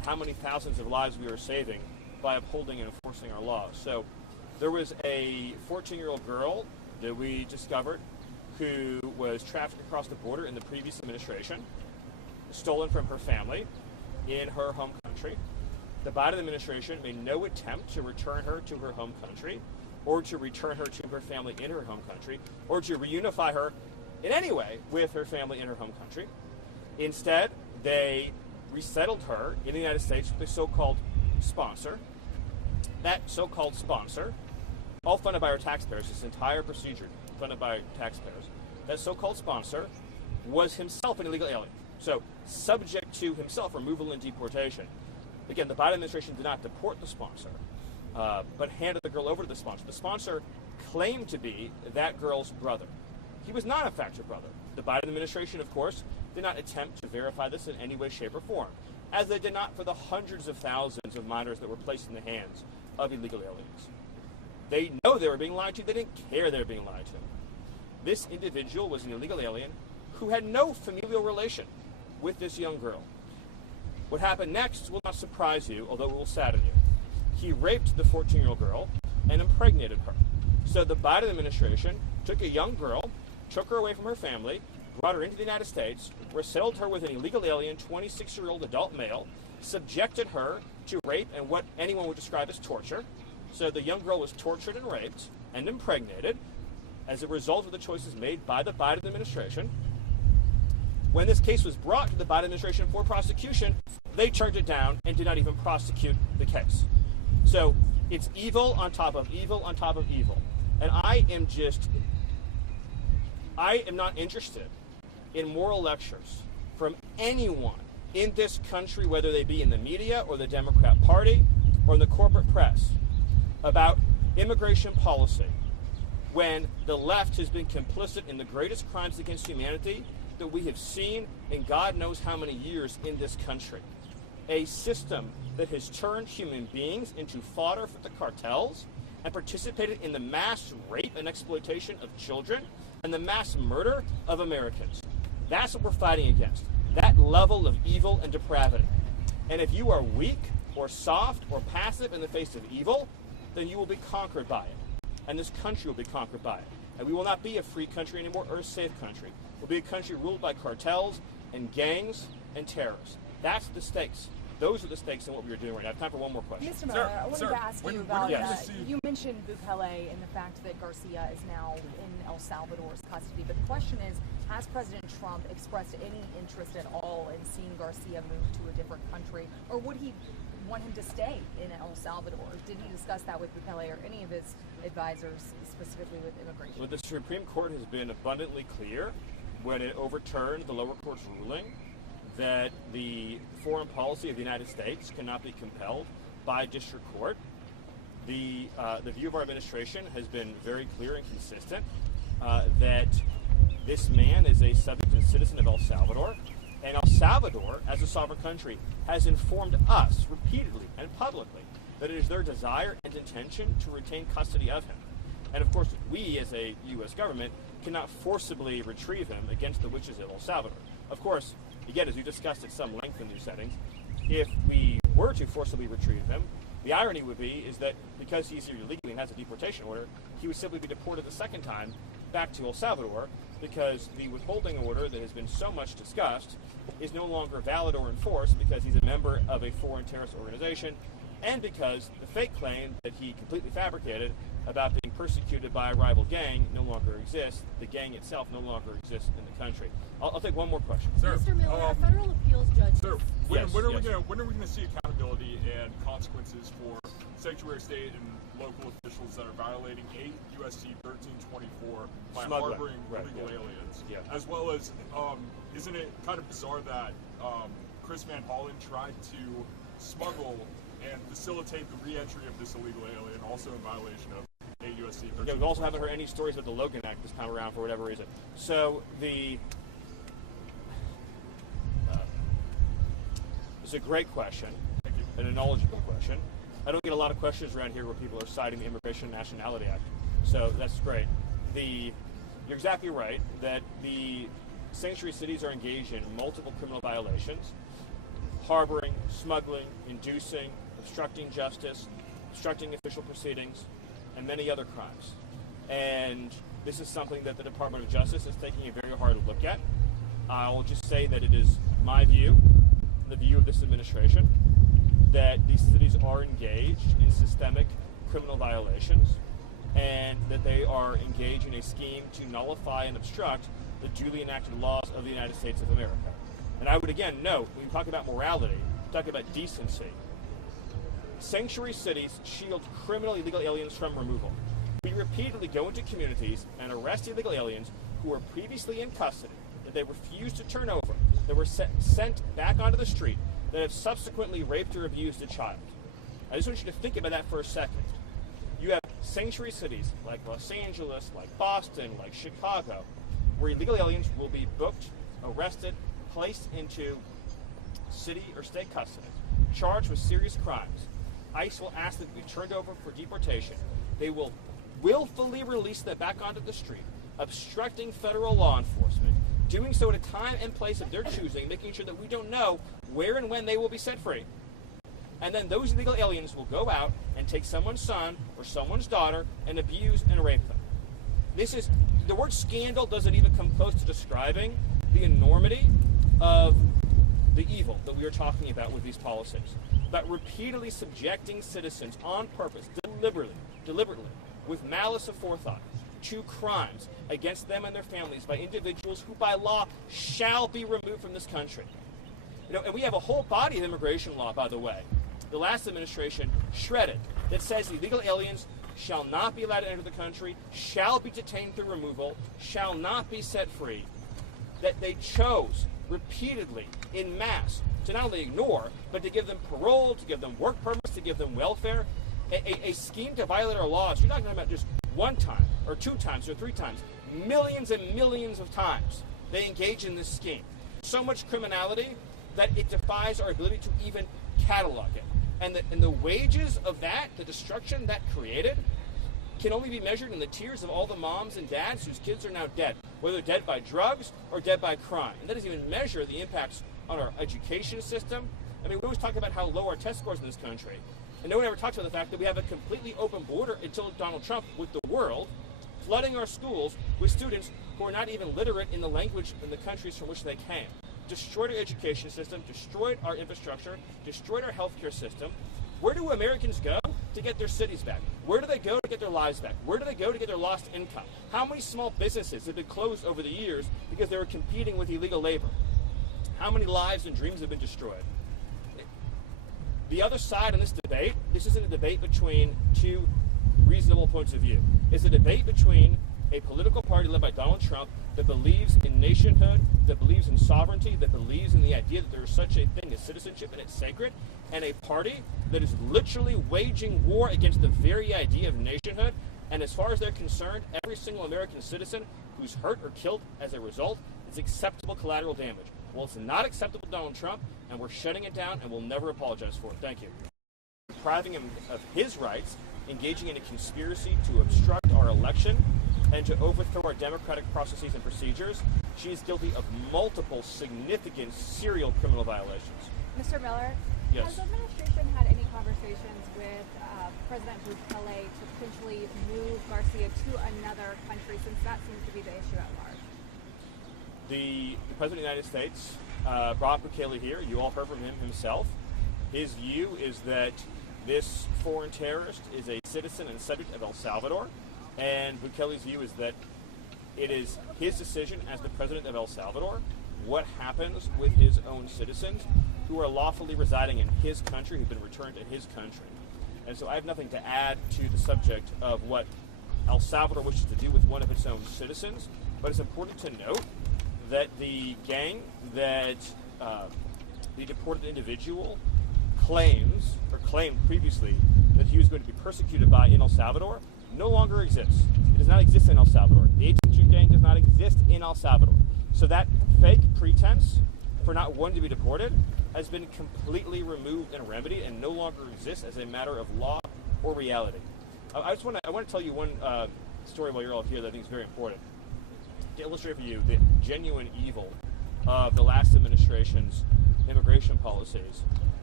and how many thousands of lives we are saving by upholding and enforcing our laws. So there was a 14-year-old girl that we discovered who was trafficked across the border in the previous administration, stolen from her family in her home country. The Biden administration made no attempt to return her to her home country, or to return her to her family in her home country, or to reunify her in any way with her family in her home country. Instead, they resettled her in the United States with a so-called sponsor. That so-called sponsor, all funded by our taxpayers, this entire procedure funded by taxpayers, that so-called sponsor was himself an illegal alien. So subject to himself removal and deportation. Again, the Biden administration did not deport the sponsor, but handed the girl over to the sponsor. The sponsor claimed to be that girl's brother. He was not, in fact, her brother. The Biden administration, of course, did not attempt to verify this in any way, shape, or form, as they did not for the hundreds of thousands of minors that were placed in the hands of illegal aliens. They know they were being lied to. They didn't care they were being lied to. This individual was an illegal alien who had no familial relation with this young girl. What happened next will not surprise you, although it will sadden you. He raped the 14-year-old girl and impregnated her. So the Biden administration took a young girl, took her away from her family, brought her into the United States, resettled her with an illegal alien, 26-year-old adult male, subjected her to rape and what anyone would describe as torture. So the young girl was tortured and raped and impregnated as a result of the choices made by the Biden administration. When this case was brought to the Biden administration for prosecution, they turned it down and did not even prosecute the case. So it's evil on top of evil on top of evil. And I am not interested in moral lectures from anyone in this country, whether they be in the media or the Democrat Party or in the corporate press, about immigration policy when the left has been complicit in the greatest crimes against humanity that we have seen in God knows how many years in this country. A system that has turned human beings into fodder for the cartels and participated in the mass rape and exploitation of children and the mass murder of Americans. That's what we're fighting against, that level of evil and depravity. And if you are weak or soft or passive in the face of evil, then you will be conquered by it. And this country will be conquered by it. And we will not be a free country anymore or a safe country. We'll be a country ruled by cartels and gangs and terrorists. That's the stakes. Those are the stakes in what we are doing right now. I have time for one more question. Mr. Miller, I wanted to ask you about, you mentioned Bukele and the fact that Garcia is now in El Salvador's custody. But the question is, has President Trump expressed any interest at all in seeing Garcia move to a different country? Or would he want him to stay in El Salvador? Did he discuss that with Bukele or any of his advisors, specifically with immigration? Well, the Supreme Court has been abundantly clear when it overturned the lower court's ruling that the foreign policy of the United States cannot be compelled by district court. The view of our administration has been very clear and consistent that this man is a subject and citizen of El Salvador, and El Salvador, as a sovereign country, has informed us repeatedly and publicly that it is their desire and intention to retain custody of him. And of course, we as a U.S. government cannot forcibly retrieve him against the wishes of El Salvador. Of course, again, as we discussed at some length in these settings, if we were to forcibly retrieve him, the irony would be is that because he's here illegally and has a deportation order, he would simply be deported the second time back to El Salvador because the withholding order that has been so much discussed is no longer valid or enforced because he's a member of a foreign terrorist organization and because the fake claim that he completely fabricated about being persecuted by a rival gang no longer exists. The gang itself no longer exists in the country. I'll take one more question. Sir, Mr. Miller, a federal appeals judge. Sir, when are we going to see accountability and consequences for sanctuary state and local officials that are violating 8 U.S.C. 1324 by harboring illegal aliens? Yeah. As well as, isn't it kind of bizarre that Chris Van Hollen tried to smuggle and facilitate the re-entry of this illegal alien, also in violation of 8 U.S.C. 1324? Yeah, we also haven't heard any stories about the Logan Act this time around for whatever reason. So it's a great question and a knowledgeable question. I don't get a lot of questions around here where people are citing the Immigration and Nationality Act. So that's great. You're exactly right that the sanctuary cities are engaged in multiple criminal violations, harboring, smuggling, inducing, obstructing justice, obstructing official proceedings, and many other crimes. And this is something that the Department of Justice is taking a very hard look at. I'll just say that it is my view, the view of this administration, that these cities are engaged in systemic criminal violations and that they are engaged in a scheme to nullify and obstruct the duly enacted laws of the United States of America. And I would again note, when we talk about morality, talk about decency, sanctuary cities shield criminal illegal aliens from removal. We repeatedly go into communities and arrest illegal aliens who were previously in custody, that they refused to turn over, that were sent back onto the street, that have subsequently raped or abused a child. I just want you to think about that for a second. You have sanctuary cities like Los Angeles, like Boston, like Chicago, where illegal aliens will be booked, arrested, placed into city or state custody, charged with serious crimes. ICE will ask them to be turned over for deportation. They will willfully release them back onto the street, obstructing federal law enforcement, doing so at a time and place of their choosing, making sure that we don't know where and when they will be set free. And then those illegal aliens will go out and take someone's son or someone's daughter and abuse and rape them. This is, the word scandal doesn't even come close to describing the enormity of the evil that we are talking about with these policies. But repeatedly subjecting citizens on purpose, deliberately, with malice aforethought, to crimes against them and their families by individuals who by law shall be removed from this country. You know, and we have a whole body of immigration law, by the way, the last administration shredded, that says illegal aliens shall not be allowed to enter the country, shall be detained through removal, shall not be set free, that they chose repeatedly in mass to not only ignore, but to give them parole, to give them work permits, to give them welfare, a scheme to violate our laws. You're not talking about just one time, or two times, or three times. Millions and millions of times they engage in this scheme. So much criminality that it defies our ability to even catalog it. And the wages of that, the destruction that created, can only be measured in the tears of all the moms and dads whose kids are now dead, whether dead by drugs or dead by crime. And that doesn't even measure the impacts on our education system. I mean, we always talk about how low our test scores in this country, and no one ever talks about the fact that we have a completely open border until Donald Trump with the world, flooding our schools with students who are not even literate in the language in the countries from which they came. Destroyed our education system, destroyed our infrastructure, destroyed our healthcare system. Where do Americans go to get their cities back? Where do they go to get their lives back? Where do they go to get their lost income? How many small businesses have been closed over the years because they were competing with illegal labor? How many lives and dreams have been destroyed? The other side in this debate, this isn't a debate between two reasonable points of view. It's a debate between a political party led by Donald Trump that believes in nationhood, that believes in sovereignty, that believes in the idea that there is such a thing as citizenship and it's sacred, and a party that is literally waging war against the very idea of nationhood. And as far as they're concerned, every single American citizen who's hurt or killed as a result is acceptable collateral damage. Well, it's not acceptable to Donald Trump, and we're shutting it down, and we'll never apologize for it. Thank you. Depriving him of his rights, engaging in a conspiracy to obstruct our election, and to overthrow our democratic processes and procedures. She is guilty of multiple significant serial criminal violations. Mr. Miller, yes. Has the administration had any conversations with President Bukele to potentially move Garcia to another country, since that seems to be the issue at large? The President of the United States brought Bukele here. You all heard from him himself. His view is that this foreign terrorist is a citizen and subject of El Salvador, and Bukele's view is that it is his decision as the president of El Salvador what happens with his own citizens who are lawfully residing in his country, who've been returned to his country. And so I have nothing to add to the subject of what El Salvador wishes to do with one of its own citizens, but it's important to note that the gang that the deported individual claimed previously that he was going to be persecuted by in El Salvador no longer exists. It does not exist in El Salvador. The 18th gang does not exist in El Salvador. So that fake pretense for not wanting to be deported has been completely removed and remedied and no longer exists as a matter of law or reality. I want to tell you one story while you're all here that I think is very important to illustrate for you the genuine evil of the last administration's immigration policies.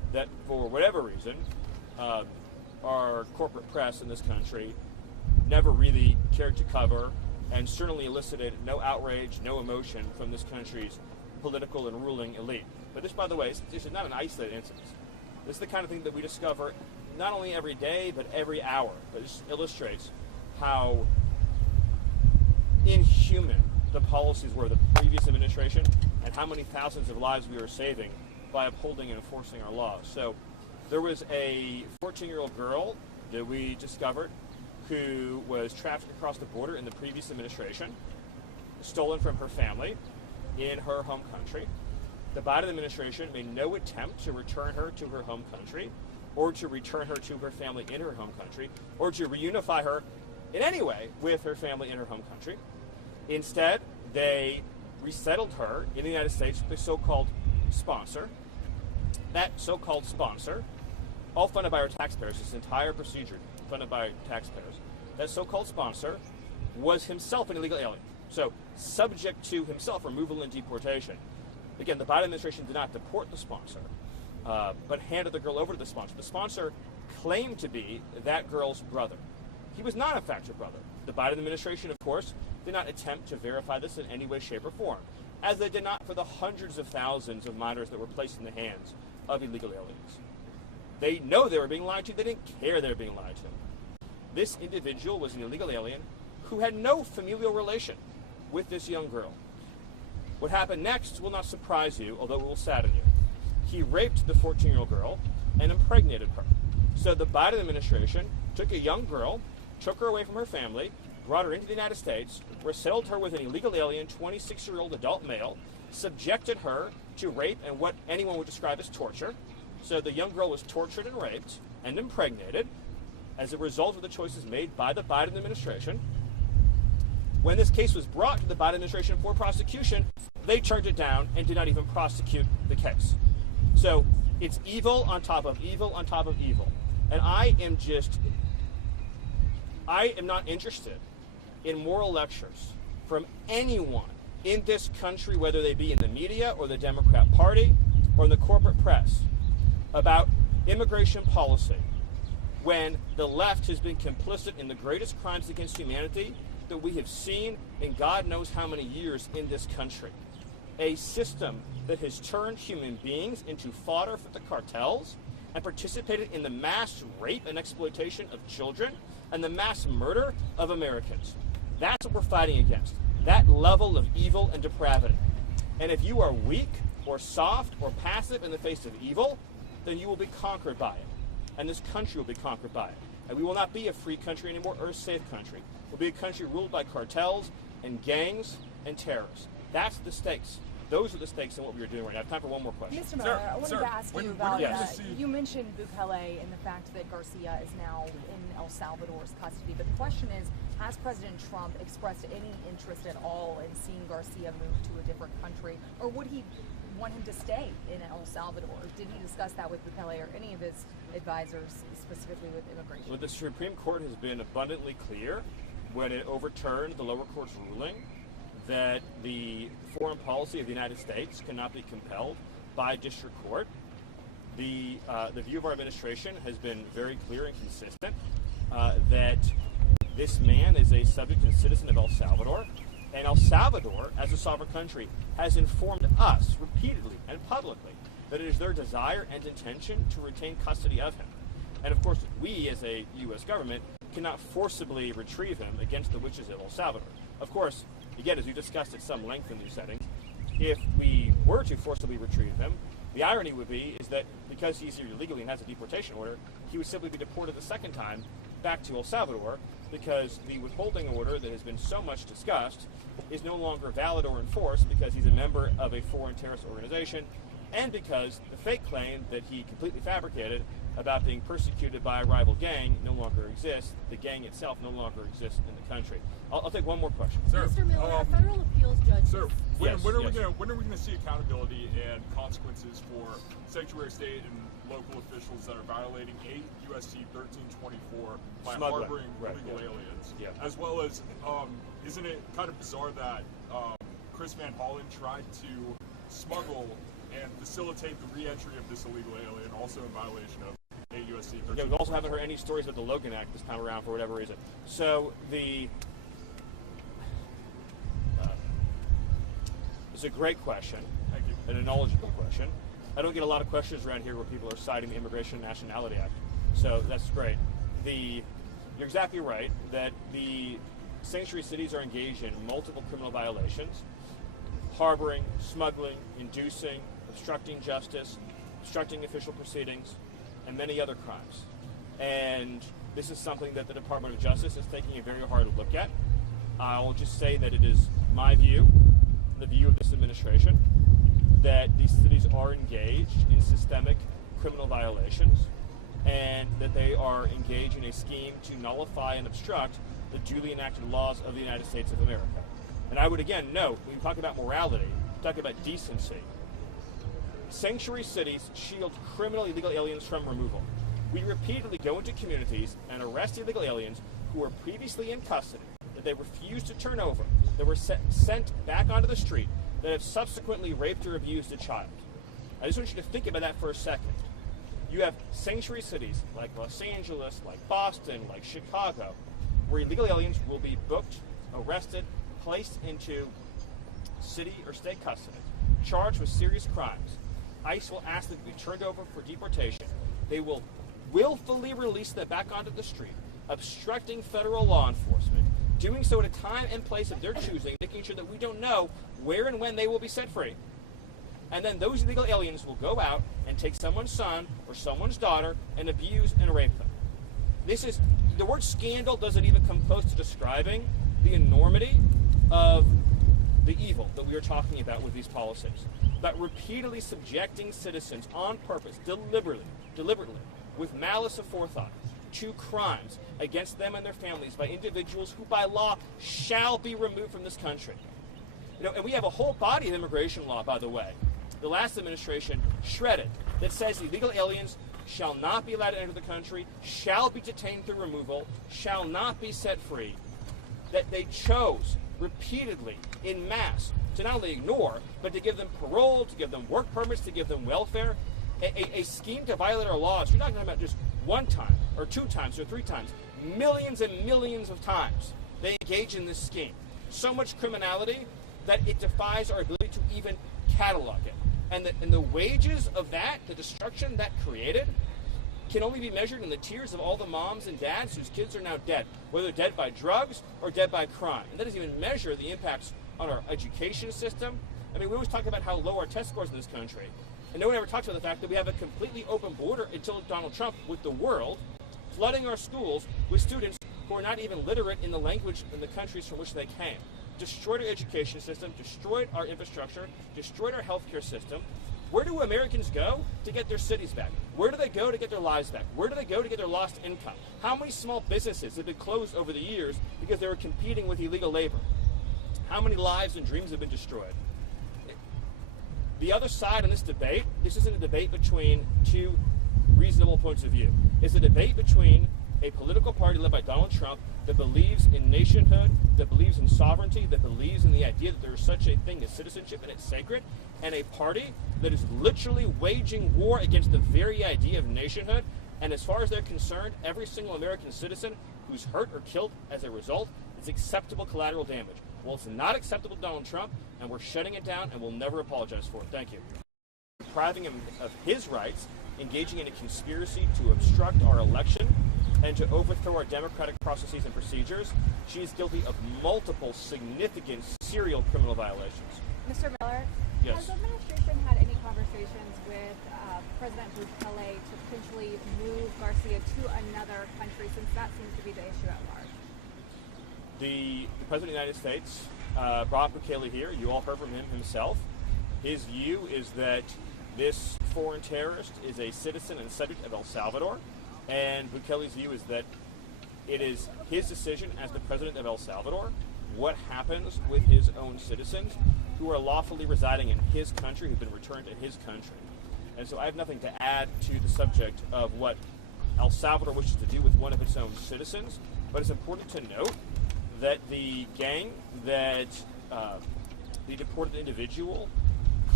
that for whatever reason, our corporate press in this country never really cared to cover, and certainly elicited no outrage, no emotion from this country's political and ruling elite. But this, by the way, this is not an isolated incident. This is the kind of thing that we discover not only every day, but every hour. But this illustrates how inhuman the policies were of the previous administration and how many thousands of lives we were saving by upholding and enforcing our laws. So there was a 14-year-old girl that we discovered who was trafficked across the border in the previous administration, stolen from her family in her home country. The Biden administration made no attempt to return her to her home country, or to return her to her family in her home country, or to reunify her in any way with her family in her home country. Instead, they resettled her in the United States with a so-called sponsor. That so-called sponsor, all funded by our taxpayers, this entire procedure funded by taxpayers, that so-called sponsor was himself an illegal alien. So subject to himself removal and deportation. Again, the Biden administration did not deport the sponsor, but handed the girl over to the sponsor. The sponsor claimed to be that girl's brother. He was not, in fact, her brother. The Biden administration, of course, did not attempt to verify this in any way, shape, or form, as they did not for the hundreds of thousands of minors that were placed in the hands of illegal aliens. They know they were being lied to. They didn't care they were being lied to. This individual was an illegal alien who had no familial relation with this young girl. What happened next will not surprise you, although it will sadden you. He raped the 14-year-old girl and impregnated her. So the Biden administration took a young girl, took her away from her family, brought her into the United States, resettled her with an illegal alien, 26-year-old adult male, subjected her to rape and what anyone would describe as torture. So the young girl was tortured and raped and impregnated as a result of the choices made by the Biden administration. When this case was brought to the Biden administration for prosecution, they turned it down and did not even prosecute the case. So it's evil on top of evil on top of evil. And I am not interested in moral lectures from anyone in this country, whether they be in the media or the Democrat Party or in the corporate press, about immigration policy when the left has been complicit in the greatest crimes against humanity that we have seen in God knows how many years in this country. A system that has turned human beings into fodder for the cartels and participated in the mass rape and exploitation of children and the mass murder of Americans. That's what we're fighting against, that level of evil and depravity. And if you are weak or soft or passive in the face of evil, then you will be conquered by it. And this country will be conquered by it. And we will not be a free country anymore or a safe country. We'll be a country ruled by cartels and gangs and terrorists. That's the stakes. Those are the stakes in what we are doing right now. I have time for one more question. Mr. Miller, I wanted to ask you about, you mentioned Bukele and the fact that Garcia is now in El Salvador's custody. But the question is, has President Trump expressed any interest at all in seeing Garcia move to a different country? Or would he want him to stay in El Salvador? Did he discuss that with Bukele or any of his advisors, specifically with immigration? Well, the Supreme Court has been abundantly clear when it overturned the lower court's ruling that the foreign policy of the United States cannot be compelled by district court. The view of our administration has been very clear and consistent that this man is a subject and citizen of El Salvador, and El Salvador, as a sovereign country, has informed us repeatedly and publicly that it is their desire and intention to retain custody of him. And of course, we as a U.S. government cannot forcibly retrieve him against the wishes of El Salvador. Of course, again, as we discussed at some length in these settings, if we were to forcibly retrieve him, the irony would be is that because he's here illegally and has a deportation order, he would simply be deported the second time back to El Salvador because the withholding order that has been so much discussed is no longer valid or enforced because he's a member of a foreign terrorist organization and because the fake claim that he completely fabricated about being persecuted by a rival gang no longer exists. The gang itself no longer exists in the country. I'll take one more question. Sir, Mr. Miller, a federal appeals judge. Sir, when are we going to see accountability and consequences for Secretary of State and local officials that are violating 8 U.S.C. 1324 by harboring illegal aliens? Yeah. As well as, isn't it kind of bizarre that Chris Van Hollen tried to smuggle and facilitate the re-entry of this illegal alien, also in violation of AUSC 13. Yeah, we also haven't heard any stories about the Logan Act this time around for whatever reason. So it's a great question. Thank you. And a knowledgeable question. I don't get a lot of questions around here where people are citing the Immigration and Nationality Act. So that's great. You're exactly right that the sanctuary cities are engaged in multiple criminal violations: harboring, smuggling, inducing, obstructing justice, obstructing official proceedings, and many other crimes. And this is something that the Department of Justice is taking a very hard look at. I'll just say that it is my view, the view of this administration, that these cities are engaged in systemic criminal violations, and that they are engaged in a scheme to nullify and obstruct the duly enacted laws of the United States of America. And I would again note, when we talk about morality, we talk about decency. Sanctuary cities shield criminal illegal aliens from removal. We repeatedly go into communities and arrest illegal aliens who were previously in custody, that they refused to turn over, that were sent back onto the street, that have subsequently raped or abused a child. I just want you to think about that for a second. You have sanctuary cities like Los Angeles, like Boston, like Chicago, where illegal aliens will be booked, arrested, placed into city or state custody, charged with serious crimes. ICE will ask them to be turned over for deportation. They will willfully release them back onto the street, obstructing federal law enforcement, doing so at a time and place of their choosing, making sure that we don't know where and when they will be set free. And then those illegal aliens will go out and take someone's son or someone's daughter and abuse and rape them. The word scandal doesn't even come close to describing the enormity of the evil that we are talking about with these policies. That repeatedly subjecting citizens on purpose, deliberately, with malice aforethought, to crimes against them and their families by individuals who by law shall be removed from this country. And we have a whole body of immigration law, by the way, the last administration shredded, that says illegal aliens shall not be allowed to enter the country, shall be detained through removal, shall not be set free. That they chose repeatedly, in mass, to not only ignore, but to give them parole, to give them work permits, to give them welfare. A scheme to violate our laws. You're not talking about just one time, or two times, or three times. Millions and millions of times they engage in this scheme. So much criminality that it defies our ability to even catalog it. And the wages of that, the destruction that created, can only be measured in the tears of all the moms and dads whose kids are now dead, whether dead by drugs or dead by crime. And that doesn't even measure the impacts on our education system. I mean, we always talk about how low our test scores in this country. And no one ever talks about the fact that we have a completely open border until Donald Trump with the world, flooding our schools with students who are not even literate in the language in the countries from which they came. Destroyed our education system, destroyed our infrastructure, destroyed our healthcare system. Where do Americans go to get their cities back? Where do they go to get their lives back? Where do they go to get their lost income? How many small businesses have been closed over the years because they were competing with illegal labor? How many lives and dreams have been destroyed? The other side in this debate, this isn't a debate between two reasonable points of view. It's a debate between a political party led by Donald Trump that believes in nationhood, that believes in sovereignty, that believes in the idea that there is such a thing as citizenship and it's sacred, and a party that is literally waging war against the very idea of nationhood. And as far as they're concerned, every single American citizen who's hurt or killed as a result is acceptable collateral damage. Well, it's not acceptable to Donald Trump, and we're shutting it down, and we'll never apologize for it. Thank you. Depriving him of his rights, engaging in a conspiracy to obstruct our election, and to overthrow our democratic processes and procedures. She is guilty of multiple significant serial criminal violations. Mr. Miller, yes. Has the administration had any conversations with President Bukele to potentially move Garcia to another country, since that seems to be the issue at large? The President of the United States brought Bukele here. You all heard from him himself. His view is that this foreign terrorist is a citizen and subject of El Salvador. And Bukele's view is that it is his decision as the president of El Salvador what happens with his own citizens who are lawfully residing in his country, who've been returned to his country. And so I have nothing to add to the subject of what El Salvador wishes to do with one of its own citizens, but it's important to note that the gang that the deported individual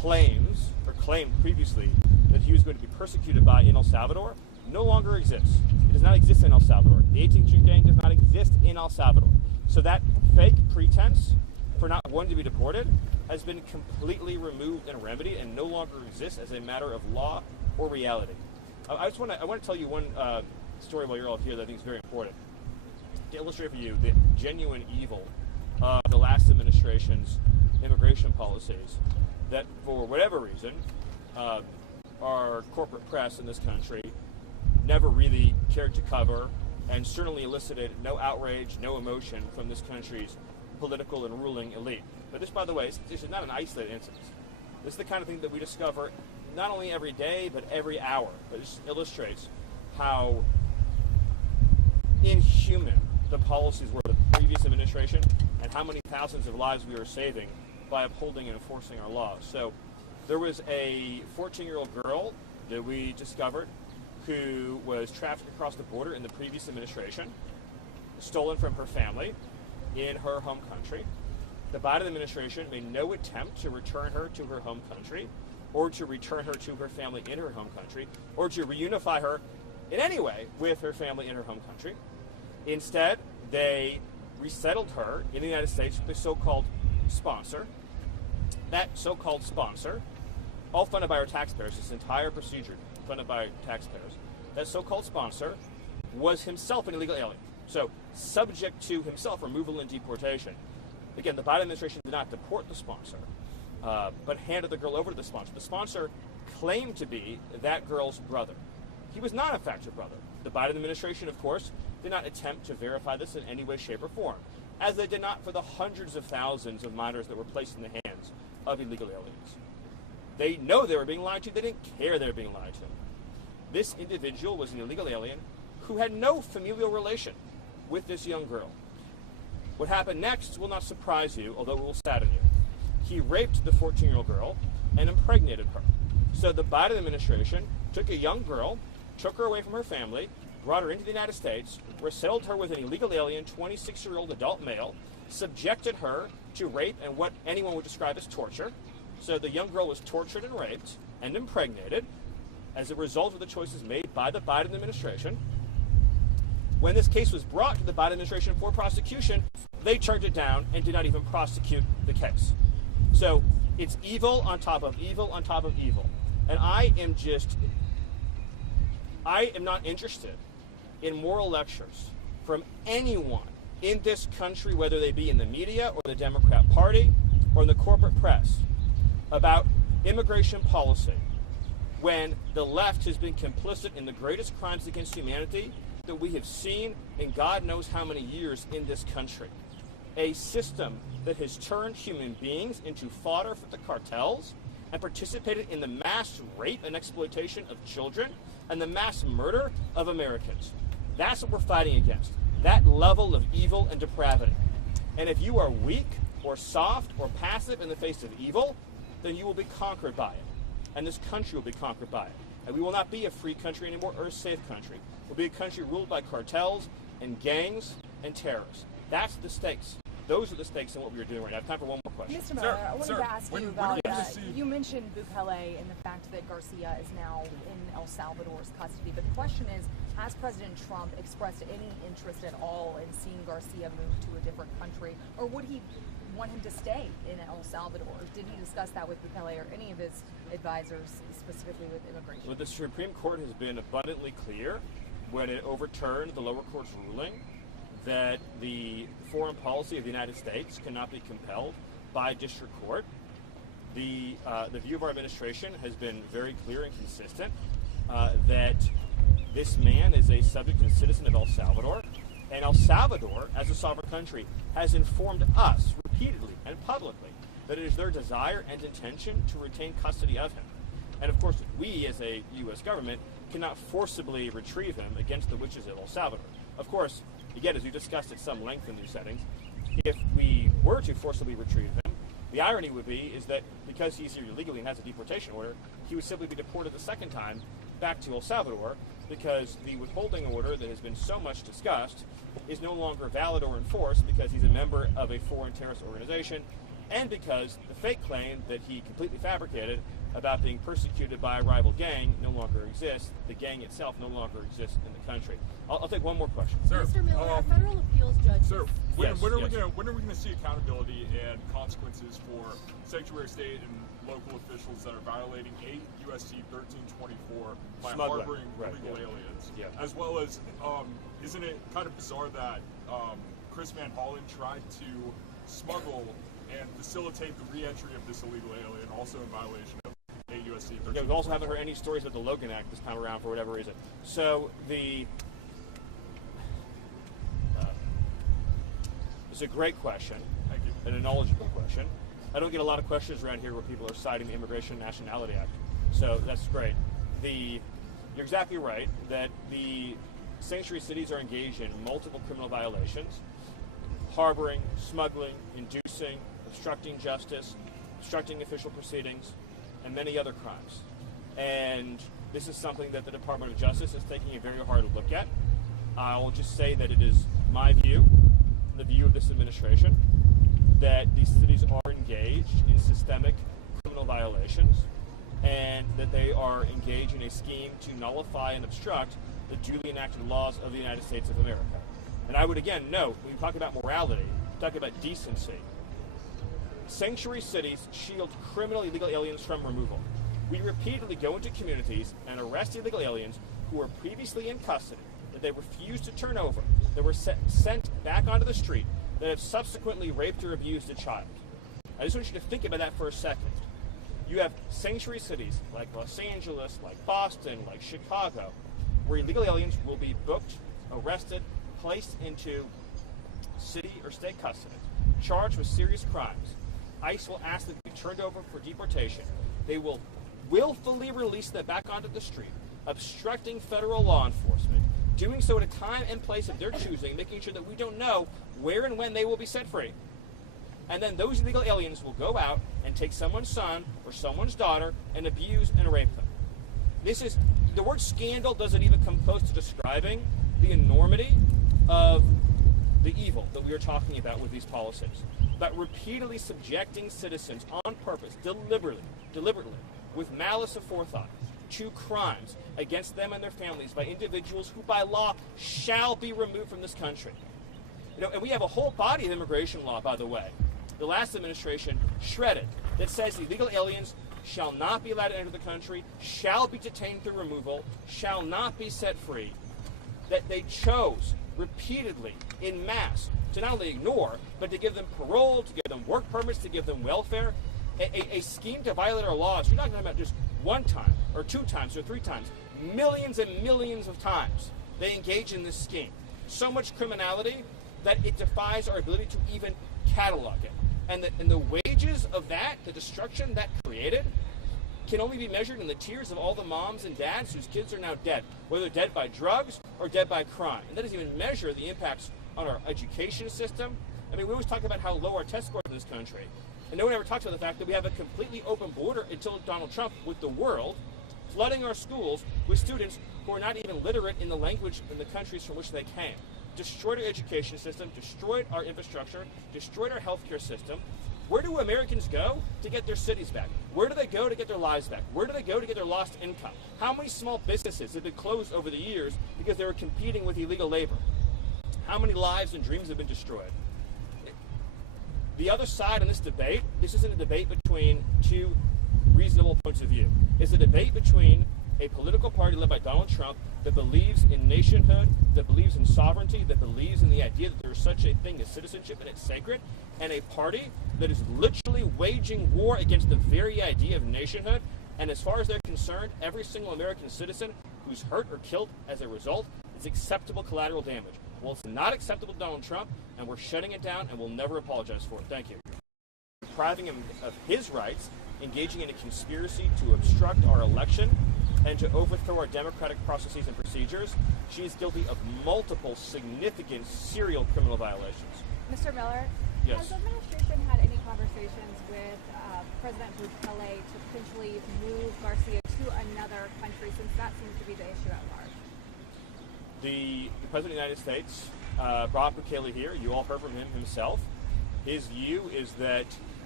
claimed previously that he was going to be persecuted by in El Salvador no longer exists. It does not exist in El Salvador. The 18th Street Gang does not exist in El Salvador. So that fake pretense for not wanting to be deported has been completely removed and remedied and no longer exists as a matter of law or reality. I want to tell you one story while you're all here that I think is very important to illustrate for you the genuine evil of the last administration's immigration policies that, for whatever reason, our corporate press in this country never really cared to cover, and certainly elicited no outrage, no emotion from this country's political and ruling elite. But this, by the way, this is not an isolated incident. This is the kind of thing that we discover not only every day, but every hour. But it just illustrates how inhuman the policies were of the previous administration and how many thousands of lives we are saving by upholding and enforcing our laws. So there was a 14-year-old girl that we discovered who was trafficked across the border in the previous administration, stolen from her family in her home country. The Biden administration made no attempt to return her to her home country or to return her to her family in her home country or to reunify her in any way with her family in her home country. Instead, they resettled her in the United States with a so-called sponsor. That so-called sponsor, all funded by our taxpayers, this entire procedure funded by taxpayers, that so-called sponsor was himself an illegal alien. So subject to himself removal and deportation. Again, the Biden administration did not deport the sponsor, but handed the girl over to the sponsor. The sponsor claimed to be that girl's brother. He was not, in fact, her brother. The Biden administration, of course, did not attempt to verify this in any way, shape, or form, as they did not for the hundreds of thousands of minors that were placed in the hands of illegal aliens. They know they were being lied to. They didn't care they were being lied to. This individual was an illegal alien who had no familial relation with this young girl. What happened next will not surprise you, although it will sadden you. He raped the 14-year-old girl and impregnated her. So the Biden administration took a young girl, took her away from her family, brought her into the United States, resettled her with an illegal alien, 26-year-old adult male, subjected her to rape and what anyone would describe as torture. So the young girl was tortured and raped and impregnated as a result of the choices made by the Biden administration. When this case was brought to the Biden administration for prosecution, they turned it down and did not even prosecute the case. So it's evil on top of evil on top of evil. And I am not interested in moral lectures from anyone in this country, whether they be in the media or the Democrat Party or in the corporate press, about immigration policy when the left has been complicit in the greatest crimes against humanity that we have seen in God knows how many years in this country. A system that has turned human beings into fodder for the cartels and participated in the mass rape and exploitation of children and the mass murder of Americans. That's what we're fighting against, that level of evil and depravity. And if you are weak or soft or passive in the face of evil, then you will be conquered by it. And this country will be conquered by it. And we will not be a free country anymore or a safe country. We'll be a country ruled by cartels and gangs and terrorists. That's the stakes. Those are the stakes in what we are doing right now. I have time for one more question. Mr. Miller, I wanted to ask you about, you mentioned Bukele and the fact that Garcia is now in El Salvador's custody. But the question is, has President Trump expressed any interest at all in seeing Garcia move to a different country? Or would he want him to stay in El Salvador? Did he discuss that with Bukele or any of his advisors, specifically with immigration? Well, the Supreme Court has been abundantly clear when it overturned the lower court's ruling that the foreign policy of the United States cannot be compelled by district court. The view of our administration has been very clear and consistent that this man is a subject and citizen of El Salvador, and El Salvador, as a sovereign country, has informed us repeatedly and publicly that it is their desire and intention to retain custody of him. And of course, we as a U.S. government cannot forcibly retrieve him against the wishes of El Salvador. Of course, again, as we discussed at some length in these settings, if we were to forcibly retrieve him, the irony would be is that because he's here illegally and has a deportation order, he would simply be deported the second time back to El Salvador because the withholding order that has been so much discussed is no longer valid or enforced because he's a member of a foreign terrorist organization and because the fake claim that he completely fabricated about being persecuted by a rival gang no longer exists. The gang itself no longer exists in the country. I'll take one more question. Sir, Mr. Miller, a federal appeals judge. Sir, when are we going to see accountability and consequences for sanctuary state and local officials that are violating 8 USC 1324 by harboring illegal aliens? Yeah. As well as, isn't it kind of bizarre that Chris Van Hollen tried to smuggle and facilitate the re-entry of this illegal alien, also in violation of 8 USC 1324? Yeah, we also haven't heard any stories about the Logan Act this time around for whatever reason. So it's a great question. Thank you. And a knowledgeable question. I don't get a lot of questions around here where people are citing the Immigration and Nationality Act. So that's great. You're exactly right that the sanctuary cities are engaged in multiple criminal violations: harboring, smuggling, inducing, obstructing justice, obstructing official proceedings, and many other crimes. And this is something that the Department of Justice is taking a very hard look at. I'll just say that it is my view, the view of this administration, that these cities are engaged in systemic criminal violations and that they are engaged in a scheme to nullify and obstruct the duly enacted laws of the United States of America. And I would again note, when we talk about morality, talk about decency, sanctuary cities shield criminal illegal aliens from removal. We repeatedly go into communities and arrest illegal aliens who were previously in custody, that they refused to turn over, that were sent back onto the street, that have subsequently raped or abused a child. I just want you to think about that for a second. You have sanctuary cities like Los Angeles, like Boston, like Chicago, where illegal aliens will be booked, arrested, placed into city or state custody, charged with serious crimes. ICE will ask them to be turned over for deportation. They will willfully release them back onto the street, obstructing federal law enforcement, doing so at a time and place of their choosing, making sure that we don't know where and when they will be set free. And then those illegal aliens will go out and take someone's son or someone's daughter and abuse and rape them. The word scandal doesn't even come close to describing the enormity of the evil that we are talking about with these policies. About repeatedly subjecting citizens on purpose, deliberately, with malice aforethought, to crimes against them and their families by individuals who by law shall be removed from this country. And we have a whole body of immigration law, by the way, the last administration shredded, that says illegal aliens shall not be allowed to enter the country, shall be detained through removal, shall not be set free. That they chose repeatedly, in mass, to not only ignore, but to give them parole, to give them work permits, to give them welfare. A scheme to violate our laws. You're not talking about just one time, or 2 times, or 3 times. Millions and millions of times they engage in this scheme. So much criminality that it defies our ability to even catalog it. And the wages of that, the destruction that created, can only be measured in the tears of all the moms and dads whose kids are now dead, whether dead by drugs or dead by crime. And that doesn't even measure the impacts on our education system. I mean, we always talk about how low our test scores in this country. And no one ever talks about the fact that we have a completely open border until Donald Trump with the world, flooding our schools with students who are not even literate in the language in the countries from which they came. Destroyed our education system, destroyed our infrastructure, destroyed our healthcare system. Where do Americans go to get their cities back? Where do they go to get their lives back? Where do they go to get their lost income? How many small businesses have been closed over the years because they were competing with illegal labor? How many lives and dreams have been destroyed? The other side in this debate, this isn't a debate between 2 reasonable points of view. It's a debate between a political party led by Donald Trump that believes in nationhood, that believes in sovereignty, that believes in the idea that there is such a thing as citizenship and it's sacred, and a party that is literally waging war against the very idea of nationhood. And as far as they're concerned, every single American citizen who's hurt or killed as a result is acceptable collateral damage. Well, it's not acceptable to Donald Trump, and we're shutting it down, and we'll never apologize for it. Thank you. Depriving him of his rights, engaging in a conspiracy to obstruct our election, and to overthrow our democratic processes and procedures. She is guilty of multiple significant serial criminal violations. Mr. Miller, yes. Has the administration had any conversations with President Bukele to potentially move Garcia to another country, since that seems to be the issue at large? The President of the United States brought Bukele here. You all heard from him himself. His view is that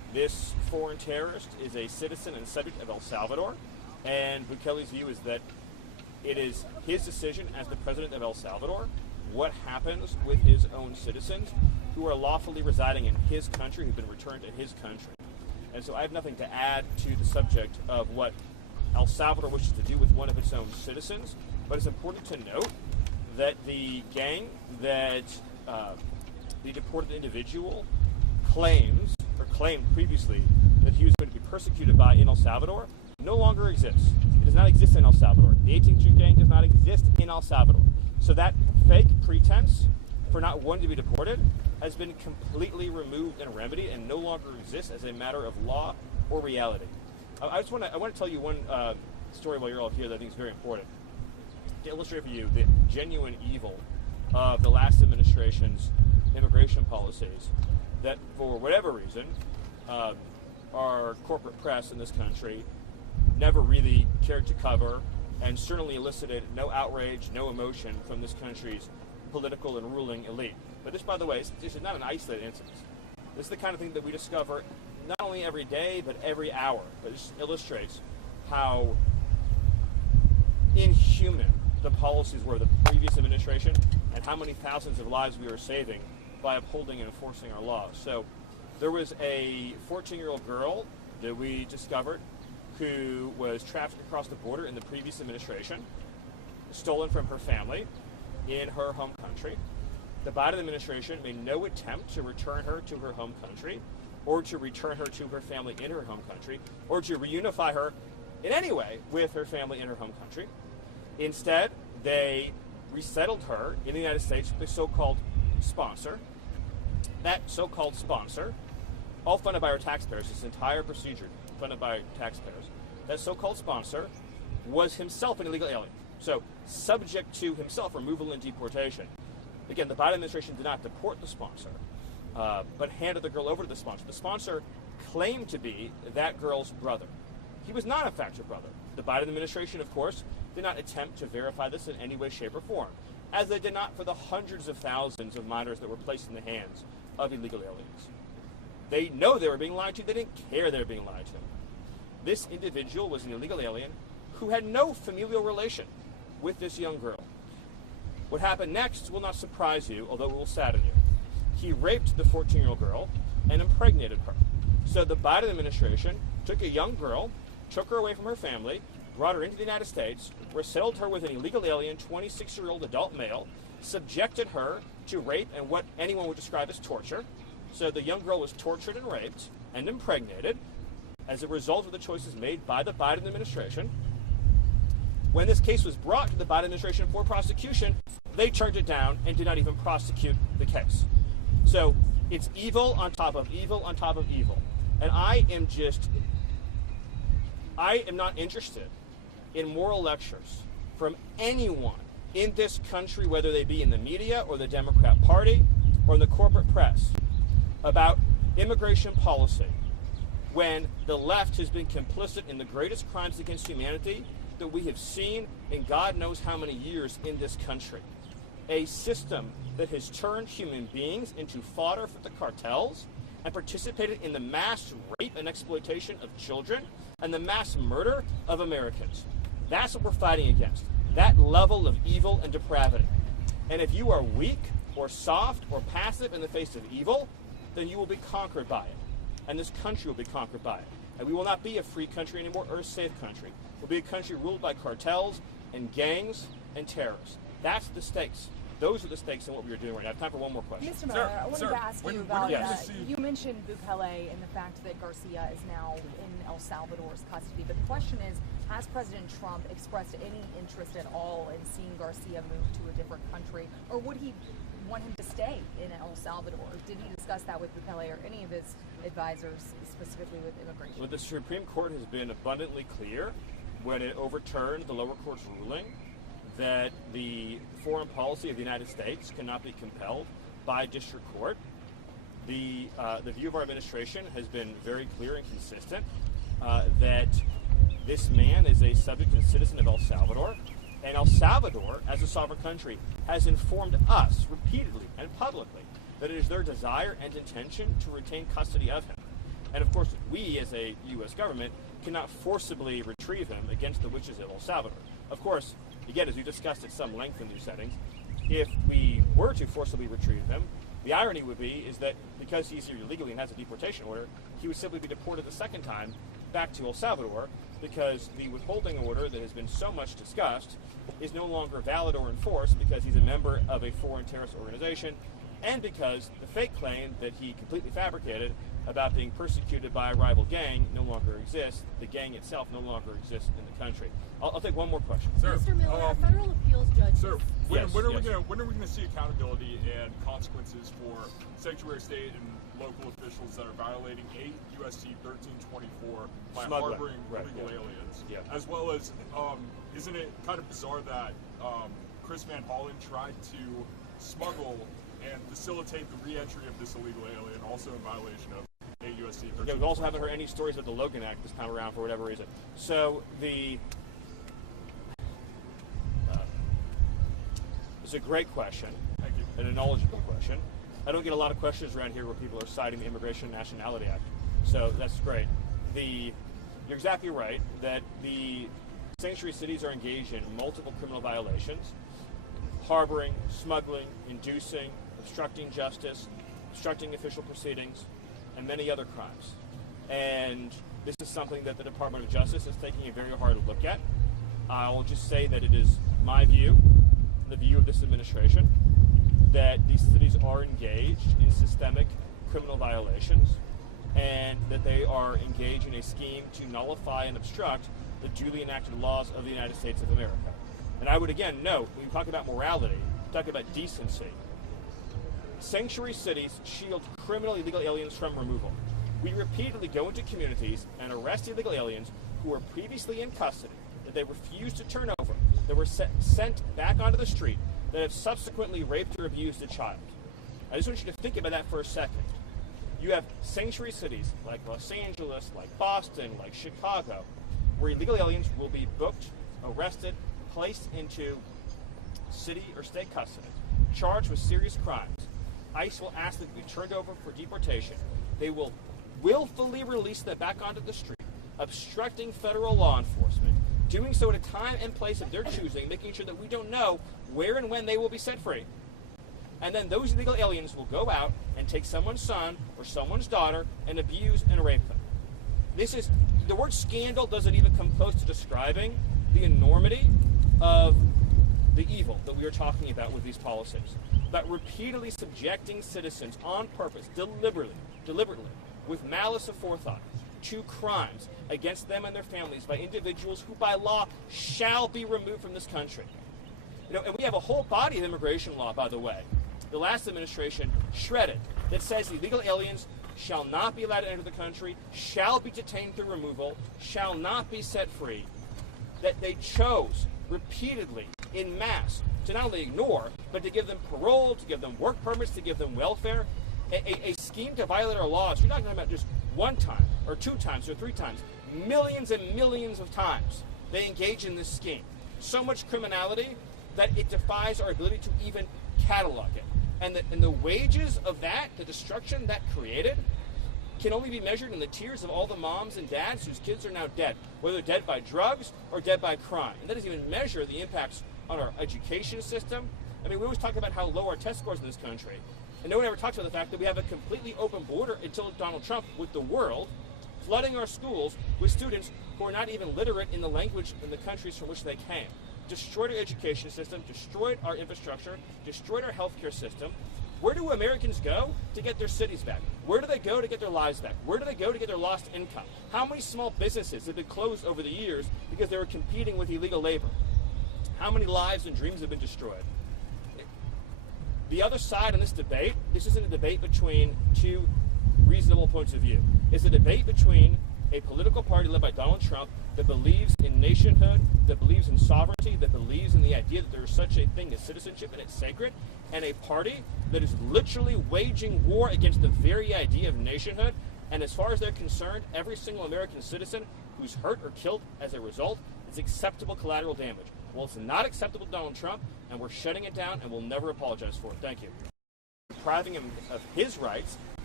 this foreign terrorist is a citizen and subject of El Salvador, and Bukele's view is that it is his decision as the president of El Salvador what happens with his own citizens who are lawfully residing in his country, who've been returned to his country. And so I have nothing to add to the subject of what El Salvador wishes to do with one of its own citizens, but it's important to note that the gang that the deported individual claimed previously that he was going to be persecuted by in El Salvador no longer exists. It does not exist in El Salvador. The 18th Street gang does not exist in El Salvador. So that fake pretense for not wanting to be deported has been completely removed and remedied and no longer exists as a matter of law or reality. I want to tell you one story while you're all here that I think is very important to illustrate for you the genuine evil of the last administration's immigration policies that, for whatever reason, our corporate press in this country never really cared to cover, and certainly elicited no outrage, no emotion from this country's political and ruling elite. But this, by the way, this is not an isolated incident. This is the kind of thing that we discover not only every day, but every hour. But it just illustrates how inhuman the policies were of the previous administration and how many thousands of lives we are saving by upholding and enforcing our laws. So there was a 14-year-old girl that we discovered who was trafficked across the border in the previous administration, stolen from her family in her home country. The Biden administration made no attempt to return her to her home country or to return her to her family in her home country or to reunify her in any way with her family in her home country. Instead, they resettled her in the United States with a so-called sponsor. That so-called sponsor, all funded by our taxpayers, this entire procedure funded by taxpayers, that so-called sponsor was himself an illegal alien. So subject to himself removal and deportation. Again, the Biden administration did not deport the sponsor, but handed the girl over to the sponsor. The sponsor claimed to be that girl's brother. He was not, in fact, her brother. The Biden administration, of course, did not attempt to verify this in any way, shape, or form, as they did not for the hundreds of thousands of minors that were placed in the hands of illegal aliens. They know they were being lied to. They didn't care they were being lied to. This individual was an illegal alien who had no familial relation with this young girl. What happened next will not surprise you, although it will sadden you. He raped the 14-year-old girl and impregnated her. So the Biden administration took a young girl, took her away from her family, brought her into the United States, resettled her with an illegal alien, 26-year-old adult male, subjected her to rape and what anyone would describe as torture. So the young girl was tortured and raped and impregnated as a result of the choices made by the Biden administration. When this case was brought to the Biden administration for prosecution, they turned it down and did not even prosecute the case. So it's evil on top of evil on top of evil. And I am not interested in moral lectures from anyone in this country, whether they be in the media or the Democrat Party or in the corporate press, about immigration policy when the left has been complicit in the greatest crimes against humanity that we have seen in God knows how many years in this country. A system that has turned human beings into fodder for the cartels and participated in the mass rape and exploitation of children and the mass murder of Americans. That's what we're fighting against, that level of evil and depravity. And if you are weak or soft or passive in the face of evil, then you will be conquered by it. And this country will be conquered by it. And we will not be a free country anymore or a safe country. We'll be a country ruled by cartels and gangs and terrorists. That's the stakes. Those are the stakes in what we are doing right now. I have time for one more question. Mr. Miller, I wanted to ask you about, you mentioned Bukele and the fact that Garcia is now in El Salvador's custody. But the question is, has President Trump expressed any interest at all in seeing Garcia move to a different country? Or would he want him to stay in El Salvador? Did he discuss that with Bukele or any of his advisors, specifically with immigration? Well, the Supreme Court has been abundantly clear when it overturned the lower court's ruling that the foreign policy of the United States cannot be compelled by district court. The view of our administration has been very clear and consistent that this man is a subject and citizen of El Salvador, and El Salvador, as a sovereign country, has informed us repeatedly and publicly that it is their desire and intention to retain custody of him. And of course, we as a U.S. government cannot forcibly retrieve him against the wishes of El Salvador. Of course, again, as we discussed at some length in these settings, if we were to forcibly retrieve him, the irony would be is that because he's here illegally and has a deportation order, he would simply be deported the second time back to El Salvador, because the withholding order that has been so much discussed is no longer valid or enforced because he's a member of a foreign terrorist organization, and because the fake claim that he completely fabricated about being persecuted by a rival gang no longer exists. The gang itself no longer exists in the country. I'll take one more question. Sir, Mr. Miller, a federal appeals judge. Sir, when are we yes. going to see accountability and consequences for sanctuary state and local officials that are violating 8 USC 1324 by harboring illegal aliens? Yeah. As well as, isn't it kind of bizarre that Chris Van Hollen tried to smuggle and facilitate the re-entry of this illegal alien, also in violation of 8 USC 1324? Yeah, we also haven't heard any stories of the Logan Act this time around for whatever reason. So it's a great question. Thank you. And a knowledgeable question. I don't get a lot of questions around here where people are citing the Immigration and Nationality Act. So that's great. You're exactly right that the sanctuary cities are engaged in multiple criminal violations: harboring, smuggling, inducing, obstructing justice, obstructing official proceedings, and many other crimes. And this is something that the Department of Justice is taking a very hard look at. I'll just say that it is my view, the view of this administration, that these cities are engaged in systemic criminal violations, and that they are engaged in a scheme to nullify and obstruct the duly enacted laws of the United States of America. And I would again note, when we talk about morality, talk about decency, sanctuary cities shield criminal illegal aliens from removal. We repeatedly go into communities and arrest illegal aliens who were previously in custody, that they refused to turn over, that were sent back onto the street, that have subsequently raped or abused a child. I just want you to think about that for a second. You have sanctuary cities like Los Angeles, like Boston, like Chicago, where illegal aliens will be booked, arrested, placed into city or state custody, charged with serious crimes. ICE will ask them to be turned over for deportation. They will willfully release them back onto the street, obstructing federal law enforcement, doing so at a time and place of their choosing, making sure that we don't know where and when they will be set free. And then those illegal aliens will go out and take someone's son or someone's daughter and abuse and rape them. The word scandal doesn't even come close to describing the enormity of the evil that we are talking about with these policies. But repeatedly subjecting citizens on purpose, deliberately, with malice aforethought, to crimes against them and their families by individuals who by law shall be removed from this country. And we have a whole body of immigration law, by the way, the last administration shredded, that says illegal aliens shall not be allowed to enter the country, shall be detained through removal, shall not be set free, that they chose repeatedly in mass to not only ignore, but to give them parole, to give them work permits, to give them welfare, a scheme to violate our laws. You're not talking about just one time, or 2 times, or 3 times. Millions and millions of times they engage in this scheme. So much criminality that it defies our ability to even catalog it. And the wages of that, the destruction that created, can only be measured in the tears of all the moms and dads whose kids are now dead, whether dead by drugs or dead by crime. And that doesn't even measure the impacts on our education system. I mean, we always talk about how low our test scores in this country, and no one ever talks about the fact that we have a completely open border until Donald Trump with the world, flooding our schools with students who are not even literate in the language in the countries from which they came. Destroyed our education system, destroyed our infrastructure, destroyed our healthcare system. Where do Americans go to get their cities back? Where do they go to get their lives back? Where do they go to get their lost income? How many small businesses have been closed over the years because they were competing with illegal labor? How many lives and dreams have been destroyed? The other side in this debate, this isn't a debate between 2 reasonable points of view. It's a debate between a political party led by Donald Trump that believes in nationhood, that believes in sovereignty, that believes in the idea that there is such a thing as citizenship and it's sacred, and a party that is literally waging war against the very idea of nationhood. And as far as they're concerned, every single American citizen who's hurt or killed as a result is acceptable collateral damage. Well, it's not acceptable to Donald Trump, and we're shutting it down, and we'll never apologize for it. Thank you. Depriving him of his rights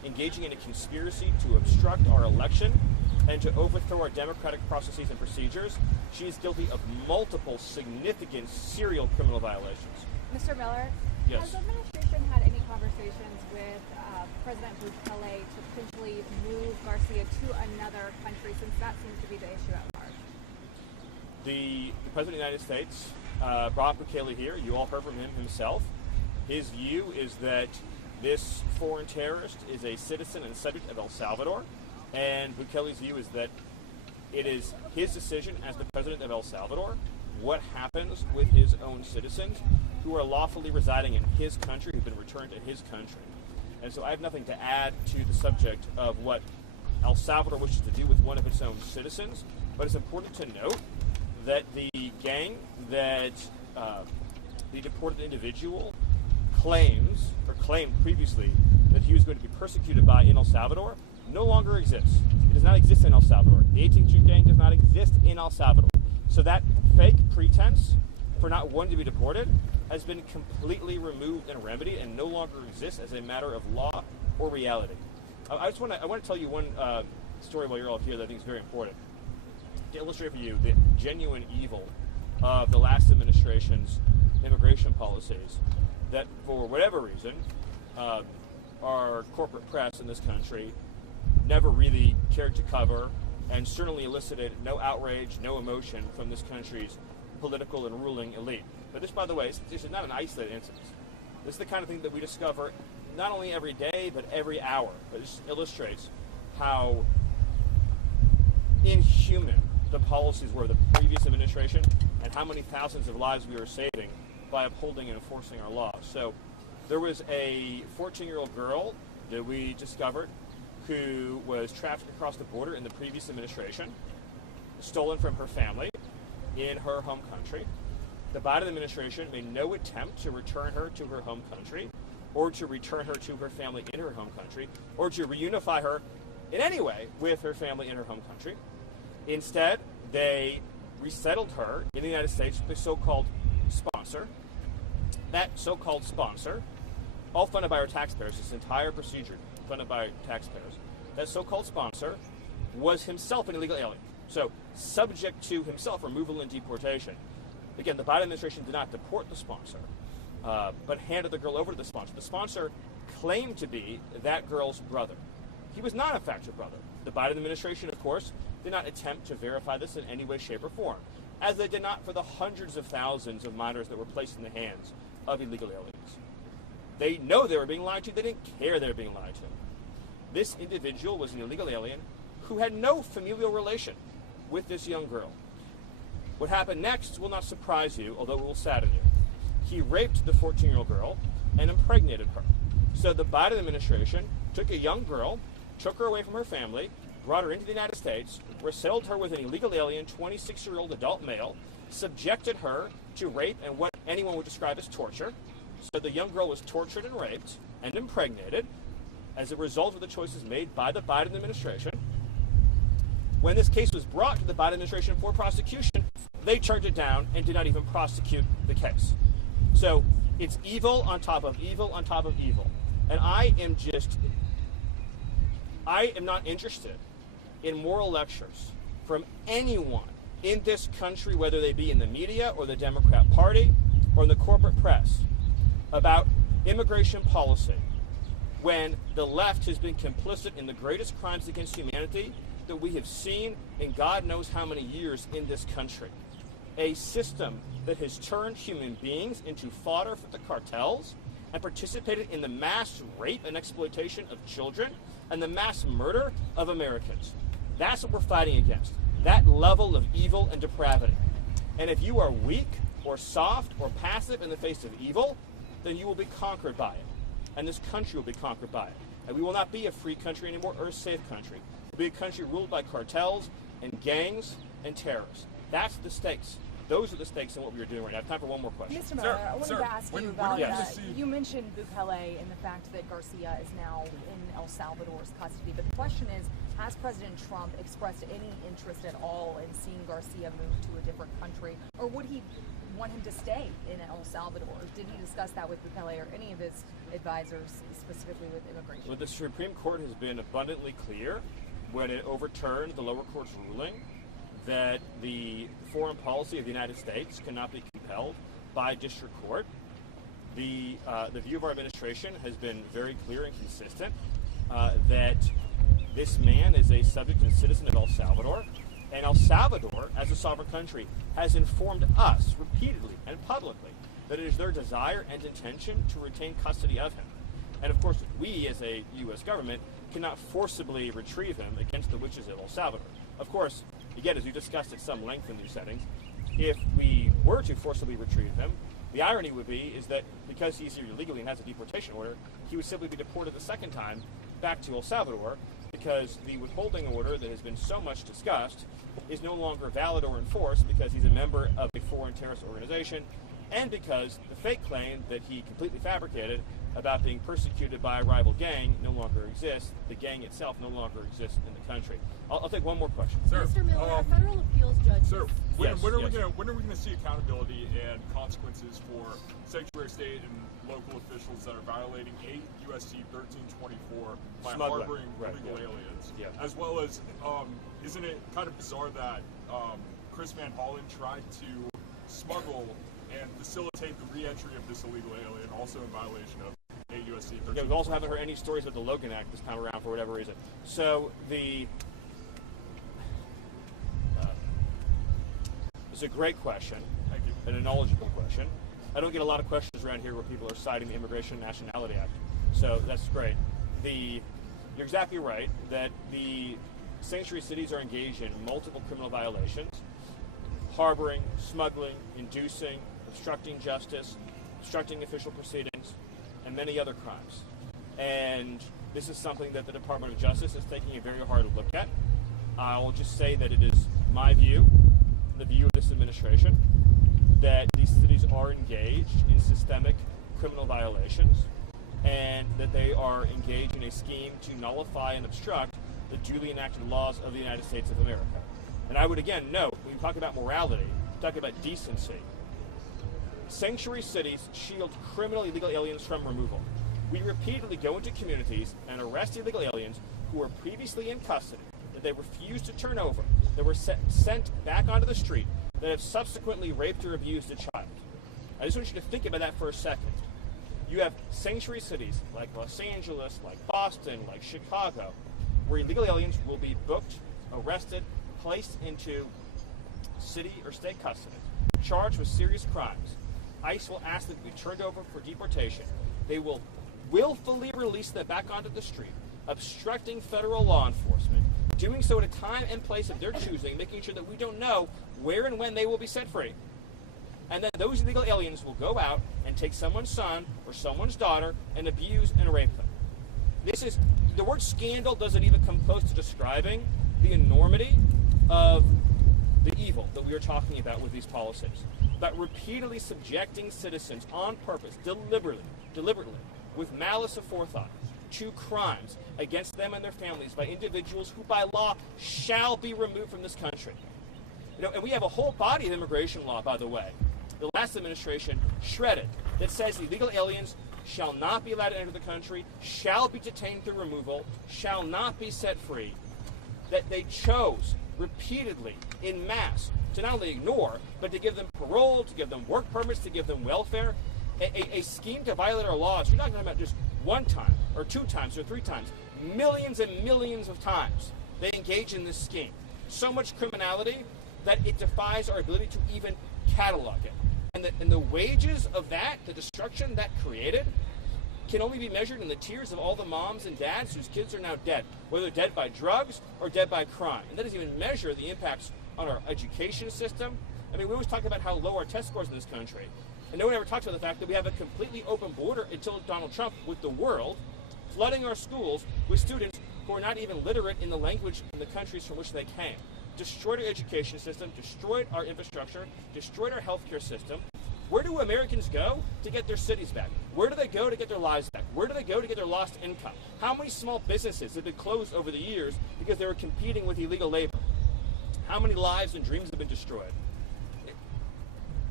engaging in a conspiracy to obstruct our election and to overthrow our democratic processes and procedures. She is guilty of multiple significant serial criminal violations. Mr. Miller, Yes. has the administration had any conversations with President Bukele to potentially move Garcia to another country, since that seems to be the issue at large? The President of the United States brought Bukele here. You all heard from him himself. His view is that this foreign terrorist is a citizen and subject of El Salvador, and Bukele's view is that it is his decision as the President of El Salvador what happens with his own citizens who are lawfully residing in his country, who've been returned to his country. And so I have nothing to add to the subject of what El Salvador wishes to do with one of its own citizens, but it's important to note that the gang that the deported individual claimed previously that he was going to be persecuted by in El Salvador no longer exists. It does not exist in El Salvador. The 18th Street gang does not exist in El Salvador. So that fake pretense for not wanting to be deported has been completely removed and remedied and no longer exists as a matter of law or reality. I want to tell you one story while you're all here that I think is very important to illustrate for you the genuine evil of the last administration's immigration policies that, for whatever reason, our corporate press in this country never really cared to cover, and certainly elicited no outrage, no emotion from this country's political and ruling elite. But this, by the way, this is not an isolated incident. This is the kind of thing that we discover not only every day, but every hour. But this illustrates how inhuman the policies were of the previous administration and how many thousands of lives we are saving by upholding and enforcing our laws. So there was a 14-year-old girl that we discovered who was trafficked across the border in the previous administration, stolen from her family in her home country. The Biden administration made no attempt to return her to her home country or to return her to her family in her home country or to reunify her in any way with her family in her home country. Instead, they resettled her in the United States with a so-called sponsor. That so-called sponsor, all funded by our taxpayers, this entire procedure funded by taxpayers, that so-called sponsor was himself an illegal alien. So subject to himself removal and deportation. Again, the Biden administration did not deport the sponsor, but handed the girl over to the sponsor. The sponsor claimed to be that girl's brother. He was not, in fact, her brother. The Biden administration, of course, did not attempt to verify this in any way, shape, or form, as they did not for the hundreds of thousands of minors that were placed in the hands of illegal aliens. They know they were being lied to. They didn't care they were being lied to. This individual was an illegal alien who had no familial relation with this young girl. What happened next will not surprise you, although it will sadden you. He raped the 14-year-old girl and impregnated her. So the Biden administration took a young girl, took her away from her family, brought her into the United States, resettled her with an illegal alien, 26-year-old adult male, subjected her to rape and what anyone would describe as torture. So the young girl was tortured and raped and impregnated as a result of the choices made by the Biden administration. When this case was brought to the Biden administration for prosecution, they turned it down and did not even prosecute the case. So it's evil on top of evil on top of evil. And I am not interested in moral lectures from anyone in this country, whether they be in the media or the Democrat Party or in the corporate press, about immigration policy when the left has been complicit in the greatest crimes against humanity that we have seen in God knows how many years in this country. A system that has turned human beings into fodder for the cartels and participated in the mass rape and exploitation of children and the mass murder of Americans. That's what we're fighting against, that level of evil and depravity. And if you are weak or soft or passive in the face of evil, then you will be conquered by it. And this country will be conquered by it. And we will not be a free country anymore or a safe country. We'll be a country ruled by cartels and gangs and terrorists. That's the stakes. Those are the stakes in what we are doing right now. I have time for one more question. Mr. Miller, I wanted to ask you about, you mentioned Bukele and the fact that Garcia is now in El Salvador's custody. But the question is, has President Trump expressed any interest at all in seeing Garcia move to a different country? Or would he want him to stay in El Salvador. Did he discuss that with Bukele or any of his advisors, specifically with immigration? Well, the Supreme Court has been abundantly clear when it overturned the lower court's ruling that the foreign policy of the United States cannot be compelled by district court. The view of our administration has been very clear and consistent that this man is a subject and citizen of El Salvador, and El Salvador, as a sovereign country, has informed us repeatedly and publicly that it is their desire and intention to retain custody of him. And of course, we as a U.S. government cannot forcibly retrieve him against the wishes of El Salvador. Of course, again, as we discussed at some length in these settings, if we were to forcibly retrieve him, the irony would be is that because he's here illegally and has a deportation order, he would simply be deported the second time back to El Salvador, because the withholding order that has been so much discussed is no longer valid or enforced because he's a member of a foreign terrorist organization, and because the fake claim that he completely fabricated about being persecuted by a rival gang no longer exists. The gang itself no longer exists in the country. I'll take one more question. Sir, Mr. Miller, a federal appeals judge. Sir, when are we yes. gonna see accountability and consequences for sanctuary state and local officials that are violating 8 U.S.C. 1324 by Smuggling. harboring Right, illegal yeah. aliens? Yeah. As well as, isn't it kind of bizarre that Chris Van Hollen tried to smuggle and facilitate the re-entry of this illegal alien, also in violation of 8 U.S.C. 1324? Yeah, we also haven't heard any stories about the Logan Act this time around for whatever reason. So it's a great question. Thank you. And a knowledgeable question. I don't get a lot of questions around here where people are citing the Immigration and Nationality Act. So that's great. You're exactly right that the sanctuary cities are engaged in multiple criminal violations: harboring, smuggling, inducing, obstructing justice, obstructing official proceedings, and many other crimes. And this is something that the Department of Justice is taking a very hard look at. I'll just say that it is my view, the view of this administration, that these cities are engaged in systemic criminal violations and that they are engaged in a scheme to nullify and obstruct the duly enacted laws of the United States of America. And I would again note, when we talk about morality, talk about decency, sanctuary cities shield criminal illegal aliens from removal. We repeatedly go into communities and arrest illegal aliens who were previously in custody, that they refused to turn over, that were sent back onto the street, that have subsequently raped or abused a child. I just want you to think about that for a second. You have sanctuary cities like Los Angeles, like Boston, like Chicago, where illegal aliens will be booked, arrested, placed into city or state custody, charged with serious crimes. ICE will ask them to be turned over for deportation. They will willfully release them back onto the street, obstructing federal law enforcement, doing so at a time and place of their choosing, making sure that we don't know where and when they will be set free. And then those illegal aliens will go out and take someone's son or someone's daughter and abuse and rape them. The word scandal doesn't even come close to describing the enormity of the evil that we are talking about with these policies. But repeatedly subjecting citizens on purpose, deliberately, with malice aforethought, to crimes against them and their families by individuals who by law shall be removed from this country. And we have a whole body of immigration law, by the way, the last administration shredded, that says illegal aliens shall not be allowed to enter the country, shall be detained through removal, shall not be set free. That they chose repeatedly, in mass, to not only ignore, but to give them parole, to give them work permits, to give them welfare. A scheme to violate our laws. You're not talking about just one time, or 2 times, or 3 times. Millions and millions of times they engage in this scheme. So much criminality that it defies our ability to even catalog it. And the wages of that, the destruction that created, can only be measured in the tears of all the moms and dads whose kids are now dead, whether dead by drugs or dead by crime. And that doesn't even measure the impacts on our education system. I mean, we always talk about how low our test scores in this country. And no one ever talks about the fact that we have a completely open border until Donald Trump with the world, flooding our schools with students who are not even literate in the language in the countries from which they came. Destroyed our education system, destroyed our infrastructure, destroyed our healthcare system. Where do Americans go to get their cities back? Where do they go to get their lives back? Where do they go to get their lost income? How many small businesses have been closed over the years because they were competing with illegal labor? How many lives and dreams have been destroyed?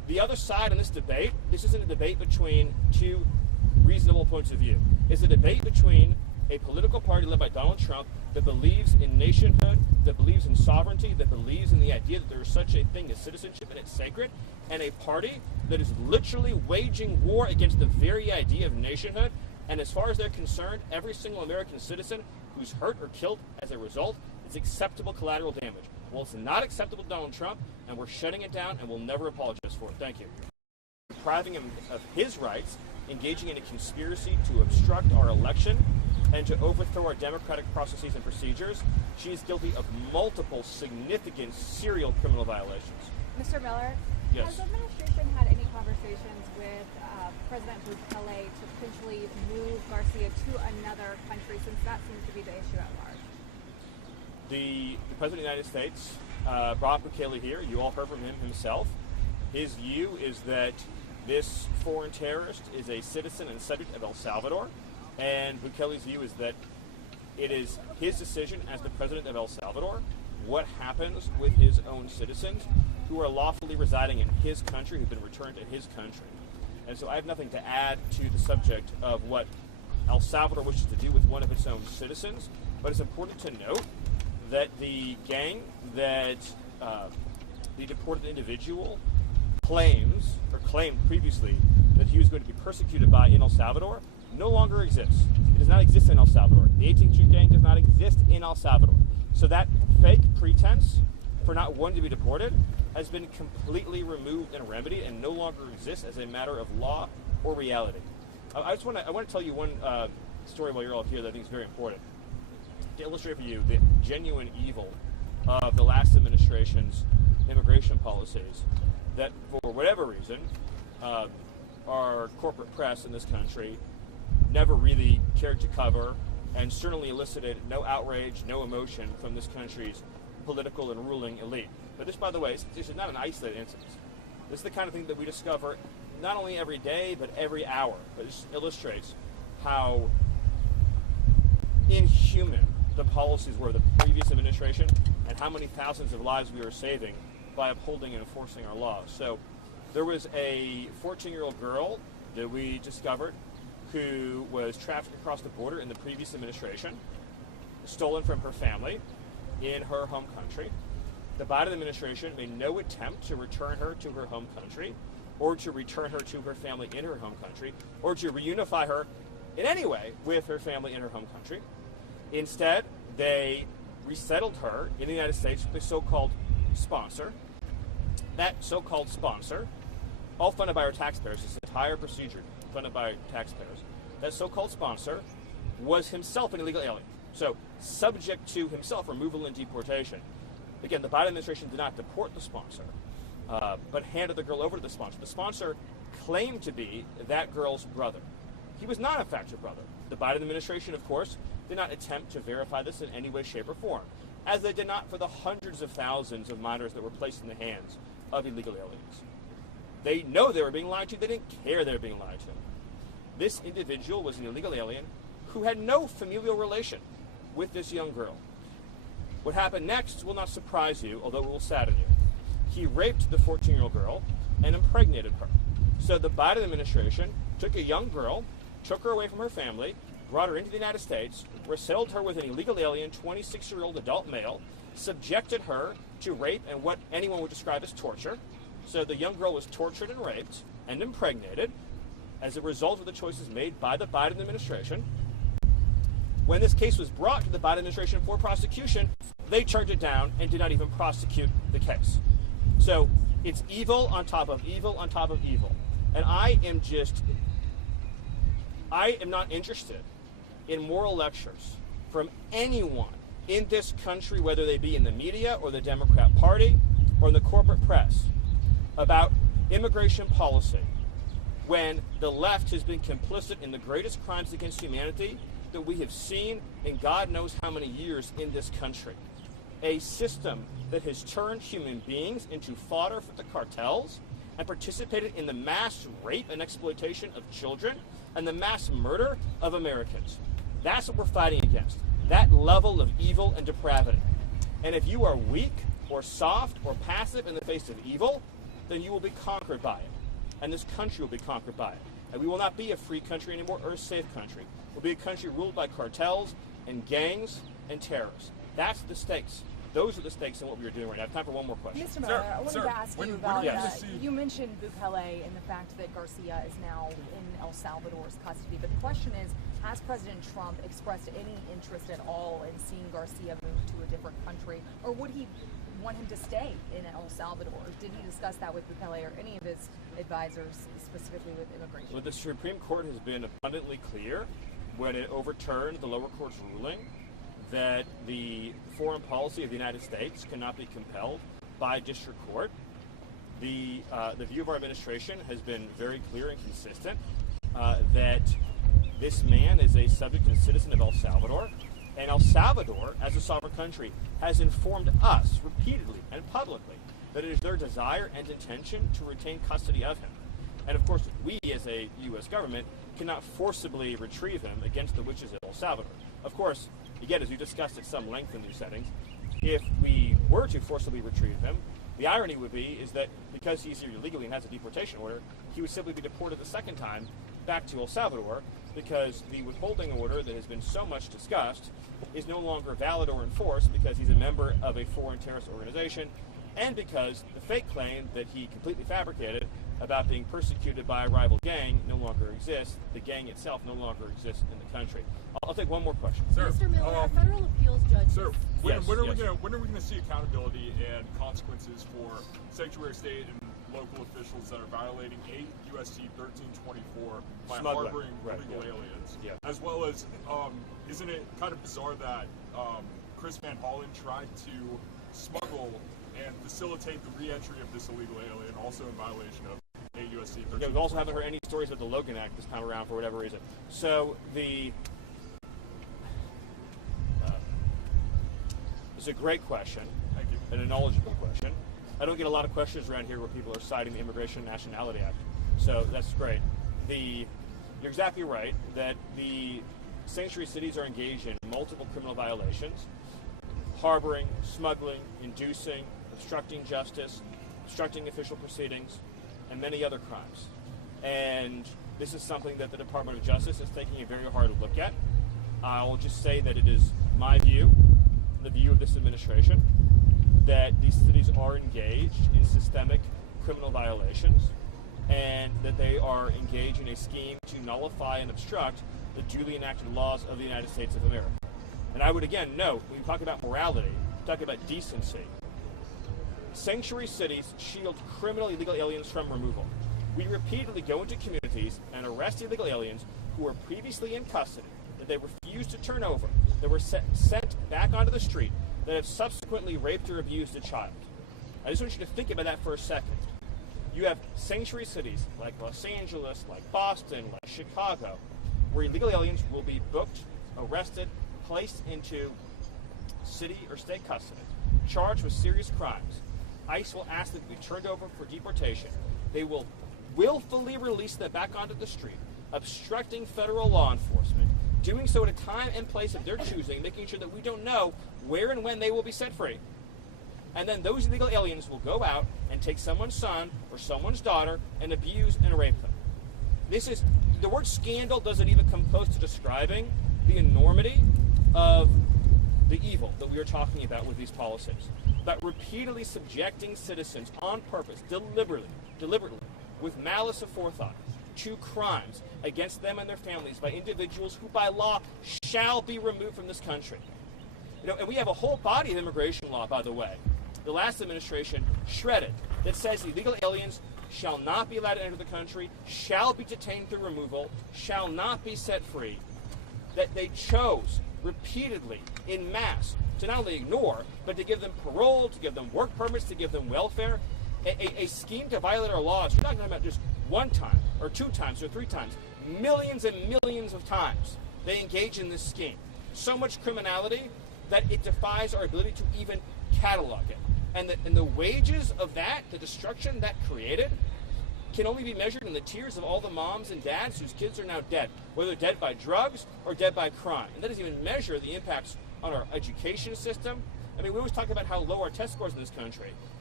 The other side in this debate, this isn't a debate between two reasonable points of view. It's a debate between a political party led by Donald Trump that believes in nationhood, that believes in sovereignty, that believes in the idea that there is such a thing as citizenship and it's sacred, and a party that is literally waging war against the very idea of nationhood. And as far as they're concerned, every single American citizen who's hurt or killed as a result is acceptable collateral damage. Well, it's not acceptable to Donald Trump, and we're shutting it down, and we'll never apologize for it. Thank you. Depriving him of his rights, engaging in a conspiracy to obstruct our election, and to overthrow our democratic processes and procedures. She is guilty of multiple significant serial criminal violations. Mr. Miller, yes. Has the administration had any conversations with President Bukele to potentially move Garcia to another country, since that seems to be the issue at large? The President of the United States brought Bukele here. You all heard from him himself. His view is that this foreign terrorist is a citizen and subject of El Salvador, and Bukele's view is that it is his decision as the president of El Salvador what happens with his own citizens who are lawfully residing in his country, who've been returned to his country. And so I have nothing to add to the subject of what El Salvador wishes to do with one of its own citizens, but it's important to note that the gang that the deported individual claimed previously that he was going to be persecuted by in El Salvador no longer exists. It does not exist in El Salvador. The 18th Street gang does not exist in El Salvador. So that fake pretense for not wanting to be deported has been completely removed and remedied and no longer exists as a matter of law or reality. I want to tell you one story while you're all here that I think is very important to illustrate for you the genuine evil of the last administration's immigration policies that, for whatever reason, our corporate press in this country never really cared to cover, and certainly elicited no outrage, no emotion from this country's political and ruling elite. But this, by the way, this is not an isolated incident. This is the kind of thing that we discover not only every day, but every hour. But this illustrates how inhuman the policies were of the previous administration and how many thousands of lives we were saving by upholding and enforcing our laws. So there was a 14-year-old girl that we discovered who was trafficked across the border in the previous administration, stolen from her family in her home country. The Biden administration made no attempt to return her to her home country, or to return her to her family in her home country, or to reunify her in any way with her family in her home country. Instead, they resettled her in the United States with a so-called sponsor. That so-called sponsor, all funded by our taxpayers, this entire procedure funded by taxpayers, that so-called sponsor was himself an illegal alien, so subject to himself removal and deportation. Again, the Biden administration did not deport the sponsor, but handed the girl over to the sponsor. The sponsor claimed to be that girl's brother. He was not, in fact, her brother. The Biden administration, of course, did not attempt to verify this in any way, shape, or form, as they did not for the hundreds of thousands of minors that were placed in the hands of illegal aliens. They know they were being lied to. They didn't care they were being lied to. This individual was an illegal alien who had no familial relation with this young girl. What happened next will not surprise you, although it will sadden you. He raped the 14-year-old girl and impregnated her. So the Biden administration took a young girl, took her away from her family, brought her into the United States, resettled her with an illegal alien, 26-year-old adult male, subjected her to rape and what anyone would describe as torture. So the young girl was tortured and raped and impregnated as a result of the choices made by the Biden administration. When this case was brought to the Biden administration for prosecution, they turned it down and did not even prosecute the case. So it's evil on top of evil on top of evil. And I am not interested in moral lectures from anyone in this country, whether they be in the media or the Democrat Party or in the corporate press, about immigration policy when the left has been complicit in the greatest crimes against humanity that we have seen in God knows how many years in this country. A system that has turned human beings into fodder for the cartels and participated in the mass rape and exploitation of children and the mass murder of Americans. That's what we're fighting against, that level of evil and depravity. And if you are weak or soft or passive in the face of evil, then you will be conquered by it. And this country will be conquered by it. And we will not be a free country anymore or a safe country. We'll be a country ruled by cartels and gangs and terrorists. That's the stakes. Those are the stakes in what we are doing right now. I have time for one more question. Mr. Miller, I wanted to ask you about, yes. You mentioned Bukele and the fact that Garcia is now in El Salvador's custody, but the question is, has President Trump expressed any interest at all in seeing Garcia move to a different country, or would he want him to stay in El Salvador? Did he discuss that with Bukele or any of his advisors, specifically with immigration? Well, the Supreme Court has been abundantly clear when it overturned the lower court's ruling that the foreign policy of the United States cannot be compelled by district court. The view of our administration has been very clear and consistent that this man is a subject and citizen of El Salvador, and El Salvador, as a sovereign country, has informed us repeatedly and publicly that it is their desire and intention to retain custody of him. And of course, we as a U.S. government cannot forcibly retrieve him against the wishes of El Salvador. Of course, again, as we discussed at some length in these settings, if we were to forcibly retrieve him, the irony would be is that because he's here illegally and has a deportation order, he would simply be deported the second time back to El Salvador, because the withholding order that has been so much discussed is no longer valid or enforced because he's a member of a foreign terrorist organization, and because the fake claim that he completely fabricated about being persecuted by a rival gang no longer exists. The gang itself no longer exists in the country. I'll take one more question. Sir, Mr. Miller, a federal appeals judge. Sir, when are we going to see accountability and consequences for sanctuary state and local officials that are violating 8 U.S.C. 1324 by harboring illegal aliens? Yeah. As well as, isn't it kind of bizarre that Chris Van Hollen tried to smuggle and facilitate the re-entry of this illegal alien, also in violation of 8 U.S.C. 1324? Yeah, we also haven't heard any stories about the Logan Act this time around for whatever reason. So it's a great question. Thank you. And a knowledgeable question. I don't get a lot of questions around here where people are citing the Immigration and Nationality Act. So that's great. You're exactly right that the sanctuary cities are engaged in multiple criminal violations: harboring, smuggling, inducing, obstructing justice, obstructing official proceedings, and many other crimes. And this is something that the Department of Justice is taking a very hard look at. I'll just say that it is my view, the view of this administration, that these cities are engaged in systemic criminal violations, and that they are engaged in a scheme to nullify and obstruct the duly enacted laws of the United States of America. And I would again note, when we talk about morality, talk about decency, sanctuary cities shield criminal illegal aliens from removal. We repeatedly go into communities and arrest illegal aliens who were previously in custody, that they refused to turn over, that were sent back onto the street, that have subsequently raped or abused a child. I just want you to think about that for a second. You have sanctuary cities like Los Angeles, like Boston, like Chicago, where illegal aliens will be booked, arrested, placed into city or state custody, charged with serious crimes. ICE will ask them to be turned over for deportation. They will willfully release them back onto the street, obstructing federal law enforcement, doing so at a time and place of their choosing, making sure that we don't know where and when they will be set free. And then those illegal aliens will go out and take someone's son or someone's daughter and abuse and rape them. The word scandal doesn't even come close to describing the enormity of the evil that we are talking about with these policies. But repeatedly subjecting citizens on purpose, deliberately, with malice aforethought, to crimes against them and their families by individuals who by law shall be removed from this country. And we have a whole body of immigration law, by the way, the last administration shredded, that says illegal aliens shall not be allowed to enter the country, shall be detained through removal, shall not be set free. That they chose repeatedly, in mass, to not only ignore, but to give them parole, to give them work permits, to give them welfare. A scheme to violate our laws. You're not talking about just one time, or 2 times, or 3 times. Millions and millions of times they engage in this scheme. So much criminality that it defies our ability to even catalog it. And the wages of that, the destruction that created, can only be measured in the tears of all the moms and dads whose kids are now dead, whether dead by drugs or dead by crime. And that doesn't even measure the impacts on our education system. I mean, we always talk about how low our test scores in this country.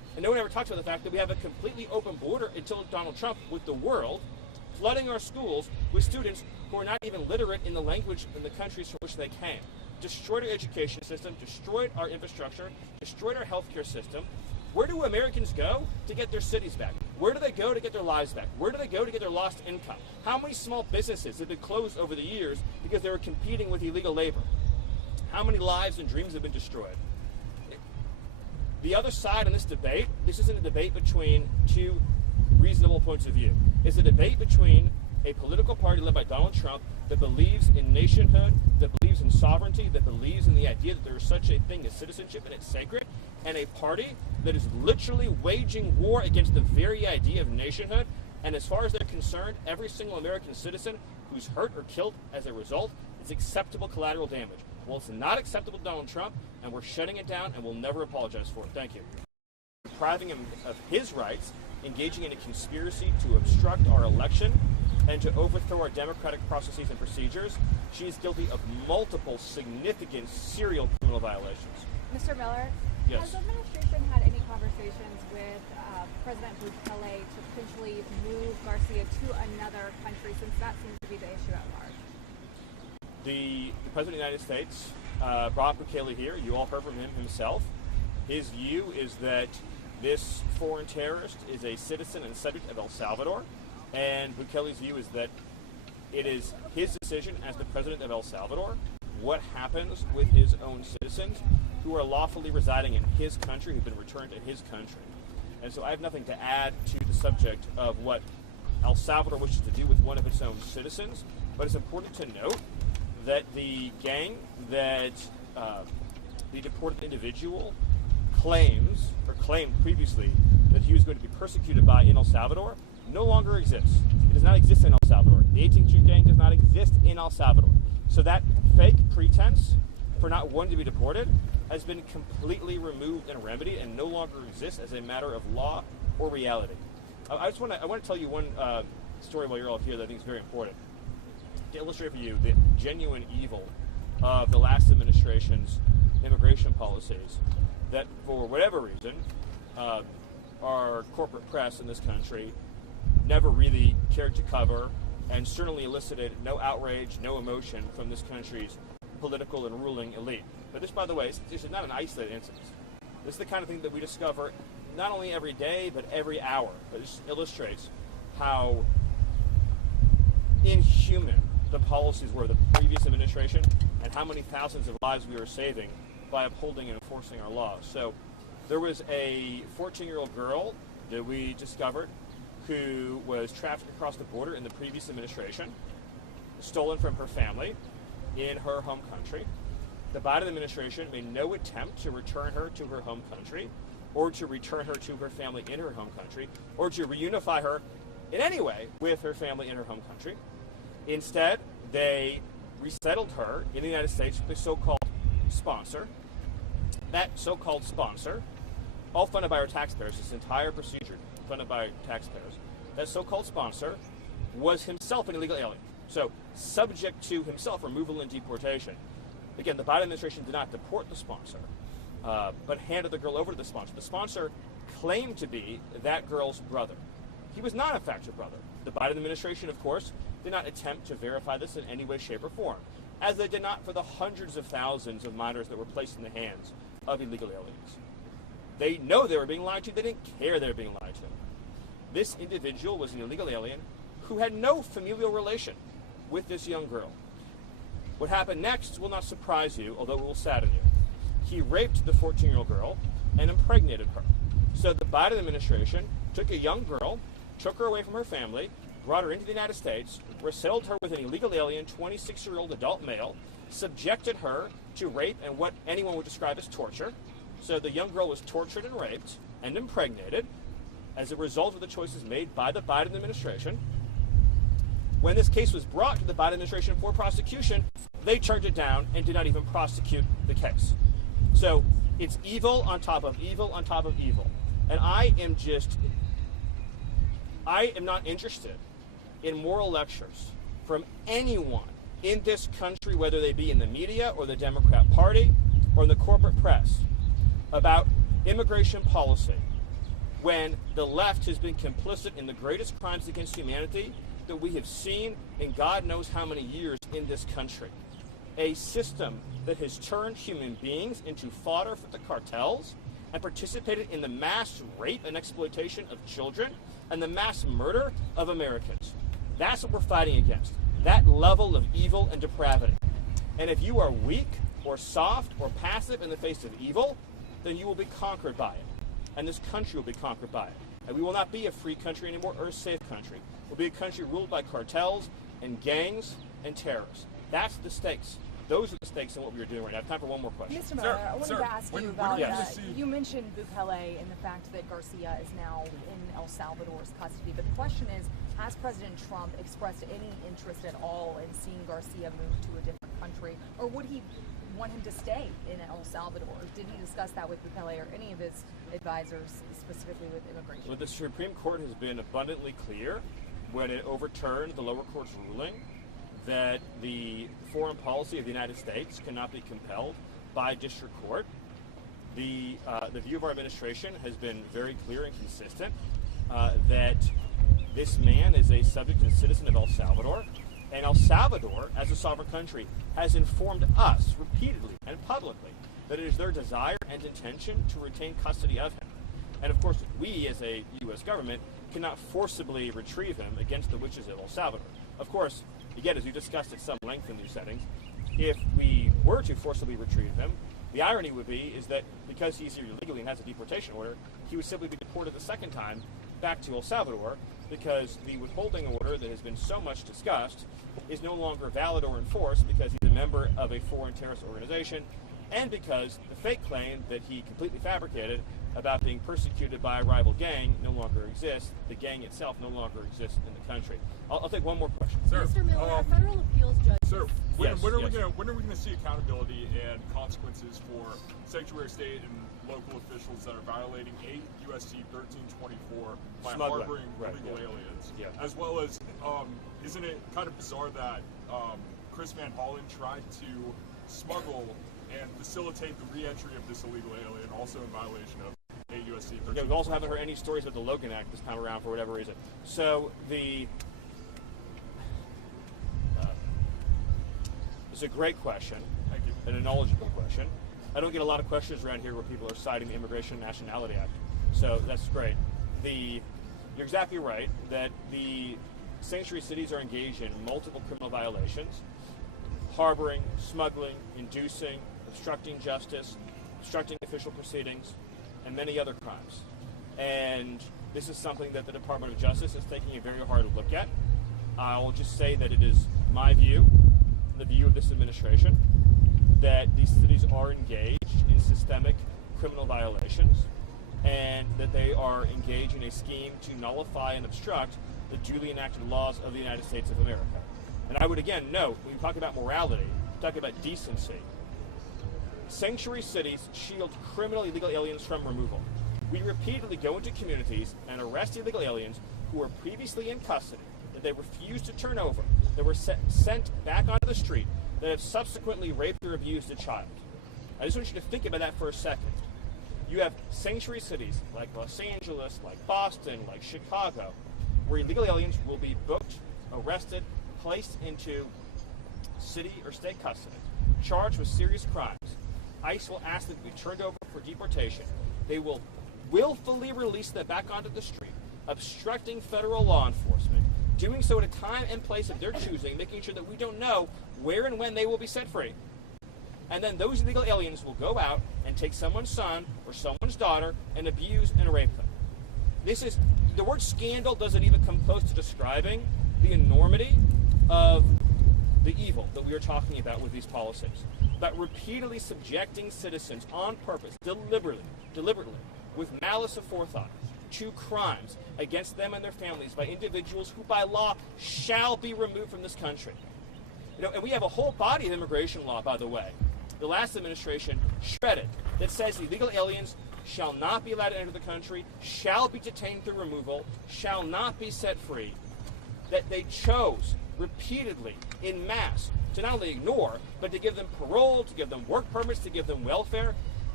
And no one ever talks about the fact that we have a completely open border until Donald Trump with the world, flooding our schools with students who are not even literate in the language in the countries from which they came. Destroyed our education system, destroyed our infrastructure, destroyed our healthcare system. Where do Americans go to get their cities back? Where do they go to get their lives back? Where do they go to get their lost income? How many small businesses have been closed over the years because they were competing with illegal labor? How many lives and dreams have been destroyed? The other side in this debate, this isn't a debate between two reasonable points of view. It's a debate between a political party led by Donald Trump that believes in nationhood, that believes in sovereignty, that believes in the idea that there is such a thing as citizenship and it's sacred, and a party that is literally waging war against the very idea of nationhood. And as far as they're concerned, every single American citizen who's hurt or killed as a result is acceptable collateral damage. Well, it's not acceptable to Donald Trump, and we're shutting it down, and we'll never apologize for it. Thank you. Depriving him of his rights, engaging in a conspiracy to obstruct our election, and to overthrow our democratic processes and procedures. She is guilty of multiple significant serial criminal violations. Mr. Miller, yes. Has the administration had any conversations with President Bukele to potentially move Garcia to another country, since that seems to be the issue at large? The President of the United States brought Bukele here. You all heard from him himself. His view is that this foreign terrorist is a citizen and subject of El Salvador, and Bukele's view is that it is his decision as the President of El Salvador what happens with his own citizens who are lawfully residing in his country, who've been returned to his country. And so I have nothing to add to the subject of what El Salvador wishes to do with one of its own citizens, but it's important to note that the gang that the deported individual claimed previously that he was going to be persecuted by in El Salvador no longer exists. It does not exist in El Salvador. The 18th Street gang does not exist in El Salvador. So that fake pretense for not wanting to be deported has been completely removed and remedied and no longer exists as a matter of law or reality. I want to tell you one story while you're all here that I think is very important to illustrate for you the genuine evil of the last administration's immigration policies that, for whatever reason, our corporate press in this country never really cared to cover, and certainly elicited no outrage, no emotion from this country's political and ruling elite. But this, by the way, this is not an isolated incident. This is the kind of thing that we discover not only every day, but every hour. But this illustrates how inhuman the policies were of the previous administration and how many thousands of lives we were saving by upholding and enforcing our laws. So there was a 14-year-old girl that we discovered who was trafficked across the border in the previous administration, stolen from her family in her home country. The Biden administration made no attempt to return her to her home country, or to return her to her family in her home country, or to reunify her in any way with her family in her home country. Instead, they resettled her in the United States with a so-called sponsor. That so-called sponsor, all funded by our taxpayers, this entire procedure funded by taxpayers, that so-called sponsor was himself an illegal alien, so subject to himself removal and deportation. Again, the Biden administration did not deport the sponsor, but handed the girl over to the sponsor. The sponsor claimed to be that girl's brother. He was not, in fact, her brother. The Biden administration, of course, did not attempt to verify this in any way, shape, or form, as they did not for the hundreds of thousands of minors that were placed in the hands of illegal aliens. They know they were being lied to. They didn't care they were being lied to. This individual was an illegal alien who had no familial relation with this young girl. What happened next will not surprise you, although it will sadden you. He raped the 14-year-old girl and impregnated her. So the Biden administration took a young girl, took her away from her family, brought her into the United States, resettled her with an illegal alien, 26-year-old adult male, subjected her to rape and what anyone would describe as torture. So the young girl was tortured and raped and impregnated as a result of the choices made by the Biden administration. When this case was brought to the Biden administration for prosecution, they turned it down and did not even prosecute the case. So it's evil on top of evil on top of evil. And I am not interested in moral lectures from anyone in this country, whether they be in the media or the Democrat Party or in the corporate press, about immigration policy when the left has been complicit in the greatest crimes against humanity that we have seen in God knows how many years in this country. A system that has turned human beings into fodder for the cartels and participated in the mass rape and exploitation of children and the mass murder of Americans. That's what we're fighting against, that level of evil and depravity. And if you are weak or soft or passive in the face of evil, then you will be conquered by it. And this country will be conquered by it. And we will not be a free country anymore or a safe country. We'll be a country ruled by cartels and gangs and terrorists. That's the stakes. Those are the stakes in what we are doing right now. I have time for one more question. Mr. Miller, I wanted to ask you about, you mentioned Bukele and the fact that Garcia is now in El Salvador's custody, but the question is, has President Trump expressed any interest at all in seeing Garcia move to a different country, or would he want him to stay in El Salvador? Did he discuss that with Bukele or any of his advisors, specifically with immigration? Well, the Supreme Court has been abundantly clear when it overturned the lower court's ruling that the foreign policy of the United States cannot be compelled by district court. The view of our administration has been very clear and consistent that this man is a subject and citizen of El Salvador, and El Salvador, as a sovereign country, has informed us repeatedly and publicly that it is their desire and intention to retain custody of him. And of course, we as a U.S. government cannot forcibly retrieve him against the wishes of El Salvador. Of course, again, as we discussed at some length in these settings, if we were to forcibly retrieve him, the irony would be is that because he's here illegally and has a deportation order, he would simply be deported the second time back to El Salvador, because the withholding order that has been so much discussed is no longer valid or enforced because he's a member of a foreign terrorist organization, and because the fake claim that he completely fabricated about being persecuted by a rival gang no longer exists. The gang itself no longer exists in the country. I'll take one more question. Sir, Mr. Miller, a federal appeals judge. Sir, when are we going to see accountability and consequences for sanctuary state and local officials that are violating 8 U.S.C. 1324 by harboring illegal aliens? Yeah. As well as, isn't it kind of bizarre that Chris Van Hollen tried to smuggle and facilitate the re-entry of this illegal alien, also in violation of 8 U.S.C. 1324? Yeah, we also haven't heard any stories about the Logan Act this time around for whatever reason. So it's a great question. Thank you. And a knowledgeable question. I don't get a lot of questions around here where people are citing the Immigration and Nationality Act. So that's great. You're exactly right that the sanctuary cities are engaged in multiple criminal violations: harboring, smuggling, inducing, obstructing justice, obstructing official proceedings, and many other crimes. And this is something that the Department of Justice is taking a very hard look at. I'll just say that it is my view, the view of this administration, that these cities are engaged in systemic criminal violations and that they are engaged in a scheme to nullify and obstruct the duly enacted laws of the United States of America. And I would again note, when we talk about morality, talk about decency, sanctuary cities shield criminal illegal aliens from removal. We repeatedly go into communities and arrest illegal aliens who were previously in custody, that they refused to turn over, that were sent back onto the street, that have subsequently raped or abused a child. I just want you to think about that for a second. You have sanctuary cities like Los Angeles, like Boston, like Chicago, where illegal aliens will be booked, arrested, placed into city or state custody, charged with serious crimes. ICE will ask them to be turned over for deportation. They will willfully release them back onto the street, obstructing federal law enforcement, doing so at a time and place of their choosing, making sure that we don't know where and when they will be set free. And then those illegal aliens will go out and take someone's son or someone's daughter and abuse and rape them. The word scandal doesn't even come close to describing the enormity of the evil that we are talking about with these policies. But repeatedly subjecting citizens on purpose, deliberately, with malice aforethought, to crimes against them and their families by individuals who by law shall be removed from this country. And we have a whole body of immigration law, by the way, the last administration shredded, that says illegal aliens shall not be allowed to enter the country, shall be detained through removal, shall not be set free. That they chose repeatedly, in mass, to not only ignore, but to give them parole, to give them work permits, to give them welfare.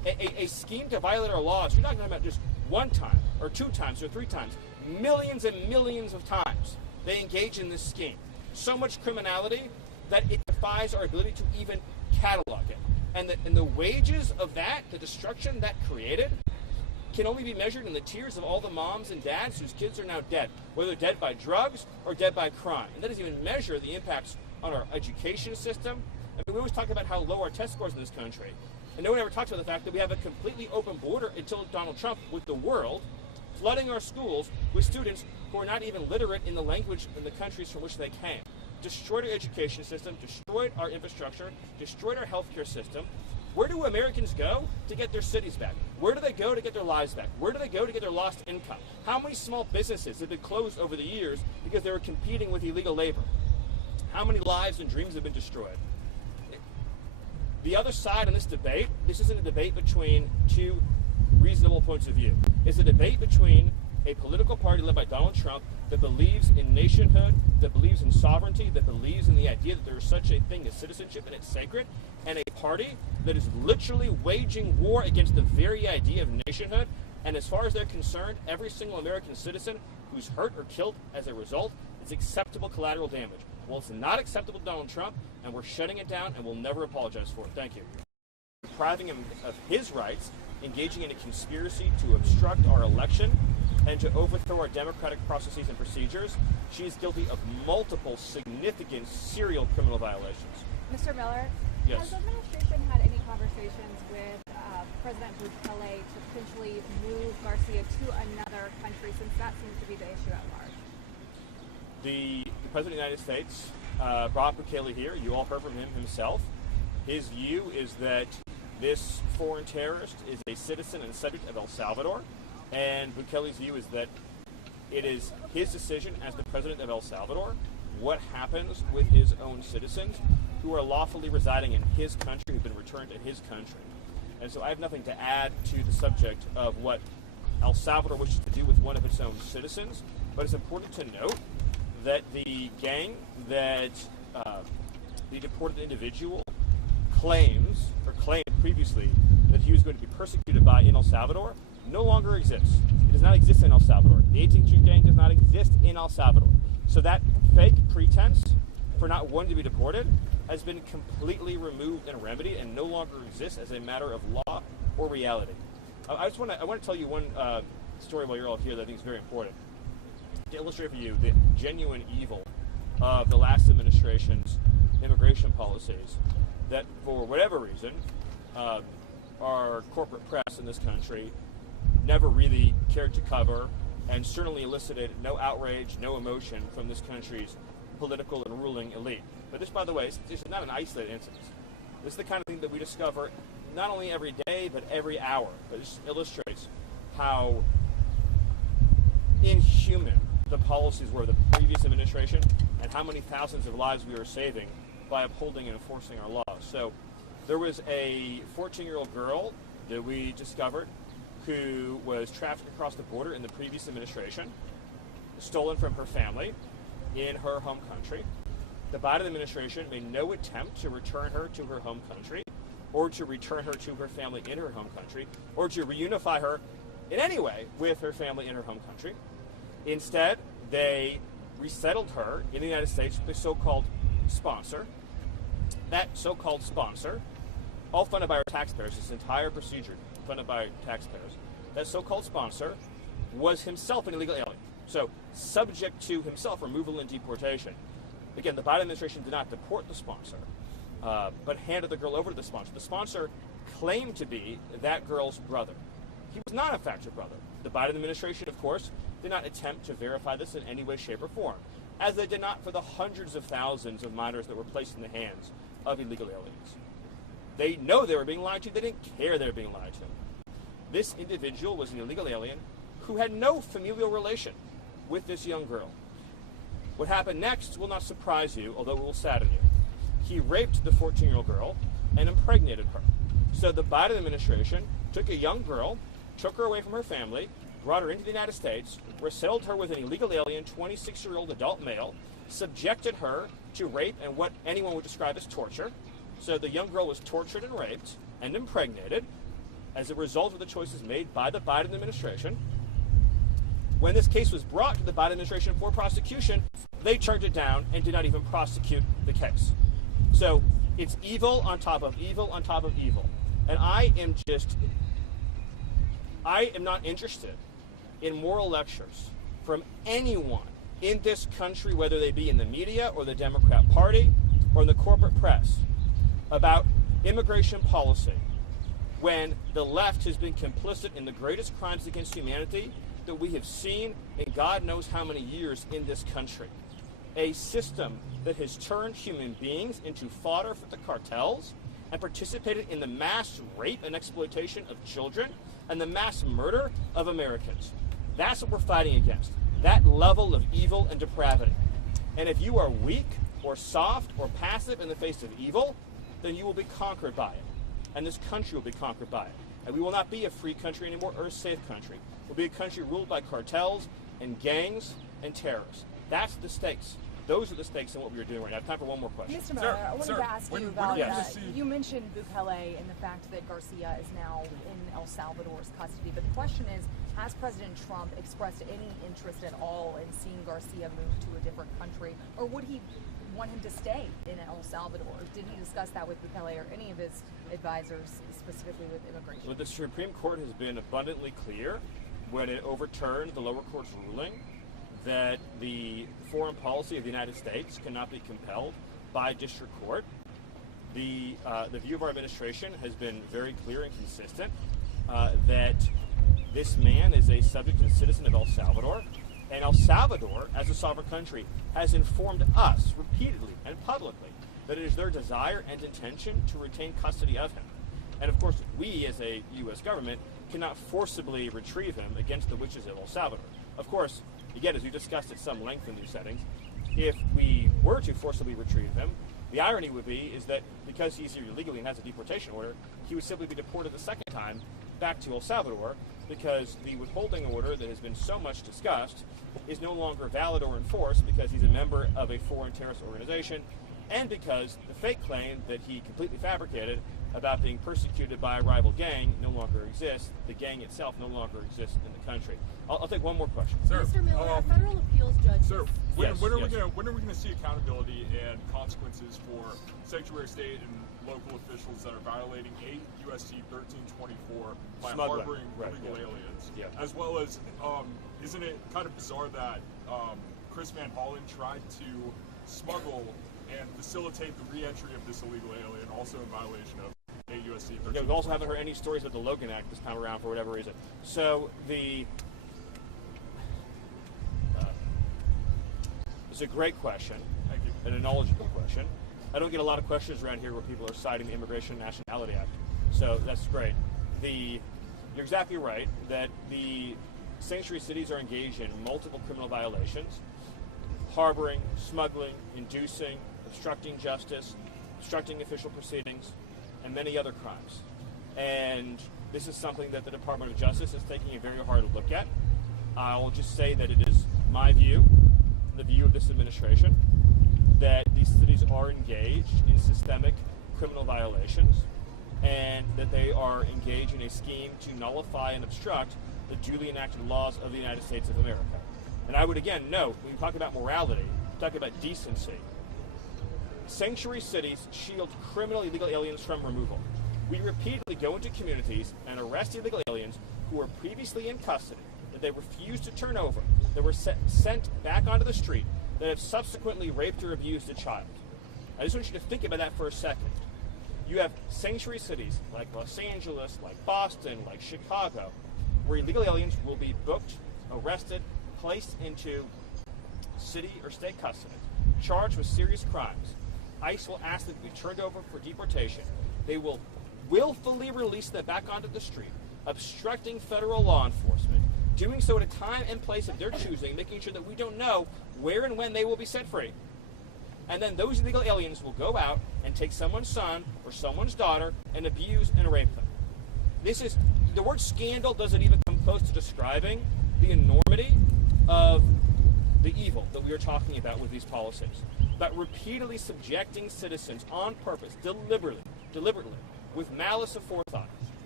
a scheme to violate our laws. You're not talking about just one time or 2 times or 3 times. Millions and millions of times they engage in this scheme. So much criminality that it defies our ability to even catalog it. And the wages of that, the destruction that created, can only be measured in the tears of all the moms and dads whose kids are now dead, whether dead by drugs or dead by crime. And that doesn't even measure the impacts on our education system. I mean, we always talk about how low our test scores in this country, and no one ever talks about the fact that we have a completely open border until Donald Trump with the world, flooding our schools with students who are not even literate in the language in the countries from which they came. Destroyed our education system, destroyed our infrastructure, destroyed our healthcare system. Where do Americans go to get their cities back? Where do they go to get their lives back? Where do they go to get their lost income? How many small businesses have been closed over the years because they were competing with illegal labor? How many lives and dreams have been destroyed? The other side in this debate, this isn't a debate between 2 reasonable points of view. It's a debate between a political party led by Donald Trump that believes in nationhood, that believes in sovereignty, that believes in the idea that there is such a thing as citizenship and it's sacred, and a party that is literally waging war against the very idea of nationhood. And as far as they're concerned, every single American citizen who's hurt or killed as a result is acceptable collateral damage. Well, it's not acceptable to Donald Trump, and we're shutting it down, and we'll never apologize for it. Thank you. Depriving him of his rights, engaging in a conspiracy to obstruct our election, and to overthrow our democratic processes and procedures. She is guilty of multiple significant serial criminal violations. Mr. Miller, yes. Has the administration had any conversations with President Bukele to potentially move Garcia to another country, since that seems to be the issue at large? The President of the United States brought Bukele here. You all heard from him himself. His view is that this foreign terrorist is a citizen and subject of El Salvador, and Bukele's view is that it is his decision as the president of El Salvador what happens with his own citizens who are lawfully residing in his country, who've been returned to his country. And so I have nothing to add to the subject of what El Salvador wishes to do with one of its own citizens, but it's important to note that the gang that the deported individual claimed previously that he was going to be persecuted by in El Salvador no longer exists. It does not exist in El Salvador. The 18th Street gang does not exist in El Salvador. So that fake pretense for not wanting to be deported has been completely removed and remedied and no longer exists as a matter of law or reality. I want to tell you one story while you're all here that I think is very important to illustrate for you the genuine evil of the last administration's immigration policies that, for whatever reason, our corporate press in this country never really cared to cover, and certainly elicited no outrage, no emotion from this country's political and ruling elite. But this, by the way, this is not an isolated incident. This is the kind of thing that we discover not only every day, but every hour. But it just illustrates how inhuman the policies were of the previous administration and how many thousands of lives we were saving by upholding and enforcing our laws. So there was a 14-year-old girl that we discovered who was trafficked across the border in the previous administration, stolen from her family in her home country. The Biden administration made no attempt to return her to her home country, or to return her to her family in her home country, or to reunify her in any way with her family in her home country. Instead, they resettled her in the United States with a so-called sponsor. That so-called sponsor, all funded by our taxpayers, this entire procedure funded by taxpayers, that so-called sponsor was himself an illegal alien. So subject to himself removal and deportation. Again, the Biden administration did not deport the sponsor, but handed the girl over to the sponsor. The sponsor claimed to be that girl's brother. He was not, in fact, her brother. The Biden administration, of course, did not attempt to verify this in any way, shape, or form, as they did not for the hundreds of thousands of minors that were placed in the hands of illegal aliens. They know they were being lied to. They didn't care they were being lied to. This individual was an illegal alien who had no familial relation with this young girl. What happened next will not surprise you, although it will sadden you. He raped the 14-year-old girl and impregnated her. So the Biden administration took a young girl, took her away from her family, brought her into the United States, resettled her with an illegal alien, 26-year-old adult male, subjected her to rape and what anyone would describe as torture. So the young girl was tortured and raped and impregnated, as a result of the choices made by the Biden administration. When this case was brought to the Biden administration for prosecution, they turned it down and did not even prosecute the case. So it's evil on top of evil on top of evil. And I am not interested in moral lectures from anyone in this country, whether they be in the media or the Democrat Party or in the corporate press, about immigration policy when the left has been complicit in the greatest crimes against humanity that we have seen in God knows how many years in this country. A system that has turned human beings into fodder for the cartels and participated in the mass rape and exploitation of children and the mass murder of Americans. That's what we're fighting against, that level of evil and depravity. And if you are weak or soft or passive in the face of evil, then you will be conquered by it. And this country will be conquered by it. And we will not be a free country anymore or a safe country. We'll be a country ruled by cartels and gangs and terrorists. That's the stakes. Those are the stakes in what we are doing right now. I have time for one more question. Mr. Miller, I wanted to ask you about, you mentioned Bukele and the fact that Garcia is now in El Salvador's custody. But the question is, has President Trump expressed any interest at all in seeing Garcia move to a different country? Or would he want him to stay in El Salvador? Did he discuss that with Bukele or any of his advisors, specifically with immigration? Well, the Supreme Court has been abundantly clear when it overturned the lower court's ruling that the foreign policy of the United States cannot be compelled by district court. The view of our administration has been very clear and consistent that this man is a subject and citizen of El Salvador, and El Salvador, as a sovereign country, has informed us repeatedly and publicly that it is their desire and intention to retain custody of him. And of course, we as a U.S. government cannot forcibly retrieve him against the wishes of El Salvador. Of course, again, as we discussed at some length in these settings, if we were to forcibly retrieve him, the irony would be is that because he's here illegally and has a deportation order, he would simply be deported the second time back to El Salvador, because the withholding order that has been so much discussed is no longer valid or enforced because he's a member of a foreign terrorist organization, and because the fake claim that he completely fabricated about being persecuted by a rival gang no longer exists. The gang itself no longer exists in the country. I'll take one more question. Sir, Mr. Miller, a federal appeals judge. Sir, when are we going to see accountability and consequences for sanctuary state and local officials that are violating 8 U.S.C. 1324 by harboring illegal aliens? Yeah. As well as, isn't it kind of bizarre that Chris Van Hollen tried to smuggle and facilitate the re-entry of this illegal alien, also in violation of 8 U.S.C. 1324? Yeah, we also haven't heard any stories about the Logan Act this time around for whatever reason. So it's a great question. Thank you. And a knowledgeable question. I don't get a lot of questions around here where people are citing the Immigration and Nationality Act. So that's great. You're exactly right that the sanctuary cities are engaged in multiple criminal violations: harboring, smuggling, inducing, obstructing justice, obstructing official proceedings, and many other crimes. And this is something that the Department of Justice is taking a very hard look at. I'll just say that it is my view, the view of this administration, that these cities are engaged in systemic criminal violations and that they are engaged in a scheme to nullify and obstruct the duly enacted laws of the United States of America. And I would again note, when we talk about morality, talk about decency, sanctuary cities shield criminal illegal aliens from removal. We repeatedly go into communities and arrest illegal aliens who were previously in custody, that they refused to turn over, that were sent back onto the street, that have subsequently raped or abused a child. I just want you to think about that for a second. You have sanctuary cities like Los Angeles, like Boston, like Chicago, where illegal aliens will be booked, arrested, placed into city or state custody, charged with serious crimes. ICE will ask them to be turned over for deportation. They will willfully release them back onto the street, obstructing federal law enforcement, doing so at a time and place of their choosing, making sure that we don't know where and when they will be set free. And then those illegal aliens will go out and take someone's son or someone's daughter and abuse and rape them. The word scandal doesn't even come close to describing the enormity of the evil that we are talking about with these policies. But repeatedly subjecting citizens on purpose, deliberately, with malice aforethought,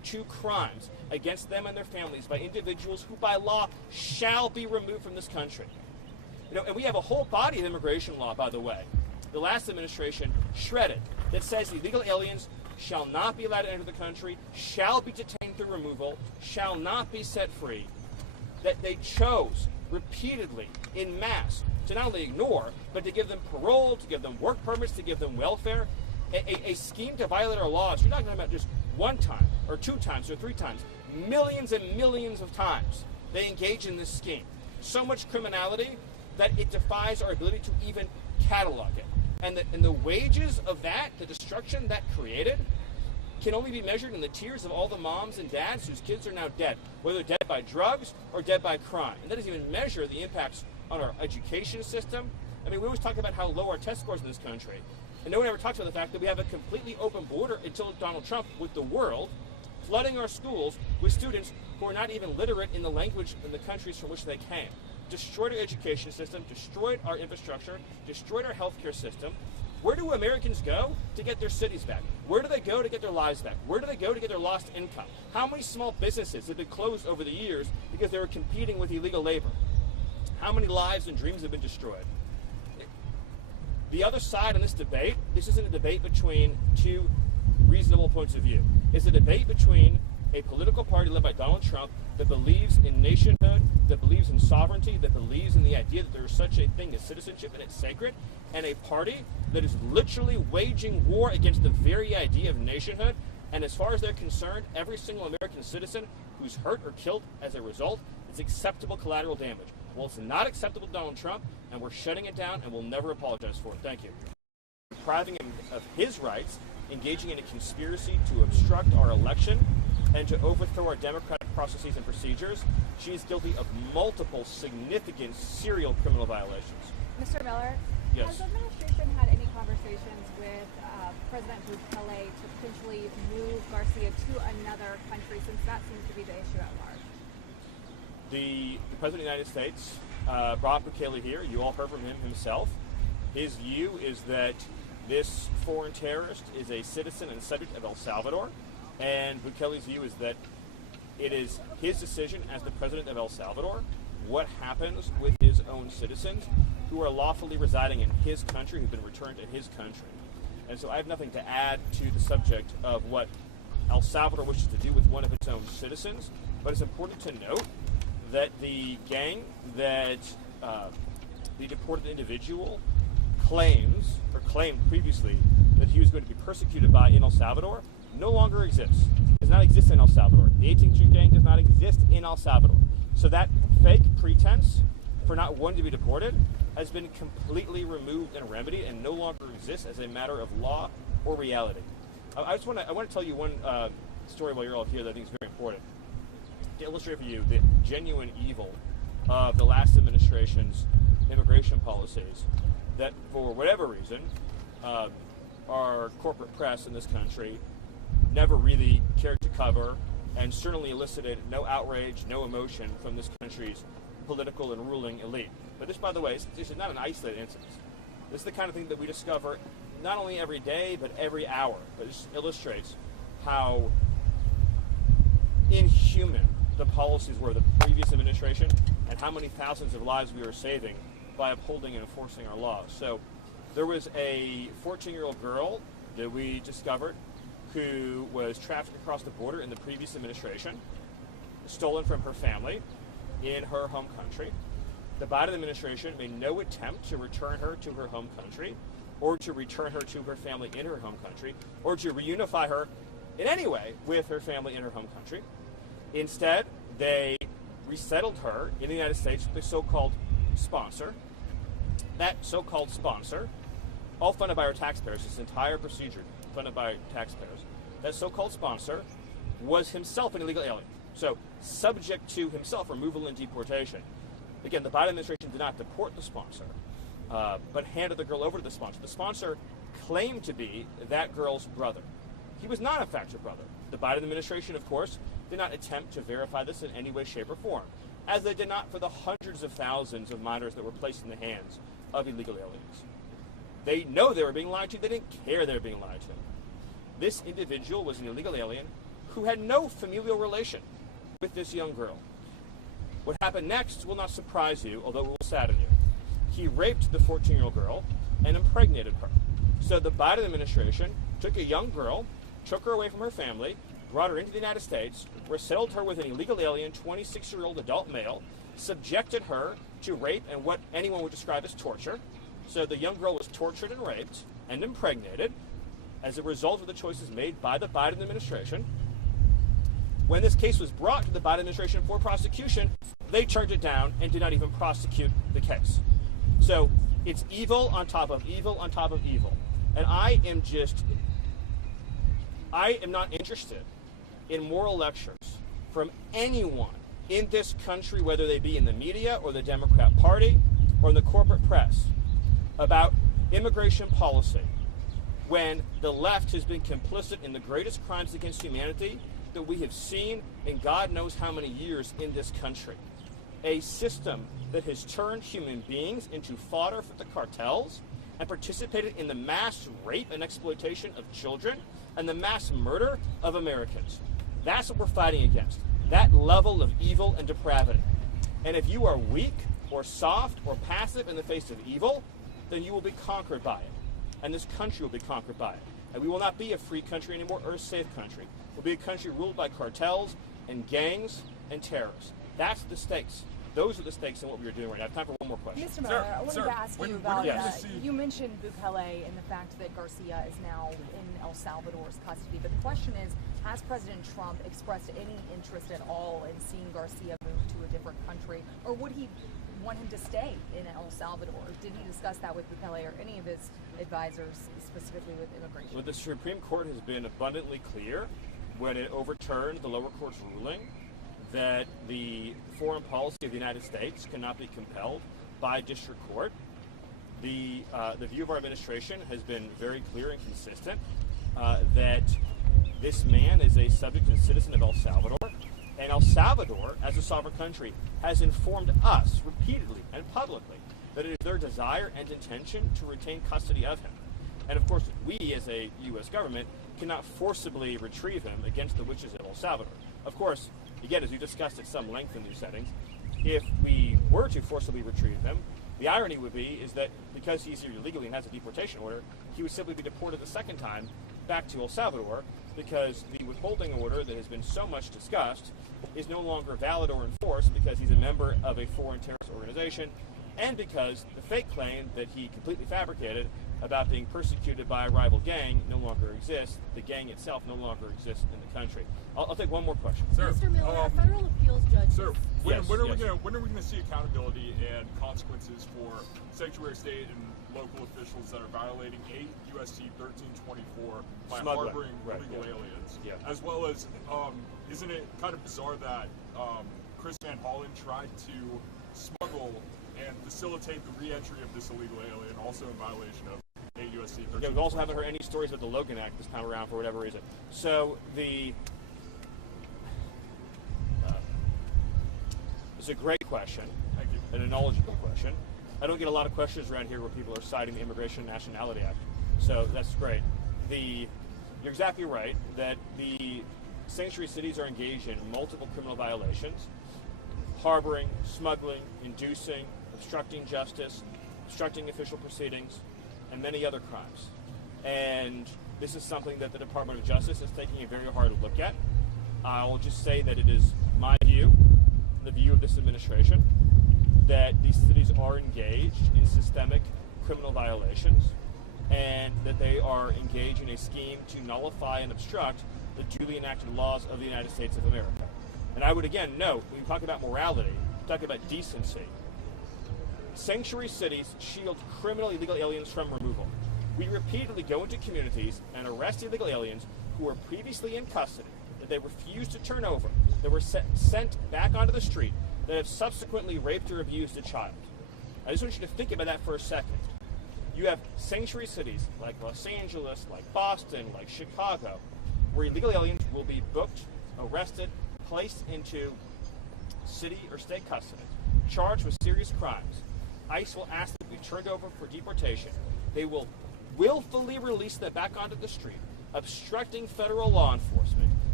to crimes against them and their families by individuals who by law shall be removed from this country. And we have a whole body of immigration law, by the way, the last administration shredded, that says illegal aliens shall not be allowed to enter the country, shall be detained through removal, shall not be set free, that they chose repeatedly in mass to not only ignore, but to give them parole, to give them work permits, to give them welfare, a scheme to violate our laws. You're not talking about just one time, or 2 times, or 3 times. Millions and millions of times they engage in this scheme. So much criminality that it defies our ability to even catalog it. And the wages of that, the destruction that created, can only be measured in the tears of all the moms and dads whose kids are now dead, whether dead by drugs or dead by crime. And that doesn't even measure the impacts on our education system. I mean, we always talk about how low our test scores in this country. And no one ever talks about the fact that we have a completely open border until Donald Trump with the world, flooding our schools with students who are not even literate in the language in the countries from which they came. Destroyed our education system, destroyed our infrastructure, destroyed our healthcare system. Where do Americans go to get their cities back? Where do they go to get their lives back? Where do they go to get their lost income? How many small businesses have been closed over the years because they were competing with illegal labor? How many lives and dreams have been destroyed? The other side on this debate, this isn't a debate between 2 reasonable points of view. It's a debate between a political party led by Donald Trump that believes in nationhood, that believes in sovereignty, that believes in the idea that there is such a thing as citizenship and it's sacred, and a party that is literally waging war against the very idea of nationhood. And as far as they're concerned, every single American citizen who's hurt or killed as a result is acceptable collateral damage. Well, it's not acceptable to Donald Trump, and we're shutting it down, and we'll never apologize for it. Thank you. Depriving him of his rights, engaging in a conspiracy to obstruct our election, and to overthrow our democratic processes and procedures. She is guilty of multiple significant serial criminal violations. Mr. Miller, yes. Has the administration had any conversations with President Bukele to potentially move Garcia to another country, since that seems to be the issue at large? The President of the United States brought Bukele here. You all heard from him himself. His view is that this foreign terrorist is a citizen and subject of El Salvador. And Bukele's view is that it is his decision as the president of El Salvador what happens with his own citizens who are lawfully residing in his country, who've been returned to his country. And so I have nothing to add to the subject of what El Salvador wishes to do with one of its own citizens, but it's important to note that the gang that the deported individual claimed previously that he was going to be persecuted by in El Salvador no longer exists. Does not exist in El Salvador. The 18th Street Gang does not exist in El Salvador. So that fake pretense for not wanting to be deported has been completely removed and remedied and no longer exists as a matter of law or reality. I want to tell you one story while you're all here that I think is very important to illustrate for you the genuine evil of the last administration's immigration policies that, for whatever reason, our corporate press in this country never really cared to cover, and certainly elicited no outrage, no emotion from this country's political and ruling elite. But this, by the way, this is not an isolated incident. This is the kind of thing that we discover not only every day, but every hour. But this illustrates how inhuman the policies were of the previous administration and how many thousands of lives we are saving by upholding and enforcing our laws. So there was a 14-year-old girl that we discovered who was trafficked across the border in the previous administration, stolen from her family in her home country. The Biden administration made no attempt to return her to her home country, or to return her to her family in her home country, or to reunify her in any way with her family in her home country. Instead, they resettled her in the United States with a so-called sponsor. That so-called sponsor, all funded by our taxpayers, this entire procedure funded by taxpayers, that so-called sponsor was himself an illegal alien, so subject to himself removal and deportation. Again, the Biden administration did not deport the sponsor, but handed the girl over to the sponsor. The sponsor claimed to be that girl's brother. He was not, in fact, her brother. The Biden administration, of course, did not attempt to verify this in any way, shape, or form, as they did not for the hundreds of thousands of minors that were placed in the hands of illegal aliens. They know they were being lied to. They didn't care they were being lied to. This individual was an illegal alien who had no familial relation with this young girl. What happened next will not surprise you, although it will sadden you. He raped the 14-year-old girl and impregnated her. So the Biden administration took a young girl, took her away from her family, brought her into the United States, resettled her with an illegal alien, 26-year-old adult male, subjected her to rape and what anyone would describe as torture. So the young girl was tortured and raped and impregnated as a result of the choices made by the Biden administration. When this case was brought to the Biden administration for prosecution, they turned it down and did not even prosecute the case. So it's evil on top of evil on top of evil. And I am not interested in moral lectures from anyone in this country, whether they be in the media or the Democrat Party or in the corporate press, about immigration policy when the left has been complicit in the greatest crimes against humanity that we have seen in God knows how many years in this country. A system that has turned human beings into fodder for the cartels and participated in the mass rape and exploitation of children and the mass murder of Americans. That's what we're fighting against, that level of evil and depravity. And if you are weak or soft or passive in the face of evil, then you will be conquered by it. And this country will be conquered by it. And we will not be a free country anymore or a safe country. We'll be a country ruled by cartels and gangs and terrorists. That's the stakes. Those are the stakes in what we are doing right now. I have time for one more question. Mr. Miller, I wanted to ask you about, you mentioned Bukele and the fact that Garcia is now in El Salvador's custody. But the question is, has President Trump expressed any interest at all in seeing Garcia move to a different country? Or would he want him to stay in El Salvador? Did he discuss that with Bukele or any of his advisors, specifically with immigration? Well, the Supreme Court has been abundantly clear when it overturned the lower court's ruling that the foreign policy of the United States cannot be compelled by district court. The view of our administration has been very clear and consistent that this man is a subject and citizen of El Salvador, and El Salvador, as a sovereign country, has informed us repeatedly and publicly that it is their desire and intention to retain custody of him. And of course, we as a U.S. government cannot forcibly retrieve him against the wishes of El Salvador. Of course, again, as we discussed at some length in these settings, if we were to forcibly retrieve him, the irony would be is that because he's here illegally and has a deportation order, he would simply be deported the second time back to El Salvador because the withholding order that has been so much discussed is no longer valid or enforced because he's a member of a foreign terrorist organization and because the fake claim that he completely fabricated about being persecuted by a rival gang no longer exists. The gang itself no longer exists in the country. I'll take one more question. Sir, Mr. Miller, a federal appeals judge. Sir, when are we going to see accountability and consequences for sanctuary state and local officials that are violating 8 U.S.C. 1324 by harboring illegal aliens? Yeah. As well as, isn't it kind of bizarre that Chris Van Hollen tried to smuggle and facilitate the re-entry of this illegal alien, also in violation of 8 U.S.C. 1324? Yeah, we also haven't heard any stories about the Logan Act this time around for whatever reason. So it's a great question. Thank you. And a knowledgeable question. I don't get a lot of questions around here where people are citing the Immigration and Nationality Act. So that's great. You're exactly right that the sanctuary cities are engaged in multiple criminal violations: harboring, smuggling, inducing, obstructing justice, obstructing official proceedings, and many other crimes. And this is something that the Department of Justice is taking a very hard look at. I'll just say that it is my view, the view of this administration, that these cities are engaged in systemic criminal violations and that they are engaged in a scheme to nullify and obstruct the duly enacted laws of the United States of America. And I would again note, when we talk about morality, talk about decency, sanctuary cities shield criminal illegal aliens from removal. We repeatedly go into communities and arrest illegal aliens who were previously in custody, that they refused to turn over, that were sent back onto the street, that have subsequently raped or abused a child. I just want you to think about that for a second. You have sanctuary cities like Los Angeles, like Boston, like Chicago, where illegal aliens will be booked, arrested, placed into city or state custody, charged with serious crimes. ICE will ask them to be turned over for deportation. They will willfully release them back onto the street, obstructing federal law enforcement,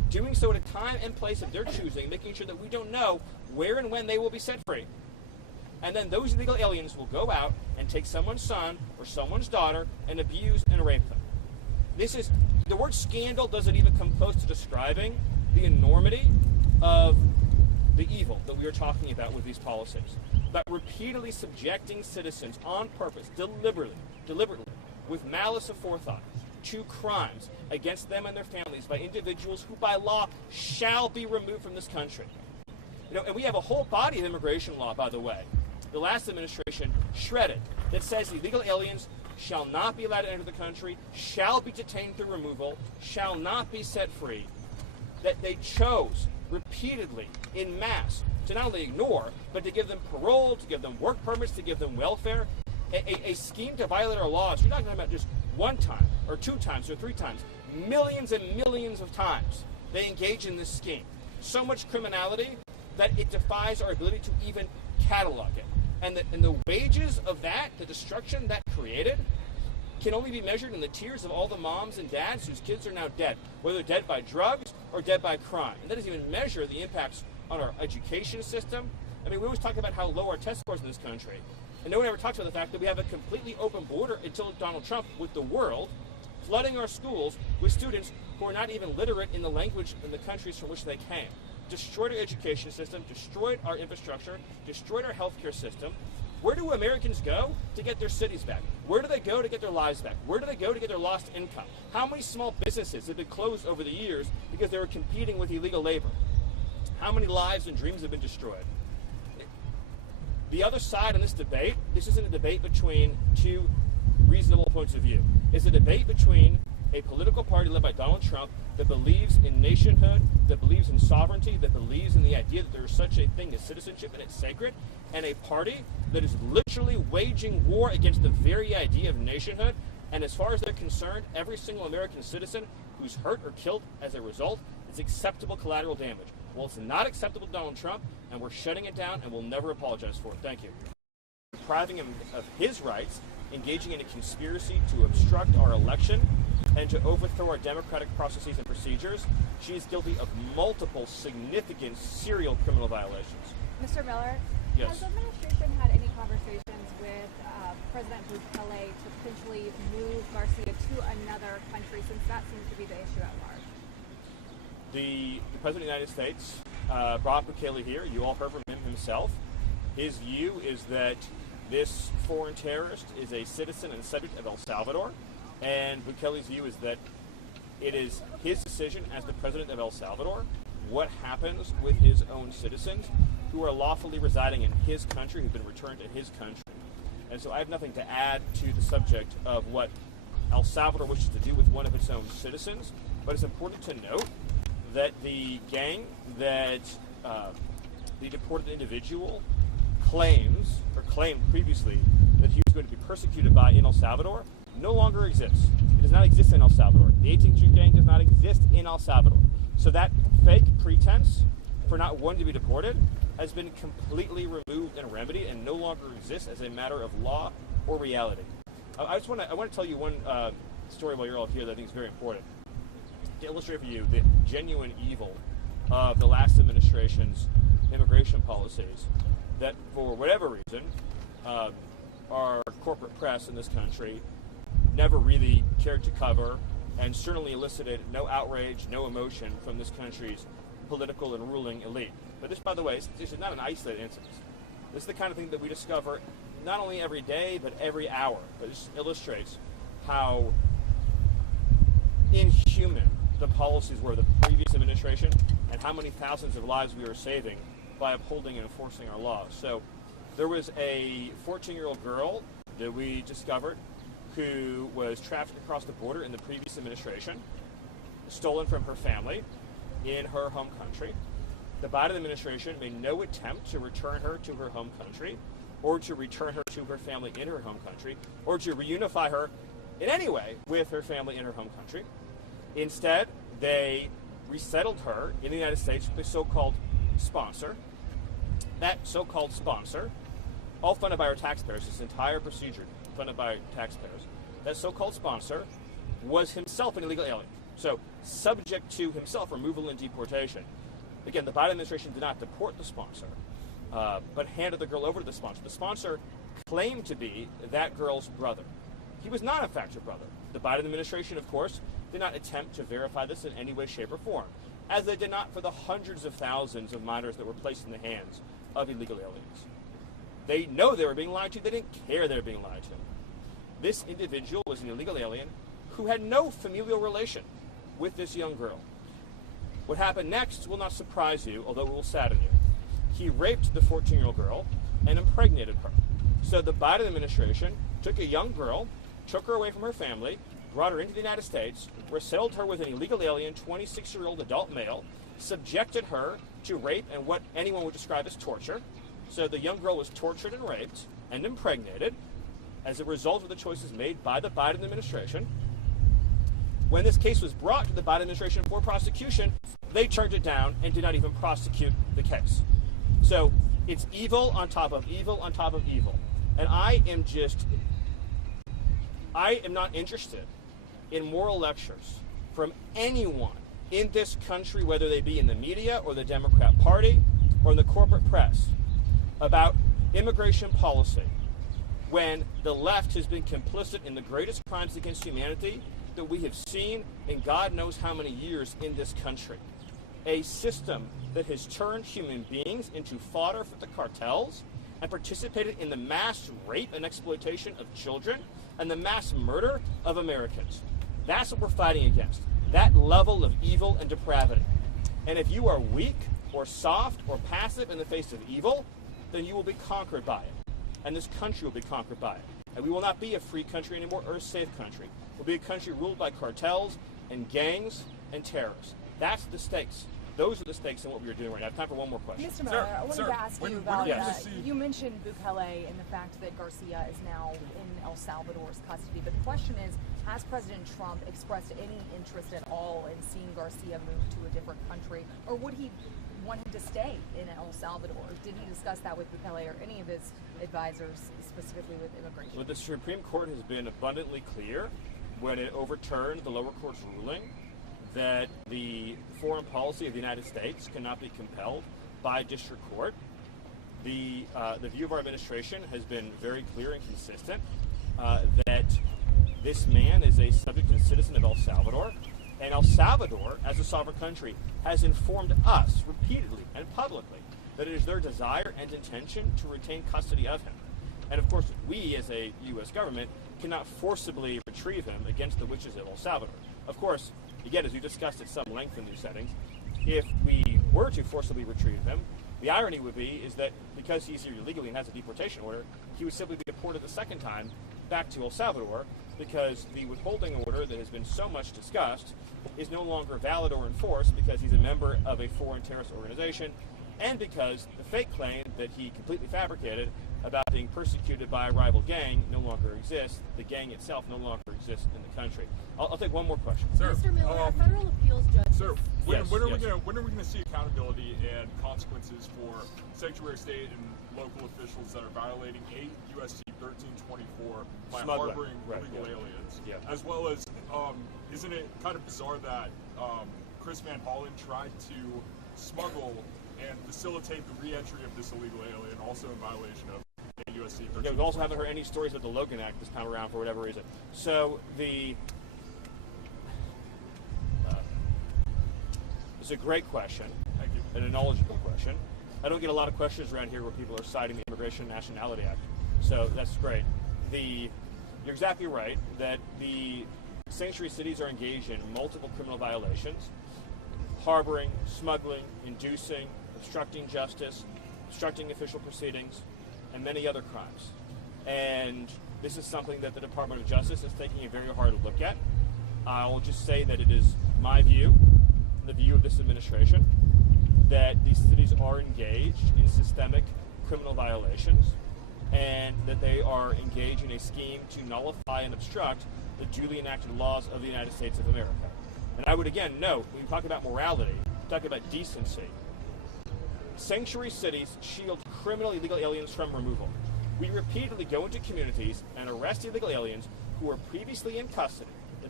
doing so at a time and place of their choosing, making sure that we don't know where and when they will be set free. And then those illegal aliens will go out and take someone's son or someone's daughter and abuse and rape them. This is, the word scandal doesn't even come close to describing the enormity of the evil that we are talking about with these policies. But repeatedly subjecting citizens on purpose, deliberately, with malice aforethought, to crimes against them and their families by individuals who by law shall be removed from this country. You know, and we have a whole body of immigration law, by the way, the last administration shredded, that says illegal aliens shall not be allowed to enter the country, shall be detained through removal, shall not be set free, that they chose repeatedly in mass to not only ignore, but to give them parole, to give them work permits, to give them welfare, a scheme to violate our laws. You're not talking about just one time, or 2 times, or 3 times. Millions and millions of times they engage in this scheme. So much criminality that it defies our ability to even catalog it. And the wages of that, the destruction that created, can only be measured in the tears of all the moms and dads whose kids are now dead, whether dead by drugs or dead by crime. And that doesn't even measure the impacts on our education system. I mean, we always talk about how low our test scores in this country, and no one ever talks about the fact that we have a completely open border until Donald Trump with the world, flooding our schools with students who are not even literate in the language in the countries from which they came. Destroyed our education system, destroyed our infrastructure, destroyed our healthcare system. Where do Americans go to get their cities back? Where do they go to get their lives back? Where do they go to get their lost income? How many small businesses have been closed over the years because they were competing with illegal labor? How many lives and dreams have been destroyed? The other side in this debate, this isn't a debate between 2 reasonable points of view. It's a debate between a political party led by Donald Trump that believes in nationhood, that believes in sovereignty, that believes in the idea that there is such a thing as citizenship and it's sacred, and a party that is literally waging war against the very idea of nationhood. And as far as they're concerned, every single American citizen who's hurt or killed as a result is acceptable collateral damage. Well, it's not acceptable to Donald Trump, and we're shutting it down, and we'll never apologize for it. Thank you. Depriving him of his rights, engaging in a conspiracy to obstruct our election, and to overthrow our democratic processes and procedures. She is guilty of multiple significant serial criminal violations. Mr. Miller, yes. Has the administration had any conversations with President Bukele to potentially move Garcia to another country, since that seems to be the issue at large? The President of the United States brought Bukele here. You all heard from him himself. His view is that this foreign terrorist is a citizen and subject of El Salvador, and Bukele's view is that it is his decision as the president of El Salvador what happens with his own citizens who are lawfully residing in his country, who've been returned to his country. And so I have nothing to add to the subject of what El Salvador wishes to do with one of its own citizens, but it's important to note that the gang that the deported individual claimed previously that he was going to be persecuted by in El Salvador no longer exists. It does not exist in El Salvador. The 18th Street gang does not exist in El Salvador. So that fake pretense for not wanting to be deported has been completely removed and remedied and no longer exists as a matter of law or reality. I want to tell you one story while you're all here that I think is very important to illustrate for you the genuine evil of the last administration's immigration policies that, for whatever reason, our corporate press in this country never really cared to cover, and certainly elicited no outrage, no emotion from this country's political and ruling elite. But this, by the way, this is not an isolated instance. This is the kind of thing that we discover not only every day, but every hour. But this illustrates how inhuman the policies were of the previous administration and how many thousands of lives we are saving by upholding and enforcing our laws. So there was a 14-year-old girl that we discovered who was trafficked across the border in the previous administration, stolen from her family in her home country. The Biden administration made no attempt to return her to her home country, or to return her to her family in her home country, or to reunify her in any way with her family in her home country. Instead, they resettled her in the United States with a so-called sponsor. That so-called sponsor, all funded by our taxpayers, this entire procedure funded by taxpayers, that so-called sponsor was himself an illegal alien. So subject to himself removal and deportation. Again, the Biden administration did not deport the sponsor, but handed the girl over to the sponsor. The sponsor claimed to be that girl's brother. He was not, in fact, her brother. The Biden administration, of course, did not attempt to verify this in any way, shape, or form, as they did not for the hundreds of thousands of minors that were placed in the hands of illegal aliens. They know they were being lied to. They didn't care they were being lied to. This individual was an illegal alien who had no familial relation with this young girl. What happened next will not surprise you, although it will sadden you. He raped the 14-year-old girl and impregnated her. So the Biden administration took a young girl, took her away from her family, brought her into the United States, resettled her with an illegal alien, 26-year-old adult male, subjected her to rape and what anyone would describe as torture. So the young girl was tortured and raped and impregnated as a result of the choices made by the Biden administration. When this case was brought to the Biden administration for prosecution, they turned it down and did not even prosecute the case. So it's evil on top of evil on top of evil. And I am not interested in moral lectures from anyone in this country, whether they be in the media or the Democrat Party or in the corporate press, about immigration policy when the left has been complicit in the greatest crimes against humanity that we have seen in God knows how many years in this country. A system that has turned human beings into fodder for the cartels and participated in the mass rape and exploitation of children and the mass murder of Americans. That's what we're fighting against, that level of evil and depravity. And if you are weak or soft or passive in the face of evil, then you will be conquered by it. And this country will be conquered by it. And we will not be a free country anymore or a safe country. We'll be a country ruled by cartels and gangs and terrorists. That's the stakes. Those are the stakes in what we are doing right now. I have time for one more question. Mr. Miller, I wanted to ask you about, you mentioned Bukele and the fact that Garcia is now in El Salvador's custody. But the question is, has President Trump expressed any interest at all in seeing Garcia move to a different country? Or would he want him to stay in El Salvador? Did he discuss that with Bukele or any of his advisors, specifically with immigration? Well, the Supreme Court has been abundantly clear when it overturned the lower court's ruling that the foreign policy of the United States cannot be compelled by district court. The view of our administration has been very clear and consistent that this man is a subject and citizen of El Salvador, and El Salvador, as a sovereign country, has informed us repeatedly and publicly that it is their desire and intention to retain custody of him. And of course, we as a U.S. government cannot forcibly retrieve him against the wishes of El Salvador. Of course, again, as we discussed at some length in these settings, if we were to forcibly retrieve him, the irony would be is that because he's here illegally and has a deportation order, he would simply be deported the second time back to El Salvador because the withholding order that has been so much discussed is no longer valid or enforced because he's a member of a foreign terrorist organization and because the fake claim that he completely fabricated about being persecuted by a rival gang no longer exists. The gang itself no longer exists in the country. I'll take one more question. Sir, Mr. Miller, a federal appeals judge. Sir, when are we going to see accountability and consequences for sanctuary state and local officials that are violating 8 U.S.C. 1324 by harboring illegal aliens? Yeah. As well as, isn't it kind of bizarre that Chris Van Hollen tried to smuggle and facilitate the re-entry of this illegal alien, also in violation of USC 13. Yeah, we also haven't heard any stories about the Logan Act this time around for whatever reason. So it's a great question. Thank you. And a knowledgeable question. I don't get a lot of questions around here where people are citing the Immigration and Nationality Act. So that's great. You're exactly right that the sanctuary cities are engaged in multiple criminal violations: harboring, smuggling, inducing, obstructing justice, obstructing official proceedings, and many other crimes. And this is something that the Department of Justice is taking a very hard look at. I'll just say that it is my view, the view of this administration, that these cities are engaged in systemic criminal violations and that they are engaged in a scheme to nullify and obstruct the duly enacted laws of the United States of America. And I would again note, when we talk about morality, talk about decency, sanctuary cities shield criminal illegal aliens from removal. We repeatedly go into communities and arrest illegal aliens who were previously in custody, that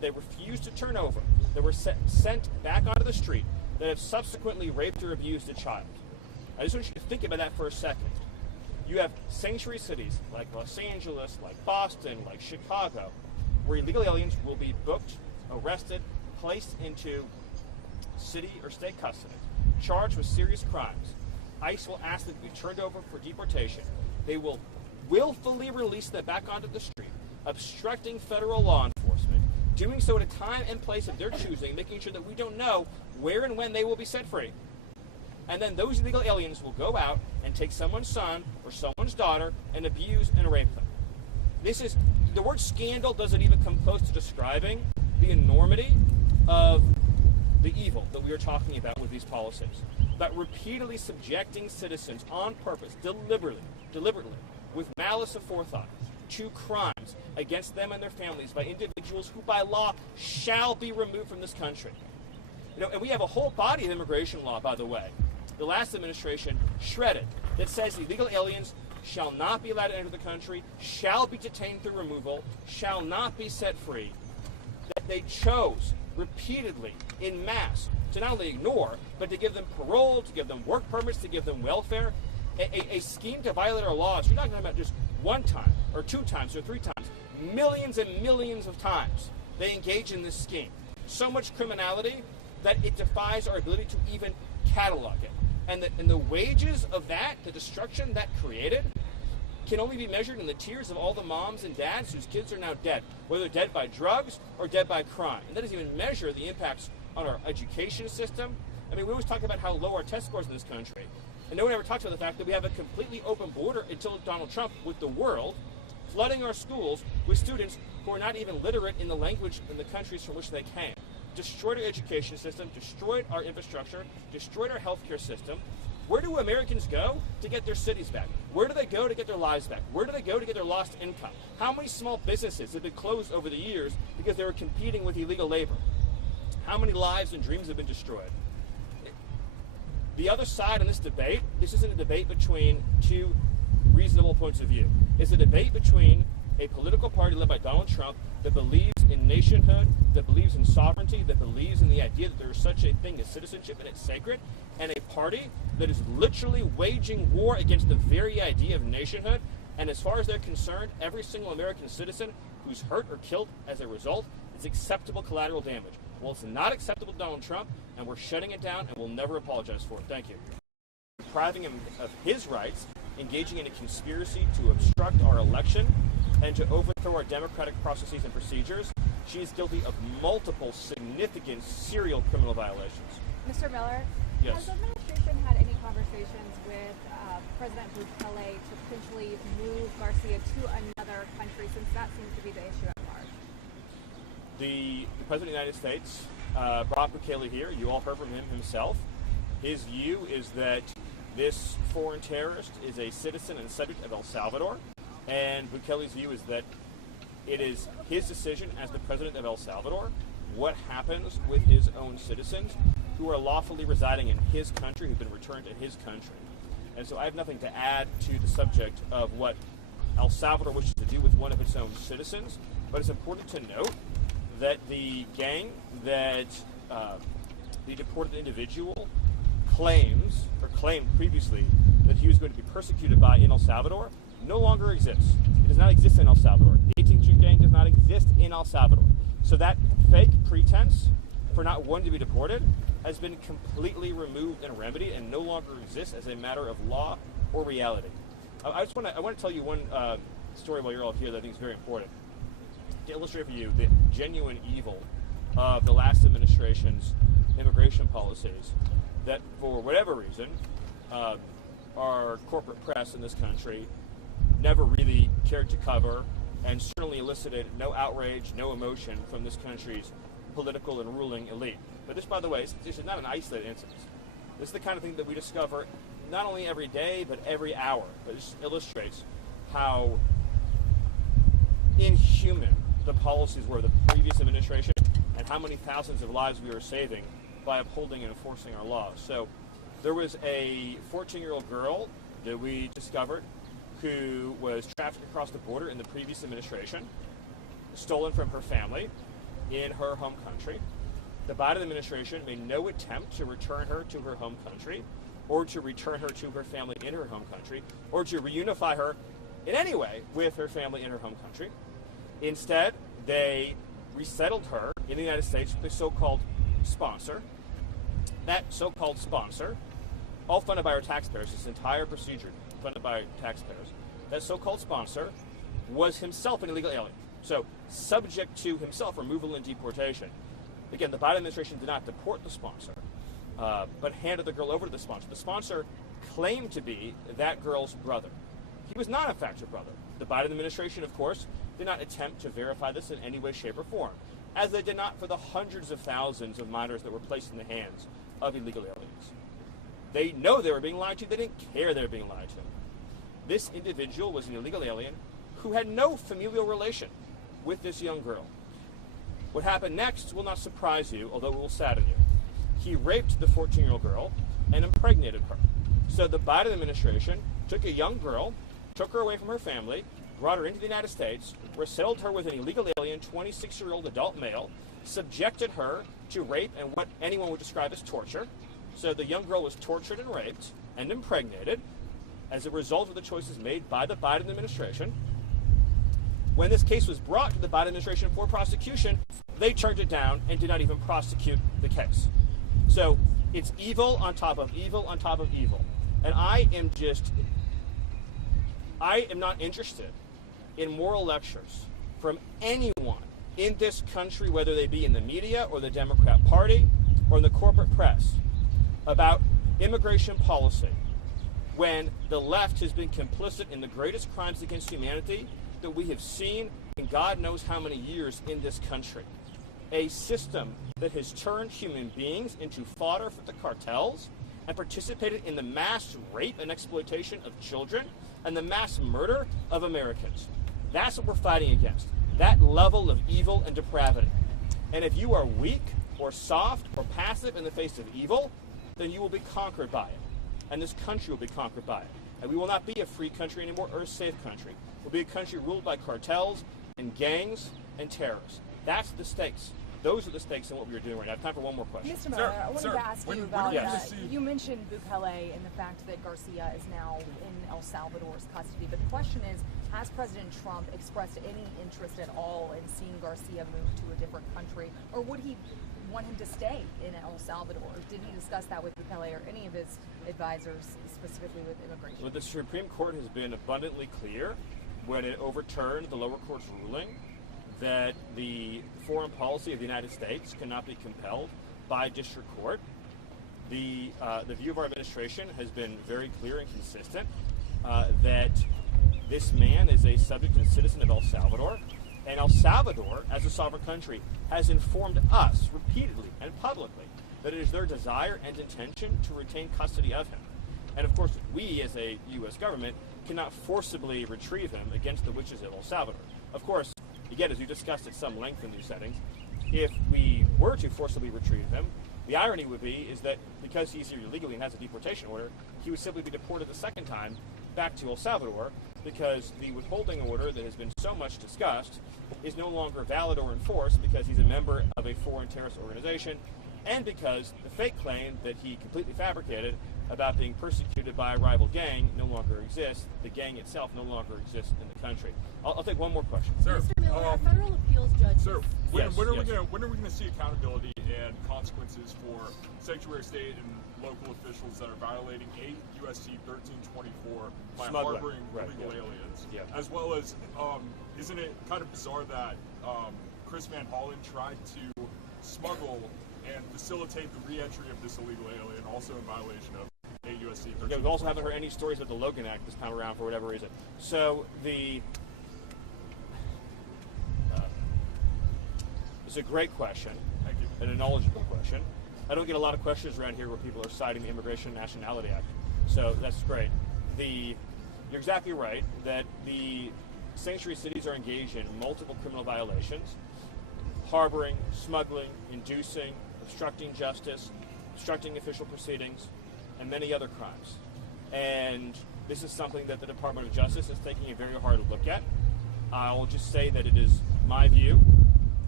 they refused to turn over, that were sent back onto the street, that have subsequently raped or abused a child. I just want you to think about that for a second. You have sanctuary cities like Los Angeles, like Boston, like Chicago, where illegal aliens will be booked, arrested, placed into city or state custody, charged with serious crimes. ICE will ask them to be turned over for deportation. They will willfully release them back onto the street, obstructing federal law enforcement, doing so at a time and place of their choosing, making sure that we don't know where and when they will be set free. And then those illegal aliens will go out and take someone's son or someone's daughter and abuse and rape them. The word scandal doesn't even come close to describing the enormity of the evil that we are talking about with these policies. But repeatedly subjecting citizens on purpose, deliberately, with malice aforethought, to crimes against them and their families by individuals who by law shall be removed from this country. And we have a whole body of immigration law, by the way, the last administration shredded, that says illegal aliens shall not be allowed to enter the country, shall be detained through removal, shall not be set free. That they chose repeatedly, in mass, to not only ignore, but to give them parole, to give them work permits, to give them welfare. A scheme to violate our laws. You're not talking about just one time, or two times, or three times. Millions and millions of times they engage in this scheme. So much criminality that it defies our ability to even catalog it. And the wages of that, the destruction that created, can only be measured in the tears of all the moms and dads whose kids are now dead, whether dead by drugs or dead by crime. And that doesn't even measure the impacts on our education system. I mean, we always talk about how low our test scores in this country. And no one ever talks about the fact that we have a completely open border until Donald Trump with the world, flooding our schools with students who are not even literate in the language in the countries from which they came. Destroyed our education system, destroyed our infrastructure, destroyed our healthcare system. Where do Americans go to get their cities back? Where do they go to get their lives back? Where do they go to get their lost income? How many small businesses have been closed over the years because they were competing with illegal labor? How many lives and dreams have been destroyed? The other side in this debate, this isn't a debate between two reasonable points of view. It's a debate between a political party led by Donald Trump that believes in nationhood, that believes in sovereignty, that believes in the idea that there is such a thing as citizenship and it's sacred, and a party that is literally waging war against the very idea of nationhood. And as far as they're concerned, every single American citizen who's hurt or killed as a result is acceptable collateral damage. Well, it's not acceptable to Donald Trump, and we're shutting it down, and we'll never apologize for it. Thank you. Depriving him of his rights, engaging in a conspiracy to obstruct our election, and to overthrow our democratic processes and procedures. She is guilty of multiple significant serial criminal violations. Mr. Miller, yes. Has the administration had any conversations with President Bukele to potentially move Garcia to another country, since that seems to be the issue at large? The President of the United States brought Bukele here. You all heard from him himself. His view is that this foreign terrorist is a citizen and subject of El Salvador, and Bukele's view is that it is his decision as the president of El Salvador what happens with his own citizens who are lawfully residing in his country, who've been returned to his country. And so I have nothing to add to the subject of what El Salvador wishes to do with one of its own citizens, but it's important to note that the gang that the deported individual claimed previously that he was going to be persecuted by in El Salvador no longer exists. It does not exist in El Salvador. The 18th Street Gang does not exist in El Salvador. So that fake pretense for not wanting to be deported has been completely removed and remedied and no longer exists as a matter of law or reality. I want to tell you one story while you're all here that I think is very important to illustrate for you the genuine evil of the last administration's immigration policies that, for whatever reason, our corporate press in this country never really cared to cover, and certainly elicited no outrage, no emotion from this country's political and ruling elite. But this, by the way, this is not an isolated incident. This is the kind of thing that we discover not only every day, but every hour. But this illustrates how inhuman the policies were of the previous administration and how many thousands of lives we are saving by upholding and enforcing our laws. So there was a 14-year-old girl that we discovered who was trafficked across the border in the previous administration, stolen from her family, in her home country. The Biden administration made no attempt to return her to her home country, or to return her to her family in her home country, or to reunify her in any way with her family in her home country. Instead, they resettled her in the United States with a so-called sponsor. That so-called sponsor, all funded by our taxpayers, this entire procedure funded by taxpayers, that so-called sponsor was himself an illegal alien, so subject to himself removal and deportation. Again, the Biden administration did not deport the sponsor, but handed the girl over to the sponsor. The sponsor claimed to be that girl's brother. He was not, in fact, her brother. The Biden administration, of course, did not attempt to verify this in any way, shape, or form, as they did not for the hundreds of thousands of minors that were placed in the hands of illegal aliens. They know they were being lied to. They didn't care they were being lied to. This individual was an illegal alien who had no familial relation with this young girl. What happened next will not surprise you, although it will sadden you. He raped the 14-year-old girl and impregnated her. So the Biden administration took a young girl, took her away from her family, brought her into the United States, resettled her with an illegal alien, 26-year-old adult male, subjected her to rape and what anyone would describe as torture. So the young girl was tortured and raped and impregnated as a result of the choices made by the Biden administration. When this case was brought to the Biden administration for prosecution, they turned it down and did not even prosecute the case. So it's evil on top of evil on top of evil. And I am not interested in moral lectures from anyone in this country, whether they be in the media or the Democrat Party or in the corporate press, about immigration policy when the left has been complicit in the greatest crimes against humanity that we have seen in God knows how many years in this country. A system that has turned human beings into fodder for the cartels and participated in the mass rape and exploitation of children and the mass murder of Americans. That's what we're fighting against, that level of evil and depravity. And if you are weak or soft or passive in the face of evil, then you will be conquered by it. And this country will be conquered by it. And we will not be a free country anymore or a safe country. We'll be a country ruled by cartels and gangs and terrorists. That's the stakes. Those are the stakes in what we are doing right now. I have time for one more question. Mr. Miller, I wanted to ask you about, you mentioned Bukele and the fact that Garcia is now in El Salvador's custody, but the question is, has President Trump expressed any interest at all in seeing Garcia move to a different country, or would he want him to stay in El Salvador? Did he discuss that with Bukele or any of his advisors, specifically with immigration? Well, the Supreme Court has been abundantly clear when it overturned the lower court's ruling that the foreign policy of the United States cannot be compelled by district court. The view of our administration has been very clear and consistent that this man is a subject and citizen of El Salvador, and El Salvador, as a sovereign country, has informed us repeatedly and publicly that it is their desire and intention to retain custody of him. And of course, we as a U.S. government cannot forcibly retrieve him against the wishes of El Salvador. Of course, again, as we discussed at some length in these settings, if we were to forcibly retrieve him, the irony would be is that because he's here illegally and has a deportation order, he would simply be deported the second time back to El Salvador, because the withholding order that has been so much discussed is no longer valid or enforced because he's a member of a foreign terrorist organization, and because the fake claim that he completely fabricated about being persecuted by a rival gang no longer exists. The gang itself no longer exists in the country. I'll take one more question. Sir, Mr. Miller, a federal appeals judge. Sir, when are we going to see accountability and consequences for sanctuary state and local officials that are violating 8 U.S.C. 1324 by harboring illegal aliens? Yeah. As well as, isn't it kind of bizarre that Chris Van Hollen tried to smuggle and facilitate the re-entry of this illegal alien, also in violation of 8 U.S.C. 1324? Yeah, we also haven't heard any stories of the Logan Act this time around for whatever reason. So it's a great question. Thank you. And a knowledgeable question. I don't get a lot of questions around here where people are citing the Immigration and Nationality Act. So that's great. You're exactly right that the sanctuary cities are engaged in multiple criminal violations: harboring, smuggling, inducing, obstructing justice, obstructing official proceedings, and many other crimes. And this is something that the Department of Justice is taking a very hard look at. I'll just say that it is my view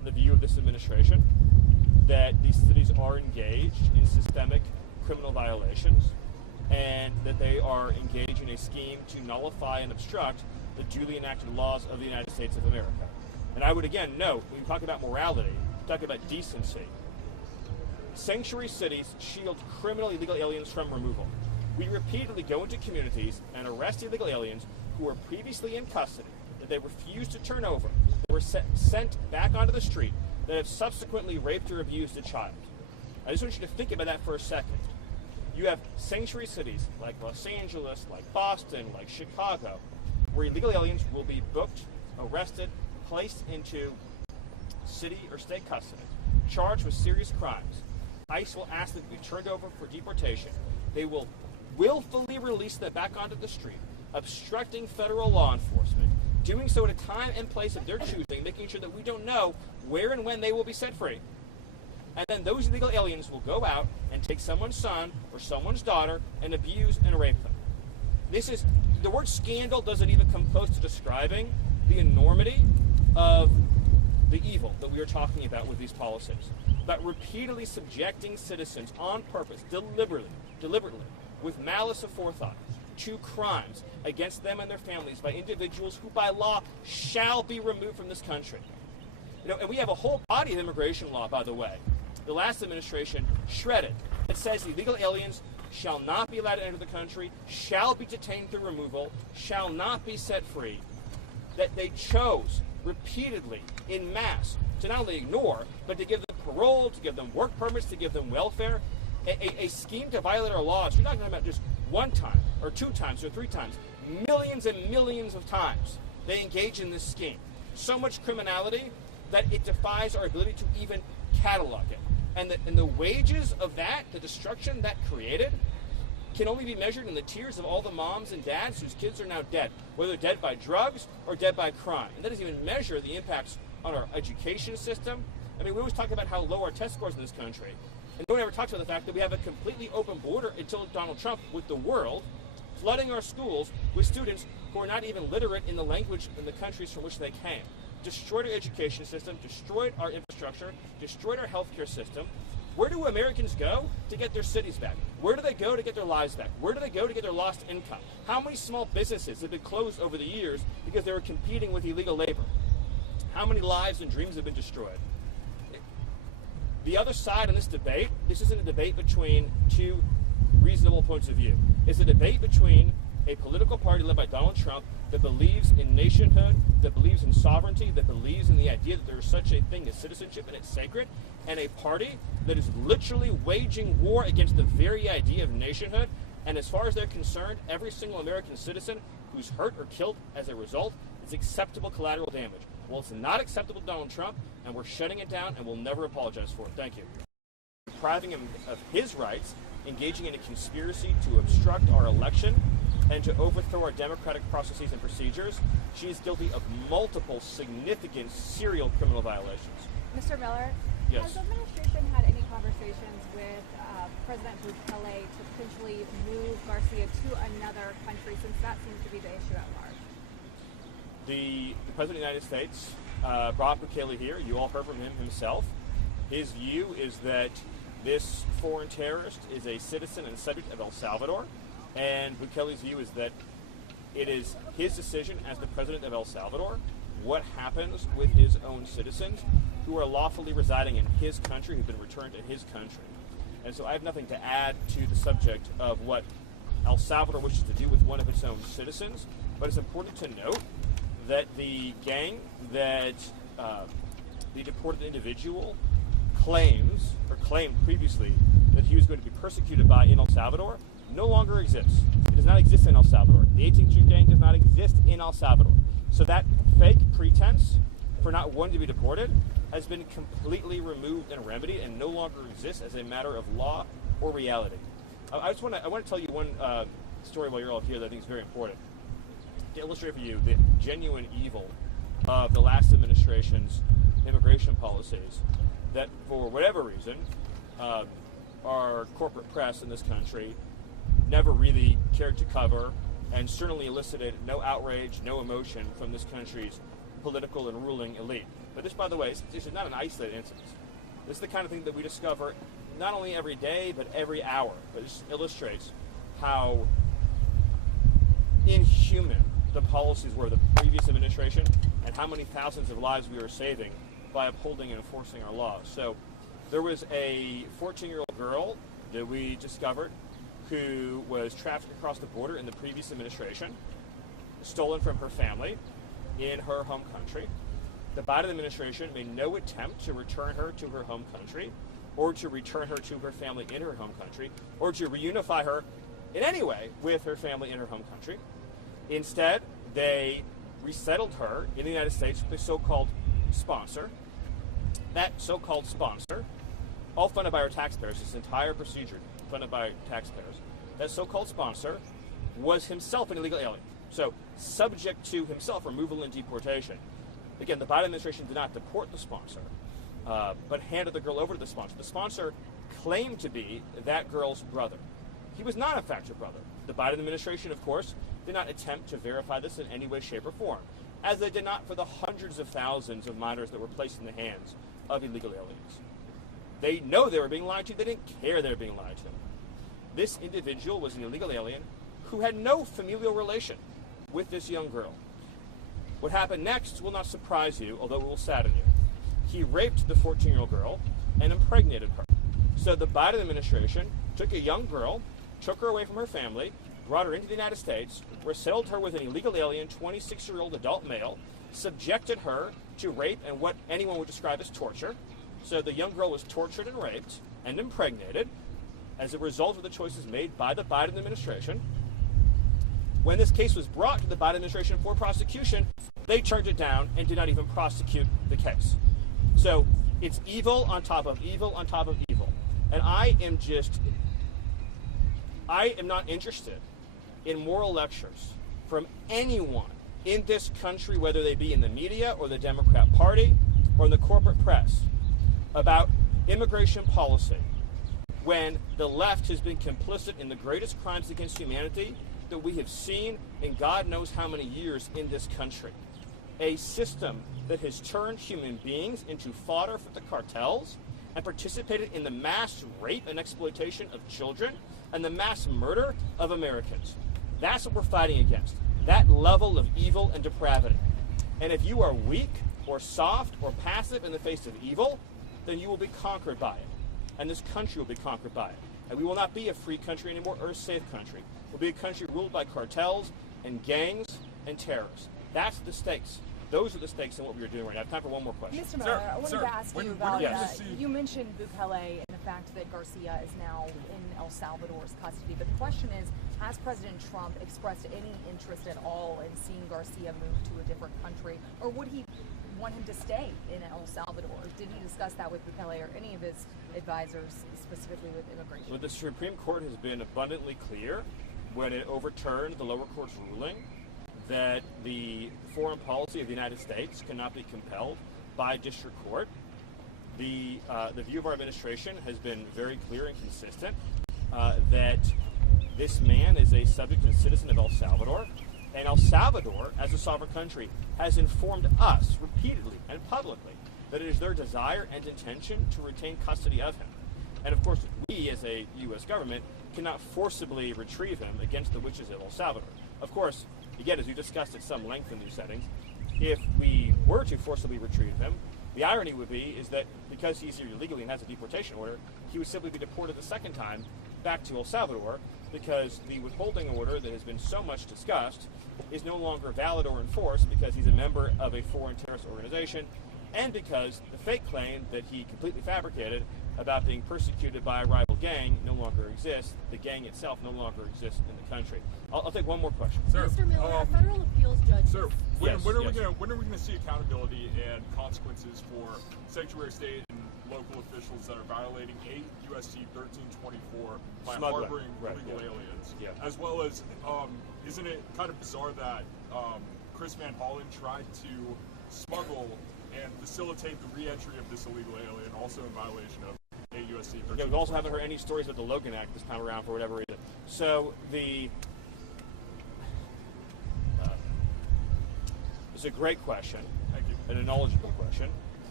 the view of this administration that these cities are engaged in systemic criminal violations and that they are engaged in a scheme to nullify and obstruct the duly enacted laws of the United States of America. And I would again note, when we talk about morality, talk about decency, sanctuary cities shield criminal illegal aliens from removal. We repeatedly go into communities and arrest illegal aliens who were previously in custody, that they refused to turn over, that were sent back onto the street, that have subsequently raped or abused a child. I just want you to think about that for a second. You have sanctuary cities like Los Angeles, like Boston, like Chicago, where illegal aliens will be booked, arrested, placed into city or state custody, charged with serious crimes. ICE will ask them to be turned over for deportation. They will willfully release them back onto the street, obstructing federal law enforcement, doing so at a time and place of their choosing, making sure that we don't know where and when they will be set free. And then those illegal aliens will go out and take someone's son or someone's daughter and abuse and rape them. The word scandal doesn't even come close to describing the enormity of the evil that we are talking about with these policies. About repeatedly subjecting citizens on purpose, deliberately, with malice aforethought, to crimes against them and their families by individuals who by law shall be removed from this country. And we have a whole body of immigration law, by the way. The last administration shredded. It says illegal aliens shall not be allowed to enter the country, shall be detained through removal, shall not be set free. That they chose repeatedly, in mass, to not only ignore, but to give them parole, to give them work permits, to give them welfare. A scheme to violate our laws. You're not talking about just one time, or 2 times, or 3 times. Millions and millions of times they engage in this scheme. So much criminality that it defies our ability to even catalog it. And the wages of that, the destruction that created, can only be measured in the tears of all the moms and dads whose kids are now dead, whether dead by drugs or dead by crime. And that doesn't even measure the impacts on our education system. I mean, we always talk about how low our test scores in this country. And no one ever talks about the fact that we have a completely open border until Donald Trump with the world, flooding our schools with students who are not even literate in the language in the countries from which they came. Destroyed our education system, destroyed our infrastructure, destroyed our healthcare system. Where do Americans go to get their cities back? Where do they go to get their lives back? Where do they go to get their lost income? How many small businesses have been closed over the years because they were competing with illegal labor? How many lives and dreams have been destroyed? The other side in this debate, this isn't a debate between 2 reasonable points of view. It's a debate between a political party led by Donald Trump that believes in nationhood, that believes in sovereignty, that believes in the idea that there is such a thing as citizenship and it's sacred, and a party that is literally waging war against the very idea of nationhood. And as far as they're concerned, every single American citizen who's hurt or killed as a result is acceptable collateral damage. Well, it's not acceptable to Donald Trump, and we're shutting it down, and we'll never apologize for it. Thank you. Depriving him of his rights, engaging in a conspiracy to obstruct our election, and to overthrow our democratic processes and procedures. She is guilty of multiple significant serial criminal violations. Mr. Miller, yes. Has the administration had any conversations with President Bukele to potentially move Garcia to another country, since that seems to be the issue at large? The President of the United States brought Bukele here. You all heard from him himself. His view is that this foreign terrorist is a citizen and subject of El Salvador, and Bukele's view is that it is his decision as the president of El Salvador what happens with his own citizens who are lawfully residing in his country, who've been returned to his country. And so I have nothing to add to the subject of what El Salvador wishes to do with one of its own citizens, but it's important to note that the gang that the deported individual claimed previously that he was going to be persecuted by in El Salvador no longer exists. It does not exist in El Salvador. The 18th Street gang does not exist in El Salvador. So that fake pretense for not wanting to be deported has been completely removed and remedied and no longer exists as a matter of law or reality. I want to tell you one story while you're all here that I think is very important to illustrate for you the genuine evil of the last administration's immigration policies that, for whatever reason, our corporate press in this country never really cared to cover, and certainly elicited no outrage, no emotion from this country's political and ruling elite. But this, by the way, this is not an isolated incident. This is the kind of thing that we discover not only every day, but every hour. But this illustrates how inhuman the policies were of the previous administration and how many thousands of lives we are saving by upholding and enforcing our laws. So there was a 14-year-old girl that we discovered who was trafficked across the border in the previous administration, stolen from her family in her home country. The Biden administration made no attempt to return her to her home country or to return her to her family in her home country or to reunify her in any way with her family in her home country. Instead, they resettled her in the United States with a so-called sponsor. That so-called sponsor, all funded by our taxpayers, this entire procedure funded by taxpayers, that so-called sponsor was himself an illegal alien. So subject to himself removal and deportation. Again, the Biden administration did not deport the sponsor, but handed the girl over to the sponsor. The sponsor claimed to be that girl's brother. He was not, in fact, her brother. The Biden administration, of course, did not attempt to verify this in any way, shape, or form, as they did not for the hundreds of thousands of minors that were placed in the hands of illegal aliens. They know they were being lied to. They didn't care they were being lied to. This individual was an illegal alien who had no familial relation with this young girl. What happened next will not surprise you, although it will sadden you. He raped the 14-year-old girl and impregnated her. So the Biden administration took a young girl, took her away from her family, brought her into the United States, resettled her with an illegal alien, 26-year-old adult male, subjected her to rape and what anyone would describe as torture. So the young girl was tortured and raped and impregnated as a result of the choices made by the Biden administration. When this case was brought to the Biden administration for prosecution, they turned it down and did not even prosecute the case. So it's evil on top of evil on top of evil. And I am not interested in moral lectures from anyone in this country, whether they be in the media or the Democrat Party or in the corporate press, about immigration policy when the left has been complicit in the greatest crimes against humanity that we have seen in God knows how many years in this country. A system that has turned human beings into fodder for the cartels and participated in the mass rape and exploitation of children and the mass murder of Americans. That's what we're fighting against, that level of evil and depravity. And if you are weak or soft or passive in the face of evil, then you will be conquered by it. And this country will be conquered by it. And we will not be a free country anymore or a safe country. We'll be a country ruled by cartels and gangs and terrorists. That's the stakes. Those are the stakes in what we are doing right now. I have time for one more question. Mr. Miller, I wanted to ask you about, you mentioned Bukele and the fact that Garcia is now in El Salvador's custody. But the question is, has President Trump expressed any interest at all in seeing Garcia move to a different country? Or would he want him to stay in El Salvador? Did he discuss that with Bukele or any of his advisors, specifically with immigration? Well, the Supreme Court has been abundantly clear when it overturned the lower court's ruling that the foreign policy of the United States cannot be compelled by district court. The view of our administration has been very clear and consistent that this man is a subject and citizen of El Salvador, and El Salvador, as a sovereign country, has informed us repeatedly and publicly that it is their desire and intention to retain custody of him. And of course, we as a U.S. government cannot forcibly retrieve him against the wishes of El Salvador. Of course, again, as we discussed at some length in these settings, if we were to forcibly retrieve him, the irony would be is that because he's here illegally and has a deportation order, he would simply be deported the second time back to El Salvador because the withholding order that has been so much discussed is no longer valid or enforced because he's a member of a foreign terrorist organization and because the fake claim that he completely fabricated about being persecuted by a rival gang no longer exists. The gang itself no longer exists in the country. I'll take one more question. Sir, Mr. Miller, a federal appeals judge. Sir, when are we going to see accountability and consequences for Secretary of State and local officials that are violating 8 U.S.C. 1324 by harboring illegal aliens? Yeah. As well as, isn't it kind of bizarre that Chris Van Hollen tried to smuggle and facilitate the re-entry of this illegal alien, also in violation of 8 U.S.C. 1324? Yeah, we also haven't heard any stories about the Logan Act this time around for whatever reason. So it's a great question. Thank you. And a knowledgeable question.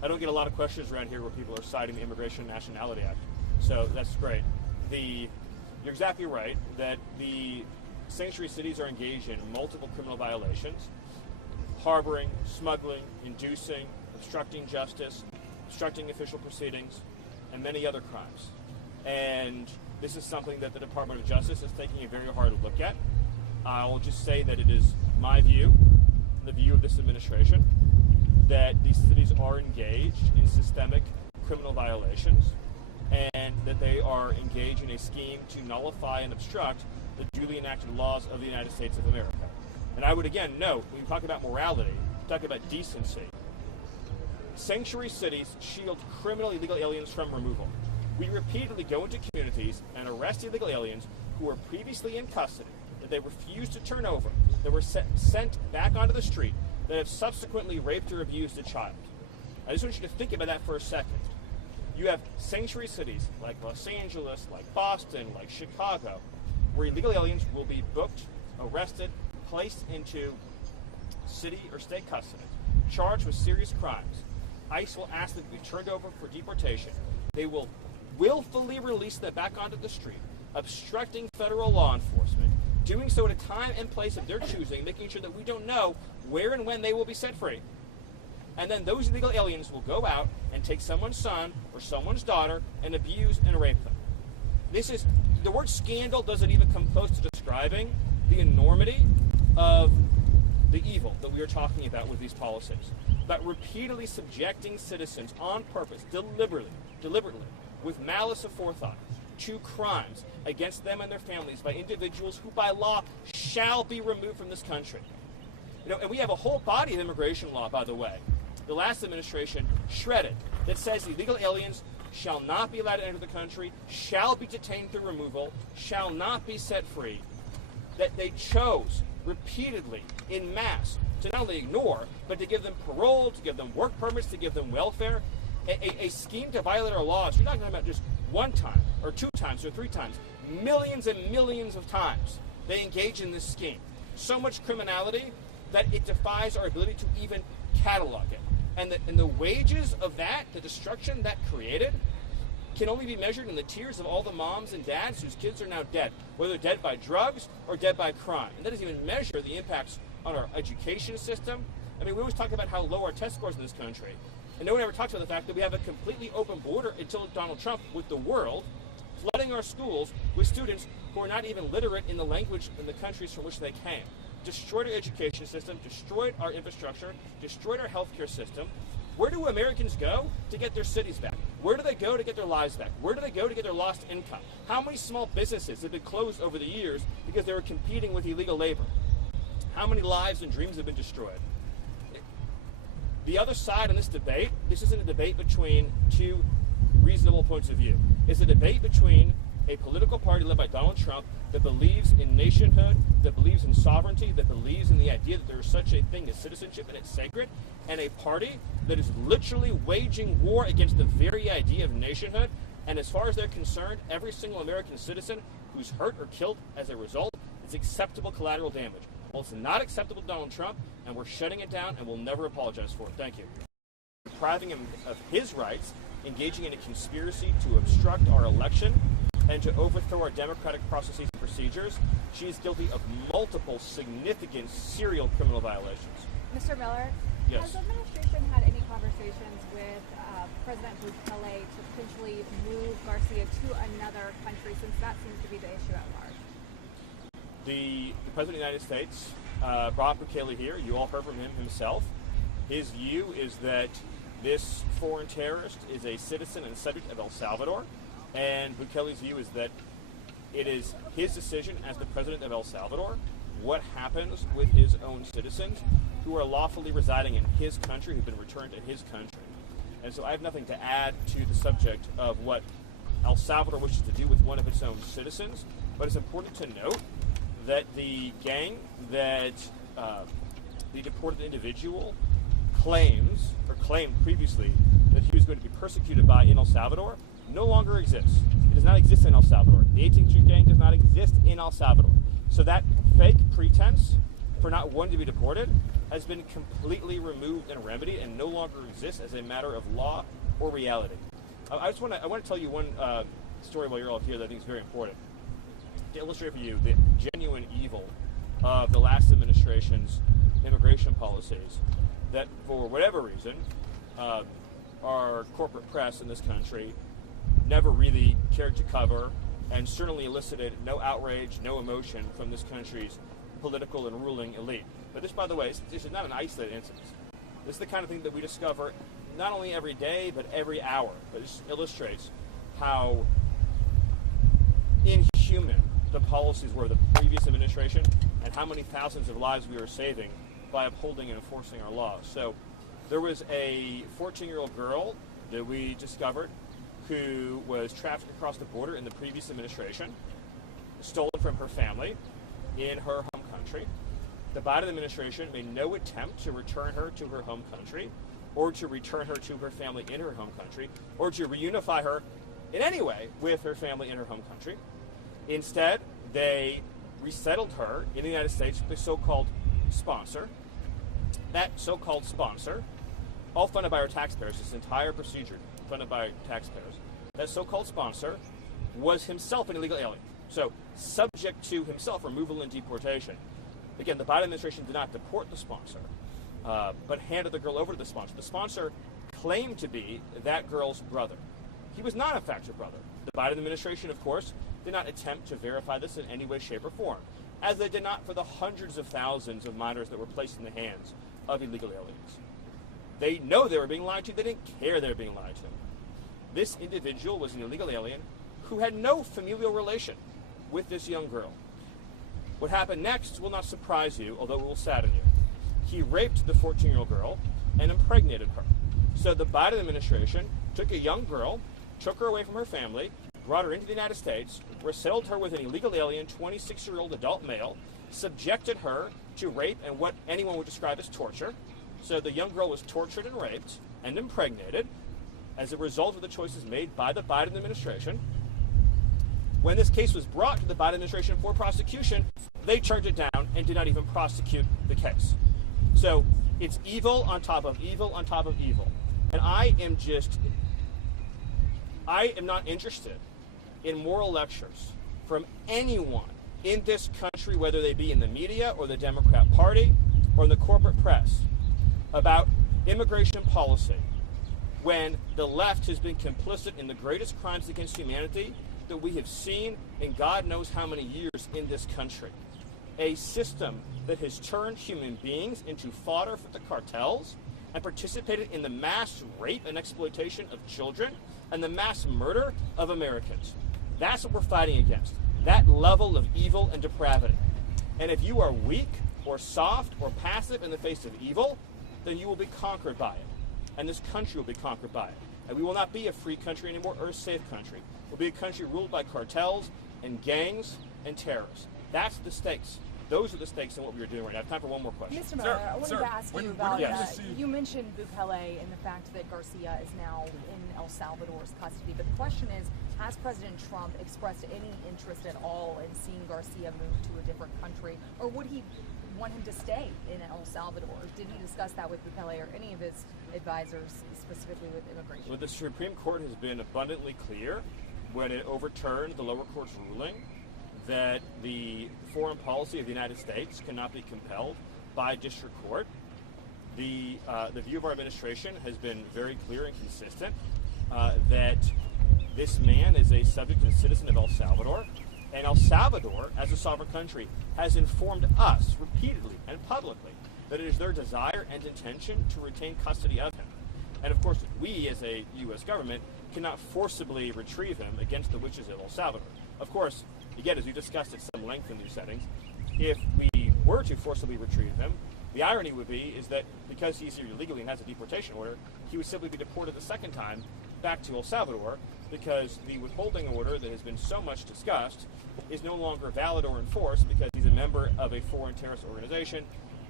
I don't get a lot of questions around here where people are citing the Immigration and Nationality Act. So that's great. You're exactly right that the sanctuary cities are engaged in multiple criminal violations: harboring, smuggling, inducing, obstructing justice, obstructing official proceedings, and many other crimes. And this is something that the Department of Justice is taking a very hard look at. I'll just say that it is my view, the view of this administration, that these cities are engaged in systemic criminal violations and that they are engaged in a scheme to nullify and obstruct the duly enacted laws of the United States of America. And I would again note, when we talk about morality, talk about decency, sanctuary cities shield criminal illegal aliens from removal. We repeatedly go into communities and arrest illegal aliens who were previously in custody, that they refused to turn over, that were sent back onto the street, that have subsequently raped or abused a child. I just want you to think about that for a second. You have sanctuary cities like Los Angeles, like Boston, like Chicago, where illegal aliens will be booked, arrested, placed into city or state custody, charged with serious crimes. ICE will ask them to be turned over for deportation. They will willfully release them back onto the street, obstructing federal law enforcement, doing so at a time and place of their choosing, making sure that we don't know where and when they will be set free. And then those illegal aliens will go out and take someone's son or someone's daughter and abuse and rape them. The word scandal doesn't even come close to describing the enormity of the evil that we are talking about with these policies. About repeatedly subjecting citizens on purpose, deliberately, with malice aforethought, to crimes against them and their families by individuals who by law shall be removed from this country. And we have a whole body of immigration law, by the way, the last administration shredded, that says illegal aliens shall not be allowed to enter the country, shall be detained through removal, shall not be set free. That they chose repeatedly, in mass, to not only ignore, but to give them parole, to give them work permits, to give them welfare. A scheme to violate our laws. You're not talking about just one time, or 2 times, or 3 times. Millions and millions of times they engage in this scheme. So much criminality that it defies our ability to even catalog it. And the wages of that, the destruction that created, can only be measured in the tears of all the moms and dads whose kids are now dead, whether dead by drugs or dead by crime. And that doesn't even measure the impacts on our education system. I mean, we always talk about how low our test scores in this country. And no one ever talks about the fact that we have a completely open border until Donald Trump with the world, flooding our schools with students who are not even literate in the language in the countries from which they came. Destroyed our education system, destroyed our infrastructure, destroyed our healthcare system. Where do Americans go to get their cities back? Where do they go to get their lives back? Where do they go to get their lost income? How many small businesses have been closed over the years because they were competing with illegal labor? How many lives and dreams have been destroyed? The other side in this debate, this isn't a debate between 2 reasonable points of view. It's a debate between a political party led by Donald Trump that believes in nationhood, that believes in sovereignty, that believes in the idea that there is such a thing as citizenship and it's sacred, and a party that is literally waging war against the very idea of nationhood. And as far as they're concerned, every single American citizen who's hurt or killed as a result is acceptable collateral damage. Well, it's not acceptable to Donald Trump, and we're shutting it down, and we'll never apologize for it. Thank you. Depriving him of his rights, engaging in a conspiracy to obstruct our election, and to overthrow our democratic processes and procedures. She is guilty of multiple significant serial criminal violations. Mr. Miller, yes. Has the administration had any conversations with President Bukele to potentially move Garcia to another country, since that seems to be the issue at large? The President of the United States brought Bukele here. You all heard from him himself. His view is that this foreign terrorist is a citizen and subject of El Salvador, and Bukele's view is that it is his decision as the President of El Salvador what happens with his own citizens who are lawfully residing in his country, who've been returned to his country. And so I have nothing to add to the subject of what El Salvador wishes to do with one of its own citizens, but it's important to note that the gang that the deported individual claimed previously that he was going to be persecuted by in El Salvador no longer exists. It does not exist in El Salvador. The 18th Street gang does not exist in El Salvador. So that fake pretense for not wanting to be deported has been completely removed and remedied and no longer exists as a matter of law or reality. I want to tell you one story while you're all here that I think is very important to illustrate for you the genuine evil of the last administration's immigration policies that, for whatever reason, our corporate press in this country never really cared to cover, and certainly elicited no outrage, no emotion from this country's political and ruling elite. But this, by the way, this is not an isolated incident. This is the kind of thing that we discover not only every day, but every hour. But this illustrates how inhuman the policies were of the previous administration and how many thousands of lives we are saving by upholding and enforcing our laws. So there was a 14-year-old girl that we discovered who was trafficked across the border in the previous administration, stolen from her family in her home country. The Biden administration made no attempt to return her to her home country or to return her to her family in her home country or to reunify her in any way with her family in her home country. Instead, they resettled her in the United States with a so-called sponsor. That so-called sponsor, all funded by our taxpayers, this entire procedure funded by taxpayers, that so-called sponsor was himself an illegal alien. So subject to himself removal and deportation. Again, the Biden administration did not deport the sponsor, but handed the girl over to the sponsor. The sponsor claimed to be that girl's brother. He was not, in fact, her brother. The Biden administration, of course, did not attempt to verify this in any way, shape, or form, as they did not for the hundreds of thousands of minors that were placed in the hands of illegal aliens. They know they were being lied to. They didn't care they were being lied to. This individual was an illegal alien who had no familial relation with this young girl. What happened next will not surprise you, although it will sadden you. He raped the 14-year-old girl and impregnated her. So the Biden administration took a young girl, took her away from her family, brought her into the United States, resettled her with an illegal alien, 26-year-old adult male, subjected her to rape and what anyone would describe as torture. So the young girl was tortured and raped and impregnated as a result of the choices made by the Biden administration. When this case was brought to the Biden administration for prosecution, they turned it down and did not even prosecute the case. So it's evil on top of evil on top of evil. And I am not interested in moral lectures from anyone in this country, whether they be in the media or the Democrat Party or in the corporate press, about immigration policy when the left has been complicit in the greatest crimes against humanity that we have seen in God knows how many years in this country. A system that has turned human beings into fodder for the cartels and participated in the mass rape and exploitation of children and the mass murder of Americans. That's what we're fighting against, that level of evil and depravity. And if you are weak or soft or passive in the face of evil, then you will be conquered by it. And this country will be conquered by it. And we will not be a free country anymore or a safe country. We'll be a country ruled by cartels and gangs and terrorists. That's the stakes. Those are the stakes in what we are doing right now. I have time for one more question. Mr. Miller, I wanted to ask you about, you mentioned Bukele and the fact that Garcia is now in El Salvador's custody. But the question is, has President Trump expressed any interest at all in seeing Garcia move to a different country? Or would he want him to stay in El Salvador? Did he discuss that with Bukele or any of his advisors, specifically with immigration? Well, the Supreme Court has been abundantly clear when it overturned the lower court's ruling that the foreign policy of the United States cannot be compelled by district court. The view of our administration has been very clear and consistent that this man is a subject and citizen of El Salvador, and El Salvador, as a sovereign country, has informed us repeatedly and publicly that it is their desire and intention to retain custody of him. And of course, we as a U.S. government cannot forcibly retrieve him against the wishes of El Salvador. Of course, again, as we discussed at some length in these settings, if we were to forcibly retrieve him, the irony would be is that because he's here illegally and has a deportation order, he would simply be deported the second time back to El Salvador because the withholding order that has been so much discussed is no longer valid or enforced because he's a member of a foreign terrorist organization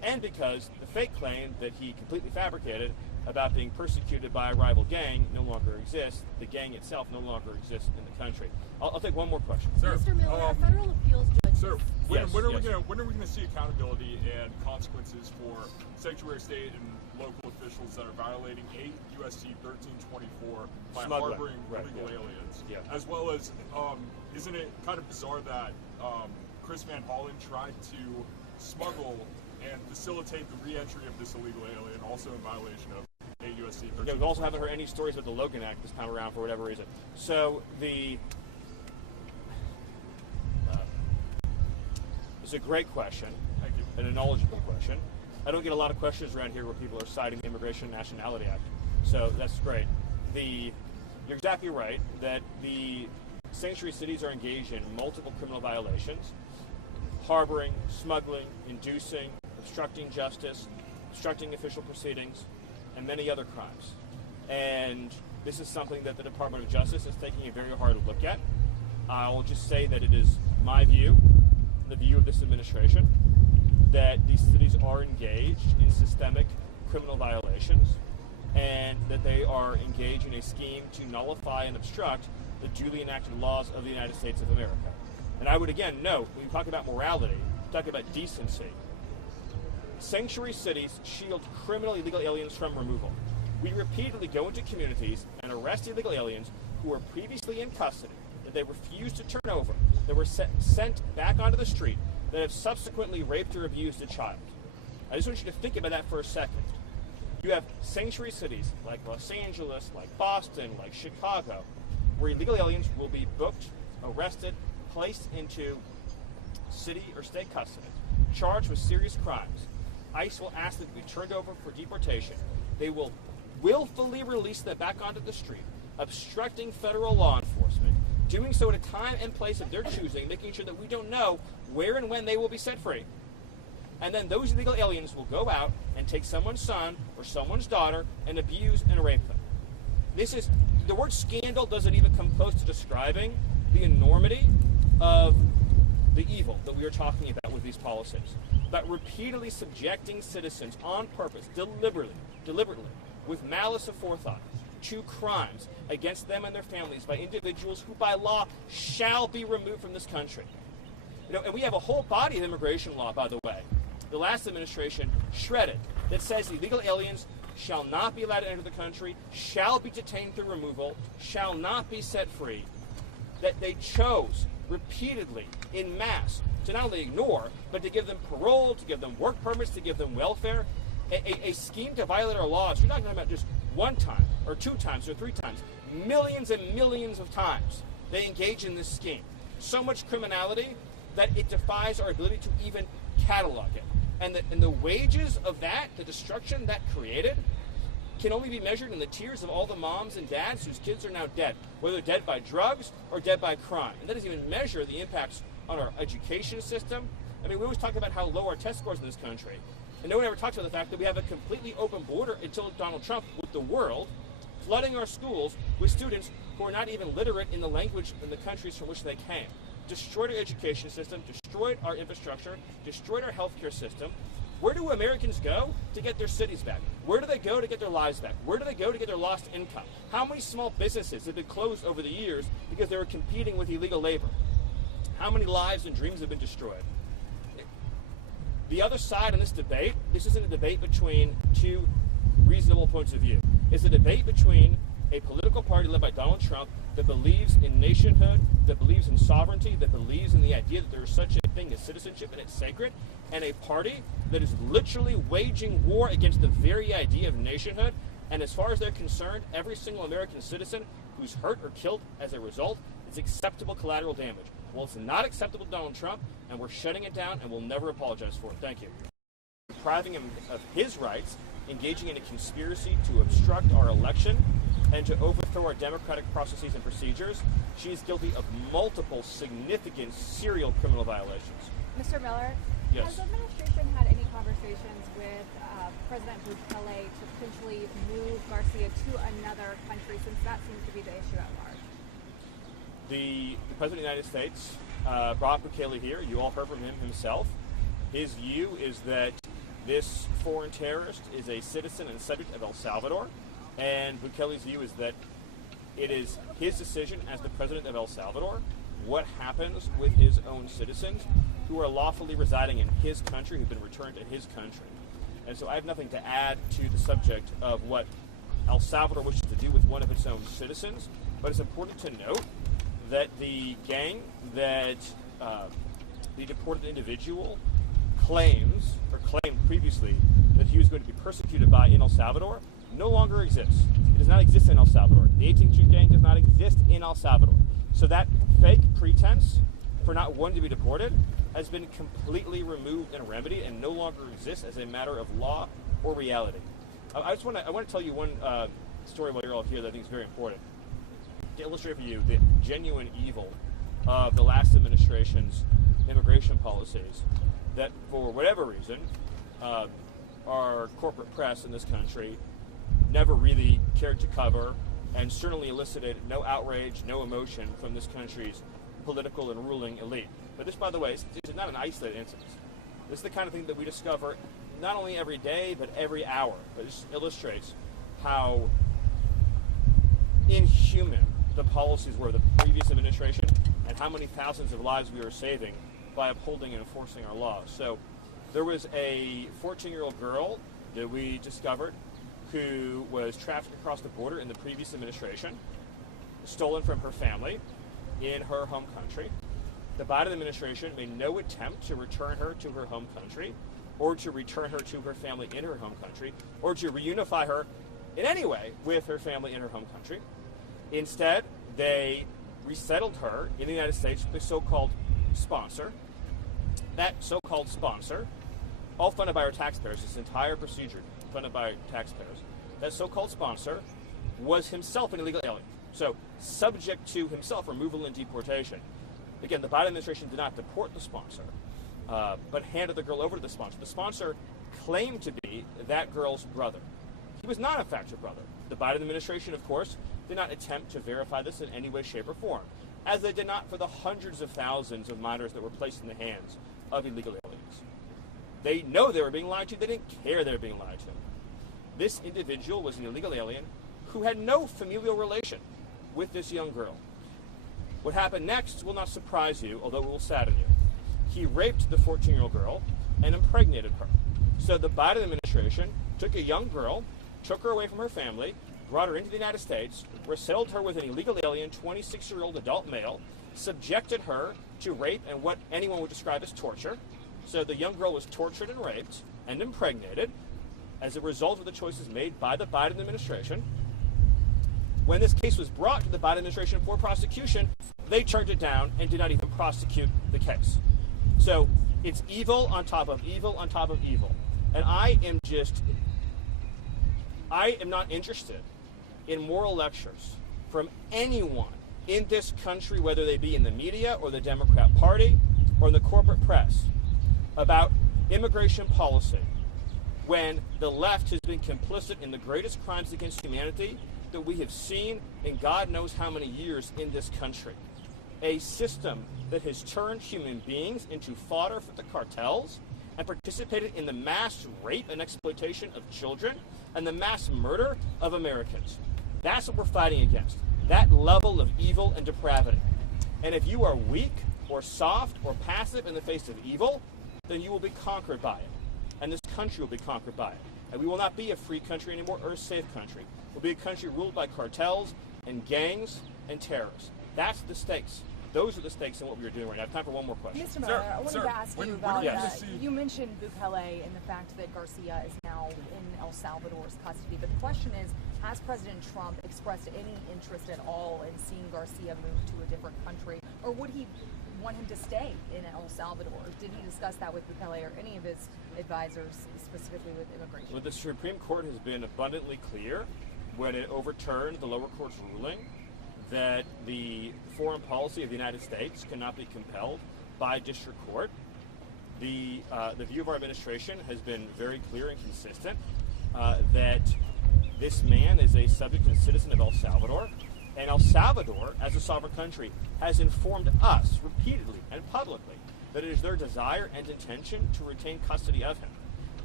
and because the fake claim that he completely fabricated about being persecuted by a rival gang no longer exists. The gang itself no longer exists in the country. I'll take one more question. Sir, Mr. Miller, a federal appeals judge. Sir, when are we yes. gonna see accountability and consequences for sanctuary state and local officials that are violating 8 USC 1324 by Smuggling. harboring Right, illegal yeah. aliens? Yeah. As well as, isn't it kind of bizarre that Chris Van Hollen tried to smuggle and facilitate the re-entry of this illegal alien, also in violation of 8 USC 1324? We also haven't heard any stories about the Logan Act this time around for whatever reason. So it's a great question. Thank you. And a knowledgeable question. I don't get a lot of questions around here where people are citing the Immigration and Nationality Act. So that's great. You're exactly right that the sanctuary cities are engaged in multiple criminal violations: harboring, smuggling, inducing, obstructing justice, obstructing official proceedings, and many other crimes. And this is something that the Department of Justice is taking a very hard look at. I'll just say that it is my view, the view of this administration, that these cities are engaged in systemic criminal violations and that they are engaged in a scheme to nullify and obstruct the duly enacted laws of the United States of America. And I would again note, when we talk about morality, talk about decency, sanctuary cities shield criminal illegal aliens from removal. We repeatedly go into communities and arrest illegal aliens who were previously in custody, that they refused to turn over, that were sent back onto the street, that have subsequently raped or abused a child. I just want you to think about that for a second. You have sanctuary cities like Los Angeles, like Boston, like Chicago, where illegal aliens will be booked, arrested, placed into city or state custody, charged with serious crimes. ICE will ask them to be turned over for deportation. They will willfully release them back onto the street, obstructing federal law enforcement, doing so at a time and place of their choosing, making sure that we don't know where and when they will be set free. And then those illegal aliens will go out and take someone's son or someone's daughter and abuse and rape them. The word scandal doesn't even come close to describing the enormity of the evil that we are talking about with these policies. But repeatedly subjecting citizens on purpose, deliberately, with malice aforethought, to crimes against them and their families by individuals who by law shall be removed from this country. And we have a whole body of immigration law, by the way, the last administration shredded, that says illegal aliens shall not be allowed to enter the country, shall be detained through removal, shall not be set free. That they chose repeatedly, in mass, to not only ignore, but to give them parole, to give them work permits, to give them welfare, a scheme to violate our laws. You're not talking about just one time, or 2 times, or 3 times. Millions and millions of times they engage in this scheme. So much criminality that it defies our ability to even catalog it. And the wages of that, the destruction that created, can only be measured in the tears of all the moms and dads whose kids are now dead, whether dead by drugs or dead by crime. And that doesn't even measure the impacts on our education system. I mean, we always talk about how low our test scores in this country, and no one ever talks about the fact that we have a completely open border until Donald Trump with the world, flooding our schools with students who are not even literate in the language in the countries from which they came. Destroyed our education system, destroyed our infrastructure, destroyed our healthcare system. Where do Americans go to get their cities back? Where do they go to get their lives back? Where do they go to get their lost income? How many small businesses have been closed over the years because they were competing with illegal labor? How many lives and dreams have been destroyed? The other side in this debate, this isn't a debate between 2 reasonable points of view. It's a debate between a political party led by Donald Trump that believes in nationhood, that believes in sovereignty, that believes in the idea that there is such a thing as citizenship and it's sacred, and a party that is literally waging war against the very idea of nationhood. And as far as they're concerned, every single American citizen who's hurt or killed as a result is acceptable collateral damage. Well, it's not acceptable to Donald Trump, and we're shutting it down, and we'll never apologize for it. Thank you. Depriving him of his rights, engaging in a conspiracy to obstruct our election, and to overthrow our democratic processes and procedures. She is guilty of multiple significant serial criminal violations. Mr. Miller, yes. Has the administration had any conversations with President Bukele to potentially move Garcia to another country, since that seems to be the issue at large? The President of the United States brought Bukele here. You all heard from him himself. His view is that this foreign terrorist is a citizen and subject of El Salvador, and Bukele's view is that it is his decision as the president of El Salvador what happens with his own citizens who are lawfully residing in his country, who've been returned to his country. And so I have nothing to add to the subject of what El Salvador wishes to do with one of its own citizens, but it's important to note that the gang that the deported individual claimed previously that he was going to be persecuted by in El Salvador no longer exists. It does not exist in El Salvador. The 18th Street gang does not exist in El Salvador. So that fake pretense for not wanting to be deported has been completely removed and remedied and no longer exists as a matter of law or reality. I want to tell you one story while you're all here that I think is very important to illustrate for you the genuine evil of the last administration's immigration policies that, for whatever reason, our corporate press in this country never really cared to cover, and certainly elicited no outrage, no emotion from this country's political and ruling elite. But this, by the way, is not an isolated incident. This is the kind of thing that we discover not only every day, but every hour. But it just illustrates how inhuman the policies were of the previous administration and how many thousands of lives we are saving by upholding and enforcing our laws. So there was a 14-year-old girl that we discovered who was trafficked across the border in the previous administration, stolen from her family in her home country. The Biden administration made no attempt to return her to her home country, or to return her to her family in her home country, or to reunify her in any way with her family in her home country. Instead, they resettled her in the United States with a so-called sponsor. That so-called sponsor, all funded by our taxpayers, this entire procedure funded by taxpayers, that so-called sponsor was himself an illegal alien. So subject to himself removal and deportation. Again, the Biden administration did not deport the sponsor, but handed the girl over to the sponsor. The sponsor claimed to be that girl's brother. He was not, in fact, her brother. The Biden administration, of course, did not attempt to verify this in any way, shape, or form, as they did not for the hundreds of thousands of minors that were placed in the hands of illegal aliens. They know they were being lied to. They didn't care they were being lied to. This individual was an illegal alien who had no familial relation with this young girl. What happened next will not surprise you, although it will sadden you. He raped the 14-year-old girl and impregnated her. So the Biden administration took a young girl, took her away from her family, brought her into the United States, resettled her with an illegal alien, 26-year-old adult male, subjected her to rape and what anyone would describe as torture. So the young girl was tortured and raped and impregnated as a result of the choices made by the Biden administration. When this case was brought to the Biden administration for prosecution, they turned it down and did not even prosecute the case. So it's evil on top of evil on top of evil. And I am not interested in moral lectures from anyone in this country, whether they be in the media or the Democrat Party or in the corporate press, about immigration policy when the left has been complicit in the greatest crimes against humanity that we have seen in God knows how many years in this country. A system that has turned human beings into fodder for the cartels and participated in the mass rape and exploitation of children and the mass murder of Americans. That's what we're fighting against, that level of evil and depravity. And if you are weak or soft or passive in the face of evil, then you will be conquered by it. And this country will be conquered by it. And we will not be a free country anymore or a safe country. We'll be a country ruled by cartels and gangs and terrorists. That's the stakes. Those are the stakes in what we are doing right now. I have time for one more question. Mr. Miller, I wanted to ask you about, you mentioned Bukele and the fact that Garcia is now in El Salvador's custody, but the question is, has President Trump expressed any interest at all in seeing Garcia move to a different country, or would he want him to stay in El Salvador? Did he discuss that with Bukele or any of his advisors, specifically with immigration? Well, the Supreme Court has been abundantly clear when it overturned the lower court's ruling that the foreign policy of the United States cannot be compelled by district court. The view of our administration has been very clear and consistent that this man is a subject and citizen of El Salvador, and El Salvador, as a sovereign country, has informed us repeatedly and publicly that it is their desire and intention to retain custody of him.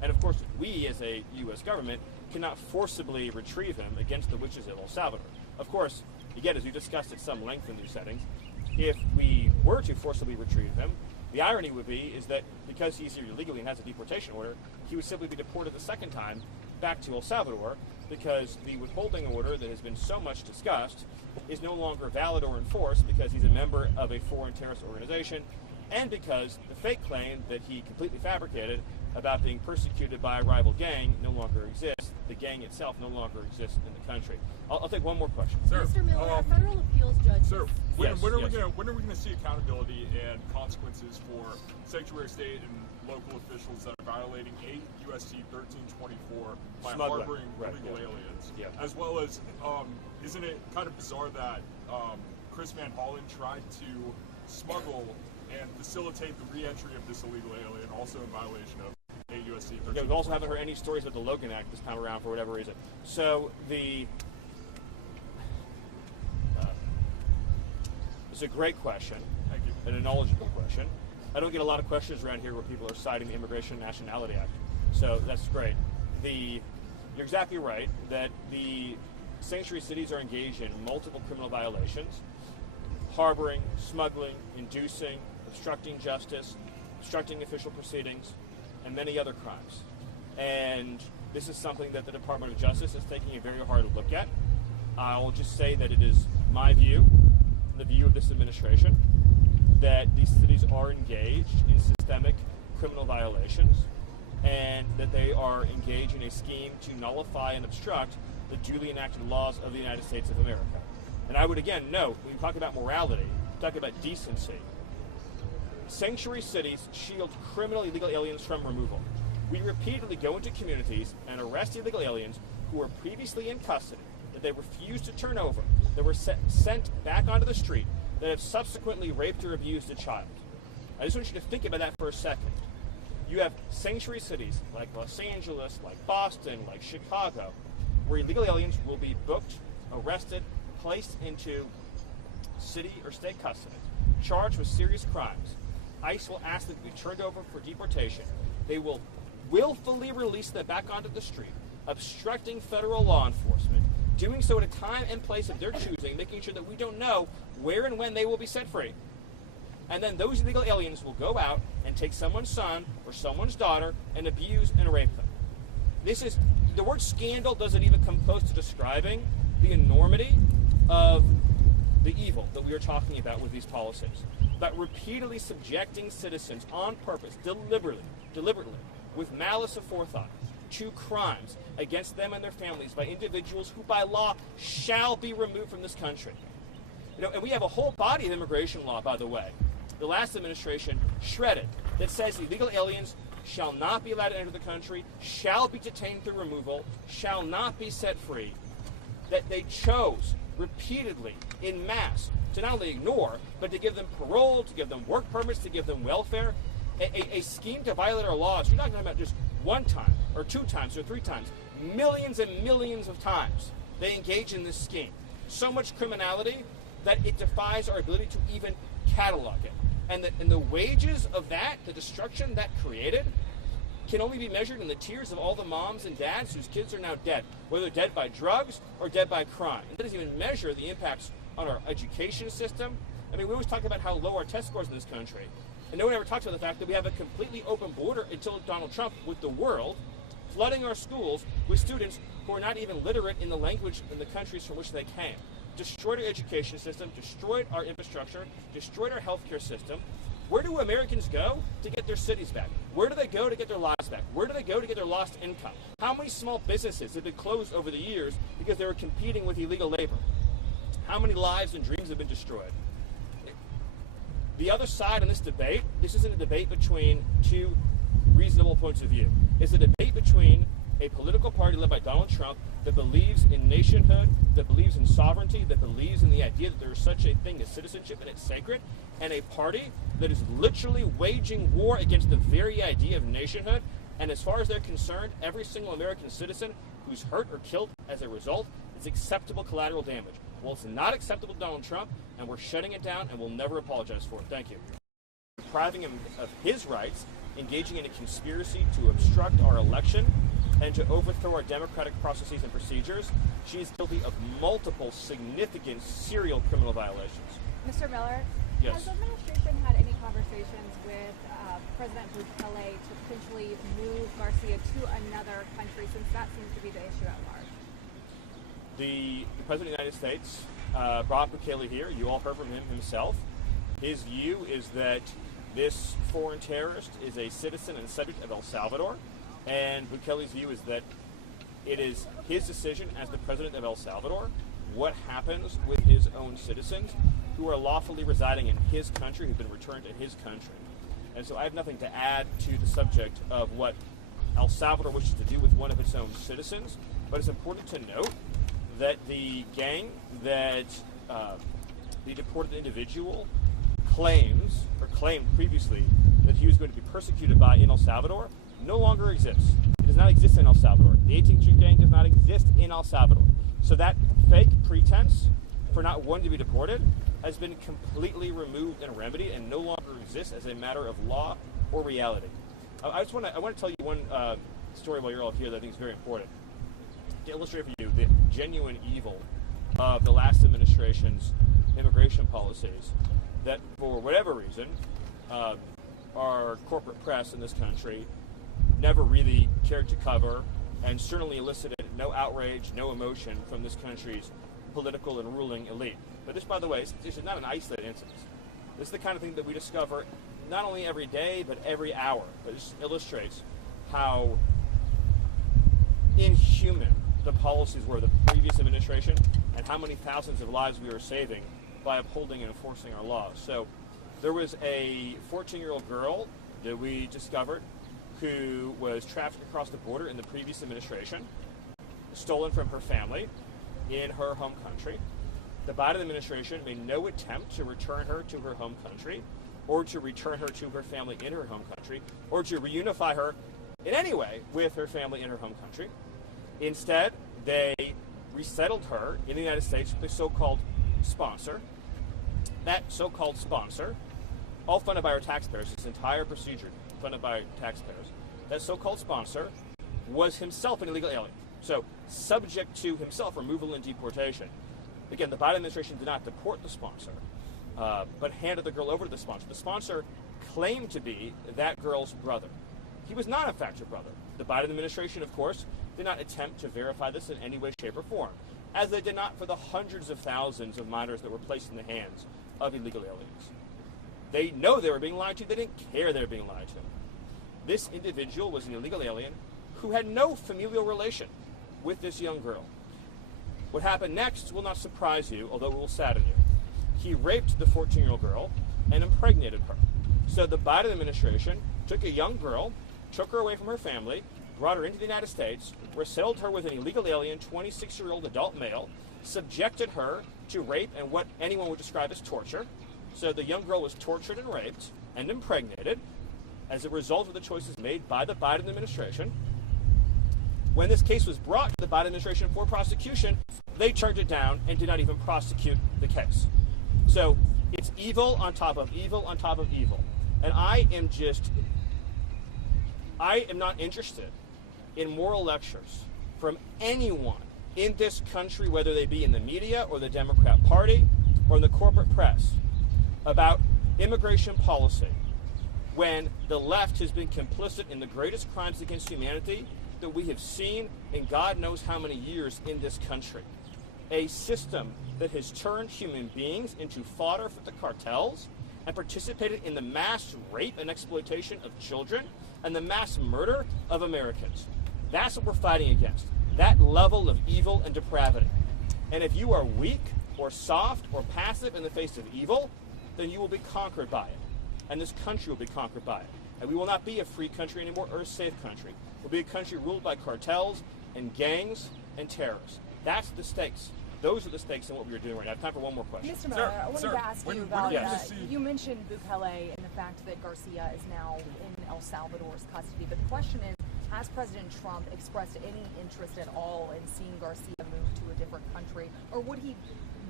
And of course, we as a U.S. government cannot forcibly retrieve him against the wishes of El Salvador. Of course, again, as we discussed at some length in these settings, if we were to forcibly retrieve him, the irony would be is that because he's here illegally and has a deportation order, he would simply be deported the second time back to El Salvador, because the withholding order that has been so much discussed is no longer valid or enforced because he's a member of a foreign terrorist organization, and because the fake claim that he completely fabricated about being persecuted by a rival gang no longer exists. The gang itself no longer exists in the country. I'll take one more question. Sir, Mr. Miller, a federal appeals judge. Sir, when are we Yes. going to see accountability and consequences for sanctuary state and local officials that are violating 8 U.S.C. 1324 by Smuggling. harboring Right, illegal yeah. aliens? Yeah. As well as, isn't it kind of bizarre that Chris Van Hollen tried to smuggle and facilitate the re-entry of this illegal alien, also in violation of 8 U.S.C. 1324? Yeah, we also haven't heard any stories about the Logan Act this time around for whatever reason. So it's a great question. Thank you. And a knowledgeable question. I don't get a lot of questions around here where people are citing the Immigration and Nationality Act. So that's great. You're exactly right that the sanctuary cities are engaged in multiple criminal violations: harboring, smuggling, inducing, obstructing justice, obstructing official proceedings, and many other crimes. And this is something that the Department of Justice is taking a very hard look at. I'll just say that it is my view, the view of this administration, that these cities are engaged in systemic criminal violations and that they are engaged in a scheme to nullify and obstruct the duly enacted laws of the United States of America. And I would again note, when we talk about morality, talk about decency, sanctuary cities shield criminal illegal aliens from removal. We repeatedly go into communities and arrest illegal aliens who were previously in custody, that they refused to turn over, that were sent back onto the street, that have subsequently raped or abused a child. I just want you to think about that for a second. You have sanctuary cities like Los Angeles, like Boston, like Chicago, where illegal aliens will be booked, arrested, placed into city or state custody, charged with serious crimes. ICE will ask them to be turned over for deportation. They will willfully release them back onto the street, obstructing federal law enforcement, doing so at a time and place of their choosing, making sure that we don't know where and when they will be set free. And then those illegal aliens will go out and take someone's son or someone's daughter and abuse and rape them. The word scandal doesn't even come close to describing the enormity of the evil that we are talking about with these policies. But repeatedly subjecting citizens on purpose, deliberately, with malice aforethought, to crimes against them and their families by individuals who by law shall be removed from this country. And we have a whole body of immigration law, by the way, the last administration shredded, that says illegal aliens shall not be allowed to enter the country, shall be detained through removal, shall not be set free, that they chose repeatedly in mass to not only ignore, but to give them parole, to give them work permits, to give them welfare, a scheme to violate our laws. You're not talking about just one time, or 2 times, or 3 times. Millions and millions of times they engage in this scheme. So much criminality that it defies our ability to even catalog it. And the wages of that, the destruction that created, can only be measured in the tears of all the moms and dads whose kids are now dead, whether dead by drugs or dead by crime. It doesn't even measure the impacts on our education system. I mean, we always talk about how low our test scores in this country, and no one ever talks about the fact that we have a completely open border until Donald Trump with the world, flooding our schools with students who are not even literate in the language in the countries from which they came. Destroyed our education system, destroyed our infrastructure, destroyed our healthcare system. Where do Americans go to get their cities back? Where do they go to get their lives back? Where do they go to get their lost income? How many small businesses have been closed over the years because they were competing with illegal labor? How many lives and dreams have been destroyed? The other side in this debate, this isn't a debate between 2 reasonable points of view. It's a debate between a political party led by Donald Trump that believes in nationhood, that believes in sovereignty, that believes in the idea that there is such a thing as citizenship and it's sacred, and a party that is literally waging war against the very idea of nationhood. And as far as they're concerned, every single American citizen who's hurt or killed as a result is acceptable collateral damage. Well, it's not acceptable to Donald Trump, and we're shutting it down, and we'll never apologize for it. Thank you. depriving him of his rights, engaging in a conspiracy to obstruct our election, and to overthrow our democratic processes and procedures. She is guilty of multiple significant serial criminal violations. Mr. Miller, Yes. has the administration had any conversations with President Bukele to potentially move Garcia to another country, since that seems to be the issue at large? The President of the United States brought Bukele here. You all heard from him himself. His view is that this foreign terrorist is a citizen and subject of El Salvador, and Bukele's view is that it is his decision as the President of El Salvador what happens with his own citizens who are lawfully residing in his country, who've been returned to his country. And so I have nothing to add to the subject of what El Salvador wishes to do with one of its own citizens, but it's important to note that the gang that the deported individual claimed previously that he was going to be persecuted by in El Salvador no longer exists. It does not exist in El Salvador. The 18th Street gang does not exist in El Salvador. So that fake pretense for not wanting to be deported has been completely removed and remedied and no longer exists as a matter of law or reality. I want to tell you one story while you're all here that I think is very important to illustrate for you the genuine evil of the last administration's immigration policies that, for whatever reason, our corporate press in this country never really cared to cover, and certainly elicited no outrage, no emotion from this country's political and ruling elite. But this, by the way, this is not an isolated incident. This is the kind of thing that we discover not only every day, but every hour. But it just illustrates how inhuman the policies were of the previous administration and how many thousands of lives we were saving by upholding and enforcing our laws. So there was a 14-year-old girl that we discovered who was trafficked across the border in the previous administration, stolen from her family in her home country. The Biden administration made no attempt to return her to her home country, or to return her to her family in her home country, or to reunify her in any way with her family in her home country. Instead, they resettled her in the United States with a so-called sponsor. That so-called sponsor, all funded by our taxpayers, this entire procedure funded by taxpayers, that so-called sponsor was himself an illegal alien. So subject to himself removal and deportation. Again, the Biden administration did not deport the sponsor, but handed the girl over to the sponsor. The sponsor claimed to be that girl's brother. He was not, in fact, her brother. The Biden administration, of course, did not attempt to verify this in any way, shape, or form, as they did not for the hundreds of thousands of minors that were placed in the hands of illegal aliens. They know they were being lied to. They didn't care they were being lied to. This individual was an illegal alien who had no familial relation with this young girl. What happened next will not surprise you, although it will sadden you. He raped the 14-year-old girl and impregnated her. So the Biden administration took a young girl, took her away from her family, brought her into the United States, resettled her with an illegal alien, 26-year-old adult male, subjected her to rape and what anyone would describe as torture. So the young girl was tortured and raped and impregnated as a result of the choices made by the Biden administration. When this case was brought to the Biden administration for prosecution, they turned it down and did not even prosecute the case. So it's evil on top of evil on top of evil. And I am not interested in moral lectures from anyone in this country, whether they be in the media or the Democrat Party or in the corporate press, about immigration policy when the left has been complicit in the greatest crimes against humanity that we have seen in God knows how many years in this country. A system that has turned human beings into fodder for the cartels and participated in the mass rape and exploitation of children and the mass murder of Americans. That's what we're fighting against, that level of evil and depravity. And if you are weak or soft or passive in the face of evil, then you will be conquered by it. And this country will be conquered by it. And we will not be a free country anymore or a safe country. We'll be a country ruled by cartels and gangs and terrorists. That's the stakes. Those are the stakes in what we're doing right now. I have time for one more question. Mr. Miller, I wanted to ask you about, yes. You mentioned Bukele and the fact that Garcia is now in El Salvador's custody. But the question is, has President Trump expressed any interest at all in seeing Garcia move to a different country? Or would he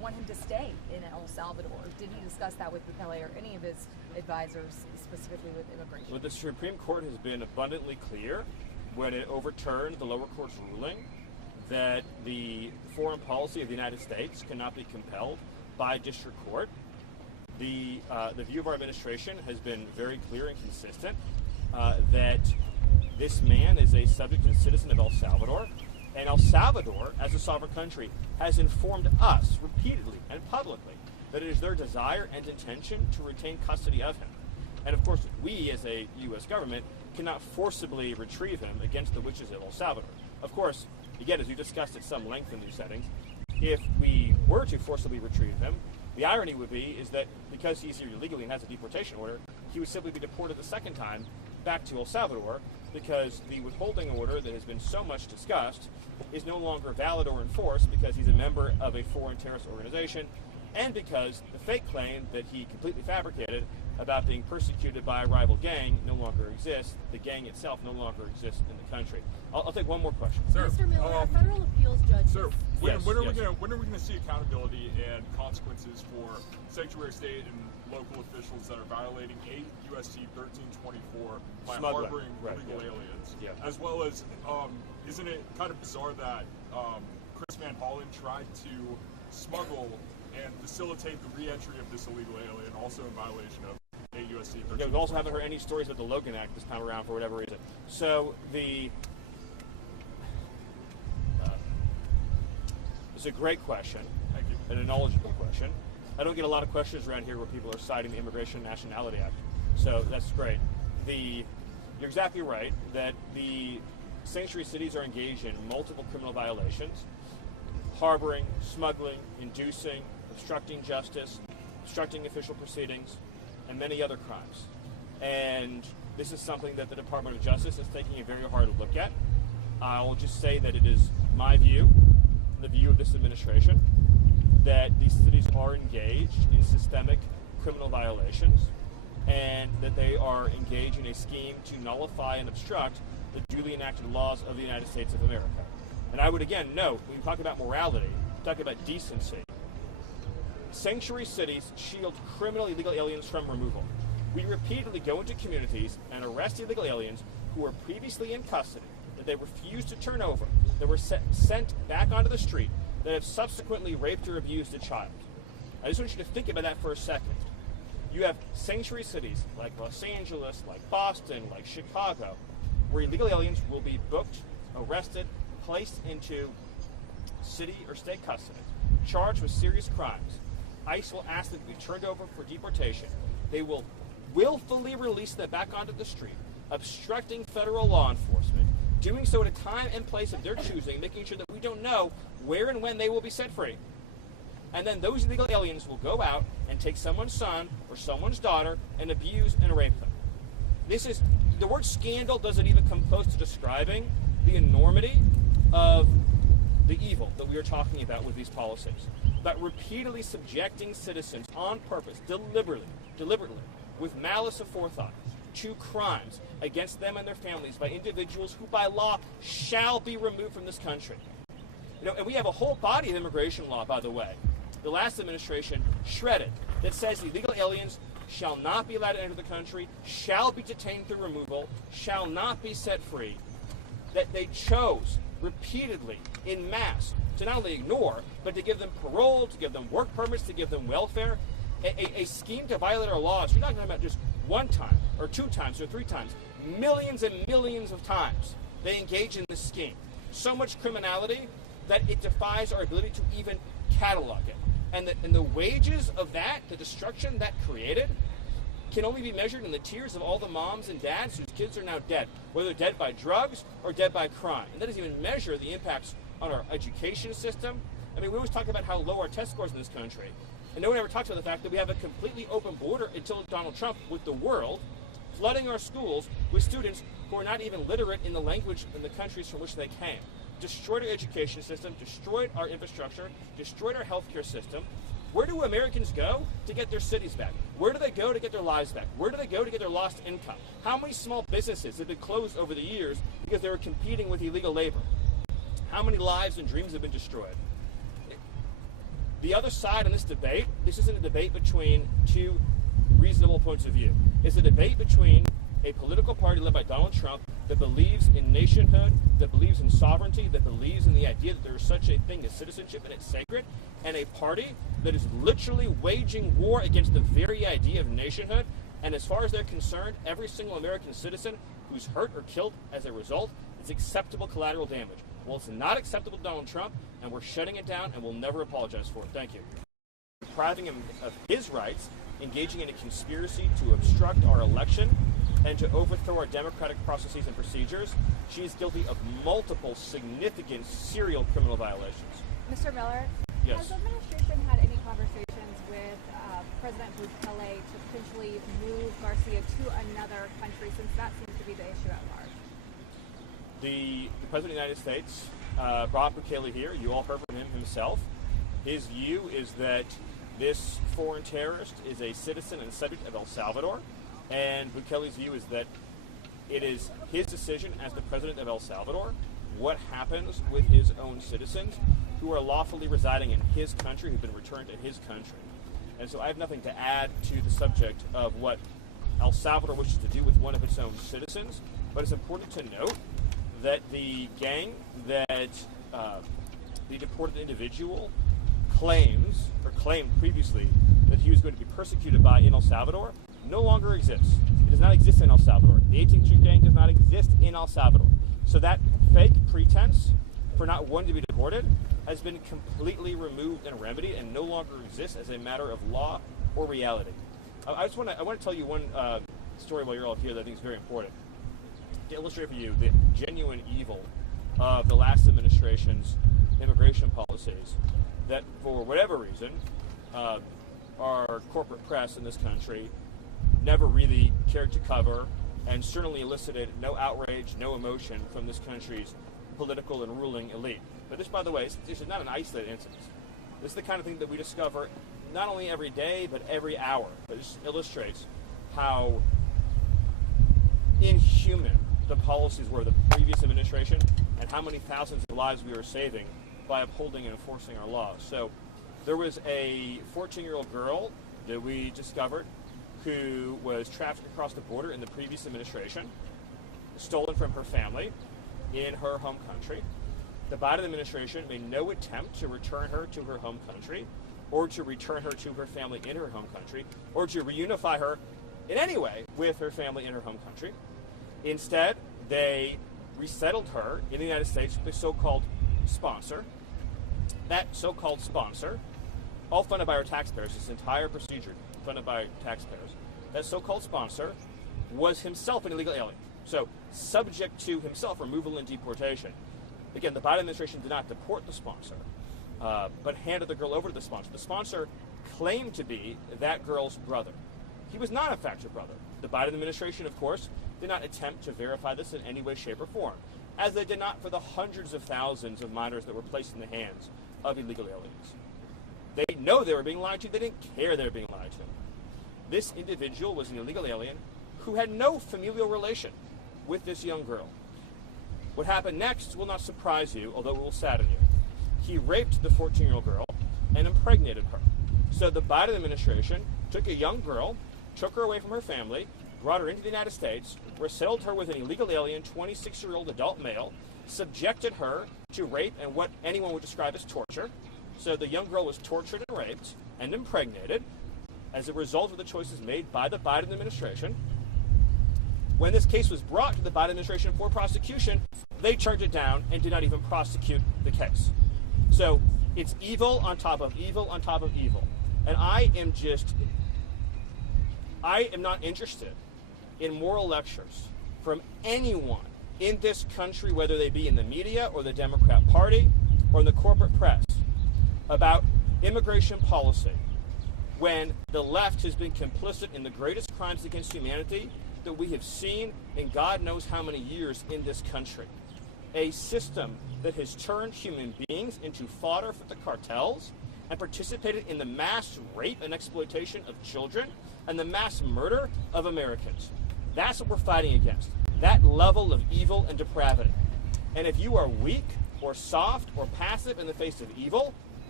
want him to stay in El Salvador. Did he discuss that with Bukele or any of his advisors, specifically with immigration? Well, the Supreme Court has been abundantly clear when it overturned the lower court's ruling that the foreign policy of the United States cannot be compelled by district court. The view of our administration has been very clear and consistent that this man is a subject and citizen of El Salvador, and El Salvador, as a sovereign country, has informed us repeatedly and publicly that it is their desire and intention to retain custody of him. And of course, we as a U.S. government cannot forcibly retrieve him against the wishes of El Salvador. Of course, again, as we discussed at some length in these settings, if we were to forcibly retrieve him, the irony would be is that because he's here illegally and has a deportation order, he would simply be deported the second time back to El Salvador, because the withholding order that has been so much discussed is no longer valid or enforced because he's a member of a foreign terrorist organization, and because the fake claim that he completely fabricated about being persecuted by a rival gang no longer exists. The gang itself no longer exists in the country. I'll take one more question. Sir, Mr. Miller, a federal appeals judge. Sir, when are we yes. going to see accountability and consequences for sanctuary state and local officials that are violating 8 U.S.C. 1324 by harboring illegal aliens? Yeah. As well as, isn't it kind of bizarre that Chris Van Hollen tried to smuggle and facilitate the re-entry of this illegal alien, also in violation of 8 U.S.C. 1324? Yeah, we also haven't heard any stories about the Logan Act this time around for whatever reason. So it's a great question. Thank you. And a knowledgeable question. I don't get a lot of questions around here where people are citing the Immigration and Nationality Act. So that's great. You're exactly right that the sanctuary cities are engaged in multiple criminal violations: harboring, smuggling, inducing, obstructing justice, obstructing official proceedings, and many other crimes. And this is something that the Department of Justice is taking a very hard look at. I'll just say that it is my view, the view of this administration, that these cities are engaged in systemic criminal violations, and that they are engaged in a scheme to nullify and obstruct the duly enacted laws of the United States of America. And I would again note, when we talk about morality, talk about decency, sanctuary cities shield criminal illegal aliens from removal. We repeatedly go into communities and arrest illegal aliens who were previously in custody, that they refused to turn over, that were sent back onto the street, that have subsequently raped or abused a child. I just want you to think about that for a second. You have sanctuary cities like Los Angeles, like Boston, like Chicago, where illegal aliens will be booked, arrested, placed into city or state custody, charged with serious crimes. ICE will ask them to be turned over for deportation. They will willfully release them back onto the street, obstructing federal law enforcement, doing so at a time and place of their choosing, making sure that we don't know where and when they will be set free. And then those illegal aliens will go out and take someone's son or someone's daughter and abuse and rape them. The word scandal doesn't even come close to describing the enormity of the evil that we are talking about with these policies. About repeatedly subjecting citizens on purpose, deliberately, with malice aforethought, to crimes against them and their families by individuals who by law shall be removed from this country. And we have a whole body of immigration law, by the way, the last administration shredded, that says illegal aliens shall not be allowed to enter the country, shall be detained through removal, shall not be set free. That they chose repeatedly, in mass, to not only ignore, but to give them parole, to give them work permits, to give them welfare. A scheme to violate our laws. You're not talking about just one time, or 2 times, or 3 times. Millions and millions of times they engage in this scheme. So much criminality that it defies our ability to even catalog it. And the wages of that, the destruction that created, can only be measured in the tears of all the moms and dads whose kids are now dead, whether dead by drugs or dead by crime. And that doesn't even measure the impacts on our education system. I mean, we always talk about how low our test scores in this country, and no one ever talks about the fact that we have a completely open border until Donald Trump with the world, flooding our schools with students who are not even literate in the language in the countries from which they came. Destroyed our education system, destroyed our infrastructure, destroyed our healthcare system. Where do Americans go to get their cities back? Where do they go to get their lives back? Where do they go to get their lost income? How many small businesses have been closed over the years because they were competing with illegal labor? How many lives and dreams have been destroyed? the other side in this debate, this isn't a debate between two reasonable points of view. It's a debate between a political party led by Donald Trump that believes in nationhood, that believes in sovereignty, that believes in the idea that there is such a thing as citizenship and it's sacred, and a party that is literally waging war against the very idea of nationhood. And as far as they're concerned, every single American citizen who's hurt or killed as a result is acceptable collateral damage. Well, it's not acceptable to Donald Trump, and we're shutting it down, and we'll never apologize for it. Thank you. Depriving him of his rights, engaging in a conspiracy to obstruct our election, and to overthrow our democratic processes and procedures. She is guilty of multiple significant serial criminal violations. Mr. Miller, yes. Has the administration had any conversations with President Bukele to potentially move Garcia to another country, since that seems to be the issue at large? The President of the United States brought Bukele here. You all heard from him himself. His view is that this foreign terrorist is a citizen and subject of El Salvador, and Bukele's view is that it is his decision as the president of El Salvador what happens with his own citizens who are lawfully residing in his country, who've been returned to his country. And so I have nothing to add to the subject of what El Salvador wishes to do with one of its own citizens, but it's important to note that the gang that the deported individual claimed previously that he was going to be persecuted by in El Salvador no longer exists. It does not exist in El Salvador. The 18th Street Gang does not exist in El Salvador. So that fake pretense for not wanting to be deported has been completely removed and remedied and no longer exists as a matter of law or reality. I want to tell you one story while you're all here that I think is very important to illustrate for you the genuine evil of the last administration's immigration policies that, for whatever reason, our corporate press in this country never really cared to cover, and certainly elicited no outrage, no emotion from this country's political and ruling elite. But this, by the way, this is not an isolated incident. This is the kind of thing that we discover not only every day, but every hour. But this illustrates how inhuman the policies were of the previous administration and how many thousands of lives we are saving by upholding and enforcing our laws. So there was a 14-year-old girl that we discovered who was trafficked across the border in the previous administration, stolen from her family in her home country. The Biden administration made no attempt to return her to her home country, or to return her to her family in her home country, or to reunify her in any way with her family in her home country. Instead, they resettled her in the United States with a so-called sponsor. That so-called sponsor, all funded by our taxpayers, this entire procedure funded by taxpayers, that so-called sponsor was himself an illegal alien. So subject to himself removal and deportation. Again, the Biden administration did not deport the sponsor, but handed the girl over to the sponsor. The sponsor claimed to be that girl's brother. He was not, in fact, her brother. The Biden administration, of course, did not attempt to verify this in any way, shape, or form, as they did not for the hundreds of thousands of minors that were placed in the hands of illegal aliens. They know they were being lied to. They didn't care they were being lied to. This individual was an illegal alien who had no familial relation with this young girl. What happened next will not surprise you, although it will sadden you. He raped the 14-year-old girl and impregnated her. So the Biden administration took a young girl, took her away from her family, brought her into the United States, resettled her with an illegal alien, 26-year-old adult male, subjected her to rape and what anyone would describe as torture. So the young girl was tortured and raped and impregnated as a result of the choices made by the Biden administration. When this case was brought to the Biden administration for prosecution, they turned it down and did not even prosecute the case. So it's evil on top of evil on top of evil. And I am not interested in moral lectures from anyone in this country, whether they be in the media or the Democrat Party or in the corporate press, about immigration policy when the left has been complicit in the greatest crimes against humanity that we have seen in God knows how many years in this country. A system that has turned human beings into fodder for the cartels and participated in the mass rape and exploitation of children and the mass murder of Americans. That's what we're fighting against, that level of evil and depravity. And if you are weak or soft or passive in the face of evil,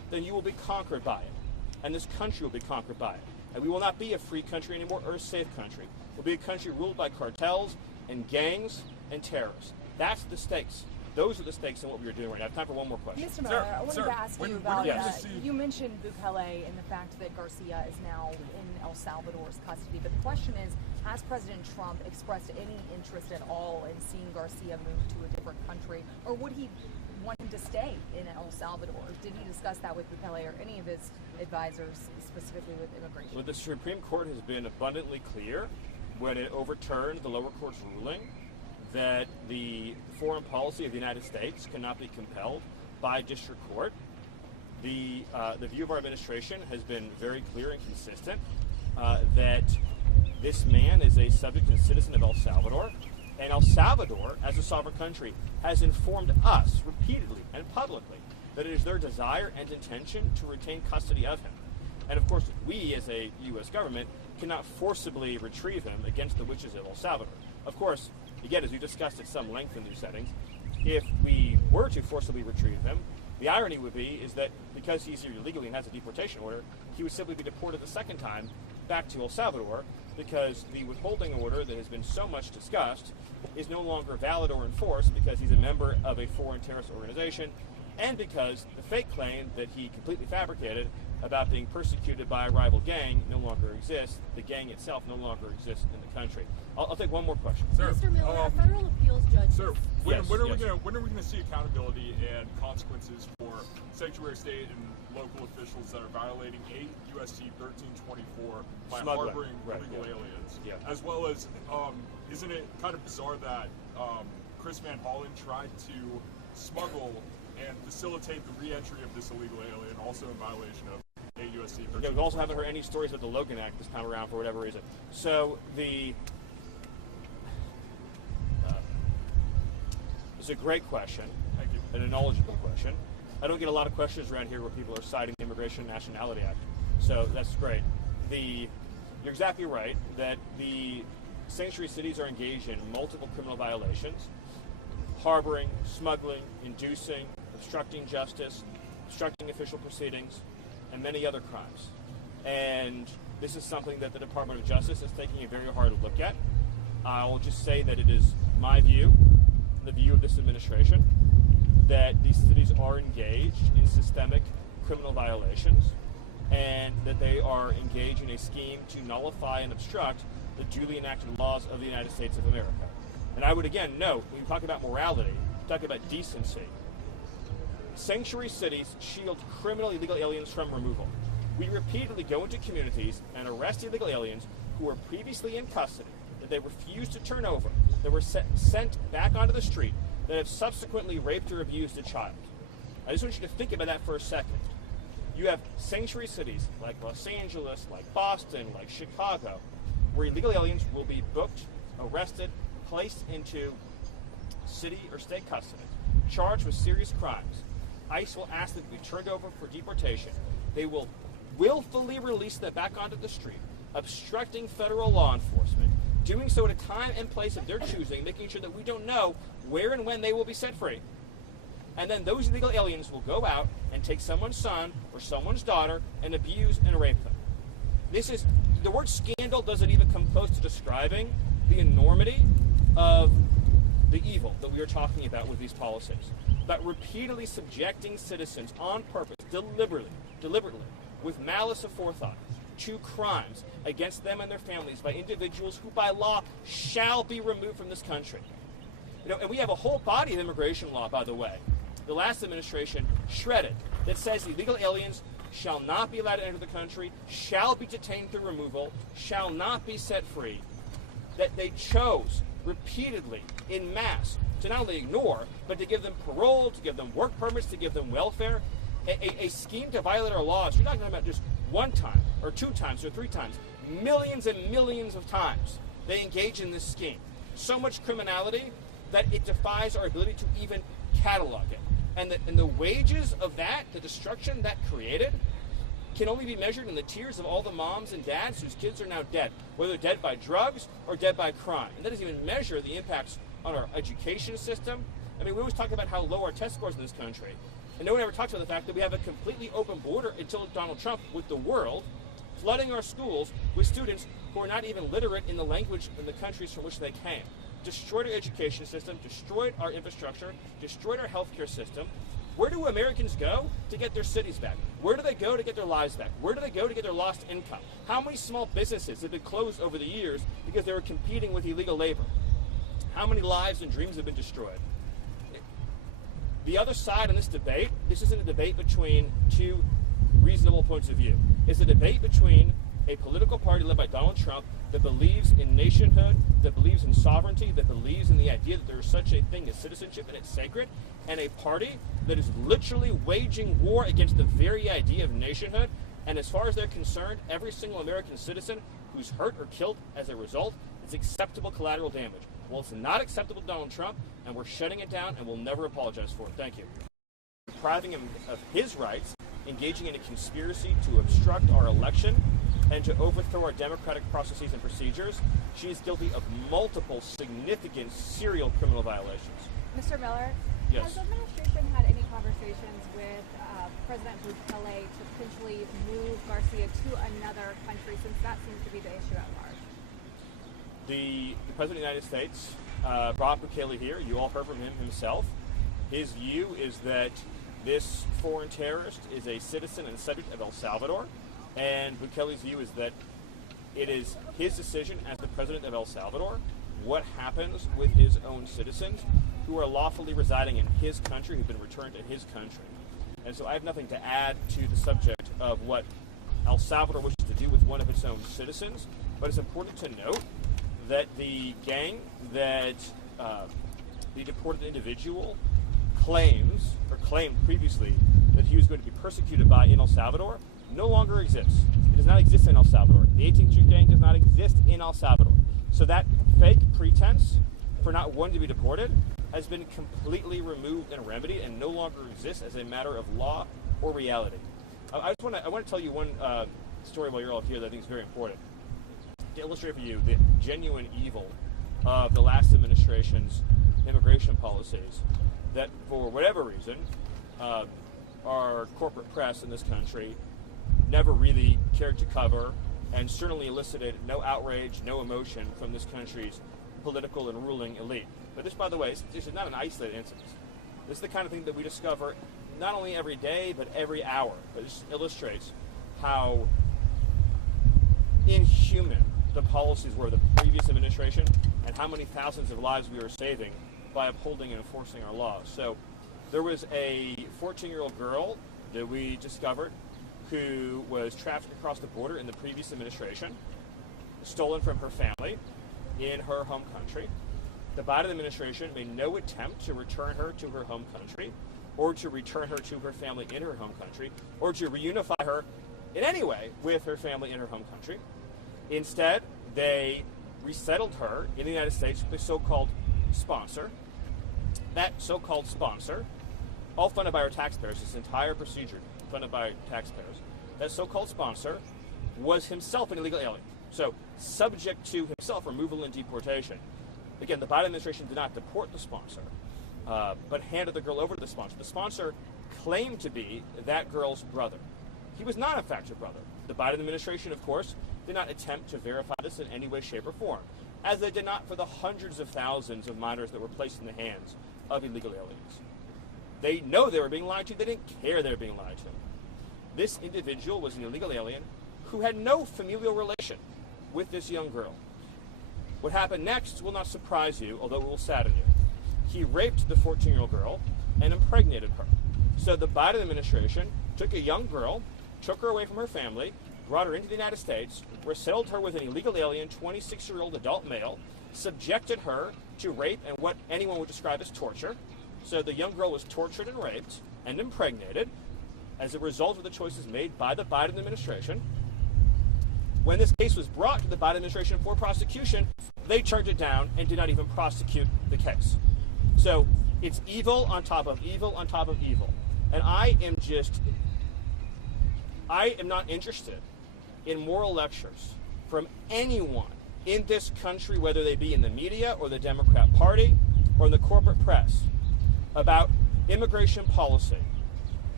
then you will be conquered by it. And this country will be conquered by it. And we will not be a free country anymore or a safe country. We'll be a country ruled by cartels and gangs and terrorists. That's the stakes. Those are the stakes in what we are doing right now. I have time for one more question. Mr. Miller, I wanted to ask you about, you mentioned Bukele and the fact that Garcia is now in El Salvador's custody, but the question is, has President Trump expressed any interest at all in seeing Garcia move to a different country, or would he want him to stay in El Salvador? Did he discuss that with Bukele or any of his advisors, specifically with immigration? Well, the Supreme Court has been abundantly clear when it overturned the lower court's ruling that the foreign policy of the United States cannot be compelled by district court. The view of our administration has been very clear and consistent that this man is a subject and citizen of El Salvador, and El Salvador, as a sovereign country, has informed us repeatedly and publicly that it is their desire and intention to retain custody of him. And of course, we as a U.S. government cannot forcibly retrieve him against the wishes of El Salvador. Of course, again, as we discussed at some length in these settings, if we were to forcibly retrieve him, the irony would be is that because he's here illegally and has a deportation order, he would simply be deported the second time back to El Salvador, because the withholding order that has been so much discussed is no longer valid or enforced because he's a member of a foreign terrorist organization, and because the fake claim that he completely fabricated about being persecuted by a rival gang no longer exists. The gang itself no longer exists in the country. I'll take one more question. Sir, Mr. Miller, a federal appeals judge. Sir, when are we going to see accountability and consequences for sanctuary state and local officials that are violating 8 U.S.C. 1324 by harboring illegal aliens? Yeah. As well as, isn't it kind of bizarre that Chris Van Hollen tried to smuggle and facilitate the re-entry of this illegal alien, also in violation of 8 U.S.C. 1324? Yeah, we also haven't heard any stories about the Logan Act this time around for whatever reason. So it's a great question. Thank you. And a knowledgeable question. I don't get a lot of questions around here where people are citing the Immigration and Nationality Act. So that's great. You're exactly right that the sanctuary cities are engaged in multiple criminal violations: harboring, smuggling, inducing, obstructing justice, obstructing official proceedings, and many other crimes. And this is something that the Department of Justice is taking a very hard look at. I'll just say that it is my view, the view of this administration, that these cities are engaged in systemic criminal violations and that they are engaged in a scheme to nullify and obstruct the duly enacted laws of the United States of America. And I would again note, when we talk about morality, talk about decency, sanctuary cities shield criminal illegal aliens from removal. We repeatedly go into communities and arrest illegal aliens who were previously in custody, that they refused to turn over, that were sent back onto the street, that have subsequently raped or abused a child. I just want you to think about that for a second. You have sanctuary cities like Los Angeles, like Boston, like Chicago, where illegal aliens will be booked, arrested, placed into city or state custody, charged with serious crimes. ICE will ask them to be turned over for deportation. They will willfully release them back onto the street, obstructing federal law enforcement, doing so at a time and place of their choosing, making sure that we don't know where and when they will be set free. And then those illegal aliens will go out and take someone's son or someone's daughter and abuse and rape them. The word scandal doesn't even come close to describing the enormity of the evil that we are talking about with these policies. About repeatedly subjecting citizens on purpose, deliberately, with malice aforethought, to crimes against them and their families by individuals who by law shall be removed from this country. And we have a whole body of immigration law, by the way, the last administration shredded, that says illegal aliens shall not be allowed to enter the country, shall be detained through removal, shall not be set free. That they chose repeatedly, in mass, to not only ignore, but to give them parole, to give them work permits, to give them welfare. A scheme to violate our laws. You're not talking about just one time, or 2 times, or 3 times. Millions and millions of times they engage in this scheme. So much criminality that it defies our ability to even catalog it. And the wages of that, the destruction that created, can only be measured in the tears of all the moms and dads whose kids are now dead, whether dead by drugs or dead by crime. And that doesn't even measure the impacts on our education system. I mean, we always talk about how low our test scores in this country. And no one ever talks about the fact that we have a completely open border until Donald Trump with the world, flooding our schools with students who are not even literate in the language in the countries from which they came. Destroyed our education system, destroyed our infrastructure, destroyed our healthcare system. Where do Americans go to get their cities back? Where do they go to get their lives back? Where do they go to get their lost income? How many small businesses have been closed over the years because they were competing with illegal labor? How many lives and dreams have been destroyed? The other side in this debate, this isn't a debate between two reasonable points of view. It's a debate between a political party led by Donald Trump that believes in nationhood, that believes in sovereignty, that believes in the idea that there is such a thing as citizenship and it's sacred, and a party that is literally waging war against the very idea of nationhood. And as far as they're concerned, every single American citizen who's hurt or killed as a result is acceptable collateral damage. Well, it's not acceptable to Donald Trump, and we're shutting it down, and we'll never apologize for it. Thank you. Depriving him of his rights, engaging in a conspiracy to obstruct our election, and to overthrow our democratic processes and procedures. She is guilty of multiple significant serial criminal violations. Mr. Miller, yes. Has the administration had any conversations with President Bukele to potentially move Garcia to another country, since that seems to be the issue at large? The President of the United States brought Bukele here. You all heard from him himself. His view is that this foreign terrorist is a citizen and subject of El Salvador. And Bukele's view is that it is his decision as the president of El Salvador what happens with his own citizens who are lawfully residing in his country, who've been returned to his country. And so I have nothing to add to the subject of what El Salvador wishes to do with one of its own citizens, but it's important to note that the gang that the deported individual claimed previously that he was going to be persecuted by in El Salvador no longer exists. It does not exist in El Salvador. The 18th Street Gang does not exist in El Salvador. So that fake pretense for not wanting to be deported has been completely removed and remedied and no longer exists as a matter of law or reality. I want to tell you one story while you're all here that I think is very important to illustrate for you the genuine evil of the last administration's immigration policies that, for whatever reason, our corporate press in this country never really cared to cover, and certainly elicited no outrage, no emotion from this country's political and ruling elite. But this, by the way, this is not an isolated incident. This is the kind of thing that we discover not only every day, but every hour. But this illustrates how inhuman the policies were of the previous administration and how many thousands of lives we were saving by upholding and enforcing our laws. So there was a 14-year-old girl that we discovered who was trafficked across the border in the previous administration, stolen from her family in her home country. The Biden administration made no attempt to return her to her home country, or to return her to her family in her home country, or to reunify her in any way with her family in her home country. Instead, they resettled her in the United States with a so-called sponsor. That so-called sponsor, all funded by our taxpayers, this entire procedure funded by taxpayers, that so-called sponsor was himself an illegal alien, so subject to himself removal and deportation. Again, the Biden administration did not deport the sponsor, but handed the girl over to the sponsor. The sponsor claimed to be that girl's brother. He was not, in fact, her brother. The Biden administration, of course, did not attempt to verify this in any way, shape, or form, as they did not for the hundreds of thousands of minors that were placed in the hands of illegal aliens. They know they were being lied to. They didn't care they were being lied to. This individual was an illegal alien who had no familial relation with this young girl. What happened next will not surprise you, although it will sadden you. He raped the 14-year-old girl and impregnated her. So the Biden administration took a young girl, took her away from her family, brought her into the United States, resettled her with an illegal alien, 26-year-old adult male, subjected her to rape and what anyone would describe as torture. So the young girl was tortured and raped and impregnated as a result of the choices made by the Biden administration. When this case was brought to the Biden administration for prosecution, they turned it down and did not even prosecute the case. So it's evil on top of evil on top of evil. And I am not interested in moral lectures from anyone in this country, whether they be in the media or the Democrat Party or in the corporate press, about immigration policy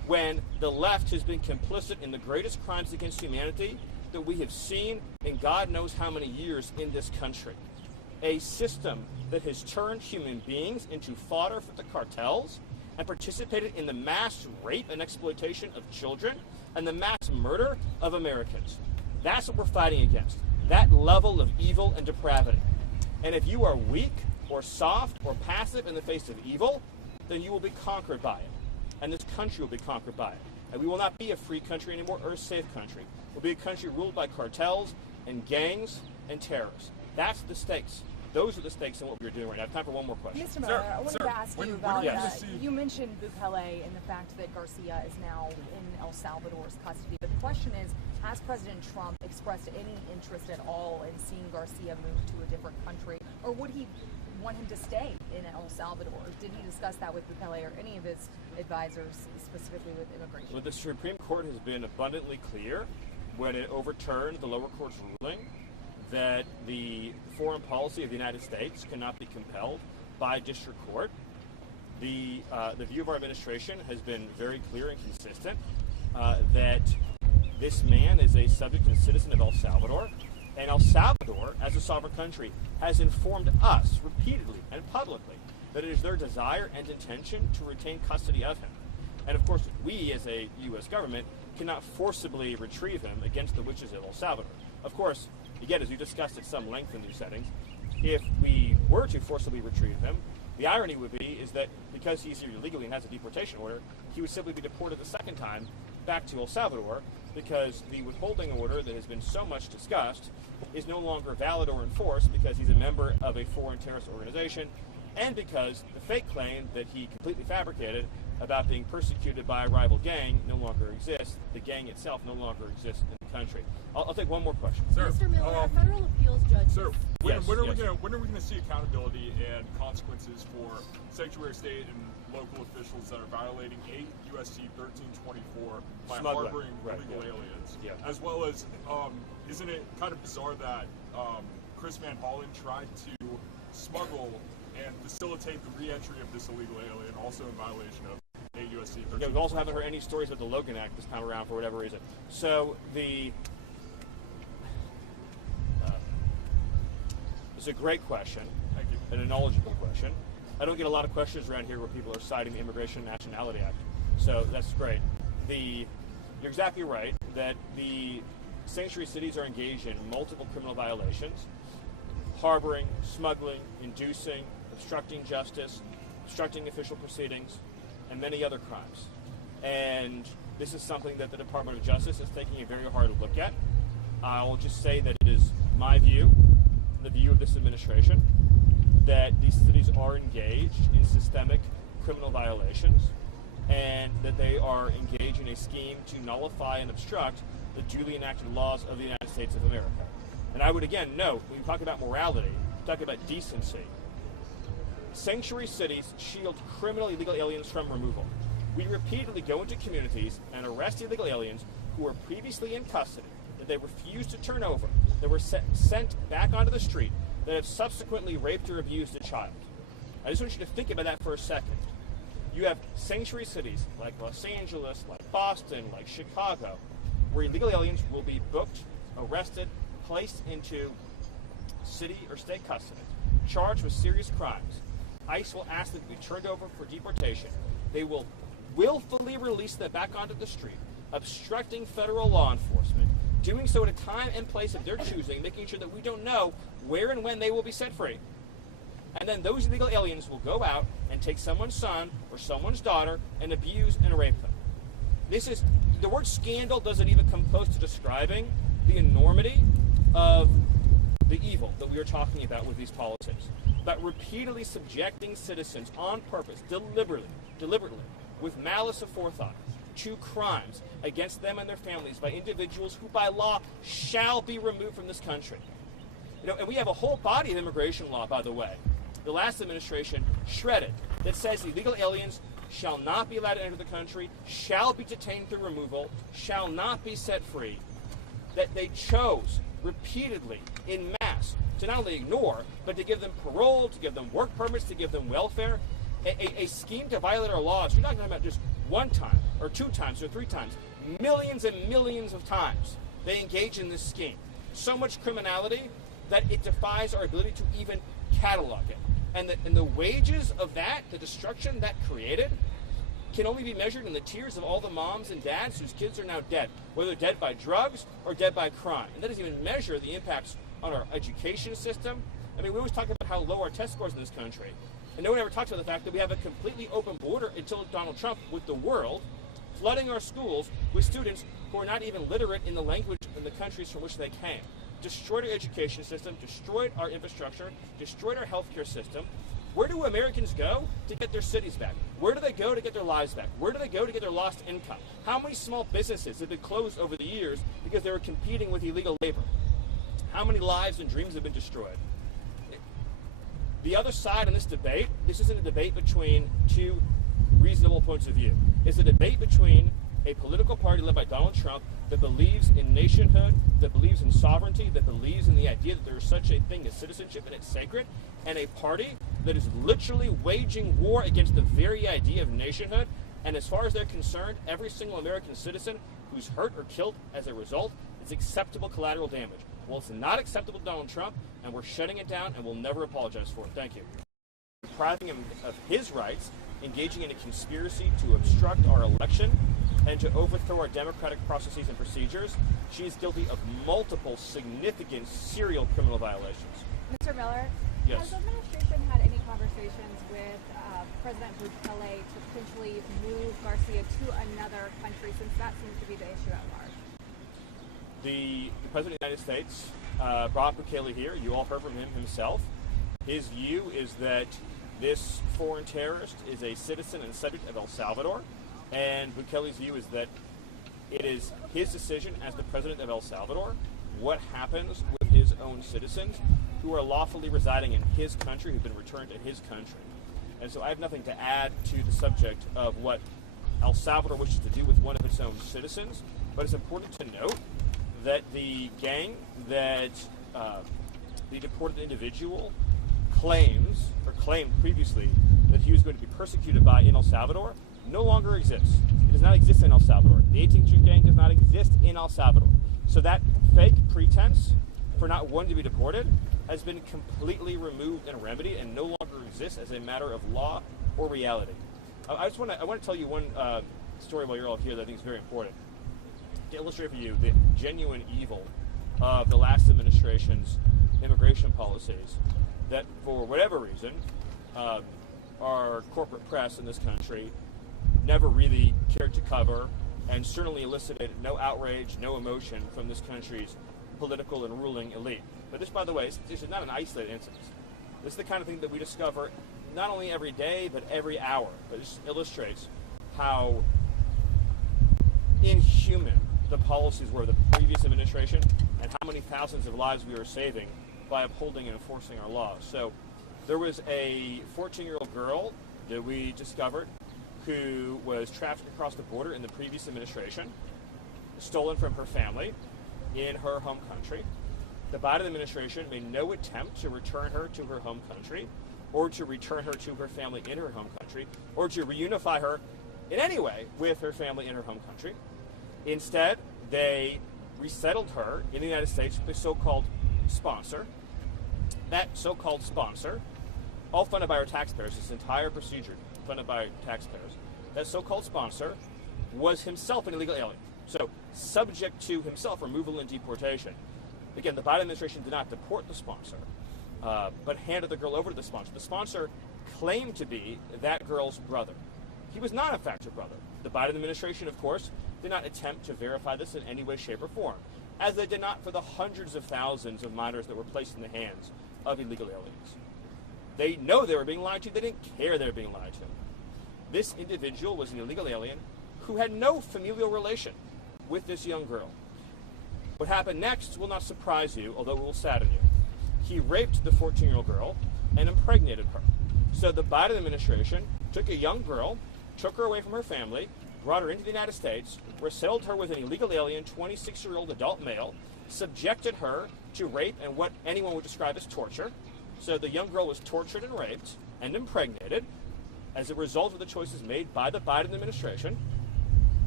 when the left has been complicit in the greatest crimes against humanity that we have seen in God knows how many years in this country. A system that has turned human beings into fodder for the cartels and participated in the mass rape and exploitation of children and the mass murder of Americans. That's what we're fighting against, that level of evil and depravity. And if you are weak or soft or passive in the face of evil, then you will be conquered by it. And this country will be conquered by it. And we will not be a free country anymore or a safe country. We'll be a country ruled by cartels and gangs and terrorists. That's the stakes. Those are the stakes in what we're doing right now. I have time for one more question. Mr. Miller, I wanted to ask you about, you mentioned Bukele and the fact that Garcia is now in El Salvador's custody. But the question is, has President Trump expressed any interest at all in seeing Garcia move to a different country? Or would he want him to stay in El Salvador? Did he discuss that with Bukele or any of his advisors, specifically with immigration? Well, the Supreme Court has been abundantly clear when it overturned the lower court's ruling that the foreign policy of the United States cannot be compelled by district court. The view of our administration has been very clear and consistent that this man is a subject and citizen of El Salvador, and El Salvador, as a sovereign country, has informed us repeatedly and publicly that it is their desire and intention to retain custody of him. And of course, we as a U.S. government cannot forcibly retrieve him against the wishes of El Salvador. Of course, again, as we discussed at some length in these settings, if we were to forcibly retrieve him, the irony would be is that because he's here illegally and has a deportation order, he would simply be deported the second time back to El Salvador, because the withholding order that has been so much discussed is no longer valid or enforced because he's a member of a foreign terrorist organization, and because the fake claim that he completely fabricated about being persecuted by a rival gang no longer exists. The gang itself no longer exists in the country. I'll take one more question. Sir, Mr. Miller, a federal appeals judge. Sir, when are we going to see accountability and consequences for Secretary of State and local officials that are violating 8 U.S.C. 1324 by harboring illegal aliens? Yeah. As well as, isn't it kind of bizarre that Chris Van Hollen tried to smuggle and facilitate the re-entry of this illegal alien, also in violation of 8 U.S.C. 1324? Yeah, we also haven't heard any stories about the Logan Act this time around for whatever reason. So it's a great question. Thank you. And a knowledgeable question. I don't get a lot of questions around here where people are citing the Immigration and Nationality Act. So that's great. You're exactly right that the sanctuary cities are engaged in multiple criminal violations: harboring, smuggling, inducing, obstructing justice, obstructing official proceedings, and many other crimes. And this is something that the Department of Justice is taking a very hard look at. I'll just say that it is my view, the view of this administration, that these cities are engaged in systemic criminal violations and that they are engaged in a scheme to nullify and obstruct the duly enacted laws of the United States of America. And I would again note, when we talk about morality, talk about decency, sanctuary cities shield criminal illegal aliens from removal. We repeatedly go into communities and arrest illegal aliens who were previously in custody, that they refused to turn over, that were sent back onto the street, that have subsequently raped or abused a child. I just want you to think about that for a second. You have sanctuary cities like Los Angeles, like Boston, like Chicago, where illegal aliens will be booked, arrested, placed into city or state custody, charged with serious crimes. ICE will ask them to be turned over for deportation. They will willfully release them back onto the street, obstructing federal law enforcement, doing so at a time and place of their choosing, making sure that we don't know where and when they will be set free. And then those illegal aliens will go out and take someone's son or someone's daughter and abuse and rape them. The word scandal doesn't even come close to describing the enormity of the evil that we are talking about with these politics. About repeatedly subjecting citizens on purpose, deliberately, with malice aforethought, to crimes against them and their families by individuals who by law shall be removed from this country. And we have a whole body of immigration law, by the way, the last administration shredded, that says illegal aliens shall not be allowed to enter the country, shall be detained through removal, shall not be set free. That they chose repeatedly in mass to not only ignore, but to give them parole, to give them work permits, to give them welfare, a scheme to violate our laws. You're not talking about just one time. or 2 times, or 3 times. Millions and millions of times they engage in this scheme. So much criminality that it defies our ability to even catalog it. And the wages of that, the destruction that created, can only be measured in the tears of all the moms and dads whose kids are now dead, whether dead by drugs or dead by crime. And that doesn't even measure the impacts on our education system. I mean, we always talk about how low our test scores in this country, and no one ever talks about the fact that we have a completely open border until Donald Trump with the world, flooding our schools with students who are not even literate in the language in the countries from which they came. Destroyed our education system, destroyed our infrastructure, destroyed our healthcare system. Where do Americans go to get their cities back? Where do they go to get their lives back? Where do they go to get their lost income? How many small businesses have been closed over the years because they were competing with illegal labor? How many lives and dreams have been destroyed? The other side in this debate, this isn't a debate between 2 reasonable points of view. It's a debate between a political party led by Donald Trump that believes in nationhood, that believes in sovereignty, that believes in the idea that there is such a thing as citizenship and it's sacred, and a party that is literally waging war against the very idea of nationhood. And as far as they're concerned, every single American citizen who's hurt or killed as a result is acceptable collateral damage. Well, it's not acceptable to Donald Trump, and we're shutting it down, and we'll never apologize for it. Thank you. Depriving him of his rights, engaging in a conspiracy to obstruct our election, and to overthrow our democratic processes and procedures. She is guilty of multiple significant serial criminal violations. Mr. Miller, yes. Has the administration had any conversations with President Bukele to potentially move Garcia to another country, since that seems to be the issue at large? The President of the United States brought Bukele here. You all heard from him himself. His view is that this foreign terrorist is a citizen and subject of El Salvador, and Bukele's view is that it is his decision as the president of El Salvador what happens with his own citizens who are lawfully residing in his country, who've been returned to his country. And so I have nothing to add to the subject of what El Salvador wishes to do with one of its own citizens, but it's important to note that the gang that the deported individual claimed previously that he was going to be persecuted by in El Salvador no longer exists. It does not exist in El Salvador. The 18th Street Gang does not exist in El Salvador. So that fake pretense for not wanting to be deported has been completely removed and remedied and no longer exists as a matter of law or reality. I want to tell you one story while you're all here that I think is very important to illustrate for you the genuine evil of the last administration's immigration policies that, for whatever reason, our corporate press in this country never really cared to cover, and certainly elicited no outrage, no emotion from this country's political and ruling elite. But this, by the way, this is not an isolated incident. This is the kind of thing that we discover not only every day, but every hour. But this illustrates how inhuman the policies were of the previous administration and how many thousands of lives we are saving by upholding and enforcing our laws. So there was a 14-year-old girl that we discovered who was trafficked across the border in the previous administration, stolen from her family in her home country. The Biden administration made no attempt to return her to her home country, or to return her to her family in her home country, or to reunify her in any way with her family in her home country. Instead, they resettled her in the United States with a so-called sponsor. That so-called sponsor, all funded by our taxpayers, this entire procedure funded by taxpayers, that so-called sponsor was himself an illegal alien, so subject to himself removal and deportation. Again, the Biden administration did not deport the sponsor, but handed the girl over to the sponsor. The sponsor claimed to be that girl's brother. He was not, in fact, her brother. The Biden administration, of course, did not attempt to verify this in any way, shape, or form, as they did not for the hundreds of thousands of minors that were placed in the hands of illegal aliens. They know they were being lied to. They didn't care they were being lied to. This individual was an illegal alien who had no familial relation with this young girl. What happened next will not surprise you, although it will sadden you. He raped the 14-year-old girl and impregnated her. So the Biden administration took a young girl, took her away from her family, brought her into the United States, resettled her with an illegal alien, 26-year-old adult male, subjected her to rape and what anyone would describe as torture. So the young girl was tortured and raped and impregnated as a result of the choices made by the Biden administration.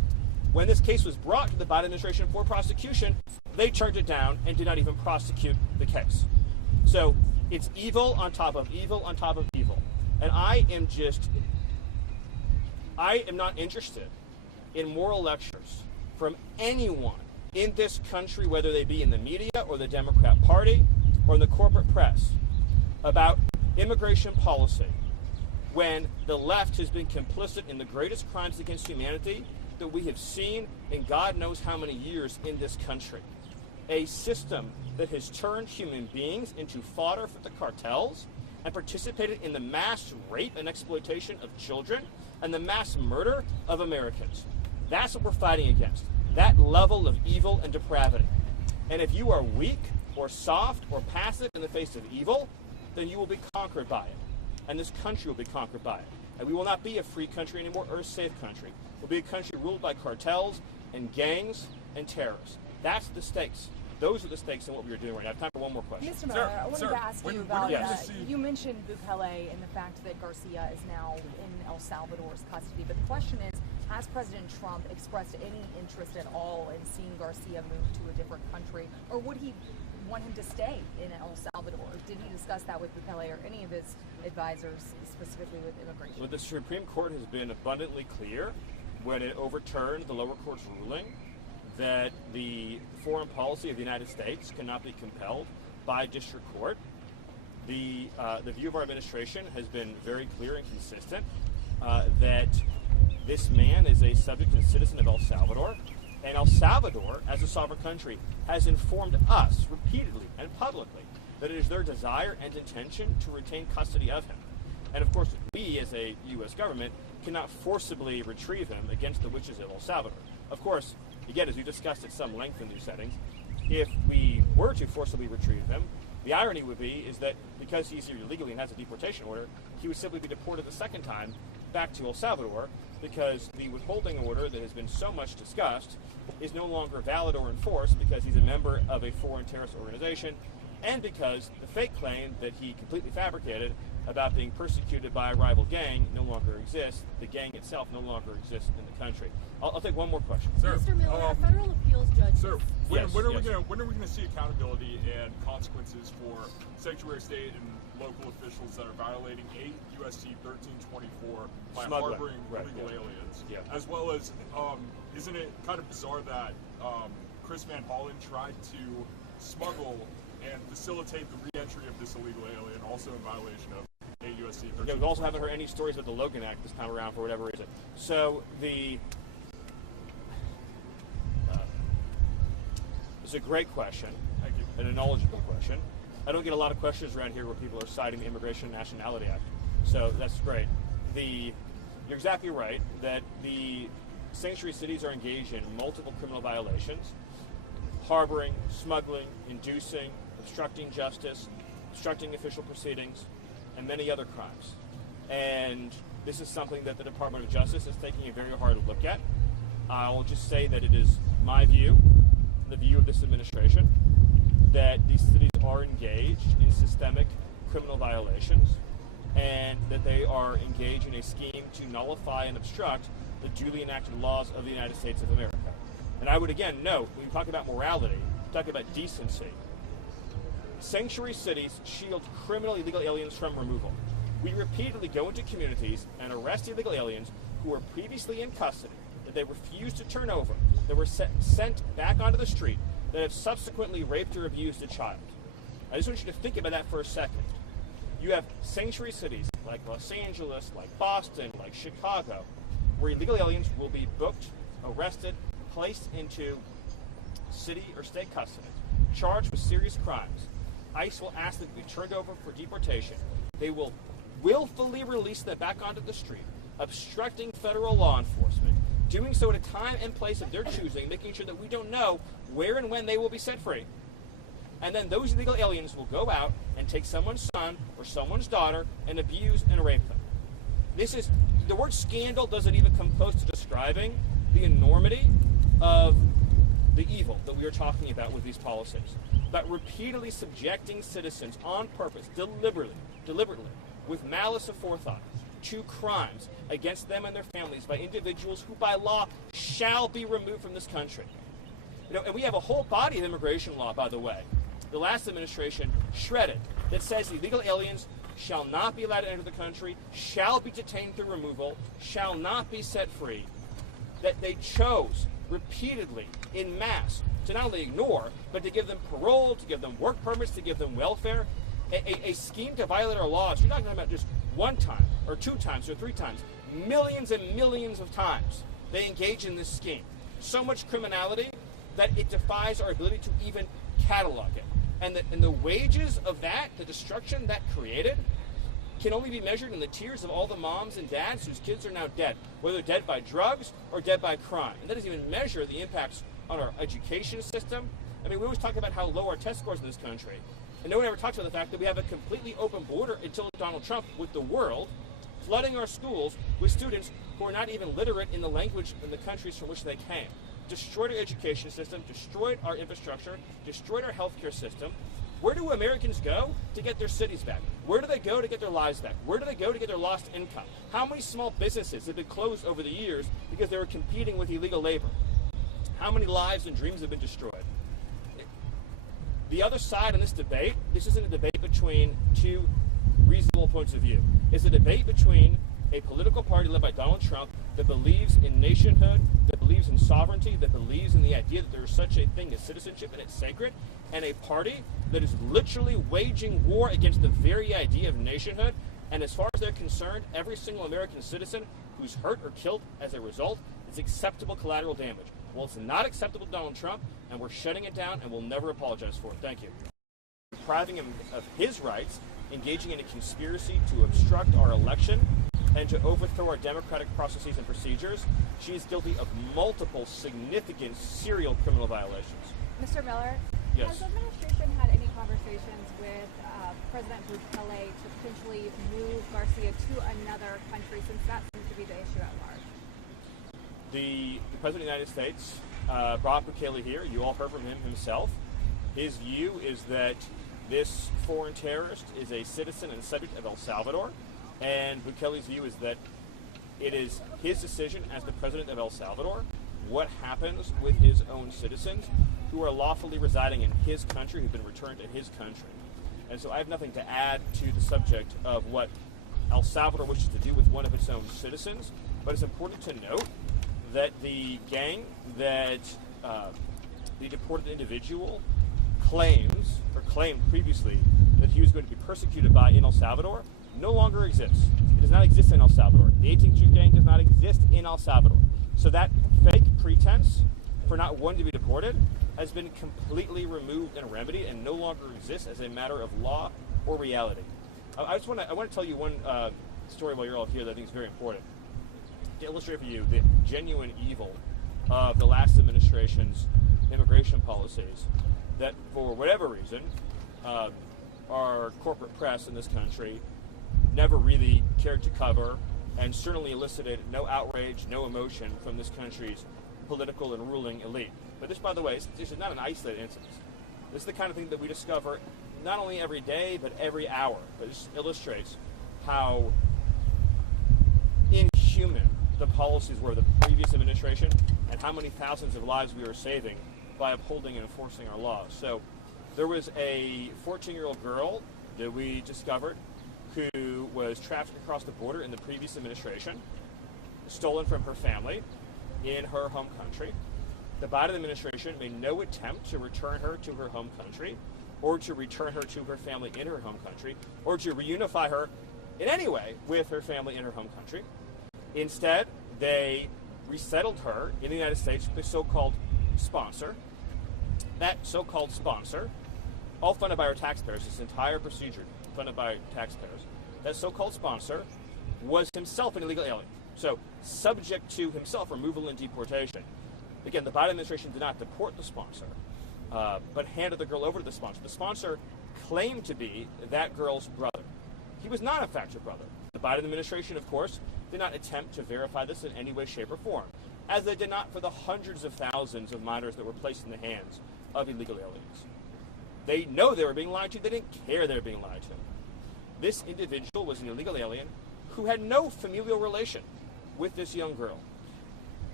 When this case was brought to the Biden administration for prosecution, they turned it down and did not even prosecute the case. So it's evil on top of evil on top of evil. And I am not interested in moral lectures from anyone in this country, whether they be in the media or the Democrat Party or in the corporate press, about immigration policy when the left has been complicit in the greatest crimes against humanity that we have seen in God knows how many years in this country. A system that has turned human beings into fodder for the cartels and participated in the mass rape and exploitation of children and the mass murder of Americans. That's what we're fighting against, that level of evil and depravity. And if you are weak or soft or passive in the face of evil, then you will be conquered by it. And this country will be conquered by it. And we will not be a free country anymore or a safe country. We'll be a country ruled by cartels and gangs and terrorists. That's the stakes. Those are the stakes in what we are doing right now. I have time for one more question. Mr. Miller, I wanted to ask you about, you mentioned Bukele and the fact that Garcia is now in El Salvador's custody. But the question is, has President Trump expressed any interest at all in seeing Garcia move to a different country? Or would he want him to stay in El Salvador? Did he discuss that with Bukele or any of his advisors, specifically with immigration? Well, the Supreme Court has been abundantly clear when it overturned the lower court's ruling that the foreign policy of the United States cannot be compelled by district court. The view of our administration has been very clear and consistent that this man is a subject and citizen of El Salvador, and El Salvador, as a sovereign country, has informed us repeatedly and publicly that it is their desire and intention to retain custody of him. And of course, we as a U.S. government cannot forcibly retrieve him against the wishes of El Salvador. Of course, again, as we discussed at some length in these settings, if we were to forcibly retrieve him, the irony would be is that because he's here illegally and has a deportation order, he would simply be deported the second time back to El Salvador, because the withholding order that has been so much discussed is no longer valid or enforced because he's a member of a foreign terrorist organization, and because the fake claim that he completely fabricated about being persecuted by a rival gang no longer exists. The gang itself no longer exists in the country. I'll take one more question. Sir, Mr. Miller, a federal appeals judge. Sir, when are we going to see accountability and consequences for sanctuary state and local officials that are violating 8 U.S.C. 1324 by harboring illegal aliens? Yeah. As well as, isn't it kind of bizarre that Chris Van Hollen tried to smuggle and facilitate the re-entry of this illegal alien, also in violation of 8 U.S.C. 1324? Yeah, we also haven't heard any stories about the Logan Act this time around for whatever reason. So it's a great question. Thank you. And a knowledgeable question. I don't get a lot of questions around here where people are citing the Immigration and Nationality Act. So that's great. You're exactly right that the sanctuary cities are engaged in multiple criminal violations: harboring, smuggling, inducing, obstructing justice, obstructing official proceedings, and many other crimes. And this is something that the Department of Justice is taking a very hard look at. I'll just say that it is my view, the view of this administration, that these cities are engaged in systemic criminal violations and that they are engaged in a scheme to nullify and obstruct the duly enacted laws of the United States of America. And I would again note, when we talk about morality, talk about decency, sanctuary cities shield criminal illegal aliens from removal. We repeatedly go into communities and arrest illegal aliens who were previously in custody, that they refused to turn over, that were sent back onto the street, that have subsequently raped or abused a child. I just want you to think about that for a second. You have sanctuary cities like Los Angeles, like Boston, like Chicago, where illegal aliens will be booked, arrested, placed into city or state custody, charged with serious crimes. ICE will ask them to be turned over for deportation. They will willfully release them back onto the street, obstructing federal law enforcement, doing so at a time and place of their choosing, making sure that we don't know where and when they will be set free. And then those illegal aliens will go out and take someone's son or someone's daughter and abuse and rape them. The word scandal doesn't even come close to describing the enormity of the evil that we are talking about with these policies. About repeatedly subjecting citizens on purpose, deliberately, with malice aforethought, to crimes against them and their families by individuals who by law shall be removed from this country. And we have a whole body of immigration law, by the way, the last administration shredded, that says illegal aliens shall not be allowed to enter the country, shall be detained through removal, shall not be set free, that they chose repeatedly, in mass, to not only ignore, but to give them parole, to give them work permits, to give them welfare, a scheme to violate our laws. You're not talking about just one time, or 2 times, or 3 times. Millions and millions of times they engage in this scheme. So much criminality that it defies our ability to even catalog it. And the wages of that, the destruction that created, can only be measured in the tears of all the moms and dads whose kids are now dead, whether dead by drugs or dead by crime. And that doesn't even measure the impacts on our education system. I mean, we always talk about how low our test scores in this country, and no one ever talks about the fact that we have a completely open border until Donald Trump with the world, flooding our schools with students who are not even literate in the language in the countries from which they came. Destroyed our education system, destroyed our infrastructure, destroyed our healthcare system. Where do Americans go to get their cities back? Where do they go to get their lives back? Where do they go to get their lost income? How many small businesses have been closed over the years because they were competing with illegal labor? How many lives and dreams have been destroyed? The other side in this debate, this isn't a debate between 2 reasonable points of view. It's a debate between a political party led by Donald Trump that believes in nationhood, that believes in sovereignty, that believes in the idea that there is such a thing as citizenship and it's sacred, and a party that is literally waging war against the very idea of nationhood. And as far as they're concerned, every single American citizen who's hurt or killed as a result is acceptable collateral damage. Well, it's not acceptable to Donald Trump, and we're shutting it down, and we'll never apologize for it. Thank you. Depriving him of his rights, engaging in a conspiracy to obstruct our election, and to overthrow our democratic processes and procedures. She is guilty of multiple significant serial criminal violations. Mr. Miller, yes. Has the administration had any conversations with President Bukele to potentially move Garcia to another country, since that seems to be the issue at large? The President of the United States brought Bukele here. You all heard from him himself. His view is that this foreign terrorist is a citizen and subject of El Salvador. And Bukele's view is that it is his decision as the president of El Salvador what happens with his own citizens who are lawfully residing in his country, who've been returned to his country. And so I have nothing to add to the subject of what El Salvador wishes to do with one of its own citizens, but it's important to note that the gang that the deported individual claimed previously that he was going to be persecuted by in El Salvador no longer exists. It does not exist in El Salvador. The 18th Street gang does not exist in El Salvador. So that fake pretense for not wanting to be deported has been completely removed and remedied and no longer exists as a matter of law or reality. I want to tell you one story while you're all here that I think is very important to illustrate for you the genuine evil of the last administration's immigration policies that, for whatever reason, our corporate press in this country never really cared to cover, and certainly elicited no outrage, no emotion from this country's political and ruling elite. But this, by the way, this is not an isolated incident. This is the kind of thing that we discover not only every day, but every hour. But this illustrates how inhuman the policies were of the previous administration and how many thousands of lives we were saving by upholding and enforcing our laws. So there was a 14-year-old girl that we discovered who was trafficked across the border in the previous administration, stolen from her family in her home country. The Biden administration made no attempt to return her to her home country, or to return her to her family in her home country, or to reunify her in any way with her family in her home country. Instead, they resettled her in the United States with a so-called sponsor. That so-called sponsor, all funded by our taxpayers, this entire procedure funded by taxpayers, that so-called sponsor was himself an illegal alien, so subject to himself removal and deportation. Again, the Biden administration did not deport the sponsor, but handed the girl over to the sponsor. The sponsor claimed to be that girl's brother. He was not, in fact, her brother. The Biden administration, of course, did not attempt to verify this in any way, shape, or form, as they did not for the hundreds of thousands of minors that were placed in the hands of illegal aliens. They know they were being lied to. They didn't care they were being lied to. This individual was an illegal alien who had no familial relation with this young girl.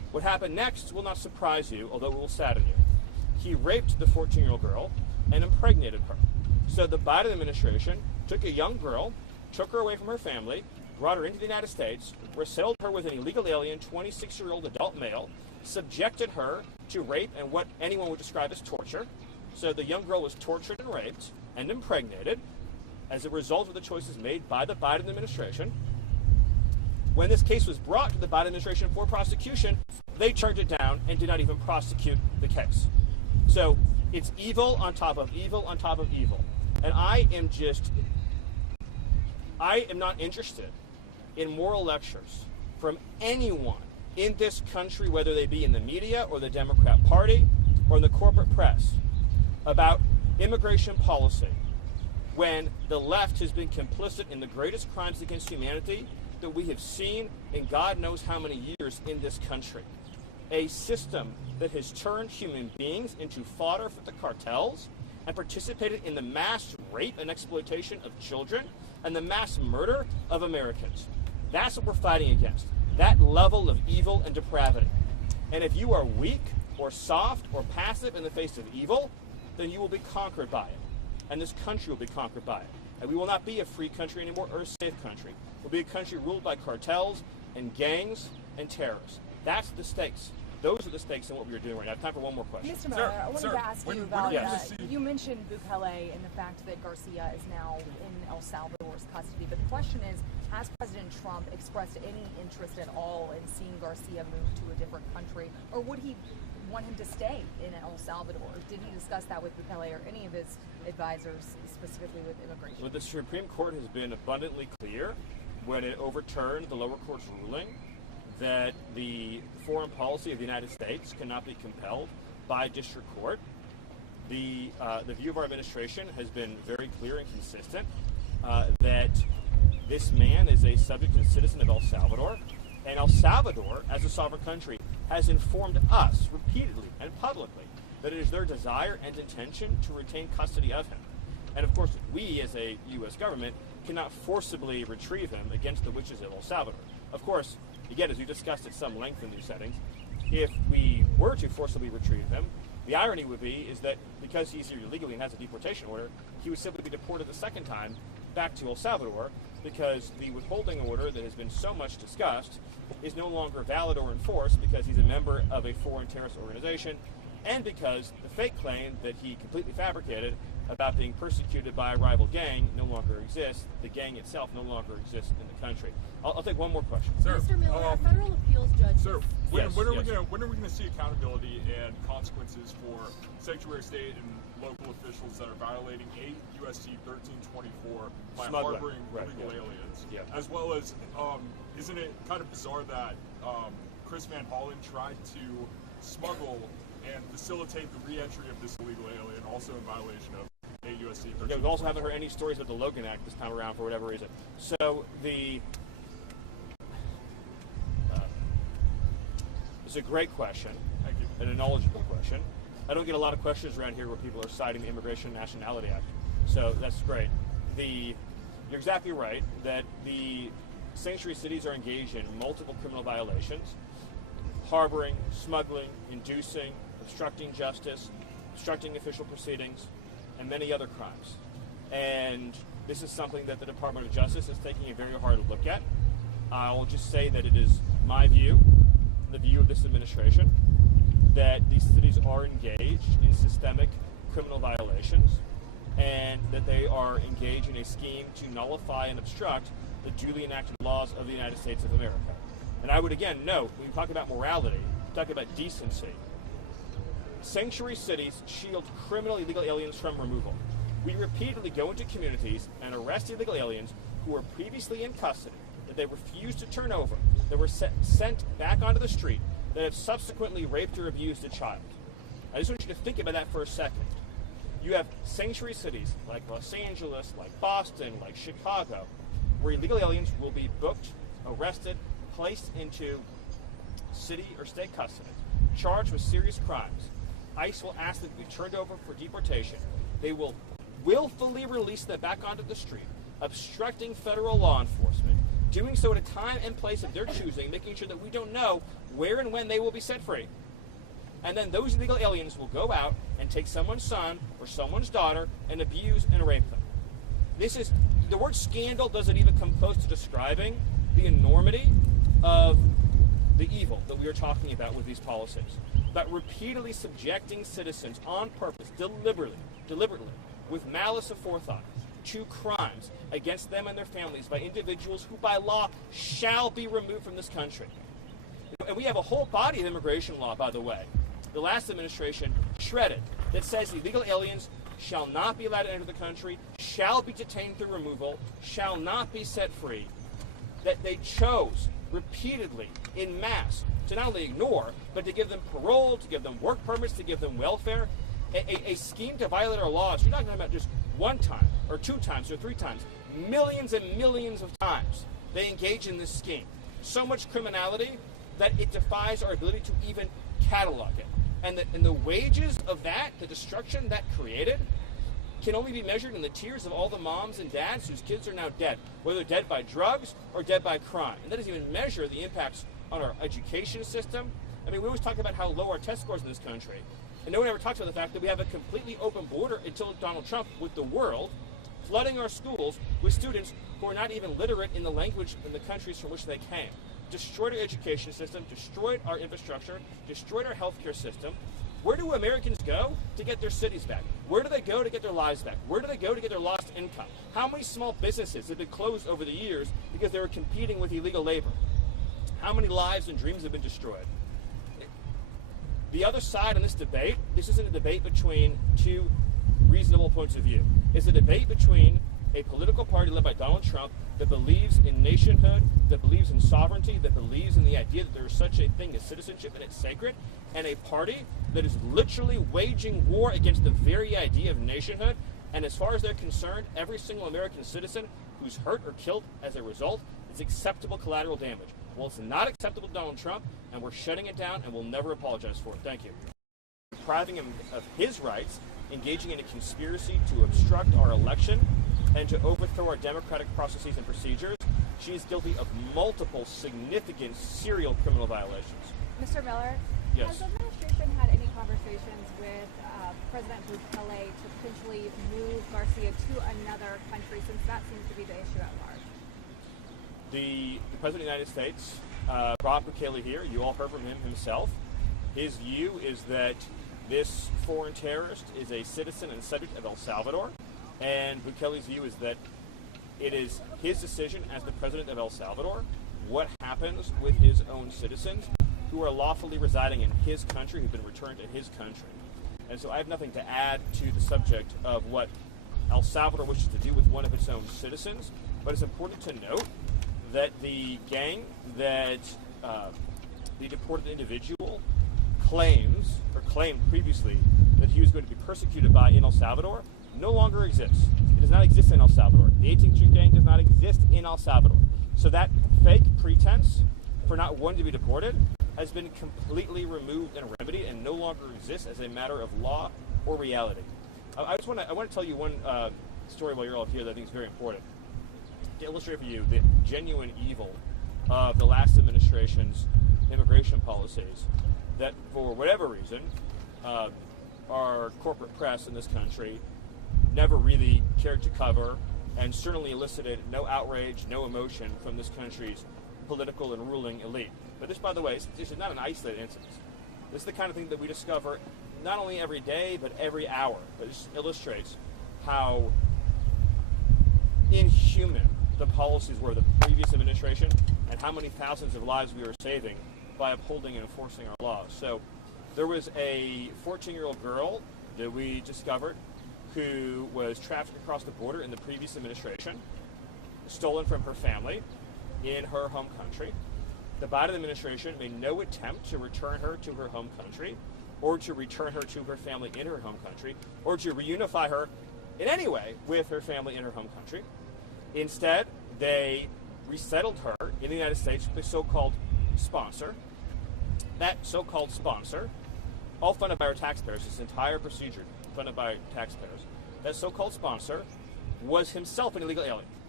What happened next will not surprise you, although it will sadden you. He raped the 14-year-old girl and impregnated her. So the Biden administration took a young girl, took her away from her family, brought her into the United States, resettled her with an illegal alien, 26-year-old adult male, subjected her to rape and what anyone would describe as torture. So the young girl was tortured and raped and impregnated as a result of the choices made by the Biden administration. When this case was brought to the Biden administration for prosecution, they turned it down and did not even prosecute the case. So it's evil on top of evil on top of evil. And I am not interested in moral lectures from anyone in this country, whether they be in the media or the Democrat Party or in the corporate press, about immigration policy when the left has been complicit in the greatest crimes against humanity that we have seen in God knows how many years in this country. A system that has turned human beings into fodder for the cartels and participated in the mass rape and exploitation of children and the mass murder of Americans. That's what we're fighting against, that level of evil and depravity. And if you are weak or soft or passive in the face of evil, then you will be conquered by it. And this country will be conquered by it. And we will not be a free country anymore or a safe country. We'll be a country ruled by cartels and gangs and terrorists. That's the stakes. Those are the stakes in what we're doing right now. I have time for one more question. Mr. Miller, I wanted to ask you about, you mentioned Bukele and the fact that Garcia is now in El Salvador's custody, but the question is, has President Trump expressed any interest at all in seeing Garcia move to a different country, or would he want him to stay in El Salvador? Did he discuss that with Bukele or any of his advisors, specifically with immigration? Well, the Supreme Court has been abundantly clear when it overturned the lower court's ruling that the foreign policy of the United States cannot be compelled by district court. The view of our administration has been very clear and consistent that this man is a subject and citizen of El Salvador, and El Salvador, as a sovereign country, has informed us repeatedly and publicly that it is their desire and intention to retain custody of him. And of course, we as a U.S. government cannot forcibly retrieve him against the wishes of El Salvador. Of course, again, as we discussed at some length in these settings, if we were to forcibly retrieve him, the irony would be is that because he's here illegally and has a deportation order, he would simply be deported the second time back to El Salvador, because the withholding order that has been so much discussed is no longer valid or enforced because he's a member of a foreign terrorist organization, and because the fake claim that he completely fabricated about being persecuted by a rival gang no longer exists. The gang itself no longer exists in the country. I'll take one more question. Sir, Mr. Miller, a federal appeals judge. Sir, when are we going to see accountability and consequences for Secretary of State and local officials that are violating 8 U.S.C. 1324 by harboring illegal aliens? Yeah. As well as, isn't it kind of bizarre that Chris Van Hollen tried to smuggle and facilitate the re-entry of this illegal alien, also in violation of 8 U.S.C. 1324? Yeah, we also haven't heard any stories of the Logan Act this time around for whatever reason. So it's a great question. Thank you. And a knowledgeable question. I don't get a lot of questions around here where people are citing the Immigration and Nationality Act. So that's great. You're exactly right that the sanctuary cities are engaged in multiple criminal violations: harboring, smuggling, inducing, obstructing justice, obstructing official proceedings, and many other crimes. And this is something that the Department of Justice is taking a very hard look at. I'll just say that it is my view, the view of this administration, that these cities are engaged in systemic criminal violations and that they are engaged in a scheme to nullify and obstruct the duly enacted laws of the United States of America. And I would again note, when we talk about morality, talk about decency, sanctuary cities shield criminal illegal aliens from removal. We repeatedly go into communities and arrest illegal aliens who were previously in custody, that they refused to turn over, that were sent back onto the street, that have subsequently raped or abused a child. I just want you to think about that for a second. You have sanctuary cities like Los Angeles, like Boston, like Chicago, where illegal aliens will be booked, arrested, placed into city or state custody, charged with serious crimes. ICE will ask them to be turned over for deportation. They will willfully release them back onto the street, obstructing federal law enforcement, doing so at a time and place of their choosing, making sure that we don't know where and when they will be set free. And then those illegal aliens will go out and take someone's son or someone's daughter and abuse and rape them. The word scandal doesn't even come close to describing the enormity of the evil that we are talking about with these policies. About repeatedly subjecting citizens on purpose, deliberately, with malice aforethought, to crimes against them and their families by individuals who by law shall be removed from this country. And we have a whole body of immigration law, by the way, the last administration shredded, that says illegal aliens shall not be allowed to enter the country, shall be detained through removal, shall not be set free, that they chose repeatedly, in mass, to not only ignore, but to give them parole, to give them work permits, to give them welfare, a scheme to violate our laws. You're not talking about just one time, or 2 times, or 3 times. Millions and millions of times they engage in this scheme. So much criminality that it defies our ability to even catalog it. And the wages of that, the destruction that created, can only be measured in the tears of all the moms and dads whose kids are now dead, whether dead by drugs or dead by crime. And that doesn't even measure the impacts on our education system. I mean, we always talk about how low our test scores in this country. And no one ever talks about the fact that we have a completely open border until Donald Trump with the world, flooding our schools with students who are not even literate in the language in the countries from which they came. Destroyed our education system, destroyed our infrastructure, destroyed our healthcare system. Where do Americans go to get their cities back? Where do they go to get their lives back? Where do they go to get their lost income? How many small businesses have been closed over the years because they were competing with illegal labor? How many lives and dreams have been destroyed? The other side in this debate, this isn't a debate between 2 reasonable points of view. It's a debate between a political party led by Donald Trump that believes in nationhood, that believes in sovereignty, that believes in the idea that there is such a thing as citizenship and it's sacred, and a party that is literally waging war against the very idea of nationhood. And as far as they're concerned, every single American citizen who's hurt or killed as a result is acceptable collateral damage. Well, it's not acceptable to Donald Trump, and we're shutting it down, and we'll never apologize for it. Thank you. Depriving him of his rights, engaging in a conspiracy to obstruct our election, and to overthrow our democratic processes and procedures. She is guilty of multiple significant serial criminal violations. Mr. Miller, yes. Has the administration had any conversations with President Bukele to potentially move Garcia to another country, since that seems to be the issue at large? The President of the United States brought Bukele here. You all heard from him himself. His view is that this foreign terrorist is a citizen and subject of El Salvador. And Bukele's view is that it is his decision as the president of El Salvador what happens with his own citizens who are lawfully residing in his country, who've been returned to his country. And so I have nothing to add to the subject of what El Salvador wishes to do with one of its own citizens, but it's important to note that the gang that the deported individual claimed previously that he was going to be persecuted by in El Salvador no longer exists. It does not exist in El Salvador. The 18th Street Gang does not exist in El Salvador. So that fake pretense for not wanting to be deported has been completely removed and remedied and no longer exists as a matter of law or reality. I want to tell you one story while you're all here that I think is very important to illustrate for you the genuine evil of the last administration's immigration policies that, for whatever reason, our corporate press in this country never really cared to cover, and certainly elicited no outrage, no emotion from this country's political and ruling elite. But this, by the way, this is not an isolated incident. This is the kind of thing that we discover not only every day, but every hour. But this illustrates how inhuman the policies were of the previous administration and how many thousands of lives we are saving by upholding and enforcing our laws. So there was a 14-year-old girl that we discovered who was trafficked across the border in the previous administration, stolen from her family in her home country. The Biden administration made no attempt to return her to her home country, or to return her to her family in her home country, or to reunify her in any way with her family in her home country. Instead, they resettled her in the United States with a so-called sponsor. That so-called sponsor, all funded by our taxpayers, this entire procedure funded by taxpayers, that so-called sponsor was himself an illegal alien.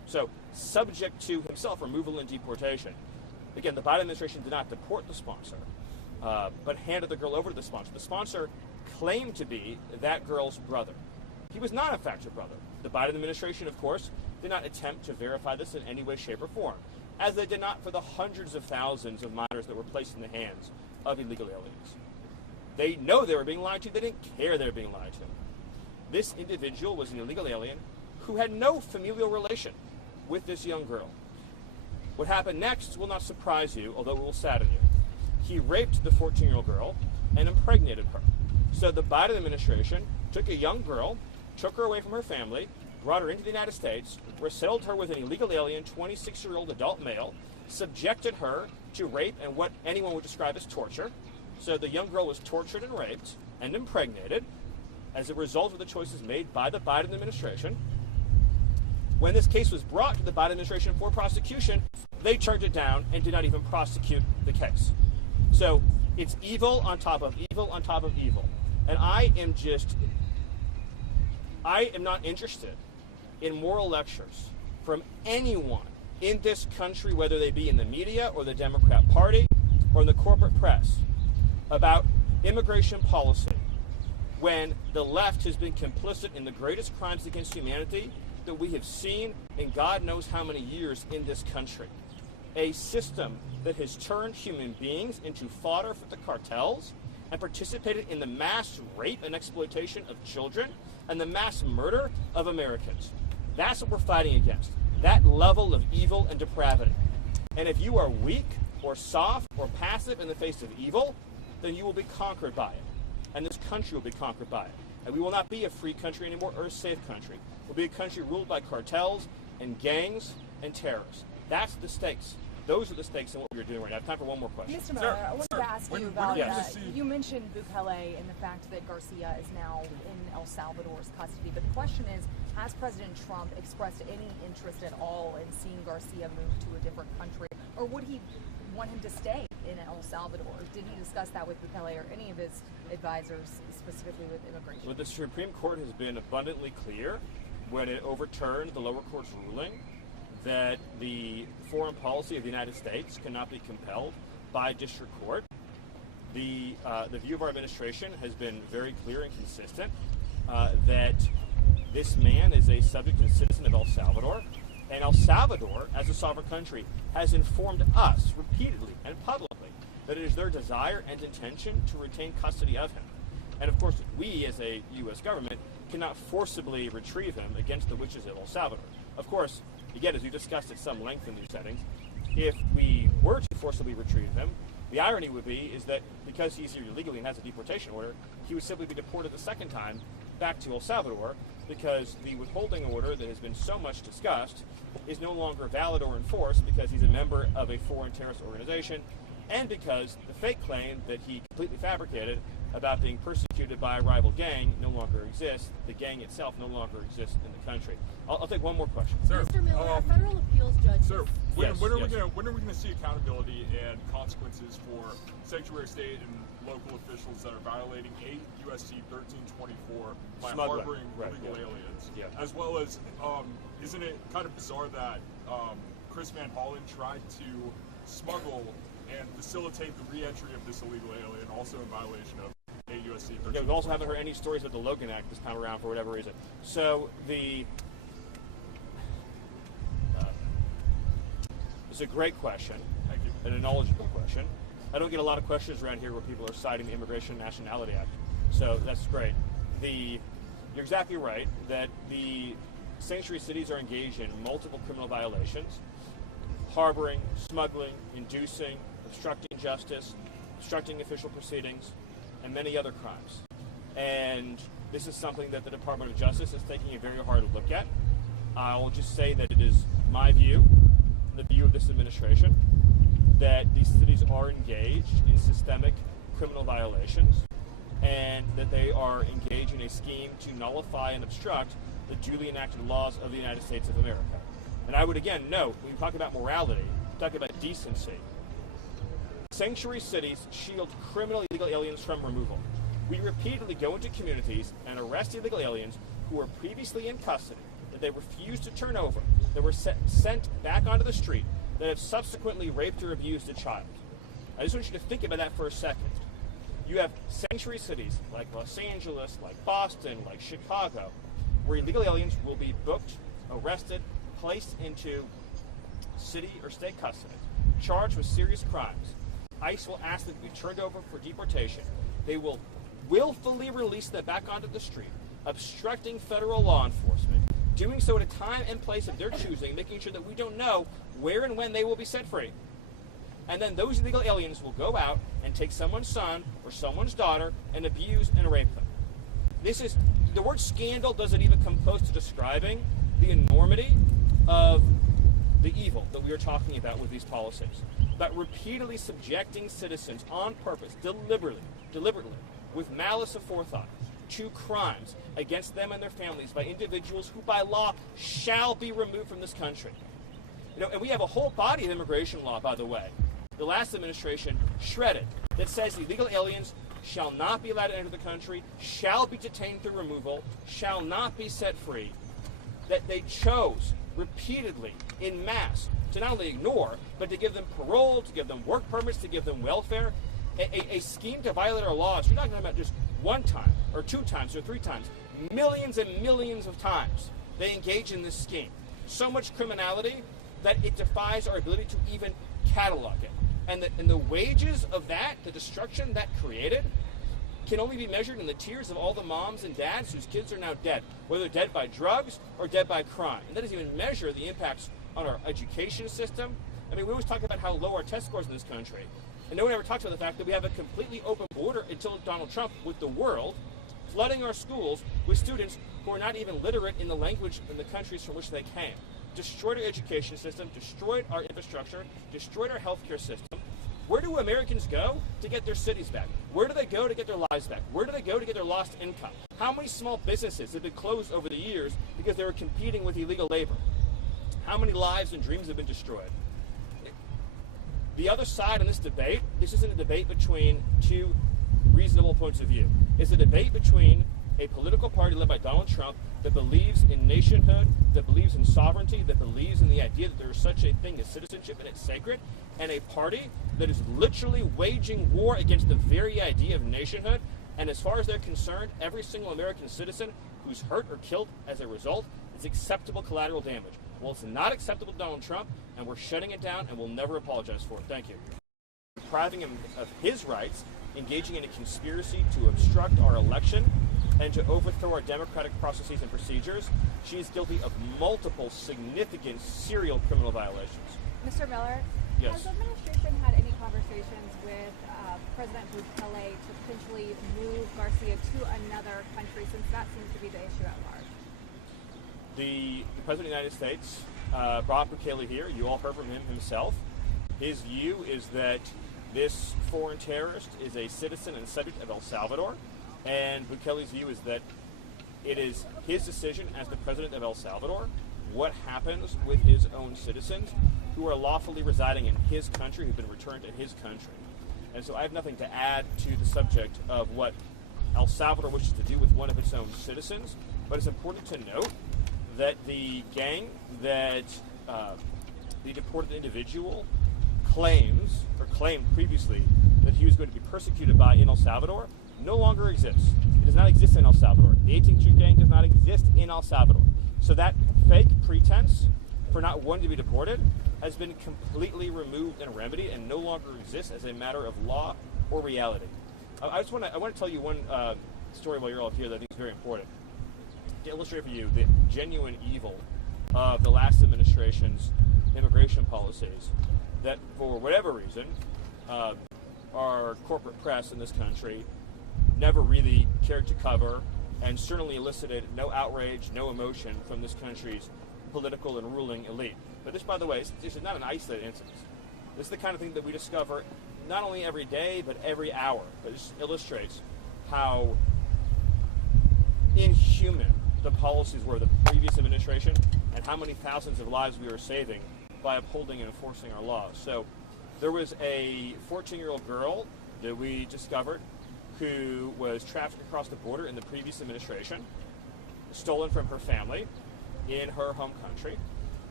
So subject to himself removal and deportation. Again, the Biden administration did not deport the sponsor, but handed the girl over to the sponsor. The sponsor claimed to be that girl's brother. He was not, in fact, her brother. The Biden administration, of course, did not attempt to verify this in any way, shape, or form, as they did not for the hundreds of thousands of minors that were placed in the hands of illegal aliens. They know they were being lied to. They didn't care they were being lied to. This individual was an illegal alien who had no familial relation with this young girl. What happened next will not surprise you, although it will sadden you. He raped the 14-year-old girl and impregnated her. So the Biden administration took a young girl, took her away from her family, brought her into the United States, resettled her with an illegal alien, 26-year-old adult male, subjected her to rape and what anyone would describe as torture. So the young girl was tortured and raped and impregnated as a result of the choices made by the Biden administration. When this case was brought to the Biden administration for prosecution, they turned it down and did not even prosecute the case. So it's evil on top of evil on top of evil. And I am not interested in moral lectures from anyone in this country, whether they be in the media or the Democrat Party or in the corporate press, about immigration policy when the left has been complicit in the greatest crimes against humanity that we have seen in God knows how many years in this country. A system that has turned human beings into fodder for the cartels and participated in the mass rape and exploitation of children and the mass murder of Americans. That's what we're fighting against, that level of evil and depravity. And if you are weak or soft or passive in the face of evil, then you will be conquered by it. And this country will be conquered by it. And we will not be a free country anymore or a safe country. We'll be a country ruled by cartels and gangs and terrorists. That's the stakes. Those are the stakes in what we're doing right now. I have time for one more question. Mr. Miller, I wanted to ask you about, you mentioned Bukele and the fact that Garcia is now in El Salvador's custody, but the question is, has President Trump expressed any interest at all in seeing Garcia move to a different country, or would he want him to stay in El Salvador? Did he discuss that with Bukele or any of his advisors, specifically with immigration? Well, the Supreme Court has been abundantly clear when it overturned the lower court's ruling that the foreign policy of the United States cannot be compelled by district court. The view of our administration has been very clear and consistent that this man is a subject and citizen of El Salvador, and El Salvador, as a sovereign country, has informed us repeatedly and publicly that it is their desire and intention to retain custody of him. And of course, we as a U.S. government cannot forcibly retrieve him against the wishes of El Salvador. Of course, again, as we discussed at some length in these settings, if we were to forcibly retrieve him, the irony would be is that because he's here illegally and has a deportation order, he would simply be deported the second time back to El Salvador, because the withholding order that has been so much discussed is no longer valid or enforced because he's a member of a foreign terrorist organization, and because the fake claim that he completely fabricated about being persecuted by a rival gang no longer exists. The gang itself no longer exists in the country. I'll take one more question. Sir, Mr. Miller, a federal appeals judge. Sir, when are we going to see accountability and consequences for sanctuary state and local officials that are violating 8 U.S.C. 1324 by harboring illegal aliens? Yeah. As well as, isn't it kind of bizarre that Chris Van Hollen tried to smuggle and facilitate the re-entry of this illegal alien, also in violation of 8 U.S.C. 1324? Yeah, we also haven't heard any stories of the Logan Act this time around for whatever reason. So it's a great question. Thank you. And a knowledgeable question. I don't get a lot of questions around here where people are citing the Immigration and Nationality Act. So that's great. You're exactly right that the sanctuary cities are engaged in multiple criminal violations: harboring, smuggling, inducing, obstructing justice, obstructing official proceedings, and many other crimes. And this is something that the Department of Justice is taking a very hard look at. I'll just say that it is my view, the view of this administration, that these cities are engaged in systemic criminal violations and that they are engaged in a scheme to nullify and obstruct the duly enacted laws of the United States of America. And I would again note, when we talk about morality, talk about decency, sanctuary cities shield criminal illegal aliens from removal. We repeatedly go into communities and arrest illegal aliens who were previously in custody that they refuse to turn over that were sent back onto the street that have subsequently raped or abused a child. I just want you to think about that for a second. You have sanctuary cities like Los Angeles, like Boston, like Chicago, where illegal aliens will be booked, arrested, placed into city or state custody, charged with serious crimes. ICE will ask them to be turned over for deportation. They will willfully release them back onto the street, obstructing federal law enforcement, doing so at a time and place of their choosing, making sure that we don't know where and when they will be set free. And then those illegal aliens will go out and take someone's son or someone's daughter and abuse and rape them. The word scandal doesn't even come close to describing the enormity of the evil that we are talking about with these policies. About repeatedly subjecting citizens on purpose, deliberately, with malice aforethought, to crimes against them and their families by individuals who by law shall be removed from this country. And we have a whole body of immigration law, by the way, the last administration shredded, that says illegal aliens shall not be allowed to enter the country, shall be detained through removal, shall not be set free, that they chose repeatedly, in mass, to not only ignore, but to give them parole, to give them work permits, to give them welfare, a scheme to violate our laws. You're not talking about just one time, or 2 times, or 3 times. Millions and millions of times they engage in this scheme. So much criminality that it defies our ability to even catalog it. And the wages of that, the destruction that created, can only be measured in the tears of all the moms and dads whose kids are now dead, whether dead by drugs or dead by crime. And that doesn't even measure the impacts on our education system. I mean, we always talk about how low our test scores in this country, and no one ever talks about the fact that we have a completely open border until Donald Trump with the world, flooding our schools with students who are not even literate in the language in the countries from which they came. Destroyed our education system, destroyed our infrastructure, destroyed our healthcare system. Where do Americans go to get their cities back? Where do they go to get their lives back? Where do they go to get their lost income? How many small businesses have been closed over the years because they were competing with illegal labor? How many lives and dreams have been destroyed? The other side in this debate, this isn't a debate between 2 reasonable points of view. It's a debate between a political party led by Donald Trump that believes in nationhood, that believes in sovereignty, that believes in the idea that there is such a thing as citizenship and it's sacred, and a party that is literally waging war against the very idea of nationhood. And as far as they're concerned, every single American citizen who's hurt or killed as a result is acceptable collateral damage. Well, it's not acceptable to Donald Trump, and we're shutting it down, and we'll never apologize for it. Thank you. Depriving him of his rights, engaging in a conspiracy to obstruct our election, and to overthrow our democratic processes and procedures. She is guilty of multiple significant serial criminal violations. Mr. Miller, yes. Has the administration had any conversations with President Bukele to potentially move Garcia to another country, since that seems to be the issue at large? The President of the United States brought Bukele here. You all heard from him himself. His view is that this foreign terrorist is a citizen and subject of El Salvador, and Bukele's view is that it is his decision as the president of El Salvador what happens with his own citizens who are lawfully residing in his country, who've been returned to his country. And so I have nothing to add to the subject of what El Salvador wishes to do with one of its own citizens, but it's important to note that the gang that the deported individual claimed previously that he was going to be persecuted by in El Salvador no longer exists. It does not exist in El Salvador. The 18th Street gang does not exist in El Salvador. So that fake pretense for not wanting to be deported has been completely removed and remedied and no longer exists as a matter of law or reality. I want to tell you one story while you're all here that I think is very important to illustrate for you the genuine evil of the last administration's immigration policies that, for whatever reason, our corporate press in this country never really cared to cover, and certainly elicited no outrage, no emotion from this country's political and ruling elite. But this, by the way, this is not an isolated incident. This is the kind of thing that we discover not only every day, but every hour. But this illustrates how inhuman the policies were of the previous administration and how many thousands of lives we were saving by upholding and enforcing our laws. So there was a 14-year-old girl that we discovered who was trafficked across the border in the previous administration, stolen from her family in her home country.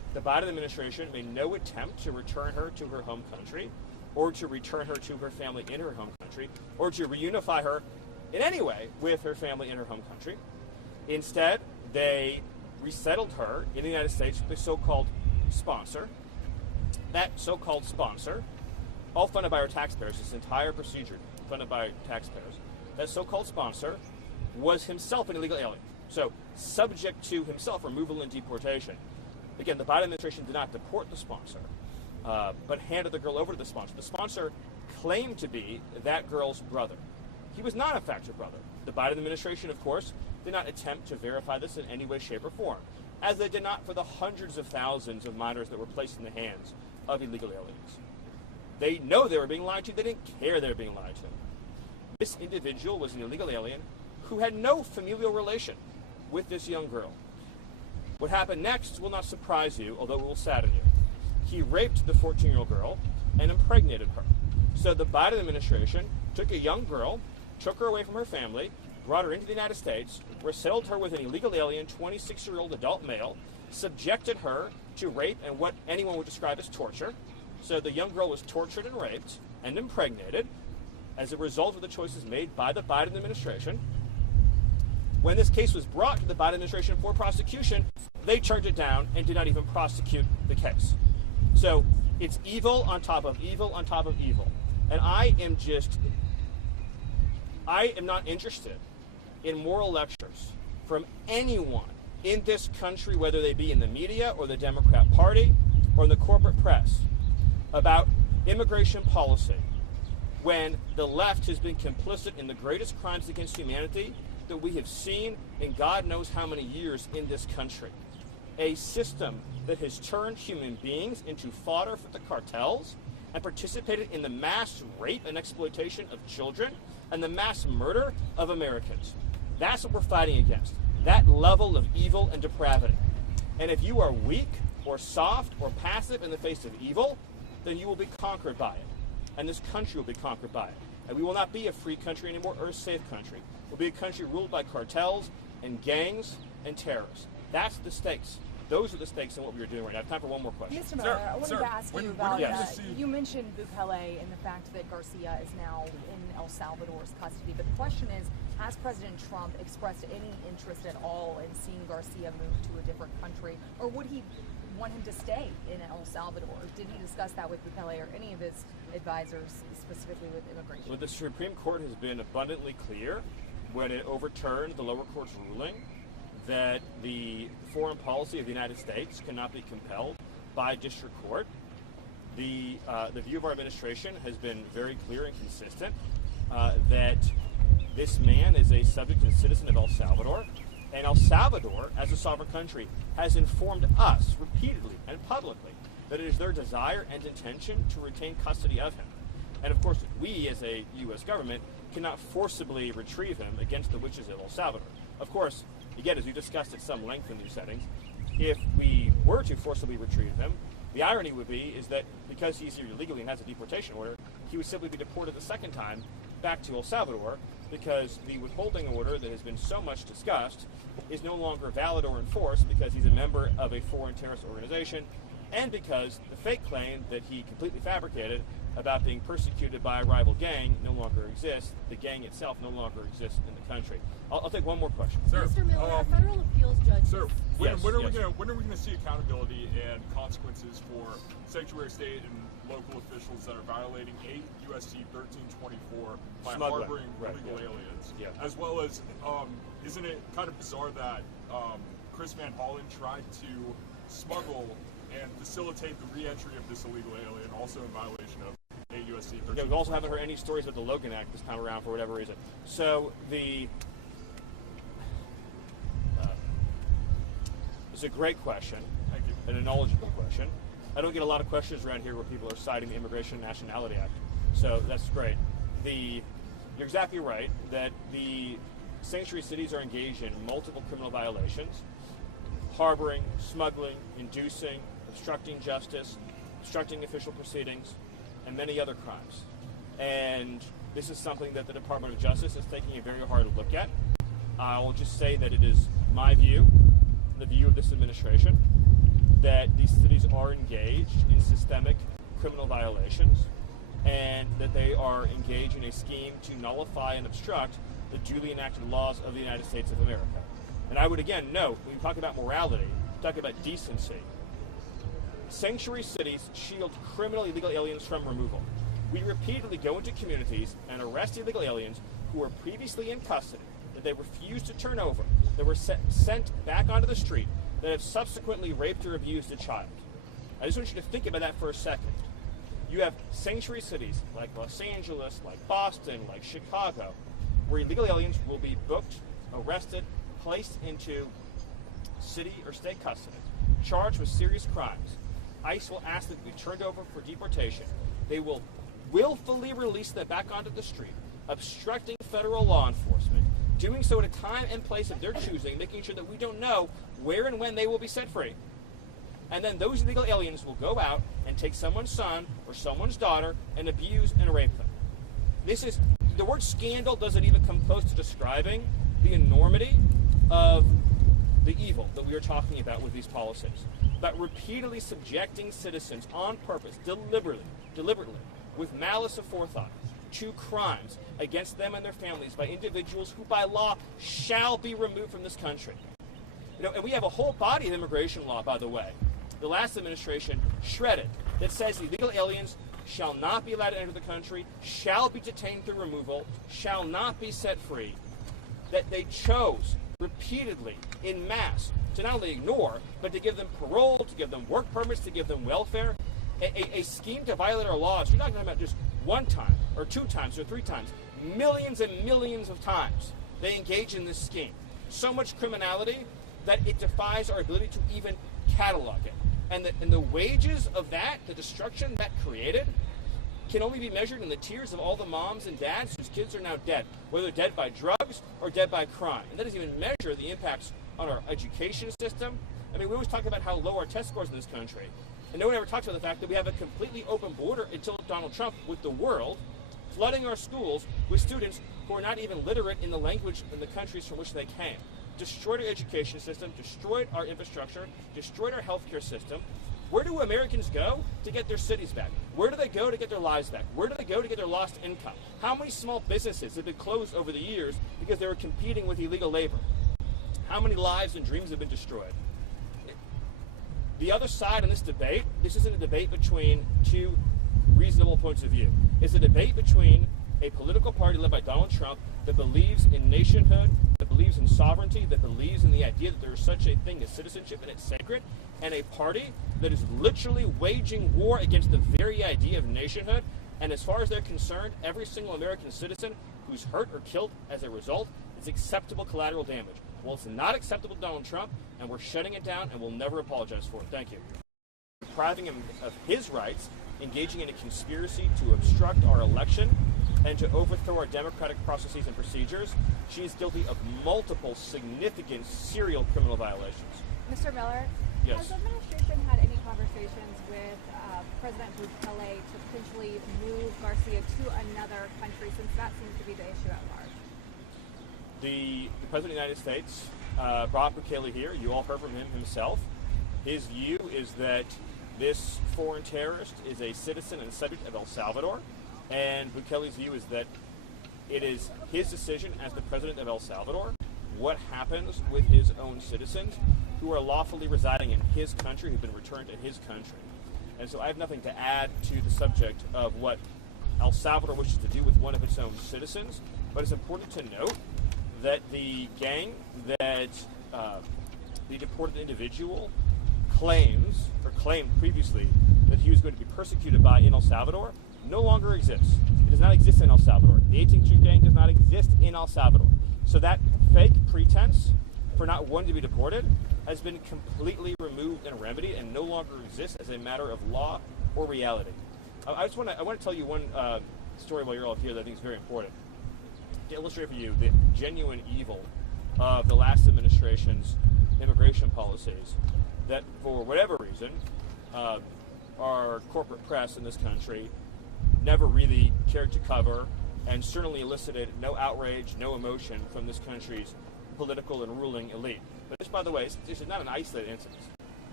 the Biden administration made no attempt to return her to her home country, or to return her to her family in her home country, or to reunify her in any way with her family in her home country. Instead, they resettled her in the United States with a so-called sponsor. That so-called sponsor, all funded by our taxpayers, this entire procedure funded by taxpayers, that so-called sponsor was himself an illegal alien. So subject to himself removal and deportation. Again, the Biden administration did not deport the sponsor, but handed the girl over to the sponsor. The sponsor claimed to be that girl's brother. He was not, in fact, her brother. The Biden administration, of course, did not attempt to verify this in any way, shape, or form, as they did not for the hundreds of thousands of minors that were placed in the hands of illegal aliens. They know they were being lied to. They didn't care they were being lied to. This individual was an illegal alien who had no familial relation with this young girl. What happened next will not surprise you, although it will sadden you. He raped the 14-year-old girl and impregnated her. So the Biden administration took a young girl, took her away from her family, brought her into the United States, resettled her with an illegal alien, 26-year-old adult male, subjected her to rape and what anyone would describe as torture. So the young girl was tortured and raped and impregnated as a result of the choices made by the Biden administration. When this case was brought to the Biden administration for prosecution, they turned it down and did not even prosecute the case. So it's evil on top of evil on top of evil. And I am not interested in moral lectures from anyone in this country, whether they be in the media or the Democrat Party or in the corporate press, about immigration policy when the left has been complicit in the greatest crimes against humanity that we have seen in God knows how many years in this country. A system that has turned human beings into fodder for the cartels and participated in the mass rape and exploitation of children and the mass murder of Americans. That's what we're fighting against, that level of evil and depravity. And if you are weak or soft or passive in the face of evil, then you will be conquered by it. And this country will be conquered by it. And we will not be a free country anymore or a safe country. We'll be a country ruled by cartels and gangs and terrorists. That's the stakes. Those are the stakes in what we are doing right now. I have time for one more question. Mr. Miller, I wanted to ask you about, you mentioned Bukele and the fact that Garcia is now in El Salvador's custody, but the question is, has President Trump expressed any interest at all in seeing Garcia move to a different country, or would he want him to stay in El Salvador? Did he discuss that with Bukele or any of his advisors, specifically with immigration? Well, the Supreme Court has been abundantly clear when it overturned the lower court's ruling that the foreign policy of the United States cannot be compelled by district court. The view of our administration has been very clear and consistent that this man is a subject and citizen of El Salvador, and El Salvador, as a sovereign country, has informed us repeatedly and publicly that it is their desire and intention to retain custody of him. And of course, we as a U.S. government cannot forcibly retrieve him against the wishes of El Salvador. Of course, again, as we discussed at some length in these settings, if we were to forcibly retrieve him, the irony would be is that because he's here illegally and has a deportation order, he would simply be deported the second time back to El Salvador, because the withholding order that has been so much discussed is no longer valid or enforced because he's a member of a foreign terrorist organization, and because the fake claim that he completely fabricated about being persecuted by a rival gang no longer exists. The gang itself no longer exists in the country. I'll take one more question. Sir, Mr. Miller, a federal appeals judge. Sir, when are we going to see accountability and consequences for sanctuary state and local officials that are violating 8 U.S.C. 1324 by harboring illegal aliens? Yeah. As well as, isn't it kind of bizarre that Chris Van Hollen tried to smuggle and facilitate the re-entry of this illegal alien, also in violation of 8 U.S.C. 1324? Yeah, we also haven't heard any stories about the Logan Act this time around for whatever reason. So it's a great question. Thank you. And a knowledgeable question. I don't get a lot of questions around here where people are citing the Immigration and Nationality Act. So that's great. You're exactly right that the sanctuary cities are engaged in multiple criminal violations: harboring, smuggling, inducing, obstructing justice, obstructing official proceedings, and many other crimes. And this is something that the Department of Justice is taking a very hard look at. I'll just say that it is my view, the view of this administration, that these cities are engaged in systemic criminal violations and that they are engaged in a scheme to nullify and obstruct the duly enacted laws of the United States of America. And I would again note, when we talk about morality, talk about decency, sanctuary cities shield criminal illegal aliens from removal. We repeatedly go into communities and arrest illegal aliens who were previously in custody, that they refused to turn over, that were sent back onto the street, that have subsequently raped or abused a child. I just want you to think about that for a second. You have sanctuary cities like Los Angeles, like Boston, like Chicago, where illegal aliens will be booked, arrested, placed into city or state custody, charged with serious crimes. ICE will ask them to be turned over for deportation. They will willfully release them back onto the street, obstructing federal law enforcement, doing so at a time and place of their choosing, making sure that we don't know where and when they will be set free. And then those illegal aliens will go out and take someone's son or someone's daughter and abuse and rape them. The word scandal doesn't even come close to describing the enormity of the evil that we are talking about with these policies. But repeatedly subjecting citizens on purpose, deliberately, with malice aforethought, to crimes against them and their families by individuals who by law shall be removed from this country. And we have a whole body of immigration law, by the way, the last administration shredded, that says illegal aliens shall not be allowed to enter the country, shall be detained through removal, shall not be set free, that they chose repeatedly in mass to not only ignore, but to give them parole, to give them work permits, to give them welfare, a scheme to violate our laws. You're not talking about just one time, or two times, or three times. Millions and millions of times they engage in this scheme. So much criminality that it defies our ability to even catalog it. And the wages of that, the destruction that created, can only be measured in the tears of all the moms and dads whose kids are now dead, whether dead by drugs or dead by crime. And that doesn't even measure the impacts on our education system. I mean, we always talk about how low our test scores in this country. And no one ever talks about the fact that we have a completely open border until Donald Trump with the world, flooding our schools with students who are not even literate in the language in the countries from which they came. Destroyed our education system, destroyed our infrastructure, destroyed our healthcare system. Where do Americans go to get their cities back? Where do they go to get their lives back? Where do they go to get their lost income? How many small businesses have been closed over the years because they were competing with illegal labor? How many lives and dreams have been destroyed? The other side in this debate, this isn't a debate between two reasonable points of view. It's a debate between a political party led by Donald Trump that believes in nationhood, that believes in sovereignty, that believes in the idea that there is such a thing as citizenship and it's sacred, and a party that is literally waging war against the very idea of nationhood. And as far as they're concerned, every single American citizen who's hurt or killed as a result is acceptable collateral damage. Well, it's not acceptable to Donald Trump, and we're shutting it down, and we'll never apologize for it. Thank you. Depriving him of his rights, engaging in a conspiracy to obstruct our election, and to overthrow our democratic processes and procedures. She is guilty of multiple significant serial criminal violations. Mr. Miller, yes. Has the administration had any conversations with President Bukele to potentially move Garcia to another country, since that seems to be the issue at large? The President of the United States brought Bukele here. You all heard from him himself. His view is that this foreign terrorist is a citizen and subject of El Salvador, and Bukele's view is that it is his decision as the president of El Salvador what happens with his own citizens who are lawfully residing in his country, who've been returned to his country. And so I have nothing to add to the subject of what El Salvador wishes to do with one of its own citizens, but it's important to note that the gang that the deported individual claimed previously that he was going to be persecuted by in El Salvador no longer exists. It does not exist in El Salvador. The 18th Street gang does not exist in El Salvador. So that fake pretense for not wanting to be deported has been completely removed and remedied and no longer exists as a matter of law or reality. I want to tell you one story while you're all here that I think is very important to illustrate for you the genuine evil of the last administration's immigration policies that, for whatever reason, our corporate press in this country never really cared to cover, and certainly elicited no outrage, no emotion from this country's political and ruling elite. But this, by the way, this is not an isolated incident.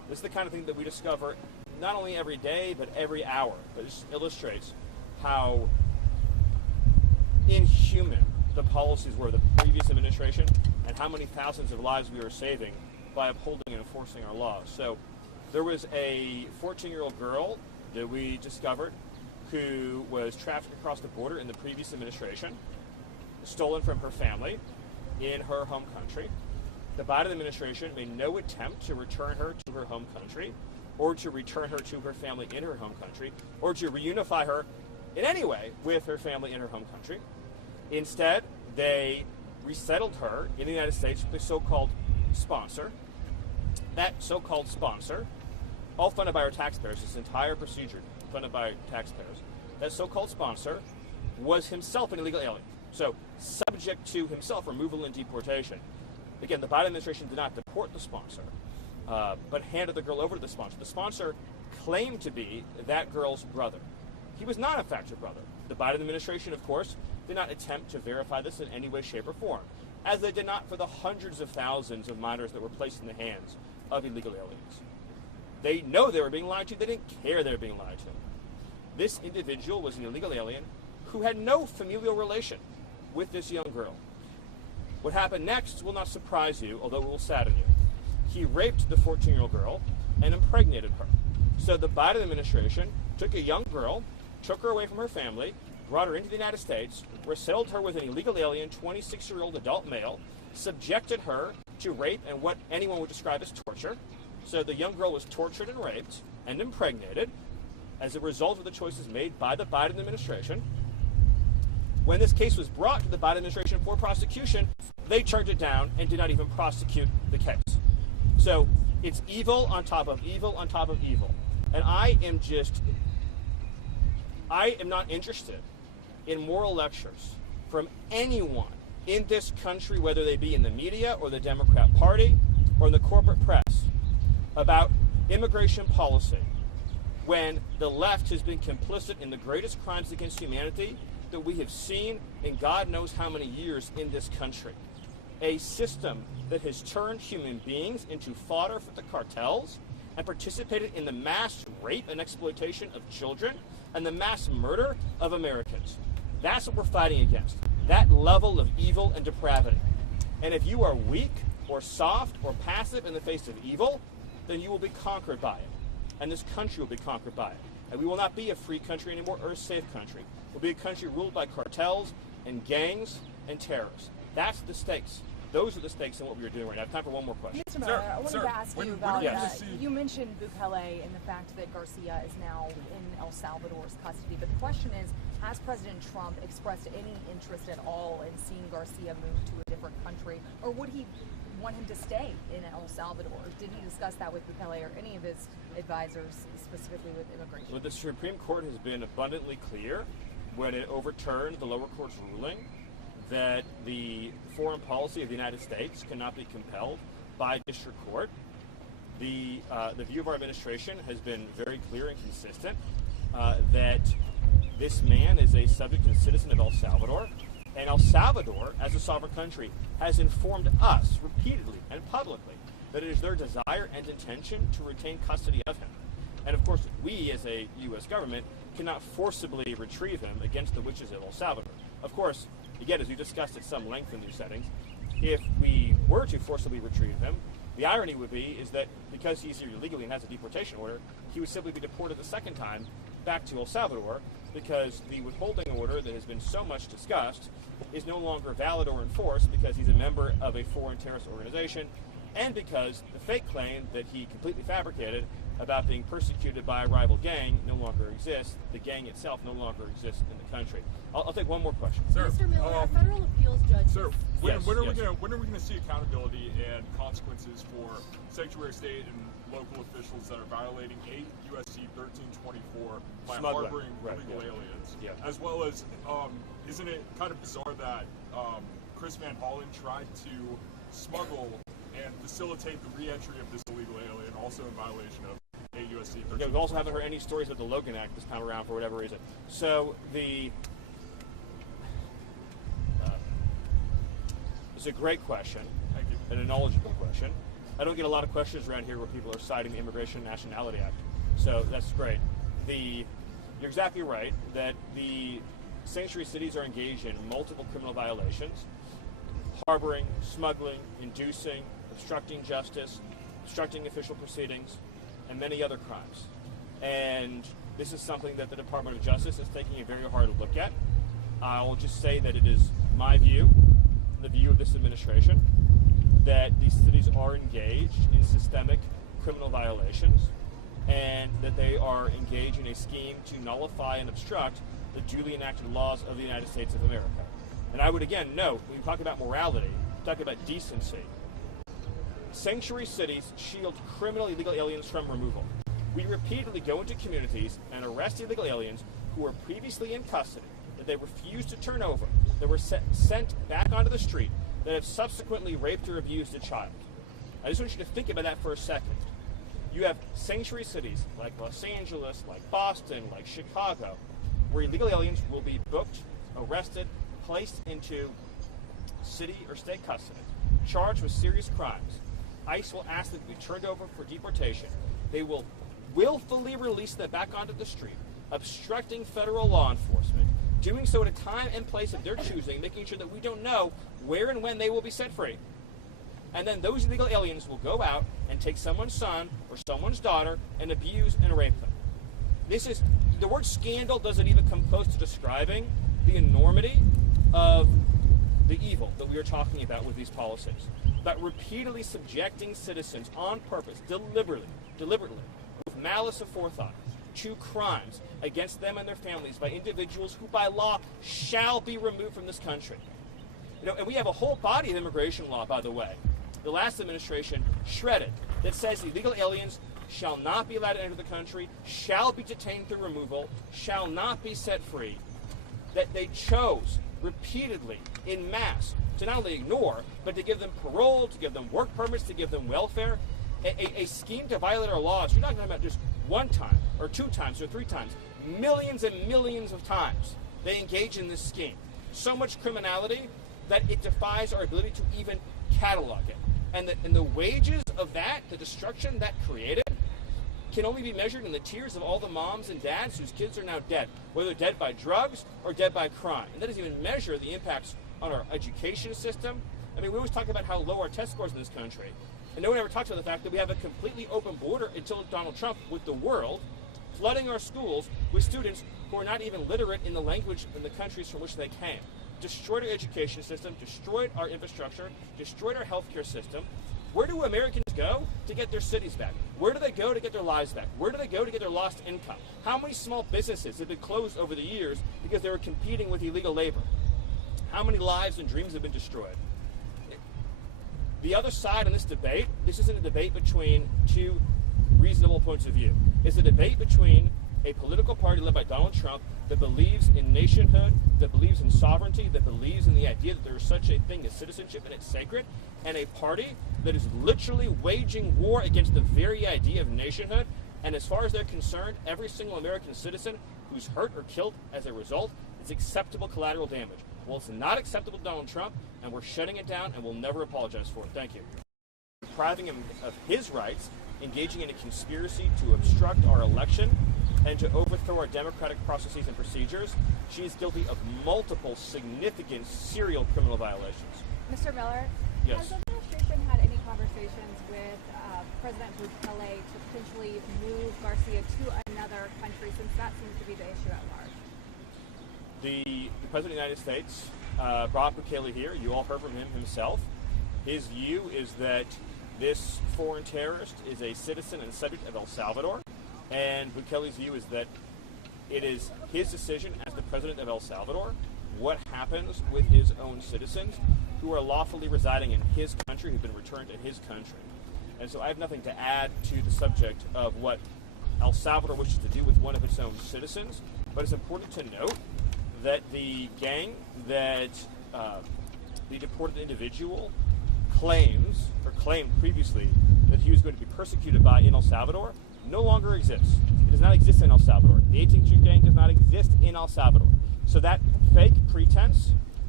This is the kind of thing that we discover not only every day, but every hour. But it just illustrates how inhuman the policies were of the previous administration and how many thousands of lives we are saving by upholding and enforcing our laws. So there was a 14-year-old girl that we discovered who was trafficked across the border in the previous administration, stolen from her family in her home country. The Biden administration made no attempt to return her to her home country or to return her to her family in her home country or to reunify her in any way with her family in her home country. Instead, they resettled her in the United States with a so-called sponsor. That so-called sponsor, all funded by our taxpayers, this entire procedure funded by taxpayers, that so-called sponsor was himself an illegal alien, so subject to himself removal and deportation. Again, the Biden administration did not deport the sponsor, but handed the girl over to the sponsor. The sponsor claimed to be that girl's brother. He was not, in fact, her brother. The Biden administration, of course, did not attempt to verify this in any way, shape, or form, as they did not for the hundreds of thousands of minors that were placed in the hands of illegal aliens. They know they were being lied to. They didn't care they were being lied to. This individual was an illegal alien who had no familial relation with this young girl. What happened next will not surprise you, although it will sadden you. He raped the 14-year-old girl and impregnated her. So the Biden administration took a young girl, took her away from her family, brought her into the United States, resettled her with an illegal alien, 26-year-old adult male, subjected her to rape and what anyone would describe as torture. So the young girl was tortured and raped and impregnated as a result of the choices made by the Biden administration. When this case was brought to the Biden administration for prosecution, they turned it down and did not even prosecute the case. So it's evil on top of evil on top of evil. And I am not interested in moral lectures from anyone in this country, whether they be in the media or the Democrat Party or in the corporate press, about immigration policy when the left has been complicit in the greatest crimes against humanity that we have seen in God knows how many years in this country. A system that has turned human beings into fodder for the cartels and participated in the mass rape and exploitation of children and the mass murder of Americans. That's what we're fighting against, that level of evil and depravity. And if you are weak or soft or passive in the face of evil, then you will be conquered by it. And this country will be conquered by it. And we will not be a free country anymore or a safe country. We'll be a country ruled by cartels and gangs and terrorists. That's the stakes. Those are the stakes in what we are doing right now. I have time for one more question. Mr. Miller, I wanted to ask you about, you mentioned Bukele and the fact that Garcia is now in El Salvador's custody. But the question is, has President Trump expressed any interest at all in seeing Garcia move to a different country? Or would he want him to stay in El Salvador? Did he discuss that with Bukele or any of his advisors, specifically with immigration? Well, the Supreme Court has been abundantly clear when it overturned the lower court's ruling that the foreign policy of the United States cannot be compelled by district court. The view of our administration has been very clear and consistent that this man is a subject and citizen of El Salvador, and El Salvador, as a sovereign country, has informed us repeatedly and publicly that it is their desire and intention to retain custody of him. And of course, we as a U.S. government cannot forcibly retrieve him against the wishes of El Salvador. Of course, again, as we discussed at some length in these settings, if we were to forcibly retrieve him, the irony would be is that because he's here illegally and has a deportation order, he would simply be deported the second time back to El Salvador because the withholding order that has been so much discussed is no longer valid or enforced because he's a member of a foreign terrorist organization and because the fake claim that he completely fabricated about being persecuted by a rival gang no longer exists. The gang itself no longer exists in the country. I'll take one more question. Sir, Mr. Miller, a federal appeals judge. Sir, when are we going to see accountability and consequences for Secretary of State and local officials that are violating 8 U.S.C. 1324 by harboring illegal aliens? Yeah. As well as, isn't it kind of bizarre that Chris Van Hollen tried to smuggle and facilitate the re-entry of this illegal alien, also in violation of 8 U.S.C. 1324? Yeah, we also haven't heard any stories about the Logan Act this time around for whatever reason. So it's a great question, Thank you. and a knowledgeable question. I don't get a lot of questions around here where people are citing the Immigration and Nationality Act. So that's great. You're exactly right that the sanctuary cities are engaged in multiple criminal violations: harboring, smuggling, inducing, obstructing justice, obstructing official proceedings, and many other crimes. And this is something that the Department of Justice is taking a very hard look at. I'll just say that it is my view, the view of this administration, that these cities are engaged in systemic criminal violations and that they are engaged in a scheme to nullify and obstruct the duly enacted laws of the United States of America. And I would again note, when we talk about morality, talk about decency, sanctuary cities shield criminal illegal aliens from removal. We repeatedly go into communities and arrest illegal aliens who were previously in custody, that they refused to turn over, that were sent back onto the street, that have subsequently raped or abused a child. I just want you to think about that for a second. You have sanctuary cities like Los Angeles, like Boston, like Chicago, where illegal aliens will be booked, arrested, placed into city or state custody, charged with serious crimes. ICE will ask them to be turned over for deportation. They will willfully release them back onto the street, obstructing federal law enforcement, doing so at a time and place of their choosing, making sure that we don't know where and when they will be set free. And then those illegal aliens will go out and take someone's son or someone's daughter and abuse and rape them. The word scandal doesn't even come close to describing the enormity of the evil that we are talking about with these policies. About repeatedly subjecting citizens on purpose, deliberately, with malice aforethought, to crimes against them and their families by individuals who by law shall be removed from this country. And we have a whole body of immigration law, by the way, the last administration shredded, that says illegal aliens shall not be allowed to enter the country, shall be detained through removal, shall not be set free. That they chose repeatedly, in mass, to not only ignore, but to give them parole, to give them work permits, to give them welfare, a scheme to violate our laws. You're not talking about just one time, or 2 times, or 3 times. Millions and millions of times they engage in this scheme. So much criminality that it defies our ability to even catalog it. And the wages of that, the destruction that created, can only be measured in the tears of all the moms and dads whose kids are now dead, whether dead by drugs or dead by crime. And that doesn't even measure the impacts on our education system. I mean, we always talk about how low our test scores in this country, and no one ever talks about the fact that we have a completely open border until Donald Trump with the world, flooding our schools with students who are not even literate in the language in the countries from which they came. Destroyed our education system, destroyed our infrastructure, destroyed our healthcare system. Where do Americans go to get their cities back? Where do they go to get their lives back? Where do they go to get their lost income? How many small businesses have been closed over the years because they were competing with illegal labor? How many lives and dreams have been destroyed? The other side in this debate, this isn't a debate between 2 reasonable points of view. It's a debate between a political party led by Donald Trump that believes in nationhood, that believes in sovereignty, that believes in the idea that there is such a thing as citizenship and it's sacred, and a party that is literally waging war against the very idea of nationhood. And as far as they're concerned, every single American citizen who's hurt or killed as a result is acceptable collateral damage. Well, it's not acceptable to Donald Trump, and we're shutting it down, and we'll never apologize for it. Thank you. Depriving him of his rights, engaging in a conspiracy to obstruct our election, and to overthrow our democratic processes and procedures. She is guilty of multiple significant serial criminal violations. Mr. Miller, yes. Has the administration had any conversations with President Bukele to potentially move Garcia to another country, since that seems to be the issue at large? The President of the United States brought Bukele here. You all heard from him himself. His view is that this foreign terrorist is a citizen and subject of El Salvador. And Bukele's view is that it is his decision as the president of El Salvador what happens with his own citizens who are lawfully residing in his country, who've been returned to his country. And so I have nothing to add to the subject of what El Salvador wishes to do with one of its own citizens, but it's important to note that the gang that the deported individual claimed previously that he was going to be persecuted by in El Salvador no longer exists. It does not exist in El Salvador. The 18th Street Gang does not exist in El Salvador. So that fake pretense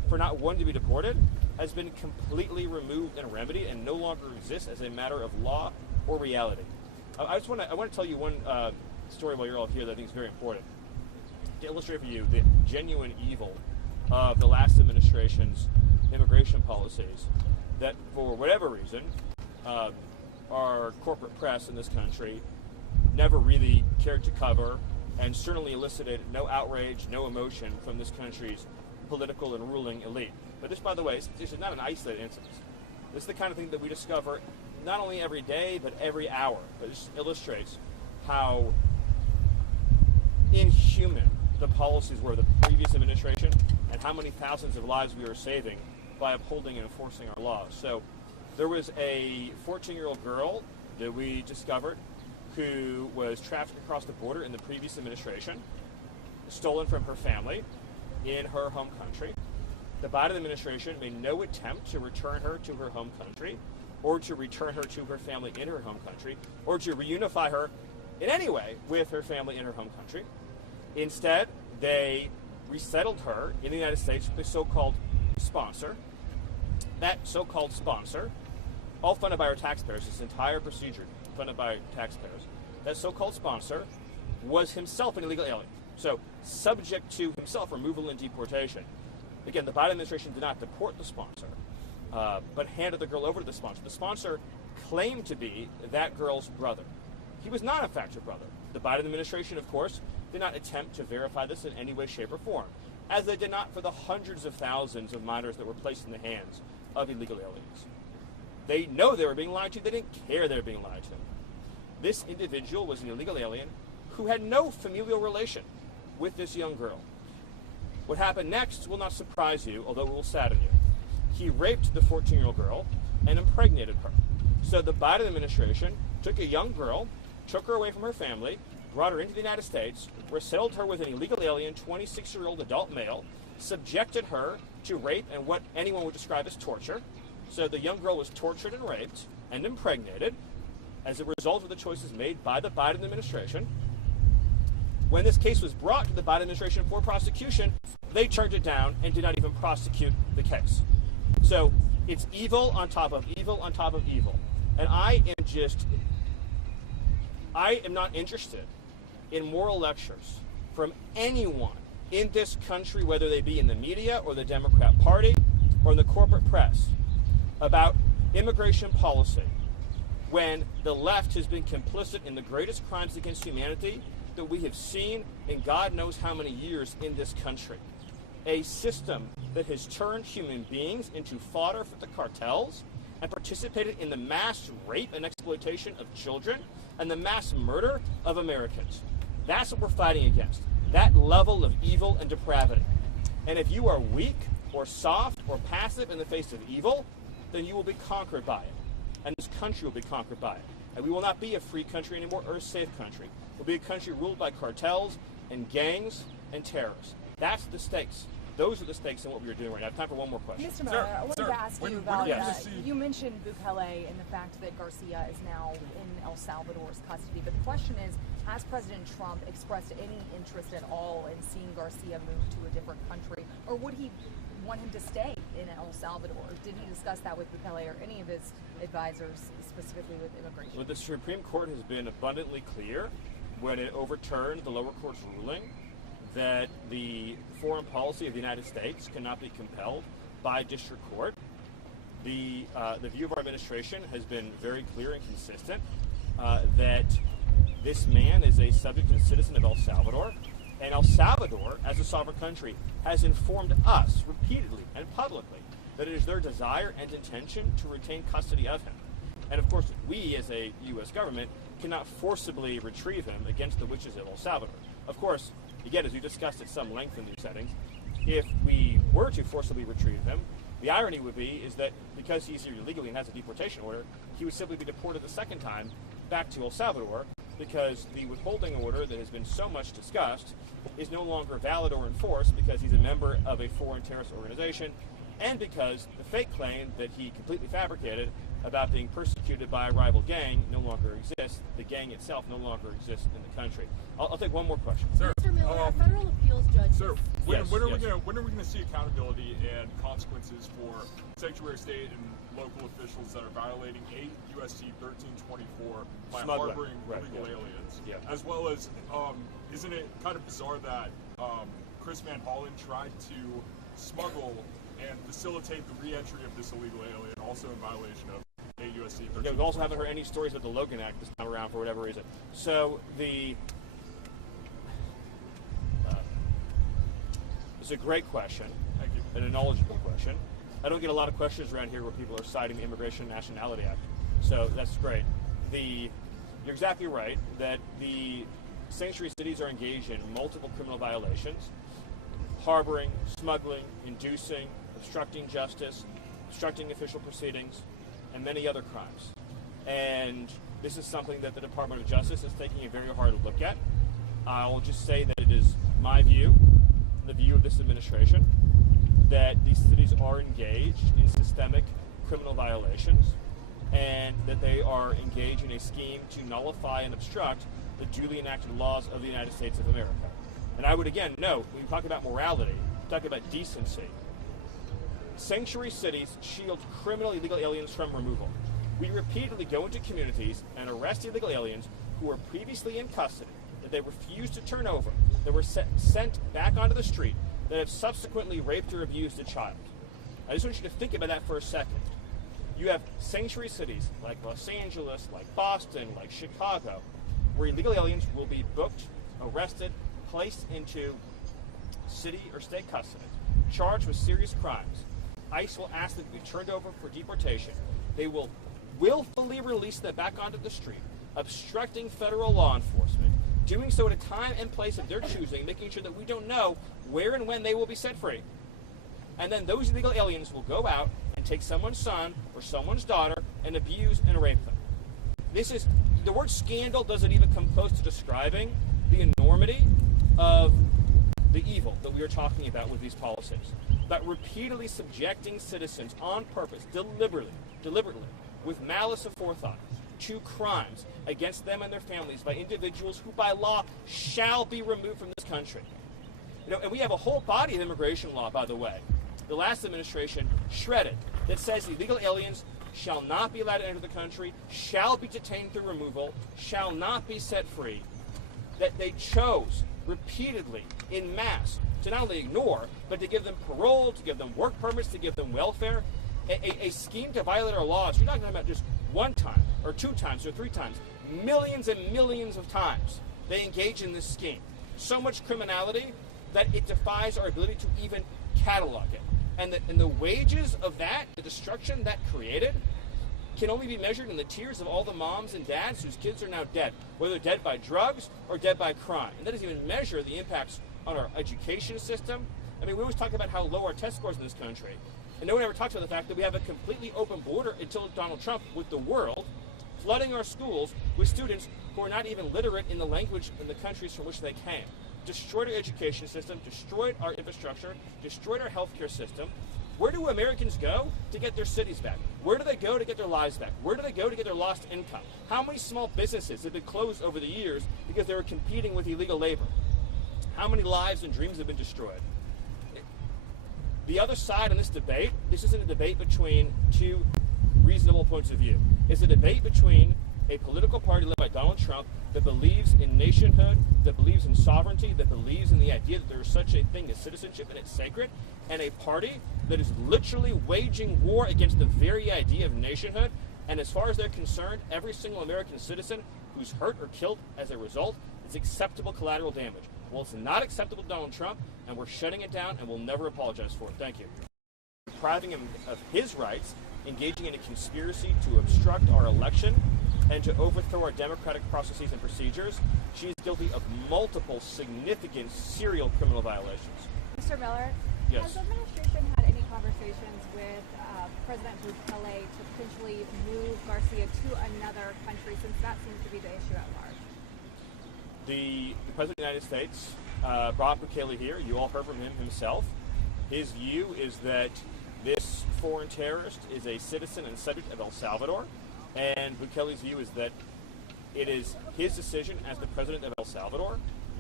for not wanting to be deported has been completely removed and remedied and no longer exists as a matter of law or reality. I want to tell you one story while you're all here that I think is very important to illustrate for you the genuine evil of the last administration's immigration policies that, for whatever reason, our corporate press in this country never really cared to cover, and certainly elicited no outrage, no emotion from this country's political and ruling elite. But this, by the way, this is not an isolated incident. This is the kind of thing that we discover not only every day, but every hour. But this illustrates how inhuman the policies were of the previous administration and how many thousands of lives we are saving by upholding and enforcing our laws. So there was a 14-year-old girl that we discovered who was trafficked across the border in the previous administration, stolen from her family in her home country. The Biden administration made no attempt to return her to her home country or to return her to her family in her home country or to reunify her in any way with her family in her home country. Instead, they resettled her in the United States with a so-called sponsor. That so-called sponsor, all funded by our taxpayers, this entire procedure funded by taxpayers, that so-called sponsor was himself an illegal alien. So subject to himself removal and deportation. Again, the Biden administration did not deport the sponsor, but handed the girl over to the sponsor. The sponsor claimed to be that girl's brother. He was not, in fact, her brother. The Biden administration, of course, did not attempt to verify this in any way, shape, or form, as they did not for the hundreds of thousands of minors that were placed in the hands of illegal aliens. They know they were being lied to. They didn't care they were being lied to. This individual was an illegal alien who had no familial relation with this young girl. What happened next will not surprise you, although it will sadden you. He raped the 14-year-old girl and impregnated her. So the Biden administration took a young girl, took her away from her family, brought her into the United States, resettled her with an illegal alien, 26-year-old adult male, subjected her to rape and what anyone would describe as torture. So the young girl was tortured and raped and impregnated as a result of the choices made by the Biden administration. When this case was brought to the Biden administration for prosecution, they turned it down and did not even prosecute the case. So it's evil on top of evil on top of evil. And I am not interested in moral lectures from anyone in this country, whether they be in the media or the Democrat Party or in the corporate press, about immigration policy when the left has been complicit in the greatest crimes against humanity that we have seen in God knows how many years in this country. A system that has turned human beings into fodder for the cartels and participated in the mass rape and exploitation of children and the mass murder of Americans. That's what we're fighting against, that level of evil and depravity. And if you are weak or soft or passive in the face of evil, then you will be conquered by it. And this country will be conquered by it. And we will not be a free country anymore or a safe country. We'll be a country ruled by cartels and gangs and terrorists. That's the stakes. Those are the stakes in what we are doing right now. I have time for one more question. Mr. Miller, I wanted to ask you about, you mentioned Bukele and the fact that Garcia is now in El Salvador's custody. But the question is, has President Trump expressed any interest at all in seeing Garcia move to a different country? Or would he want him to stay in El Salvador? Did he discuss that with Bukele or any of his advisors, specifically with immigration? Well, the Supreme Court has been abundantly clear when it overturned the lower court's ruling that the foreign policy of the United States cannot be compelled by district court. The view of our administration has been very clear and consistent that this man is a subject and citizen of El Salvador, and El Salvador, as a sovereign country, has informed us repeatedly and publicly that it is their desire and intention to retain custody of him. And of course, we as a U.S. government cannot forcibly retrieve him against the wishes of El Salvador. Of course, again, as we discussed at some length in these settings, if we were to forcibly retrieve him, the irony would be is that because he's here illegally and has a deportation order, he would simply be deported the second time back to El Salvador because the withholding order that has been so much discussed is no longer valid or enforced because he's a member of a foreign terrorist organization and because the fake claim that he completely fabricated about being persecuted by a rival gang no longer exists. The gang itself no longer exists in the country. I'll take one more question. Sir. Mr. Miller. A federal appeals judge. Sir, when are we yes. gonna see accountability and consequences for sanctuary state and local officials that are violating 8 USC 1324 by Smuggling. harboring Right, illegal yeah. aliens? Yeah. As well as, isn't it kind of bizarre that Chris Van Hollen tried to smuggle and facilitate the re-entry of this illegal alien, also in violation of 8 USC 1324? Yeah, we also haven't heard any stories about the Logan Act this time around for whatever reason. So it's a great question. Thank you. And a knowledgeable question. I don't get a lot of questions around here where people are citing the Immigration and Nationality Act. So that's great. You're exactly right that the sanctuary cities are engaged in multiple criminal violations: harboring, smuggling, inducing, obstructing justice, obstructing official proceedings, and many other crimes. And this is something that the Department of Justice is taking a very hard look at. I'll just say that it is my view, the view of this administration, that these cities are engaged in systemic criminal violations and that they are engaged in a scheme to nullify and obstruct the duly enacted laws of the United States of America. And I would again note, when you talk about morality, talk about decency, sanctuary cities shield criminal illegal aliens from removal. We repeatedly go into communities and arrest illegal aliens who were previously in custody, that they refused to turn over, that were sent back onto the street, that have subsequently raped or abused a child. I just want you to think about that for a second. You have sanctuary cities like Los Angeles, like Boston, like Chicago, where illegal aliens will be booked, arrested, placed into city or state custody, charged with serious crimes. ICE will ask them to be turned over for deportation. They will willfully release them back onto the street, obstructing federal law enforcement, doing so at a time and place of their choosing, making sure that we don't know where and when they will be set free. And then those illegal aliens will go out and take someone's son or someone's daughter and abuse and rape them. The word scandal doesn't even come close to describing the enormity of the evil that we are talking about with these policies. But repeatedly subjecting citizens on purpose, deliberately, with malice aforethought, to crimes against them and their families by individuals who by law shall be removed from this country. And we have a whole body of immigration law, by the way, the last administration shredded, that says illegal aliens shall not be allowed to enter the country, shall be detained through removal, shall not be set free, that they chose repeatedly in mass to not only ignore, but to give them parole, to give them work permits, to give them welfare, a scheme to violate our laws. You're not talking about just one time, or 2 times, or 3 times. Millions and millions of times they engage in this scheme. So much criminality that it defies our ability to even catalog it. And the wages of that, the destruction that created, can only be measured in the tears of all the moms and dads whose kids are now dead, whether dead by drugs or dead by crime. And that doesn't even measure the impacts on our education system. I mean, we always talk about how low our test scores in this country. And no one ever talks about the fact that we have a completely open border until Donald Trump with the world, flooding our schools with students who are not even literate in the language in the countries from which they came. Destroyed our education system, destroyed our infrastructure, destroyed our healthcare system. Where do Americans go to get their cities back? Where do they go to get their lives back? Where do they go to get their lost income? How many small businesses have been closed over the years because they were competing with illegal labor? How many lives and dreams have been destroyed? The other side in this debate, this isn't a debate between 2 reasonable points of view. It's a debate between a political party led by Donald Trump that believes in nationhood, that believes in sovereignty, that believes in the idea that there is such a thing as citizenship and it's sacred, and a party that is literally waging war against the very idea of nationhood. And as far as they're concerned, every single American citizen who's hurt or killed as a result is acceptable collateral damage. Well, it's not acceptable to Donald Trump, and we're shutting it down, and we'll never apologize for it. Thank you. Depriving him of his rights, engaging in a conspiracy to obstruct our election, and to overthrow our democratic processes and procedures. She is guilty of multiple significant serial criminal violations. Mr. Miller, Yes. has the administration had any conversations with President Bukele to potentially move Garcia to another country, since that seems to be the issue at large? The President of the United States brought Bukele here. You all heard from him himself. His view is that this foreign terrorist is a citizen and subject of El Salvador, and Bukele's view is that it is his decision as the president of El Salvador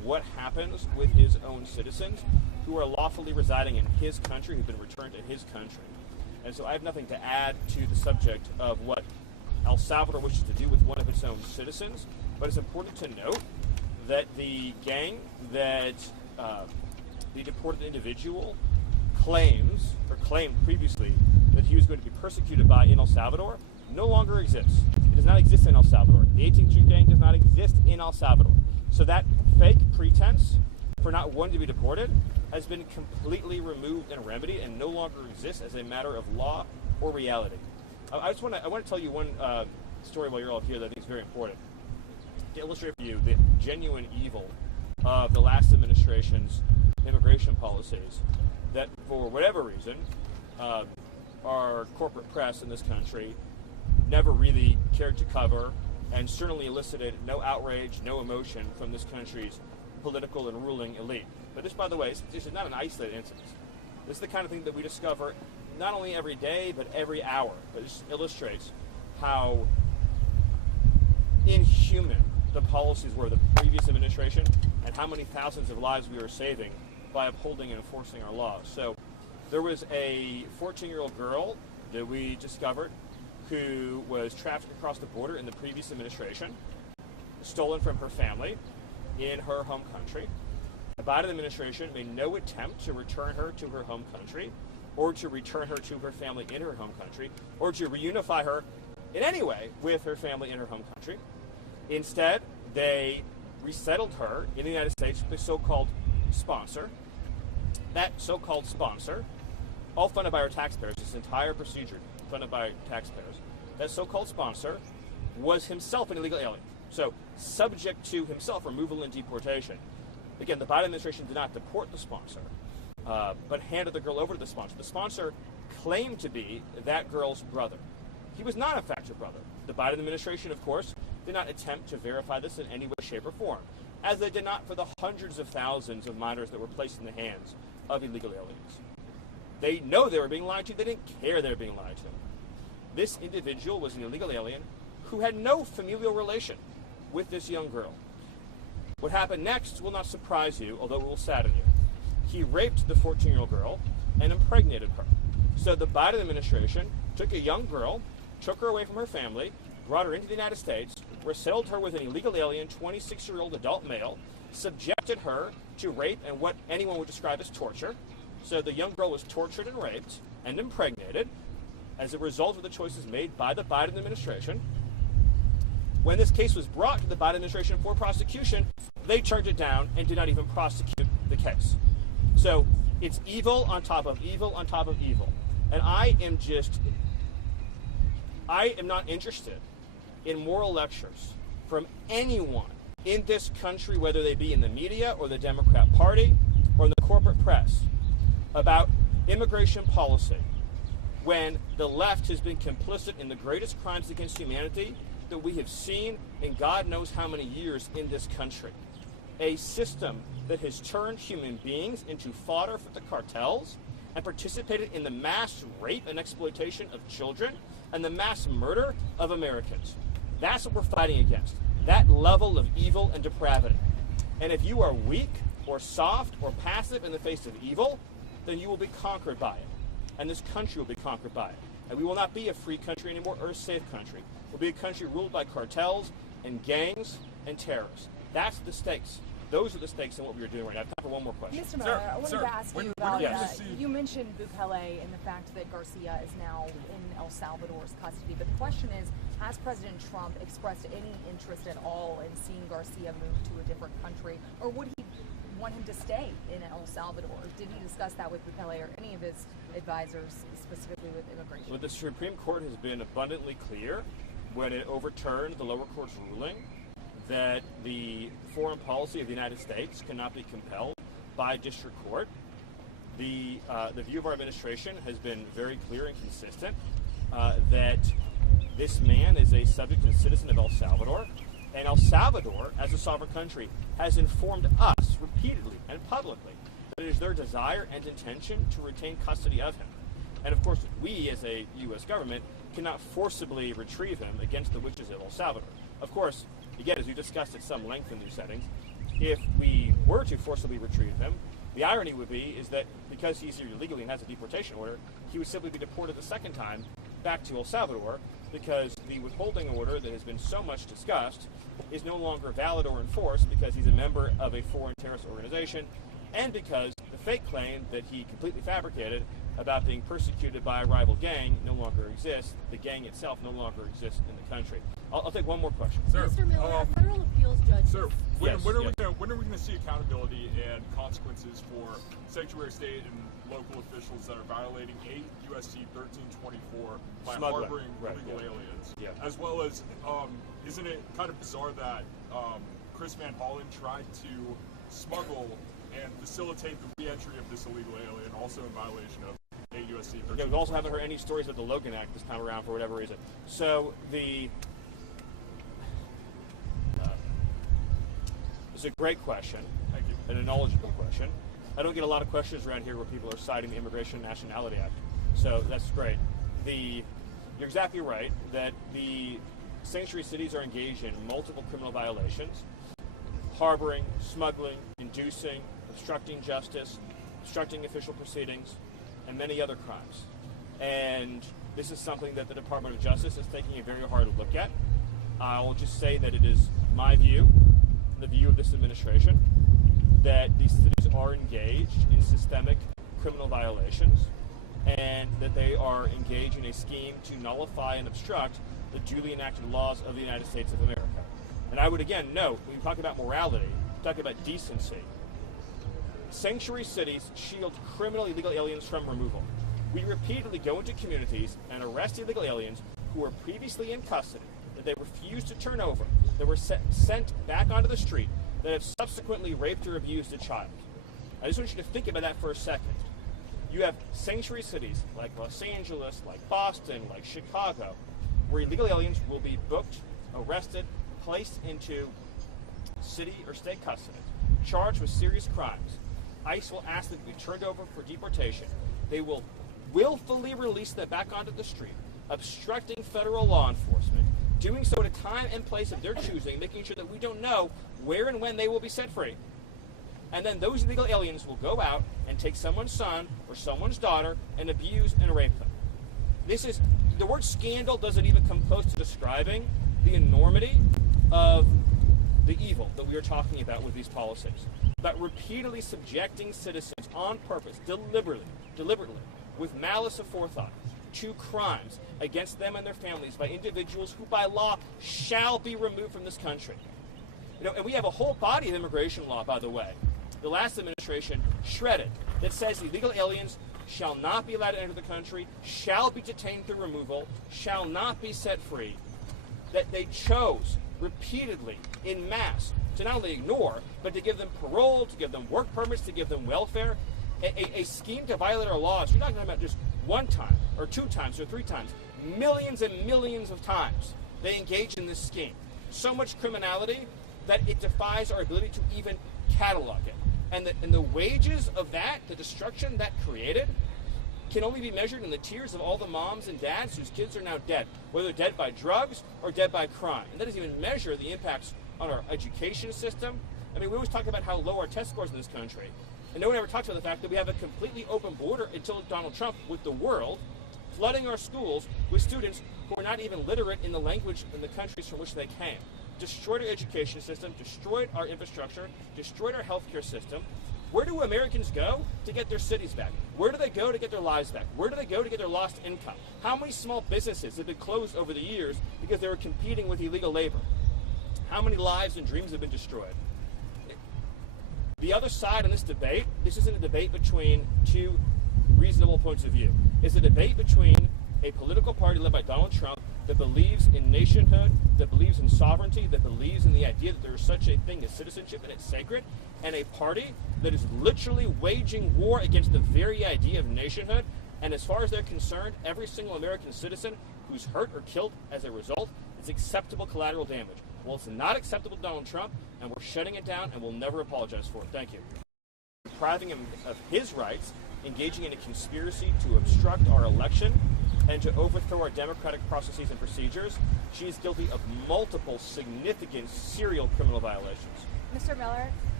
what happens with his own citizens who are lawfully residing in his country, who've been returned to his country. And so I have nothing to add to the subject of what El Salvador wishes to do with one of its own citizens, but it's important to note that the gang that the deported individual claimed previously that he was going to be persecuted by in El Salvador no longer exists. It does not exist in El Salvador. The 18th Street Gang does not exist in El Salvador. So that fake pretense for not wanting to be deported has been completely removed and remedied and no longer exists as a matter of law or reality. I want to tell you one story while you're all here that I think is very important to illustrate for you the genuine evil of the last administration's immigration policies that, for whatever reason, our corporate press in this country never really cared to cover, and certainly elicited no outrage, no emotion from this country's political and ruling elite. But this, by the way, this is not an isolated incident. This is the kind of thing that we discover not only every day, but every hour. But this illustrates how inhuman the policies were of the previous administration and how many thousands of lives we are saving by upholding and enforcing our laws. So there was a 14-year-old girl that we discovered who was trafficked across the border in the previous administration, stolen from her family in her home country. The Biden administration made no attempt to return her to her home country or to return her to her family in her home country or to reunify her in any way with her family in her home country. Instead, they resettled her in the United States with a so-called sponsor. That so-called sponsor, all funded by our taxpayers, this entire procedure funded by taxpayers, that so-called sponsor was himself an illegal alien, so subject to himself removal and deportation. Again, the Biden administration did not deport the sponsor, but handed the girl over to the sponsor. The sponsor claimed to be that girl's brother. He was not, in fact, her brother. The Biden administration, of course, did not attempt to verify this in any way, shape, or form, as they did not for the hundreds of thousands of minors that were placed in the hands of illegal aliens. They know they were being lied to. They didn't care they were being lied to. This individual was an illegal alien who had no familial relation with this young girl. What happened next will not surprise you, although it will sadden you. He raped the 14-year-old girl and impregnated her. So the Biden administration took a young girl, took her away from her family, brought her into the United States, resettled her with an illegal alien, 26-year-old adult male, subjected her to rape and what anyone would describe as torture. So the young girl was tortured and raped and impregnated as a result of the choices made by the Biden administration. When this case was brought to the Biden administration for prosecution, they turned it down and did not even prosecute the case. So it's evil on top of evil on top of evil. And I am not interested in moral lectures from anyone in this country, whether they be in the media or the Democrat Party or in the corporate press, about immigration policy when the left has been complicit in the greatest crimes against humanity that we have seen in God knows how many years in this country. A system that has turned human beings into fodder for the cartels and participated in the mass rape and exploitation of children and the mass murder of Americans. That's what we're fighting against, that level of evil and depravity. And if you are weak or soft or passive in the face of evil, then you will be conquered by it. And this country will be conquered by it. And we will not be a free country anymore or a safe country. We'll be a country ruled by cartels and gangs and terrorists. That's the stakes. Those are the stakes in what we are doing right now. I have time for one more question. Mr. Mayor, I wanted to ask you about, you mentioned Bukele and the fact that Garcia is now in El Salvador's custody. But the question is, has President Trump expressed any interest at all in seeing Garcia move to a different country? Or would he want him to stay in El Salvador? Did he discuss that with Bukele or any of his advisors, specifically with immigration? Well, the Supreme Court has been abundantly clear when it overturned the lower court's ruling that the foreign policy of the United States cannot be compelled by district court. The view of our administration has been very clear and consistent that this man is a subject and citizen of El Salvador, and El Salvador, as a sovereign country, has informed us repeatedly and publicly that it is their desire and intention to retain custody of him. And of course, we as a U.S. government cannot forcibly retrieve him against the wishes of El Salvador. Of course, again, as we discussed at some length in these settings, if we were to forcibly retrieve him, the irony would be is that because he's here illegally and has a deportation order, he would simply be deported the second time back to El Salvador, because the withholding order that has been so much discussed is no longer valid or enforced because he's a member of a foreign terrorist organization, and because the fake claim that he completely fabricated about being persecuted by a rival gang no longer exists. The gang itself no longer exists in the country. I'll take one more question. Sir, Mr. Miller, a federal appeals judge. Sir, when are we going to see accountability and consequences for sanctuary state and local officials that are violating 8 U.S.C. 1324 by harboring illegal aliens? Yeah. As well as, isn't it kind of bizarre that Chris Van Hollen tried to smuggle and facilitate the re-entry of this illegal alien, also in violation of 8 U.S.C. 1324? Yeah, we also haven't heard any stories about the Logan Act this time around for whatever reason. So it's a great question. Thank you. And a knowledgeable question. I don't get a lot of questions around here where people are citing the Immigration and Nationality Act. So that's great. You're exactly right that the sanctuary cities are engaged in multiple criminal violations: harboring, smuggling, inducing, obstructing justice, obstructing official proceedings, and many other crimes. And this is something that the Department of Justice is taking a very hard look at. I'll just say that it is my view, the view of this administration, that these cities are engaged in systemic criminal violations and that they are engaged in a scheme to nullify and obstruct the duly enacted laws of the United States of America. And I would again note, when we talk about morality, talk about decency, sanctuary cities shield criminal illegal aliens from removal. We repeatedly go into communities and arrest illegal aliens who were previously in custody, that they refused to turn over, that were sent back onto the street, that have subsequently raped or abused a child. I just want you to think about that for a second. You have sanctuary cities like Los Angeles, like Boston, like Chicago, where illegal aliens will be booked, arrested, placed into city or state custody, charged with serious crimes. ICE will ask them to be turned over for deportation. They will willfully release them back onto the street, obstructing federal law enforcement, doing so at a time and place of their choosing, making sure that we don't know where and when they will be set free. And then those illegal aliens will go out and take someone's son or someone's daughter and abuse and rape them. The word scandal doesn't even come close to describing the enormity of the evil that we are talking about with these policies. About repeatedly subjecting citizens on purpose, deliberately, with malice aforethought, to crimes against them and their families by individuals who by law shall be removed from this country. And we have a whole body of immigration law, by the way, the last administration shredded, that says illegal aliens shall not be allowed to enter the country, shall be detained through removal, shall not be set free. That they chose repeatedly, in mass, to not only ignore, but to give them parole, to give them work permits, to give them welfare. A scheme to violate our laws. You're not talking about just one time, or 2 times, or 3 times. Millions and millions of times they engage in this scheme. So much criminality that it defies our ability to even catalog it. And the wages of that, the destruction that created, can only be measured in the tears of all the moms and dads whose kids are now dead, whether dead by drugs or dead by crime. And that doesn't even measure the impacts on our education system. I mean, we always talk about how low our test scores in this country. And no one ever talks about the fact that we have a completely open border until Donald Trump with the world, flooding our schools with students who are not even literate in the language in the countries from which they came. Destroyed our education system, destroyed our infrastructure, destroyed our healthcare system. Where do Americans go to get their cities back? Where do they go to get their lives back? Where do they go to get their lost income? How many small businesses have been closed over the years because they were competing with illegal labor? How many lives and dreams have been destroyed? The other side in this debate, this isn't a debate between 2 reasonable points of view. It's a debate between a political party led by Donald Trump that believes in nationhood, that believes in sovereignty, that believes in the idea that there is such a thing as citizenship and it's sacred, and a party that is literally waging war against the very idea of nationhood. And as far as they're concerned, every single American citizen who's hurt or killed as a result is acceptable collateral damage. Well, it's not acceptable to Donald Trump, and we're shutting it down, and we'll never apologize for it. Thank you. Depriving him of his rights, engaging in a conspiracy to obstruct our election, and to overthrow our democratic processes and procedures. She is guilty of multiple significant serial criminal violations. Mr. Miller,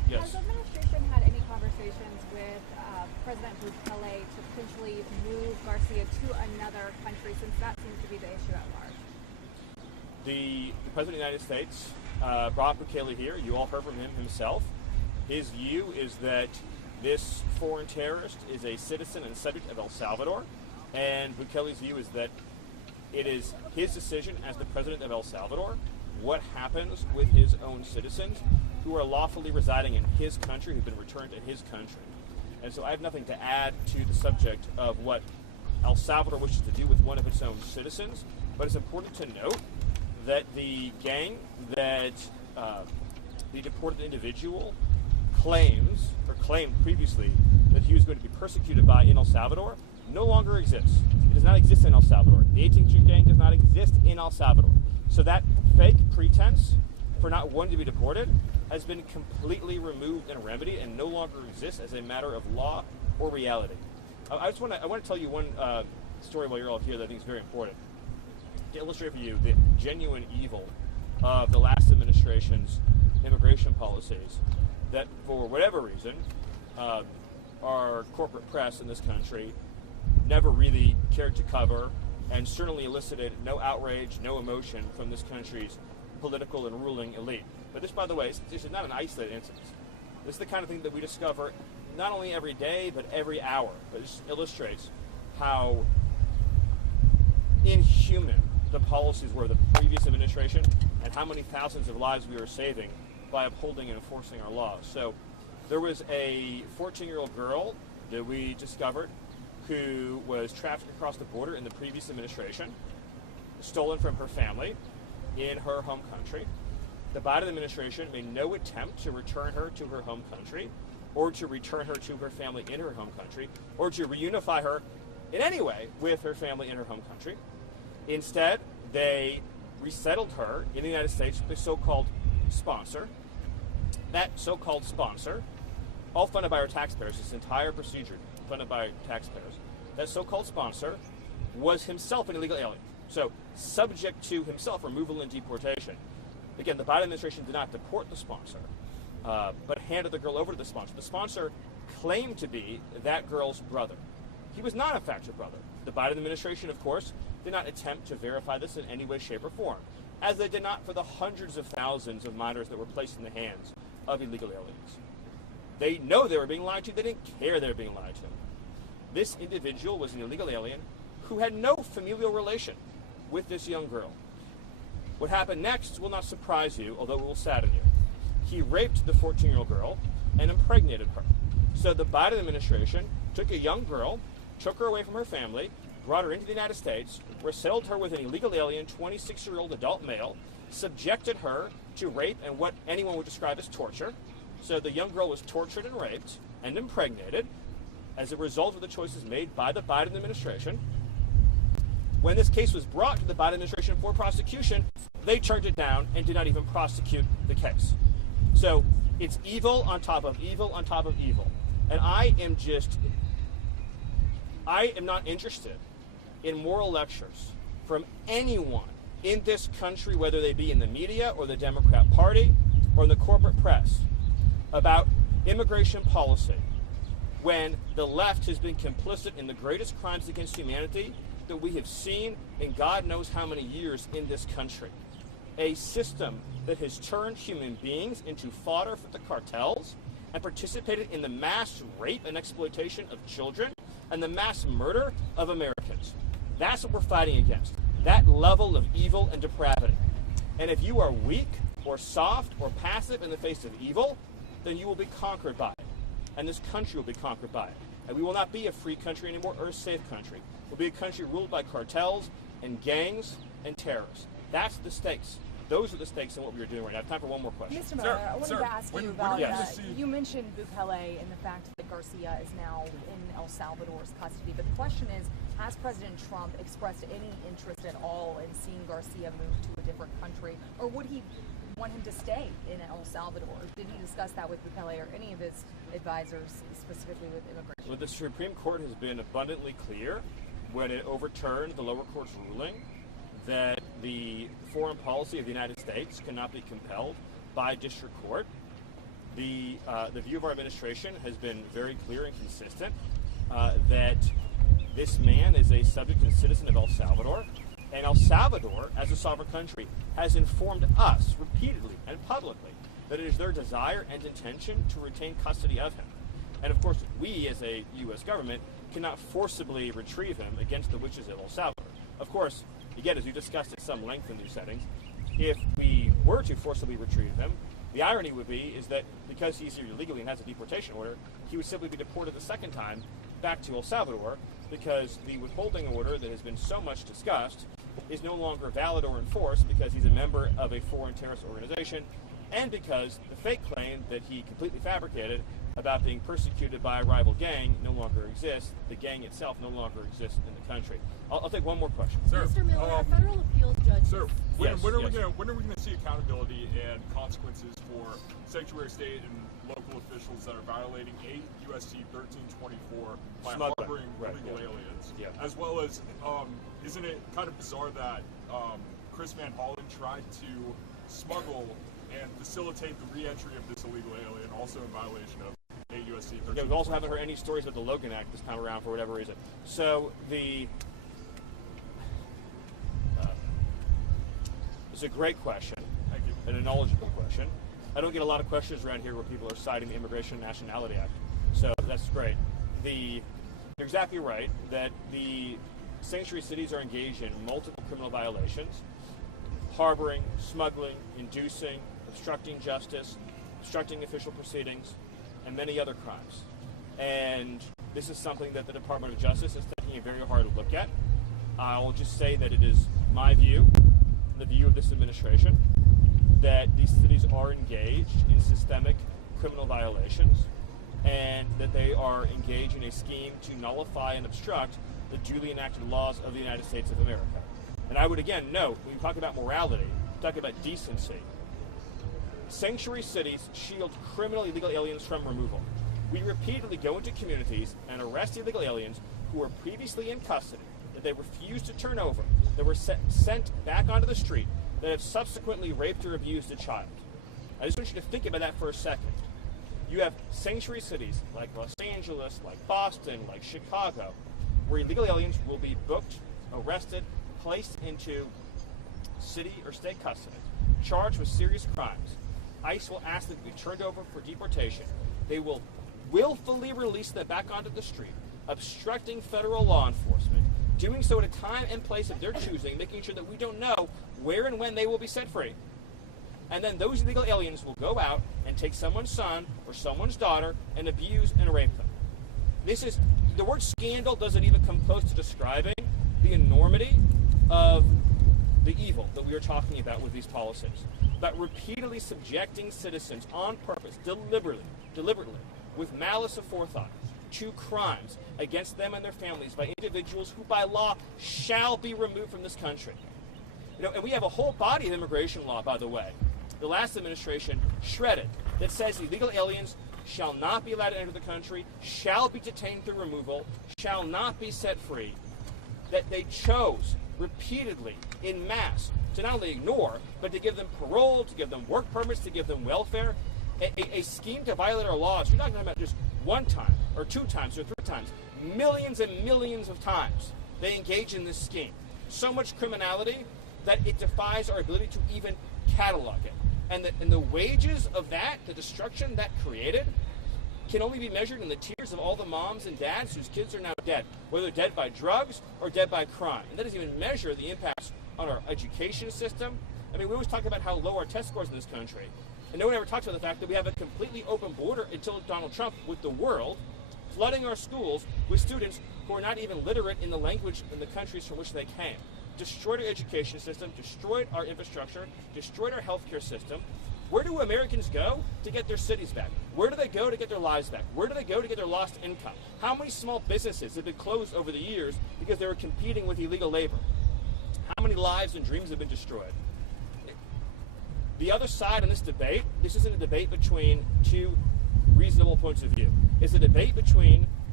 Yes. Has the administration had any conversations with President Bukele to potentially move Garcia to another country, since that seems to be the issue at large? The President of the United States brought Bukele here. You all heard from him himself. His view is that this foreign terrorist is a citizen and subject of El Salvador, and Bukele's view is that it is his decision as the President of El Salvador what happens with his own citizens who are lawfully residing in his country, who've been returned to his country. And so I have nothing to add to the subject of what El Salvador wishes to do with one of its own citizens, but it's important to note that the gang that the deported individual claimed previously that he was going to be persecuted by in El Salvador no longer exists. It does not exist in El Salvador. The 18th Street gang does not exist in El Salvador. So that fake pretense for not wanting to be deported has been completely removed and remedied and no longer exists as a matter of law or reality. I want to tell you one story while you're all here that I think is very important to illustrate for you the genuine evil of the last administration's immigration policies that, for whatever reason, our corporate press in this country never really cared to cover, and certainly elicited no outrage, no emotion from this country's political and ruling elite. But this, by the way, this is not an isolated incident. This is the kind of thing that we discover not only every day, but every hour. But it just illustrates how inhuman the policies were of the previous administration and how many thousands of lives we are saving by upholding and enforcing our laws. So there was a 14-year-old girl that we discovered who was trafficked across the border in the previous administration, stolen from her family in her home country. The Biden administration made no attempt to return her to her home country, or to return her to her family in her home country, or to reunify her in any way with her family in her home country. Instead, they resettled her in the United States with a so-called sponsor. That so-called sponsor, all funded by our taxpayers, this entire procedure funded by taxpayers, that so-called sponsor was himself an illegal alien, so subject to himself removal and deportation. Again, the Biden administration did not deport the sponsor, but handed the girl over to the sponsor. The sponsor claimed to be that girl's brother. He was not, in fact, her brother. The Biden administration, of course, did not attempt to verify this in any way, shape, or form, as they did not for the hundreds of thousands of minors that were placed in the hands of illegal aliens. They know they were being lied to. They didn't care they were being lied to. This individual was an illegal alien who had no familial relation with this young girl. What happened next will not surprise you, although it will sadden you. He raped the 14-year-old girl and impregnated her. So the Biden administration took a young girl, took her away from her family, brought her into the United States, resettled her with an illegal alien, 26-year-old adult male, subjected her to rape and what anyone would describe as torture. So the young girl was tortured and raped and impregnated as a result of the choices made by the Biden administration. When this case was brought to the Biden administration for prosecution, they turned it down and did not even prosecute the case. So it's evil on top of evil on top of evil. And I am not interested in moral lectures from anyone in this country, whether they be in the media or the Democrat Party or in the corporate press, about immigration policy when the left has been complicit in the greatest crimes against humanity that we have seen in God knows how many years in this country. A system that has turned human beings into fodder for the cartels and participated in the mass rape and exploitation of children and the mass murder of Americans. That's what we're fighting against, that level of evil and depravity. And if you are weak or soft or passive in the face of evil, then you will be conquered by it. And this country will be conquered by it. And we will not be a free country anymore or a safe country. We'll be a country ruled by cartels and gangs and terrorists. That's the stakes. Those are the stakes in what we are doing right now. I have time for one more question. Mr. Miller, I wanted to ask you about, you mentioned Bukele and the fact that Garcia is now in El Salvador's custody. But the question is, has President Trump expressed any interest at all in seeing Garcia move to a different country? Or would he want him to stay in El Salvador? Did he discuss that with Bukele or any of his advisors, specifically with immigration? Well, the Supreme Court has been abundantly clear when it overturned the lower court's ruling that the foreign policy of the United States cannot be compelled by district court. the view of our administration has been very clear and consistent that this man is a subject and citizen of El Salvador, and El Salvador, as a sovereign country, has informed us repeatedly and publicly that it is their desire and intention to retain custody of him. And of course, we as a U.S. government cannot forcibly retrieve him against the wishes of El Salvador. Of course, again, as we discussed at some length in these settings, if we were to forcibly retrieve him, the irony would be is that because he's here illegally and has a deportation order, he would simply be deported the second time back to El Salvador, because the withholding order that has been so much discussed is no longer valid or enforced because he's a member of a foreign terrorist organization, and because the fake claim that he completely fabricated about being persecuted by a rival gang no longer exists. The gang itself no longer exists in the country. I'll take one more question. Sir, Mr. Miller, a federal appeals judge. Sir, when are we yes. going to see accountability and consequences for sanctuary state and local officials that are violating 8 USC 1324 by harboring illegal aliens? Yeah. As well as, isn't it kind of bizarre that Chris Van Hollen tried to smuggle and facilitate the re-entry of this illegal alien, also in violation of 8 USC 1324? Yeah, we also haven't heard any stories about the Logan Act this time around for whatever reason. So it's a great question. Thank you. And a knowledgeable question. I don't get a lot of questions around here where people are citing the Immigration and Nationality Act. So that's great. You're exactly right that the sanctuary cities are engaged in multiple criminal violations: harboring, smuggling, inducing, obstructing justice, obstructing official proceedings, and many other crimes. And this is something that the Department of Justice is taking a very hard look at. I'll just say that it is my view, the view of this administration, that these cities are engaged in systemic criminal violations, and that they are engaged in a scheme to nullify and obstruct the duly enacted laws of the United States of America. And I would again note, when we talk about morality, talk about decency, sanctuary cities shield criminal illegal aliens from removal. We repeatedly go into communities and arrest illegal aliens who were previously in custody, that they refused to turn over, that were sent back onto the street, that have subsequently raped or abused a child. I just want you to think about that for a second. You have sanctuary cities like Los Angeles, like Boston, like Chicago, where illegal aliens will be booked, arrested, placed into city or state custody, charged with serious crimes. ICE will ask them to be turned over for deportation. They will willfully release them back onto the street, obstructing federal law enforcement, doing so at a time and place of their choosing, making sure that we don't know where and when they will be set free. And then those illegal aliens will go out and take someone's son or someone's daughter and abuse and rape them. The word scandal doesn't even come close to describing the enormity of the evil that we are talking about with these policies. But repeatedly subjecting citizens on purpose, deliberately, with malice aforethought, to crimes against them and their families by individuals who by law shall be removed from this country. And we have a whole body of immigration law, by the way, the last administration shredded, that says illegal aliens shall not be allowed to enter the country, shall be detained through removal, shall not be set free, that they chose repeatedly in mass to not only ignore, but to give them parole, to give them work permits, to give them welfare, a scheme to violate our laws. You're not talking about just one time, or 2 times, or 3 times. Millions and millions of times they engage in this scheme. So much criminality that it defies our ability to even catalog it. And the wages of that, the destruction that created, can only be measured in the tears of all the moms and dads whose kids are now dead, whether dead by drugs or dead by crime. And that doesn't even measure the impacts on our education system. I mean, we always talk about how low our test scores in this country, and no one ever talks about the fact that we have a completely open border until Donald Trump with the world, flooding our schools with students who are not even literate in the language in the countries from which they came. Destroyed our education system, destroyed our infrastructure, destroyed our healthcare system. Where do Americans go to get their cities back? Where do they go to get their lives back? Where do they go to get their lost income? How many small businesses have been closed over the years because they were competing with illegal labor? How many lives and dreams have been destroyed? The other side in this debate, this isn't a debate between 2 reasonable points of view. It's a debate between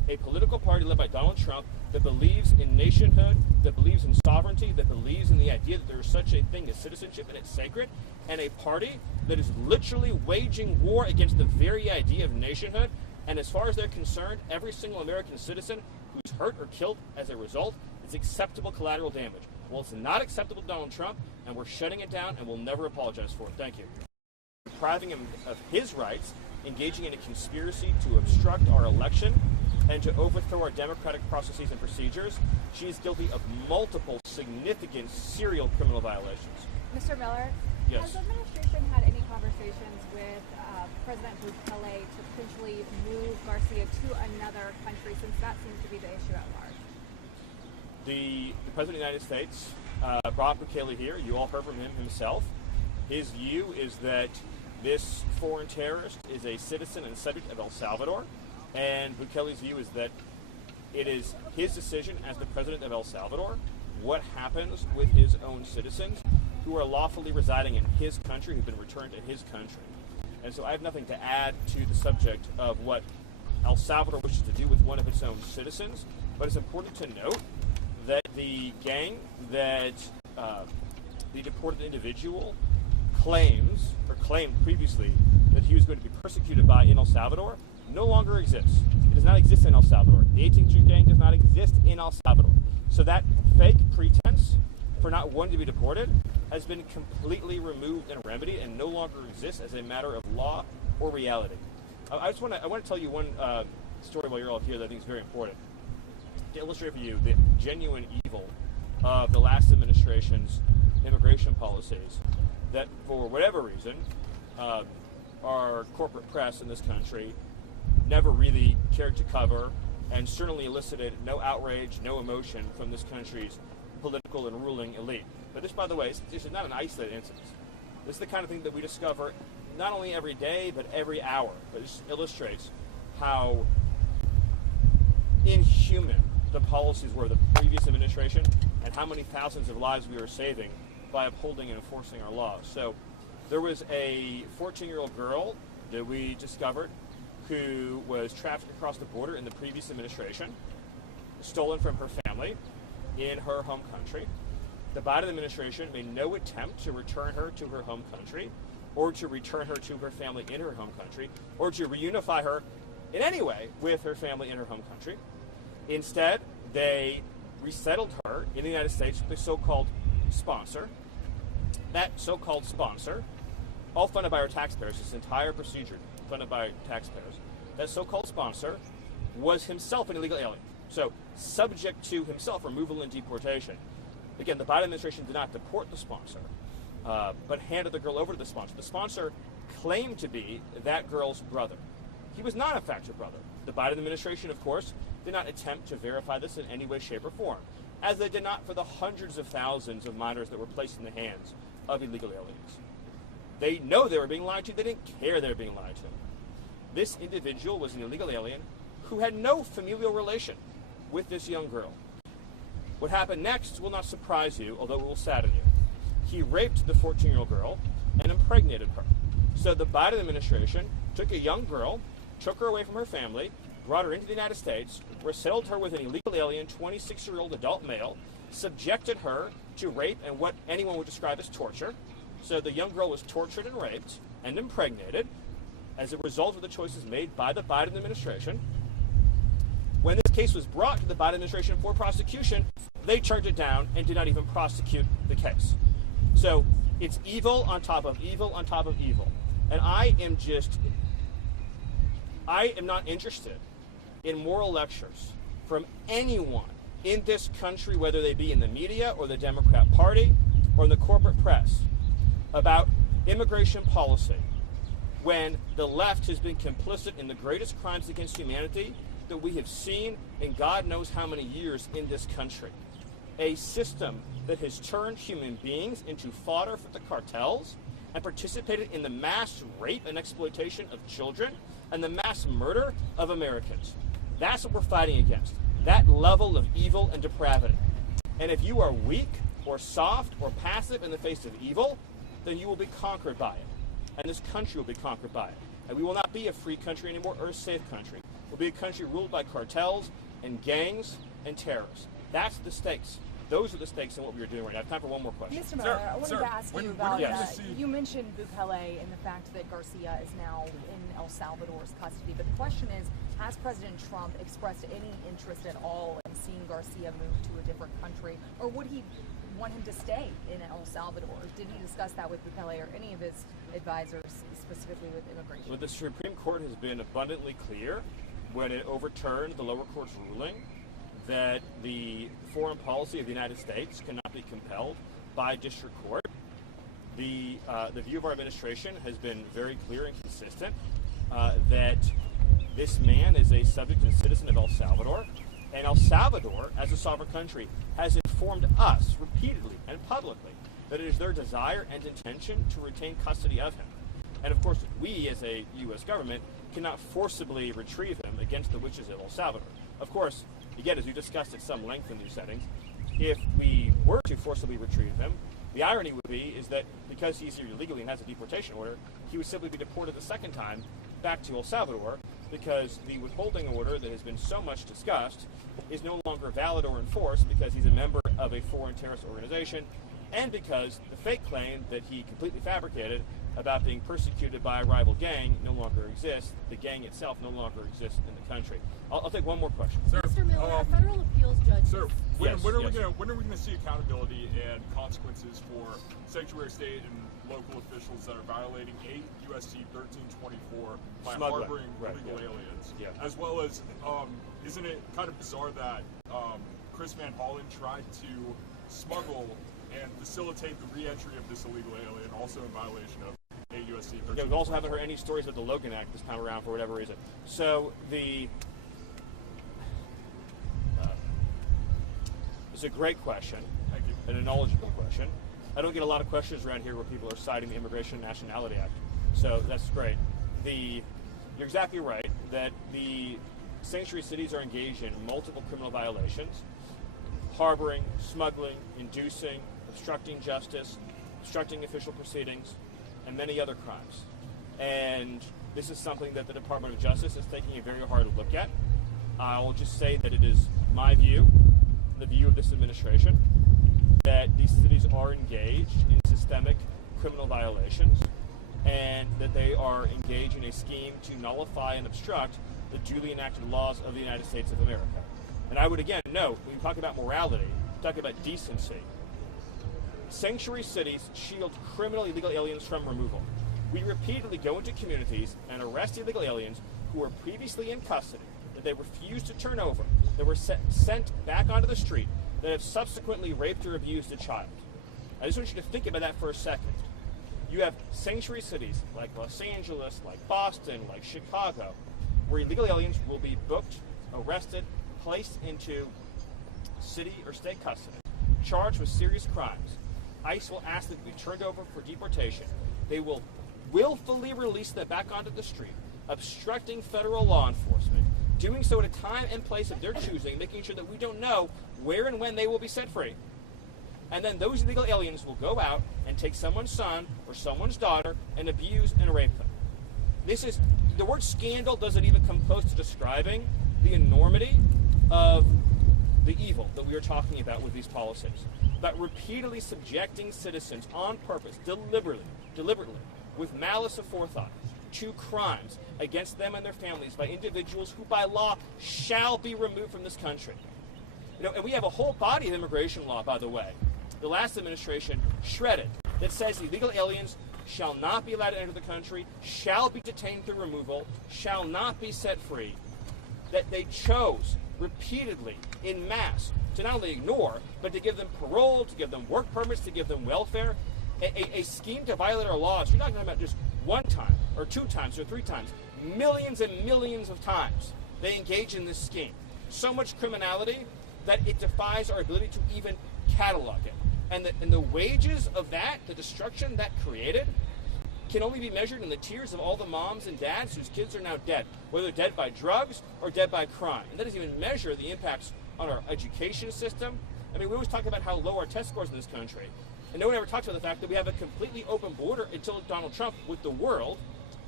a political party led by Donald Trump that believes in nationhood, that believes in sovereignty, that believes in the idea that there is such a thing as citizenship and it's sacred, and a party that is literally waging war against the very idea of nationhood. And as far as they're concerned, every single American citizen who's hurt or killed as a result is acceptable collateral damage. Well, it's not acceptable to Donald Trump, and we're shutting it down, and we'll never apologize for it. Thank you. Depriving him of his rights, engaging in a conspiracy to obstruct our election and to overthrow our democratic processes and procedures. She is guilty of multiple significant serial criminal violations. Mr. Miller, yes. Has the administration had any conversations with President Bukele to potentially move Garcia to another country, since that seems to be the issue at large? The President of the United States brought Bukele here. You all heard from him himself. His view is that this foreign terrorist is a citizen and subject of El Salvador, and Bukele's view is that it is his decision as the president of El Salvador what happens with his own citizens who are lawfully residing in his country, who've been returned to his country. And so I have nothing to add to the subject of what El Salvador wishes to do with one of its own citizens, but it's important to note that the gang that the deported individual claimed previously that he was going to be persecuted by in El Salvador no longer exists. It does not exist in El Salvador. The 18th Street gang does not exist in El Salvador. So that fake pretense for not wanting to be deported has been completely removed and remedied and no longer exists as a matter of law or reality. I want to tell you one story while you're all here that I think is very important to illustrate for you the genuine evil of the last administration's immigration policies that, for whatever reason, our corporate press in this country never really cared to cover, and certainly elicited no outrage, no emotion from this country's political and ruling elite. But this, by the way, this is not an isolated incident. This is the kind of thing that we discover not only every day, but every hour. But this illustrates how inhuman the policies were of the previous administration and how many thousands of lives we are saving by upholding and enforcing our laws. So there was a 14-year-old girl that we discovered who was trafficked across the border in the previous administration, stolen from her family in her home country. The Biden administration made no attempt to return her to her home country or to return her to her family in her home country or to reunify her in any way with her family in her home country. Instead, they resettled her in the United States with a so-called sponsor. That so-called sponsor, all funded by our taxpayers, this entire procedure funded by taxpayers, that so-called sponsor was himself an illegal alien, so subject to himself removal and deportation. Again, the Biden administration did not deport the sponsor, but handed the girl over to the sponsor. The sponsor claimed to be that girl's brother. He was not, in fact, her brother. The Biden administration, of course, did not attempt to verify this in any way, shape, or form, as they did not for the hundreds of thousands of minors that were placed in the hands of illegal aliens. They know they were being lied to. They didn't care they were being lied to. This individual was an illegal alien who had no familial relation with this young girl. What happened next will not surprise you, although it will sadden you. He raped the 14-year-old girl and impregnated her. So the Biden administration took a young girl, took her away from her family, brought her into the United States, resettled her with an illegal alien, 26-year-old adult male, subjected her to rape and what anyone would describe as torture. So the young girl was tortured and raped and impregnated as a result of the choices made by the Biden administration. When this case was brought to the Biden administration for prosecution, they turned it down and did not even prosecute the case. So it's evil on top of evil on top of evil. And I am not interested in moral lectures from anyone in this country, whether they be in the media or the Democrat Party or in the corporate press, about immigration policy when the left has been complicit in the greatest crimes against humanity that we have seen in God knows how many years in this country. A system that has turned human beings into fodder for the cartels and participated in the mass rape and exploitation of children and the mass murder of Americans. That's what we're fighting against, that level of evil and depravity. And if you are weak or soft or passive in the face of evil, then you will be conquered by it. And this country will be conquered by it. And we will not be a free country anymore or a safe country. will be a country ruled by cartels and gangs and terrorists. That's the stakes. Those are the stakes in what we are doing right now. I have time for one more question. Mr. Miller, I wanted to ask you about, you mentioned Bukele and the fact that Garcia is now in El Salvador's custody, but the question is, has President Trump expressed any interest at all in seeing Garcia move to a different country, or would he want him to stay in El Salvador? Did he discuss that with Bukele or any of his advisors, specifically with immigration? Well, the Supreme Court has been abundantly clear when it overturned the lower court's ruling that the foreign policy of the United States cannot be compelled by district court. The view of our administration has been very clear and consistent that this man is a subject and citizen of El Salvador, and El Salvador, as a sovereign country, has informed us repeatedly and publicly that it is their desire and intention to retain custody of him. And of course, we as a U.S. government cannot forcibly retrieve him against the wishes of El Salvador. Of course, again, as we discussed at some length in these settings, if we were to forcibly retrieve him, the irony would be is that because he's here illegally and has a deportation order, he would simply be deported the second time back to El Salvador, because the withholding order that has been so much discussed is no longer valid or enforced because he's a member of a foreign terrorist organization, and because the fake claim that he completely fabricated about being persecuted by a rival gang no longer exists. The gang itself no longer exists in the country. I'll take one more question. Sir, Mr. Miller, a federal appeals judge. Sir, when are we going to see accountability and consequences for sanctuary state and local officials that are violating 8 U.S.C. 1324 by harboring illegal aliens? Yeah. As well as, isn't it kind of bizarre that Chris Van Hollen tried to smuggle and facilitate the re-entry of this illegal alien, also in violation of 8 U.S.C. 1324? Yeah, we also haven't heard any stories about the Logan Act this time around for whatever reason. So it's a great question. Thank you. And a knowledgeable question. I don't get a lot of questions around here where people are citing the Immigration and Nationality Act. So that's great. You're exactly right that the sanctuary cities are engaged in multiple criminal violations: harboring, smuggling, inducing, obstructing justice, obstructing official proceedings, and many other crimes. And this is something that the Department of Justice is taking a very hard look at. I'll just say that it is my view, the view of this administration, that these cities are engaged in systemic criminal violations, and that they are engaged in a scheme to nullify and obstruct the duly enacted laws of the United States of America. And I would again note, when we talk about morality, talk about decency, sanctuary cities shield criminal illegal aliens from removal. We repeatedly go into communities and arrest illegal aliens who were previously in custody, that they refused to turn over, that were sent back onto the street, that have subsequently raped or abused a child. I just want you to think about that for a second. You have sanctuary cities like Los Angeles, like Boston, like Chicago, where illegal aliens will be booked, arrested, placed into city or state custody, charged with serious crimes. ICE will ask them to be turned over for deportation. They will willfully release them back onto the street, obstructing federal law enforcement, doing so at a time and place of their choosing, making sure that we don't know where and when they will be set free. And then those illegal aliens will go out and take someone's son or someone's daughter and abuse and rape them. This is, the word scandal doesn't even come close to describing the enormity of the evil that we are talking about with these policies. About repeatedly subjecting citizens on purpose, deliberately, with malice aforethought, to crimes against them and their families by individuals who by law shall be removed from this country. You know, and we have a whole body of immigration law, by the way, the last administration shredded, that says illegal aliens shall not be allowed to enter the country, shall be detained through removal, shall not be set free, that they chose repeatedly in mass to not only ignore, but to give them parole, to give them work permits, to give them welfare, a scheme to violate our laws. You're not talking about just one time, or 2 times, or 3 times. Millions and millions of times they engage in this scheme. So much criminality that it defies our ability to even catalog it. And the wages of that, the destruction that created, can only be measured in the tears of all the moms and dads whose kids are now dead, whether dead by drugs or dead by crime. And that doesn't even measure the impacts on our education system. I mean, we always talk about how low our test scores in this country, and no one ever talks about the fact that we have a completely open border until Donald Trump with the world,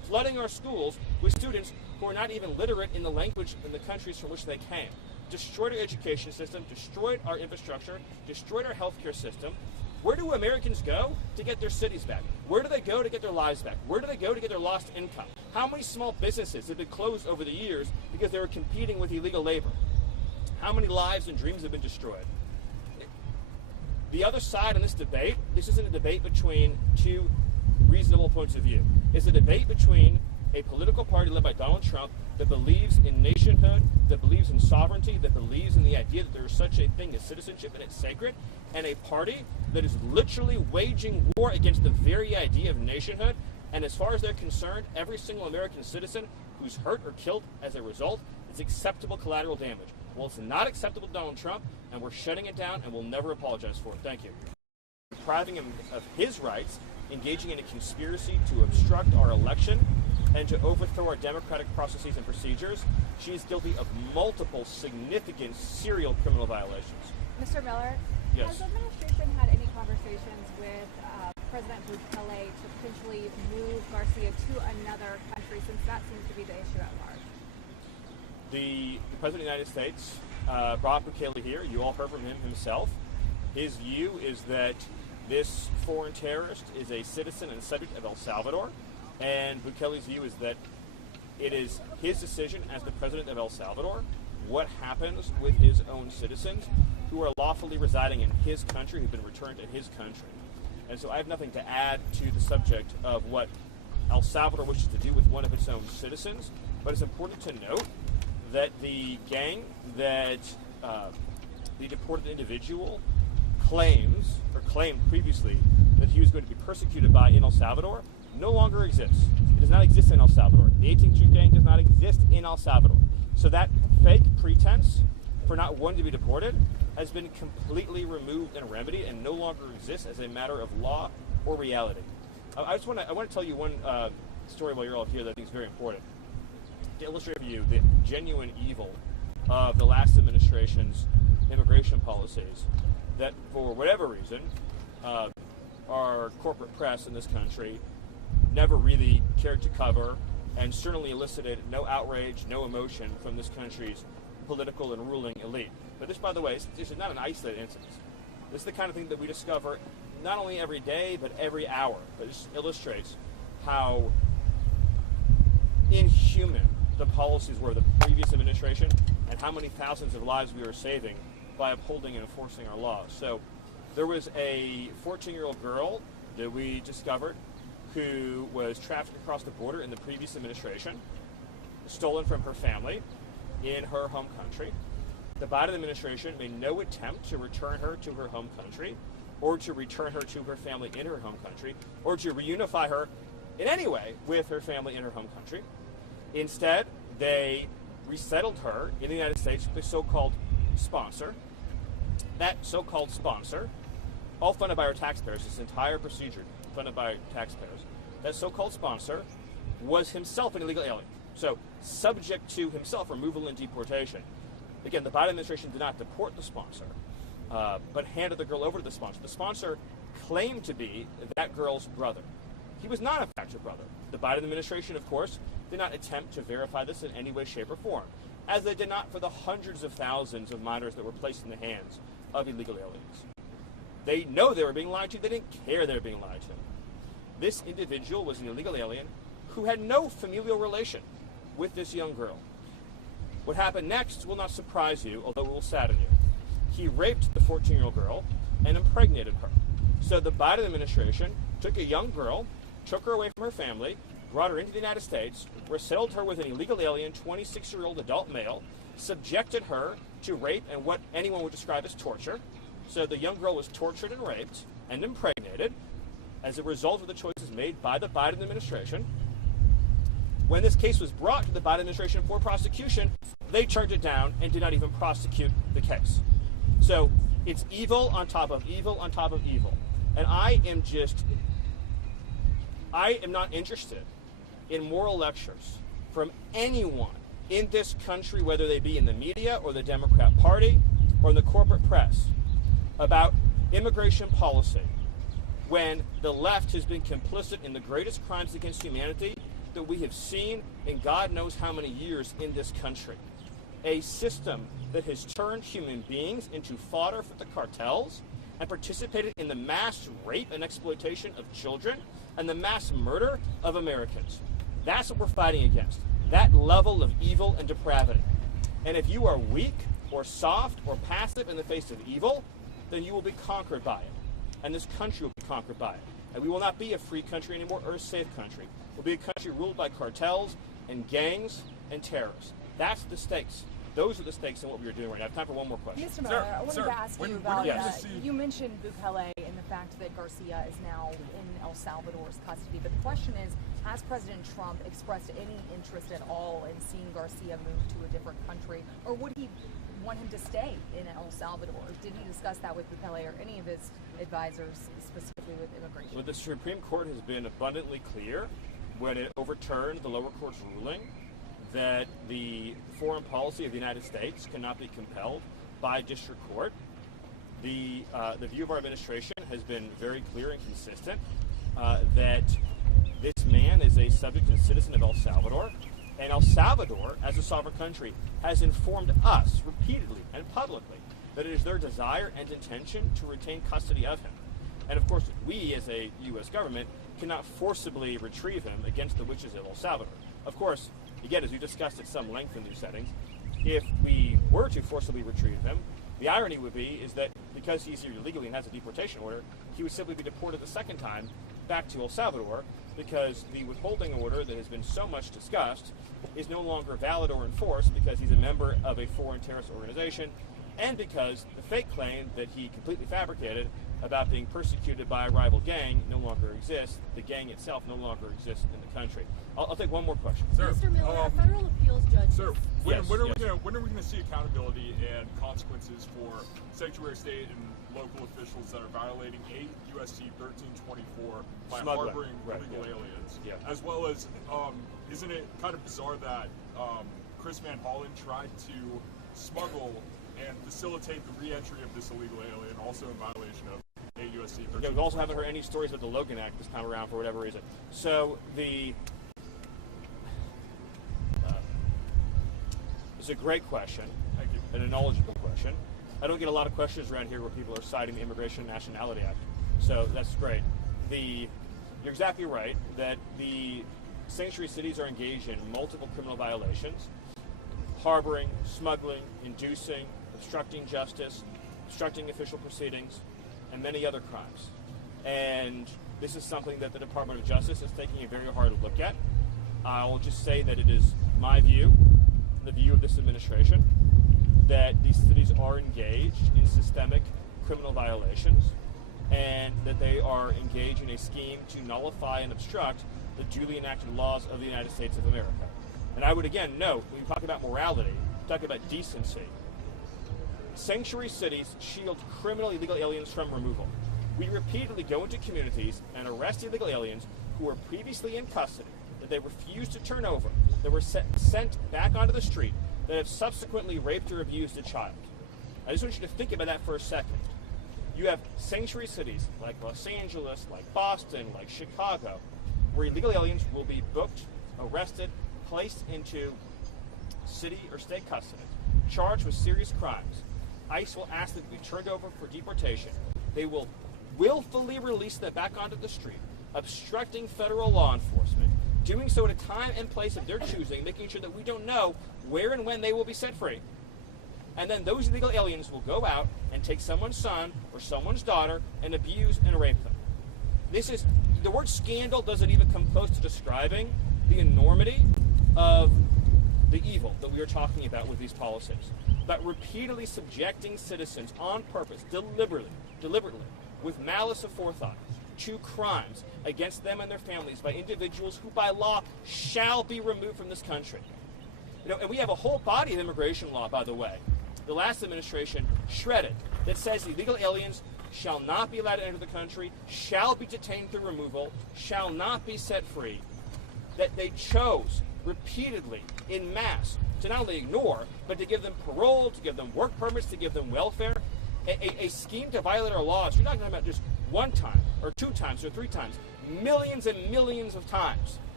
flooding our schools with students who are not even literate in the language in the countries from which they came. Destroyed our education system, destroyed our infrastructure, destroyed our healthcare system. Where do Americans go to get their cities back? Where do they go to get their lives back? Where do they go to get their lost income? How many small businesses have been closed over the years because they were competing with illegal labor? How many lives and dreams have been destroyed? The other side in this debate, this isn't a debate between two reasonable points of view. It's a debate between a political party led by Donald Trump that believes in nationhood, that believes in sovereignty, that believes in the idea that there is such a thing as citizenship and it's sacred, and a party that is literally waging war against the very idea of nationhood. And as far as they're concerned, every single American citizen who's hurt or killed as a result is acceptable collateral damage. Well, it's not acceptable to Donald Trump, and we're shutting it down, and we'll never apologize for it. Thank you. Depriving him of his rights, engaging in a conspiracy to obstruct our election, and to overthrow our democratic processes and procedures. She is guilty of multiple significant serial criminal violations. Mr. Miller, yes. Has the administration had any conversations with President Bukele to potentially move Garcia to another country, since that seems to be the issue at large? The President of the United States brought Bukele here. You all heard from him himself. His view is that this foreign terrorist is a citizen and subject of El Salvador, and Bukele's view is that it is his decision as the president of El Salvador what happens with his own citizens who are lawfully residing in his country, who've been returned to his country. And so I have nothing to add to the subject of what El Salvador wishes to do with one of its own citizens, but it's important to note that the gang that the deported individual claimed previously that he was going to be persecuted by in El Salvador no longer exists. It does not exist in El Salvador. The 18th Street gang does not exist in El Salvador. So that fake pretense for not wanting to be deported has been completely removed and remedied and no longer exists as a matter of law or reality. I want to tell you one story while you're all here that I think is very important to illustrate for you the genuine evil of the last administration's immigration policies that, for whatever reason, our corporate press in this country never really cared to cover, and certainly elicited no outrage, no emotion from this country's political and ruling elite. But this, by the way, this is not an isolated incident. This is the kind of thing that we discover not only every day, but every hour. But this illustrates how inhuman the policies were of the previous administration and how many thousands of lives we were saving by upholding and enforcing our laws. So there was a 14-year-old girl that we discovered who was trafficked across the border in the previous administration, stolen from her family in her home country. The Biden administration made no attempt to return her to her home country, or to return her to her family in her home country, or to reunify her in any way with her family in her home country. Instead, they resettled her in the United States with a so-called sponsor. That so-called sponsor, all funded by our taxpayers, this entire procedure funded by taxpayers, that so-called sponsor was himself an illegal alien. So subject to himself removal and deportation. Again, the Biden administration did not deport the sponsor, but handed the girl over to the sponsor. The sponsor claimed to be that girl's brother. He was not, in fact, her brother. The Biden administration, of course, did not attempt to verify this in any way, shape, or form, as they did not for the hundreds of thousands of minors that were placed in the hands of illegal aliens. They know they were being lied to. They didn't care they were being lied to. This individual was an illegal alien who had no familial relation with this young girl. What happened next will not surprise you, although it will sadden you. He raped the 14-year-old girl and impregnated her. So the Biden administration took a young girl, took her away from her family, brought her into the United States, resettled her with an illegal alien, 26-year-old adult male, subjected her to rape and what anyone would describe as torture. So the young girl was tortured and raped and impregnated as a result of the choices made by the Biden administration. When this case was brought to the Biden administration for prosecution, they turned it down and did not even prosecute the case. So it's evil on top of evil on top of evil. And I am not interested in moral lectures from anyone in this country, whether they be in the media or the Democrat Party or in the corporate press, about immigration policy when the left has been complicit in the greatest crimes against humanity that we have seen in God knows how many years in this country. A system that has turned human beings into fodder for the cartels and participated in the mass rape and exploitation of children and the mass murder of Americans. That's what we're fighting against, that level of evil and depravity. And if you are weak or soft or passive in the face of evil, then you will be conquered by it. And this country will be conquered by it. And we will not be a free country anymore or a safe country. We'll be a country ruled by cartels and gangs and terrorists. That's the stakes. Those are the stakes in what we are doing right now. I have time for one more question. Mr. Miller, I wanted to ask you about, you mentioned Bukele and the fact that Garcia is now in El Salvador's custody, but the question is, has President Trump expressed any interest at all in seeing Garcia move to a different country, or would he want him to stay in El Salvador? Did he discuss that with Bukele or any of his advisors, specifically with immigration? Well, the Supreme Court has been abundantly clear when it overturned the lower court's ruling that the foreign policy of the United States cannot be compelled by district court. The view of our administration has been very clear and consistent that this man is a subject and citizen of El Salvador, and El Salvador, as a sovereign country, has informed us repeatedly and publicly that it is their desire and intention to retain custody of him. And of course, we as a U.S. government cannot forcibly retrieve him against the wishes of El Salvador. Of course, again, as we discussed at some length in these settings, if we were to forcibly retrieve him, the irony would be is that because he's here illegally and has a deportation order, he would simply be deported the second time back to El Salvador, because the withholding order that has been so much discussed is no longer valid or enforced because he's a member of a foreign terrorist organization, and because the fake claim that he completely fabricated about being persecuted by a rival gang no longer exists. The gang itself no longer exists in the country. I'll take one more question. Sir, Mr. Miller, a federal appeals judge. Sir, when are we going to see accountability and consequences for sanctuary state and local officials that are violating 8 U.S.C. 1324 by harboring illegal aliens? Yeah. As well as, isn't it kind of bizarre that Chris Van Hollen tried to smuggle and facilitate the re-entry of this illegal alien, also in violation of 8 U.S.C. 1324? Yeah, we also haven't heard any stories about the Logan Act this time around for whatever reason. So it's a great question. Thank you. And a knowledgeable question. I don't get a lot of questions around here where people are citing the Immigration and Nationality Act. So that's great. You're exactly right that the sanctuary cities are engaged in multiple criminal violations: harboring, smuggling, inducing, obstructing justice, obstructing official proceedings, and many other crimes. And this is something that the Department of Justice is taking a very hard look at. I'll just say that it is my view, the view of this administration, that these cities are engaged in systemic criminal violations and that they are engaged in a scheme to nullify and obstruct the duly enacted laws of the United States of America. And I would again note, when we talk about morality, talk about decency, sanctuary cities shield criminal illegal aliens from removal. We repeatedly go into communities and arrest illegal aliens who were previously in custody, that they refused to turn over, that were sent back onto the street, that have subsequently raped or abused a child. I just want you to think about that for a second. You have sanctuary cities like Los Angeles, like Boston, like Chicago, where illegal aliens will be booked, arrested, placed into city or state custody, charged with serious crimes. ICE will ask them to be turned over for deportation. They will willfully release them back onto the street, obstructing federal law enforcement, doing so at a time and place of their choosing, making sure that we don't know where and when they will be set free. And then those illegal aliens will go out and take someone's son or someone's daughter and abuse and rape them. The word scandal doesn't even come close to describing the enormity of the evil that we are talking about with these policies. But repeatedly subjecting citizens on purpose, deliberately, with malice aforethought, to crimes against them and their families by individuals who by law shall be removed from this country. And we have a whole body of immigration law, by the way, the last administration shredded, that says illegal aliens shall not be allowed to enter the country, shall be detained through removal, shall not be set free, that they chose repeatedly in mass to not only ignore, but to give them parole, to give them work permits, to give them welfare, a scheme to violate our laws. You're not talking about just one time or two times or three times, millions and millions of times.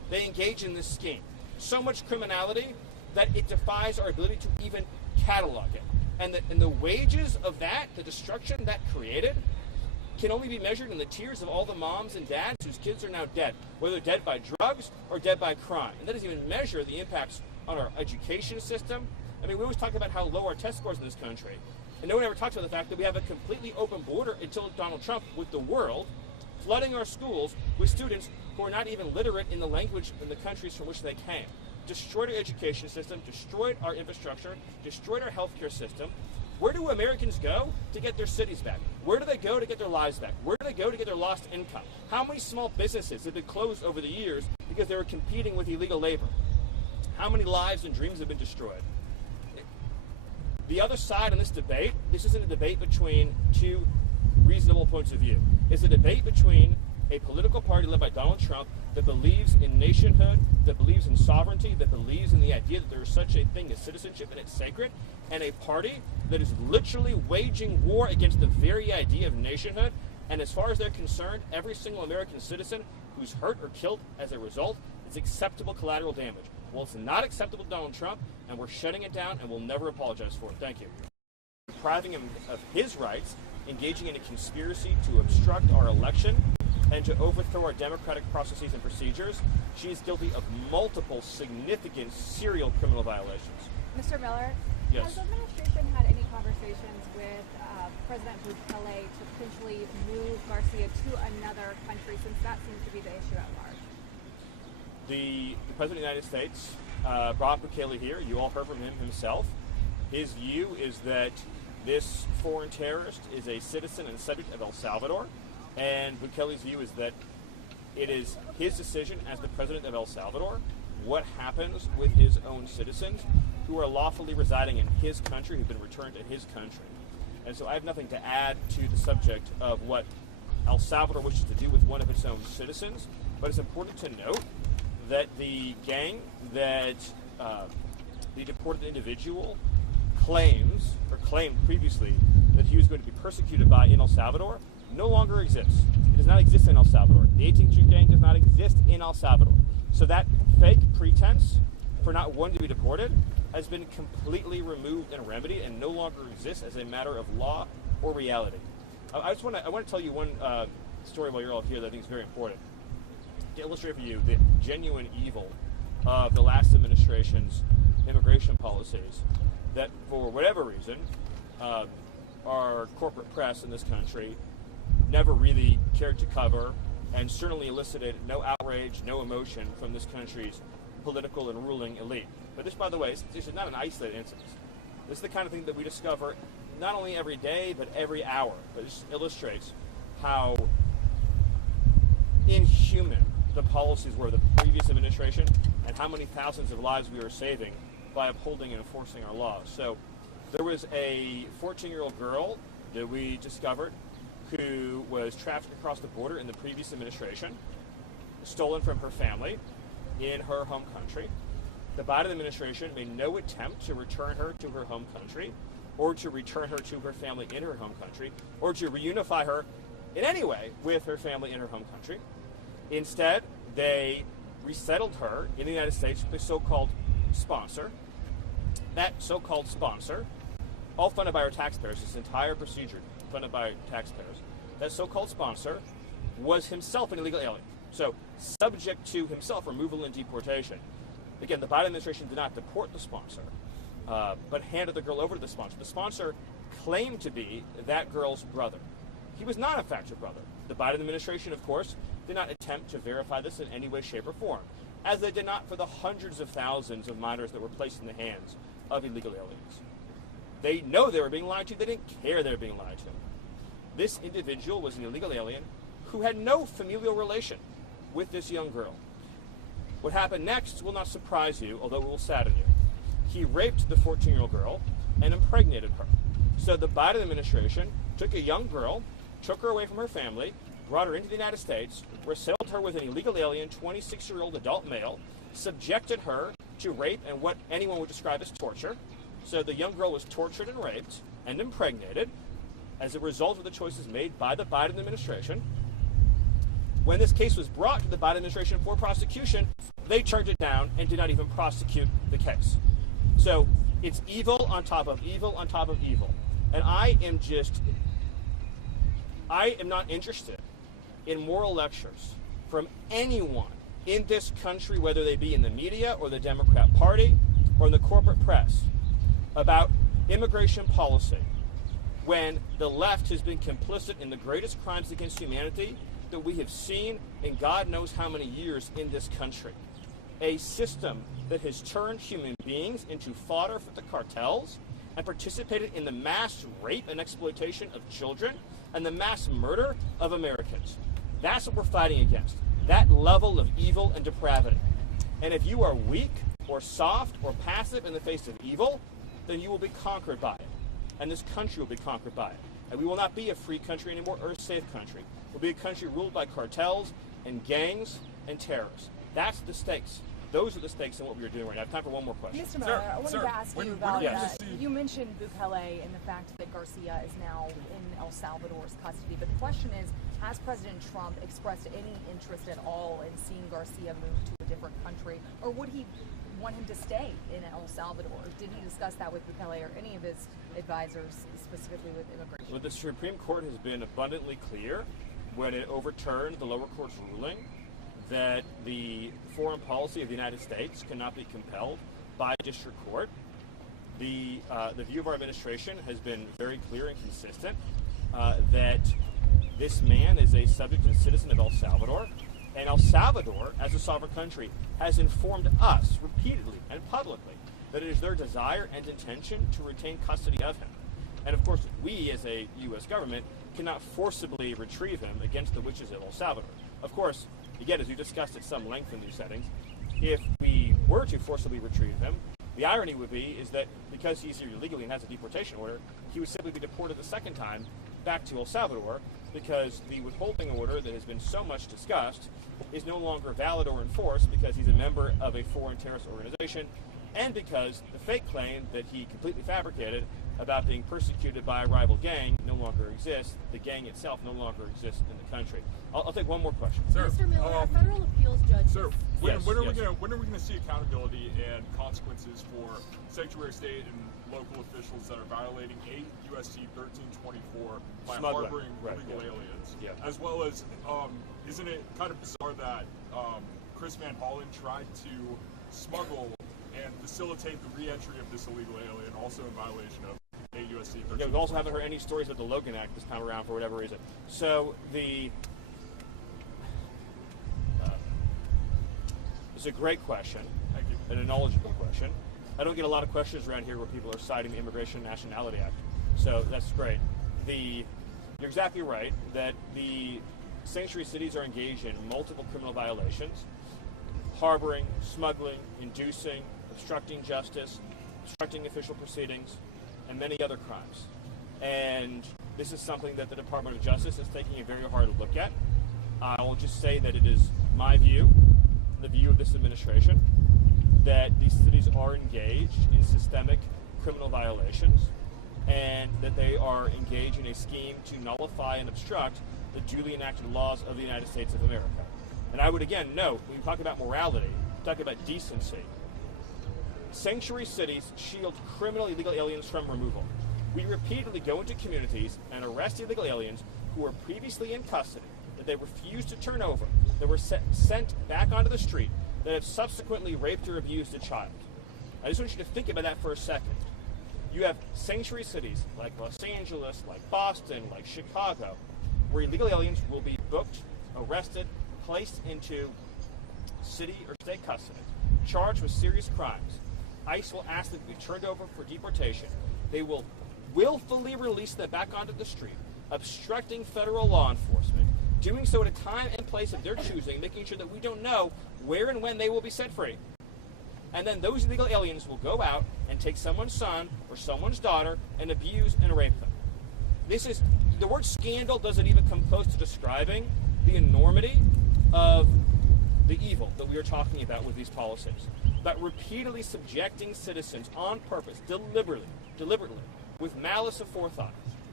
they engage in this scheme. So much criminality that it defies our ability to even catalog it. And the wages of that, the destruction that created, can only be measured in the tears of all the moms and dads whose kids are now dead, whether dead by drugs or dead by crime. And that doesn't even measure the impacts on our education system. I mean, we always talk about how low our test scores in this country. And no one ever talks about the fact that we have a completely open border until Donald Trump with the world, flooding our schools with students who are not even literate in the language in the countries from which they came. Destroyed our education system, destroyed our infrastructure, destroyed our healthcare system. Where do Americans go to get their cities back? Where do they go to get their lives back? Where do they go to get their lost income? How many small businesses have been closed over the years because they were competing with illegal labor? How many lives and dreams have been destroyed? The other side in this debate, this isn't a debate between two reasonable points of view. It's a debate between a political party led by Donald Trump that believes in nationhood, that believes in sovereignty, that believes in the idea that there is such a thing as citizenship and it's sacred, and a party that is literally waging war against the very idea of nationhood. And as far as they're concerned, every single American citizen who's hurt or killed as a result is acceptable collateral damage. Well, it's not acceptable to Donald Trump, and we're shutting it down, and we'll never apologize for it. Thank you. Depriving him of his rights, engaging in a conspiracy to obstruct our election, and to overthrow our democratic processes and procedures. She is guilty of multiple significant serial criminal violations. Mr. Miller, yes. Has the administration had any conversations with President Bukele to potentially move Garcia to another country, since that seems to be the issue at large? The President of the United States brought Bukele here. You all heard from him himself. His view is that this foreign terrorist is a citizen and subject of El Salvador. And Bukele's view is that it is his decision as the president of El Salvador what happens with his own citizens who are lawfully residing in his country, who've been returned to his country. And so I have nothing to add to the subject of what El Salvador wishes to do with one of its own citizens, but it's important to note that the gang that the deported individual claimed previously that he was going to be persecuted by in El Salvador no longer exists. It does not exist in El Salvador. The 18th Street Gang does not exist in El Salvador. So that fake pretense for not wanting to be deported has been completely removed and remedied and no longer exists as a matter of law or reality. I want to tell you one story while you're all here that I think is very important to illustrate for you the genuine evil of the last administration's immigration policies that, for whatever reason, our corporate press in this country never really cared to cover, and certainly elicited no outrage, no emotion from this country's political and ruling elite. But this, by the way, this is not an isolated incident. This is the kind of thing that we discover not only every day, but every hour. But this illustrates how inhuman the policies were of the previous administration and how many thousands of lives we were saving by upholding and enforcing our laws. So there was a 14-year-old girl that we discovered who was trafficked across the border in the previous administration, stolen from her family in her home country. The Biden administration made no attempt to return her to her home country, or to return her to her family in her home country, or to reunify her in any way with her family in her home country. Instead, they resettled her in the United States with a so-called sponsor. That so-called sponsor, all funded by our taxpayers, this entire procedure funded by taxpayers, that so-called sponsor was himself an illegal alien, so subject to himself removal and deportation. Again, the Biden administration did not deport the sponsor, but handed the girl over to the sponsor. The sponsor claimed to be that girl's brother. He was not, in fact, her brother. The Biden administration, of course, did not attempt to verify this in any way, shape, or form, as they did not for the hundreds of thousands of minors that were placed in the hands of illegal aliens. They know they were being lied to. They didn't care they were being lied to. This individual was an illegal alien who had no familial relation with this young girl. What happened next will not surprise you, although it will sadden you. He raped the 14-year-old girl and impregnated her. So the Biden administration took a young girl, took her away from her family, brought her into the United States, resettled her with an illegal alien, 26-year-old adult male, subjected her to rape and what anyone would describe as torture. So the young girl was tortured and raped and impregnated as a result of the choices made by the Biden administration. When this case was brought to the Biden administration for prosecution, they turned it down and did not even prosecute the case. So it's evil on top of evil on top of evil. And I am not interested in moral lectures from anyone in this country, whether they be in the media or the Democrat Party or in the corporate press, about immigration policy when the left has been complicit in the greatest crimes against humanity that we have seen in God knows how many years in this country. A system that has turned human beings into fodder for the cartels and participated in the mass rape and exploitation of children and the mass murder of Americans. That's what we're fighting against. That level of evil and depravity. And if you are weak or soft or passive in the face of evil, then you will be conquered by it. And this country will be conquered by it. And we will not be a free country anymore or a safe country. We'll be a country ruled by cartels and gangs and terrorists. That's the stakes. Those are the stakes in what we're doing right now. I have time for one more question. Mr. Miller, I wanted to ask you about, you mentioned Bukele and the fact that Garcia is now in El Salvador's custody. But the question is, has President Trump expressed any interest at all in seeing Garcia move to a different country? Or would he want him to stay in El Salvador? Did he discuss that with Bukele or any of his advisors, specifically with immigration? Well, the Supreme Court has been abundantly clear when it overturned the lower court's ruling that the foreign policy of the United States cannot be compelled by a district court. The view of our administration has been very clear and consistent that this man is a subject and citizen of El Salvador, and El Salvador, as a sovereign country, has informed us repeatedly and publicly that it is their desire and intention to retain custody of him. And of course, we as a U.S. government cannot forcibly retrieve him against the wishes of El Salvador. Of course, again, as we discussed at some length in these settings, if we were to forcibly retrieve him, the irony would be is that because he's here illegally and has a deportation order, he would simply be deported the second time back to El Salvador because the withholding order that has been so much discussed is no longer valid or enforced because he's a member of a foreign terrorist organization and because the fake claim that he completely fabricated about being persecuted by a rival gang no longer exists. The gang itself no longer exists in the country. I'll take one more question. Sir, Mr. Miller, a federal appeals judge. Sir, when are we going to see accountability and consequences for Secretary of State and local officials that are violating 8 U.S.C. 1324 by harboring illegal aliens? Yeah. As well as, isn't it kind of bizarre that Chris Van Hollen tried to smuggle and facilitate the re-entry of this illegal alien, also in violation of 8 U.S.C. 1324? Yeah, we also haven't heard any stories about the Logan Act this time around for whatever reason. So it's a great question. Thank you. And a knowledgeable question. I don't get a lot of questions around here where people are citing the Immigration and Nationality Act. So that's great. You're exactly right that the sanctuary cities are engaged in multiple criminal violations: harboring, smuggling, inducing, obstructing justice, obstructing official proceedings, and many other crimes. And this is something that the Department of Justice is taking a very hard look at. I will just say that it is my view, the view of this administration, that these cities are engaged in systemic criminal violations and that they are engaged in a scheme to nullify and obstruct the duly enacted laws of the United States of America. And I would again note, when we talk about morality, talk about decency, sanctuary cities shield criminal illegal aliens from removal. We repeatedly go into communities and arrest illegal aliens who were previously in custody, that they refused to turn over, that were sent back onto the street, that have subsequently raped or abused a child. I just want you to think about that for a second. You have sanctuary cities like Los Angeles, like Boston, like Chicago, where illegal aliens will be booked, arrested, placed into city or state custody, charged with serious crimes. ICE will ask them to be turned over for deportation. They will willfully release them back onto the street, obstructing federal law enforcement, doing so at a time and place of their choosing, making sure that we don't know where and when they will be set free. And then those illegal aliens will go out and take someone's son or someone's daughter and abuse and rape them. The word scandal doesn't even come close to describing the enormity of the evil that we are talking about with these policies. But repeatedly subjecting citizens on purpose, deliberately, with malice aforethought,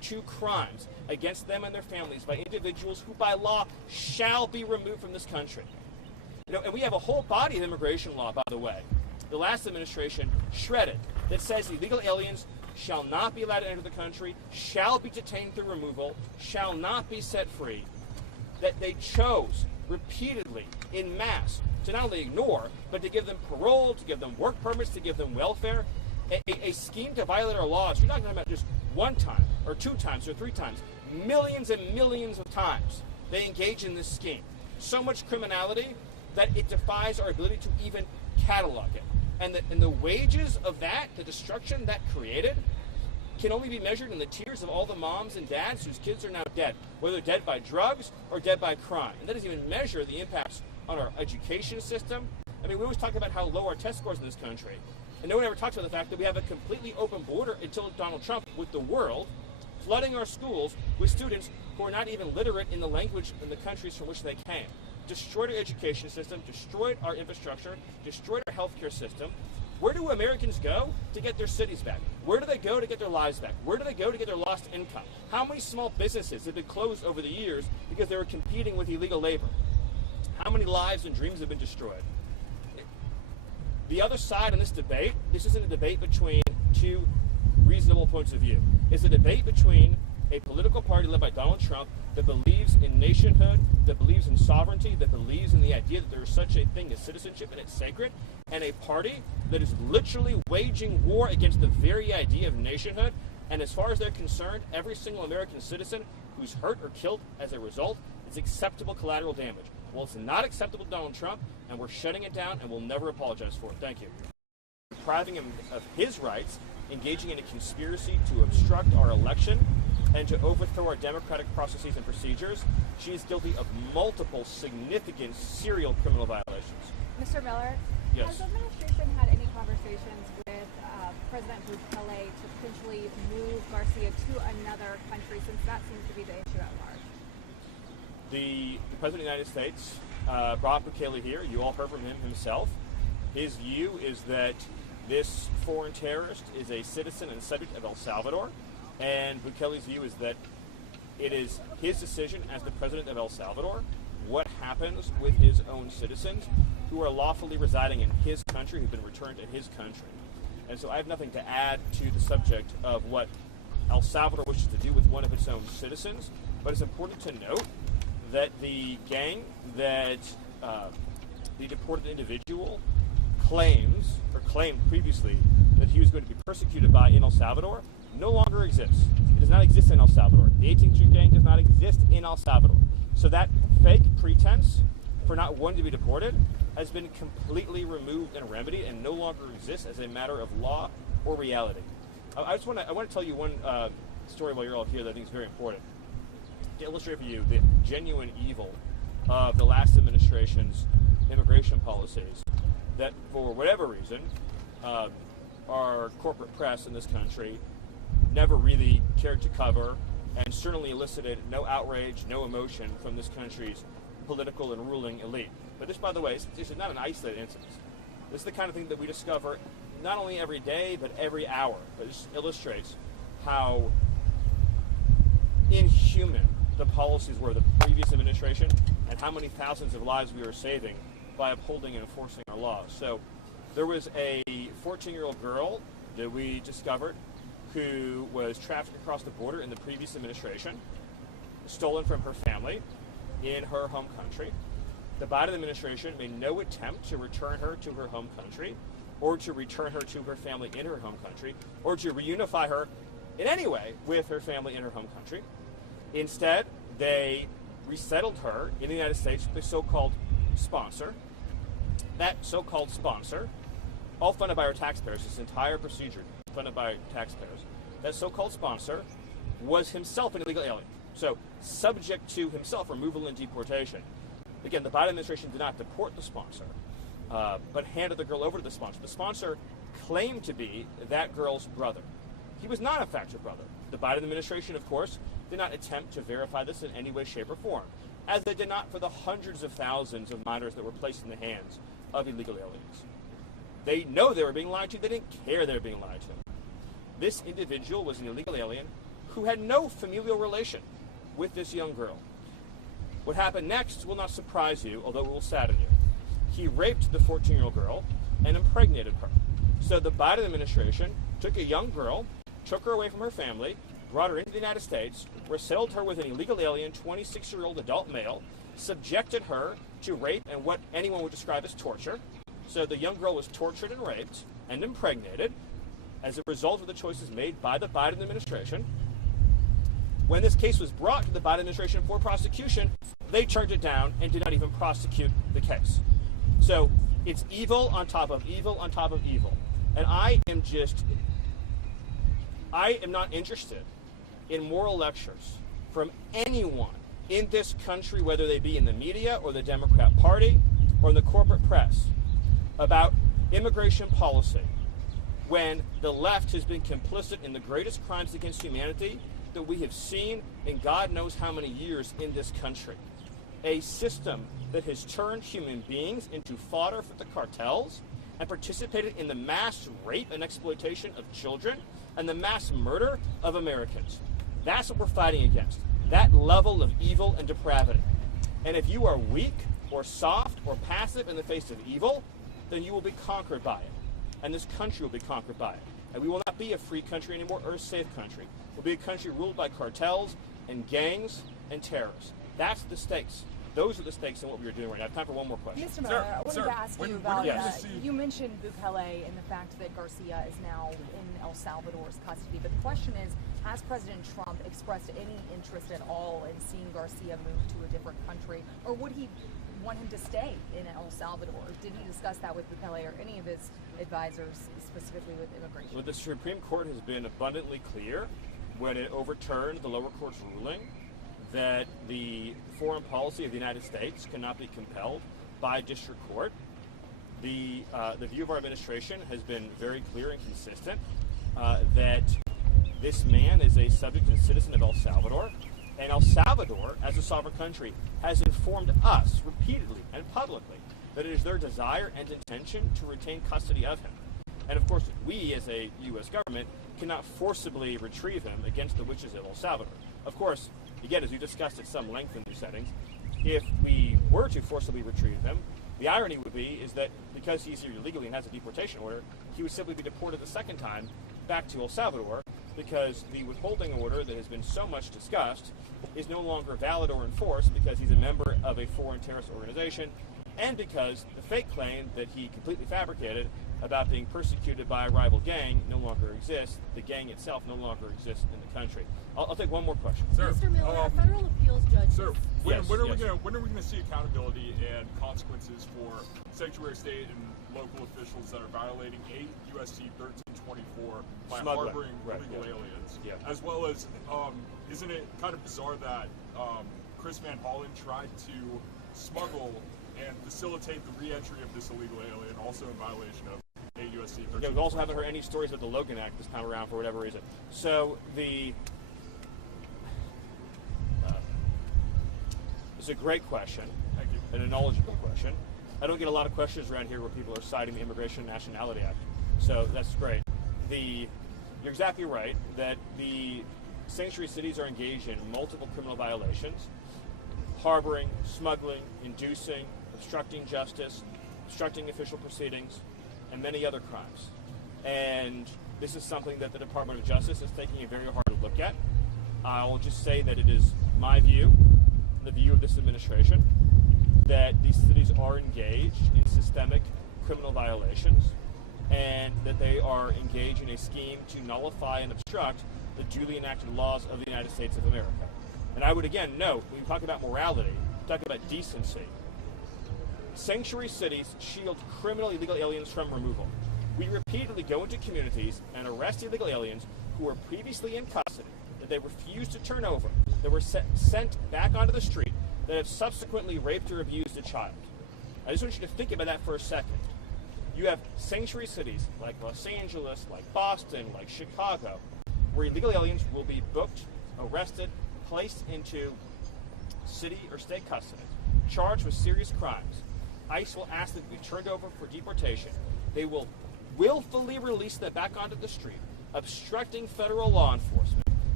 to crimes against them and their families by individuals who by law shall be removed from this country. And we have a whole body of immigration law, by the way, the last administration shredded, that says illegal aliens shall not be allowed to enter the country, shall be detained through removal, shall not be set free, that they chose repeatedly in mass to not only ignore, but to give them parole, to give them work permits, to give them welfare, a scheme to violate our laws. You're not talking about just one time, or 2 times, or 3 times. Millions and millions of times they engage in this scheme. So much criminality that it defies our ability to even catalog it. And the wages of that, the destruction that created, can only be measured in the tears of all the moms and dads whose kids are now dead, whether dead by drugs or dead by crime. And that doesn't even measure the impacts on our education system. I mean, we always talk about how low our test scores in this country, and no one ever talks about the fact that we have a completely open border until Donald Trump with the world, flooding our schools with students who are not even literate in the language in the countries from which they came. Destroyed our education system, destroyed our infrastructure, destroyed our healthcare system. Where do Americans go to get their cities back? Where do they go to get their lives back? Where do they go to get their lost income? How many small businesses have been closed over the years because they were competing with illegal labor? How many lives and dreams have been destroyed? The other side in this debate, this isn't a debate between 2 reasonable points of view. It's a debate between a political party led by Donald Trump that believes in nationhood, that believes in sovereignty, that believes in the idea that there is such a thing as citizenship and it's sacred, and a party that is literally waging war against the very idea of nationhood. And as far as they're concerned, every single American citizen who's hurt or killed as a result is acceptable collateral damage. Well, it's not acceptable to Donald Trump, and we're shutting it down, and we'll never apologize for it. Thank you. Depriving him of his rights, engaging in a conspiracy to obstruct our election, and to overthrow our democratic processes and procedures. She is guilty of multiple significant serial criminal violations. Mr. Miller, yes. Has the administration had any conversations with President Bukele to potentially move Garcia to another country, since that seems to be the issue at large? The President of the United States brought Bukele here. You all heard from him himself. His view is that this foreign terrorist is a citizen and subject of El Salvador, and Bukele's view is that it is his decision as the president of El Salvador what happens with his own citizens who are lawfully residing in his country, who've been returned to his country. And so I have nothing to add to the subject of what El Salvador wishes to do with one of its own citizens, but it's important to note that the gang that the deported individual claimed previously that he was going to be persecuted by in El Salvador no longer exists. It does not exist in El Salvador. The 18th Street gang does not exist in El Salvador. So that fake pretense for not wanting to be deported has been completely removed and remedied and no longer exists as a matter of law or reality. I want to tell you one story while you're all here that I think is very important to illustrate for you the genuine evil of the last administration's immigration policies that, for whatever reason, our corporate press in this country never really cared to cover, and certainly elicited no outrage, no emotion from this country's political and ruling elite. But this, by the way, this is not an isolated incident. This is the kind of thing that we discover not only every day, but every hour. But this illustrates how inhuman the policies were of the previous administration and how many thousands of lives we were saving by upholding and enforcing our laws. So there was a 14-year-old girl that we discovered who was trafficked across the border in the previous administration, stolen from her family in her home country. The Biden administration made no attempt to return her to her home country, or to return her to her family in her home country, or to reunify her in any way with her family in her home country. Instead, they resettled her in the United States with a so-called sponsor. That so-called sponsor, all funded by our taxpayers, this entire procedure funded by taxpayers, that so-called sponsor was himself an illegal alien, so subject to himself removal and deportation. Again, the Biden administration did not deport the sponsor, but handed the girl over to the sponsor. The sponsor claimed to be that girl's brother. He was not, in fact, her brother. The Biden administration, of course, did not attempt to verify this in any way, shape, or form, as they did not for the hundreds of thousands of minors that were placed in the hands of illegal aliens. They know they were being lied to. They didn't care they were being lied to. This individual was an illegal alien who had no familial relation with this young girl. What happened next will not surprise you, although it will sadden you. He raped the 14-year-old girl and impregnated her. So the Biden administration took a young girl, took her away from her family, brought her into the United States, resettled her with an illegal alien, 26-year-old adult male, subjected her to rape and what anyone would describe as torture. So the young girl was tortured and raped and impregnated as a result of the choices made by the Biden administration. When this case was brought to the Biden administration for prosecution, they turned it down and did not even prosecute the case. So it's evil on top of evil on top of evil. And I am not interested in moral lectures from anyone in this country, whether they be in the media or the Democrat Party or in the corporate press, about immigration policy when the left has been complicit in the greatest crimes against humanity that we have seen in God knows how many years in this country. A system that has turned human beings into fodder for the cartels and participated in the mass rape and exploitation of children and the mass murder of Americans. That's what we're fighting against, that level of evil and depravity. And if you are weak or soft or passive in the face of evil, then you will be conquered by it. And this country will be conquered by it. And we will not be a free country anymore or a safe country. We'll be a country ruled by cartels and gangs and terrorists. That's the stakes. Those are the stakes in what we are doing right now. I have time for one more question. Mr. Miller, I wanted to ask you about, you mentioned Bukele and the fact that Garcia is now in El Salvador's custody, but the question is, has President Trump expressed any interest at all in seeing Garcia move to a different country, or would he want him to stay in El Salvador? Did he discuss that with Bukele or any of his advisors, specifically with immigration? Well, the Supreme Court has been abundantly clear when it overturned the lower court's ruling that the foreign policy of the United States cannot be compelled by district court. The view of our administration has been very clear and consistent that this man is a subject and citizen of El Salvador, and El Salvador, as a sovereign country, has informed us repeatedly and publicly that it is their desire and intention to retain custody of him. And of course, we as a U.S. government cannot forcibly retrieve him against the wishes of El Salvador. Of course, again, as we discussed at some length in these settings, if we were to forcibly retrieve him, the irony would be is that because he's here illegally and has a deportation order, he would simply be deported the second time back to El Salvador because the withholding order that has been so much discussed is no longer valid or enforced because he's a member of a foreign terrorist organization and because the fake claim that he completely fabricated about being persecuted by a rival gang no longer exists. The gang itself no longer exists in the country. I'll take one more question. Sir, Mr. Miller, a federal appeals judge. Sir, when are we going to see accountability and consequences for sanctuary state and local officials that are violating 8 U.S.C. 1324 by harboring illegal aliens? Yeah. As well as, isn't it kind of bizarre that Chris Van Hollen tried to smuggle and facilitate the re-entry of this illegal alien, also in violation of 8 U.S.C. 1324? Yeah, we also haven't heard any stories of the Logan Act this time around for whatever reason. So it's a great question. Thank you. And a knowledgeable question. I don't get a lot of questions around here where people are citing the Immigration and Nationality Act. So that's great. You're exactly right that the sanctuary cities are engaged in multiple criminal violations: harboring, smuggling, inducing, obstructing justice, obstructing official proceedings, and many other crimes. And this is something that the Department of Justice is taking a very hard look at. I'll just say that it is my view, the view of this administration, that these cities are engaged in systemic criminal violations and that they are engaged in a scheme to nullify and obstruct the duly enacted laws of the United States of America. And I would again note, when we talk about morality, we talk about decency. Sanctuary cities shield criminal illegal aliens from removal. We repeatedly go into communities and arrest illegal aliens who were previously in custody, that they refused to turn over, that were sent back onto the street, that have subsequently raped or abused a child. I just want you to think about that for a second. You have sanctuary cities like Los Angeles, like Boston, like Chicago, where illegal aliens will be booked, arrested, placed into city or state custody, charged with serious crimes. ICE will ask them to be turned over for deportation. They will willfully release them back onto the street, obstructing federal law enforcement,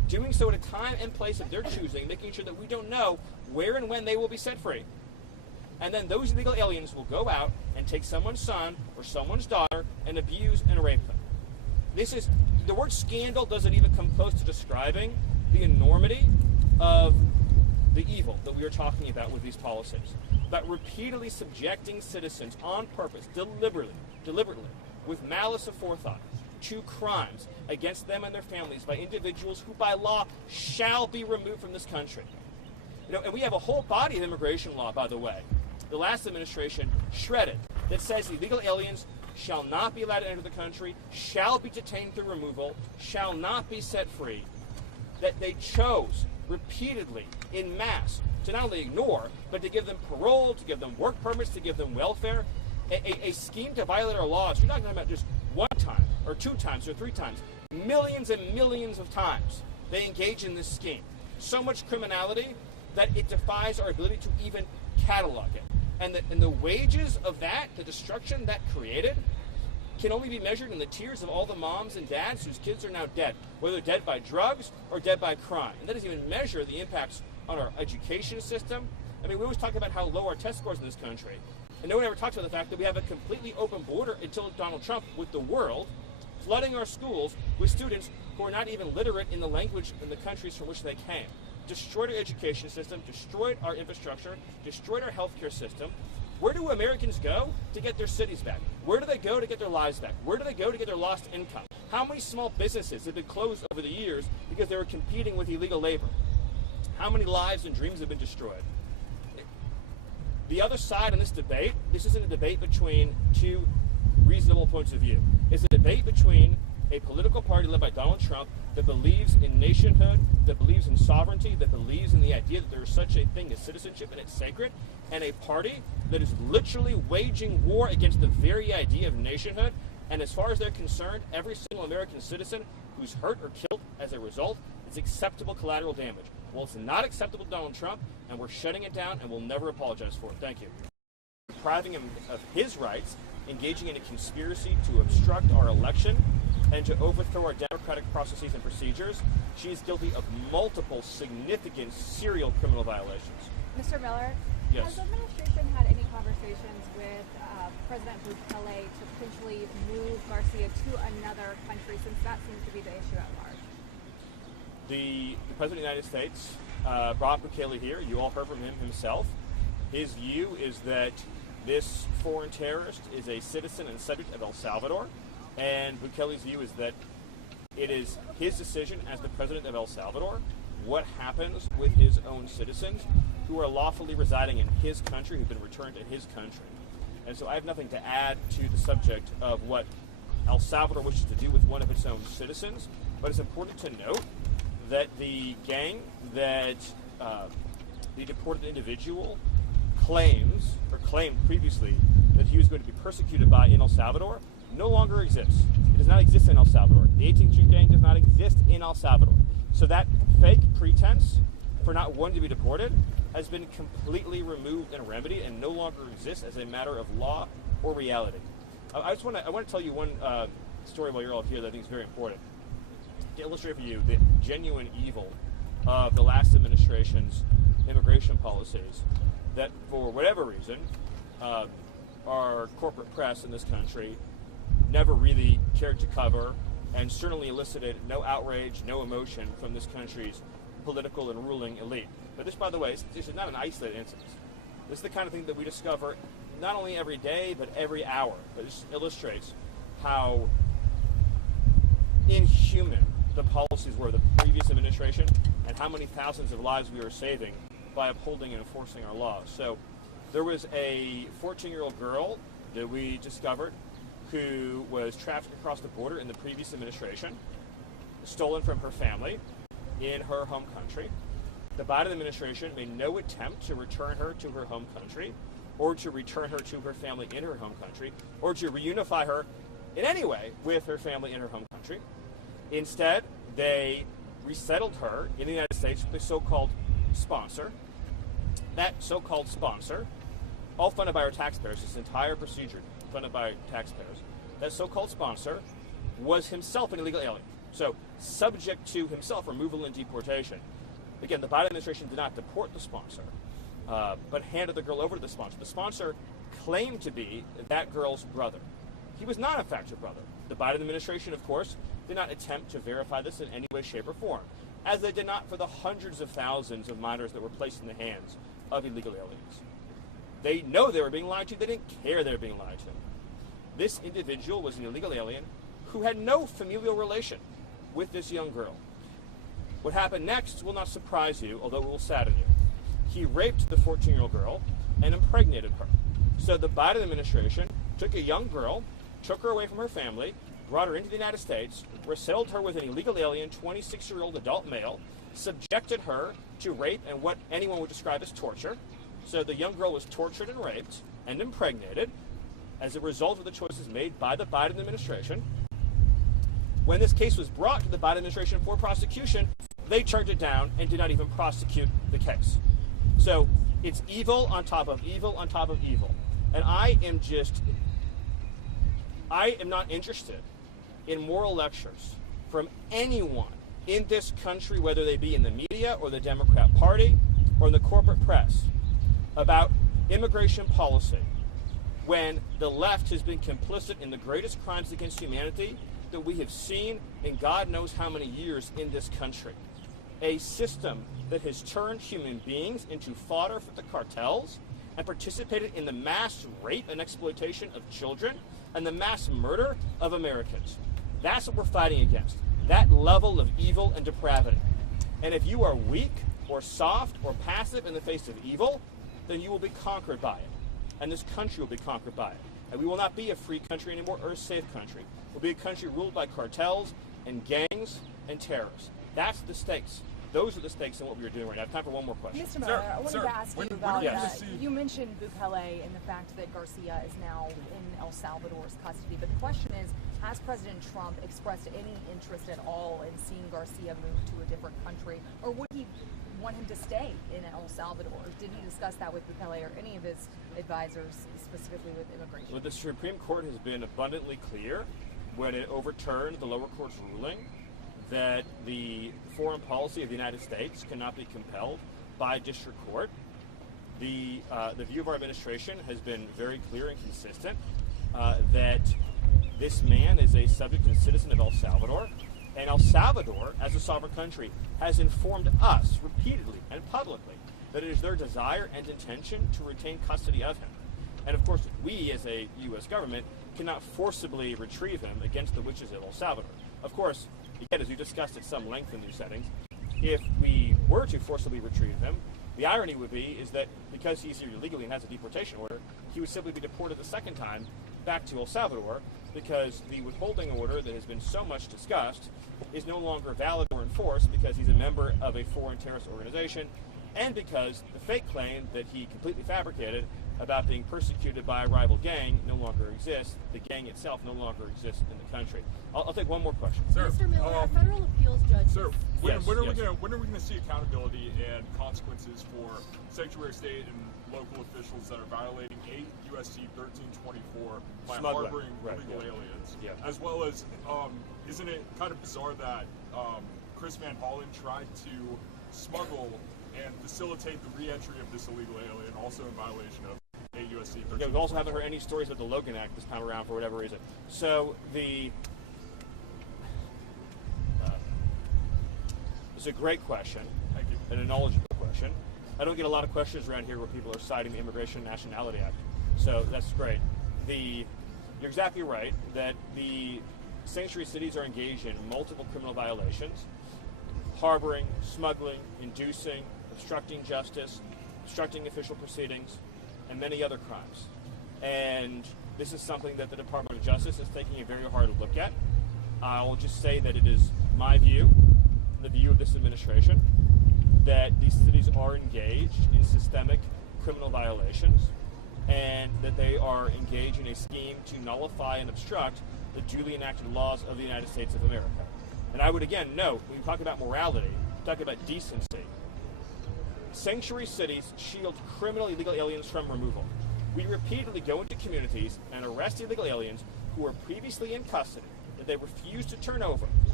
doing so at a time and place of their choosing, making sure that we don't know where and when they will be set free. And then those illegal aliens will go out and take someone's son or someone's daughter and abuse and rape them. The word scandal doesn't even come close to describing the enormity of the evil that we are talking about with these policies. About repeatedly subjecting citizens on purpose, deliberately, with malice aforethought, to crimes against them and their families by individuals who by law shall be removed from this country. And we have a whole body of immigration law, by the way, the last administration shredded, that says illegal aliens shall not be allowed to enter the country, shall be detained through removal, shall not be set free, that they chose repeatedly in mass to not only ignore, but to give them parole, to give them work permits, to give them welfare, a scheme to violate our laws. You're not talking about just one time, or 2 times, or 3 times. Millions and millions of times they engage in this scheme. So much criminality that it defies our ability to even catalog it. And the wages of that, the destruction that created, can only be measured in the tears of all the moms and dads whose kids are now dead, whether dead by drugs or dead by crime. And that doesn't even measure the impacts on our education system. I mean, we always talk about how low our test scores in this country, and no one ever talks about the fact that we have a completely open border until Donald Trump with the world, flooding our schools with students who are not even literate in the language in the countries from which they came. Destroyed our education system, destroyed our infrastructure, destroyed our healthcare system. Where do Americans go to get their cities back? Where do they go to get their lives back? Where do they go to get their lost income? How many small businesses have been closed over the years because they were competing with illegal labor? How many lives and dreams have been destroyed? The other side in this debate, this isn't a debate between 2 reasonable points of view. It's a debate between a political party led by Donald Trump that believes in nationhood, that believes in sovereignty, that believes in the idea that there is such a thing as citizenship and it's sacred, and a party that is literally waging war against the very idea of nationhood. And as far as they're concerned, every single American citizen who's hurt or killed as a result is acceptable collateral damage. Well, it's not acceptable to Donald Trump, and we're shutting it down, and we'll never apologize for it. Thank you. Depriving him of his rights, engaging in a conspiracy to obstruct our election, and to overthrow our democratic processes and procedures. She is guilty of multiple significant serial criminal violations. Mr. Miller, yes. Has the administration had any conversations with President Bukele to potentially move Garcia to another country, since that seems to be the issue at large? The President of the United States brought Bukele here. You all heard from him himself. His view is that this foreign terrorist is a citizen and subject of El Salvador. And Bukele's view is that it is his decision as the president of El Salvador what happens with his own citizens who are lawfully residing in his country, who've been returned to his country. And so I have nothing to add to the subject of what El Salvador wishes to do with one of its own citizens, but it's important to note that the gang that the deported individual claimed previously that he was going to be persecuted by in El Salvador no longer exists. It does not exist in El Salvador. The 18th Street gang does not exist in El Salvador. So that fake pretense for not wanting to be deported has been completely removed and remedied and no longer exists as a matter of law or reality. I want to tell you one story while you're all here that I think is very important to illustrate for you the genuine evil of the last administration's immigration policies that, for whatever reason, our corporate press in this country never really cared to cover, and certainly elicited no outrage, no emotion from this country's political and ruling elite. But this, by the way, this is not an isolated incident. This is the kind of thing that we discover not only every day, but every hour. But this illustrates how inhuman the policies were of the previous administration and how many thousands of lives we are saving by upholding and enforcing our laws. So there was a 14-year-old girl that we discovered who was trafficked across the border in the previous administration, stolen from her family in her home country. The Biden administration made no attempt to return her to her home country, or to return her to her family in her home country, or to reunify her in any way with her family in her home country. Instead, they resettled her in the United States with a so-called sponsor. That so-called sponsor, all funded by our taxpayers, this entire procedure funded by taxpayers, that so-called sponsor was himself an illegal alien. So subject to himself removal and deportation. Again, the Biden administration did not deport the sponsor, but handed the girl over to the sponsor. The sponsor claimed to be that girl's brother. He was not, in fact, her brother. The Biden administration, of course, did not attempt to verify this in any way, shape, or form, as they did not for the hundreds of thousands of minors that were placed in the hands of illegal aliens. They know they were being lied to. They didn't care they were being lied to. This individual was an illegal alien who had no familial relation with this young girl. What happened next will not surprise you, although it will sadden you. He raped the 14-year-old girl and impregnated her. So the Biden administration took a young girl, took her away from her family, brought her into the United States, resettled her with an illegal alien, 26-year-old adult male, subjected her to rape and what anyone would describe as torture. So the young girl was tortured and raped and impregnated as a result of the choices made by the Biden administration. When this case was brought to the Biden administration for prosecution, they turned it down and did not even prosecute the case. So it's evil on top of evil on top of evil. And I am not interested in moral lectures from anyone in this country, whether they be in the media or the Democrat Party or in the corporate press, about immigration policy when the left has been complicit in the greatest crimes against humanity that we have seen in God knows how many years in this country. A system that has turned human beings into fodder for the cartels and participated in the mass rape and exploitation of children and the mass murder of Americans. That's what we're fighting against, that level of evil and depravity. And if you are weak or soft or passive in the face of evil, then you will be conquered by it. And this country will be conquered by it. And we will not be a free country anymore or a safe country. We'll be a country ruled by cartels and gangs and terrorists. That's the stakes. Those are the stakes in what we are doing right now. I have time for one more question. Mr. Miller, I wanted to ask you about you mentioned Bukele and the fact that Garcia is now in El Salvador's custody. But the question is, has President Trump expressed any interest at all in seeing Garcia move to a different country? Or would he want him to stay in El Salvador? Did he discuss that with Bukele or any of his advisors, specifically with immigration? Well, the Supreme Court has been abundantly clear when it overturned the lower court's ruling that the foreign policy of the United States cannot be compelled by district court. The view of our administration has been very clear and consistent that this man is a subject and citizen of El Salvador, and El Salvador, as a sovereign country, has informed us repeatedly and publicly that it is their desire and intention to retain custody of him. And of course, we as a U.S. government cannot forcibly retrieve him against the wishes of El Salvador. Of course, again, as we discussed at some length in these settings, if we were to forcibly retrieve him, the irony would be is that because he's here illegally and has a deportation order, he would simply be deported the second time back to El Salvador because the withholding order that has been so much discussed is no longer valid or enforced because he's a member of a foreign terrorist organization and because the fake claim that he completely fabricated about being persecuted by a rival gang no longer exists. The gang itself no longer exists in the country. I'll take one more question. Sir, Mr. Miller, a federal appeals judge. Sir, when are we going to see accountability and consequences for sanctuary state and local officials that are violating 8 U.S.C. 1324 by harboring illegal aliens? Yeah. As well as, isn't it kind of bizarre that Chris Van Hollen tried to smuggle and facilitate the re-entry of this illegal alien, also in violation of 8 U.S.C. 1324? Yeah, we also haven't heard any stories about the Logan Act this time around for whatever reason. So it's a great question. Thank you. And a knowledgeable question. I don't get a lot of questions around here where people are citing the Immigration and Nationality Act. So that's great. You're exactly right that the sanctuary cities are engaged in multiple criminal violations: harboring, smuggling, inducing, obstructing justice, obstructing official proceedings, and many other crimes. And this is something that the Department of Justice is taking a very hard look at. I'll just say that it is my view, the view of this administration, that these cities are engaged in systemic criminal violations and that they are engaged in a scheme to nullify and obstruct the duly enacted laws of the United States of America. And I would again note, when we talk about morality, talk about decency, sanctuary cities shield criminal illegal aliens from removal. We repeatedly go into communities and arrest illegal aliens who were previously in custody that they refuse to turn over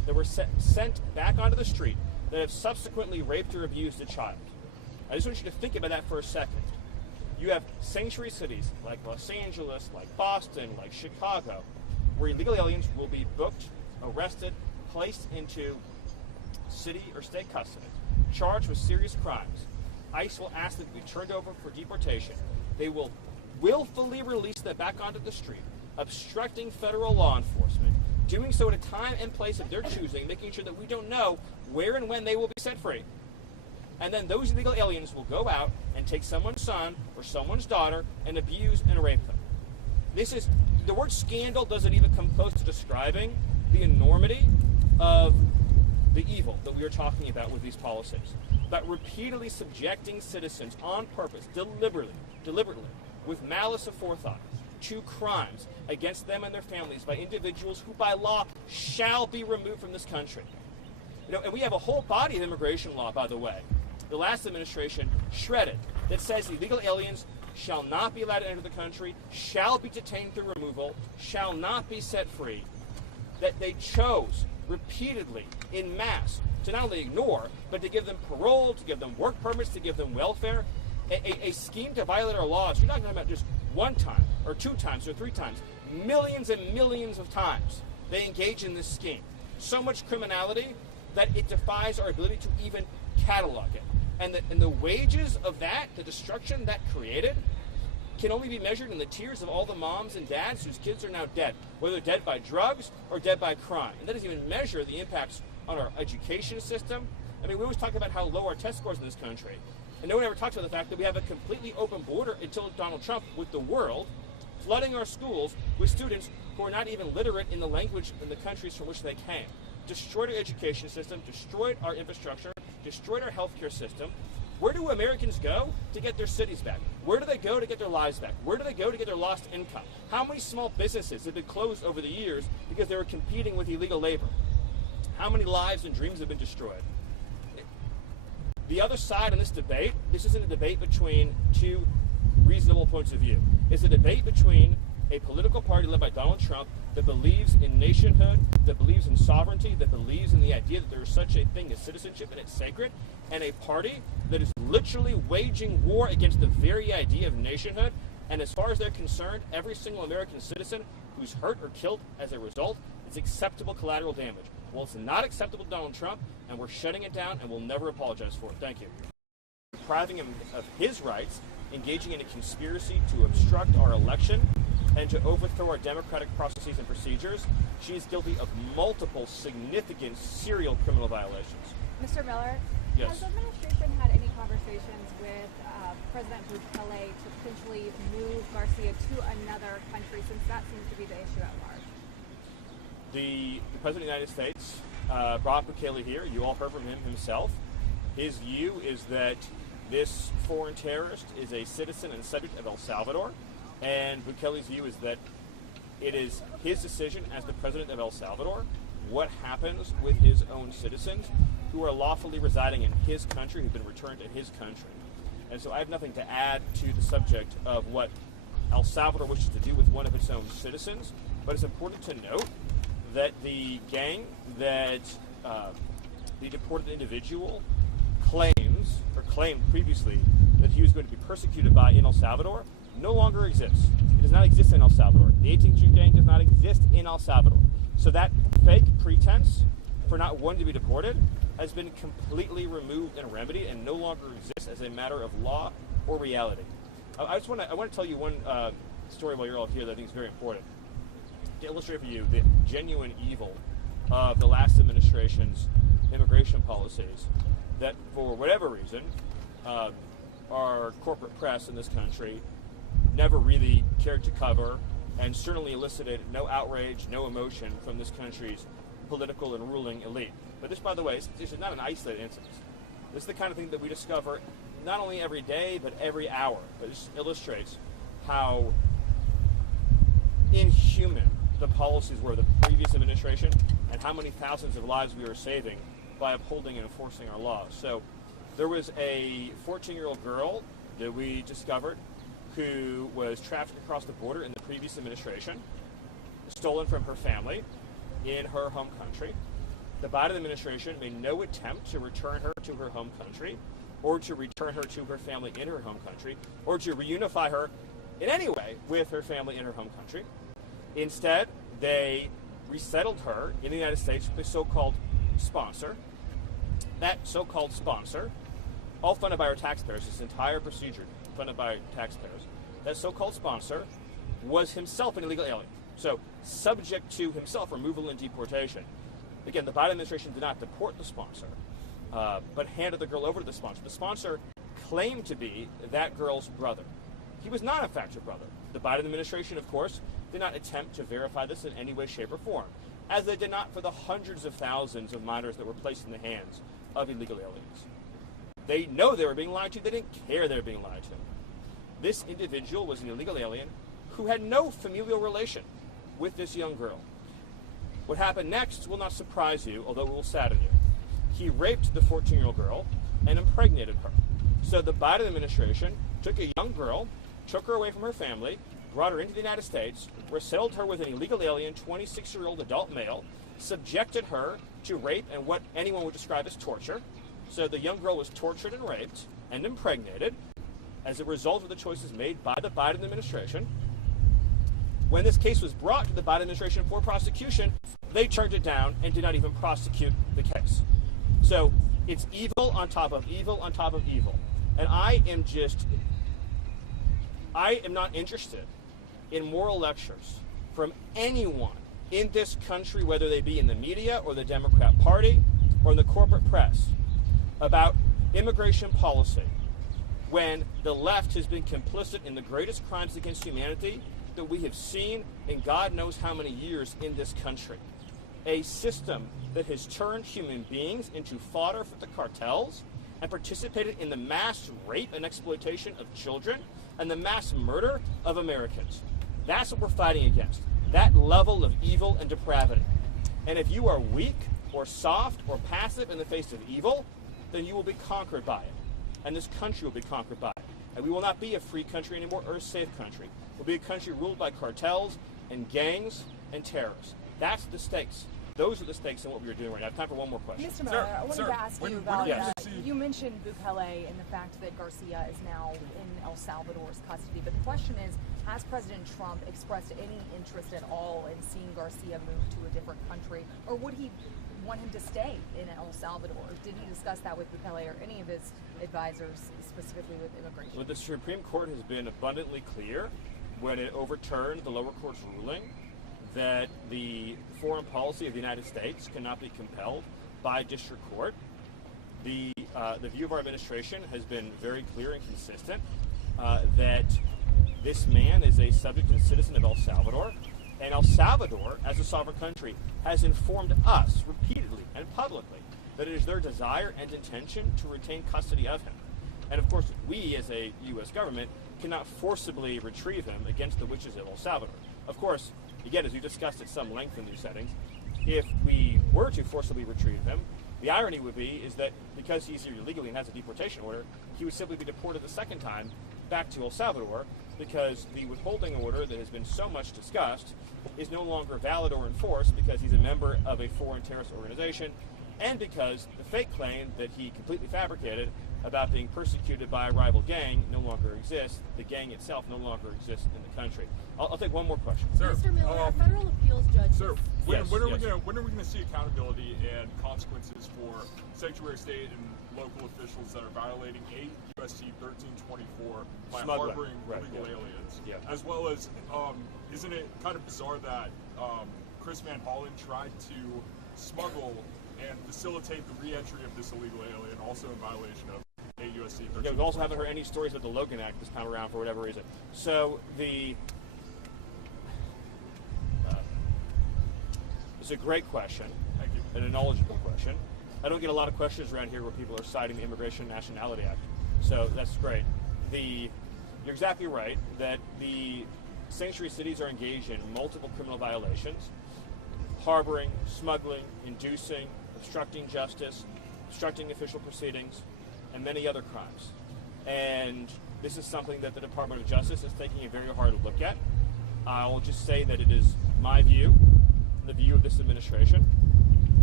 that were sent back onto the street that have subsequently raped or abused a child. I just want you to think about that for a second. You have sanctuary cities like Los Angeles, like Boston, like Chicago, where illegal aliens will be booked, arrested, placed into city or state custody, charged with serious crimes. ICE will ask them to be turned over for deportation. They will willfully release them back onto the street, obstructing federal law enforcement, doing so at a time and place of their choosing, making sure that we don't know where and when they will be set free. And then those illegal aliens will go out and take someone's son or someone's daughter and abuse and rape them. The word scandal doesn't even come close to describing the enormity of the evil that we are talking about with these policies. About repeatedly subjecting citizens on purpose, deliberately, with malice aforethought, to crimes against them and their families by individuals who by law shall be removed from this country. And we have a whole body of immigration law, by the way, the last administration shredded, that says illegal aliens shall not be allowed to enter the country, shall be detained through removal, shall not be set free. That they chose repeatedly, in mass, to not only ignore, but to give them parole, to give them work permits, to give them welfare. A scheme to violate our laws. You're not talking about just one time, or 2 times, or 3 times. Millions and millions of times they engage in this scheme. So much criminality that it defies our ability to even catalog it. And the wages of that, the destruction that created, can only be measured in the tears of all the moms and dads whose kids are now dead, whether dead by drugs or dead by crime. And that doesn't even measure the impacts on our education system. I mean, we always talk about how low our test scores in this country. And no one ever talks about the fact that we have a completely open border until Donald Trump with the world, flooding our schools with students who are not even literate in the language in the countries from which they came. Destroyed our education system, destroyed our infrastructure, destroyed our healthcare system. Where do Americans go to get their cities back? Where do they go to get their lives back? Where do they go to get their lost income? How many small businesses have been closed over the years because they were competing with illegal labor? How many lives and dreams have been destroyed? The other side in this debate, this isn't a debate between 2 reasonable points of view. It's a debate between a political party led by Donald Trump that believes in nationhood, that believes in sovereignty, that believes in the idea that there is such a thing as citizenship and it's sacred, and a party that is literally waging war against the very idea of nationhood. And as far as they're concerned, every single American citizen who's hurt or killed as a result is acceptable collateral damage. Well, it's not acceptable to Donald Trump, and we're shutting it down, and we'll never apologize for it. Thank you. Depriving him of his rights, engaging in a conspiracy to obstruct our election, and to overthrow our democratic processes and procedures. She is guilty of multiple significant serial criminal violations. Mr. Miller, yes. Has the administration had any conversations with President Bukele to potentially move Garcia to another country, since that seems to be the issue at large? The President of the United States brought Bukele here. You all heard from him himself. His view is that this foreign terrorist is a citizen and subject of El Salvador, and Bukele's view is that it is his decision as the president of El Salvador what happens with his own citizens who are lawfully residing in his country, who've been returned to his country. And so I have nothing to add to the subject of what El Salvador wishes to do with one of its own citizens, but it's important to note that the gang that the deported individual claimed previously that he was going to be persecuted by in El Salvador no longer exists. It does not exist in El Salvador. The 18th Street gang does not exist in El Salvador. So that fake pretense for not wanting to be deported has been completely removed and remedied and no longer exists as a matter of law or reality. I want to tell you one story while you're all here that I think is very important to illustrate for you the genuine evil of the last administration's immigration policies that, for whatever reason, our corporate press in this country never really cared to cover, and certainly elicited no outrage, no emotion from this country's political and ruling elite. But this, by the way, this is not an isolated incident. This is the kind of thing that we discover not only every day, but every hour. But this illustrates how inhuman the policies were of the previous administration and how many thousands of lives we are saving by upholding and enforcing our laws. So there was a 14-year-old girl that we discovered who was trafficked across the border in the previous administration, stolen from her family in her home country. the Biden administration made no attempt to return her to her home country, or to return her to her family in her home country, or to reunify her in any way with her family in her home country. Instead, they resettled her in the United States with a so-called sponsor. That so-called sponsor, all funded by our taxpayers, this entire procedure funded by taxpayers, that so-called sponsor was himself an illegal alien, so subject to himself removal and deportation. Again, the Biden administration did not deport the sponsor, but handed the girl over to the sponsor. The sponsor claimed to be that girl's brother. He was not, in fact, her brother. The Biden administration, of course, did not attempt to verify this in any way, shape, or form, as they did not for the hundreds of thousands of minors that were placed in the hands of illegal aliens. They know they were being lied to. They didn't care they were being lied to. This individual was an illegal alien who had no familial relation with this young girl. What happened next will not surprise you, although it will sadden you. He raped the 14-year-old girl and impregnated her. So the Biden administration took a young girl, took her away from her family, brought her into the United States, resettled her with an illegal alien, 26-year-old adult male, subjected her to rape and what anyone would describe as torture. So the young girl was tortured and raped and impregnated as a result of the choices made by the Biden administration. When this case was brought to the Biden administration for prosecution, they turned it down and did not even prosecute the case. So it's evil on top of evil on top of evil. And I am not interested in moral lectures from anyone in this country, whether they be in the media or the Democrat Party or in the corporate press, about immigration policy when the left has been complicit in the greatest crimes against humanity that we have seen in God knows how many years in this country. A system that has turned human beings into fodder for the cartels and participated in the mass rape and exploitation of children and the mass murder of Americans. That's what we're fighting against, that level of evil and depravity. And if you are weak or soft or passive in the face of evil, then you will be conquered by it. And this country will be conquered by it. And we will not be a free country anymore or a safe country. We'll be a country ruled by cartels and gangs and terrorists. That's the stakes. Those are the stakes in what we are doing right now. I have time for one more question. Mr. Miller, I wanted to ask you about, you mentioned Bukele and the fact that Garcia is now in El Salvador's custody, but the question is, has President Trump expressed any interest at all in seeing Garcia move to a different country, or would he want him to stay in El Salvador? Did he discuss that with Bukele or any of his advisors, specifically with immigration? Well, the Supreme Court has been abundantly clear when it overturned the lower court's ruling that the foreign policy of the United States cannot be compelled by district court. The view of our administration has been very clear and consistent that this man is a subject and citizen of El Salvador, and El Salvador, as a sovereign country, has informed us repeatedly and publicly that it is their desire and intention to retain custody of him. And of course, we as a U.S. government cannot forcibly retrieve him against the wishes of El Salvador. Of course, again, as we discussed at some length in these settings, if we were to forcibly retrieve him, the irony would be is that because he's here illegally and has a deportation order, he would simply be deported the second time back to El Salvador, because the withholding order that has been so much discussed is no longer valid or enforced because he's a member of a foreign terrorist organization, and because the fake claim that he completely fabricated about being persecuted by a rival gang no longer exists. The gang itself no longer exists in the country. I'll take one more question. Sir, Mr. Miller, a federal appeals judge. Sir, when are we going to see accountability and consequences for Secretary of State and local officials that are violating 8 U.S.C. 1324 by harboring illegal aliens? Yeah. As well as, isn't it kind of bizarre that Chris Van Hollen tried to smuggle and facilitate the re-entry of this illegal alien, also in violation of 8 U.S.C. 1324? Yeah, we also haven't heard any stories about the Logan Act this time around for whatever reason. So it's a great question. Thank you. And a knowledgeable question. I don't get a lot of questions around here where people are citing the Immigration and Nationality Act. So that's great. You're exactly right that the sanctuary cities are engaged in multiple criminal violations: harboring, smuggling, inducing, obstructing justice, obstructing official proceedings, and many other crimes. And this is something that the Department of Justice is taking a very hard look at. I'll just say that it is my view, the view of this administration,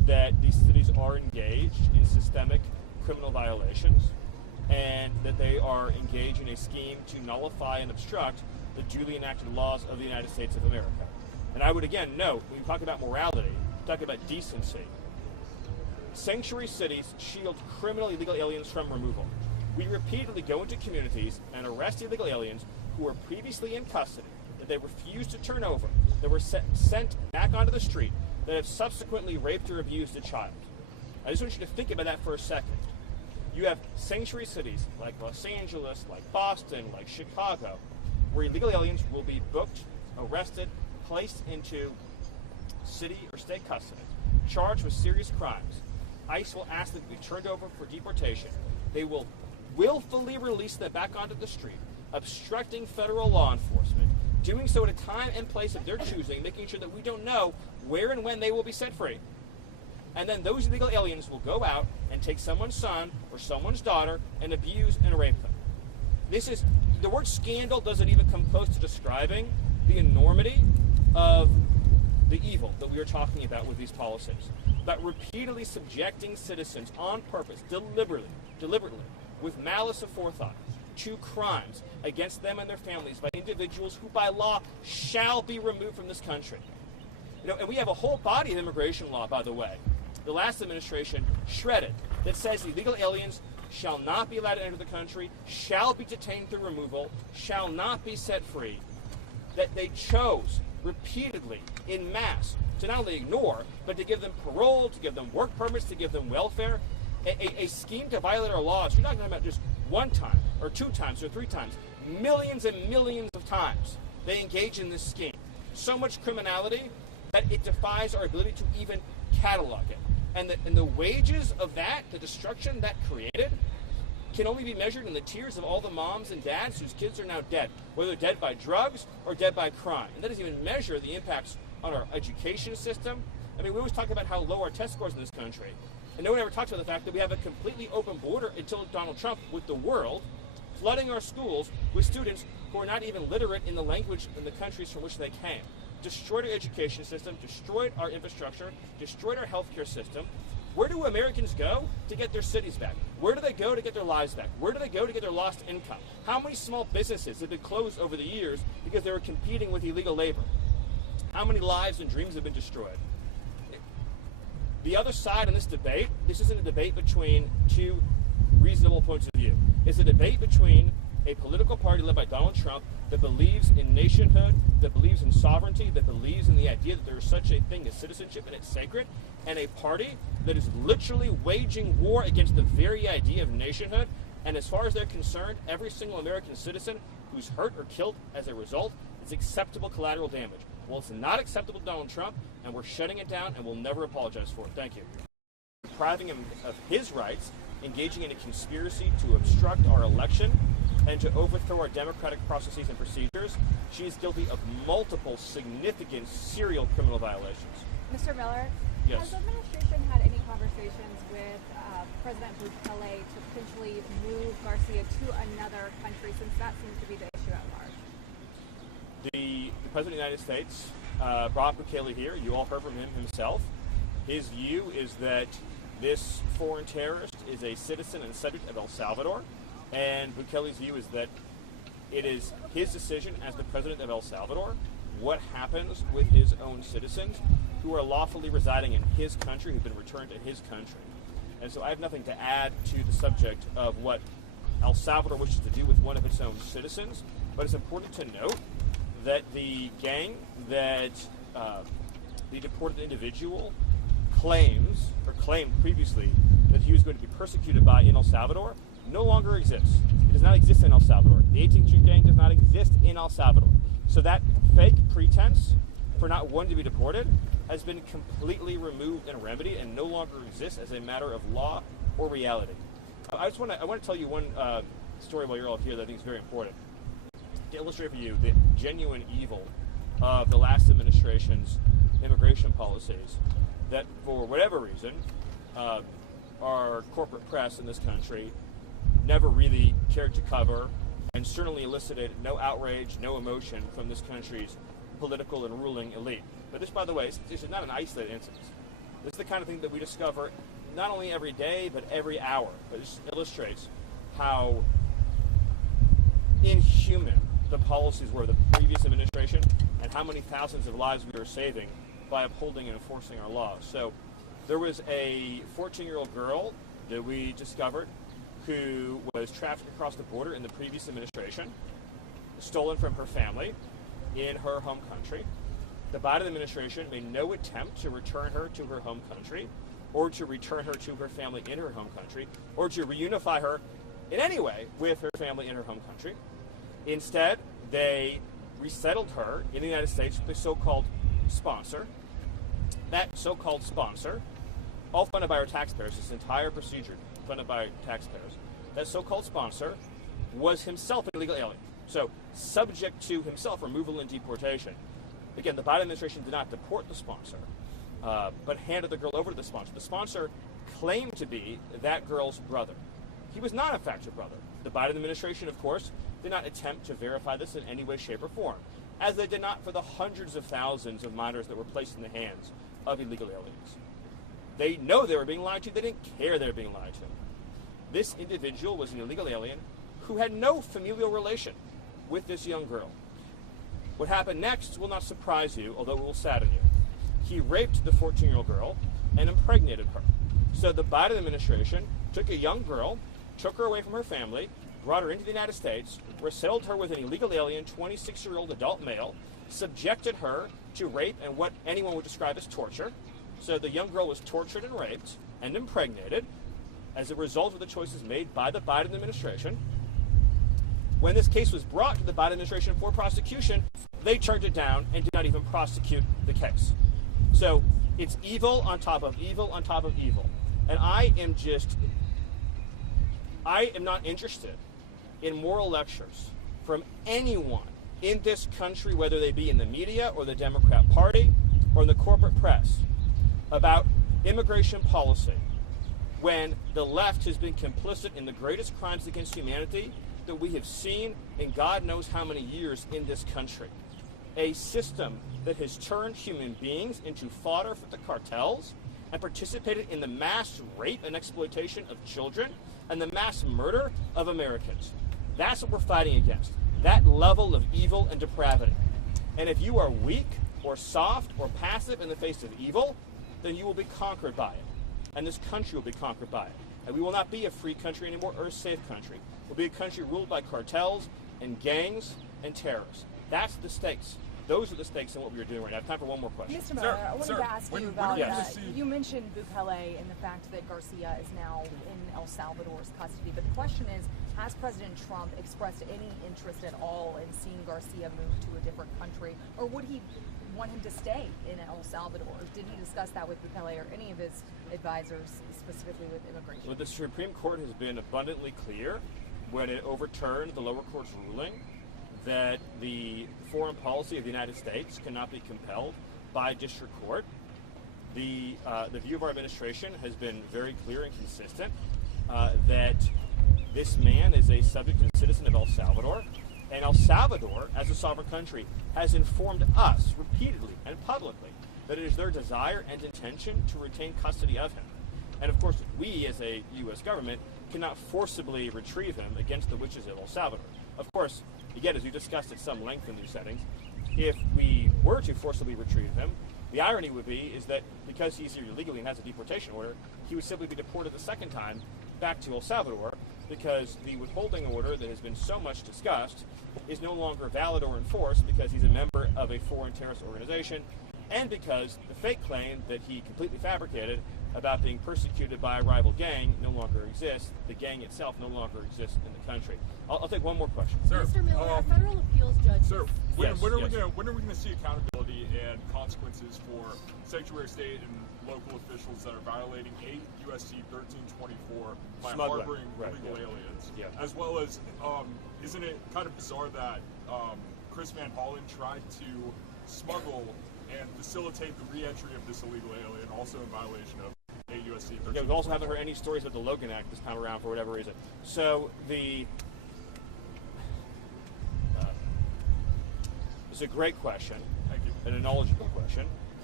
that these cities are engaged in systemic criminal violations and that they are engaged in a scheme to nullify and obstruct the duly enacted laws of the United States of America. And I would again note, when we talk about morality, talk about decency, sanctuary cities shield criminal illegal aliens from removal. We repeatedly go into communities and arrest illegal aliens who were previously in custody, that they refused to turn over, that were sent back onto the street, that have subsequently raped or abused a child. I just want you to think about that for a second. You have sanctuary cities like Los Angeles, like Boston, like Chicago, where illegal aliens will be booked, arrested, placed into city or state custody, charged with serious crimes. ICE will ask them to be turned over for deportation. They will willfully release them back onto the street, obstructing federal law enforcement, doing so at a time and place of their choosing, making sure that we don't know where and when they will be set free. And then those illegal aliens will go out and take someone's son or someone's daughter and abuse and rape them. This is, the word scandal doesn't even come close to describing the enormity of the evil that we are talking about with these policies. But repeatedly subjecting citizens on purpose, deliberately, with malice aforethought, to crimes against them and their families by individuals who by law shall be removed from this country. And we have a whole body of immigration law, by the way, the last administration shredded, that says illegal aliens shall not be allowed to enter the country, shall be detained through removal, shall not be set free, that they chose repeatedly in mass to not only ignore, but to give them parole, to give them work permits, to give them welfare, a scheme to violate our laws. You're not talking about just one time, or two times, or three times. Millions and millions of times they engage in this scheme. So much criminality that it defies our ability to even catalog it. And the wages of that, the destruction that created, can only be measured in the tears of all the moms and dads whose kids are now dead, whether dead by drugs or dead by crime. And that doesn't even measure the impacts on our education system. I mean, we always talk about how low our test scores in this country. And no one ever talks about the fact that we have a completely open border until Donald Trump with the world, flooding our schools with students who are not even literate in the language in the countries from which they came. Destroyed our education system, destroyed our infrastructure, destroyed our healthcare system. Where do Americans go to get their cities back? Where do they go to get their lives back? Where do they go to get their lost income? How many small businesses have been closed over the years because they were competing with illegal labor? How many lives and dreams have been destroyed? The other side in this debate, this isn't a debate between two reasonable points of view. It's a debate between a political party led by Donald Trump that believes in nationhood, that believes in sovereignty, that believes in the idea that there is such a thing as citizenship and it's sacred, and a party that is literally waging war against the very idea of nationhood. And as far as they're concerned, every single American citizen who's hurt or killed as a result is acceptable collateral damage. Well, it's not acceptable to Donald Trump, and we're shutting it down, and we'll never apologize for it. Thank you. Depriving him of his rights, engaging in a conspiracy to obstruct our election, and to overthrow our democratic processes and procedures. She is guilty of multiple significant serial criminal violations. Mr. Miller, yes. Has the administration had any conversations with President Bukele to potentially move Garcia to another country, since that seems to be the issue at large? The President of the United States brought Bukele here. You all heard from him himself. His view is that this foreign terrorist is a citizen and subject of El Salvador. And Bukele's view is that it is his decision as the president of El Salvador what happens with his own citizens who are lawfully residing in his country, who've been returned to his country. And so I have nothing to add to the subject of what El Salvador wishes to do with one of its own citizens, but it's important to note that the gang that the deported individual claimed previously that he was going to be persecuted by in El Salvador no longer exists. It does not exist in El Salvador. The 18th Street Gang does not exist in El Salvador. So that fake pretense for not wanting to be deported has been completely removed and remedied and no longer exists as a matter of law or reality. I want to tell you one story while you're all here that I think is very important to illustrate for you the genuine evil of the last administration's immigration policies that, for whatever reason, our corporate press in this country never really cared to cover, and certainly elicited no outrage, no emotion from this country's political and ruling elite. But this, by the way, this is not an isolated incident. This is the kind of thing that we discover not only every day, but every hour. It just illustrates how inhuman the policies were of the previous administration and how many thousands of lives we are saving by upholding and enforcing our laws. So there was a 14-year-old girl that we discovered who was trafficked across the border in the previous administration, stolen from her family in her home country. The Biden administration made no attempt to return her to her home country or to return her to her family in her home country or to reunify her in any way with her family in her home country. Instead, they resettled her in the United States with a so-called sponsor. That so-called sponsor, all funded by our taxpayers, this entire procedure funded by taxpayers, that so-called sponsor was himself an illegal alien. So subject to himself removal and deportation. Again, the Biden administration did not deport the sponsor, but handed the girl over to the sponsor. The sponsor claimed to be that girl's brother. He was not, in fact, her brother. The Biden administration, of course, did not attempt to verify this in any way, shape, or form, as they did not for the hundreds of thousands of minors that were placed in the hands of illegal aliens. They know they were being lied to. They didn't care they were being lied to. This individual was an illegal alien who had no familial relation with this young girl. What happened next will not surprise you, although it will sadden you. He raped the 14-year-old girl and impregnated her. So the Biden administration took a young girl, took her away from her family, brought her into the United States, resettled her with an illegal alien, 26-year-old adult male, subjected her to rape and what anyone would describe as torture. So the young girl was tortured and raped and impregnated as a result of the choices made by the Biden administration. When this case was brought to the Biden administration for prosecution, they turned it down and did not even prosecute the case. So it's evil on top of evil on top of evil. And I am not interested in moral lectures from anyone in this country, whether they be in the media or the Democrat Party or in the corporate press, about immigration policy when the left has been complicit in the greatest crimes against humanity that we have seen in God knows how many years in this country. A system that has turned human beings into fodder for the cartels and participated in the mass rape and exploitation of children and the mass murder of Americans. That's what we're fighting against, that level of evil and depravity. And if you are weak or soft or passive in the face of evil, then you will be conquered by it. And this country will be conquered by it. And we will not be a free country anymore or a safe country. We'll be a country ruled by cartels and gangs and terrorists. That's the stakes. Those are the stakes in what we are doing right now. I have time for one more question. Mr. Miller, I wanted to ask you about, you mentioned Bukele and the fact that Garcia is now in El Salvador's custody. But the question is, has President Trump expressed any interest at all in seeing Garcia move to a different country? Or would he want him to stay in El Salvador? Did he discuss that with Bukele or any of his advisors, specifically with immigration? Well, the Supreme Court has been abundantly clear when it overturned the lower court's ruling that the foreign policy of the United States cannot be compelled by district court. The view of our administration has been very clear and consistent that this man is a subject and citizen of El Salvador, and El Salvador, as a sovereign country, has informed us repeatedly and publicly that it is their desire and intention to retain custody of him. And of course, we as a U.S. government cannot forcibly retrieve him against the wishes of El Salvador. Of course, again, as we discussed at some length in these settings, if we were to forcibly retrieve him, the irony would be is that because he's here illegally and has a deportation order, he would simply be deported the second time back to El Salvador because the withholding order that has been so much discussed is no longer valid or enforced because he's a member of a foreign terrorist organization and because the fake claim that he completely fabricated about being persecuted by a rival gang no longer exists. The gang itself no longer exists in the country. I'll take one more question. Sir, Mr. Miller, a federal appeals judge. Sir, when are we going to see accountability and consequences for Secretary of State and local officials that are violating 8 U.S.C. 1324 by harboring illegal aliens? Yeah. As well as, isn't it kind of bizarre that Chris Van Hollen tried to smuggle and facilitate the re-entry of this illegal alien, also in violation of 8 U.S.C. 1324? Yeah, we also haven't heard any stories about the Logan Act this time around for whatever reason. So it's a great question. Thank you. And a knowledgeable question.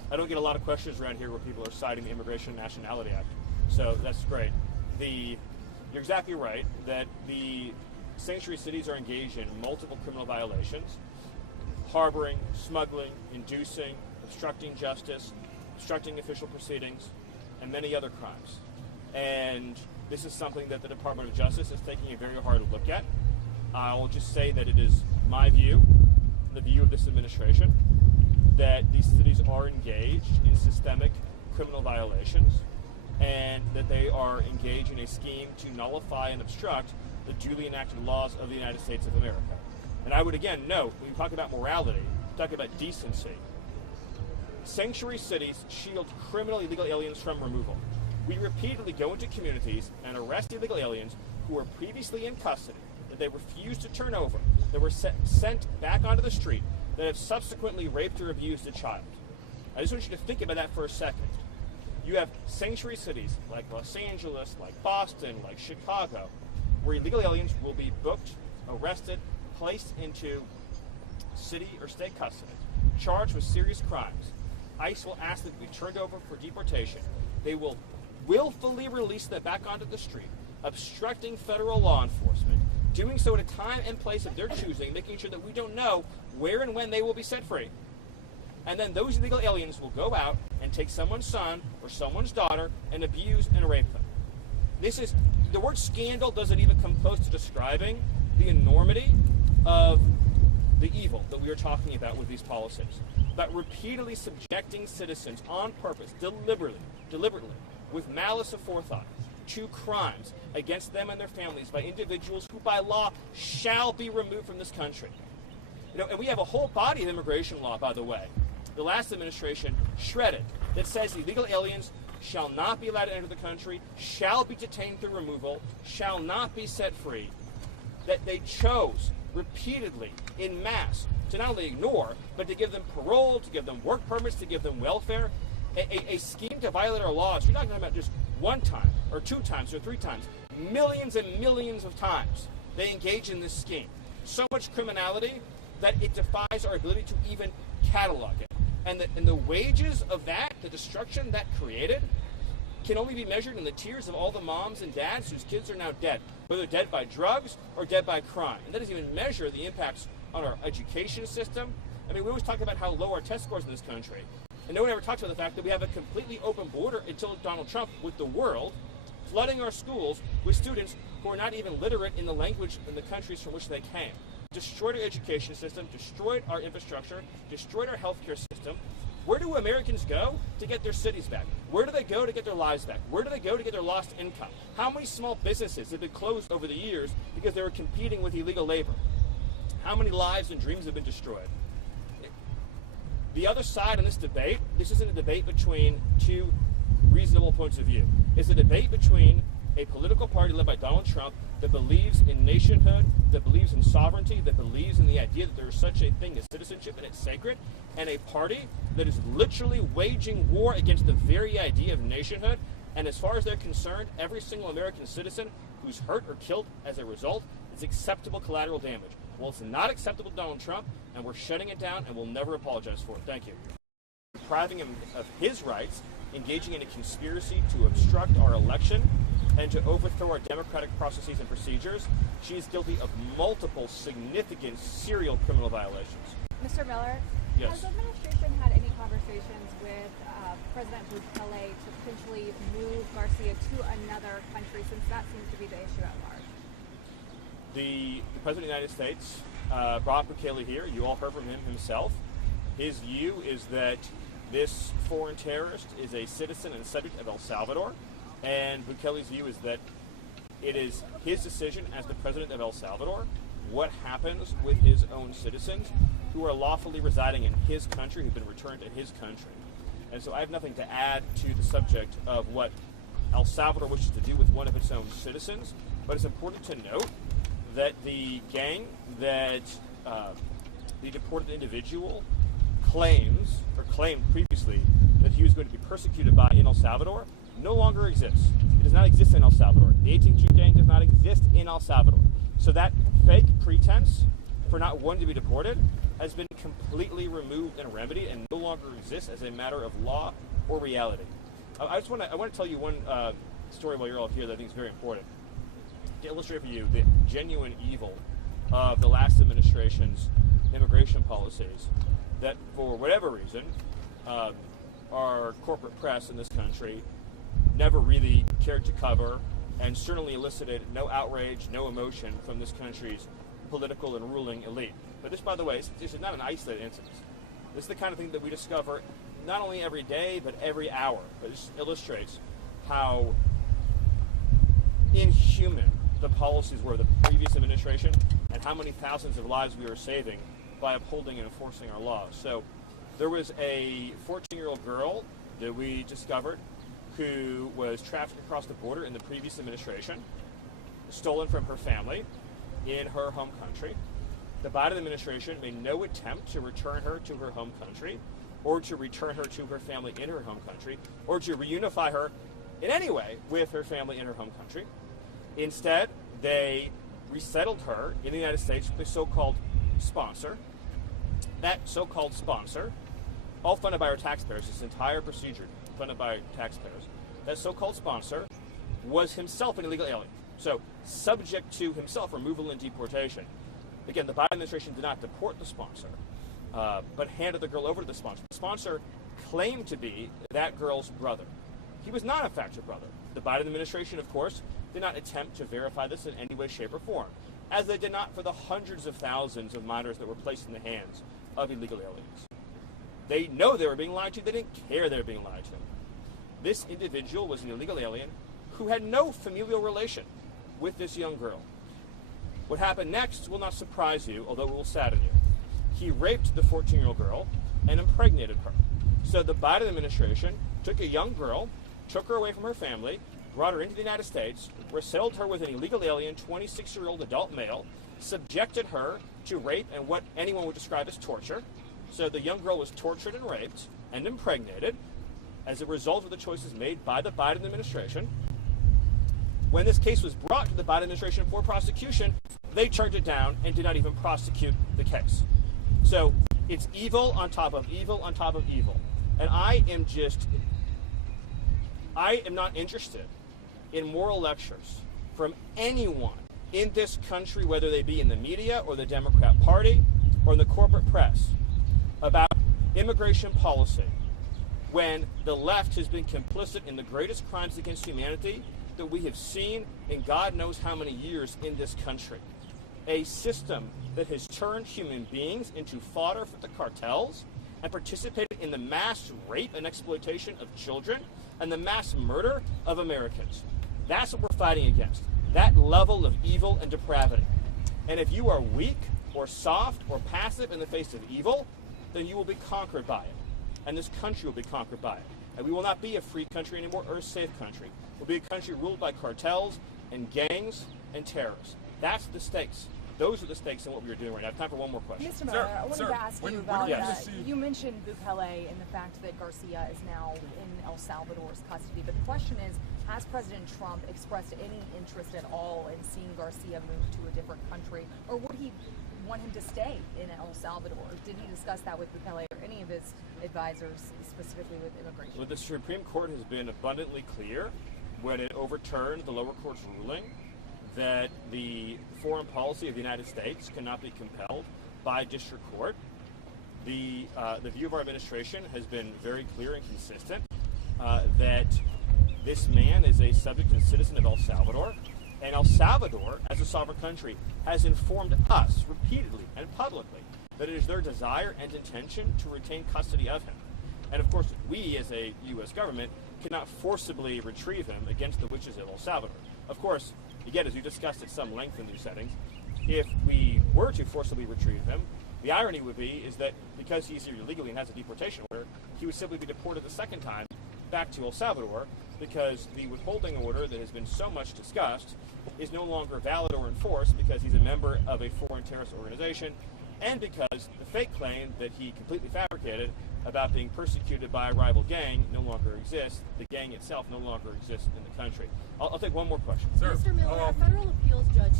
I don't get a lot of questions around here where people are citing the Immigration and Nationality Act. So that's great. You're exactly right that the sanctuary cities are engaged in multiple criminal violations: harboring, smuggling, inducing, obstructing justice, obstructing official proceedings, and many other crimes. And this is something that the Department of Justice is taking a very hard look at. I'll just say that it is my view, the view of this administration, that these cities are engaged in systemic criminal violations and that they are engaged in a scheme to nullify and obstruct the duly enacted laws of the United States of America. And I would again note, when we talk about morality, talk about decency, sanctuary cities shield criminal illegal aliens from removal. We repeatedly go into communities and arrest illegal aliens who were previously in custody, that they refused to turn over, that were sent back onto the street, that have subsequently raped or abused a child. I just want you to think about that for a second. You have sanctuary cities like Los Angeles, like Boston, like Chicago, where illegal aliens will be booked, arrested, placed into city or state custody, charged with serious crimes. ICE will ask them to be turned over for deportation. They will willfully release them back onto the street, obstructing federal law enforcement, doing so at a time and place of their choosing, making sure that we don't know where and when they will be set free. And then those illegal aliens will go out and take someone's son or someone's daughter and abuse and rape them. This is, the word scandal doesn't even come close to describing the enormity of the evil that we are talking about with these policies. But repeatedly subjecting citizens on purpose, deliberately, with malice aforethought, to crimes against them and their families by individuals who by law shall be removed from this country. You know, and we have a whole body of immigration law, by the way, the last administration shredded, that says illegal aliens shall not be allowed to enter the country, shall be detained through removal, shall not be set free, that they chose repeatedly in mass to not only ignore, but to give them parole, to give them work permits, to give them welfare, a scheme to violate our laws. You're not talking about just one time, or two times, or three times. Millions and millions of times they engage in this scheme. So much criminality that it defies our ability to even catalog it. And the wages of that, the destruction that created, can only be measured in the tears of all the moms and dads whose kids are now dead, whether dead by drugs or dead by crime. And that doesn't even measure the impacts on our education system. I mean, we always talk about how low our test scores in this country. And no one ever talks about the fact that we have a completely open border until Donald Trump with the world, flooding our schools with students who are not even literate in the language in the countries from which they came. Destroyed our education system, destroyed our infrastructure, destroyed our healthcare system. Where do Americans go to get their cities back? Where do they go to get their lives back? Where do they go to get their lost income? How many small businesses have been closed over the years because they were competing with illegal labor? How many lives and dreams have been destroyed? The other side on this debate, this isn't a debate between two reasonable points of view. It's a debate between a political party led by Donald Trump that believes in nationhood, that believes in sovereignty, that believes in the idea that there is such a thing as citizenship and it's sacred, and a party that is literally waging war against the very idea of nationhood. And as far as they're concerned, every single American citizen who's hurt or killed as a result is acceptable collateral damage. Well, it's not acceptable to Donald Trump, and we're shutting it down, and we'll never apologize for it. Thank you. Depriving him of his rights, engaging in a conspiracy to obstruct our election, and to overthrow our democratic processes and procedures. She is guilty of multiple significant serial criminal violations. Mr. Miller, yes. Has the administration had any conversations with President Bukele to potentially move Garcia to another country, since that seems to be the issue at large? The President of the United States brought Bukele here. You all heard from him himself. His view is that this foreign terrorist is a citizen and subject of El Salvador. And Bukele's view is that it is his decision as the president of El Salvador what happens with his own citizens who are lawfully residing in his country, who've been returned to his country. And so I have nothing to add to the subject of what El Salvador wishes to do with one of its own citizens, but it's important to note that the gang that the deported individual claimed previously that he was going to be persecuted by in El Salvador no longer exists. It does not exist in El Salvador. The 18th Street gang does not exist in El Salvador. So that fake pretense for not wanting to be deported has been completely removed and remedied and no longer exists as a matter of law or reality. I want to tell you one story while you're all here that I think is very important to illustrate for you the genuine evil of the last administration's immigration policies that, for whatever reason, our corporate press in this country never really cared to cover, and certainly elicited no outrage, no emotion from this country's political and ruling elite. But this, by the way, this is not an isolated incident. This is the kind of thing that we discover not only every day, but every hour. But this illustrates how inhuman the policies were of the previous administration and how many thousands of lives we are saving by upholding and enforcing our laws. So there was a 14-year-old girl that we discovered who was trafficked across the border in the previous administration, stolen from her family in her home country. The Biden administration made no attempt to return her to her home country or to return her to her family in her home country or to reunify her in any way with her family in her home country. Instead, they resettled her in the United States with a so-called sponsor. That so-called sponsor, all funded by our taxpayers, this entire procedure funded by taxpayers, that so-called sponsor was himself an illegal alien. So subject to himself removal and deportation. Again, the Biden administration did not deport the sponsor, but handed the girl over to the sponsor. The sponsor claimed to be that girl's brother. He was not, in fact, her brother. The Biden administration, of course, did not attempt to verify this in any way, shape, or form, as they did not for the hundreds of thousands of minors that were placed in the hands of illegal aliens. They know they were being lied to. They didn't care they were being lied to. This individual was an illegal alien who had no familial relation with this young girl. What happened next will not surprise you, although it will sadden you. He raped the 14-year-old girl and impregnated her. So the Biden administration took a young girl, took her away from her family, brought her into the United States, resettled her with an illegal alien, 26-year-old adult male, subjected her to rape and what anyone would describe as torture. So the young girl was tortured and raped and impregnated as a result of the choices made by the Biden administration. When this case was brought to the Biden administration for prosecution, they turned it down and did not even prosecute the case. So it's evil on top of evil on top of evil. And I am not interested in moral lectures from anyone in this country, whether they be in the media or the Democrat Party or in the corporate press, about immigration policy when the left has been complicit in the greatest crimes against humanity that we have seen in God knows how many years in this country. A system that has turned human beings into fodder for the cartels and participated in the mass rape and exploitation of children and the mass murder of Americans. That's what we're fighting against, that level of evil and depravity. And if you are weak or soft or passive in the face of evil, then you will be conquered by it. And this country will be conquered by it. And we will not be a free country anymore or a safe country. We'll be a country ruled by cartels and gangs and terrorists. That's the stakes. Those are the stakes in what we are doing right now. I have time for one more question. Mr. Miller, I wanted to ask you about, you mentioned Bukele and the fact that Garcia is now in El Salvador's custody, but the question is, has President Trump expressed any interest at all in seeing Garcia move to a different country, or would he want him to stay in El Salvador? Did he discuss that with Bukele or any of his advisors, specifically with immigration? Well, the Supreme Court has been abundantly clear when it overturned the lower court's ruling that the foreign policy of the United States cannot be compelled by district court. The view of our administration has been very clear and consistent that this man is a subject and citizen of El Salvador, and El Salvador, as a sovereign country, has informed us repeatedly and publicly that it is their desire and intention to retain custody of him. And of course, we as a U.S. government cannot forcibly retrieve him against the wishes of El Salvador. Of course, again, as we discussed at some length in these settings, if we were to forcibly retrieve him, the irony would be is that because he's here illegally and has a deportation order, he would simply be deported the second time back to El Salvador because the withholding order that has been so much discussed is no longer valid or enforced because he's a member of a foreign terrorist organization and because the fake claim that he completely fabricated about being persecuted by a rival gang no longer exists. The gang itself no longer exists in the country. I'll take one more question. Sir, Mr. Miller, a federal appeals judge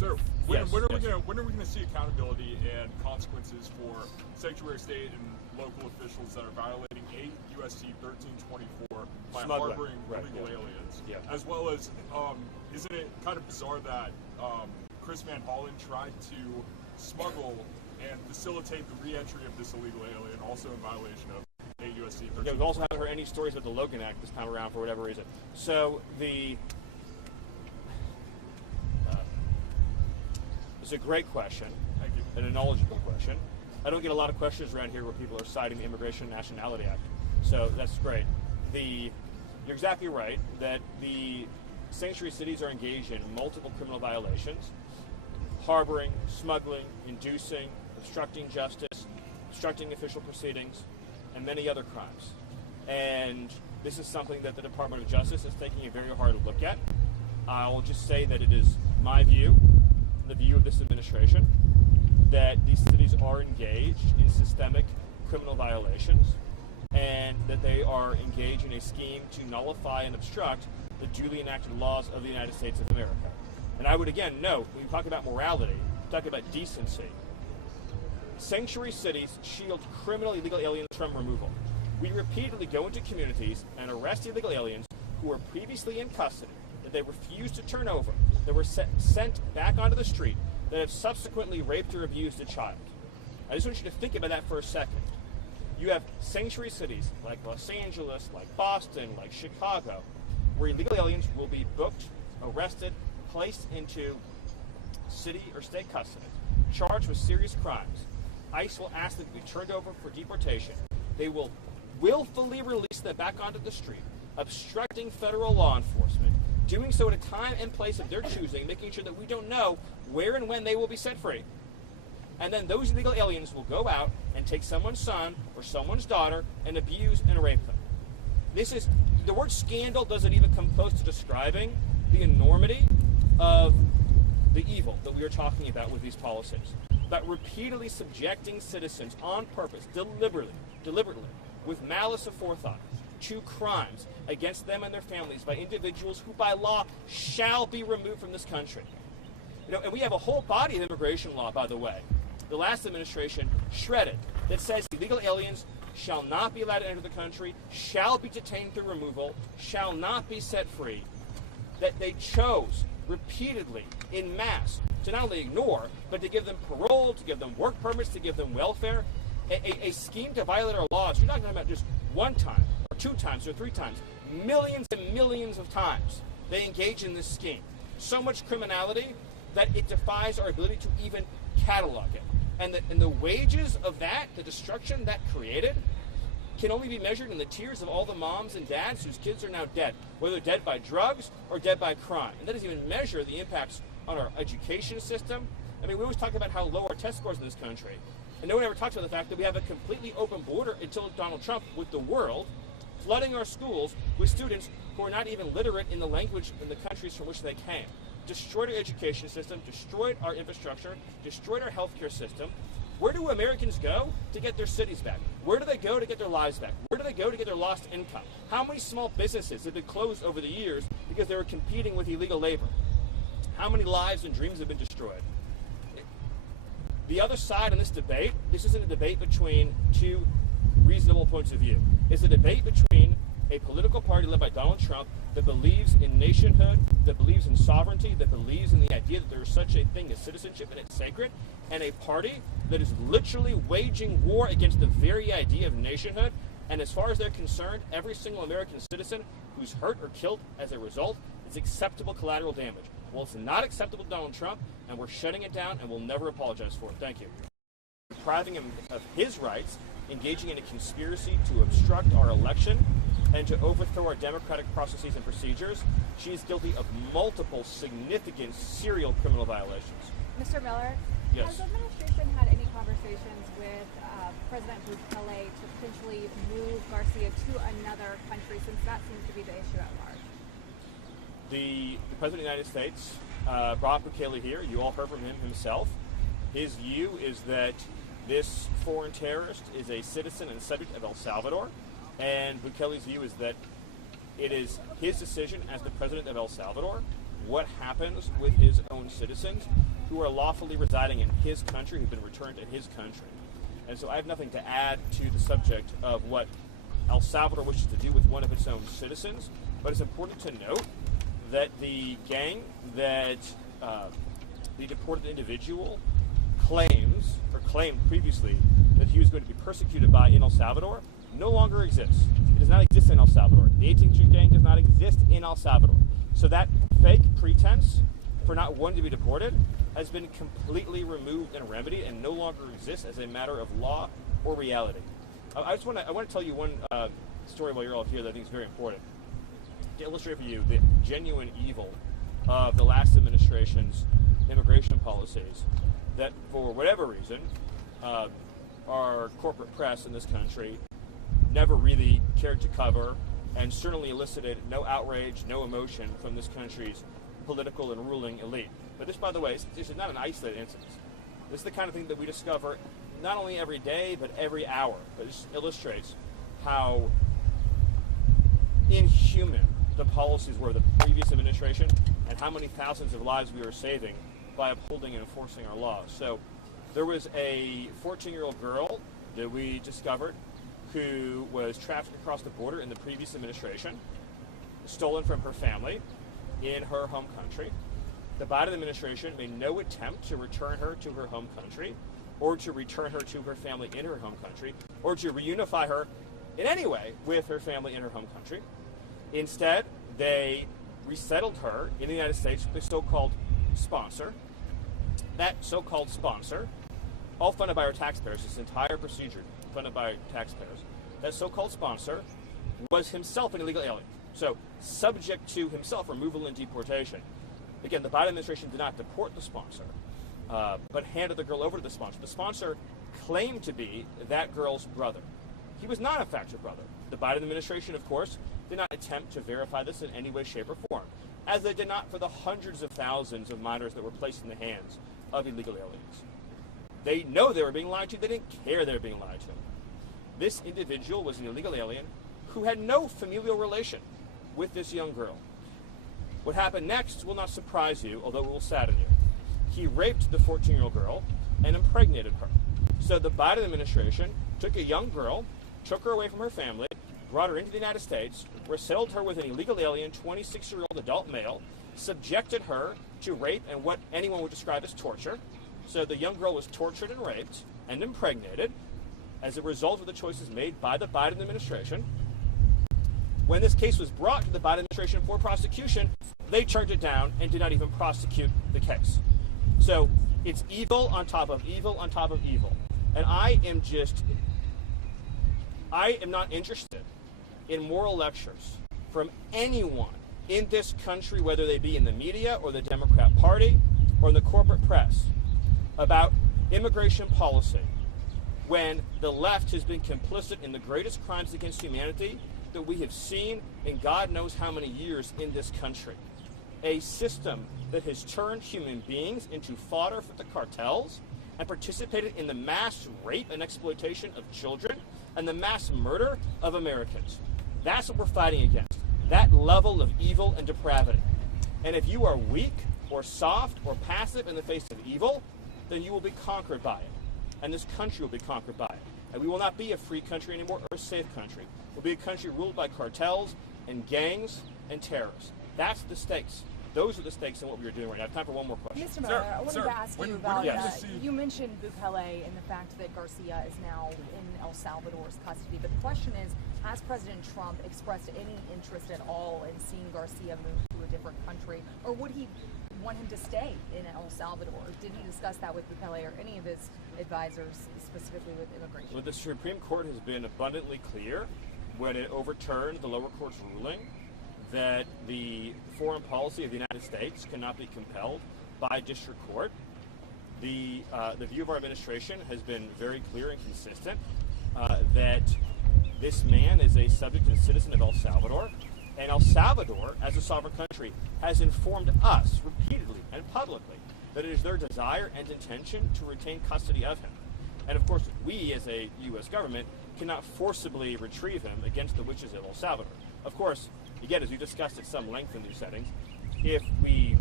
So when are we gonna see accountability and consequences for sanctuary state and local officials that are violating 8 U.S.C. 1324 by harboring illegal aliens? Yeah. As well as, isn't it kind of bizarre that Chris Van Hollen tried to smuggle and facilitate the re-entry of this illegal alien, also in violation of 8 U.S.C. 1324? Yeah, we also haven't heard any stories about the Logan Act this time around for whatever reason. So it's a great question. Thank you. And a knowledgeable question. I don't get a lot of questions around here where people are citing the Immigration and Nationality Act. So that's great. You're exactly right that the sanctuary cities are engaged in multiple criminal violations: harboring, smuggling, inducing, obstructing justice, obstructing official proceedings, and many other crimes. And this is something that the Department of Justice is taking a very hard look at. I'll just say that it is my view, the view of this administration, that these cities are engaged in systemic criminal violations and that they are engaged in a scheme to nullify and obstruct the duly enacted laws of the United States of America. And I would again note, when we talk about morality, we talk about decency. Sanctuary cities shield criminal illegal aliens from removal. We repeatedly go into communities and arrest illegal aliens who were previously in custody, that they refused to turn over, that were sent back onto the street, that have subsequently raped or abused a child. I just want you to think about that for a second. You have sanctuary cities like Los Angeles, like Boston, like Chicago, where illegal aliens will be booked, arrested, placed into city or state custody, charged with serious crimes. ICE will ask them to be turned over for deportation. They will willfully release them back onto the street, obstructing federal law enforcement, doing so at a time and place of their choosing, making sure that we don't know where and when they will be set free. And then those illegal aliens will go out and take someone's son or someone's daughter and abuse and rape them. The word scandal doesn't even come close to describing the enormity of the evil that we are talking about with these policies. But repeatedly subjecting citizens on purpose, deliberately, with malice aforethought, to crimes against them and their families by individuals who by law shall be removed from this country. And we have a whole body of immigration law, by the way, the last administration shredded, that says illegal aliens shall not be allowed to enter the country, shall be detained through removal, shall not be set free, that they chose repeatedly in mass to not only ignore, but to give them parole, to give them work permits, to give them welfare, a scheme to violate our laws. You're not talking about just one time, or 2 times, or 3 times. Millions and millions of times they engage in this scheme. So much criminality that it defies our ability to even catalog it. And the wages of that, the destruction that created, can only be measured in the tears of all the moms and dads whose kids are now dead, whether dead by drugs or dead by crime. And that doesn't even measure the impacts on our education system. I mean, we always talk about how low our test scores in this country, and no one ever talks about the fact that we have a completely open border until Donald Trump with the world, flooding our schools with students who are not even literate in the language in the countries from which they came. Destroyed our education system, destroyed our infrastructure, destroyed our healthcare system. Where do Americans go to get their cities back? Where do they go to get their lives back? Where do they go to get their lost income? How many small businesses have been closed over the years because they were competing with illegal labor? How many lives and dreams have been destroyed? The other side in this debate, this isn't a debate between 2 reasonable points of view. It's a debate between a political party led by Donald Trump that believes in nationhood, that believes in sovereignty, that believes in the idea that there is such a thing as citizenship and it's sacred, and a party that is literally waging war against the very idea of nationhood. And as far as they're concerned, every single American citizen who's hurt or killed as a result is acceptable collateral damage. Well, it's not acceptable to Donald Trump, and we're shutting it down, and we'll never apologize for it. Thank you. Depriving him of his rights, engaging in a conspiracy to obstruct our election, and to overthrow our democratic processes and procedures. She is guilty of multiple significant serial criminal violations. Mr. Miller, yes. Has the administration had any conversations with President Bukele to potentially move Garcia to another country, since that seems to be the issue at large? The President of the United States brought Bukele here. You all heard from him himself. His view is that this foreign terrorist is a citizen and subject of El Salvador, and Bukele's view is that it is his decision as the president of El Salvador what happens with his own citizens who are lawfully residing in his country, who've been returned to his country. And so I have nothing to add to the subject of what El Salvador wishes to do with one of its own citizens, but it's important to note that the gang that the deported individual claimed previously that he was going to be persecuted by in El Salvador no longer exists. It does not exist in El Salvador. The 18th Street Gang does not exist in El Salvador. So that fake pretense for not wanting to be deported has been completely removed and remedied and no longer exists as a matter of law or reality. I want to tell you one story while you're all here that I think is very important to illustrate for you the genuine evil of the last administration's immigration policies that, for whatever reason, our corporate press in this country never really cared to cover, and certainly elicited no outrage, no emotion from this country's political and ruling elite. But this, by the way, this is not an isolated incident. This is the kind of thing that we discover not only every day, but every hour. But this illustrates how inhuman the policies were of the previous administration and how many thousands of lives we were saving by upholding and enforcing our laws. So there was a 14-year-old girl that we discovered who was trafficked across the border in the previous administration, stolen from her family in her home country. The Biden administration made no attempt to return her to her home country or to return her to her family in her home country or to reunify her in any way with her family in her home country. Instead, they resettled her in the United States with a so-called sponsor. That so-called sponsor, all funded by our taxpayers, this entire procedure funded by taxpayers, that so-called sponsor was himself an illegal alien, so subject to himself removal and deportation. Again, the Biden administration did not deport the sponsor, but handed the girl over to the sponsor. The sponsor claimed to be that girl's brother. He was not, in fact, her brother. The Biden administration, of course, did not attempt to verify this in any way, shape, or form, as they did not for the hundreds of thousands of minors that were placed in the hands of illegal aliens. They know they were being lied to. They didn't care they were being lied to. This individual was an illegal alien who had no familial relation with this young girl. What happened next will not surprise you, although it will sadden you. He raped the 14-year-old girl and impregnated her. So the Biden administration took a young girl, took her away from her family, brought her into the United States, resettled her with an illegal alien, 26-year-old adult male, subjected her to rape and what anyone would describe as torture. So the young girl was tortured and raped and impregnated as a result of the choices made by the Biden administration. When this case was brought to the Biden administration for prosecution, they turned it down and did not even prosecute the case. So it's evil on top of evil on top of evil. And I am not interested in moral lectures from anyone in this country, whether they be in the media or the Democrat Party or in the corporate press, about immigration policy when the left has been complicit in the greatest crimes against humanity that we have seen in God knows how many years in this country. A system that has turned human beings into fodder for the cartels and participated in the mass rape and exploitation of children and the mass murder of Americans. That's what we're fighting against, that level of evil and depravity. And if you are weak or soft or passive in the face of evil, then you will be conquered by it. And this country will be conquered by it. And we will not be a free country anymore or a safe country. We'll be a country ruled by cartels and gangs and terrorists. That's the stakes. Those are the stakes in what we're doing right now. I have time for one more question. Mr. Mayor, I wanted to ask you about, you mentioned Bukele and the fact that Garcia is now in El Salvador's custody. But the question is, has President Trump expressed any interest at all in seeing Garcia move to a different country? Or would he want him to stay in El Salvador? Did he discuss that with Bukele or any of his advisors, specifically with immigration? Well, the Supreme Court has been abundantly clear when it overturned the lower court's ruling that the foreign policy of the United States cannot be compelled by district court. The view of our administration has been very clear and consistent that this man is a subject and citizen of El Salvador, and El Salvador, as a sovereign country, has informed us repeatedly and publicly that it is their desire and intention to retain custody of him. And of course, we as a U.S. government cannot forcibly retrieve him against the wishes of El Salvador. Of course, again, as we discussed at some length in these settings, if we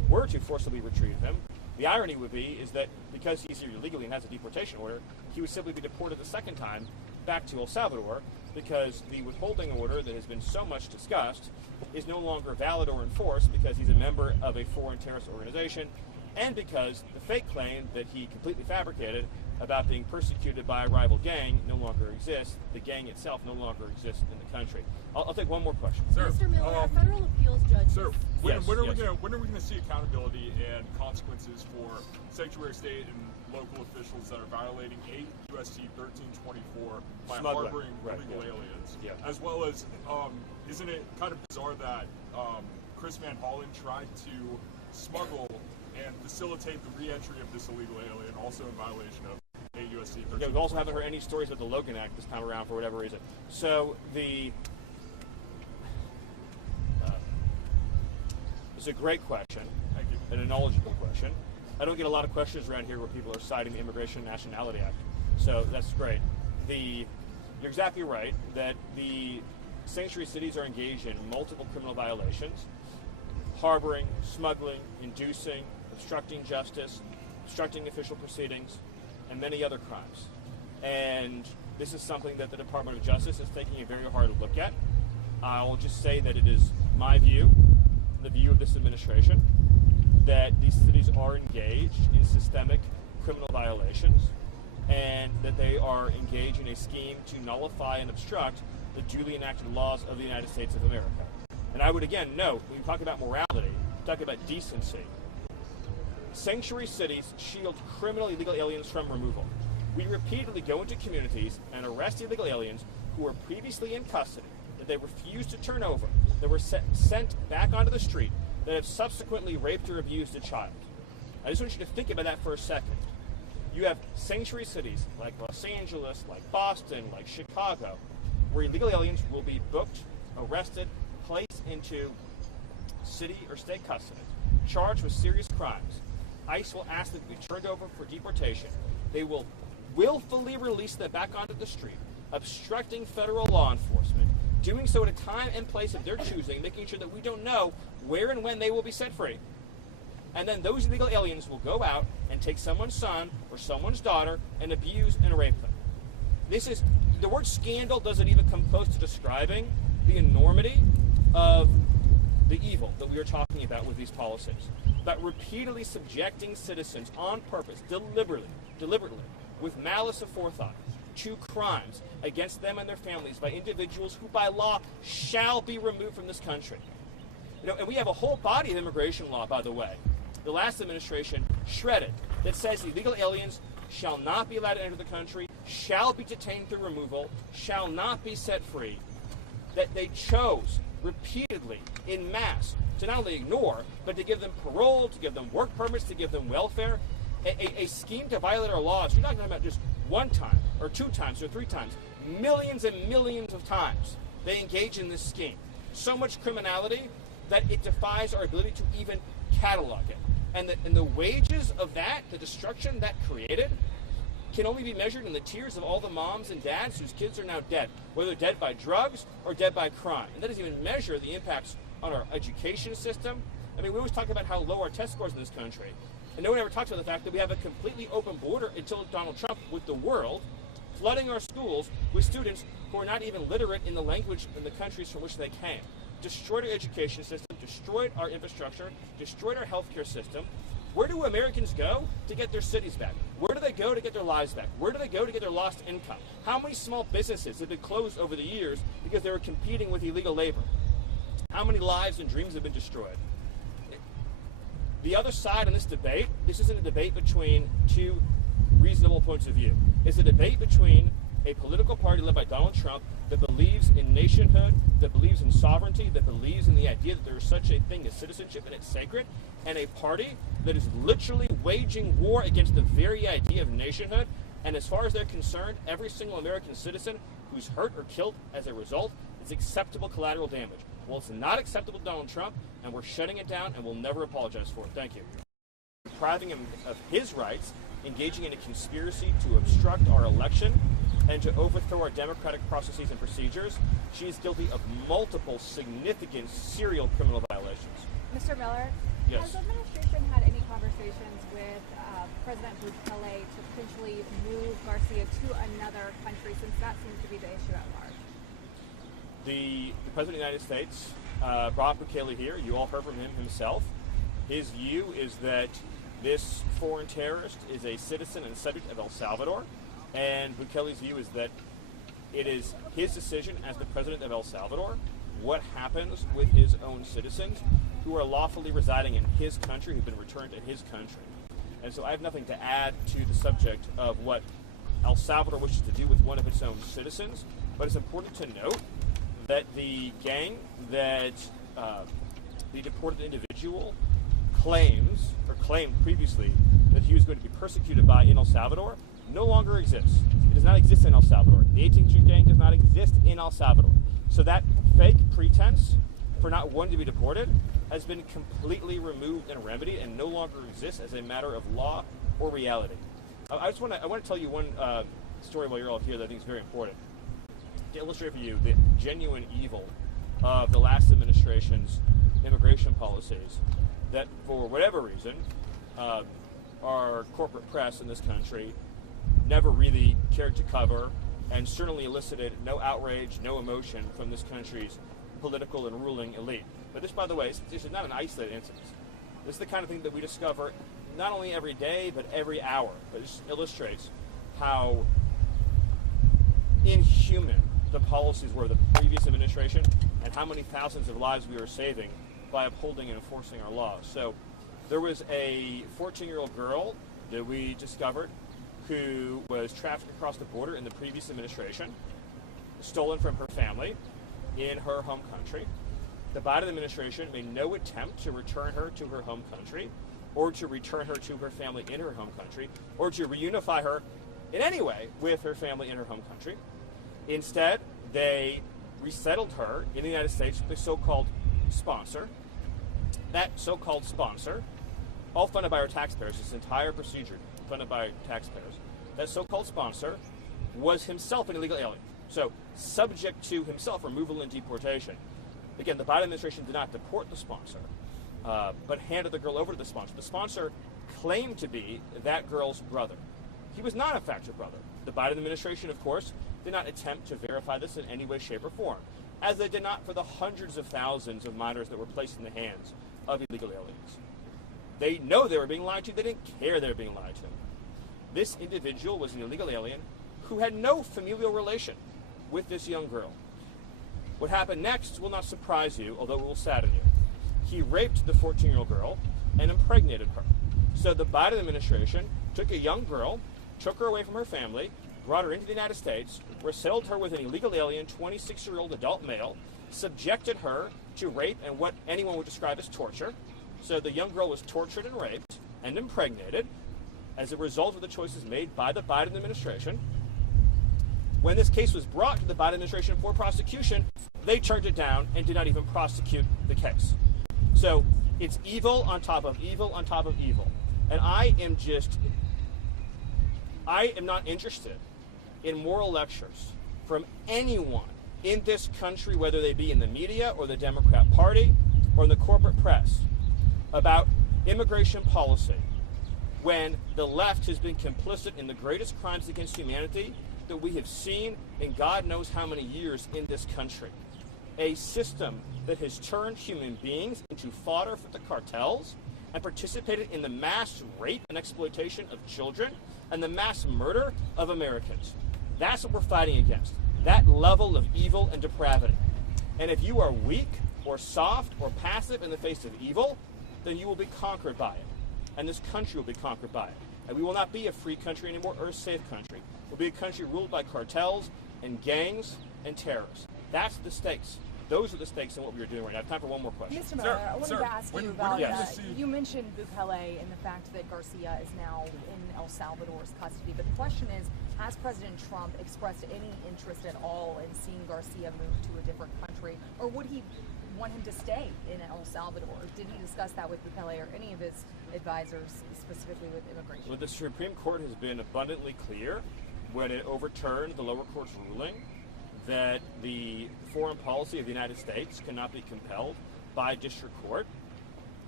were to forcibly retrieve him, the irony would be is that because he's here illegally and has a deportation order, he would simply be deported the second time back to El Salvador, because the withholding order that has been so much discussed is no longer valid or enforced because he's a member of a foreign terrorist organization, and because the fake claim that he completely fabricated about being persecuted by a rival gang no longer exists. The gang itself no longer exists in the country. I'll take one more question. Sir, Mr. Miller, a federal appeals judge. Sir, when are we going to see accountability and consequences for sanctuary state and local officials that are violating 8 U.S.C. 1324 by harboring illegal aliens? Yeah. As well as, isn't it kind of bizarre that Chris Van Hollen tried to smuggle and facilitate the re-entry of this illegal alien, also in violation of 8 U.S.C. 1324? Yeah, we also haven't heard any stories about the Logan Act this time around for whatever reason. So it's a great question. Thank you. And a knowledgeable question. I don't get a lot of questions around here where people are citing the Immigration and Nationality Act. So that's great. You're exactly right that the sanctuary cities are engaged in multiple criminal violations: harboring, smuggling, inducing, obstructing justice, obstructing official proceedings, and many other crimes. And this is something that the Department of Justice is taking a very hard look at. I'll just say that it is my view, the view of this administration, that these cities are engaged in systemic criminal violations and that they are engaged in a scheme to nullify and obstruct the duly enacted laws of the United States of America. And I would again note, when we talk about morality, talk about decency, sanctuary cities shield criminal illegal aliens from removal. We repeatedly go into communities and arrest illegal aliens who were previously in custody, that they refused to turn over, that were sent back onto the street, that have subsequently raped or abused a child. I just want you to think about that for a second. You have sanctuary cities like Los Angeles, like Boston, like Chicago, where illegal aliens will be booked, arrested, placed into city or state custody, charged with serious crimes. ICE will ask them to be turned over for deportation. They will willfully release them back onto the street, obstructing federal law enforcement, doing so at a time and place of their choosing, making sure that we don't know where and when they will be set free. And then those illegal aliens will go out and take someone's son or someone's daughter and abuse and rape them. The word scandal doesn't even come close to describing the enormity of the evil that we are talking about with these policies. About repeatedly subjecting citizens on purpose, deliberately, with malice aforethought, to crimes against them and their families by individuals who by law shall be removed from this country. And we have a whole body of immigration law, by the way, the last administration shredded, that says illegal aliens shall not be allowed to enter the country, shall be detained through removal, shall not be set free, that they chose repeatedly in mass to not only ignore, but to give them parole, to give them work permits, to give them welfare, a scheme to violate our laws. You're not talking about just one time or 2 times or 3 times. Millions and millions of times they engage in this scheme. So much criminality that it defies our ability to even catalog it. And the wages of that, the destruction that created, can only be measured in the tears of all the moms and dads whose kids are now dead, whether dead by drugs or dead by crime. And that doesn't even measure the impacts on our education system. I mean, we always talk about how low our test scores in this country. And no one ever talks about the fact that we have a completely open border until Donald Trump with the world, flooding our schools with students who are not even literate in the language in the countries from which they came. Destroyed our education system, destroyed our infrastructure, destroyed our healthcare system. Where do Americans go to get their cities back? Where do they go to get their lives back? Where do they go to get their lost income? How many small businesses have been closed over the years because they were competing with illegal labor? How many lives and dreams have been destroyed? The other side in this debate, this isn't a debate between 2 reasonable points of view. It's a debate between a political party led by Donald Trump that believes in nationhood, that believes in sovereignty, that believes in the idea that there is such a thing as citizenship and it's sacred, and a party that is literally waging war against the very idea of nationhood. And as far as they're concerned, every single American citizen who's hurt or killed as a result is acceptable collateral damage. Well, it's not acceptable to Donald Trump, and we're shutting it down, and we'll never apologize for it. Thank you. Depriving him of his rights, engaging in a conspiracy to obstruct our election, and to overthrow our democratic processes and procedures. She is guilty of multiple significant serial criminal violations. Mr. Miller, Yes. Has the administration had any conversations with President Bukele to potentially move Garcia to another country, since that seems to be the issue at large? The President of the United States brought Bukele here. You all heard from him himself. His view is that this foreign terrorist is a citizen and subject of El Salvador, and Bukele's view is that it is his decision as the President of El Salvador what happens with his own citizens who are lawfully residing in his country, who've been returned to his country. And so I have nothing to add to the subject of what El Salvador wishes to do with one of its own citizens, but it's important to note that the gang that the deported individual claimed previously that he was going to be persecuted by in El Salvador no longer exists. It does not exist in El Salvador. The 18th Street gang does not exist in El Salvador. So that fake pretense for not wanting to be deported has been completely removed and remedied and no longer exists as a matter of law or reality. I want to tell you one story while you're all here that I think is very important to illustrate for you the genuine evil of the last administration's immigration policies that, for whatever reason, our corporate press in this country never really cared to cover, and certainly elicited no outrage, no emotion from this country's political and ruling elite. But this, by the way, this is not an isolated incident. This is the kind of thing that we discover not only every day, but every hour. But it just illustrates how inhuman the policies were of the previous administration and how many thousands of lives we are saving by upholding and enforcing our laws. So there was a 14-year-old girl that we discovered who was trafficked across the border in the previous administration, stolen from her family in her home country. The Biden administration made no attempt to return her to her home country, or to return her to her family in her home country, or to reunify her in any way with her family in her home country. Instead, they resettled her in the United States with a so-called sponsor. That so-called sponsor, all funded by our taxpayers, this entire procedure funded by taxpayers, that so-called sponsor was himself an illegal alien. So subject to himself removal and deportation. Again, the Biden administration did not deport the sponsor, but handed the girl over to the sponsor. The sponsor claimed to be that girl's brother. He was not, in fact, her brother. The Biden administration, of course, did not attempt to verify this in any way, shape, or form, as they did not for the hundreds of thousands of minors that were placed in the hands of illegal aliens. They know they were being lied to. They didn't care they were being lied to. This individual was an illegal alien who had no familial relation with this young girl. What happened next will not surprise you, although it will sadden you. He raped the 14-year-old girl and impregnated her. So the Biden administration took a young girl, took her away from her family, brought her into the United States, resettled her with an illegal alien, 26-year-old adult male, subjected her to rape and what anyone would describe as torture. So the young girl was tortured and raped and impregnated as a result of the choices made by the Biden administration. When this case was brought to the Biden administration for prosecution, they turned it down and did not even prosecute the case. So it's evil on top of evil on top of evil. And I am not interested in moral lectures from anyone in this country, whether they be in the media or the Democrat Party or in the corporate press, about immigration policy when the left has been complicit in the greatest crimes against humanity that we have seen in God knows how many years in this country. A system that has turned human beings into fodder for the cartels and participated in the mass rape and exploitation of children and the mass murder of Americans. That's what we're fighting against, that level of evil and depravity. And if you are weak or soft or passive in the face of evil, then you will be conquered by it. And this country will be conquered by it. And we will not be a free country anymore or a safe country. We'll be a country ruled by cartels and gangs and terrorists. That's the stakes. Those are the stakes in what we are doing right now. I have time for one more question. Mr. Miller, I wanted to ask you about, you mentioned Bukele and the fact that Garcia is now in El Salvador's custody, but the question is, has President Trump expressed any interest at all in seeing Garcia move to a different country, or would he want him to stay in El Salvador? Did he discuss that with Bukele or any of his advisors, specifically with immigration? Well, the Supreme Court has been abundantly clear when it overturned the lower court's ruling that the foreign policy of the United States cannot be compelled by district court.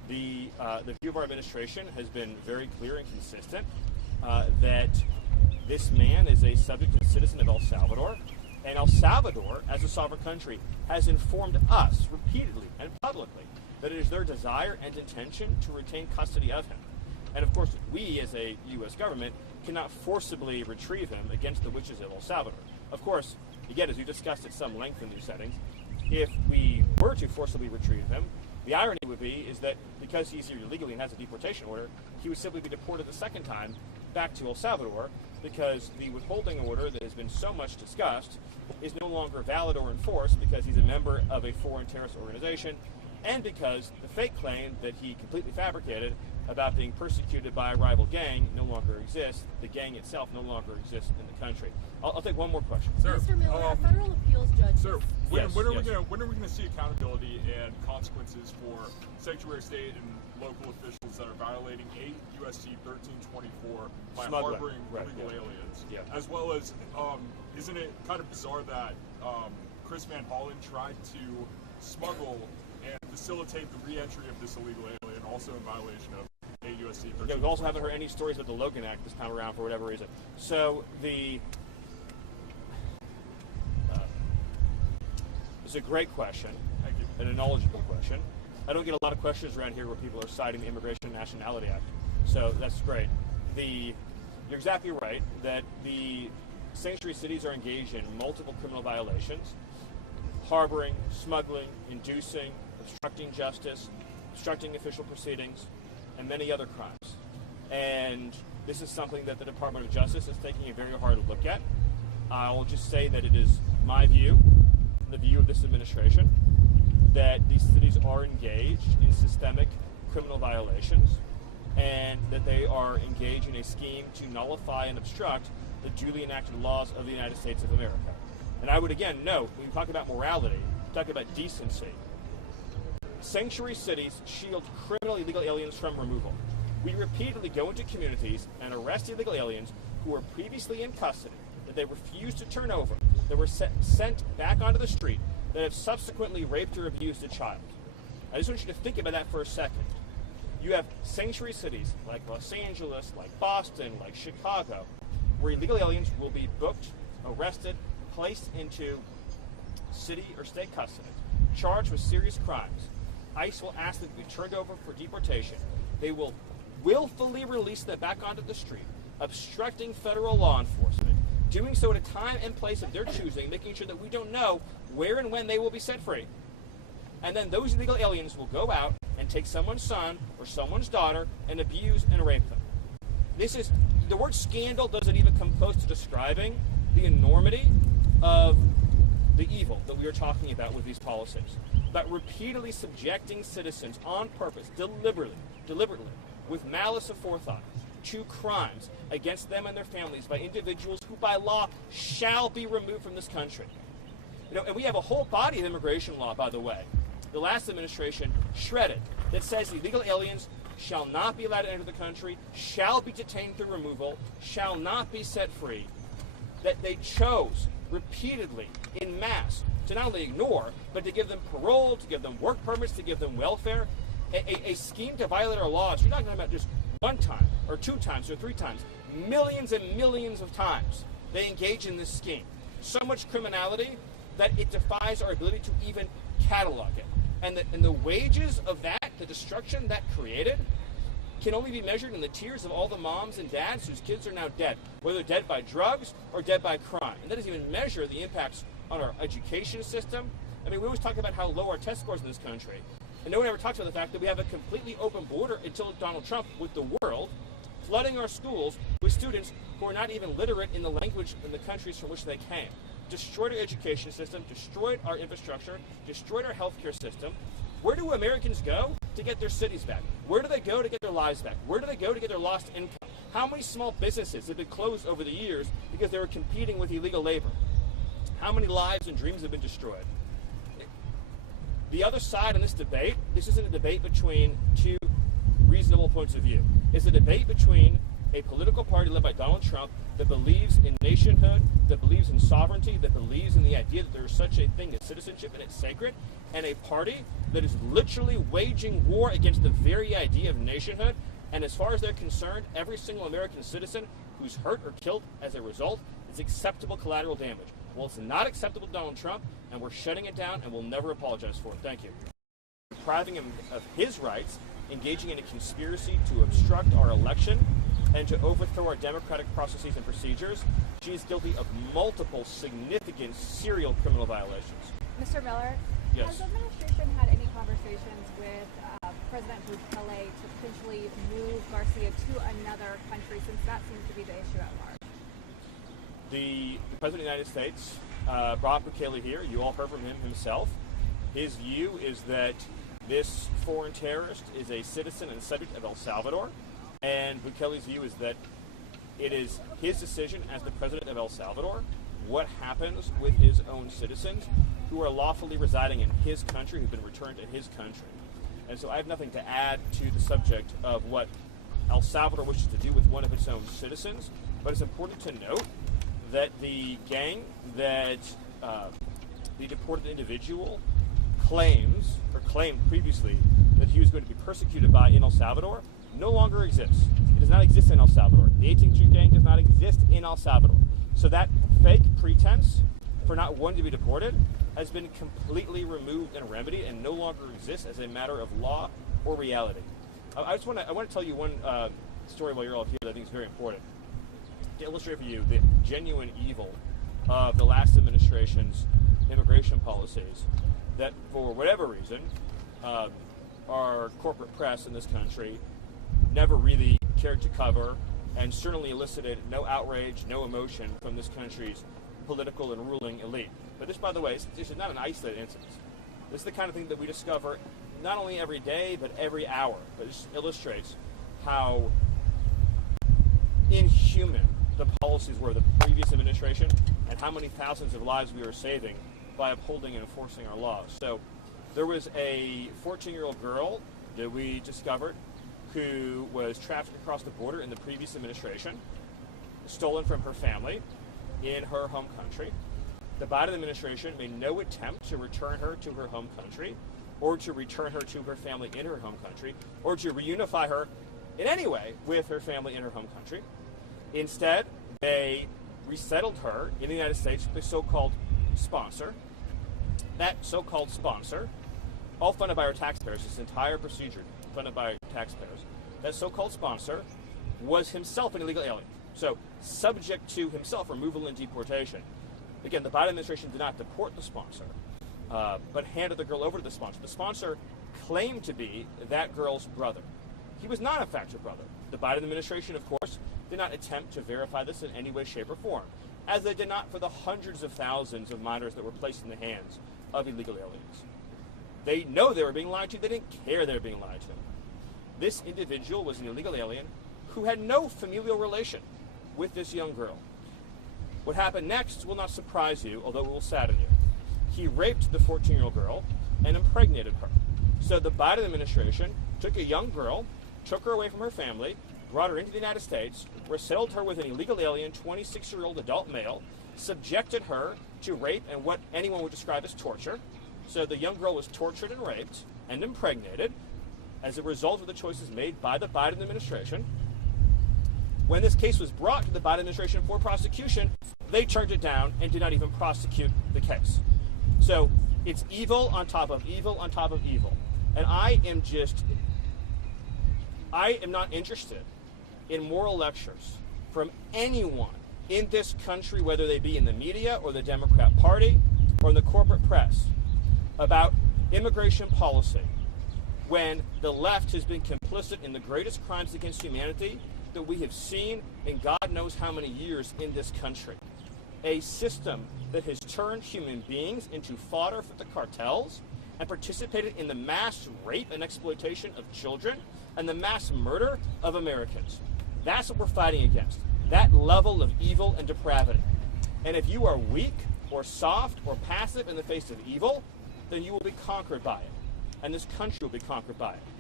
the view of our administration has been very clear and consistent that this man is a subject and citizen of El Salvador, and El Salvador, as a sovereign country, has informed us repeatedly and publicly that it is their desire and intention to retain custody of him. And of course, we as a U.S. government cannot forcibly retrieve him against the wishes of El Salvador. Of course, again, as we discussed at some length in these settings, if we were to forcibly retrieve him, the irony would be is that because he's here illegally and has a deportation order, he would simply be deported the second time back to El Salvador, because the withholding order that has been so much discussed is no longer valid or enforced because he's a member of a foreign terrorist organization, and because the fake claim that he completely fabricated about being persecuted by a rival gang no longer exists. The gang itself no longer exists in the country. I'll take one more question. Sir, Mr. Miller, a federal appeals judge. Sir, when are we yes. going to see accountability and consequences for sanctuary state and local officials that are violating 8 U.S.C. 1324 by Smuggling. harboring Right, illegal yeah. aliens? Yeah. As well as, isn't it kind of bizarre that Chris Van Hollen tried to smuggle and facilitate the re-entry of this illegal alien, also in violation of 8 U.S.C. 1324? Yeah, we also haven't heard any stories about the Logan Act this time around for whatever reason. So it's a great question. Thank you. And a knowledgeable question. I don't get a lot of questions around here where people are citing the Immigration and Nationality Act. So that's great. You're exactly right that the sanctuary cities are engaged in multiple criminal violations: harboring, smuggling, inducing, obstructing justice, obstructing official proceedings, and many other crimes. And this is something that the Department of Justice is taking a very hard look at. I'll just say that it is my view, the view of this administration, that these cities are engaged in systemic criminal violations and that they are engaged in a scheme to nullify and obstruct the duly enacted laws of the United States of America. And I would again note, when we talk about morality, talk about decency, sanctuary cities shield criminal illegal aliens from removal. We repeatedly go into communities and arrest illegal aliens who were previously in custody, that they refused to turn over, that were sent back onto the street, that have subsequently raped or abused a child. I just want you to think about that for a second. You have sanctuary cities like Los Angeles, like Boston, like Chicago, where illegal aliens will be booked, arrested, placed into city or state custody, charged with serious crimes. ICE will ask them to be turned over for deportation. They will willfully release them back onto the street, obstructing federal law enforcement, doing so at a time and place of their choosing, making sure that we don't know where and when they will be set free. And then those illegal aliens will go out and take someone's son or someone's daughter and abuse and rape them. The word scandal doesn't even come close to describing the enormity of the evil that we are talking about with these policies. About repeatedly subjecting citizens on purpose, deliberately, with malice aforethought, to crimes against them and their families by individuals who by law shall be removed from this country. And we have a whole body of immigration law, by the way, the last administration shredded, that says illegal aliens shall not be allowed to enter the country, shall be detained through removal, shall not be set free, that they chose repeatedly in mass to not only ignore, but to give them parole, to give them work permits, to give them welfare, a scheme to violate our laws. You're not talking about just one time, or 2 times, or 3 times. Millions and millions of times they engage in this scheme. So much criminality that it defies our ability to even catalog it. And the wages of that, the destruction that created, can only be measured in the tears of all the moms and dads whose kids are now dead, whether dead by drugs or dead by crime. And that doesn't even measure the impacts on our education system. I mean, we always talk about how low our test scores in this country. And no one ever talks about the fact that we have a completely open border until Donald Trump with the world, flooding our schools with students who are not even literate in the language in the countries from which they came. Destroyed our education system, destroyed our infrastructure, destroyed our healthcare system. Where do Americans go to get their cities back? Where do they go to get their lives back? Where do they go to get their lost income? How many small businesses have been closed over the years because they were competing with illegal labor? How many lives and dreams have been destroyed? The other side in this debate, this isn't a debate between 2 reasonable points of view. It's a debate between a political party led by Donald Trump that believes in nationhood, that believes in sovereignty, that believes in the idea that there is such a thing as citizenship and it's sacred, and a party that is literally waging war against the very idea of nationhood. And as far as they're concerned, every single American citizen who's hurt or killed as a result is acceptable collateral damage. Well, it's not acceptable to Donald Trump, and we're shutting it down, and we'll never apologize for it. Thank you. Depriving him of his rights, engaging in a conspiracy to obstruct our election and to overthrow our democratic processes and procedures. She is guilty of multiple significant serial criminal violations. Mr. Miller, yes. Has the administration had any conversations with President Bukele to potentially move Garcia to another country, since that seems to be the issue at large? The President of the United States brought Bukele here. You all heard from him himself. His view is that this foreign terrorist is a citizen and subject of El Salvador, and Bukele's view is that it is his decision as the president of El Salvador what happens with his own citizens who are lawfully residing in his country, who've been returned to his country. And so I have nothing to add to the subject of what El Salvador wishes to do with one of its own citizens, but it's important to note that the gang that the deported individual claimed previously that he was going to be persecuted by in El Salvador no longer exists. It does not exist in El Salvador. The 18th Street gang does not exist in El Salvador. So that fake pretense for not wanting to be deported has been completely removed and remedied and no longer exists as a matter of law or reality. I want to tell you one story while you're all here that I think is very important to illustrate for you the genuine evil of the last administration's immigration policies that, for whatever reason, our corporate press in this country never really cared to cover, and certainly elicited no outrage, no emotion from this country's political and ruling elite. But this, by the way, this is not an isolated incident. This is the kind of thing that we discover not only every day, but every hour. But this illustrates how inhuman the policies were of the previous administration and how many thousands of lives we are saving by upholding and enforcing our laws. So there was a 14-year-old girl that we discovered who was trafficked across the border in the previous administration, stolen from her family in her home country. The Biden administration made no attempt to return her to her home country or to return her to her family in her home country or to reunify her in any way with her family in her home country. Instead, they resettled her in the United States with a so-called sponsor. That so-called sponsor, all funded by our taxpayers, this entire procedure funded by taxpayers, that so-called sponsor was himself an illegal alien, so subject to himself removal and deportation. Again, the Biden administration did not deport the sponsor, but handed the girl over to the sponsor. The sponsor claimed to be that girl's brother. He was not, in fact, her brother. The Biden administration, of course, did not attempt to verify this in any way, shape, or form, as they did not for the hundreds of thousands of minors that were placed in the hands of illegal aliens. They know they were being lied to. They didn't care they were being lied to. This individual was an illegal alien who had no familial relation with this young girl. What happened next will not surprise you, although it will sadden you. He raped the 14-year-old girl and impregnated her. So the Biden administration took a young girl, took her away from her family, brought her into the United States, resettled her with an illegal alien, 26-year-old adult male, subjected her to rape and what anyone would describe as torture. So the young girl was tortured and raped and impregnated as a result of the choices made by the Biden administration. When this case was brought to the Biden administration for prosecution, they turned it down and did not even prosecute the case. So it's evil on top of evil on top of evil. And I am not interested in moral lectures from anyone in this country, whether they be in the media or the Democrat Party or in the corporate press, about immigration policy when the left has been complicit in the greatest crimes against humanity that we have seen in God knows how many years in this country. A system that has turned human beings into fodder for the cartels and participated in the mass rape and exploitation of children and the mass murder of Americans. That's what we're fighting against, that level of evil and depravity. And if you are weak or soft or passive in the face of evil, then you will be conquered by it. And this country will be conquered by it.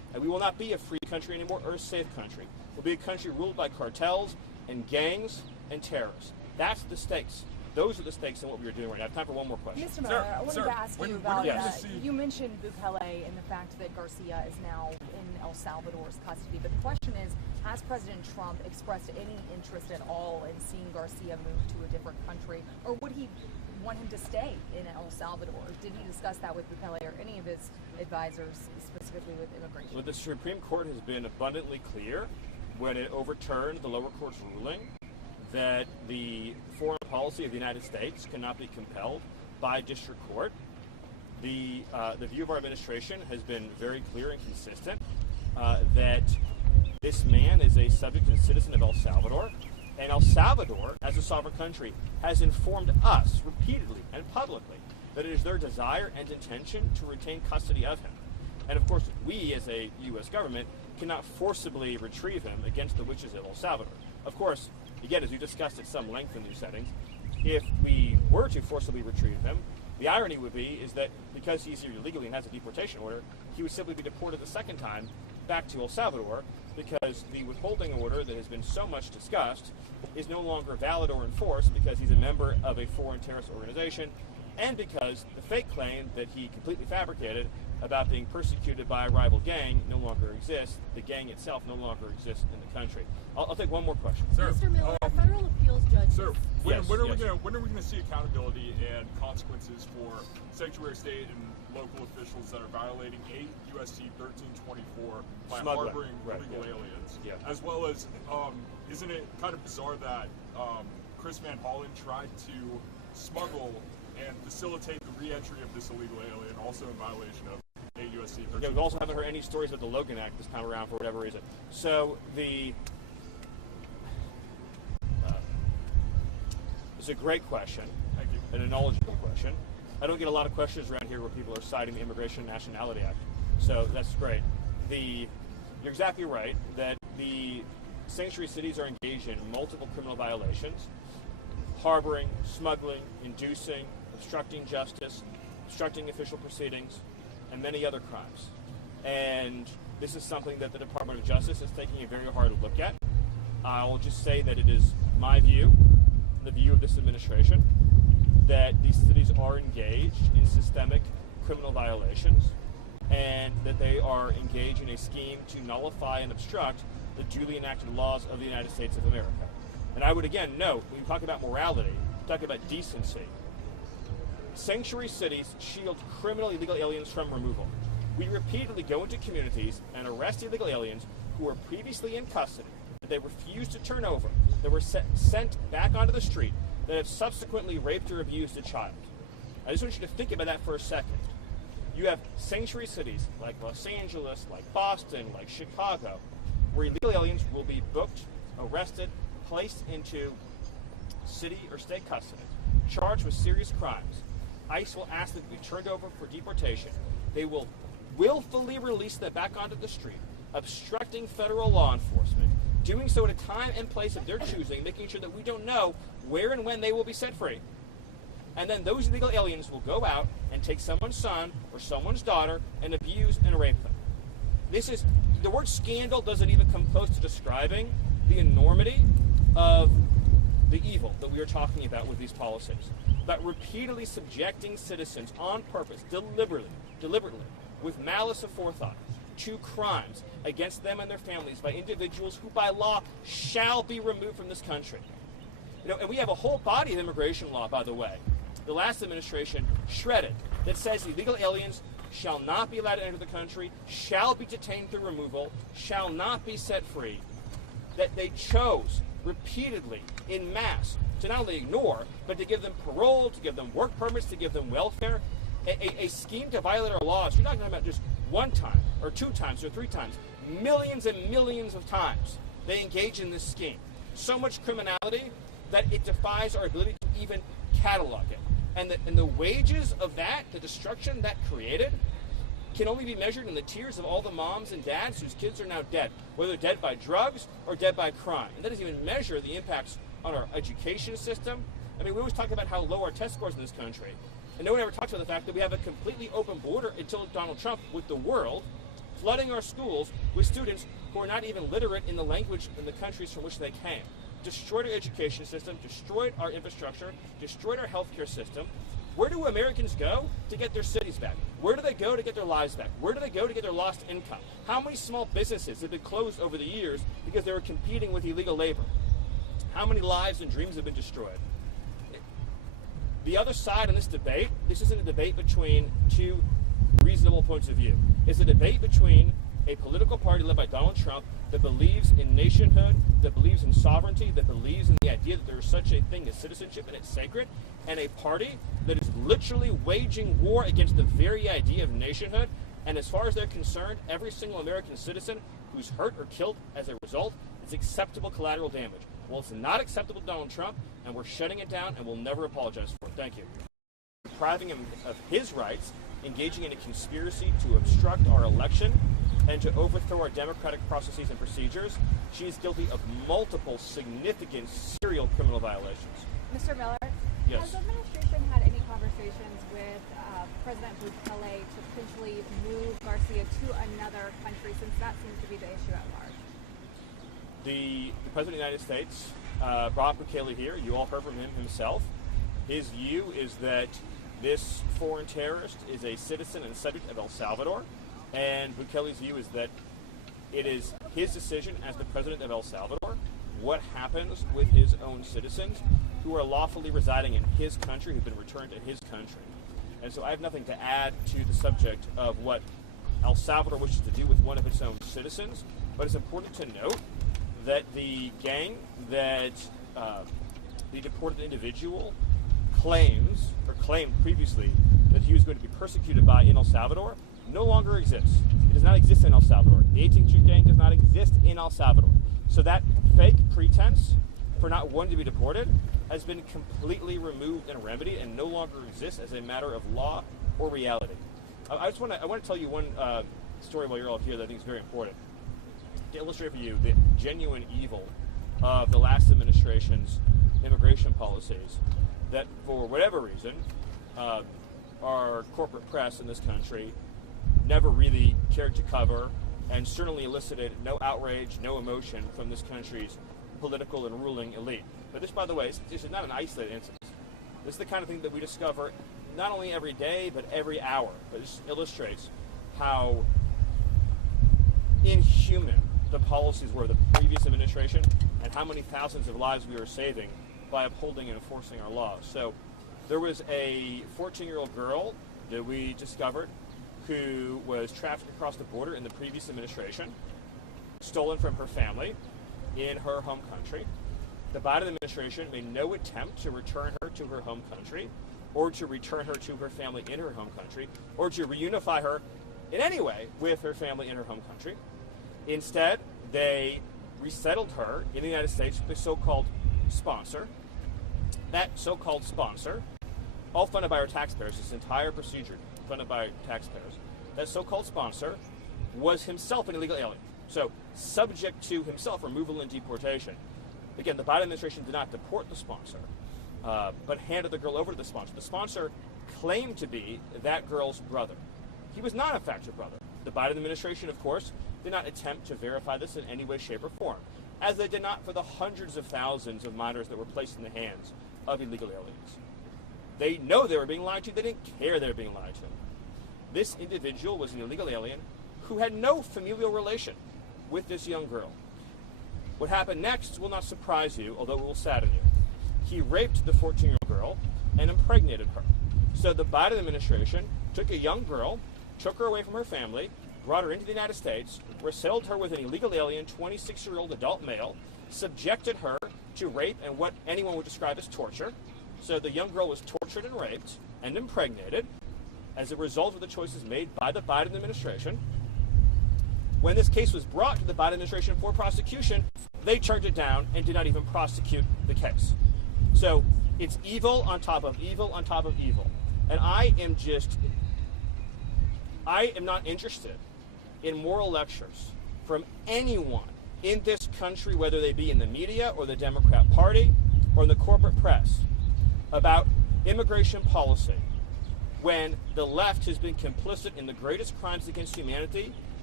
And we will not be a free country anymore or a safe country. We'll be a country ruled by cartels and gangs and terrorists. That's the stakes. Those are the stakes in what we're doing right now. I have time for one more question. Mr. Miller, I wanted to ask you about, yes. You mentioned Bukele and the fact that Garcia is now in El Salvador's custody, but the question is, has President Trump expressed any interest at all in seeing Garcia move to a different country, or would he want him to stay in El Salvador? Did he discuss that with Bukele or any of his advisors, specifically with immigration? Well, the Supreme Court has been abundantly clear when it overturned the lower court's ruling that the foreign policy of the United States cannot be compelled by district court. The view of our administration has been very clear and consistent that this man is a subject and citizen of El Salvador, and El Salvador, as a sovereign country, has informed us repeatedly and publicly that it is their desire and intention to retain custody of him. And of course, we as a U.S. government cannot forcibly retrieve him against the wishes of El Salvador. Of course, again, as we discussed at some length in these settings, if we were to forcibly retrieve him, the irony would be is that because he's here illegally and has a deportation order, he would simply be deported the second time back to El Salvador, because the withholding order that has been so much discussed is no longer valid or enforced because he's a member of a foreign terrorist organization, and because the fake claim that he completely fabricated about being persecuted by a rival gang no longer exists. The gang itself no longer exists in the country. I'll take one more question. Sir, Mr. Miller, a federal appeals judge. Sir, when are we going to see accountability and consequences for sanctuary state and local officials that are violating 8 U.S.C. 1324 by harboring illegal aliens? Yeah. As well as, isn't it kind of bizarre that Chris Van Hollen tried to smuggle and facilitate the re-entry of this illegal alien, also in violation of 8 U.S.C. 1324? Yeah, we also haven't heard any stories about the Logan Act this time around for whatever reason. So it's a great question. Thank you. And a knowledgeable question. I don't get a lot of questions around here where people are citing the Immigration and Nationality Act. So that's great. You're exactly right that the sanctuary cities are engaged in multiple criminal violations: harboring, smuggling, inducing, obstructing justice, obstructing official proceedings, and many other crimes. And this is something that the Department of Justice is taking a very hard look at. I'll just say that it is my view, the view of this administration, that these cities are engaged in systemic criminal violations, and that they are engaged in a scheme to nullify and obstruct the duly enacted laws of the United States of America. And I would again note, when we talk about morality, talk about decency, sanctuary cities shield criminal illegal aliens from removal. We repeatedly go into communities and arrest illegal aliens who were previously in custody, that they refused to turn over, that were sent back onto the street, that have subsequently raped or abused a child. I just want you to think about that for a second. You have sanctuary cities like Los Angeles, like Boston, like Chicago, where illegal aliens will be booked, arrested, placed into city or state custody, charged with serious crimes. ICE will ask them to be turned over for deportation. They will willfully release them back onto the street, obstructing federal law enforcement, doing so at a time and place of their choosing, making sure that we don't know where and when they will be set free. And then those illegal aliens will go out and take someone's son or someone's daughter and abuse and rape them. The word scandal doesn't even come close to describing the enormity of the evil that we are talking about with these policies. About repeatedly subjecting citizens on purpose, deliberately, with malice aforethought, to crimes against them and their families by individuals who by law shall be removed from this country. And we have a whole body of immigration law, by the way, the last administration shredded, that says illegal aliens shall not be allowed to enter the country, shall be detained through removal, shall not be set free. That they chose repeatedly, in mass, to not only ignore, but to give them parole, to give them work permits, to give them welfare. A scheme to violate our laws. You're not talking about just one time, or 2 times, or 3 times. Millions and millions of times they engage in this scheme. So much criminality that it defies our ability to even catalog it. And the wages of that, the destruction that created, can only be measured in the tears of all the moms and dads whose kids are now dead, whether dead by drugs or dead by crime. And that doesn't even measure the impacts on our education system. I mean, we always talk about how low our test scores in this country, and no one ever talks about the fact that we have a completely open border until Donald Trump with the world, flooding our schools with students who are not even literate in the language in the countries from which they came. Destroyed our education system, destroyed our infrastructure, destroyed our healthcare system. Where do Americans go to get their cities back? Where do they go to get their lives back? Where do they go to get their lost income? How many small businesses have been closed over the years because they were competing with illegal labor? How many lives and dreams have been destroyed? The other side in this debate, this isn't a debate between two reasonable points of view. It's a debate between a political party led by Donald Trump that believes in nationhood, that believes in sovereignty, that believes in the idea that there is such a thing as citizenship and it's sacred, and a party that is literally waging war against the very idea of nationhood. And as far as they're concerned, every single American citizen who's hurt or killed as a result is acceptable collateral damage. Well, it's not acceptable to Donald Trump, and we're shutting it down, and we'll never apologize for it. Thank you. Depriving him of his rights, engaging in a conspiracy to obstruct our election, and to overthrow our democratic processes and procedures. She is guilty of multiple significant serial criminal violations. Mr. Miller, yes. Has the administration had any conversations with President Bukele to potentially move Garcia to another country, since that seems to be the issue at large? The President of the United States brought Bukele here. You all heard from him himself. His view is that this foreign terrorist is a citizen and subject of El Salvador, and Bukele's view is that it is his decision as the president of El Salvador what happens with his own citizens who are lawfully residing in his country, who've been returned to his country. And so I have nothing to add to the subject of what El Salvador wishes to do with one of its own citizens, but it's important to note that the gang that the deported individual claimed previously that he was going to be persecuted by in El Salvador no longer exists. It does not exist in El Salvador. The 18th Street gang does not exist in El Salvador. So that fake pretense for not wanting to be deported has been completely removed and remedied and no longer exists as a matter of law or reality. I want to tell you one story while you're all here that I think is very important to illustrate for you the genuine evil of the last administration's immigration policies that, for whatever reason, our corporate press in this country never really cared to cover, and certainly elicited no outrage, no emotion from this country's political and ruling elite. But this, by the way, this is not an isolated incident. This is the kind of thing that we discover not only every day, but every hour. But this illustrates how inhuman the policies were of the previous administration and how many thousands of lives we are saving by upholding and enforcing our laws. So there was a 14-year-old girl that we discovered who was trafficked across the border in the previous administration, stolen from her family in her home country. The Biden administration made no attempt to return her to her home country, or to return her to her family in her home country, or to reunify her in any way with her family in her home country. Instead, they resettled her in the United States with a so-called sponsor. That so-called sponsor, all funded by our taxpayers, this entire procedure funded by taxpayers, that so-called sponsor was himself an illegal alien, so subject to himself removal and deportation. Again, the Biden administration did not deport the sponsor, but handed the girl over to the sponsor. The sponsor claimed to be that girl's brother. He was not, in fact, her brother. The Biden administration, of course, did not attempt to verify this in any way, shape, or form, as they did not for the hundreds of thousands of minors that were placed in the hands of illegal aliens. They know they were being lied to. They didn't care they were being lied to. This individual was an illegal alien who had no familial relation with this young girl. What happened next will not surprise you, although it will sadden you. He raped the 14-year-old girl and impregnated her. So the Biden administration took a young girl, took her away from her family, brought her into the United States, resettled her with an illegal alien, 26-year-old adult male, subjected her to rape and what anyone would describe as torture. So the young girl was tortured and raped and impregnated as a result of the choices made by the Biden administration. When this case was brought to the Biden administration for prosecution, they turned it down and did not even prosecute the case. So it's evil on top of evil on top of evil. And I am not interested in moral lectures from anyone in this country, whether they be in the media or the Democrat Party or in the corporate press, about immigration policy when the left has been complicit in the greatest crimes against humanity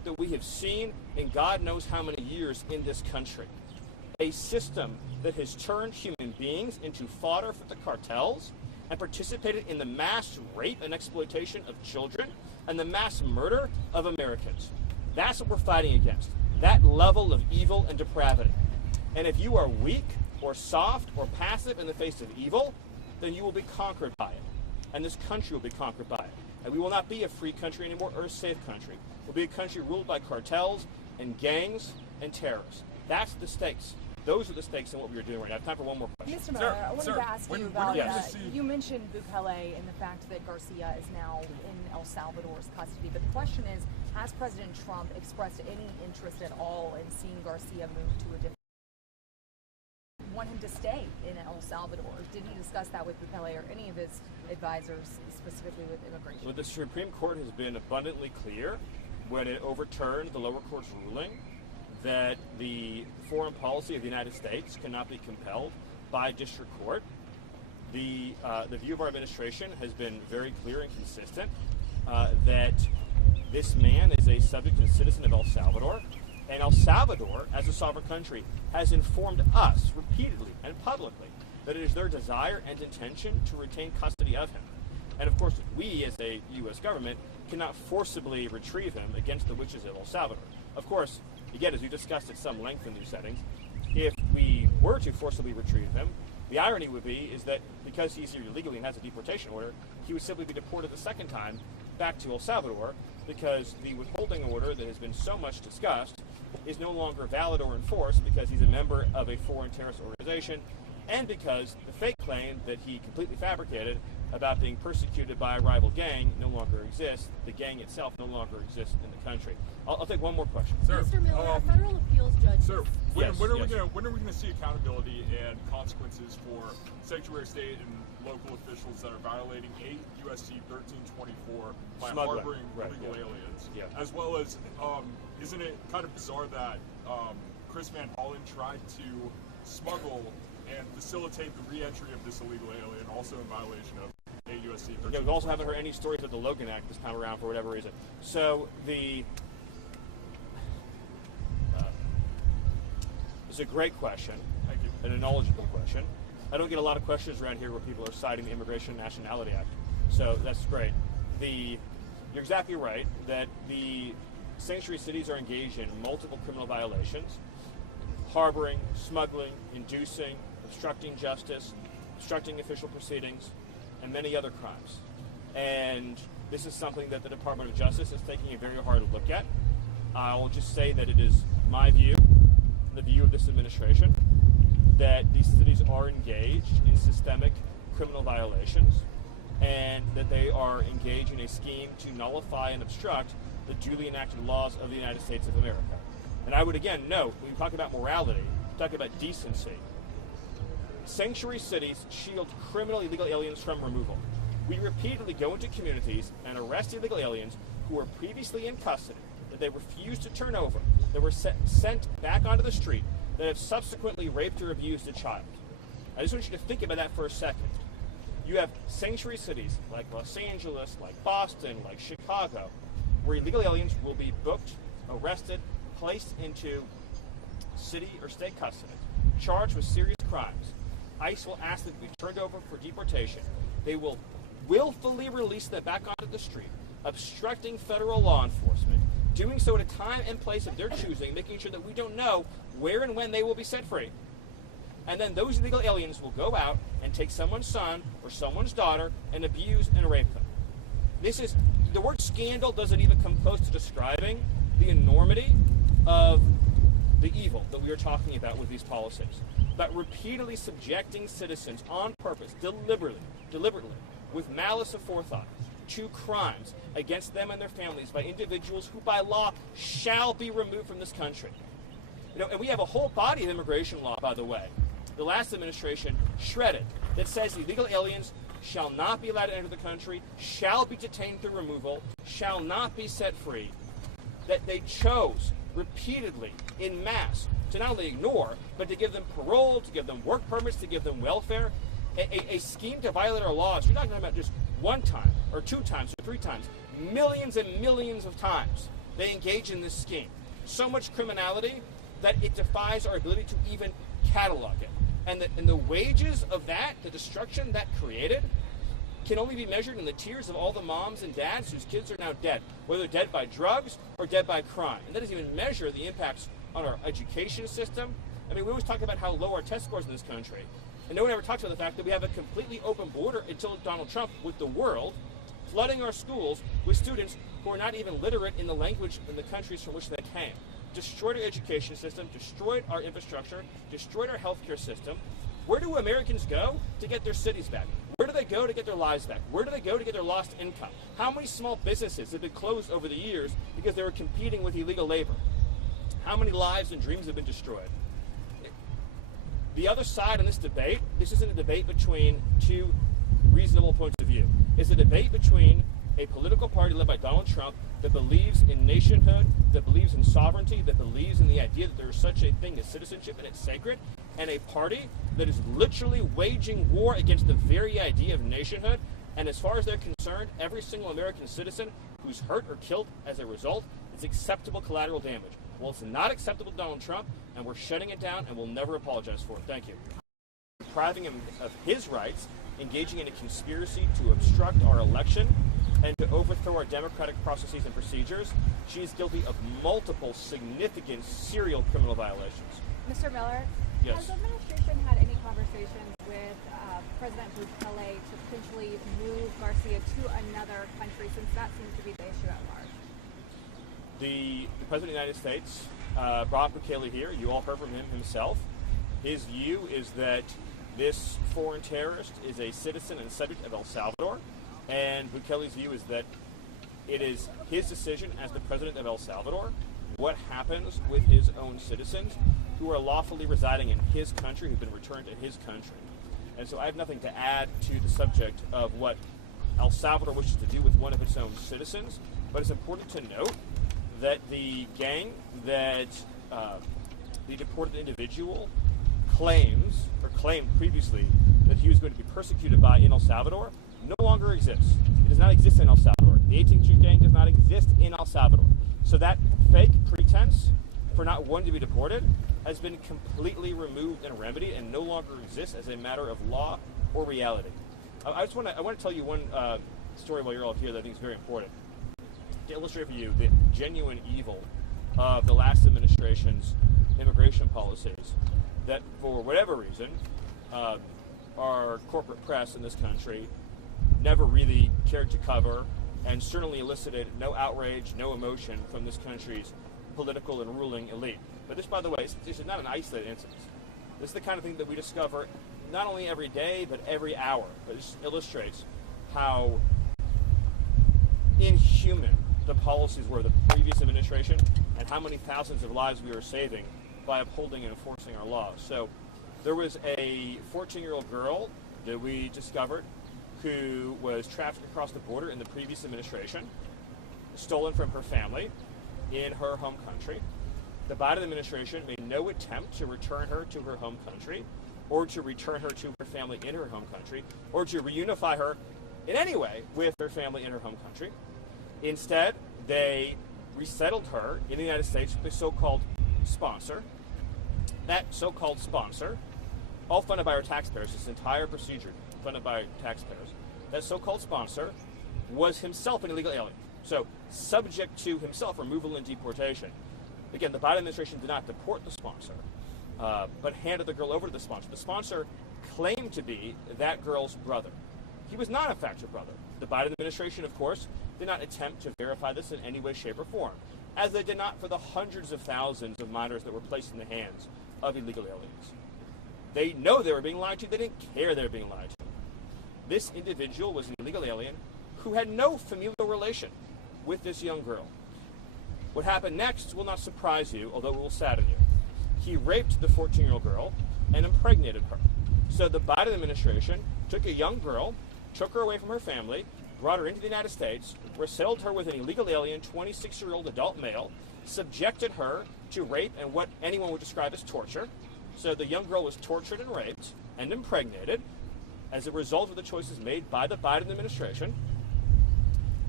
that we have seen in God knows how many years in this country. A system that has turned human beings into fodder for the cartels and participated in the mass rape and exploitation of children and the mass murder of Americans. That's what we're fighting against, that level of evil and depravity. And if you are weak or soft or passive in the face of evil, then you will be conquered by it. And this country will be conquered by it. And we will not be a free country anymore or a safe country. We'll be a country ruled by cartels and gangs and terrorists. That's the stakes. Those are the stakes in what we are doing right now. I have time for one more question. Mr. Miller, I wanted to ask you about, you mentioned Bukele and the fact that Garcia is now in El Salvador's custody. But the question is, has President Trump expressed any interest at all in seeing Garcia move to a different want him to stay in El Salvador? Did he discuss that with Bukele or any of his advisors, specifically with immigration? Well, the Supreme Court has been abundantly clear when it overturned the lower court's ruling that the foreign policy of the United States cannot be compelled by district court. The view of our administration has been very clear and consistent that this man is a subject and citizen of El Salvador, and El Salvador, as a sovereign country, has informed us repeatedly and publicly that it is their desire and intention to retain custody of him. And of course, we as a U.S. government cannot forcibly retrieve him against the wishes of El Salvador. Of course, again, as we discussed at some length in these settings, if we were to forcibly retrieve him, the irony would be is that because he's here illegally and has a deportation order, he would simply be deported the second time back to El Salvador, because the withholding order that has been so much discussed is no longer valid or enforced because he's a member of a foreign terrorist organization, and because the fake claim that he completely fabricated about being persecuted by a rival gang no longer exists. The gang itself no longer exists in the country. I'll take one more question. Sir, Mr. Miller, a federal appeals judge. Sir, when are we going to see accountability and consequences for sanctuary state and local officials that are violating 8 U.S.C. 1324 by harboring illegal aliens? Yeah. As well as, isn't it kind of bizarre that Chris Van Hollen tried to smuggle and facilitate the re-entry of this illegal alien, also in violation of 8 U.S.C. 1324? Yeah, we also haven't heard any stories of the Logan Act this time around for whatever reason. So it's a great question. Thank you. And a knowledgeable question. I don't get a lot of questions around here where people are citing the Immigration and Nationality Act. So that's great. You're exactly right that the sanctuary cities are engaged in multiple criminal violations: harboring, smuggling, inducing, obstructing justice, obstructing official proceedings, and many other crimes. And this is something that the Department of Justice is taking a very hard look at. I'll just say that it is my view, the view of this administration, that these cities are engaged in systemic criminal violations and that they are engaged in a scheme to nullify and obstruct the duly enacted laws of the United States of America. And I would again note, when we talk about morality, talk about decency, sanctuary cities shield criminal illegal aliens from removal. We repeatedly go into communities and arrest illegal aliens who were previously in custody, that they refused to turn over, that were sent back onto the street, that have subsequently raped or abused a child. I just want you to think about that for a second. You have sanctuary cities like Los Angeles, like Boston, like Chicago, where illegal aliens will be booked, arrested, placed into city or state custody, charged with serious crimes. ICE will ask them to be turned over for deportation. They will willfully release them back onto the street, obstructing federal law enforcement, doing so at a time and place of their choosing, making sure that we don't know where and when they will be set free. And then those illegal aliens will go out and take someone's son or someone's daughter and abuse and rape them. The word scandal doesn't even come close to describing the enormity of the evil that we are talking about with these policies. But repeatedly subjecting citizens on purpose, deliberately, with malice aforethought, to crimes against them and their families by individuals who by law shall be removed from this country. And we have a whole body of immigration law, by the way, the last administration shredded, that says illegal aliens shall not be allowed to enter the country, shall be detained through removal, shall not be set free. That they chose repeatedly, in mass, to not only ignore, but to give them parole, to give them work permits, to give them welfare, a scheme to violate our laws. You're not talking about just one time, or 2 times, or 3 times, millions and millions of times. they engage in this scheme. So much criminality that it defies our ability to even catalog it. And the wages of that, the destruction that created, can only be measured in the tears of all the moms and dads whose kids are now dead, whether dead by drugs or dead by crime. And that doesn't even measure the impacts on our education system. I mean, we always talk about how low our test scores in this country, and no one ever talks about the fact that we have a completely open border until Donald Trump with the world, flooding our schools with students who are not even literate in the language in the countries from which they came. Destroyed our education system, destroyed our infrastructure, destroyed our healthcare system. Where do Americans go to get their cities back? Where do they go to get their lives back? Where do they go to get their lost income? How many small businesses have been closed over the years because they were competing with illegal labor? How many lives and dreams have been destroyed? The other side in this debate, this isn't a debate between two reasonable points of view. It's a debate between a political party led by Donald Trump that believes in nationhood, that believes in sovereignty, that believes in the idea that there is such a thing as citizenship and it's sacred, and a party that is literally waging war against the very idea of nationhood. And as far as they're concerned, every single American citizen who's hurt or killed as a result is acceptable collateral damage. Well, it's not acceptable to Donald Trump, and we're shutting it down, and we'll never apologize for it. Thank you. Depriving him of his rights, engaging in a conspiracy to obstruct our election, and to overthrow our democratic processes and procedures. She is guilty of multiple significant serial criminal violations. Mr. Miller, yes. Has the administration had any conversations with President Bukele to potentially move Garcia to another country, since that seems to be the issue at large? The President of the United States brought Bukele here. You all heard from him himself. His view is that this foreign terrorist is a citizen and subject of El Salvador, and Bukele's view is that it is his decision as the president of El Salvador what happens with his own citizens who are lawfully residing in his country, who've been returned to his country. And so I have nothing to add to the subject of what El Salvador wishes to do with one of its own citizens, but it's important to note that the gang that the deported individual claimed previously that he was going to be persecuted by in El Salvador no longer exists. It does not exist in El Salvador. The 18th Street gang does not exist in El Salvador. So that fake pretense for not wanting to be deported has been completely removed and remedied and no longer exists as a matter of law or reality. I want to tell you one story while you're all here that I think is very important to illustrate for you the genuine evil of the last administration's immigration policies that, for whatever reason, our corporate press in this country never really cared to cover, and certainly elicited no outrage, no emotion from this country's political and ruling elite. But this, by the way, this is not an isolated incident. This is the kind of thing that we discover not only every day, but every hour. But this illustrates how inhuman the policies were of the previous administration and how many thousands of lives we are saving by upholding and enforcing our laws. So there was a 14-year-old girl that we discovered who was trafficked across the border in the previous administration, stolen from her family in her home country. The Biden administration made no attempt to return her to her home country, or to return her to her family in her home country, or to reunify her in any way with her family in her home country. Instead, they resettled her in the United States with a so-called sponsor. That so-called sponsor, all funded by our taxpayers, this entire procedure funded by taxpayers, that so-called sponsor was himself an illegal alien, so subject to himself removal and deportation. Again, the Biden administration did not deport the sponsor, but handed the girl over to the sponsor. The sponsor claimed to be that girl's brother. He was not, in fact, her brother. The Biden administration, of course, did not attempt to verify this in any way, shape, or form, as they did not for the hundreds of thousands of minors that were placed in the hands of illegal aliens. They know they were being lied to. They didn't care they were being lied to. This individual was an illegal alien who had no familial relation with this young girl. What happened next will not surprise you, although it will sadden you. He raped the 14-year-old girl and impregnated her. So the Biden administration took a young girl, took her away from her family, brought her into the United States, resettled her with an illegal alien, 26-year-old adult male, subjected her to rape and what anyone would describe as torture. So the young girl was tortured and raped and impregnated as a result of the choices made by the Biden administration.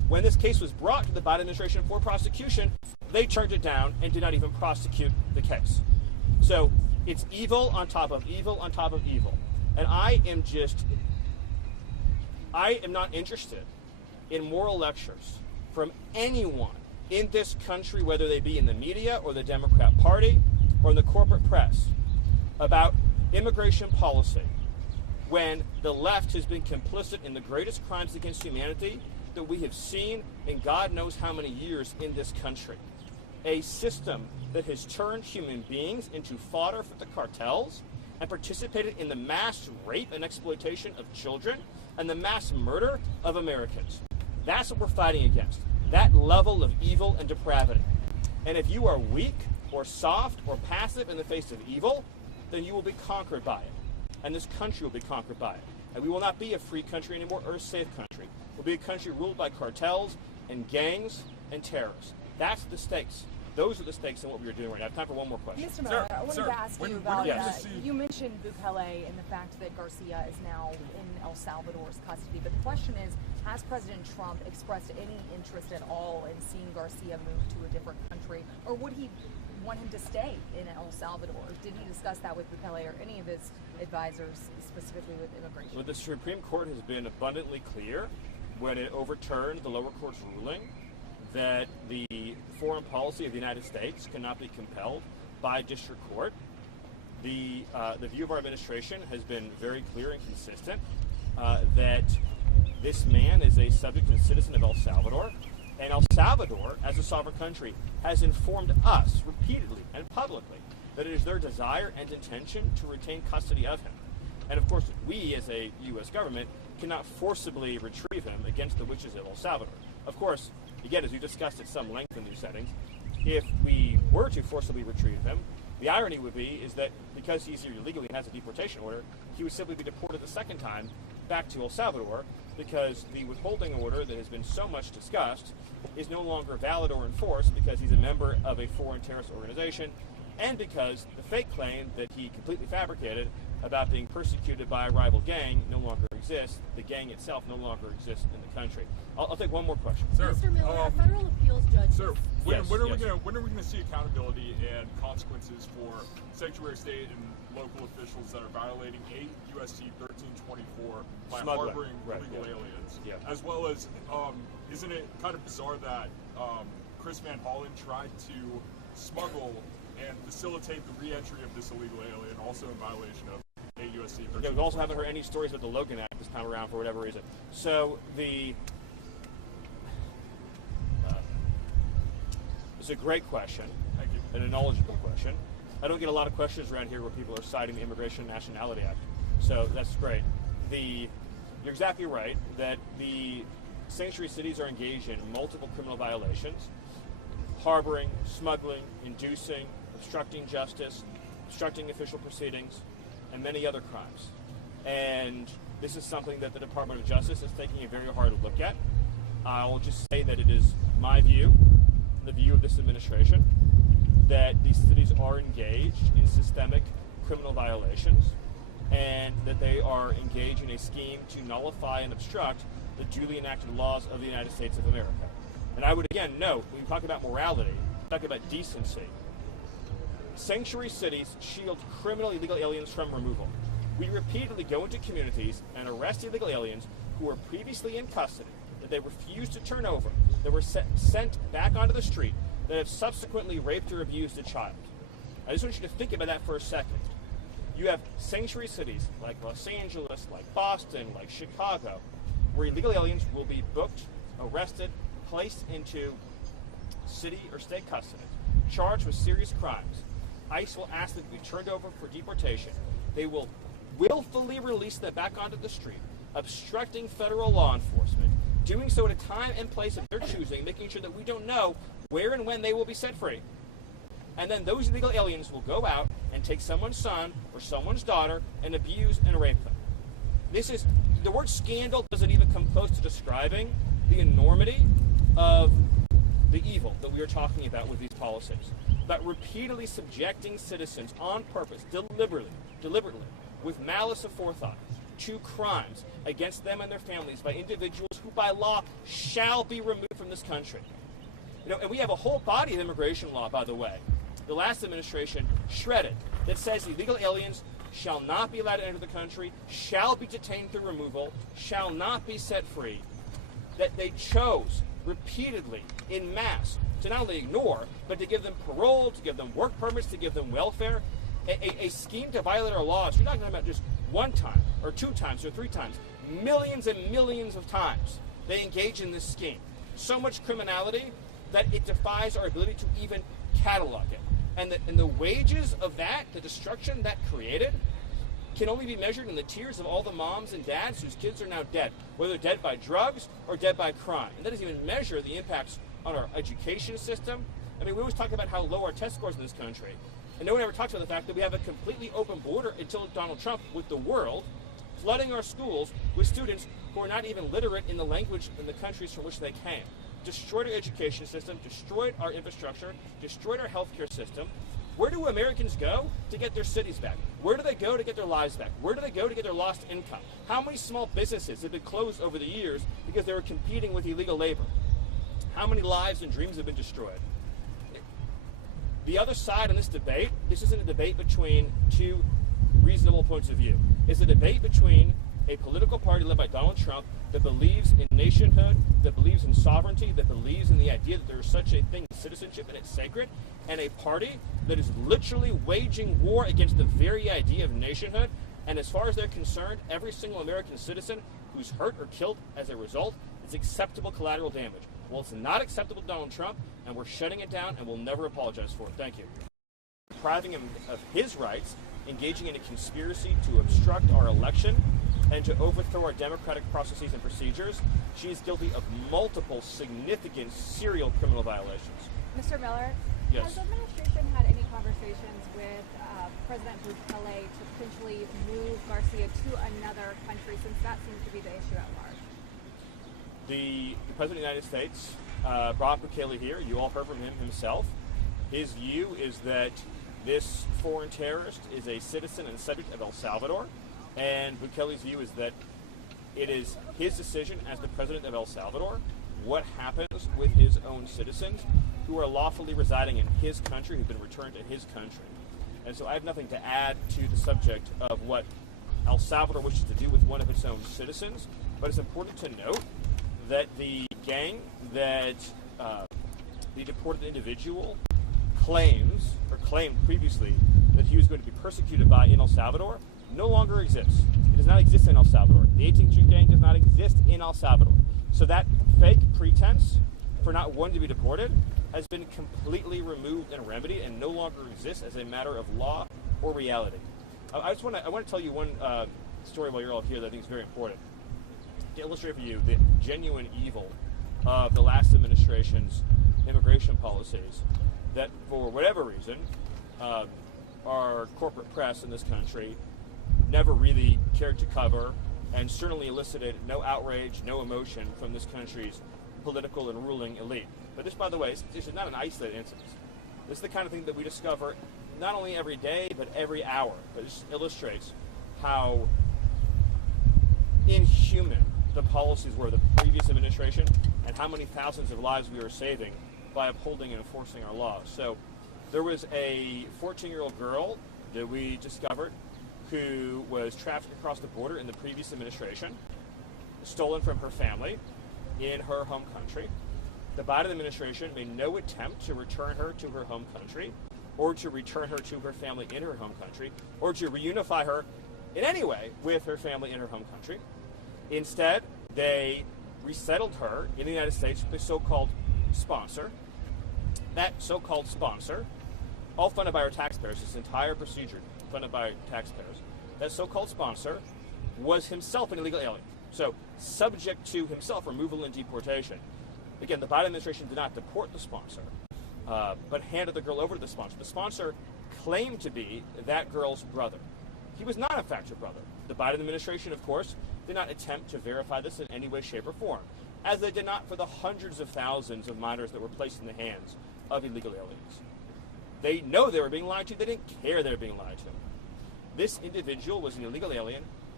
When this case was brought to the Biden administration for prosecution, they turned it down and did not even prosecute the case. So it's evil on top of evil on top of evil. And I am not interested in moral lectures from anyone in this country, whether they be in the media or the Democrat Party or in the corporate press, about immigration policy when the left has been complicit in the greatest crimes against humanity that we have seen in God knows how many years in this country. A system that has turned human beings into fodder for the cartels and participated in the mass rape and exploitation of children and the mass murder of Americans. That's what we're fighting against, that level of evil and depravity. And if you are weak or soft or passive in the face of evil, then you will be conquered by it. And this country will be conquered by it. And we will not be a free country anymore or a safe country. We'll be a country ruled by cartels and gangs and terrorists. That's the stakes. Those are the stakes in what we are doing right now. I have time for one more question. Mr. Miller, I wanted to ask you about, you mentioned Bukele and the fact that Garcia is now in El Salvador's custody. But the question is, has President Trump expressed any interest at all in seeing Garcia move to a different country? Or would he want him to stay in El Salvador? Did he discuss that with Bukele or any of his advisors, specifically with immigration? Well, the Supreme Court has been abundantly clear when it overturned the lower court's ruling that the foreign policy of the United States cannot be compelled by district court. The view of our administration has been very clear and consistent that this man is a subject and citizen of El Salvador, and El Salvador, as a sovereign country, has informed us repeatedly and publicly that it is their desire and intention to retain custody of him. And of course, we as a U.S. government cannot forcibly retrieve him against the wishes of El Salvador. Of course, again, as we discussed at some length in these settings, if we were to forcibly retrieve him, the irony would be is that because he's here illegally and has a deportation order, he would simply be deported the second time back to El Salvador, because the withholding order that has been so much discussed is no longer valid or enforced because he's a member of a foreign terrorist organization, and because the fake claim that he completely fabricated about being persecuted by a rival gang no longer exists. The gang itself no longer exists in the country. I'll take one more question. Sir, Mr. Miller, a federal appeals judge. Sir, when are we going to see accountability and consequences for sanctuary state and local officials that are violating 8 U.S.C. 1324 by harboring illegal aliens? Yeah. As well as, isn't it kind of bizarre that Chris Van Hollen tried to smuggle and facilitate the re-entry of this illegal alien, also in violation of 8 U.S.C. 1324? Yeah, we also haven't heard any stories about the Logan Act this time around for whatever reason. So it's a great question. Thank you. And a knowledgeable question. I don't get a lot of questions around here where people are citing the Immigration and Nationality Act. So that's great. You're exactly right that the sanctuary cities are engaged in multiple criminal violations: harboring, smuggling, inducing, obstructing justice, obstructing official proceedings, and many other crimes. And this is something that the Department of Justice is taking a very hard look at. I'll just say that it is my view, the view of this administration, that these cities are engaged in systemic criminal violations and that they are engaged in a scheme to nullify and obstruct the duly enacted laws of the United States of America. And I would again note, when we talk about morality, talk about decency, sanctuary cities shield criminal illegal aliens from removal. We repeatedly go into communities and arrest illegal aliens who were previously in custody, that they refused to turn over, that were sent back onto the street, that have subsequently raped or abused a child. I just want you to think about that for a second. You have sanctuary cities like Los Angeles, like Boston, like Chicago, where illegal aliens will be booked, arrested, placed into city or state custody, charged with serious crimes. ICE will ask them to be turned over for deportation. They will willfully release them back onto the street, obstructing federal law enforcement, doing so at a time and place of their choosing, making sure that we don't know where and when they will be set free. And then those illegal aliens will go out and take someone's son or someone's daughter and abuse and rape them. The word scandal doesn't even come close to describing the enormity of the evil that we are talking about with these policies. About repeatedly subjecting citizens on purpose, deliberately, with malice aforethought, to crimes against them and their families by individuals who by law shall be removed from this country. And we have a whole body of immigration law, by the way, the last administration shredded, that says illegal aliens shall not be allowed to enter the country, shall be detained through removal, shall not be set free, that they chose repeatedly in mass to not only ignore, but to give them parole, to give them work permits, to give them welfare, a scheme to violate our laws. You're not talking about just one time, or 2 times, or 3 times. Millions and millions of times they engage in this scheme. So much criminality that it defies our ability to even catalog it. And the wages of that, the destruction that created, can only be measured in the tears of all the moms and dads whose kids are now dead, whether dead by drugs or dead by crime. And that doesn't even measure the impacts on our education system. I mean, we always talk about how low our test scores in this country, and no one ever talks about the fact that we have a completely open border until Donald Trump with the world, flooding our schools with students who are not even literate in the language in the countries from which they came. Destroyed our education system, destroyed our infrastructure, destroyed our healthcare system. Where do Americans go to get their cities back? Where do they go to get their lives back? Where do they go to get their lost income? How many small businesses have been closed over the years because they were competing with illegal labor? How many lives and dreams have been destroyed? The other side in this debate, this isn't a debate between 2 reasonable points of view. It's a debate between a political party led by Donald Trump that believes in nationhood, that believes in sovereignty, that believes in the idea that there is such a thing as citizenship and it's sacred, and a party that is literally waging war against the very idea of nationhood. And as far as they're concerned, every single American citizen who's hurt or killed as a result is acceptable collateral damage. Well, it's not acceptable to Donald Trump, and we're shutting it down, and we'll never apologize for it. Thank you. Depriving him of his rights, engaging in a conspiracy to obstruct our election, and to overthrow our democratic processes and procedures. She is guilty of multiple significant serial criminal violations. Mr. Miller, yes. Has the administration had any conversations with President Bukele to potentially move Garcia to another country, since that seems to be the issue at large? The President of the United States brought Bukele here. You all heard from him himself. His view is that this foreign terrorist is a citizen and subject of El Salvador. And Bukele's view is that it is his decision as the president of El Salvador what happens with his own citizens who are lawfully residing in his country, who've been returned to his country. And so I have nothing to add to the subject of what El Salvador wishes to do with one of its own citizens, but it's important to note that the gang that the deported individual claimed previously that he was going to be persecuted by in El Salvador no longer exists. It does not exist in El Salvador. The 18th Street Gang does not exist in El Salvador. So that fake pretense for not wanting to be deported has been completely removed and remedied and no longer exists as a matter of law or reality. I want to tell you one story while you're all here that I think is very important to illustrate for you the genuine evil of the last administration's immigration policies that, for whatever reason, our corporate press in this country never really cared to cover, and certainly elicited no outrage, no emotion from this country's political and ruling elite. But this, by the way, this is not an isolated incident. This is the kind of thing that we discover not only every day, but every hour. But it just illustrates how inhuman the policies were of the previous administration and how many thousands of lives we were saving by upholding and enforcing our laws. So there was a 14-year-old girl that we discovered who was trafficked across the border in the previous administration, stolen from her family in her home country. The Biden administration made no attempt to return her to her home country, or to return her to her family in her home country, or to reunify her in any way with her family in her home country. Instead, they resettled her in the United States with a so-called sponsor. That so-called sponsor, all funded by our taxpayers, this entire procedure funded by taxpayers, that so-called sponsor was himself an illegal alien, so subject to himself removal and deportation. Again, the Biden administration did not deport the sponsor, but handed the girl over to the sponsor. The sponsor claimed to be that girl's brother. He was not, in fact, her brother. The Biden administration, of course, did not attempt to verify this in any way, shape, or form, as they did not for the hundreds of thousands of minors that were placed in the hands of illegal aliens. They know they were being lied to. They didn't care they were being lied to. This individual was an illegal alien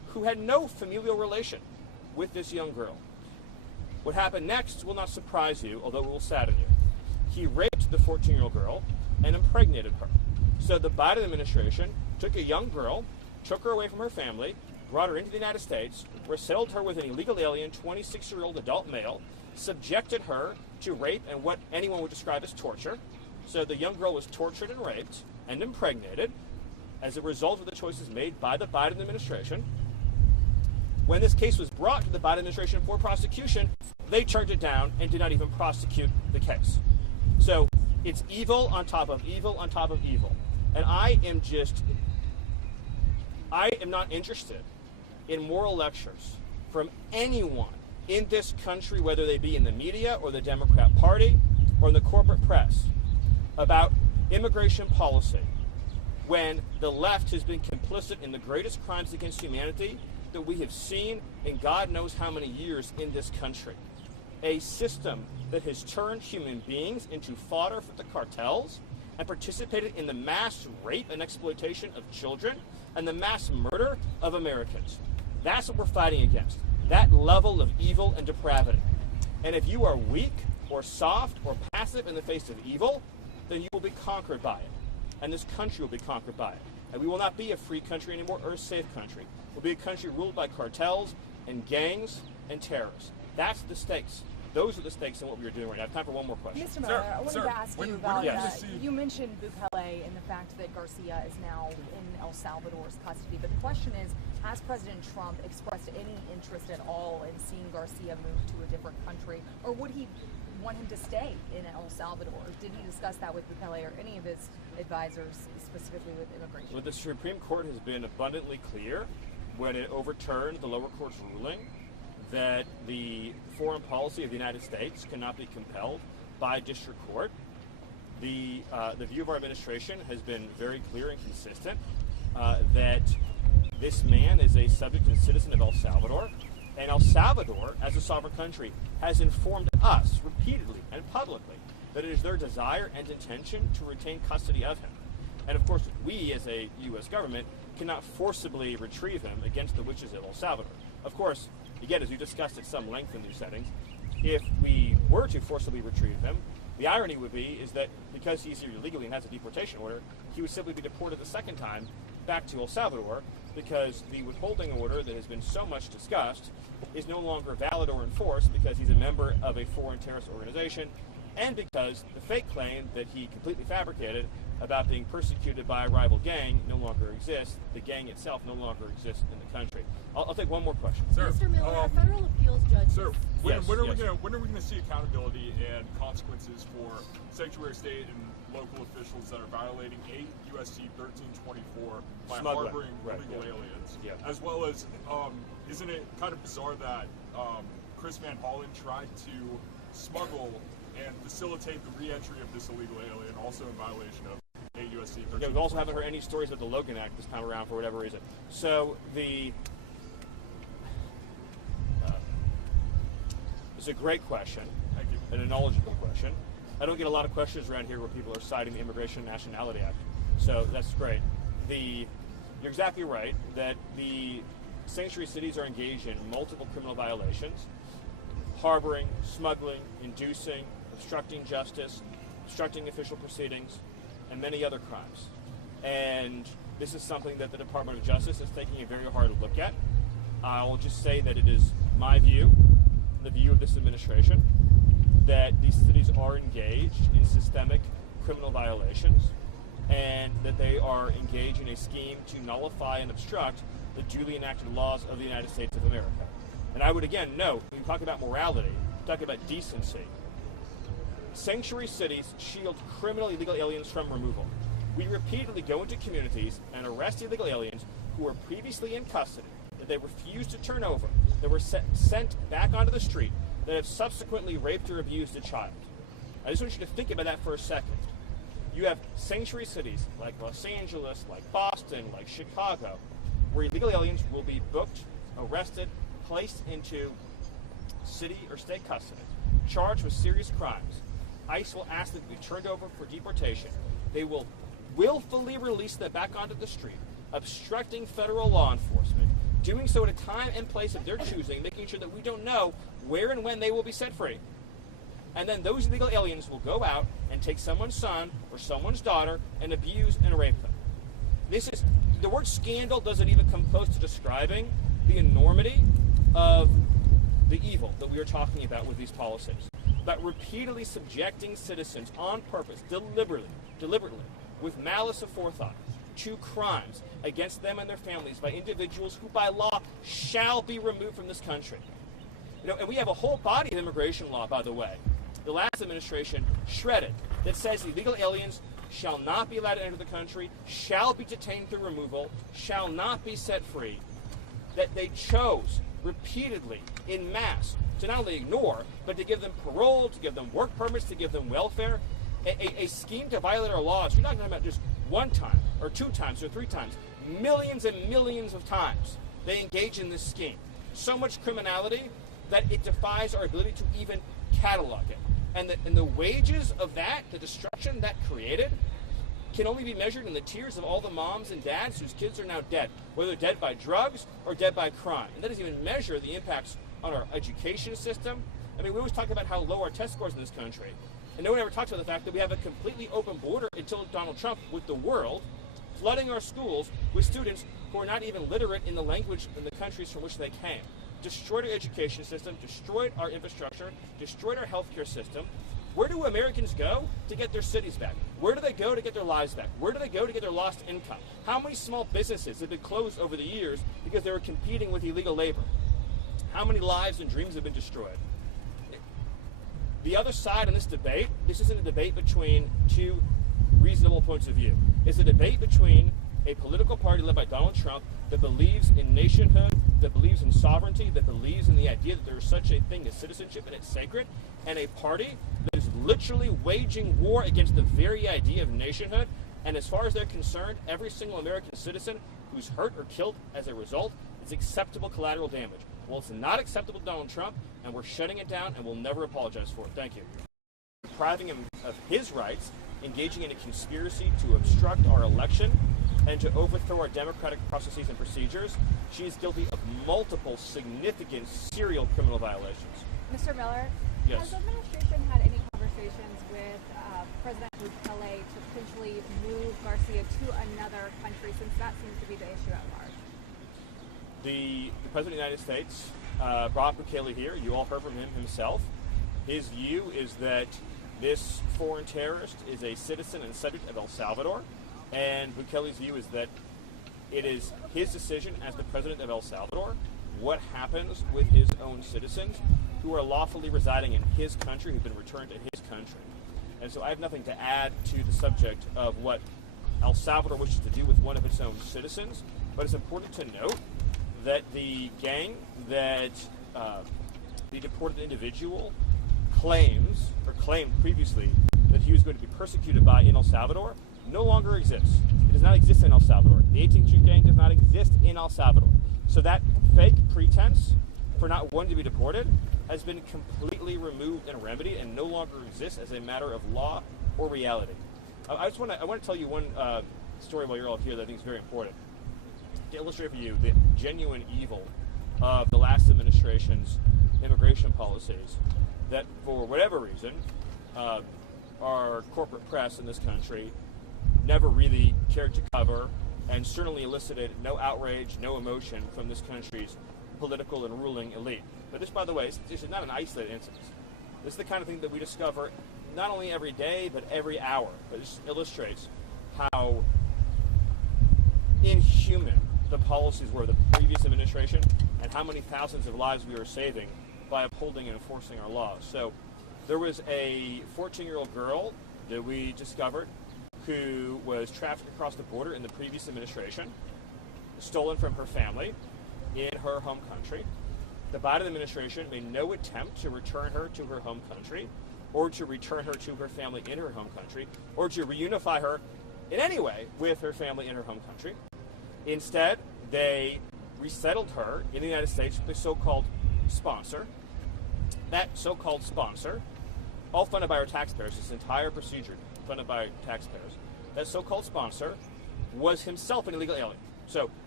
who had no familial relation with this young girl. What happened next will not surprise you, although it will sadden you. He raped the 14-year-old girl and impregnated her. So the Biden administration took a young girl, took her away from her family, brought her into the United States, resettled her with an illegal alien, 26-year-old adult male, subjected her to rape and what anyone would describe as torture. So the young girl was tortured and raped and impregnated as a result of the choices made by the Biden administration. When this case was brought to the Biden administration for prosecution, they turned it down and did not even prosecute the case. So it's evil on top of evil on top of evil. And I am not interested in moral lectures from anyone in this country, whether they be in the media or the Democrat Party or in the corporate press, about immigration policy when the left has been complicit in the greatest crimes against humanity that we have seen in God knows how many years in this country. A system that has turned human beings into fodder for the cartels and participated in the mass rape and exploitation of children and the mass murder of Americans. That's what we're fighting against, that level of evil and depravity. And if you are weak or soft or passive in the face of evil, then you will be conquered by it. And this country will be conquered by it. And we will not be a free country anymore or a safe country. We'll be a country ruled by cartels and gangs and terrorists. That's the stakes. Those are the stakes in what we are doing right now. I have time for one more question. Mr. Miller, I wanted to ask you about, you mentioned Bukele and the fact that Garcia is now in El Salvador's custody. But the question is, has President Trump expressed any interest at all in seeing Garcia move to a different country? Or would he want him to stay in El Salvador? Did he discuss that with Bukele or any of his advisors, specifically with immigration? Well, the Supreme Court has been abundantly clear when it overturned the lower court's ruling that the foreign policy of the United States cannot be compelled by district court. The view of our administration has been very clear and consistent that this man is a subject and citizen of El Salvador, and El Salvador, as a sovereign country, has informed us repeatedly and publicly that it is their desire and intention to retain custody of him. And of course, we as a U.S. government cannot forcibly retrieve him against the wishes of El Salvador. Of course, again, as we discussed at some length in these settings, if we were to forcibly retrieve him, the irony would be is that because he's here illegally and has a deportation order, he would simply be deported the second time back to El Salvador because the withholding order that has been so much discussed is no longer valid or enforced because he's a member of a foreign terrorist organization and because the fake claim that he completely fabricated about being persecuted by a rival gang no longer exists. The gang itself no longer exists in the country. I'll take one more question. Sir, Mr. Miller, a federal appeals judge. Sir, when are we going to see accountability and consequences for sanctuary state and local officials that are violating 8 U.S.C. 1324 by harboring illegal aliens? Yeah. As well as, isn't it kind of bizarre that Chris Van Hollen tried to smuggle and facilitate the re-entry of this illegal alien, also in violation of 8 U.S.C. 1324? Yeah, we also haven't heard any stories of the Logan Act this time around for whatever reason. So it's a great question. Thank you. And a knowledgeable question. I don't get a lot of questions around here where people are citing the Immigration and Nationality Act. So that's great. You're exactly right that the sanctuary cities are engaged in multiple criminal violations: harboring, smuggling, inducing, obstructing justice, obstructing official proceedings, and many other crimes. And this is something that the Department of Justice is taking a very hard look at. I'll just say that it is my view, the view of this administration, that these cities are engaged in systemic criminal violations and that they are engaged in a scheme to nullify and obstruct the duly enacted laws of the United States of America. And I would again note, when we talk about morality, talk about decency, sanctuary cities shield criminal illegal aliens from removal. We repeatedly go into communities and arrest illegal aliens who were previously in custody, that they refused to turn over, that were sent back onto the street, that have subsequently raped or abused a child. I just want you to think about that for a second. You have sanctuary cities like Los Angeles, like Boston, like Chicago, where illegal aliens will be booked, arrested, placed into city or state custody, charged with serious crimes. ICE will ask them to be turned over for deportation. They will willfully release them back onto the street, obstructing federal law enforcement, doing so at a time and place of their choosing, making sure that we don't know where and when they will be set free. And then those illegal aliens will go out and take someone's son or someone's daughter and abuse and rape them. The word scandal doesn't even come close to describing the enormity of the evil that we are talking about with these policies. But repeatedly subjecting citizens on purpose, deliberately, with malice aforethought, to crimes against them and their families by individuals who by law shall be removed from this country. And we have a whole body of immigration law, by the way, the last administration shredded, that says illegal aliens shall not be allowed to enter the country, shall be detained through removal, shall not be set free, that they chose repeatedly in mass to not only ignore, but to give them parole, to give them work permits, to give them welfare, a scheme to violate our laws. You're not talking about just one time, or 2 times, or 3 times. Millions and millions of times they engage in this scheme. So much criminality that it defies our ability to even catalog it. And the wages of that, the destruction that created, can only be measured in the tears of all the moms and dads whose kids are now dead, whether dead by drugs or dead by crime. And that doesn't even measure the impacts on our education system. I mean, we always talk about how low our test scores in this country. And no one ever talks about the fact that we have a completely open border until Donald Trump with the world, flooding our schools with students who are not even literate in the language in the countries from which they came. Destroyed our education system, destroyed our infrastructure, destroyed our healthcare system. Where do Americans go to get their cities back? Where do they go to get their lives back? Where do they go to get their lost income? How many small businesses have been closed over the years because they were competing with illegal labor? How many lives and dreams have been destroyed? The other side in this debate, this isn't a debate between 2 reasonable points of view. It's a debate between a political party led by Donald Trump that believes in nationhood, that believes in sovereignty, that believes in the idea that there is such a thing as citizenship and it's sacred, and a party that is literally waging war against the very idea of nationhood. And as far as they're concerned, every single American citizen who's hurt or killed as a result is acceptable collateral damage. Well, it's not acceptable to Donald Trump, and we're shutting it down, and we'll never apologize for it. Thank you. Depriving him of his rights, engaging in a conspiracy to obstruct our election, and to overthrow our democratic processes and procedures. She is guilty of multiple significant serial criminal violations. Mr. Miller, yes. Has the administration had any conversations with President Bukele to potentially move Garcia to another country, since that seems to be the issue at large? The President of the United States brought Bukele here. You all heard from him himself. His view is that this foreign terrorist is a citizen and subject of El Salvador. And Bukele's view is that it is his decision as the president of El Salvador what happens with his own citizens who are lawfully residing in his country, who've been returned to his country. And so I have nothing to add to the subject of what El Salvador wishes to do with one of its own citizens, but it's important to note that the gang that the deported individual claimed previously that he was going to be persecuted by in El Salvador no longer exists. It does not exist in El Salvador. The 18th Street Gang does not exist in El Salvador. So that fake pretense for not wanting to be deported has been completely removed and remedied and no longer exists as a matter of law or reality. I want to tell you one story while you're all here that I think is very important to illustrate for you the genuine evil of the last administration's immigration policies that, for whatever reason, our corporate press in this country never really cared to cover, and certainly elicited no outrage, no emotion from this country's political and ruling elite. But this, by the way, this is not an isolated incident. This is the kind of thing that we discover not only every day, but every hour. But this illustrates how inhuman the policies were of the previous administration and how many thousands of lives we were saving by upholding and enforcing our laws. So there was a 14-year-old girl that we discovered who was trafficked across the border in the previous administration, stolen from her family in her home country. The Biden administration made no attempt to return her to her home country, or to return her to her family in her home country, or to reunify her in any way with her family in her home country. Instead, they resettled her in the United States with a so-called sponsor. That so-called sponsor, all funded by our taxpayers, this entire procedure funded by taxpayers, that so-called sponsor was himself an illegal alien. So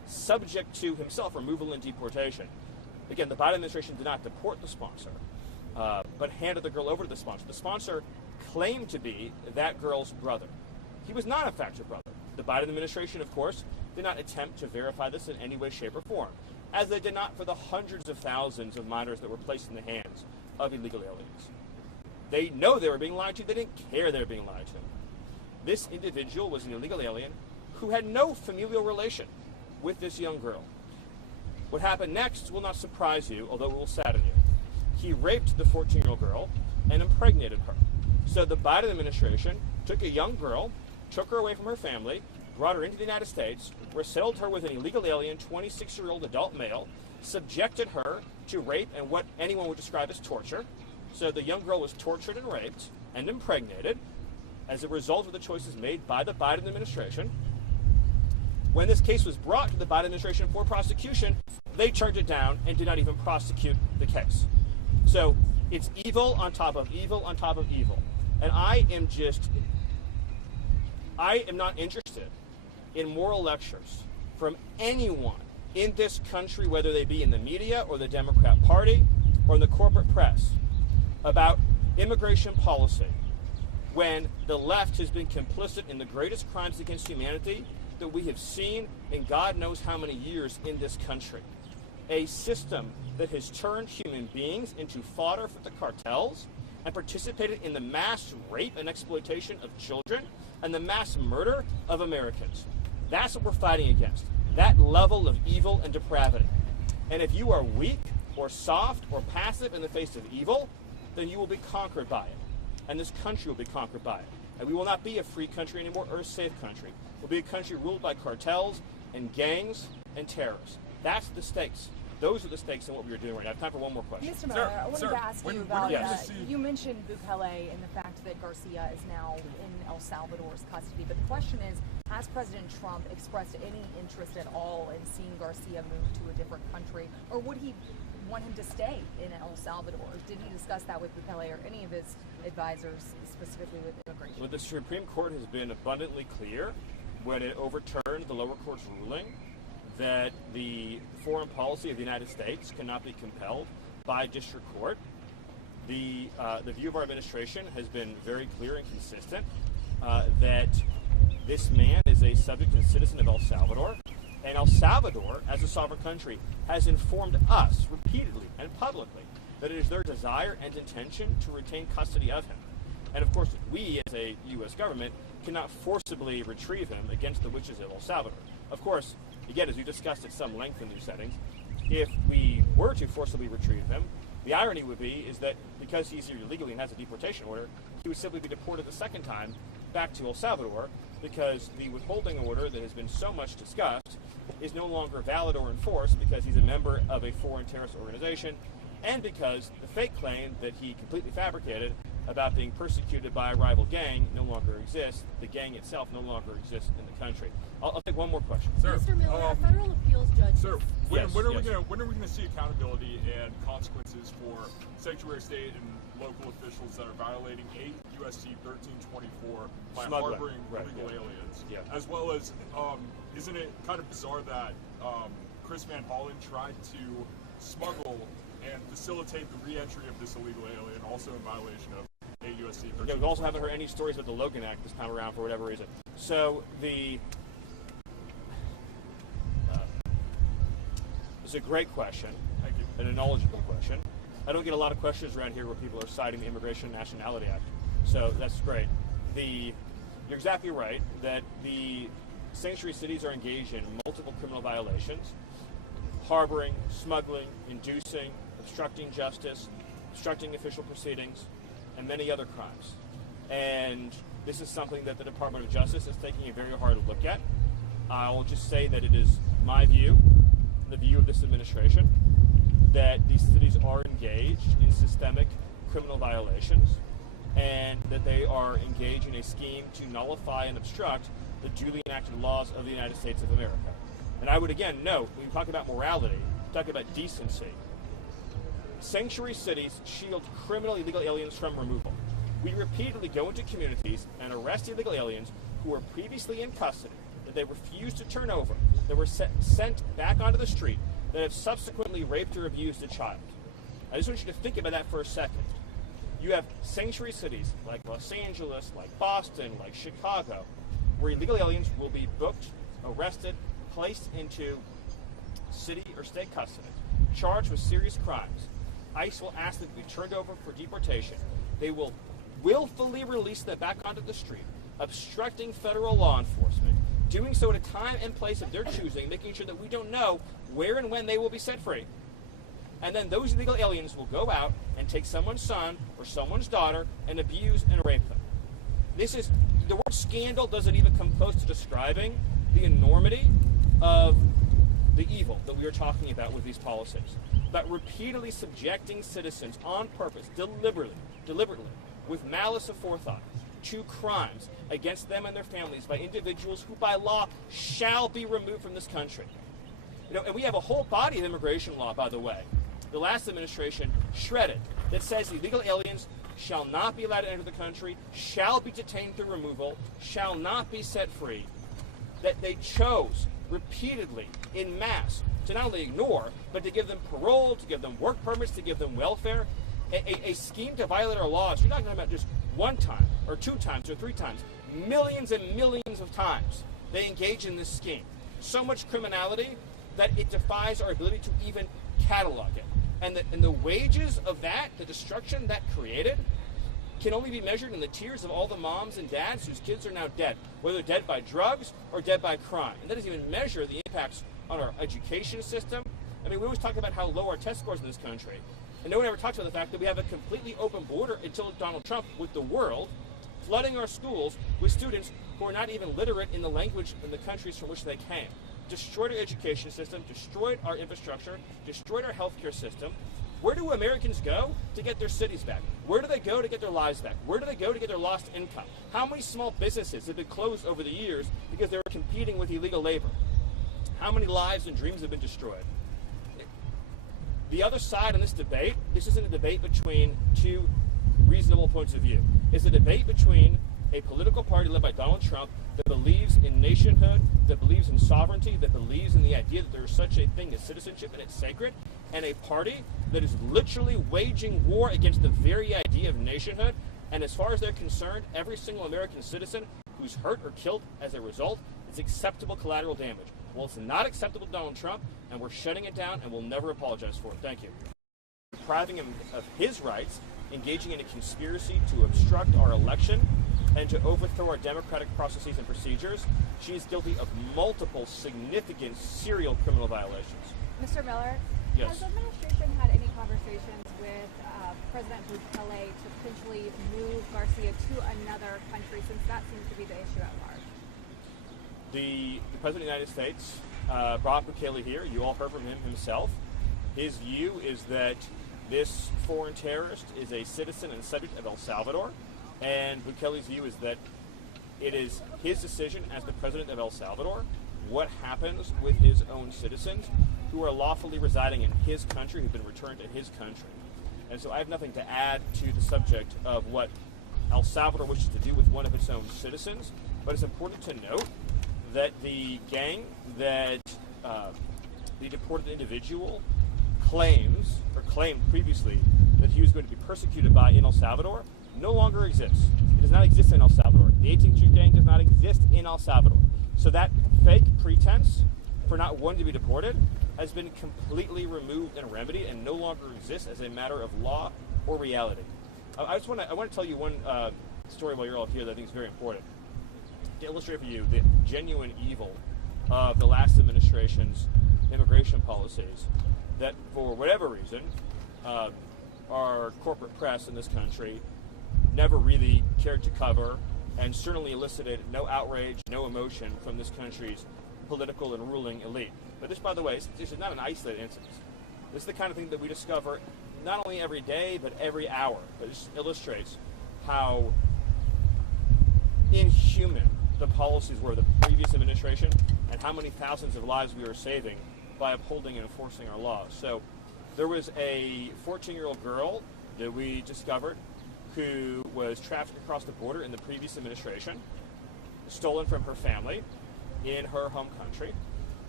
subject to himself removal and deportation. Again, the Biden administration did not deport the sponsor, but handed the girl over to the sponsor. The sponsor claimed to be that girl's brother. He was not, in fact, her brother. The Biden administration, of course, did not attempt to verify this in any way, shape, or form, as they did not for the hundreds of thousands of minors that were placed in the hands of illegal aliens. They know they were being lied to. They didn't care they were being lied to. This individual was an illegal alien who had no familial relation with this young girl. What happened next will not surprise you, although it will sadden you. He raped the 14-year-old girl and impregnated her. So the Biden administration took a young girl, took her away from her family, brought her into the United States, resettled her with an illegal alien, 26-year-old adult male, subjected her to rape and what anyone would describe as torture. So the young girl was tortured and raped and impregnated as a result of the choices made by the Biden administration. When this case was brought to the Biden administration for prosecution, they turned it down and did not even prosecute the case. So it's evil on top of evil on top of evil. And I am not interested in moral lectures from anyone in this country, whether they be in the media or the Democrat Party or in the corporate press, about immigration policy when the left has been complicit in the greatest crimes against humanity that we have seen in God knows how many years in this country. A system that has turned human beings into fodder for the cartels and participated in the mass rape and exploitation of children and the mass murder of Americans. That's what we're fighting against, that level of evil and depravity. And if you are weak or soft or passive in the face of evil, then you will be conquered by it. And this country will be conquered by it. And we will not be a free country anymore or a safe country. We'll be a country ruled by cartels and gangs and terrorists. That's the stakes. Those are the stakes in what we are doing right now. I have time for one more question. Mr. Miller, I wanted to ask you about, you mentioned Bukele and the fact that Garcia is now in El Salvador's custody. But the question is, has President Trump expressed any interest at all in seeing Garcia move to a different country? Or would he want him to stay in El Salvador? Did he discuss that with Bukele or any of his advisors, specifically with immigration? Well, the Supreme Court has been abundantly clear when it overturned the lower court's ruling that the foreign policy of the United States cannot be compelled by district court. The view of our administration has been very clear and consistent that this man is a subject and citizen of El Salvador, and El Salvador, as a sovereign country, has informed us repeatedly and publicly that it is their desire and intention to retain custody of him. And of course, we as a U.S. government cannot forcibly retrieve him against the wishes of El Salvador. Of course, again, as we discussed at some length in these settings, if we were to forcibly retrieve him, the irony would be is that because he's here illegally and has a deportation order, he would simply be deported the second time back to El Salvador because the withholding order that has been so much discussed is no longer valid or enforced because he's a member of a foreign terrorist organization and because the fake claim that he completely fabricated about being persecuted by a rival gang no longer exists. The gang itself no longer exists in the country. I'll take one more question. Sir, Mr. Miller, a federal appeals judge. Sir, when are we going to see accountability and consequences for sanctuary state and local officials that are violating 8 U.S.C. 1324 by harboring illegal aliens? Yeah. As well as, isn't it kind of bizarre that Chris Van Hollen tried to smuggle and facilitate the re-entry of this illegal alien, also in violation of 8 U.S.C. 1324? Yeah, we also haven't heard any stories about the Logan Act this time around for whatever reason. So it's a great question. Thank you. And a knowledgeable question. I don't get a lot of questions around here where people are citing the Immigration and Nationality Act. So that's great. You're exactly right that the sanctuary cities are engaged in multiple criminal violations: harboring, smuggling, inducing, obstructing justice, obstructing official proceedings, and many other crimes. And this is something that the Department of Justice is taking a very hard look at. I'll just say that it is my view, the view of this administration, that these cities are engaged in systemic criminal violations and that they are engaged in a scheme to nullify and obstruct the duly enacted laws of the United States of America. And I would again note, when we talk about morality, talk about decency, sanctuary cities shield criminal illegal aliens from removal. We repeatedly go into communities and arrest illegal aliens who were previously in custody that they refuse to turn over that were sent back onto the street that have subsequently raped or abused a child. I just want you to think about that for a second. You have sanctuary cities like Los Angeles, like Boston, like Chicago, where illegal aliens will be booked, arrested, placed into city or state custody, charged with serious crimes. ICE will ask them to be turned over for deportation. They will willfully release them back onto the street, obstructing federal law enforcement, doing so at a time and place of their choosing, making sure that we don't know where and when they will be set free. And then those illegal aliens will go out and take someone's son or someone's daughter and abuse and rape them. The word scandal doesn't even come close to describing the enormity of the evil that we are talking about with these policies. But repeatedly subjecting citizens on purpose, deliberately, with malice aforethought, to crimes against them and their families by individuals who by law shall be removed from this country. And we have a whole body of immigration law, by the way, the last administration shredded, that says illegal aliens shall not be allowed to enter the country, shall be detained through removal, shall not be set free, that they chose repeatedly in mass to not only ignore, but to give them parole, to give them work permits, to give them welfare, a scheme to violate our laws. You're not talking about just one time, or 2 times, or 3 times. Millions and millions of times they engage in this scheme. So much criminality that it defies our ability to even catalog it. And the wages of that, the destruction that created, can only be measured in the tears of all the moms and dads whose kids are now dead, whether dead by drugs or dead by crime. And that doesn't even measure the impacts on our education system. I mean, we always talk about how low our test scores in this country, and no one ever talks about the fact that we have a completely open border until Donald Trump with the world, flooding our schools with students who are not even literate in the language in the countries from which they came. Destroyed our education system, destroyed our infrastructure, destroyed our healthcare system. Where do Americans go to get their cities back? Where do they go to get their lives back? Where do they go to get their lost income? How many small businesses have been closed over the years because they were competing with illegal labor? How many lives and dreams have been destroyed? The other side in this debate, this isn't a debate between 2 reasonable points of view. It's a debate between a political party led by Donald Trump that believes in nationhood, that believes in sovereignty, that believes in the idea that there is such a thing as citizenship and it's sacred, and a party that is literally waging war against the very idea of nationhood. And as far as they're concerned, every single American citizen who's hurt or killed as a result is acceptable collateral damage. Well, it's not acceptable to Donald Trump, and we're shutting it down, and we'll never apologize for it. Thank you. Depriving him of his rights, engaging in a conspiracy to obstruct our election, and to overthrow our democratic processes and procedures. She is guilty of multiple significant serial criminal violations. Mr. Miller, yes. Has the administration had any conversations with President Bukele to potentially move Garcia to another country, since that seems to be the issue at large? The President of the United States brought Bukele here. You all heard from him himself. His view is that this foreign terrorist is a citizen and subject of El Salvador. And Bukele's view is that it is his decision as the president of El Salvador what happens with his own citizens who are lawfully residing in his country, who've been returned to his country. And so I have nothing to add to the subject of what El Salvador wishes to do with one of its own citizens, but it's important to note that the gang that the deported individual claimed previously that he was going to be persecuted by in El Salvador no longer exists. It does not exist in El Salvador. The 18th Street Gang does not exist in El Salvador. So that fake pretense for not wanting to be deported has been completely removed and remedied and no longer exists as a matter of law or reality. I want to tell you one story while you're all here that I think is very important to illustrate for you the genuine evil of the last administration's immigration policies that, for whatever reason, our corporate press in this country never really cared to cover, and certainly elicited no outrage, no emotion from this country's political and ruling elite. But this, by the way, this is not an isolated incident. This is the kind of thing that we discover not only every day, but every hour. But it just illustrates how inhuman the policies were of the previous administration and how many thousands of lives we were saving by upholding and enforcing our laws. So there was a 14-year-old girl that we discovered who was trafficked across the border in the previous administration, stolen from her family in her home country.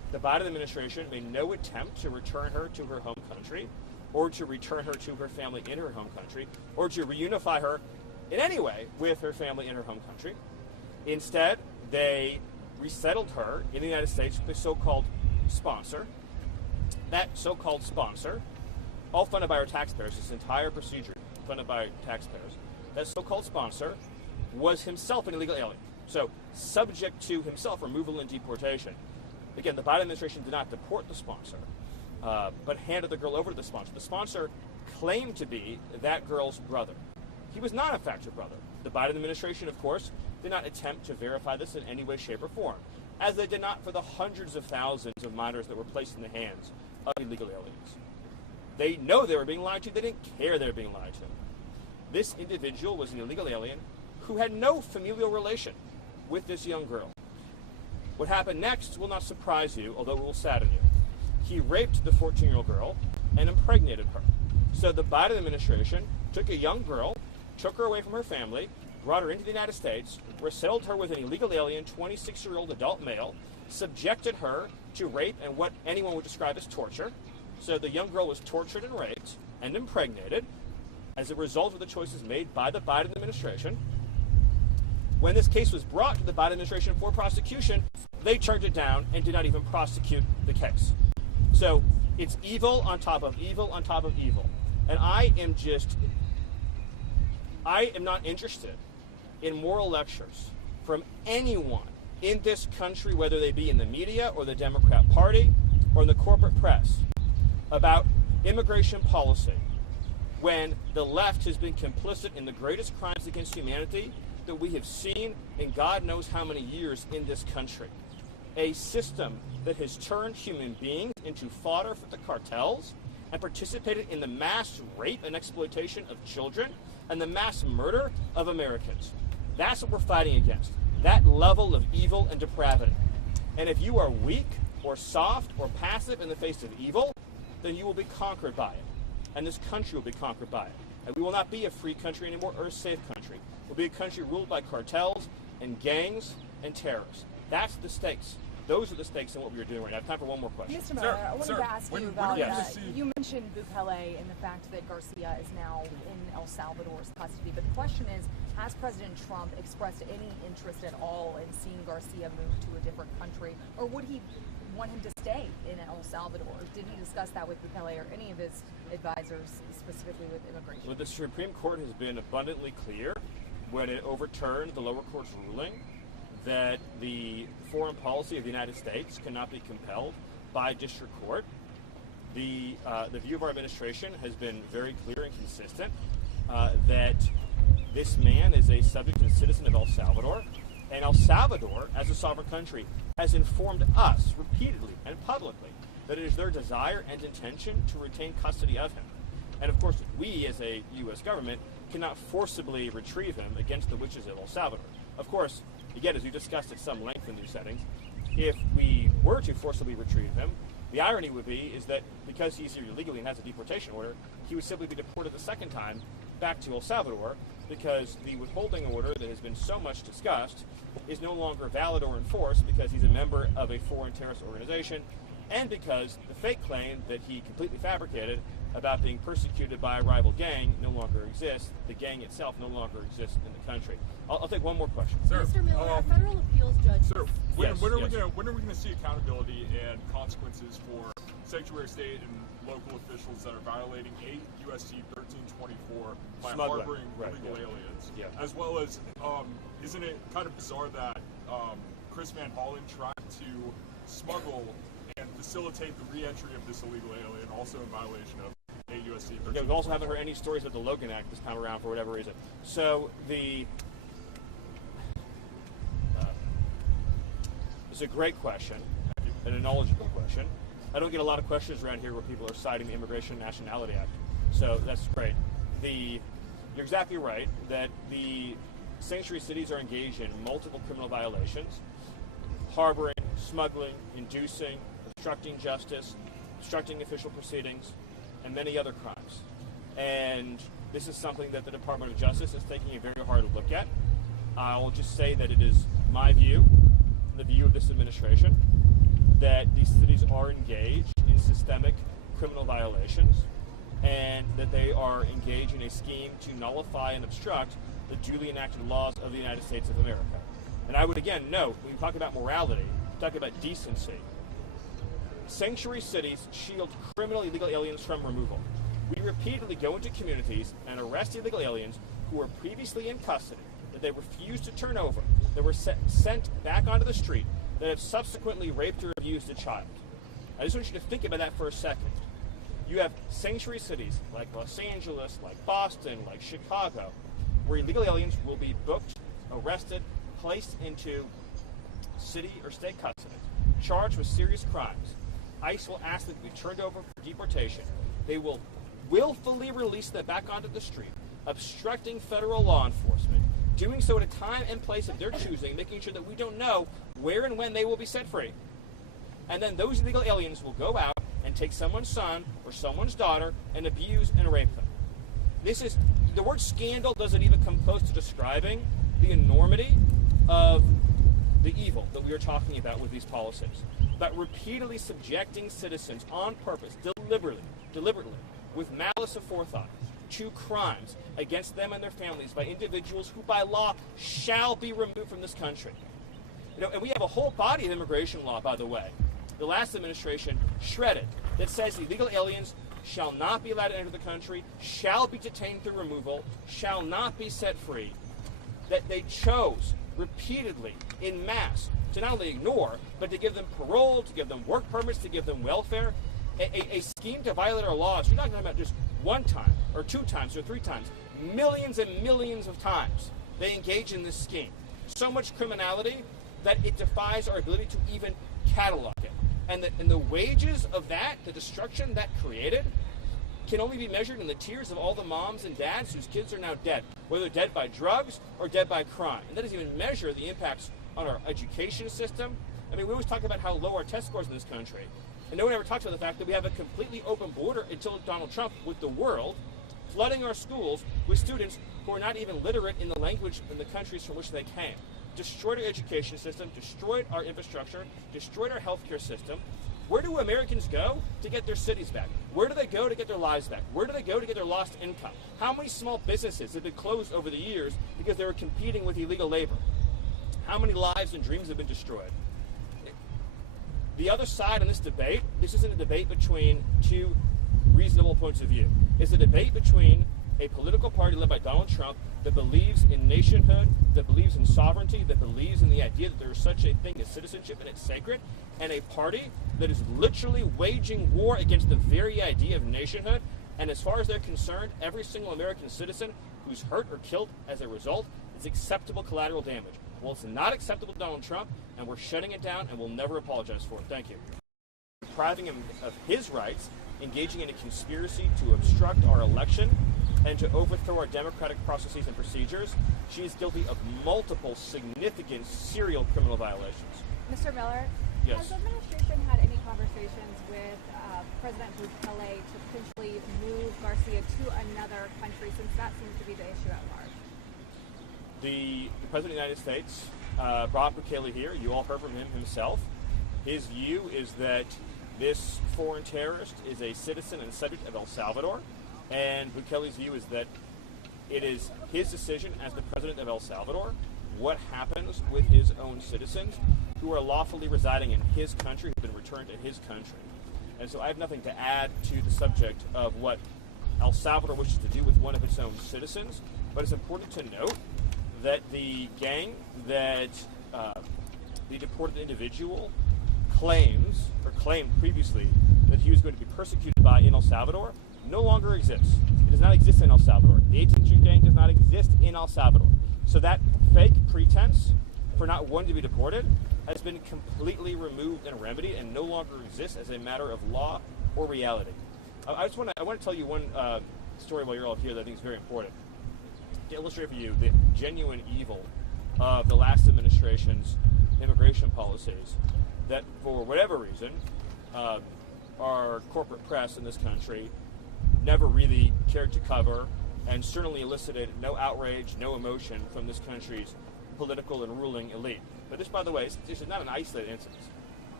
the Biden administration made no attempt to return her to her home country, or to return her to her family in her home country, or to reunify her in any way with her family in her home country. Instead, they resettled her in the United States with a so-called sponsor. That so-called sponsor, all funded by our taxpayers, this entire procedure funded by taxpayers, that so-called sponsor was himself an illegal alien. So subject to himself removal and deportation. Again, the Biden administration did not deport the sponsor, but handed the girl over to the sponsor. The sponsor claimed to be that girl's brother. He was not, in fact, her brother. The Biden administration, of course, did not attempt to verify this in any way, shape, or form, as they did not for the hundreds of thousands of minors that were placed in the hands of illegal aliens. They know they were being lied to. They didn't care they were being lied to. This individual was an illegal alien who had no familial relation with this young girl. What happened next will not surprise you, although it will sadden you. He raped the 14-year-old girl and impregnated her. So the Biden administration took a young girl, took her away from her family, brought her into the United States, resettled her with an illegal alien, 26-year-old adult male, subjected her to rape and what anyone would describe as torture. So the young girl was tortured and raped and impregnated as a result of the choices made by the Biden administration. When this case was brought to the Biden administration for prosecution, they turned it down and did not even prosecute the case. So it's evil on top of evil on top of evil. And I am not interested in moral lectures from anyone in this country, whether they be in the media or the Democrat Party or in the corporate press, about immigration policy when the left has been complicit in the greatest crimes against humanity that we have seen in God knows how many years in this country. A system that has turned human beings into fodder for the cartels and participated in the mass rape and exploitation of children and the mass murder of Americans. That's what we're fighting against, that level of evil and depravity. And if you are weak or soft or passive in the face of evil, then you will be conquered by it. And this country will be conquered by it. And we will not be a free country anymore or a safe country. We'll be a country ruled by cartels and gangs and terrorists. That's the stakes. Those are the stakes in what we are doing right now. I have time for one more question. Mr. Miller, I wanted to ask you about, you mentioned Bukele and the fact that Garcia is now in El Salvador's custody. But the question is, has President Trump expressed any interest at all in seeing Garcia move to a different country? Or would he want him to stay in El Salvador? Did he discuss that with Bukele or any of his advisors, specifically with immigration? Well, the Supreme Court has been abundantly clear when it overturned the lower court's ruling that the foreign policy of the United States cannot be compelled by district court. The view of our administration has been very clear and consistent that this man is a subject and citizen of El Salvador, and El Salvador, as a sovereign country, has informed us repeatedly and publicly that it is their desire and intention to retain custody of him. And of course, we as a U.S. government cannot forcibly retrieve him against the wishes of El Salvador. Of course, again, as we discussed at some length in these settings, if we were to forcibly retrieve him, the irony would be is that because he's here illegally and has a deportation order, he would simply be deported the second time back to El Salvador because the withholding order that has been so much discussed is no longer valid or enforced because he's a member of a foreign terrorist organization and because the fake claim that he completely fabricated about being persecuted by a rival gang no longer exists. The gang itself no longer exists in the country. I'll take one more question. Sir, Mr. Miller, a federal appeals judge. Sir, when are we going to see accountability and consequences for sanctuary state and local officials that are violating 8 U.S.C. 1324 by harboring illegal aliens? Yeah. As well as, isn't it kind of bizarre that Chris Van Hollen tried to smuggle and facilitate the re-entry of this illegal alien, also in violation of 8 U.S.C. 1324? Yeah, we also haven't heard any stories about the Logan Act this time around for whatever reason. So it's a great question and a knowledgeable question. I don't get a lot of questions around here where people are citing the Immigration and Nationality Act. So that's great. You're exactly right that the sanctuary cities are engaged in multiple criminal violations, harboring, smuggling, inducing, obstructing justice, obstructing official proceedings, and many other crimes. And this is something that the Department of Justice is taking a very hard look at. I'll just say that it is my view, the view of this administration, that these cities are engaged in systemic criminal violations and that they are engaged in a scheme to nullify and obstruct the duly enacted laws of the United States of America. And I would again note, when we talk about morality, talk about decency, sanctuary cities shield criminal illegal aliens from removal. We repeatedly go into communities and arrest illegal aliens who were previously in custody, that they refused to turn over, that were sent back onto the street, that have subsequently raped or abused a child. I just want you to think about that for a second. You have sanctuary cities like Los Angeles, like Boston, like Chicago, where illegal aliens will be booked, arrested, placed into city or state custody, charged with serious crimes. ICE will ask them to be turned over for deportation. They will willfully release them back onto the street, obstructing federal law enforcement, doing so at a time and place of their choosing, making sure that we don't know where and when they will be set free. And then those illegal aliens will go out and take someone's son or someone's daughter and abuse and rape them. The word scandal doesn't even come close to describing the enormity of the evil that we are talking about with these policies. But repeatedly subjecting citizens on purpose, deliberately, with malice aforethought, to crimes against them and their families by individuals who by law shall be removed from this country. And we have a whole body of immigration law, by the way, the last administration shredded, that says illegal aliens shall not be allowed to enter the country, shall be detained through removal, shall not be set free, that they chose repeatedly in mass to not only ignore, but to give them parole, to give them work permits, to give them welfare, a scheme to violate our laws. You're not talking about just one time, or two times, or three times. Millions and millions of times they engage in this scheme. So much criminality that it defies our ability to even catalog it. And the wages of that, the destruction that created, can only be measured in the tears of all the moms and dads whose kids are now dead, whether dead by drugs or dead by crime. And that doesn't even measure the impacts on our education system. I mean, we always talk about how low our test scores in this country. And no one ever talks about the fact that we have a completely open border until Donald Trump with the world, flooding our schools with students who are not even literate in the language in the countries from which they came. Destroyed our education system, destroyed our infrastructure, destroyed our healthcare system. Where do Americans go to get their cities back? Where do they go to get their lives back? Where do they go to get their lost income? How many small businesses have been closed over the years because they were competing with illegal labor? How many lives and dreams have been destroyed? The other side in this debate, this isn't a debate between two reasonable points of view. It's a debate between a political party led by Donald Trump that believes in nationhood, that believes in sovereignty, that believes in the idea that there is such a thing as citizenship and it's sacred, and a party that is literally waging war against the very idea of nationhood. And as far as they're concerned, every single American citizen who's hurt or killed as a result is acceptable collateral damage. Well, it's not acceptable to Donald Trump, and we're shutting it down, and we'll never apologize for it. Thank you. Depriving him of his rights, engaging in a conspiracy to obstruct our election, and to overthrow our democratic processes and procedures. She is guilty of multiple significant serial criminal violations. Mr. Miller, yes. Has the administration had any conversations with President Bukele to potentially move Garcia to another country, since that seems to be the issue at large? The President of the United States brought Bukele here. You all heard from him himself. His view is that this foreign terrorist is a citizen and subject of El Salvador. And Bukele's view is that it is his decision as the president of El Salvador what happens with his own citizens who are lawfully residing in his country, who have been returned to his country. And so I have nothing to add to the subject of what El Salvador wishes to do with one of its own citizens. But it's important to note that the gang that the deported individual claimed previously that he was going to be persecuted by in El Salvador no longer exists. It does not exist in El Salvador. The 18th Street gang does not exist in El Salvador. So that fake pretense for not wanting to be deported has been completely removed and remedied and no longer exists as a matter of law or reality. I want to tell you one story while you're all here that I think is very important to illustrate for you the genuine evil of the last administration's immigration policies that, for whatever reason, our corporate press in this country never really cared to cover, and certainly elicited no outrage, no emotion from this country's political and ruling elite. But this, by the way, this is not an isolated incident.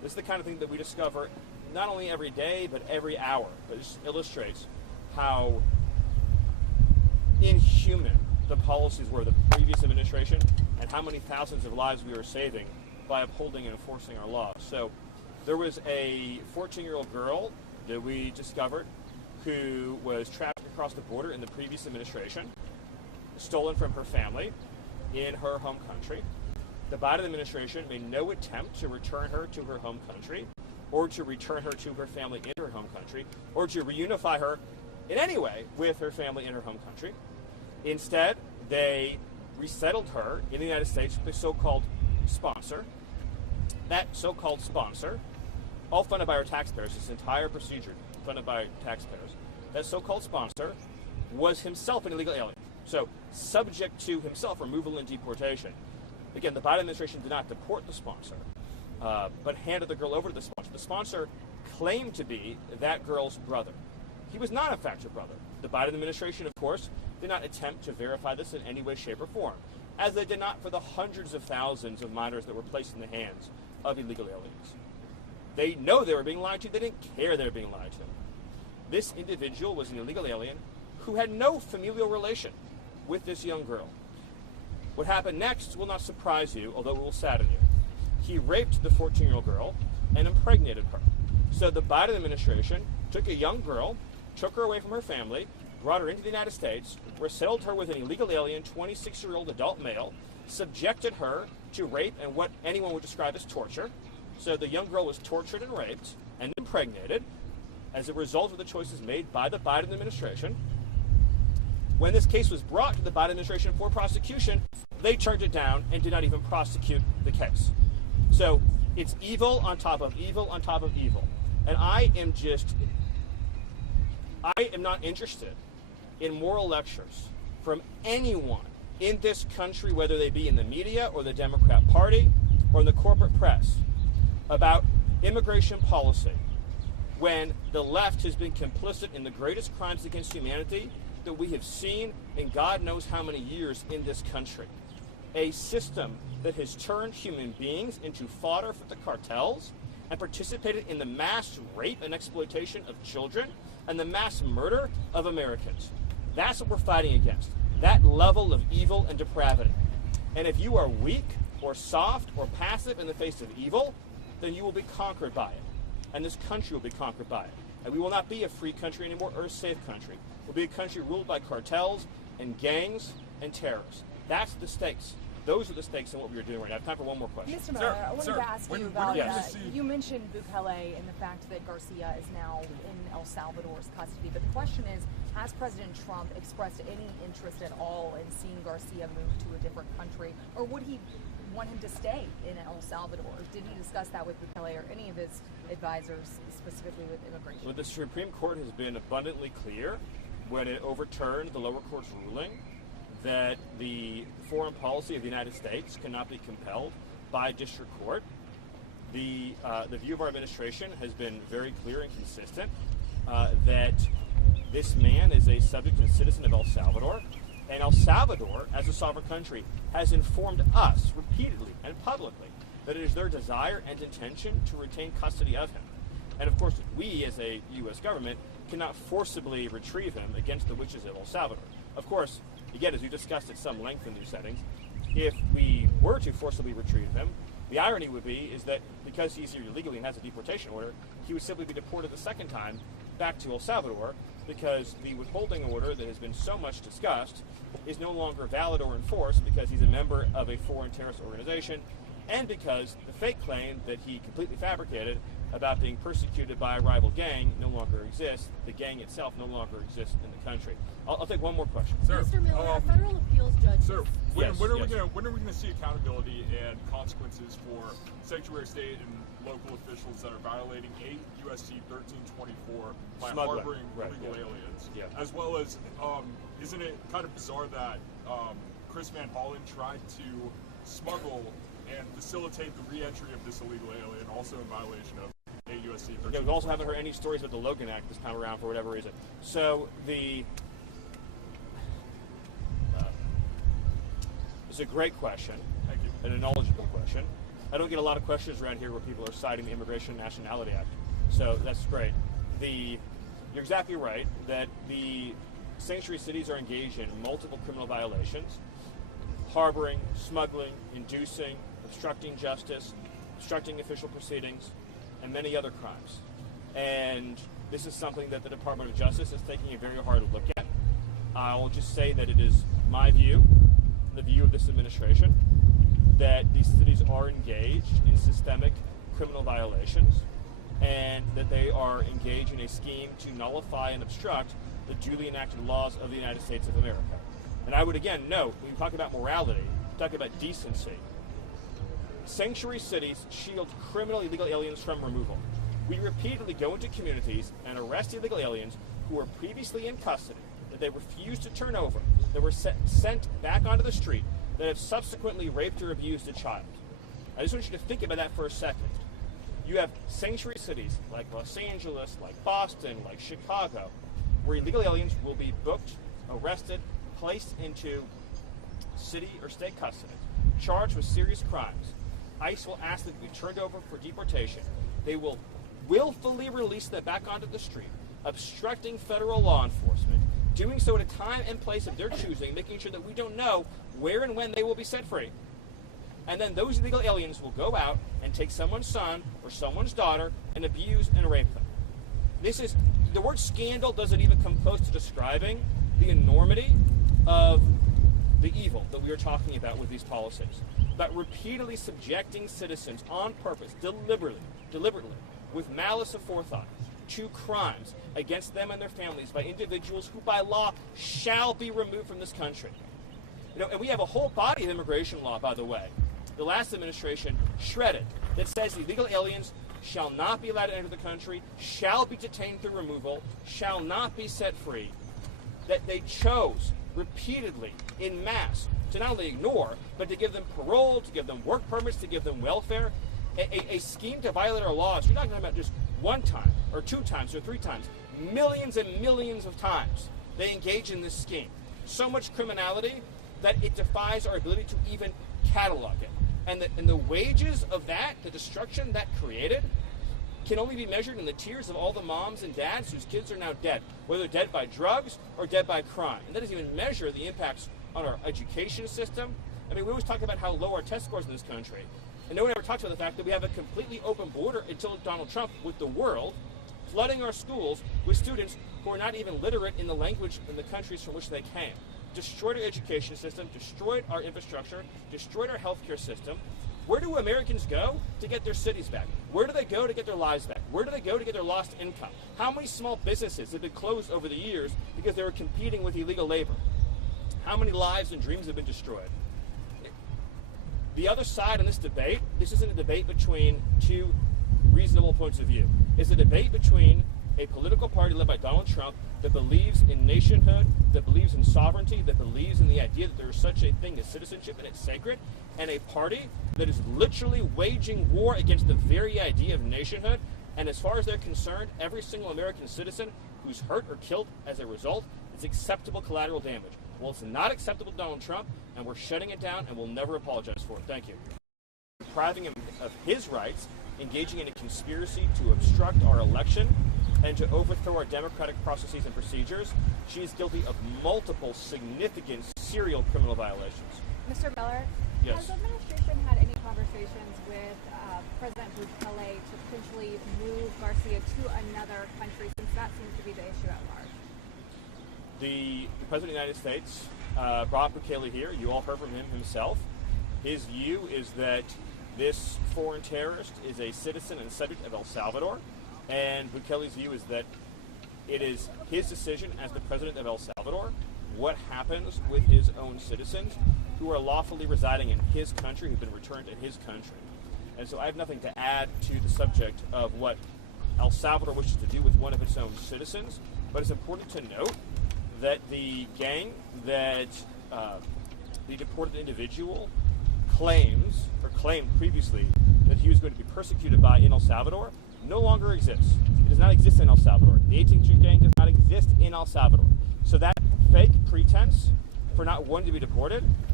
This is the kind of thing that we discover not only every day, but every hour. But it just illustrates how inhuman the policies were of the previous administration and how many thousands of lives we were saving by upholding and enforcing our laws. So there was a 14-year-old girl that we discovered who was trafficked across the border in the previous administration, stolen from her family in her home country. The Biden administration made no attempt to return her to her home country or to return her to her family in her home country or to reunify her in any way with her family in her home country. Instead, they resettled her in the United States with a so-called sponsor. That so-called sponsor, all funded by our taxpayers, this entire procedure funded by taxpayers, that so-called sponsor was himself an illegal alien. So subject to himself removal and deportation. Again, the Biden administration did not deport the sponsor, but handed the girl over to the sponsor. The sponsor claimed to be that girl's brother. He was not, in fact, her brother. The Biden administration, of course, did not attempt to verify this in any way, shape, or form, as they did not for the hundreds of thousands of minors that were placed in the hands of illegal aliens. They know they were being lied to. They didn't care they were being lied to. This individual was an illegal alien who had no familial relation with this young girl. What happened next will not surprise you, although it will sadden you. He raped the 14-year-old girl and impregnated her. So the Biden administration took a young girl, took her away from her family, brought her into the United States, resettled her with an illegal alien, 26-year-old adult male, subjected her to rape and what anyone would describe as torture. So the young girl was tortured and raped and impregnated as a result of the choices made by the Biden administration. When this case was brought to the Biden administration for prosecution, they turned it down and did not even prosecute the case. So it's evil on top of evil on top of evil. And I am not interested in moral lectures from anyone in this country, whether they be in the media or the Democrat Party or in the corporate press, about immigration policy when the left has been complicit in the greatest crimes against humanity that we have seen in God knows how many years in this country. A system that has turned human beings into fodder for the cartels and participated in the mass rape and exploitation of children and the mass murder of Americans. That's what we're fighting against, that level of evil and depravity. And if you are weak or soft or passive in the face of evil, then you will be conquered by it. And this country will be conquered by it. And we will not be a free country anymore or a safe country. We'll be a country ruled by cartels and gangs and terrorists. That's the stakes. Those are the stakes in what we are doing right now. I have time for one more question. Mr. Miller, I wanted to ask you about, you mentioned Bukele and the fact that Garcia is now in El Salvador's custody. But the question is, has President Trump expressed any interest at all in seeing Garcia move to a different country? Or would he want him to stay in El Salvador? Did he discuss that with Bukele or any of his advisors, specifically with immigration? Well, the Supreme Court has been abundantly clear when it overturned the lower court's ruling that the foreign policy of the United States cannot be compelled by district court. The view of our administration has been very clear and consistent that this man is a subject and citizen of El Salvador, and El Salvador, as a sovereign country, has informed us repeatedly and publicly that it is their desire and intention to retain custody of him. And of course, we as a U.S. government cannot forcibly retrieve him against the wishes of El Salvador. Of course, again, as we discussed at some length in these settings, if we were to forcibly retrieve him, the irony would be is that because he's here illegally and has a deportation order, he would simply be deported the second time back to El Salvador because the withholding order that has been so much discussed is no longer valid or enforced because he's a member of a foreign terrorist organization and because the fake claim that he completely fabricated about being persecuted by a rival gang no longer exists. The gang itself no longer exists in the country. I'll take one more question. Sir, Mr. Miller, a federal appeals judge. Sir, when are we going to see accountability and consequences for sanctuary state and local officials that are violating 8 U.S.C. 1324 by harboring illegal aliens? Yeah. As well as, isn't it kind of bizarre that Chris Van Hollen tried to smuggle and facilitate the re-entry of this illegal alien, also in violation of 8 U.S.C. 1324? Yeah, we also haven't heard any stories about the Logan Act this time around for whatever reason. So it's a great question. Thank you. And a knowledgeable question. I don't get a lot of questions around here where people are citing the Immigration and Nationality Act. So that's great. You're exactly right that the sanctuary cities are engaged in multiple criminal violations: harboring, smuggling, inducing, obstructing justice, obstructing official proceedings, and many other crimes. And this is something that the Department of Justice is taking a very hard look at. I'll just say that it is my view, the view of this administration, that these cities are engaged in systemic criminal violations, and that they are engaged in a scheme to nullify and obstruct the duly enacted laws of the United States of America. And I would again note, when we talk about morality, talk about decency, sanctuary cities shield criminal illegal aliens from removal. We repeatedly go into communities and arrest illegal aliens who were previously in custody, that they refused to turn over, that were sent back onto the street, that have subsequently raped or abused a child. I just want you to think about that for a second. You have sanctuary cities like Los Angeles, like Boston, like Chicago, where illegal aliens will be booked, arrested, placed into city or state custody, charged with serious crimes. ICE will ask them to be turned over for deportation. They will willfully release them back onto the street, obstructing federal law enforcement, doing so at a time and place of their choosing, making sure that we don't know where and when they will be set free. And then those illegal aliens will go out and take someone's son or someone's daughter and abuse and rape them. The word scandal doesn't even come close to describing the enormity of the evil that we are talking about with these policies. About repeatedly subjecting citizens on purpose, deliberately, with malice aforethought, to crimes against them and their families by individuals who by law shall be removed from this country. And we have a whole body of immigration law, by the way, the last administration shredded, that says illegal aliens shall not be allowed to enter the country, shall be detained through removal, shall not be set free, that they chose repeatedly in mass to not only ignore, but to give them parole, to give them work permits, to give them welfare, a scheme to violate our laws. You're not talking about just one time, or two times, or three times. Millions and millions of times they engage in this scheme. So much criminality that it defies our ability to even catalog it. And the wages of that, the destruction that created, can only be measured in the tears of all the moms and dads whose kids are now dead, whether dead by drugs or dead by crime. And that doesn't even measure the impacts on our education system. I mean, we always talk about how low our test scores in this country. And no one ever talks about the fact that we have a completely open border until Donald Trump with the world, flooding our schools with students who are not even literate in the language in the countries from which they came. Destroyed our education system, destroyed our infrastructure, destroyed our healthcare system. Where do Americans go to get their cities back? Where do they go to get their lives back? Where do they go to get their lost income? How many small businesses have been closed over the years because they were competing with illegal labor? How many lives and dreams have been destroyed? The other side in this debate, this isn't a debate between two reasonable points of view. It's a debate between a political party led by Donald Trump that believes in nationhood, that believes in sovereignty, that believes in the idea that there is such a thing as citizenship and it's sacred, and a party that is literally waging war against the very idea of nationhood. And as far as they're concerned, every single American citizen who's hurt or killed as a result is acceptable collateral damage. Well, it's not acceptable to Donald Trump, and we're shutting it down, and we'll never apologize for it. Thank you. Depriving him of his rights, engaging in a conspiracy to obstruct our election, and to overthrow our democratic processes and procedures. She is guilty of multiple significant serial criminal violations. Mr. Miller, yes. Has the administration had any conversations with President Bukele to potentially move Garcia to another country, since that seems to be the issue at large? The President of the United States brought Bukele here. You all heard from him himself. His view is that this foreign terrorist is a citizen and subject of El Salvador. And Bukele's view is that it is his decision as the president of El Salvador what happens with his own citizens who are lawfully residing in his country, who've been returned to his country. And so I have nothing to add to the subject of what El Salvador wishes to do with one of its own citizens, but it's important to note that the gang that the deported individual claimed previously that he was going to be persecuted by in El Salvador no longer exists. It does not exist in El Salvador. The 18th Street Gang does not exist in El Salvador. So that fake pretense for not wanting to be deported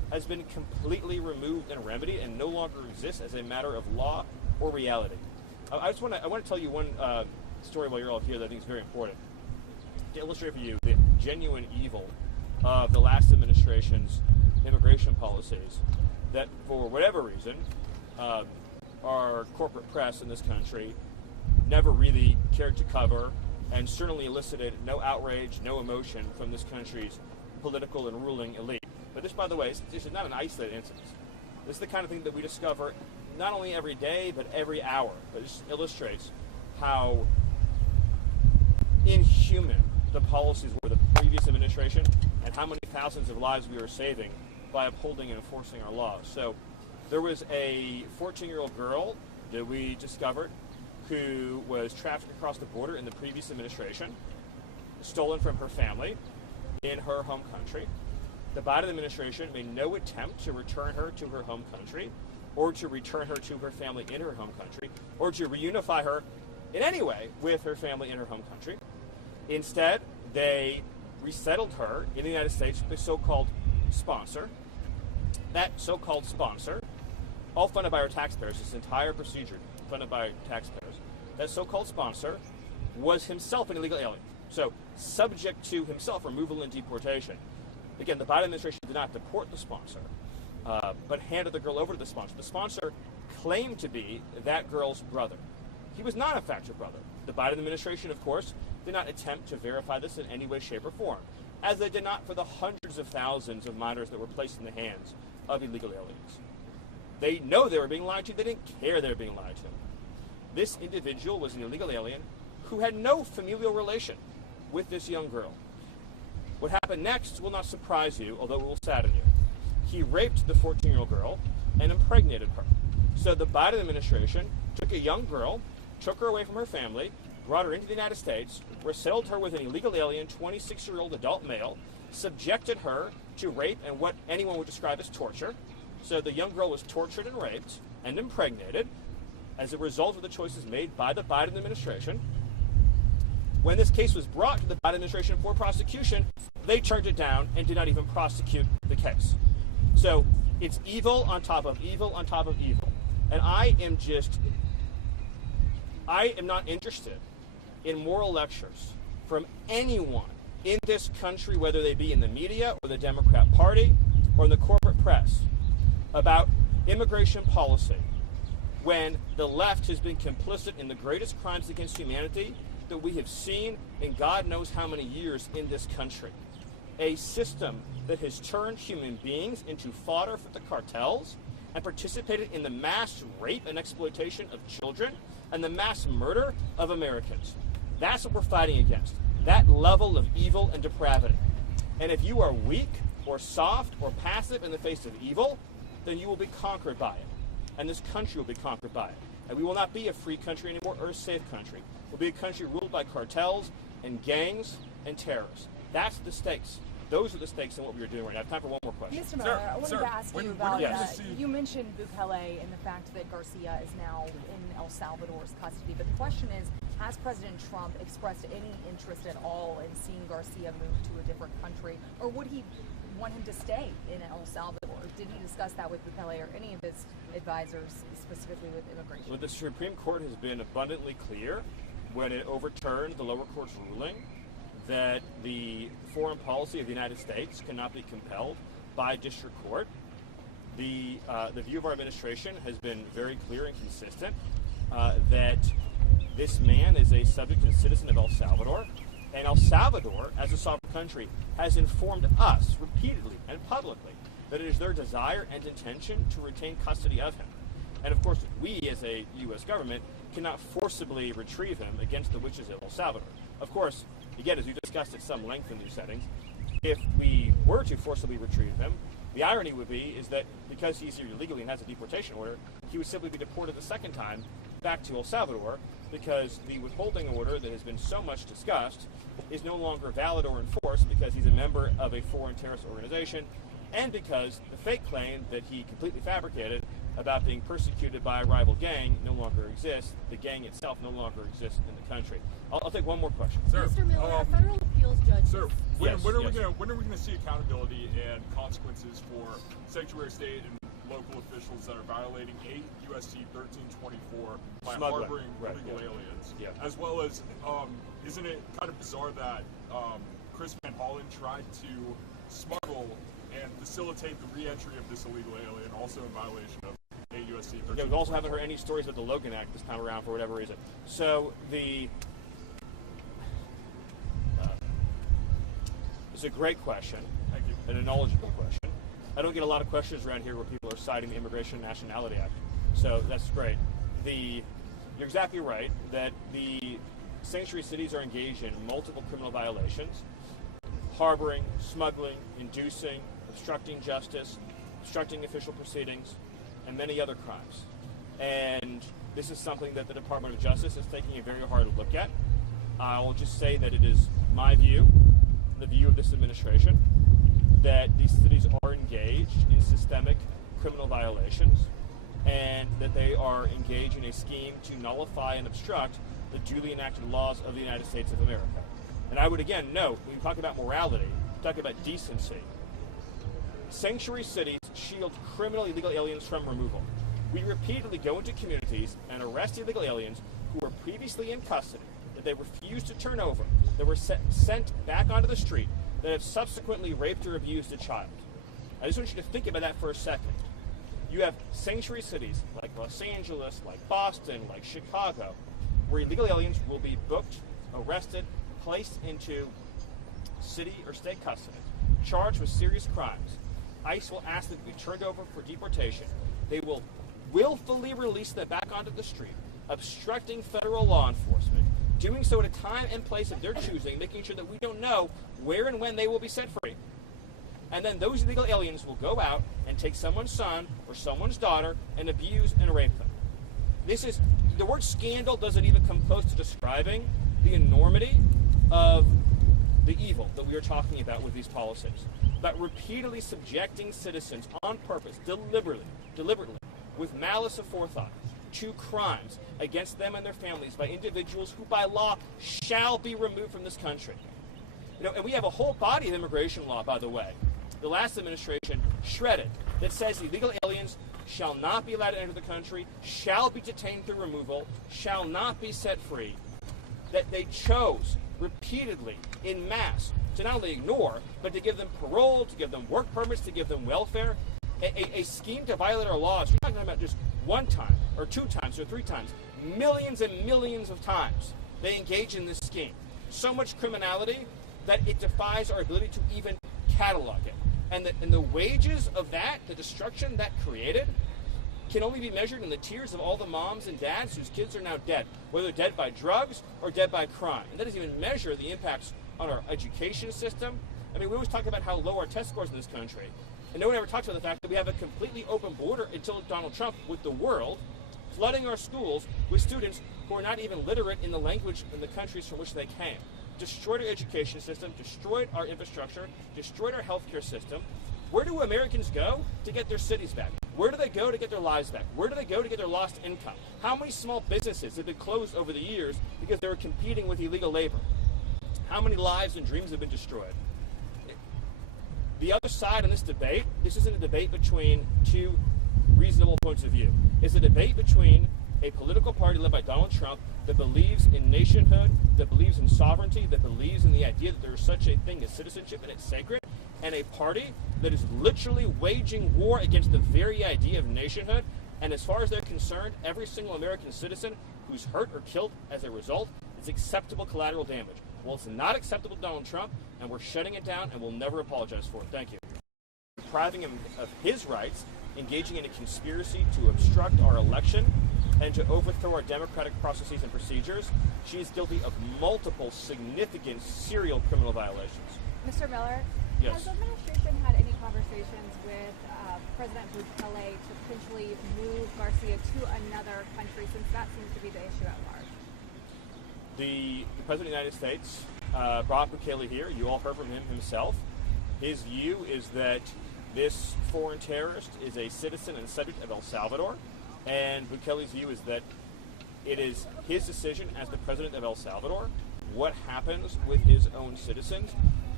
has been completely removed and remedied and no longer exists as a matter of law or reality. I want to tell you one story while you're all here that I think is very important to illustrate for you the genuine evil of the last administration's immigration policies that, for whatever reason, our corporate press in this country never really cared to cover, and certainly elicited no outrage, no emotion from this country's political and ruling elite. But this, by the way, this is not an isolated incident. This is the kind of thing that we discover not only every day, but every hour. But this illustrates how inhuman the policies were of the previous administration and how many thousands of lives we are saving by upholding and enforcing our laws. So there was a 14-year-old girl that we discovered who was trafficked across the border in the previous administration, stolen from her family in her home country. The Biden administration made no attempt to return her to her home country or to return her to her family in her home country or to reunify her in any way with her family in her home country. Instead, they resettled her in the United States with a so-called sponsor. That so-called sponsor, all funded by our taxpayers, this entire procedure funded by our taxpayers, that so-called sponsor was himself an illegal alien, so subject to himself removal and deportation. Again, the Biden administration did not deport the sponsor, but handed the girl over to the sponsor. The sponsor claimed to be that girl's brother. He was not, in fact, her brother. The Biden administration, of course, did not attempt to verify this in any way, shape, or form, as they did not for the hundreds of thousands of minors that were placed in the hands of illegal aliens. They know they were being lied to. They didn't care they were being lied to. This individual was an illegal alien who had no familial relation with this young girl. What happened next will not surprise you, although it will sadden you. He raped the 14-year-old girl and impregnated her. So the Biden administration took a young girl, took her away from her family, brought her into the United States, resettled her with an illegal alien, 26-year-old adult male, subjected her to rape and what anyone would describe as torture. So the young girl was tortured and raped and impregnated as a result of the choices made by the Biden administration. When this case was brought to the Biden administration for prosecution, they turned it down and did not even prosecute the case. So it's evil on top of evil on top of evil. And I am not interested in moral lectures from anyone in this country, whether they be in the media or the Democrat Party or in the corporate press, about immigration policy when the left has been complicit in the greatest crimes against humanity that we have seen in God knows how many years in this country. A system that has turned human beings into fodder for the cartels and participated in the mass rape and exploitation of children and the mass murder of Americans. That's what we're fighting against, that level of evil and depravity. And if you are weak or soft or passive in the face of evil, then you will be conquered by it. And this country will be conquered by it. And we will not be a free country anymore or a safe country. We'll be a country ruled by cartels and gangs and terrorists. That's the stakes. Those are the stakes in what we are doing right now. I have time for one more question. Mr. Miller, I wanted to ask you about, you mentioned Bukele and the fact that Garcia is now in El Salvador's custody, but the question is, has President Trump expressed any interest at all in seeing Garcia move to a different country, or would he want him to stay in El Salvador? Did he discuss that with Bukele or any of his advisors, specifically with immigration? Well, the Supreme Court has been abundantly clear when it overturned the lower court's ruling that the foreign policy of the United States cannot be compelled by district court. The view of our administration has been very clear and consistent that this man is a subject and citizen of El Salvador, and El Salvador, as a sovereign country, has informed us repeatedly and publicly that it is their desire and intention to retain custody of him. And of course, we as a U.S. government cannot forcibly retrieve him against the wishes of El Salvador. Of course, again, as we discussed at some length in these settings, if we were to forcibly retrieve him, the irony would be is that because he's here illegally and has a deportation order, he would simply be deported the second time back to El Salvador because the withholding order that has been so much discussed is no longer valid or enforced because he's a member of a foreign terrorist organization and because the fake claim that he completely fabricated about being persecuted by a rival gang no longer exists. The gang itself no longer exists in the country. I'll take one more question. Sir, Mr. Miller, a federal appeals judge When are we gonna see accountability and consequences for sanctuary state and local officials that are violating 8 U.S.C. 1324 by harboring illegal aliens? Yeah. As well as, isn't it kind of bizarre that Chris Van Hollen tried to smuggle and facilitate the re-entry of this illegal alien, also in violation of 8 U.S.C. 1324? Yeah, we also haven't heard any stories about the Logan Act this time around for whatever reason. So it's a great question. Thank you. And a knowledgeable question. I don't get a lot of questions around here where people are citing the Immigration and Nationality Act. So that's great. You're exactly right that the sanctuary cities are engaged in multiple criminal violations: harboring, smuggling, inducing, obstructing justice, obstructing official proceedings, and many other crimes. And this is something that the Department of Justice is taking a very hard look at. I'll just say that it is my view, the view of this administration, that these cities are engaged in systemic criminal violations and that they are engaged in a scheme to nullify and obstruct the duly enacted laws of the United States of America. And I would again note, when we talk about morality, we talk about decency. Sanctuary cities shield criminal illegal aliens from removal. We repeatedly go into communities and arrest illegal aliens who were previously in custody, that they refused to turn over, that were sent back onto the street, that have subsequently raped or abused a child. I just want you to think about that for a second. You have sanctuary cities like Los Angeles, like Boston, like Chicago, where illegal aliens will be booked, arrested, placed into city or state custody, charged with serious crimes. ICE will ask them to be turned over for deportation. They will willfully release them back onto the street, obstructing federal law enforcement, doing so at a time and place of their choosing, making sure that we don't know where and when they will be set free. And then those illegal aliens will go out and take someone's son or someone's daughter and abuse and rape them. The word scandal doesn't even come close to describing the enormity of the evil that we are talking about with these policies. But repeatedly subjecting citizens on purpose, deliberately, with malice aforethought, to crimes against them and their families by individuals who by law shall be removed from this country. And we have a whole body of immigration law, by the way, the last administration shredded, that says illegal aliens shall not be allowed to enter the country, shall be detained through removal, shall not be set free, that they chose repeatedly in mass to not only ignore, but to give them parole, to give them work permits, to give them welfare, a scheme to violate our laws. You're not talking about just one time, or 2 times, or 3 times. Millions and millions of times they engage in this scheme. So much criminality that it defies our ability to even catalog it. And the wages of that, the destruction that created, can only be measured in the tears of all the moms and dads whose kids are now dead, whether dead by drugs or dead by crime. And that doesn't even measure the impacts on our education system. I mean, we always talk about how low our test scores in this country, and no one ever talks about the fact that we have a completely open border until Donald Trump with the world, flooding our schools with students who are not even literate in the language in the countries from which they came. Destroyed our education system, destroyed our infrastructure, destroyed our healthcare system. Where do Americans go to get their cities back? Where do they go to get their lives back? Where do they go to get their lost income? How many small businesses have been closed over the years because they were competing with illegal labor? How many lives and dreams have been destroyed? The other side in this debate, this isn't a debate between 2 reasonable points of view. It's a debate between a political party led by Donald Trump that believes in nationhood, that believes in sovereignty, that believes in the idea that there is such a thing as citizenship and it's sacred, and a party that is literally waging war against the very idea of nationhood. And as far as they're concerned, every single American citizen who's hurt or killed as a result is acceptable collateral damage. Well, it's not acceptable to Donald Trump, and we're shutting it down, and we'll never apologize for it. Thank you. Depriving him of his rights, engaging in a conspiracy to obstruct our election, and to overthrow our democratic processes and procedures. She is guilty of multiple significant serial criminal violations. Mr. Miller, yes. Has the administration had any conversations with President Bukele to potentially move Garcia to another country, since that seems to be the issue at large? The President of the United States brought Bukele here. You all heard from him himself. His view is that this foreign terrorist is a citizen and subject of El Salvador, and Bukele's view is that it is his decision as the president of El Salvador what happens with his own citizens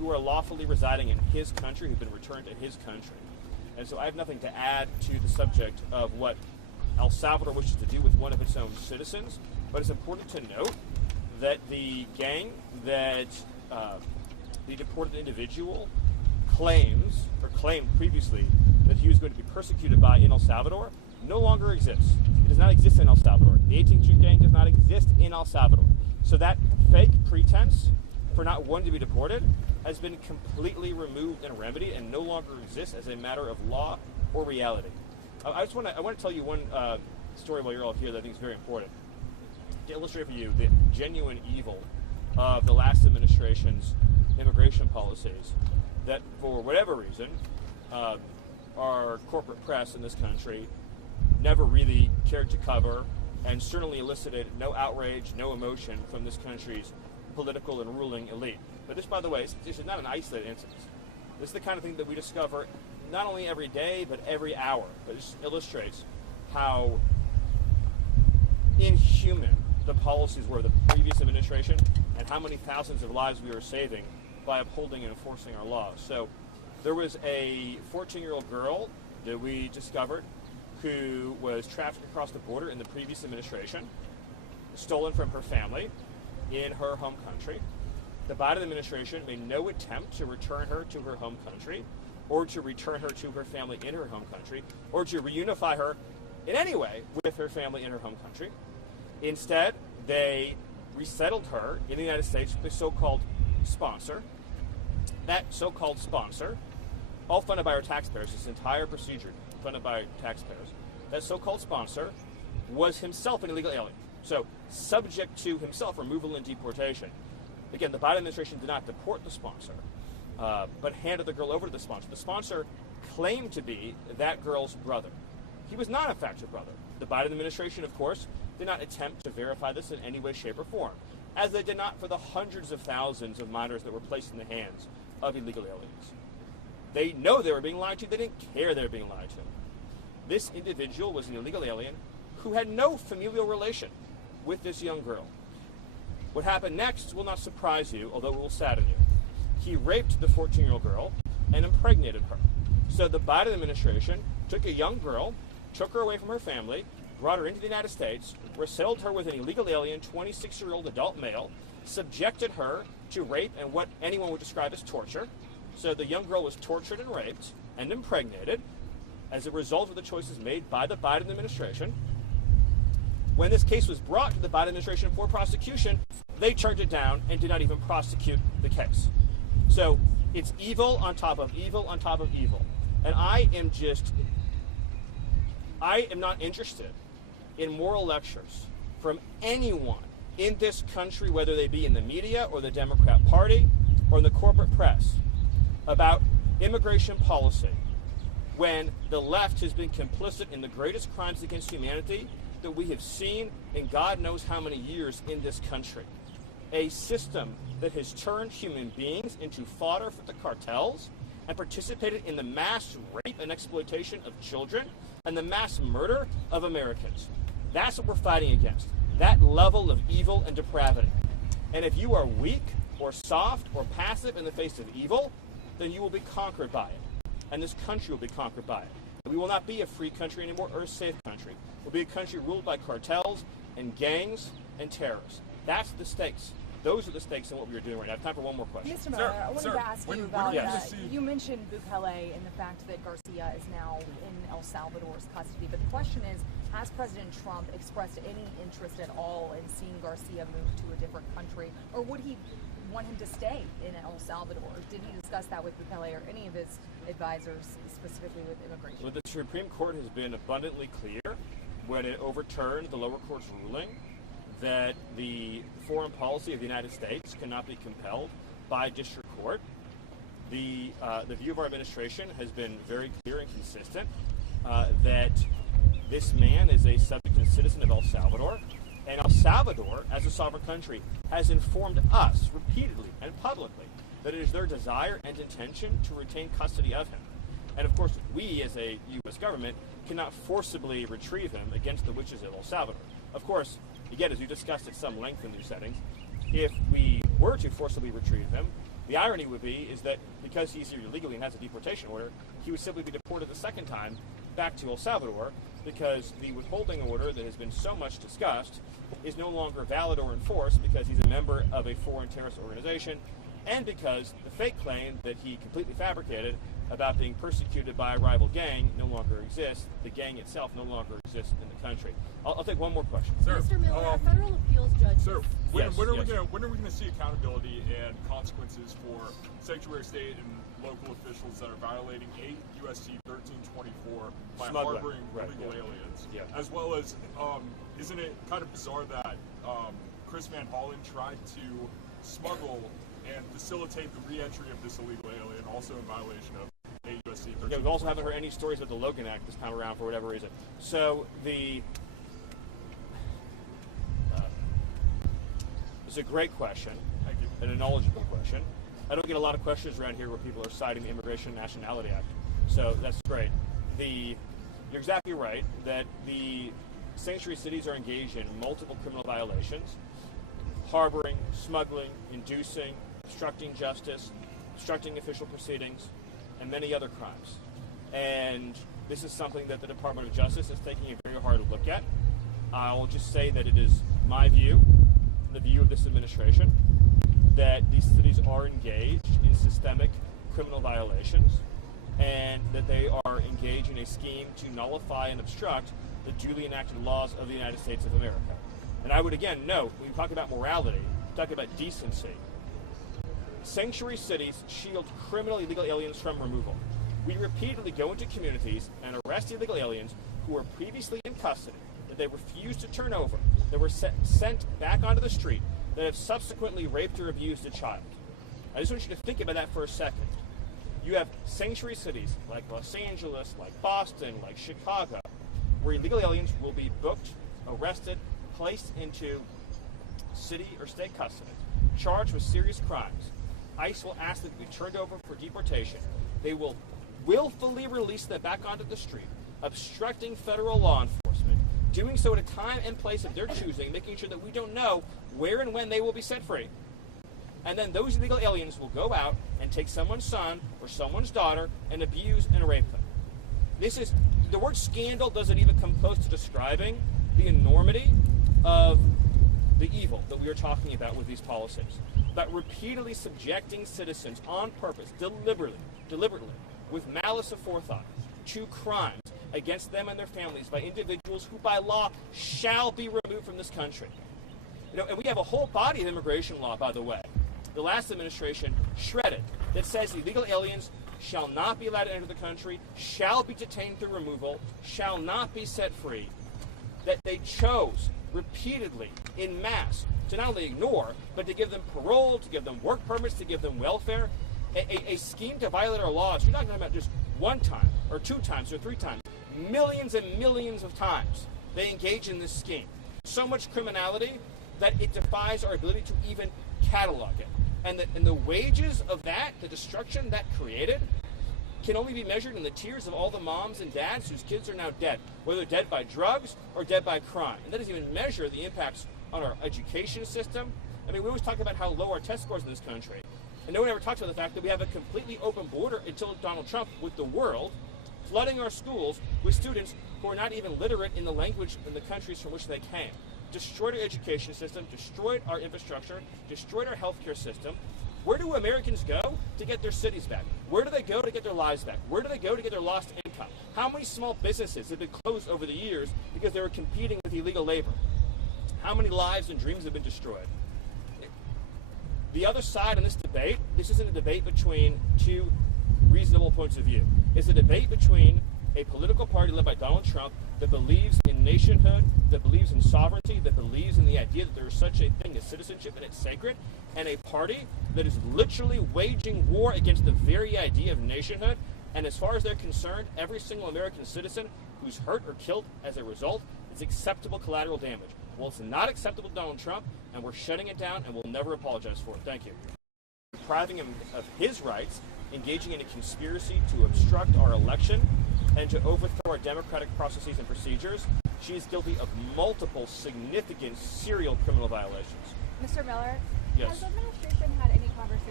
who are lawfully residing in his country, who've been returned to his country. And so I have nothing to add to the subject of what El Salvador wishes to do with one of its own citizens, but it's important to note that the gang that the deported individual claimed previously that he was going to be persecuted by in El Salvador no longer exists. It does not exist in El Salvador. The 18th Street gang does not exist in El Salvador. So that fake pretense for not wanting to be deported has been completely removed and remedied and no longer exists as a matter of law or reality. I want to tell you one story while you're all here that I think is very important to illustrate for you the genuine evil of the last administration's immigration policies that, for whatever reason, our corporate press in this country never really cared to cover and certainly elicited no outrage, no emotion from this country's political and ruling elite. But this, by the way, this is not an isolated incident. This is the kind of thing that we discover not only every day, but every hour. But this illustrates how inhuman the policies were of the previous administration and how many thousands of lives we were saving by upholding and enforcing our laws. So there was a 14-year-old girl that we discovered who was trafficked across the border in the previous administration, stolen from her family in her home country. The Biden administration made no attempt to return her to her home country or to return her to her family in her home country or to reunify her in any way with her family in her home country. Instead, they resettled her in the United States with a so-called sponsor. That so-called sponsor, all funded by our taxpayers, this entire procedure funded by taxpayers, that so-called sponsor was himself an illegal alien. So subject to himself removal and deportation. Again, the Biden administration did not deport the sponsor, but handed the girl over to the sponsor. The sponsor claimed to be that girl's brother. He was not, in fact, her brother. The Biden administration, of course, did not attempt to verify this in any way, shape, or form, as they did not for the hundreds of thousands of minors that were placed in the hands of illegal aliens. They know they were being lied to. They didn't care they were being lied to. This individual was an illegal alien who had no familial relation with this young girl. What happened next will not surprise you, although it will sadden you. He raped the 14-year-old girl and impregnated her. So the Biden administration took a young girl, took her away from her family, brought her into the United States, resettled her with an illegal alien, 26-year-old adult male, subjected her to rape and what anyone would describe as torture. So the young girl was tortured and raped and impregnated as a result of the choices made by the Biden administration. When this case was brought to the Biden administration for prosecution, they turned it down and did not even prosecute the case. So it's evil on top of evil on top of evil. And I am not interested in moral lectures from anyone in this country, whether they be in the media or the Democrat Party or in the corporate press, about immigration policy when the left has been complicit in the greatest crimes against humanity that we have seen in God knows how many years in this country. A system that has turned human beings into fodder for the cartels and participated in the mass rape and exploitation of children and the mass murder of Americans. That's what we're fighting against, that level of evil and depravity. And if you are weak or soft or passive in the face of evil, then you will be conquered by it. And this country will be conquered by it. We will not be a free country anymore or a safe country. We'll be a country ruled by cartels and gangs and terrorists. That's the stakes. Those are the stakes in what we are doing right now. I have time for one more question. Mr. Miller, I wanted to ask you about, you mentioned Bukele and the fact that Garcia is now in El Salvador's custody, but the question is, has President Trump expressed any interest at all in seeing Garcia move to a different country, or would he want him to stay in El Salvador? Did he discuss that with Bukele or any of his advisors, specifically with immigration? Well, the Supreme Court has been abundantly clear when it overturned the lower court's ruling that the foreign policy of the United States cannot be compelled by district court. The view of our administration has been very clear and consistent that this man is a subject and citizen of El Salvador, and El Salvador, as a sovereign country, has informed us repeatedly and publicly that it is their desire and intention to retain custody of him. And of course, we as a U.S. government cannot forcibly retrieve him against the wishes of El Salvador. Of course, again, as we discussed at some length in these settings, if we were to forcibly retrieve him, the The irony would be is that because he's here illegally and has a deportation order, he would simply be deported the second time back to El Salvador, because the withholding order that has been so much discussed is no longer valid or enforced because he's a member of a foreign terrorist organization, and because the fake claim that he completely fabricated about being persecuted by a rival gang no longer exists. The gang itself no longer exists in the country. I'll take one more question. Sir, Mr. Miller, a federal appeals judge. Sir, when are we yes. going to see accountability and consequences for sanctuary state and local officials that are violating 8 U.S.C. 1324 by Smuggling. harboring Right, illegal yeah. aliens? Yeah. As well as, isn't it kind of bizarre that Chris Van Hollen tried to smuggle and facilitate the re-entry of this illegal alien, also in violation of 8 U.S.C. 1324? Yeah, we also haven't heard any stories about the Logan Act this time around for whatever reason. So it's a great question. Thank you. And a knowledgeable question. I don't get a lot of questions around here where people are citing the Immigration and Nationality Act. So that's great. You're exactly right that the sanctuary cities are engaged in multiple criminal violations: harboring, smuggling, inducing, obstructing justice, obstructing official proceedings, and many other crimes. And this is something that the Department of Justice is taking a very hard look at. I'll just say that it is my view, the view of this administration, that these cities are engaged in systemic criminal violations, and that they are engaged in a scheme to nullify and obstruct the duly enacted laws of the United States of America. And I would again note, when we talk about morality, we talk about decency. Sanctuary cities shield criminal illegal aliens from removal. We repeatedly go into communities and arrest illegal aliens who were previously in custody, that they refused to turn over, that were sent back onto the street, that have subsequently raped or abused a child. I just want you to think about that for a second. You have sanctuary cities like Los Angeles, like Boston, like Chicago, where illegal aliens will be booked, arrested, placed into city or state custody, charged with serious crimes. ICE will ask them to be turned over for deportation. They will willfully release them back onto the street, obstructing federal law enforcement, doing so at a time and place of their choosing, making sure that we don't know where and when they will be set free. And then those illegal aliens will go out and take someone's son or someone's daughter and abuse and rape them. The word scandal doesn't even come close to describing the enormity of the evil that we are talking about with these policies. But repeatedly subjecting citizens on purpose, deliberately, with malice aforethought, to crimes against them and their families by individuals who by law shall be removed from this country. And we have a whole body of immigration law, by the way, the last administration shredded, that says illegal aliens shall not be allowed to enter the country, shall be detained through removal, shall not be set free. That they chose repeatedly, in mass, to not only ignore, but to give them parole, to give them work permits, to give them welfare. A scheme to violate our laws. You're not talking about just one time, or 2 times, or 3 times. Millions and millions of times they engage in this scheme. So much criminality that it defies our ability to even catalog it. And the wages of that, the destruction that created, can only be measured in the tears of all the moms and dads whose kids are now dead, whether dead by drugs or dead by crime. And that doesn't even measure the impacts on our education system. I mean, we always talk about how low our test scores in this country. And no one ever talks about the fact that we have a completely open border until Donald Trump with the world, flooding our schools with students who are not even literate in the language in the countries from which they came. Destroyed our education system, destroyed our infrastructure, destroyed our healthcare system. Where do Americans go to get their cities back? Where do they go to get their lives back? Where do they go to get their lost income? How many small businesses have been closed over the years because they were competing with illegal labor? How many lives and dreams have been destroyed? The other side in this debate, this isn't a debate between 2 reasonable points of view. It's a debate between a political party led by Donald Trump that believes in nationhood, that believes in sovereignty, that believes in the idea that there is such a thing as citizenship and it's sacred, and a party that is literally waging war against the very idea of nationhood. And as far as they're concerned, every single American citizen who's hurt or killed as a result is acceptable collateral damage. Well, it's not acceptable to Donald Trump, and we're shutting it down, and we'll never apologize for it. Thank you. Depriving him of his rights, engaging in a conspiracy to obstruct our election and to overthrow our democratic processes and procedures. She is guilty of multiple significant serial criminal violations. Mr. Miller, Yes. has the administration had any conversations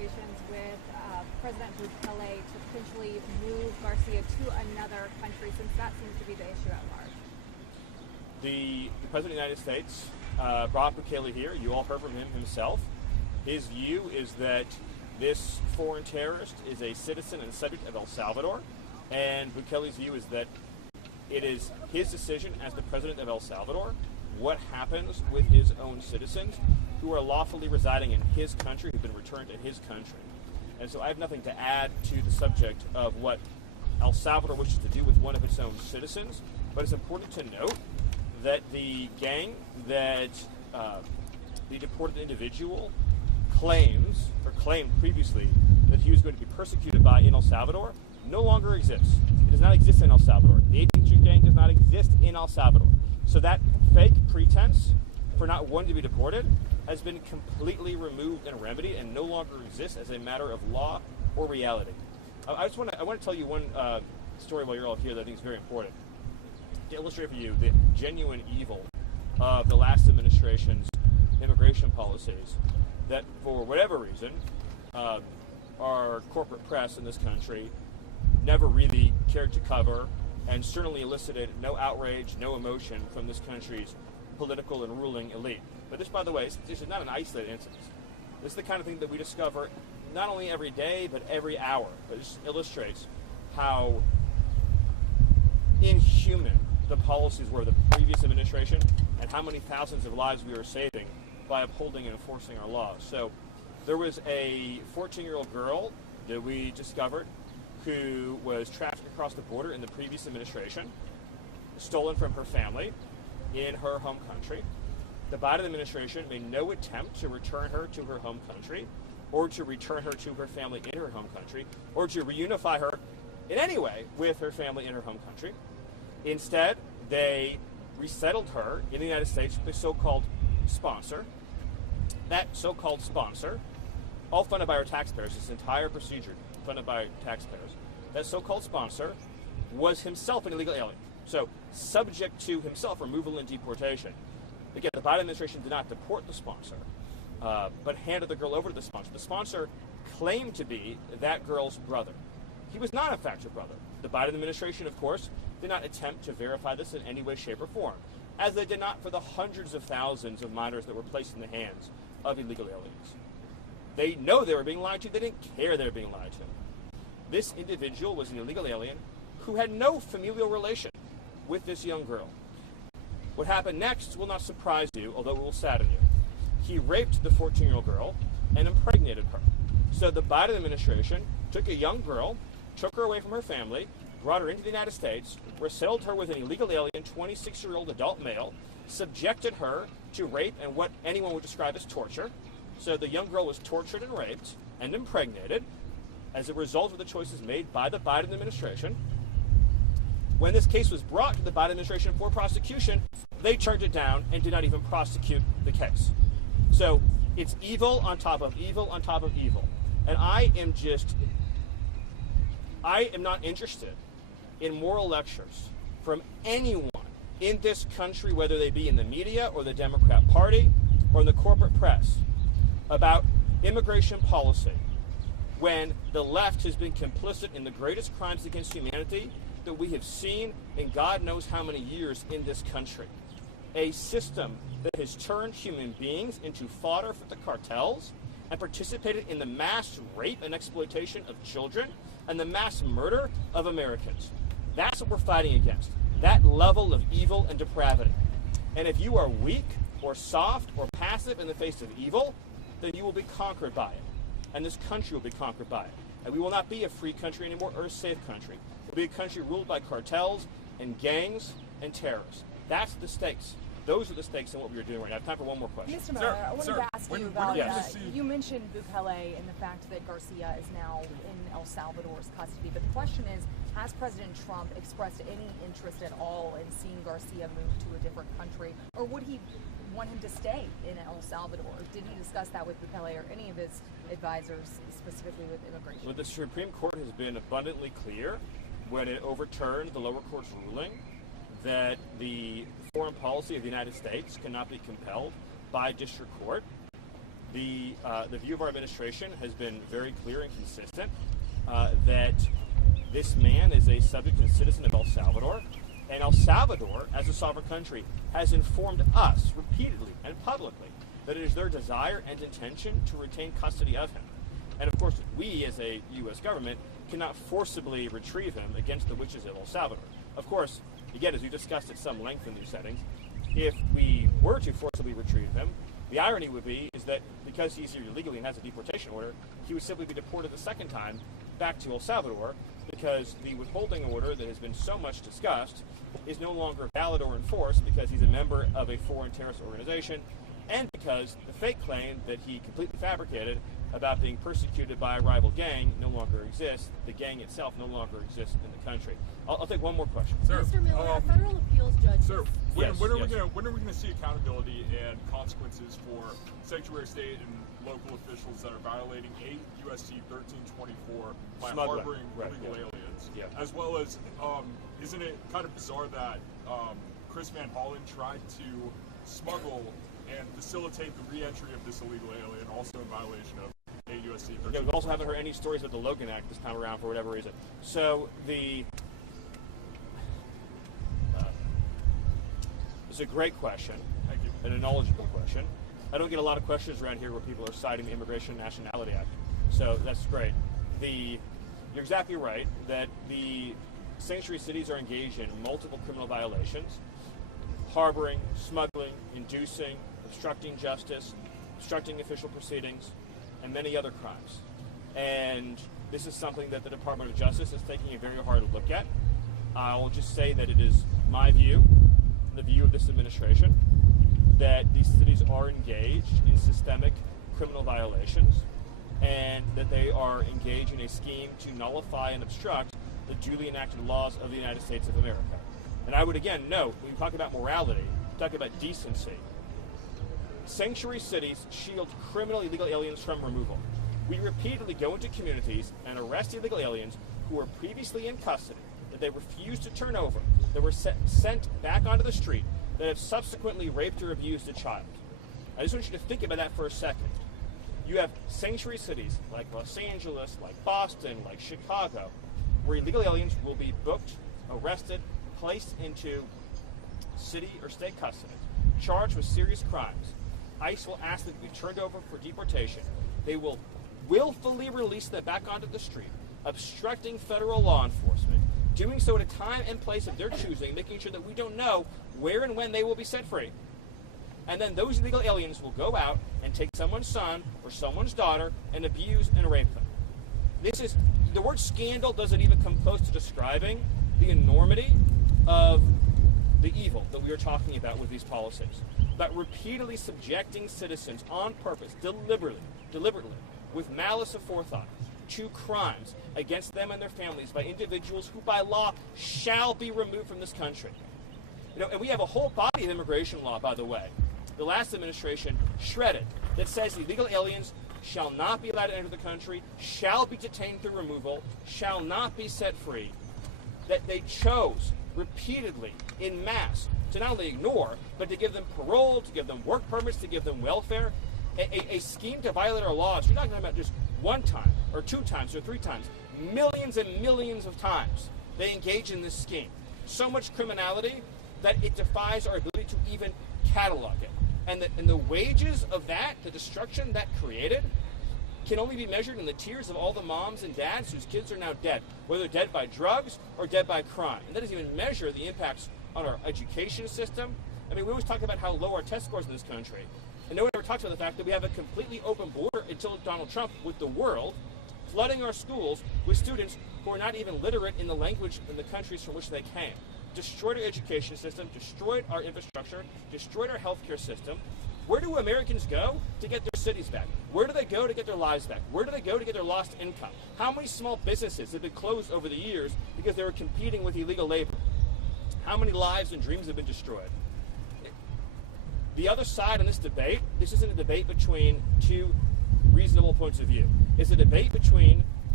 conversations with President Bukele to potentially move Garcia to another country, since that seems to be the issue at large? The President of the United States brought Bukele here. You all heard from him himself. His view is that this foreign terrorist is a citizen and subject of El Salvador, and Bukele's view is that it is his decision as the president of El Salvador what happens with his own citizens who are lawfully residing in his country, who've been returned to his country. And so I have nothing to add to the subject of what El Salvador wishes to do with one of its own citizens, but it's important to note that the gang that the deported individual claimed previously that he was going to be persecuted by in El Salvador no longer exists. It does not exist in El Salvador. The 18th Street gang does not exist in El Salvador. So that fake pretense for not wanting to be deported has been completely removed and remedied and no longer exists as a matter of law or reality. I want to tell you one story while you're all here that I think is very important to illustrate for you the genuine evil of the last administration's immigration policies that, for whatever reason, our corporate press in this country never really cared to cover, and certainly elicited no outrage, no emotion from this country's political and ruling elite. But this, by the way, this is not an isolated incident. This is the kind of thing that we discover not only every day, but every hour. But it just illustrates how inhuman the policies were of the previous administration and how many thousands of lives we are saving by upholding and enforcing our laws. So there was a 14-year-old girl that we discovered who was trafficked across the border in the previous administration, stolen from her family in her home country. The Biden administration made no attempt to return her to her home country or to return her to her family in her home country or to reunify her in any way with her family in her home country. Instead, they resettled her in the United States with a so-called sponsor. That so-called sponsor, all funded by our taxpayers, this entire procedure funded by taxpayers, that so-called sponsor was himself an illegal alien, so subject to himself removal and deportation. Again, the Biden administration did not deport the sponsor, but handed the girl over to the sponsor. The sponsor claimed to be that girl's brother. He was not, in fact, her brother. The Biden administration, of course, did not attempt to verify this in any way, shape, or form, as they did not for the hundreds of thousands of minors that were placed in the hands of illegal aliens. They know they were being lied to. They didn't care they were being lied to. This individual was an illegal alien who had no familial relation with this young girl. What happened next will not surprise you, although it will sadden you. He raped the 14-year-old girl and impregnated her. So the Biden administration took a young girl, took her away from her family, brought her into the United States, resettled her with an illegal alien, 26-year-old adult male, subjected her to rape and what anyone would describe as torture. So the young girl was tortured and raped and impregnated as a result of the choices made by the Biden administration. When this case was brought to the Biden administration for prosecution, they turned it down and did not even prosecute the case. So it's evil on top of evil on top of evil. And I am not interested in moral lectures from anyone in this country, whether they be in the media or the Democrat Party or in the corporate press, about immigration policy when the left has been complicit in the greatest crimes against humanity that we have seen in God knows how many years in this country. A system that has turned human beings into fodder for the cartels and participated in the mass rape and exploitation of children and the mass murder of Americans. That's what we're fighting against, that level of evil and depravity. And if you are weak or soft or passive in the face of evil, then you will be conquered by it. And this country will be conquered by it. And we will not be a free country anymore or a safe country. We'll be a country ruled by cartels and gangs and terrorists. That's the stakes. Those are the stakes in what we're doing right now. I have time for one more question. Mr. Miller, I wanted to ask you about, yes. You mentioned Bukele and the fact that Garcia is now in El Salvador's custody, but the question is, has President Trump expressed any interest at all in seeing Garcia move to a different country, or would he want him to stay in El Salvador? Did he discuss that with Bukele or any of his advisors, specifically with immigration? Well, the Supreme Court has been abundantly clear when it overturned the lower court's ruling that the foreign policy of the United States cannot be compelled by district court. the view of our administration has been very clear and consistent that this man is a subject and citizen of El Salvador, and El Salvador, as a sovereign country, has informed us repeatedly and publicly that it is their desire and intention to retain custody of him. And of course, we as a U.S. government cannot forcibly retrieve him against the wishes of El Salvador. Of course, again, as we discussed at some length in these settings, if we were to forcibly retrieve him, the irony would be is that because he's here illegally and has a deportation order, he would simply be deported the second time back to El Salvador, because the withholding order that has been so much discussed is no longer valid or enforced because he's a member of a foreign terrorist organization, and because the fake claim that he completely fabricated about being persecuted by a rival gang no longer exists. The gang itself no longer exists in the country. I'll take one more question. Sir, Mr. Miller, a federal appeals judge. Sir, when are we going to see accountability and consequences for sanctuary state and local officials that are violating 8 U.S.C. 1324 by harboring illegal aliens? Yeah. As well as, isn't it kind of bizarre that Chris Van Hollen tried to smuggle and facilitate the re-entry of this illegal alien, also in violation of 8 U.S.C. 1324? Yeah, we also haven't heard any stories about the Logan Act this time around for whatever reason. So it's a great question. Thank you. And a knowledgeable question. I don't get a lot of questions around here where people are citing the Immigration and Nationality Act. So that's great. You're exactly right that the sanctuary cities are engaged in multiple criminal violations: harboring, smuggling, inducing, obstructing justice, obstructing official proceedings, and many other crimes. And this is something that the Department of Justice is taking a very hard look at. I'll just say that it is my view, the view of this administration, that these cities are engaged in systemic criminal violations, and that they are engaged in a scheme to nullify and obstruct the duly enacted laws of the United States of America. And I would again note, when we talk about morality, talk about decency, sanctuary cities shield criminal illegal aliens from removal. We repeatedly go into communities and arrest illegal aliens who were previously in custody, that they refused to turn over, that were sent back onto the street, that have subsequently raped or abused a child. I just want you to think about that for a second. You have sanctuary cities like Los Angeles, like Boston, like Chicago, where illegal aliens will be booked, arrested, placed into city or state custody, charged with serious crimes. ICE will ask them to be turned over for deportation. They will willfully release them back onto the street, obstructing federal law enforcement, doing so at a time and place of their choosing, making sure that we don't know where and when they will be set free. And then those illegal aliens will go out and take someone's son or someone's daughter and abuse and rape them. The word scandal doesn't even come close to describing the enormity of the evil that we are talking about with these policies. But repeatedly subjecting citizens on purpose, deliberately, with malice aforethought, to crimes against them and their families by individuals who by law shall be removed from this country. And we have a whole body of immigration law, by the way, the last administration shredded, that says illegal aliens shall not be allowed to enter the country, shall be detained through removal, shall not be set free, that they chose repeatedly in mass to not only ignore, but to give them parole, to give them work permits, to give them welfare, a scheme to violate our laws. You're not talking about just one time, or 2 times, or 3 times. Millions and millions of times they engage in this scheme. So much criminality that it defies our ability to even catalog it. And the wages of that, the destruction that created, can only be measured in the tears of all the moms and dads whose kids are now dead, whether dead by drugs or dead by crime. And that doesn't even measure the impacts on our education system. I mean, we always talk about how low our test scores in this country, and no one ever talks about the fact that we have a completely open border until Donald Trump with the world, flooding our schools with students who are not even literate in the language in the countries from which they came. Destroyed our education system, destroyed our infrastructure, destroyed our healthcare system. Where do Americans go to get their cities back? Where do they go to get their lives back? Where do they go to get their lost income? How many small businesses have been closed over the years because they were competing with illegal labor? How many lives and dreams have been destroyed? The other side in this debate, this isn't a debate between 2 reasonable points of view. It's a debate between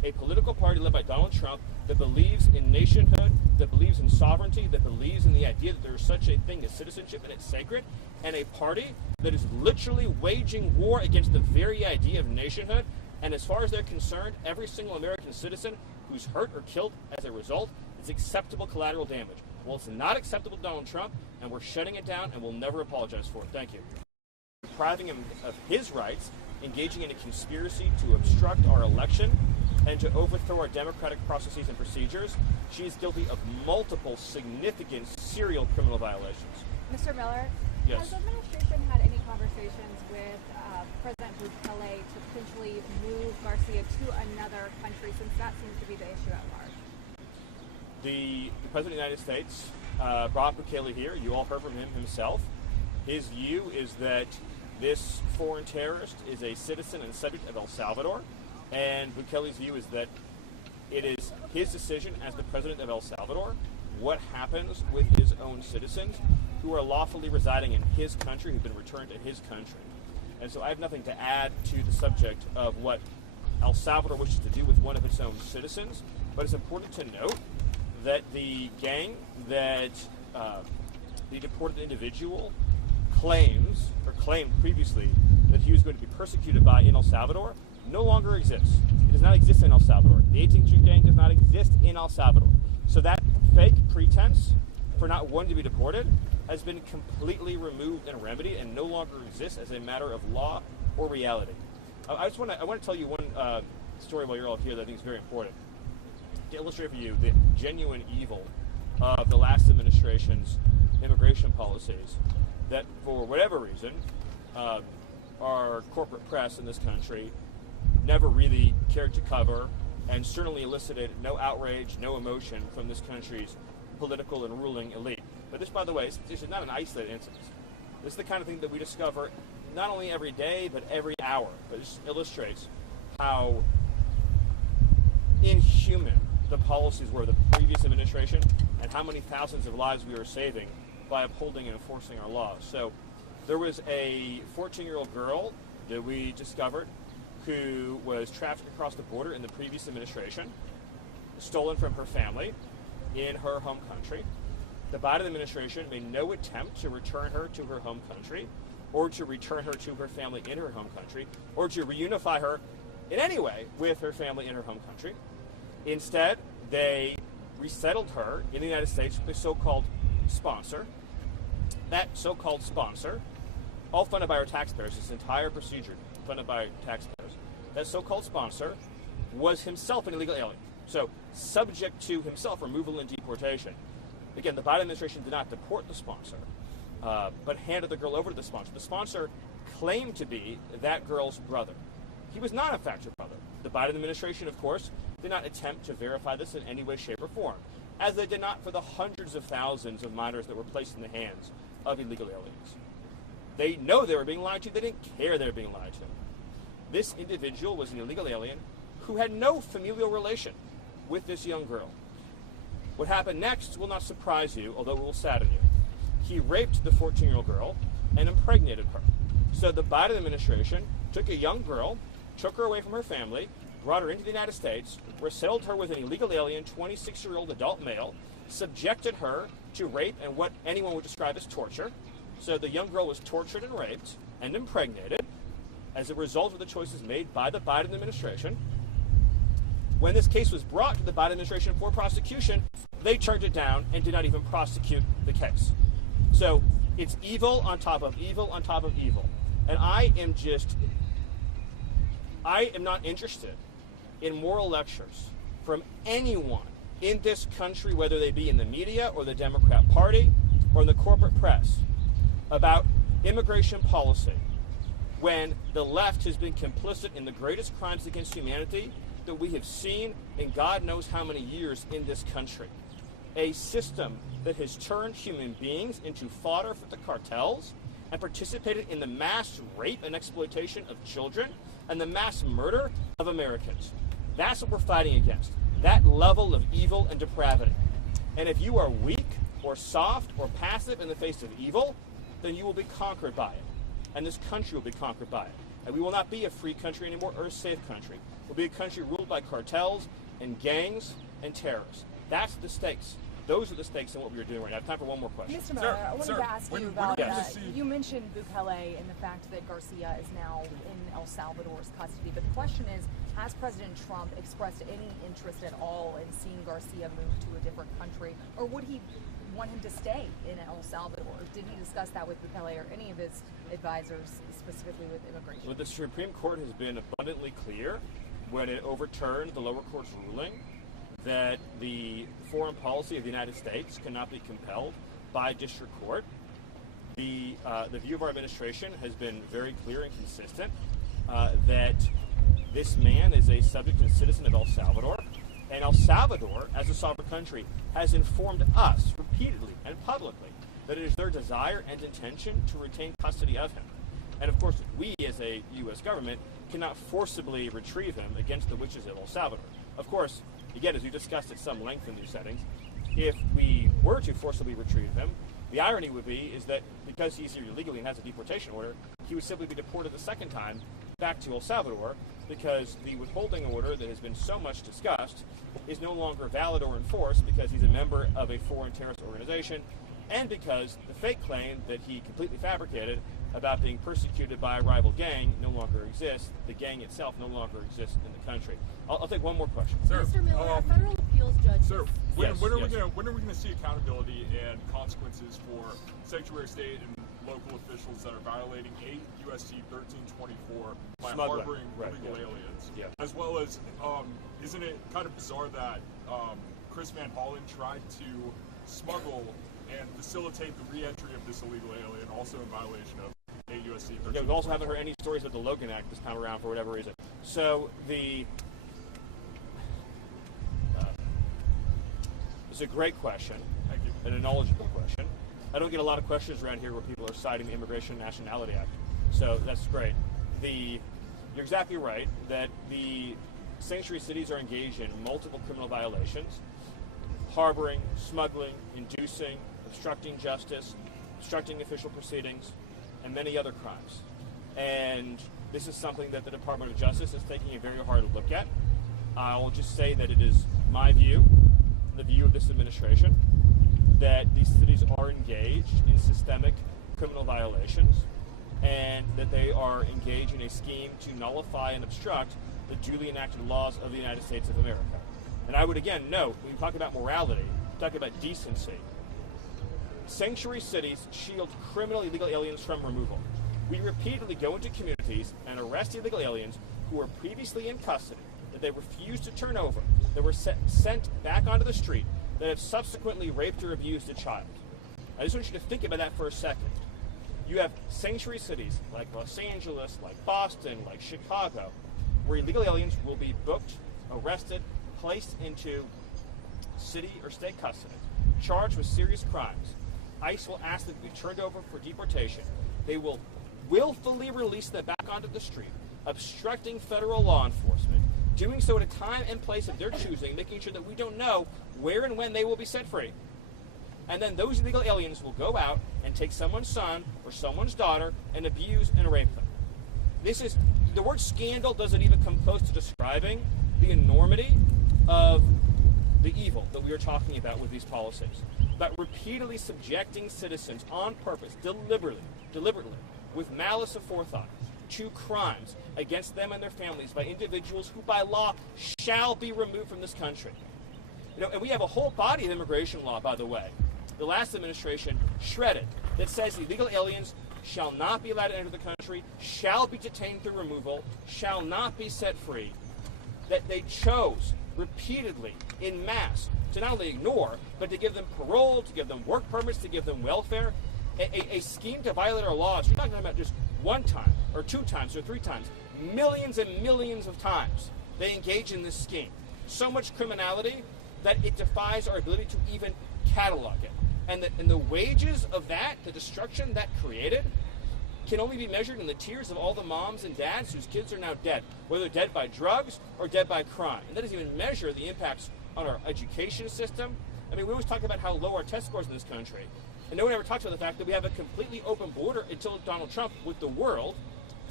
a political party led by Donald Trump that believes in nationhood, that believes in sovereignty, that believes in the idea that there is such a thing as citizenship and it's sacred, and a party that is literally waging war against the very idea of nationhood. And as far as they're concerned, every single American citizen who's hurt or killed as a result is acceptable collateral damage. Well, it's not acceptable to Donald Trump, and we're shutting it down, and we'll never apologize for it. Thank you. Depriving him of his rights, engaging in a conspiracy to obstruct our election and to overthrow our democratic processes and procedures. She is guilty of multiple significant serial criminal violations. Mr. Miller, yes. Has the administration had any conversations with President Bukele to potentially move Garcia to another country, since that seems to be the issue at large? The President of the United States brought Bukele here. You all heard from him himself. His view is that this foreign terrorist is a citizen and subject of El Salvador, and Bukele's view is that it is his decision as the president of El Salvador what happens with his own citizens who are lawfully residing in his country, who've been returned to his country. And so I have nothing to add to the subject of what El Salvador wishes to do with one of its own citizens, but it's important to note that the gang that the deported individual claimed previously that he was going to be persecuted by in El Salvador no longer exists. It does not exist in El Salvador. The 18th Street gang does not exist in El Salvador. So that fake pretense for not wanting to be deported has been completely removed and remedied and no longer exists as a matter of law or reality. I want to tell you one story while you're all here that I think is very important to illustrate for you the genuine evil of the last administration's immigration policies that, for whatever reason, our corporate press in this country never really cared to cover, and certainly elicited no outrage, no emotion from this country's political and ruling elite. But this, by the way, this is not an isolated incident. This is the kind of thing that we discover not only every day, but every hour. But this illustrates how inhuman the policies were of the previous administration and how many thousands of lives we are saving by upholding and enforcing our laws. So there was a 14-year-old girl that we discovered who was trafficked across the border in the previous administration, stolen from her family in her home country. The Biden administration made no attempt to return her to her home country or to return her to her family in her home country or to reunify her in any way with her family in her home country. Instead, they resettled her in the United States with a so-called sponsor. That so-called sponsor, all funded by our taxpayers, this entire procedure funded by taxpayers, that so-called sponsor was himself an illegal alien. So subject to himself removal and deportation. Again, the Biden administration did not deport the sponsor, but handed the girl over to the sponsor. The sponsor claimed to be that girl's brother. He was not, in fact, her brother. The Biden administration, of course, did not attempt to verify this in any way, shape, or form, as they did not for the hundreds of thousands of minors that were placed in the hands of illegal aliens. They know they were being lied to. They didn't care they were being lied to. This individual was an illegal alien who had no familial relation with this young girl. What happened next will not surprise you, although it will sadden you. He raped the 14-year-old girl and impregnated her. So the Biden administration took a young girl, took her away from her family, brought her into the United States, resettled her with an illegal alien, 26-year-old adult male, subjected her to rape and what anyone would describe as torture. So the young girl was tortured and raped and impregnated as a result of the choices made by the Biden administration. When this case was brought to the Biden administration for prosecution, they turned it down and did not even prosecute the case. So it's evil on top of evil on top of evil. And I am not interested in moral lectures from anyone in this country, whether they be in the media or the Democrat Party or in the corporate press, about immigration policy when the left has been complicit in the greatest crimes against humanity that we have seen in God knows how many years in this country. A system that has turned human beings into fodder for the cartels and participated in the mass rape and exploitation of children and the mass murder of Americans. That's what we're fighting against, that level of evil and depravity. And if you are weak or soft or passive in the face of evil, then you will be conquered by it. And this country will be conquered by it. And we will not be a free country anymore or a safe country. We'll be a country ruled by cartels and gangs and terrorists. That's the stakes. Those are the stakes in what we are doing right now. I have time for one more question. Mr. Miller, I wanted to ask you about, you mentioned Bukele and the fact that Garcia is now in El Salvador's custody, but the question is, has President Trump expressed any interest at all in seeing Garcia move to a different country, or would he want him to stay in El Salvador? Did he discuss that with Bukele or any of his advisors, specifically with immigration? Well, the Supreme Court has been abundantly clear when it overturned the lower court's ruling that the foreign policy of the United States cannot be compelled by district court. The view of our administration has been very clear and consistent that this man is a subject and citizen of El Salvador, and El Salvador, as a sovereign country, has informed us repeatedly and publicly that it is their desire and intention to retain custody of him. And of course, we as a U.S. government cannot forcibly retrieve him against the wishes of El Salvador. Of course, again, as we discussed at some length in these settings, if we were to forcibly retrieve him, the irony would be is that because he's here illegally and has a deportation order, he would simply be deported the second time back to El Salvador, because the withholding order that has been so much discussed is no longer valid or enforced because he's a member of a foreign terrorist organization, and because the fake claim that he completely fabricated about being persecuted by a rival gang no longer exists. The gang itself no longer exists in the country. I'll take one more question. Sir, Mr. Miller, a federal appeals judge. Sir, when are we going to see accountability and consequences for sanctuary state and local officials that are violating 8 U.S.C. 1324 by harboring illegal aliens? Yeah. As well as, isn't it kind of bizarre that Chris Van Hollen tried to smuggle and facilitate the re-entry of this illegal alien, also in violation of 8 U.S.C. 1324? Yeah, we also haven't heard any stories of the Logan Act this time around for whatever reason. So it's a great question. Thank you. And a knowledgeable question. I don't get a lot of questions around here where people are citing the Immigration and Nationality Act. So that's great. You're exactly right that the sanctuary cities are engaged in multiple criminal violations: harboring, smuggling, inducing, obstructing justice, obstructing official proceedings, and many other crimes. And this is something that the Department of Justice is taking a very hard look at. I'll just say that it is my view, the view of this administration, that these cities are engaged in systemic criminal violations, and that they are engaged in a scheme to nullify and obstruct the duly enacted laws of the United States of America. And I would again note, when we talk about morality, talk about decency, sanctuary cities shield criminal illegal aliens from removal. We repeatedly go into communities and arrest illegal aliens who were previously in custody, that they refused to turn over, that were sent back onto the street, that have subsequently raped or abused a child. I just want you to think about that for a second. You have sanctuary cities like Los Angeles, like Boston, like Chicago, where illegal aliens will be booked, arrested, placed into city or state custody, charged with serious crimes. ICE will ask them to be turned over for deportation. They will willfully release them back onto the street, obstructing federal law enforcement, doing so at a time and place of their choosing, making sure that we don't know where and when they will be set free. And then those illegal aliens will go out and take someone's son or someone's daughter and abuse and rape them. The word scandal doesn't even come close to describing the enormity of the evil that we are talking about with these policies. About repeatedly subjecting citizens on purpose, deliberately, with malice aforethought, to crimes against them and their families by individuals who by law shall be removed from this country. And we have a whole body of immigration law, by the way, the last administration shredded, that says illegal aliens shall not be allowed to enter the country, shall be detained through removal, shall not be set free, that they chose repeatedly in mass to not only ignore, but to give them parole, to give them work permits, to give them welfare, a scheme to violate our laws. You're not talking about just one time or 2 times or 3 times. Millions and millions of times they engage in this scheme. So much criminality that it defies our ability to even catalog it. And the wages of that, the destruction that created, can only be measured in the tears of all the moms and dads whose kids are now dead, whether dead by drugs or dead by crime. And that doesn't even measure the impacts on our education system. I mean, we always talk about how low our test scores in this country, and no one ever talks about the fact that we have a completely open border until Donald Trump with the world,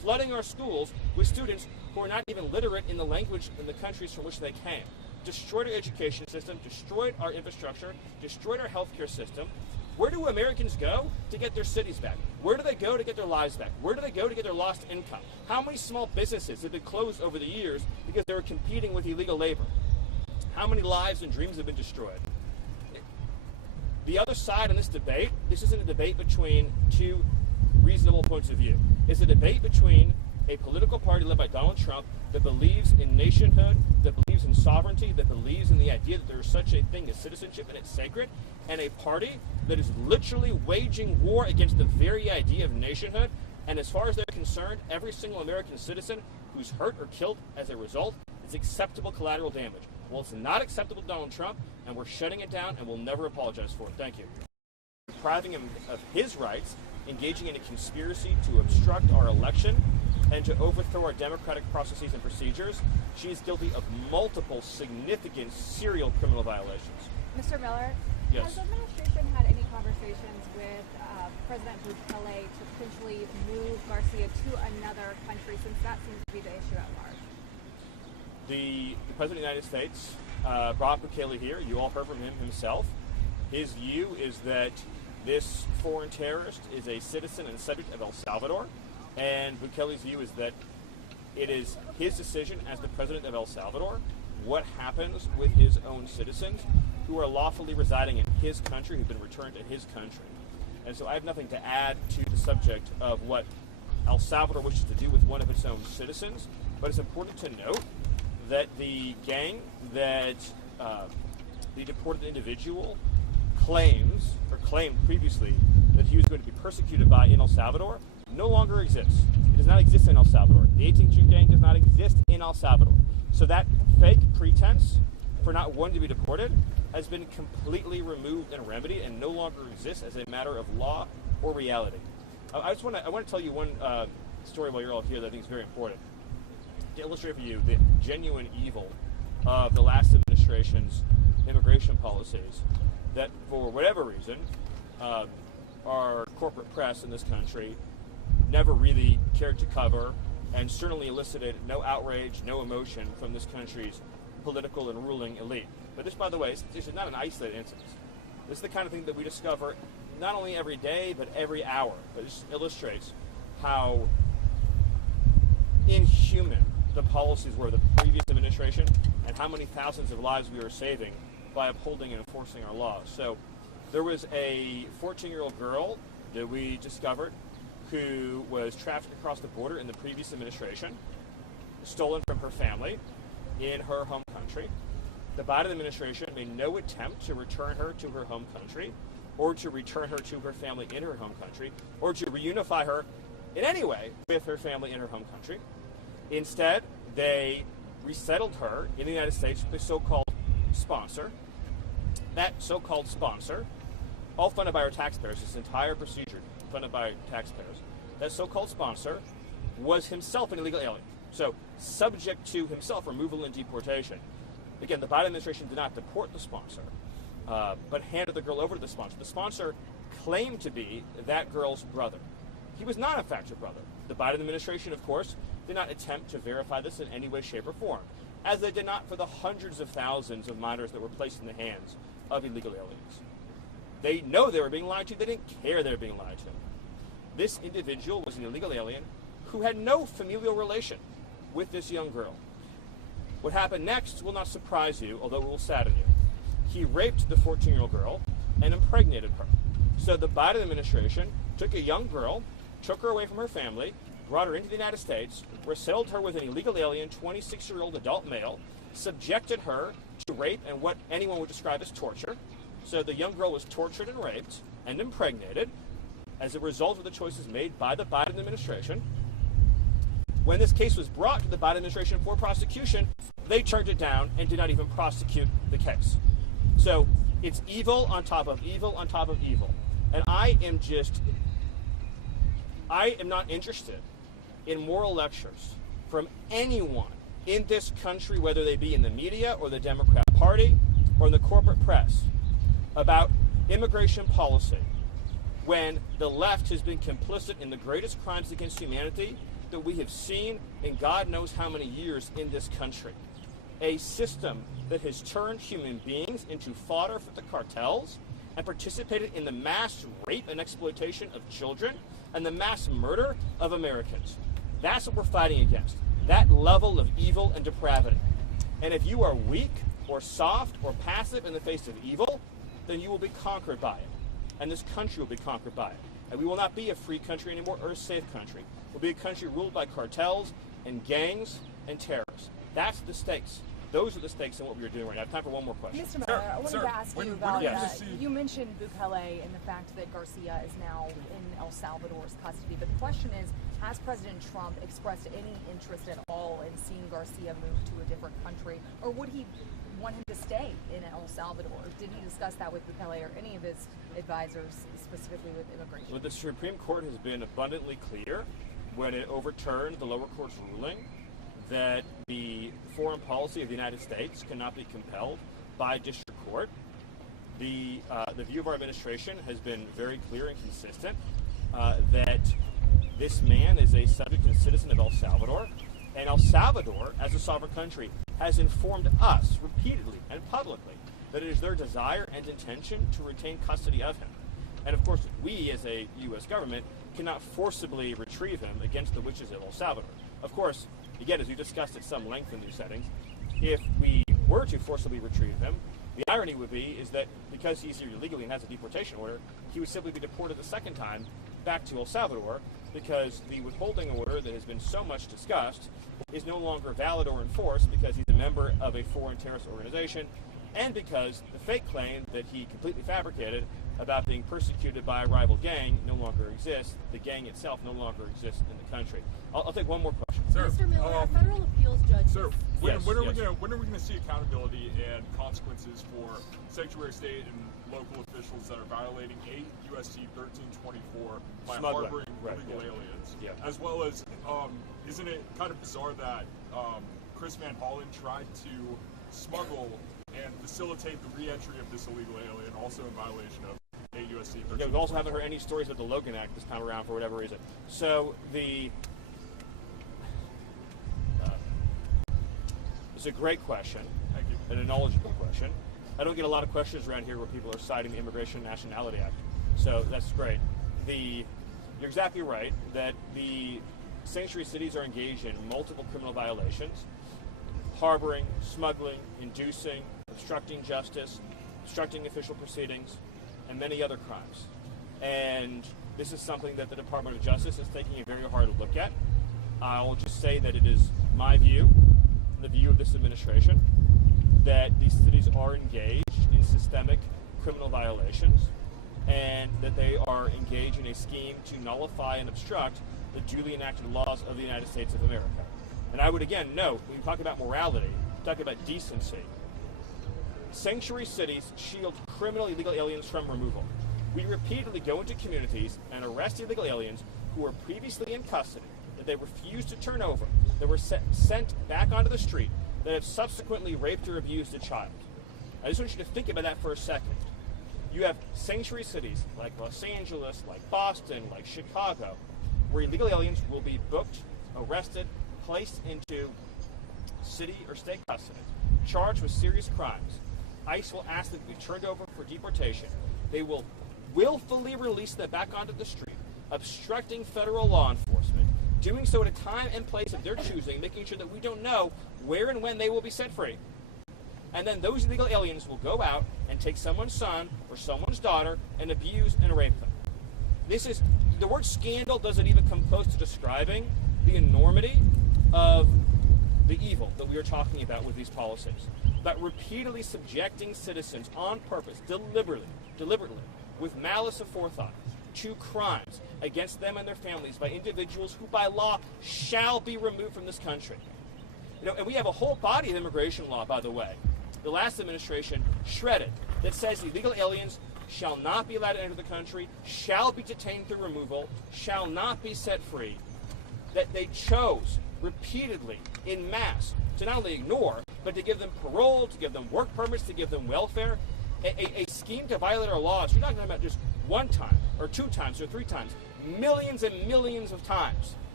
flooding our schools with students who are not even literate in the language in the countries from which they came. Destroyed our education system, destroyed our infrastructure, destroyed our healthcare system. Where do Americans go to get their cities back? Where do they go to get their lives back? Where do they go to get their lost income? How many small businesses have been closed over the years because they were competing with illegal labor? How many lives and dreams have been destroyed? The other side in this debate, this isn't a debate between two reasonable points of view. It's a debate between a political party led by Donald Trump that believes in nationhood, that believes in sovereignty, that believes in the idea that there is such a thing as citizenship and it's sacred, and a party that is literally waging war against the very idea of nationhood. And as far as they're concerned, every single American citizen who's hurt or killed as a result is acceptable collateral damage. Well, it's not acceptable to Donald Trump, and we're shutting it down, and we'll never apologize for it. Thank you. Depriving him of his rights, engaging in a conspiracy to obstruct our election and to overthrow our democratic processes and procedures. She is guilty of multiple significant serial criminal violations. Mr. Miller, yes. Has the administration had any conversations with President Bukele to potentially move Garcia to another country, since that seems to be the issue at large? The President of the United States brought Bukele here. You all heard from him himself. His view is that this foreign terrorist is a citizen and subject of El Salvador, and Bukele's view is that it is his decision as the president of El Salvador what happens with his own citizens who are lawfully residing in his country, who've been returned to his country. And so I have nothing to add to the subject of what El Salvador wishes to do with one of its own citizens, but it's important to note that the gang that the deported individual claimed previously that he was going to be persecuted by in El Salvador no longer exists. It does not exist in El Salvador. The 18th Street gang does not exist in El Salvador. So that fake pretense for not wanting to be deported has been completely removed and remedied and no longer exists as a matter of law or reality. I want to tell you one story while you're all here that I think is very important to illustrate for you the genuine evil of the last administration's immigration policies that, for whatever reason, our corporate press in this country never really cared to cover, and certainly elicited no outrage, no emotion from this country's political and ruling elite. But this, by the way, this is not an isolated incident. This is the kind of thing that we discover not only every day, but every hour. But this illustrates how inhuman the policies were of the previous administration and how many thousands of lives we are saving by upholding and enforcing our laws. So there was a 14-year-old girl that we discovered who was trafficked across the border in the previous administration, stolen from her family in her home country. The Biden administration made no attempt to return her to her home country or to return her to her family in her home country or to reunify her in any way with her family in her home country. Instead, they resettled her in the United States with a so-called sponsor. That so-called sponsor, all funded by our taxpayers, this entire procedure funded by taxpayers, that so-called sponsor was himself an illegal alien, so subject to himself removal and deportation. Again, the Biden administration did not deport the sponsor, but handed the girl over to the sponsor. The sponsor claimed to be that girl's brother. He was not, in fact, her brother. The Biden administration, of course, did not attempt to verify this in any way, shape, or form, as they did not for the hundreds of thousands of minors that were placed in the hands of illegal aliens. They know they were being lied to. They didn't care they were being lied to. This individual was an illegal alien who had no familial relation with this young girl. What happened next will not surprise you, although it will sadden you. He raped the 14-year-old girl and impregnated her. So the Biden administration took a young girl, took her away from her family, brought her into the United States, resettled her with an illegal alien, 26-year-old adult male, subjected her to rape and what anyone would describe as torture. So the young girl was tortured and raped and impregnated as a result of the choices made by the Biden administration. When this case was brought to the Biden administration for prosecution, they turned it down and did not even prosecute the case. So it's evil on top of evil on top of evil. And I am not interested in moral lectures from anyone in this country, whether they be in the media or the Democrat Party or in the corporate press, about immigration policy when the left has been complicit in the greatest crimes against humanity that we have seen in God knows how many years in this country. A system that has turned human beings into fodder for the cartels and participated in the mass rape and exploitation of children and the mass murder of Americans. That's what we're fighting against, that level of evil and depravity. And if you are weak or soft or passive in the face of evil, then you will be conquered by it. And this country will be conquered by it. And we will not be a free country anymore or a safe country. We'll be a country ruled by cartels and gangs and terrorists. That's the stakes. Those are the stakes in what we are doing right now. I have time for one more question. Mr. Mayor, I wanted to ask you about, you mentioned Bukele and the fact that Garcia is now in El Salvador's custody. But the question is, has President Trump expressed any interest at all in seeing Garcia move to a different country? Or would he want him to stay in El Salvador? Did he discuss that with Bukele or any of his advisors, specifically with immigration? Well, the Supreme Court has been abundantly clear when it overturned the lower court's ruling that the foreign policy of the United States cannot be compelled by district court. The view of our administration has been very clear and consistent that this man is a subject and citizen of El Salvador, and El Salvador, as a sovereign country, has informed us repeatedly and publicly that it is their desire and intention to retain custody of him. And of course, we as a U.S. government cannot forcibly retrieve him against the wishes of El Salvador. Of course, again, as we discussed at some length in these settings, if we were to forcibly retrieve him, the irony would be is that because he's here illegally and has a deportation order, he would simply be deported the second time back to El Salvador, because the withholding order that has been so much discussed is no longer valid or enforced because he's a member of a foreign terrorist organization, and because the fake claim that he completely fabricated about being persecuted by a rival gang no longer exists. The gang itself no longer exists in the country. I'll take one more question. Sir, Mr. Miller, a federal appeals judge. Sir, when are we going to see accountability and consequences for sanctuary state and local officials that are violating 8 U.S.C. 1324 by harboring illegal aliens? Yeah. As well as, isn't it kind of bizarre that Chris Van Hollen tried to smuggle and facilitate the re-entry of this illegal alien, also in violation of 8 U.S.C. 1324? Yeah, we also haven't heard any stories of the Logan Act this time around for whatever reason. So it's a great question. Thank you. And a knowledgeable question. I don't get a lot of questions around here where people are citing the Immigration and Nationality Act. So that's great. You're exactly right that the sanctuary cities are engaged in multiple criminal violations: harboring, smuggling, inducing, obstructing justice, obstructing official proceedings, and many other crimes. And this is something that the Department of Justice is taking a very hard look at. I'll just say that it is my view, the view of this administration, that these cities are engaged in systemic criminal violations and that they are engaged in a scheme to nullify and obstruct the duly enacted laws of the United States of America. And I would again note, when we talk about morality, talk about decency, sanctuary cities shield criminal illegal aliens from removal. We repeatedly go into communities and arrest illegal aliens who were previously in custody, that they refused to turn over, that were sent back onto the street, that have subsequently raped or abused a child. I just want you to think about that for a second. You have sanctuary cities like Los Angeles, like Boston, like Chicago, where illegal aliens will be booked, arrested, placed into city or state custody, charged with serious crimes. ICE will ask them to be turned over for deportation. They will willfully release them back onto the street, obstructing federal law enforcement, doing so at a time and place of their choosing, making sure that we don't know where and when they will be set free. And then those illegal aliens will go out and take someone's son or someone's daughter and abuse and rape them. This is, the word scandal doesn't even come close to describing the enormity of the evil that we are talking about with these policies. But repeatedly subjecting citizens on purpose, deliberately, with malice aforethought, to crimes against them and their families by individuals who by law shall be removed from this country. You know, and we have a whole body of immigration law, by the way, the last administration shredded, that says illegal aliens shall not be allowed to enter the country, shall be detained through removal, shall not be set free, that they chose repeatedly in mass to not only ignore, but to give them parole, to give them work permits, to give them welfare, a scheme to violate our laws. You're not talking about just one time, or 2 times, or 3 times, millions and millions of times.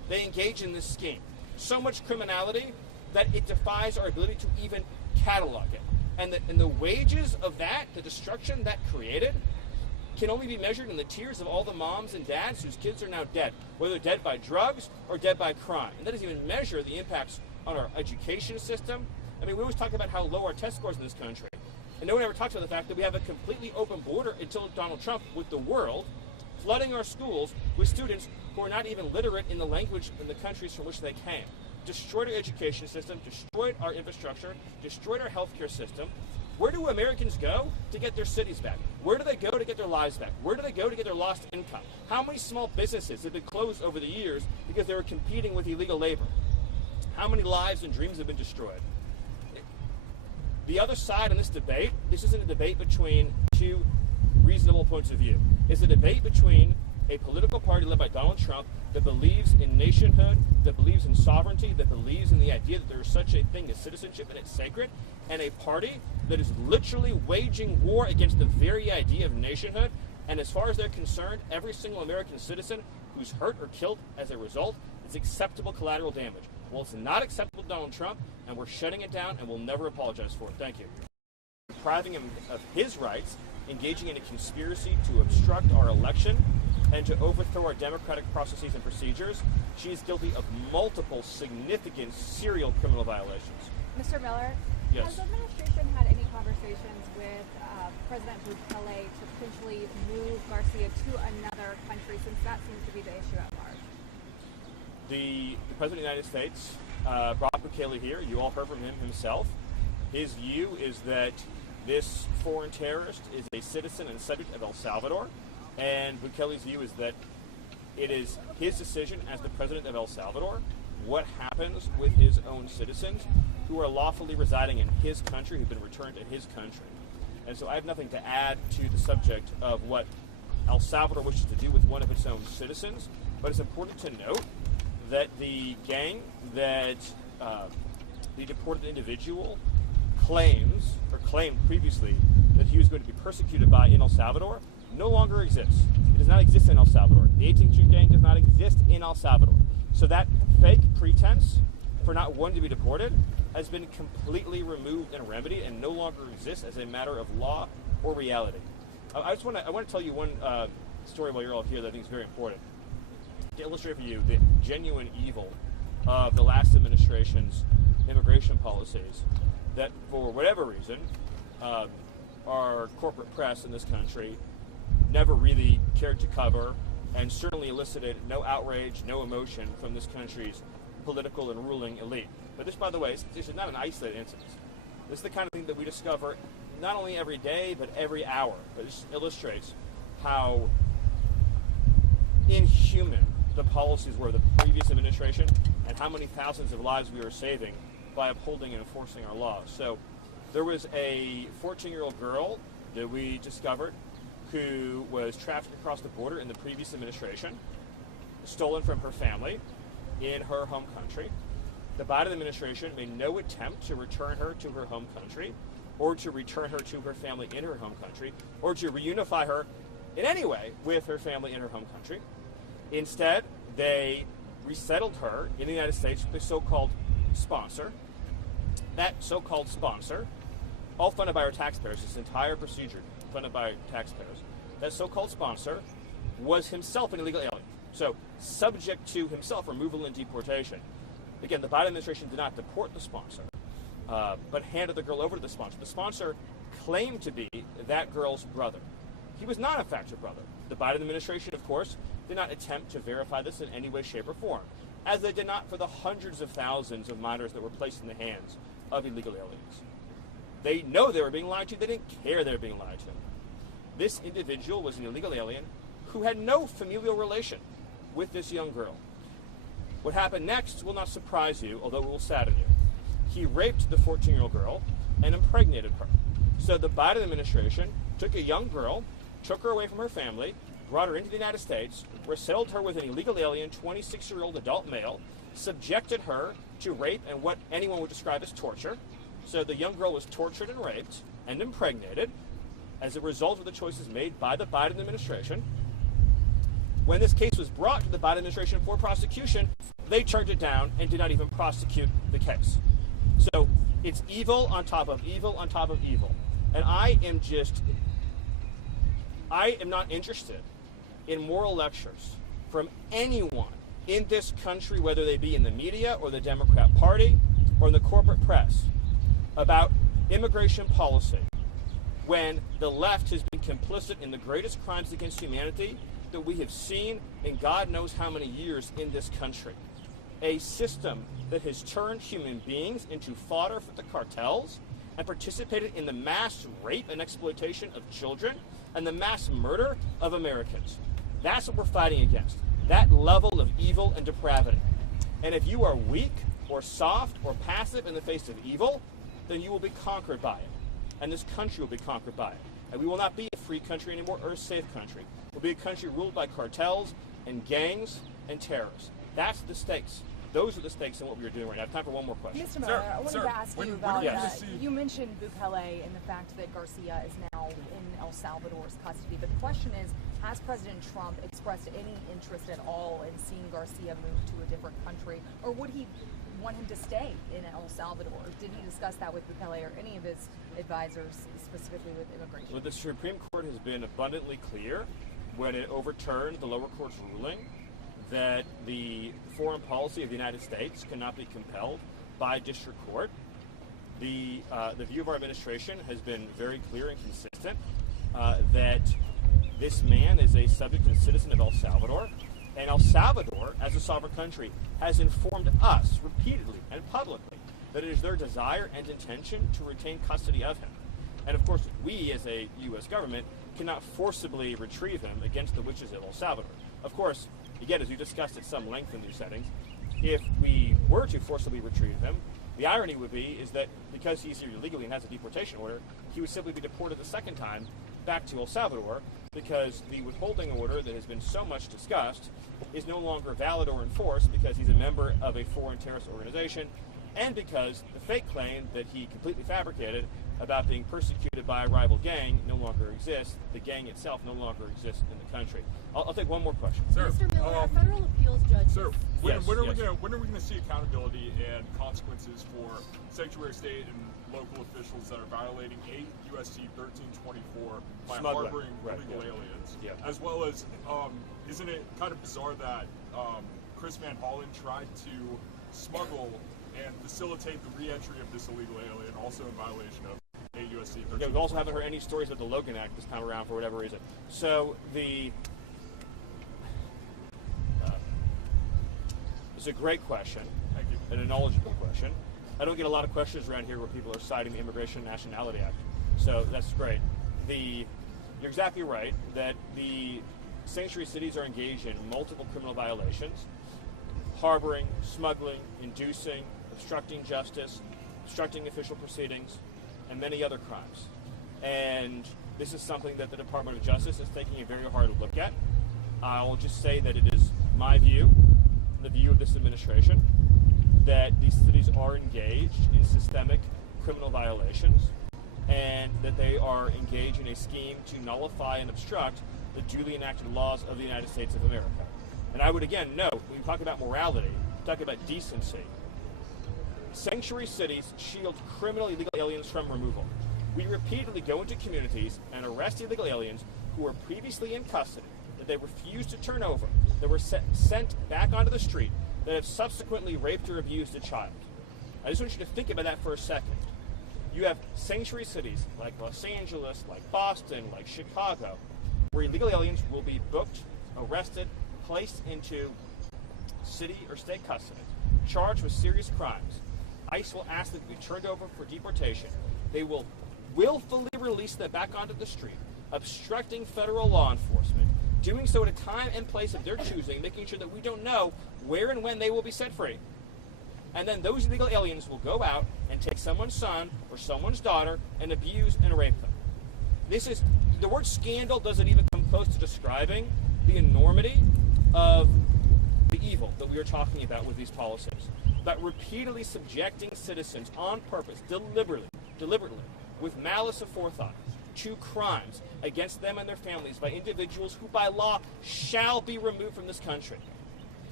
they engage in this scheme. So much criminality that it defies our ability to even catalog it. And the wages of that, the destruction that created, can only be measured in the tears of all the moms and dads whose kids are now dead, whether dead by drugs or dead by crime. And that doesn't even measure the impacts on our education system. I mean, we always talk about how low our test scores in this country. And no one ever talks about the fact that we have a completely open border until Donald Trump with the world, flooding our schools with students who are not even literate in the language in the countries from which they came. Destroyed our education system, destroyed our infrastructure, destroyed our healthcare system. Where do Americans go to get their cities back? Where do they go to get their lives back? Where do they go to get their lost income? How many small businesses have been closed over the years because they were competing with illegal labor? How many lives and dreams have been destroyed? The other side in this debate, this isn't a debate between two reasonable points of view. It's a debate between a political party led by Donald Trump that believes in nationhood, that believes in sovereignty, that believes in the idea that there is such a thing as citizenship and it's sacred, and a party that is literally waging war against the very idea of nationhood. And as far as they're concerned, every single American citizen who's hurt or killed as a result is acceptable collateral damage. Well, it's not acceptable to Donald Trump, and we're shutting it down, and we'll never apologize for it. Thank you. Depriving him of his rights, engaging in a conspiracy to obstruct our election, and to overthrow our democratic processes and procedures. She is guilty of multiple significant serial criminal violations. Mr. Miller, yes. Has the administration had any conversations with President Bukele to potentially move Garcia to another country, since that seems to be the issue at large? The President of the United States brought Bukele here. You all heard from him himself. His view is that this foreign terrorist is a citizen and subject of El Salvador, and Bukele's view is that it is his decision as the president of El Salvador what happens with his own citizens who are lawfully residing in his country, who've been returned to his country. And so I have nothing to add to the subject of what El Salvador wishes to do with one of its own citizens, but it's important to note that the gang that the deported individual claimed previously that he was going to be persecuted by in El Salvador no longer exists. It does not exist in El Salvador. The 18th Street gang does not exist in El Salvador. So that fake pretense for not wanting to be deported has been completely removed and remedied and no longer exists as a matter of law or reality. I want to tell you one story while you're all here that I think is very important to illustrate for you the genuine evil of the last administration's immigration policies that, for whatever reason, our corporate press in this country never really cared to cover, and certainly elicited no outrage, no emotion from this country's political and ruling elite. But this, by the way, this is not an isolated incident. This is the kind of thing that we discover not only every day, but every hour. But this illustrates how inhuman the policies were of the previous administration and how many thousands of lives we are saving by upholding and enforcing our laws. So there was a 14-year-old girl that we discovered who was trafficked across the border in the previous administration, stolen from her family in her home country. The Biden administration made no attempt to return her to her home country, or to return her to her family in her home country, or to reunify her in any way with her family in her home country. Instead, they resettled her in the United States with a so-called sponsor. That so-called sponsor, all funded by our taxpayers, this entire procedure funded by taxpayers, that so-called sponsor was himself an illegal alien, so subject to himself removal and deportation. Again, the Biden administration did not deport the sponsor, but handed the girl over to the sponsor. The sponsor claimed to be that girl's brother. He was not, in fact, her brother. The Biden administration, of course, did not attempt to verify this in any way, shape, or form, as they did not for the hundreds of thousands of minors that were placed in the hands of illegal aliens. They know they were being lied to. They didn't care they were being lied to. This individual was an illegal alien who had no familial relation with this young girl. What happened next will not surprise you, although it will sadden you. He raped the 14-year-old girl and impregnated her. So the Biden administration took a young girl, took her away from her family, brought her into the United States, resettled her with an illegal alien, 26-year-old adult male, subjected her to rape and what anyone would describe as torture. So the young girl was tortured and raped and impregnated as a result of the choices made by the Biden administration. When this case was brought to the Biden administration for prosecution, they turned it down and did not even prosecute the case. So it's evil on top of evil on top of evil. And I am not interested in moral lectures from anyone in this country, whether they be in the media or the Democrat Party or in the corporate press, about immigration policy when the left has been complicit in the greatest crimes against humanity that we have seen in God knows how many years in this country. A system that has turned human beings into fodder for the cartels and participated in the mass rape and exploitation of children and the mass murder of Americans. That's what we're fighting against, that level of evil and depravity. And if you are weak or soft or passive in the face of evil, then you will be conquered by it. And this country will be conquered by it. And we will not be a free country anymore or a safe country. We'll be a country ruled by cartels and gangs and terrorists. That's the stakes. Those are the stakes in what we are doing right now. I have time for one more question. Mr. Miller, I wanted to ask you about, you mentioned Bukele and the fact that Garcia is now in El Salvador's custody. But the question is, has President Trump expressed any interest at all in seeing Garcia move to a different country? Or would he want him to stay in El Salvador? Did he discuss that with Bukele or any of his advisors, specifically with immigration? Well, the Supreme Court has been abundantly clear when it overturned the lower court's ruling that the foreign policy of the United States cannot be compelled by district court. The view of our administration has been very clear and consistent that this man is a subject and citizen of El Salvador, and El Salvador, as a sovereign country, has informed us repeatedly and publicly that it is their desire and intention to retain custody of him. And of course, we as a U.S. government cannot forcibly retrieve him against the wishes of El Salvador. Of course, again, as we discussed at some length in these settings, if we were to forcibly retrieve him, the irony would be is that because he's here illegally and has a deportation order, he would simply be deported the second time back to El Salvador because the withholding order that has been so much discussed is no longer valid or enforced because he's a member of a foreign terrorist organization and because the fake claim that he completely fabricated about being persecuted by a rival gang no longer exists. The gang itself no longer exists in the country. I'll take one more question. Sir, Mr. Miller, a federal appeals judge. Sir, when are we going to see accountability and consequences for sanctuary state and local officials that are violating 8 U.S.C. 1324 by harboring illegal aliens? Yeah. As well as, isn't it kind of bizarre that Chris Van Hollen tried to smuggle and facilitate the re-entry of this illegal alien, also in violation of 8 U.S.C. 1324? Yeah, we also haven't heard any stories of the Logan Act this time around for whatever reason. So it's a great question. Thank you. And a knowledgeable question. I don't get a lot of questions around here where people are citing the Immigration and Nationality Act. So that's great. You're exactly right that the sanctuary cities are engaged in multiple criminal violations: harboring, smuggling, inducing, obstructing justice, obstructing official proceedings, and many other crimes. And this is something that the Department of Justice is taking a very hard look at. I'll just say that it is my view, the view of this administration, that these cities are engaged in systemic criminal violations and that they are engaged in a scheme to nullify and obstruct the duly enacted laws of the United States of America. And I would again note, when we talk about morality, talk about decency, sanctuary cities shield criminal illegal aliens from removal. We repeatedly go into communities and arrest illegal aliens who were previously in custody, that they refused to turn over, that were sent back onto the street, that have subsequently raped or abused a child. I just want you to think about that for a second. You have sanctuary cities like Los Angeles, like Boston, like Chicago, where illegal aliens will be booked, arrested, placed into city or state custody, charged with serious crimes. ICE will ask them to be turned over for deportation. They will willfully release them back onto the street, obstructing federal law enforcement, doing so at a time and place of their choosing, making sure that we don't know where and when they will be set free. And then those illegal aliens will go out and take someone's son or someone's daughter and abuse and rape them. The word scandal doesn't even come close to describing the enormity of the evil that we are talking about with these policies. But repeatedly subjecting citizens on purpose, deliberately, with malice aforethought, to crimes against them and their families by individuals who by law shall be removed from this country.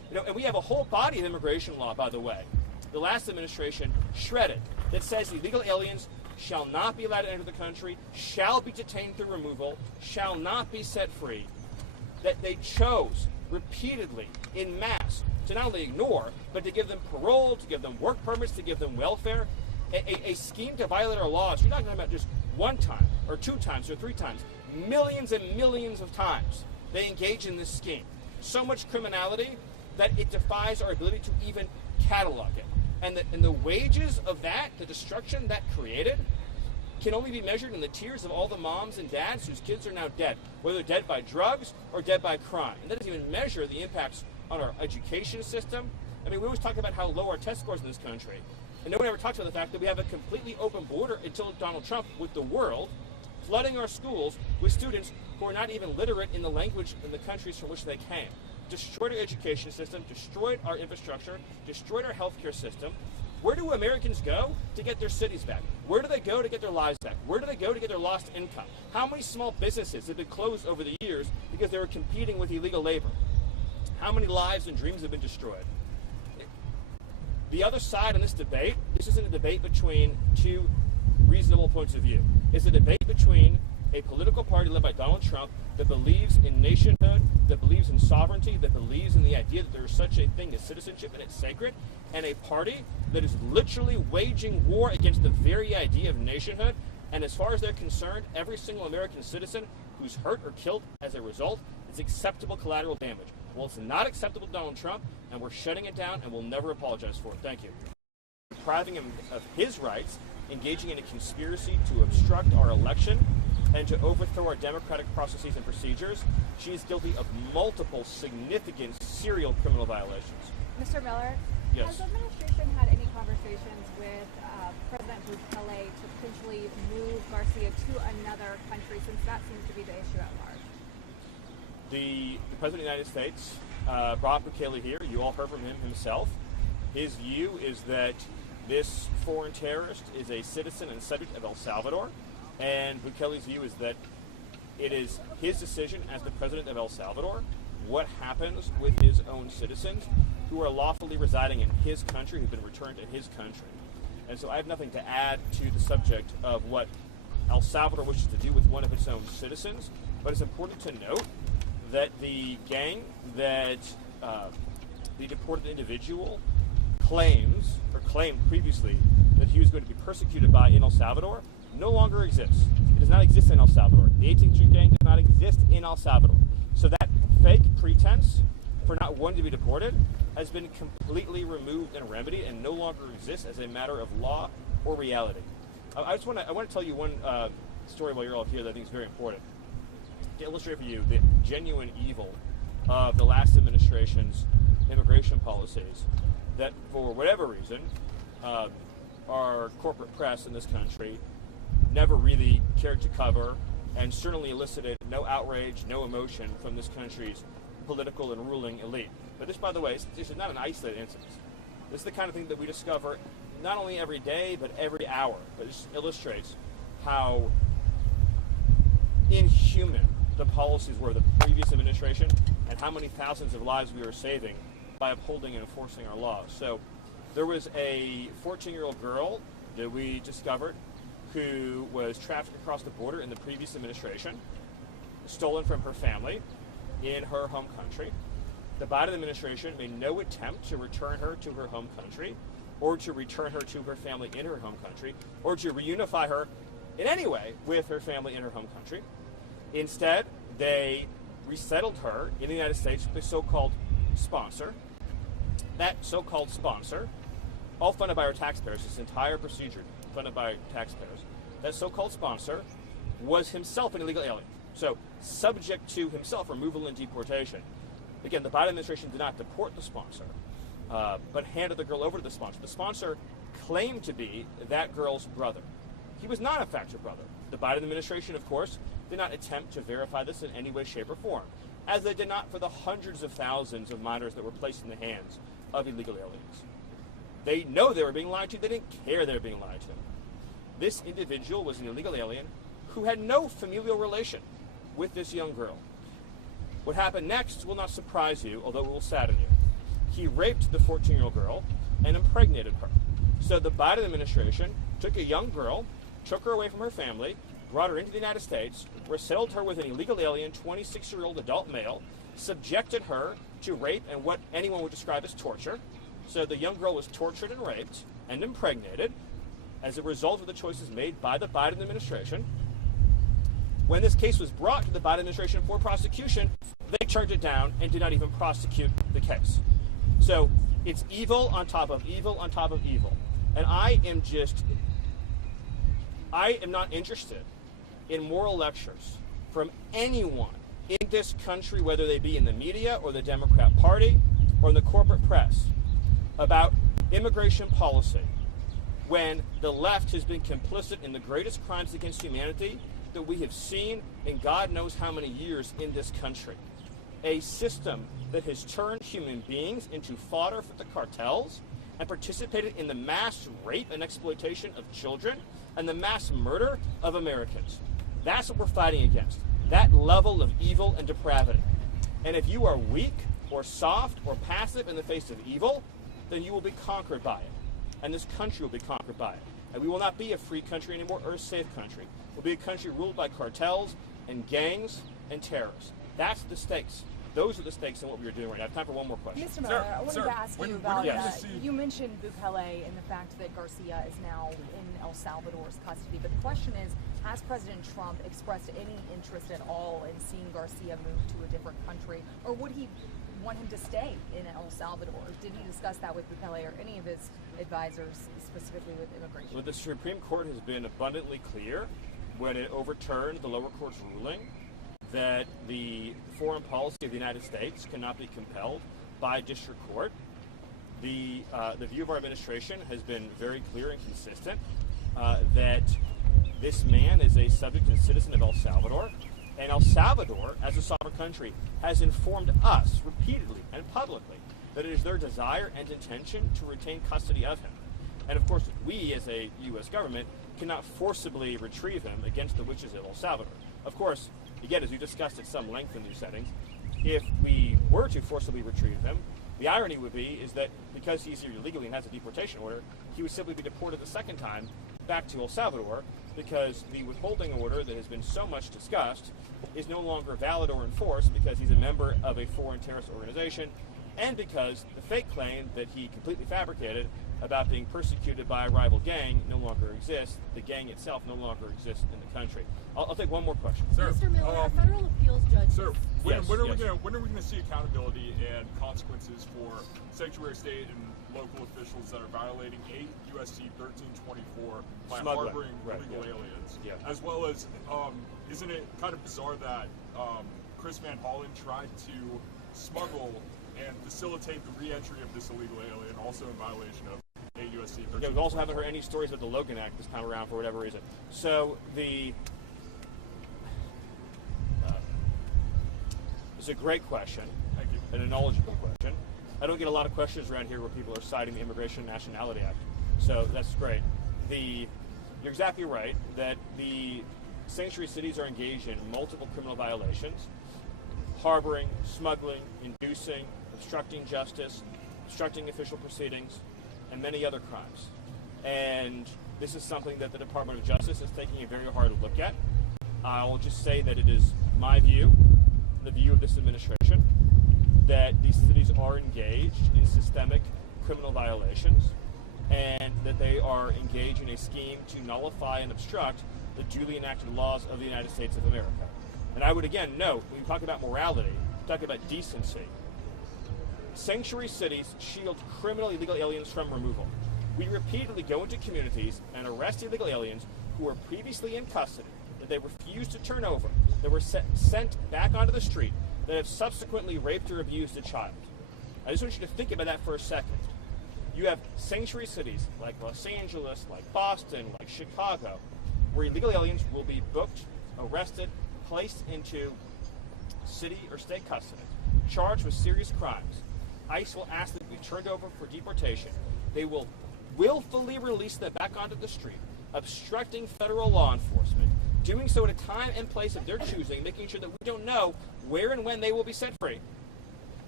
And we have a whole body of immigration law, by the way, the last administration shredded, that says illegal aliens shall not be allowed to enter the country, shall be detained through removal, shall not be set free, that they chose repeatedly in mass to not only ignore, but to give them parole, to give them work permits, to give them welfare, a scheme to violate our laws. You're not talking about just one time, or 2 times, or 3 times. Millions and millions of times they engage in this scheme. So much criminality that it defies our ability to even catalog it. And the wages of that, the destruction that created, can only be measured in the tears of all the moms and dads whose kids are now dead, whether dead by drugs or dead by crime. And that doesn't even measure the impacts on our education system. I mean, we always talk about how low our test scores in this country. And no one ever talks about the fact that we have a completely open border until Donald Trump with the world, flooding our schools with students who are not even literate in the language in the countries from which they came. Destroyed our education system, destroyed our infrastructure, destroyed our healthcare system. Where do Americans go to get their cities back? Where do they go to get their lives back? Where do they go to get their lost income? How many small businesses have been closed over the years because they were competing with illegal labor? How many lives and dreams have been destroyed? The other side in this debate, this isn't a debate between 2 reasonable points of view. It's a debate between a political party led by Donald Trump that believes in nationhood, that believes in sovereignty, that believes in the idea that there is such a thing as citizenship and it's sacred, and a party that is literally waging war against the very idea of nationhood. And as far as they're concerned, every single American citizen who's hurt or killed as a result is acceptable collateral damage. Well, it's not acceptable to Donald Trump, and we're shutting it down, and we'll never apologize for it. Thank you. Depriving him of his rights, engaging in a conspiracy to obstruct our election, and to overthrow our democratic processes and procedures. She is guilty of multiple significant serial criminal violations. Mr. Miller, yes. Has the administration had any conversations with President Bukele to potentially move Garcia to another country, since that seems to be the issue at large? The President of the United States brought Bukele here. You all heard from him himself. His view is that this foreign terrorist is a citizen and subject of El Salvador. And Bukele's view is that it is his decision as the president of El Salvador what happens with his own citizens who are lawfully residing in his country, who've been returned to his country. And so I have nothing to add to the subject of what El Salvador wishes to do with one of its own citizens, but it's important to note that the gang that the deported individual claimed previously that he was going to be persecuted by in El Salvador no longer exists. It does not exist in El Salvador. The 18th Street Gang does not exist in El Salvador. So that fake pretense for not wanting to be deported has been completely removed and remedied and no longer exists as a matter of law or reality. I want to tell you one story while you're all here that I think is very important to illustrate for you the genuine evil of the last administration's immigration policies that, for whatever reason, our corporate press in this country never really cared to cover, and certainly elicited no outrage, no emotion from this country's political and ruling elite. But this, by the way, this is not an isolated incident. This is the kind of thing that we discover not only every day, but every hour. But this illustrates how inhuman the policies were of the previous administration and how many thousands of lives we are saving by upholding and enforcing our laws. So there was a 14-year-old girl that we discovered who was trafficked across the border in the previous administration, stolen from her family in her home country. The Biden administration made no attempt to return her to her home country, or to return her to her family in her home country, or to reunify her in any way with her family in her home country. Instead, they resettled her in the United States with a so-called sponsor. That so-called sponsor, all funded by our taxpayers, this entire procedure funded by taxpayers, that so-called sponsor was himself an illegal alien, so subject to himself removal and deportation. Again, the Biden administration did not deport the sponsor, but handed the girl over to the sponsor. The sponsor claimed to be that girl's brother. He was not, in fact, her brother. The Biden administration, of course, did not attempt to verify this in any way, shape, or form, as they did not for the hundreds of thousands of minors that were placed in the hands of illegal aliens. They know they were being lied to. They didn't care they were being lied to. This individual was an illegal alien who had no familial relation with this young girl. What happened next will not surprise you, although it will sadden you. he raped the 14-year-old girl and impregnated her. So the Biden administration took a young girl, took her away from her family, brought her into the United States, resettled her with an illegal alien, 26-year-old adult male, subjected her to rape and what anyone would describe as torture. So the young girl was tortured and raped and impregnated as a result of the choices made by the Biden administration. When this case was brought to the Biden administration for prosecution, they turned it down and did not even prosecute the case. So it's evil on top of evil on top of evil. And I am not interested in moral lectures from anyone in this country, whether they be in the media or the Democrat Party or in the corporate press, about immigration policy when the left has been complicit in the greatest crimes against humanity that we have seen in God knows how many years in this country. A system that has turned human beings into fodder for the cartels and participated in the mass rape and exploitation of children and the mass murder of Americans. That's what we're fighting against, that level of evil and depravity. And if you are weak or soft or passive in the face of evil, then you will be conquered by it. And this country will be conquered by it. And we will not be a free country anymore or a safe country. We'll be a country ruled by cartels and gangs and terrorists. That's the stakes. Those are the stakes in what we are doing right now. I have time for one more question. Mr. Miller, I wanted to ask you about, you mentioned Bukele and the fact that Garcia is now in El Salvador's custody. But the question is, has President Trump expressed any interest at all in seeing Garcia move to a different country? Or would he want him to stay in El Salvador? Did he discuss that with Bukele or any of his advisors, specifically with immigration? Well, the Supreme Court has been abundantly clear when it overturned the lower court's ruling that the foreign policy of the United States cannot be compelled by district court. The view of our administration has been very clear and consistent that this man is a subject and citizen of El Salvador, and El Salvador, as a sovereign country, has informed us repeatedly and publicly that it is their desire and intention to retain custody of him. And of course, we as a U.S. government cannot forcibly retrieve him against the wishes of El Salvador. Of course, again, as we discussed at some length in these settings, if we were to forcibly retrieve him, the irony would be is that because he's here illegally and has a deportation order, he would simply be deported the second time back to El Salvador because the withholding order that has been so much discussed is no longer valid or enforced because he's a member of a foreign terrorist organization and because the fake claim that he completely fabricated about being persecuted by a rival gang no longer exists. The gang itself no longer exists in the country. I'll take one more question. Sir, Mr. Miller, a federal appeals judge. Sir, when are we going to see accountability and consequences for Secretary of State and local officials that are violating 8 U.S.C. 1324 by harboring illegal aliens? Yeah. As well as, isn't it kind of bizarre that Chris Van Hollen tried to smuggle and facilitate the re-entry of this illegal alien, also in violation of 8 U.S.C. 1324? Yeah, we also haven't heard any stories of the Logan Act this time around for whatever reason. So it's a great question. Thank you. And a knowledgeable question. I don't get a lot of questions around here where people are citing the Immigration and Nationality Act. So that's great. You're exactly right that the sanctuary cities are engaged in multiple criminal violations: harboring, smuggling, inducing, obstructing justice, obstructing official proceedings, and many other crimes. And this is something that the Department of Justice is taking a very hard look at. I'll just say that it is my view, the view of this administration, that these cities are engaged in systemic criminal violations and that they are engaged in a scheme to nullify and obstruct the duly enacted laws of the United States of America. And I would again note, when we talk about morality, talk about decency, sanctuary cities shield criminal illegal aliens from removal. We repeatedly go into communities and arrest illegal aliens who were previously in custody, that they refused to turn over, that were sent back onto the street, that have subsequently raped or abused a child. I just want you to think about that for a second. You have sanctuary cities like Los Angeles, like Boston, like Chicago, where illegal aliens will be booked, arrested, placed into city or state custody, charged with serious crimes. ICE will ask them to be turned over for deportation. They will willfully release them back onto the street, obstructing federal law enforcement, doing so at a time and place of their choosing, making sure that we don't know where and when they will be set free.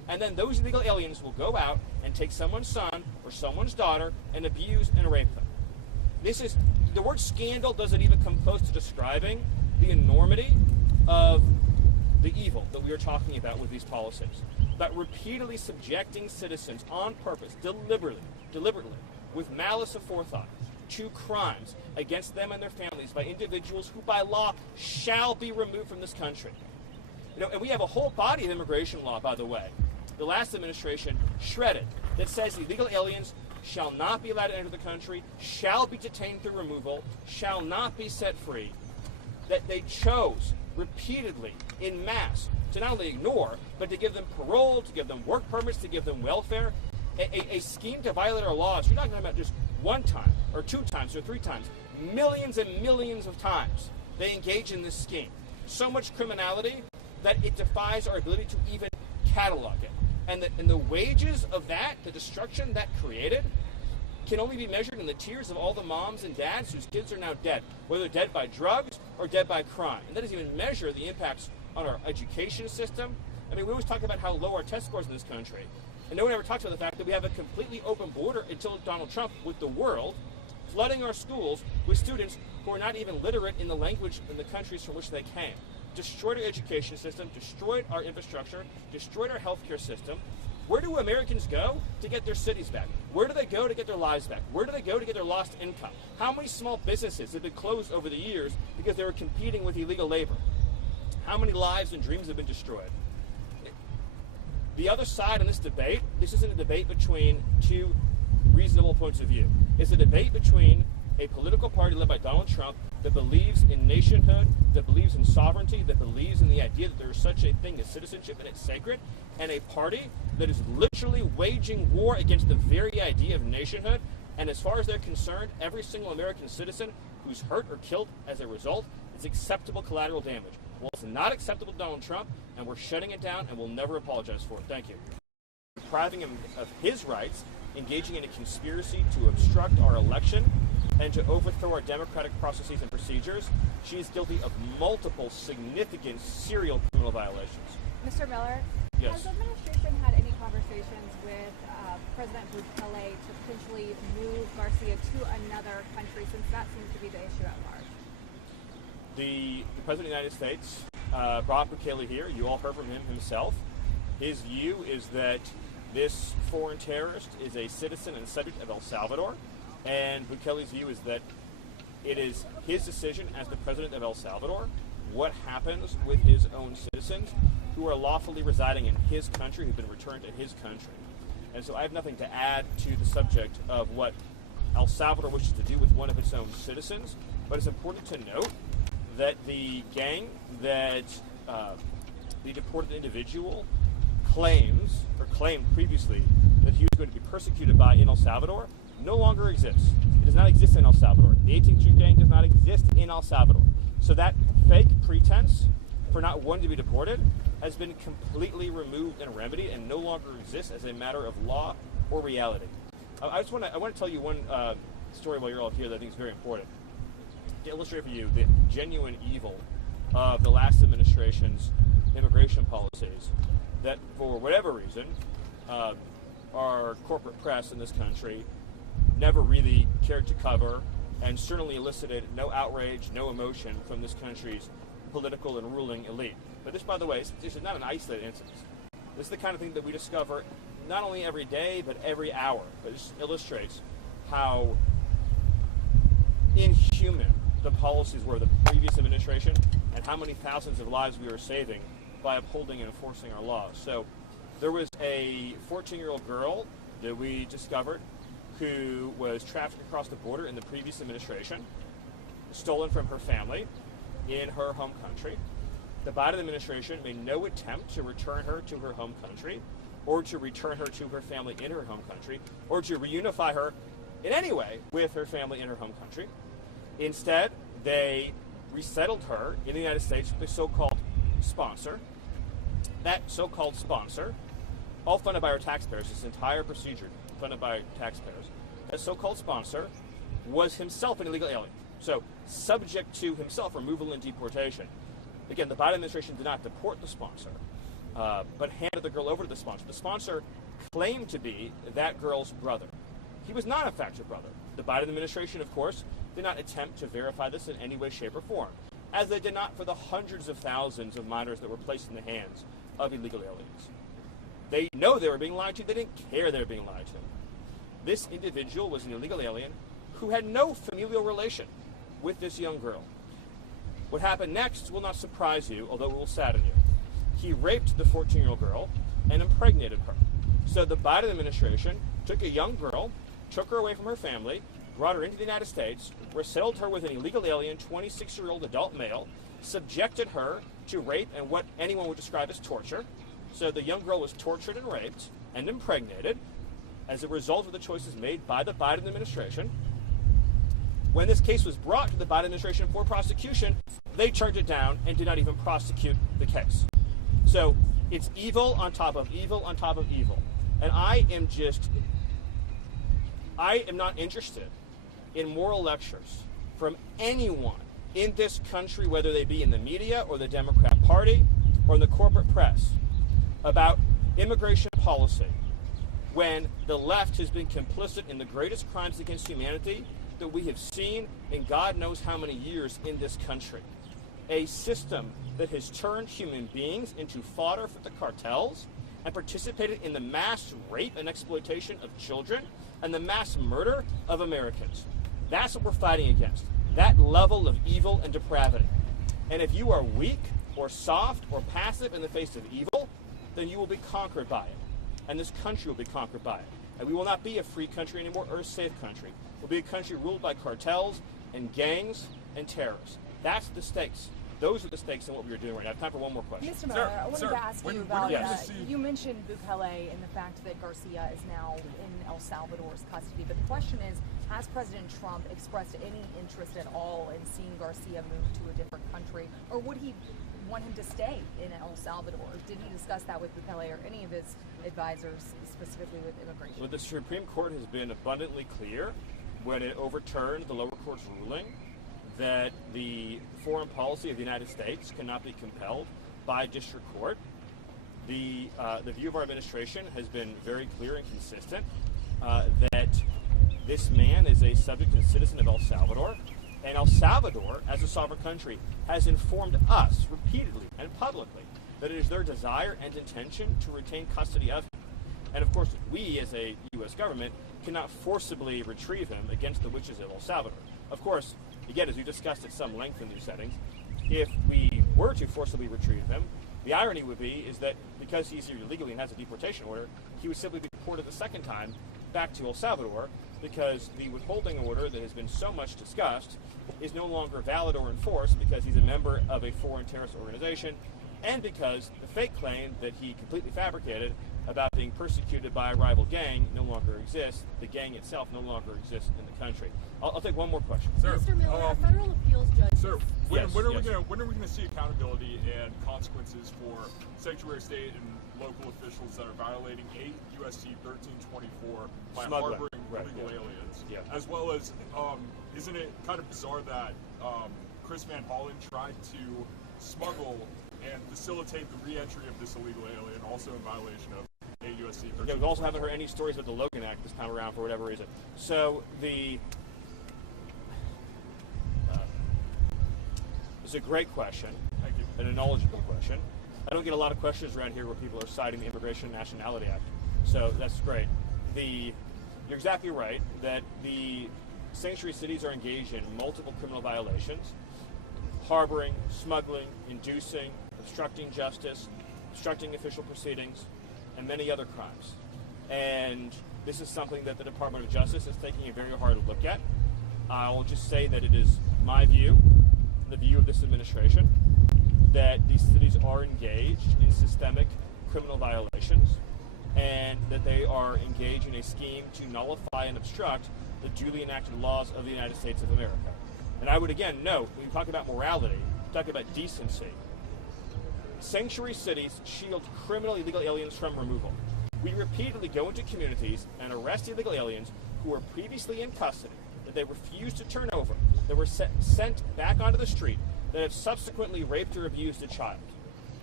And then those illegal aliens will go out and take someone's son or someone's daughter and abuse and rape them. The word scandal doesn't even come close to describing the enormity of the evil that we are talking about with these policies. But repeatedly subjecting citizens on purpose, deliberately, with malice aforethought, to crimes against them and their families by individuals who by law shall be removed from this country. And we have a whole body of immigration law, by the way, the last administration shredded, that says illegal aliens shall not be allowed to enter the country, shall be detained through removal, shall not be set free, that they chose repeatedly, in mass, to not only ignore, but to give them parole, to give them work permits, to give them welfare, a scheme to violate our laws. You're not talking about just one time, or 2 times, or 3 times. Millions and millions of times they engage in this scheme. So much criminality that it defies our ability to even catalog it. And the wages of that, the destruction that created, can only be measured in the tears of all the moms and dads whose kids are now dead, whether dead by drugs or dead by crime. And that doesn't even measure the impacts on our education system. I mean, we always talk about how low our test scores in this country, and no one ever talks about the fact that we have a completely open border until Donald Trump with the world, flooding our schools with students who are not even literate in the language in the countries from which they came. Destroyed our education system, destroyed our infrastructure, destroyed our healthcare system. Where do Americans go to get their cities back? Where do they go to get their lives back? Where do they go to get their lost income? How many small businesses have been closed over the years because they were competing with illegal labor? How many lives and dreams have been destroyed? The other side in this debate, this isn't a debate between 2 reasonable points of view. It's a debate between a political party led by Donald Trump that believes in nationhood, that believes in sovereignty, that believes in the idea that there is such a thing as citizenship and it's sacred, and a party that is literally waging war against the very idea of nationhood. And as far as they're concerned, every single American citizen who's hurt or killed as a result is acceptable collateral damage. Well, it's not acceptable to Donald Trump, and we're shutting it down, and we'll never apologize for it. Thank you. Depriving him of his rights, engaging in a conspiracy to obstruct our election, and to overthrow our democratic processes and procedures. She is guilty of multiple significant serial criminal violations. Mr. Miller, yes. Has the administration had any conversations with President Bukele to potentially move Garcia to another country, since that seems to be the issue at large? The President of the United States brought Bukele here. You all heard from him himself. His view is that this foreign terrorist is a citizen and subject of El Salvador, and Bukele's view is that it is his decision as the president of El Salvador what happens with his own citizens who are lawfully residing in his country, who've been returned to his country. And so I have nothing to add to the subject of what El Salvador wishes to do with one of its own citizens, but it's important to note that the gang that the deported individual claimed previously that he was going to be persecuted by in El Salvador no longer exists. It does not exist in El Salvador. The 18th Street gang does not exist in El Salvador. So that fake pretense for not wanting to be deported has been completely removed and remedied and no longer exists as a matter of law or reality. I want to tell you one story while you're all here that I think is very important to illustrate for you the genuine evil of the last administration's immigration policies that, for whatever reason, our corporate press in this country never really cared to cover, and certainly elicited no outrage, no emotion from this country's political and ruling elite. But this, by the way, this is not an isolated incident. This is the kind of thing that we discover not only every day, but every hour. But this illustrates how inhuman the policies were of the previous administration and how many thousands of lives we were saving by upholding and enforcing our laws. So there was a 14-year-old girl that we discovered who was trafficked across the border in the previous administration, stolen from her family in her home country. The Biden administration made no attempt to return her to her home country, or to return her to her family in her home country, or to reunify her in any way with her family in her home country. Instead, they resettled her in the United States with a so-called sponsor. That so-called sponsor, all funded by our taxpayers, this entire procedure funded by taxpayers, that so-called sponsor was himself an illegal alien, so subject to himself removal and deportation. Again, the Biden administration did not deport the sponsor. but handed the girl over to the sponsor. The sponsor claimed to be that girl's brother. He was not, in fact, her brother. The Biden administration, of course, did not attempt to verify this in any way, shape, or form, as they did not for the hundreds of thousands of minors that were placed in the hands of illegal aliens. They know they were being lied to. They didn't care they were being lied to. This individual was an illegal alien who had no familial relation with this young girl. What happened next will not surprise you, although it will sadden you. He raped the 14-year-old girl and impregnated her. So the Biden administration took a young girl, took her away from her family, brought her into the United States, resettled her with an illegal alien, 26-year-old adult male, subjected her to rape and what anyone would describe as torture. So the young girl was tortured and raped and impregnated as a result of the choices made by the Biden administration. When this case was brought to the Biden administration for prosecution, they turned it down and did not even prosecute the case. So it's evil on top of evil on top of evil. And I am not interested in moral lectures from anyone in this country, whether they be in the media or the Democrat Party or in the corporate press, about immigration policy when the left has been complicit in the greatest crimes against humanity that we have seen in God knows how many years in this country. A system that has turned human beings into fodder for the cartels and participated in the mass rape and exploitation of children and the mass murder of Americans. That's what we're fighting against, that level of evil and depravity. And if you are weak or soft or passive in the face of evil, then you will be conquered by it. And this country will be conquered by it. And we will not be a free country anymore or a safe country. We'll be a country ruled by cartels and gangs and terrorists. That's the stakes. Those are the stakes in what we are doing right now. I have time for one more question. Mr. Miller, I wanted to ask you about, you mentioned Bukele and the fact that Garcia is now in El Salvador's custody, but the question is, has President Trump expressed any interest at all in seeing Garcia move to a different country, or would he want him to stay in El Salvador? Did he discuss that with Bukele or any of his advisors, specifically with immigration? Well, the Supreme Court has been abundantly clear when it overturned the lower court's ruling that the foreign policy of the United States cannot be compelled by district court. The view of our administration has been very clear and consistent that this man is a subject and citizen of El Salvador, and El Salvador, as a sovereign country, has informed us repeatedly and publicly that it is their desire and intention to retain custody of him. And of course, we as a U.S. government cannot forcibly retrieve him against the wishes of El Salvador. Of course, again, as we discussed at some length in these settings, if we were to forcibly retrieve him, the irony would be is that because he's here illegally and has a deportation order, he would simply be deported the second time back to El Salvador because the withholding order that has been so much discussed is no longer valid or enforced because he's a member of a foreign terrorist organization and because the fake claim that he completely fabricated about being persecuted by a rival gang no longer exists. The gang itself no longer exists in the country. I'll take one more question. Sir, Mr. Miller, a federal appeals judge. Sir, when are we going to see accountability and consequences for sanctuary state and local officials that are violating 8 U.S.C. 1324 by harboring illegal aliens? Yeah. As well as, isn't it kind of bizarre that Chris Van Hollen tried to smuggle and facilitate the re-entry of this illegal alien, also in violation of 8 U.S.C. 1324? Yeah, we also haven't heard any stories about the Logan Act this time around for whatever reason. So it's a great question. Thank you. And a knowledgeable question. I don't get a lot of questions around here where people are citing the Immigration and Nationality Act. So that's great. You're exactly right that the sanctuary cities are engaged in multiple criminal violations: harboring, smuggling, inducing, obstructing justice, obstructing official proceedings, and many other crimes. And this is something that the Department of Justice is taking a very hard look at. I'll just say that it is my view, the view of this administration, that these cities are engaged in systemic criminal violations and that they are engaged in a scheme to nullify and obstruct the duly enacted laws of the United States of America. And I would again note, when we talk about morality, we talk about decency. Sanctuary cities shield criminal illegal aliens from removal. We repeatedly go into communities and arrest illegal aliens who were previously in custody, that they refused to turn over, that were sent back onto the street, that have subsequently raped or abused a child.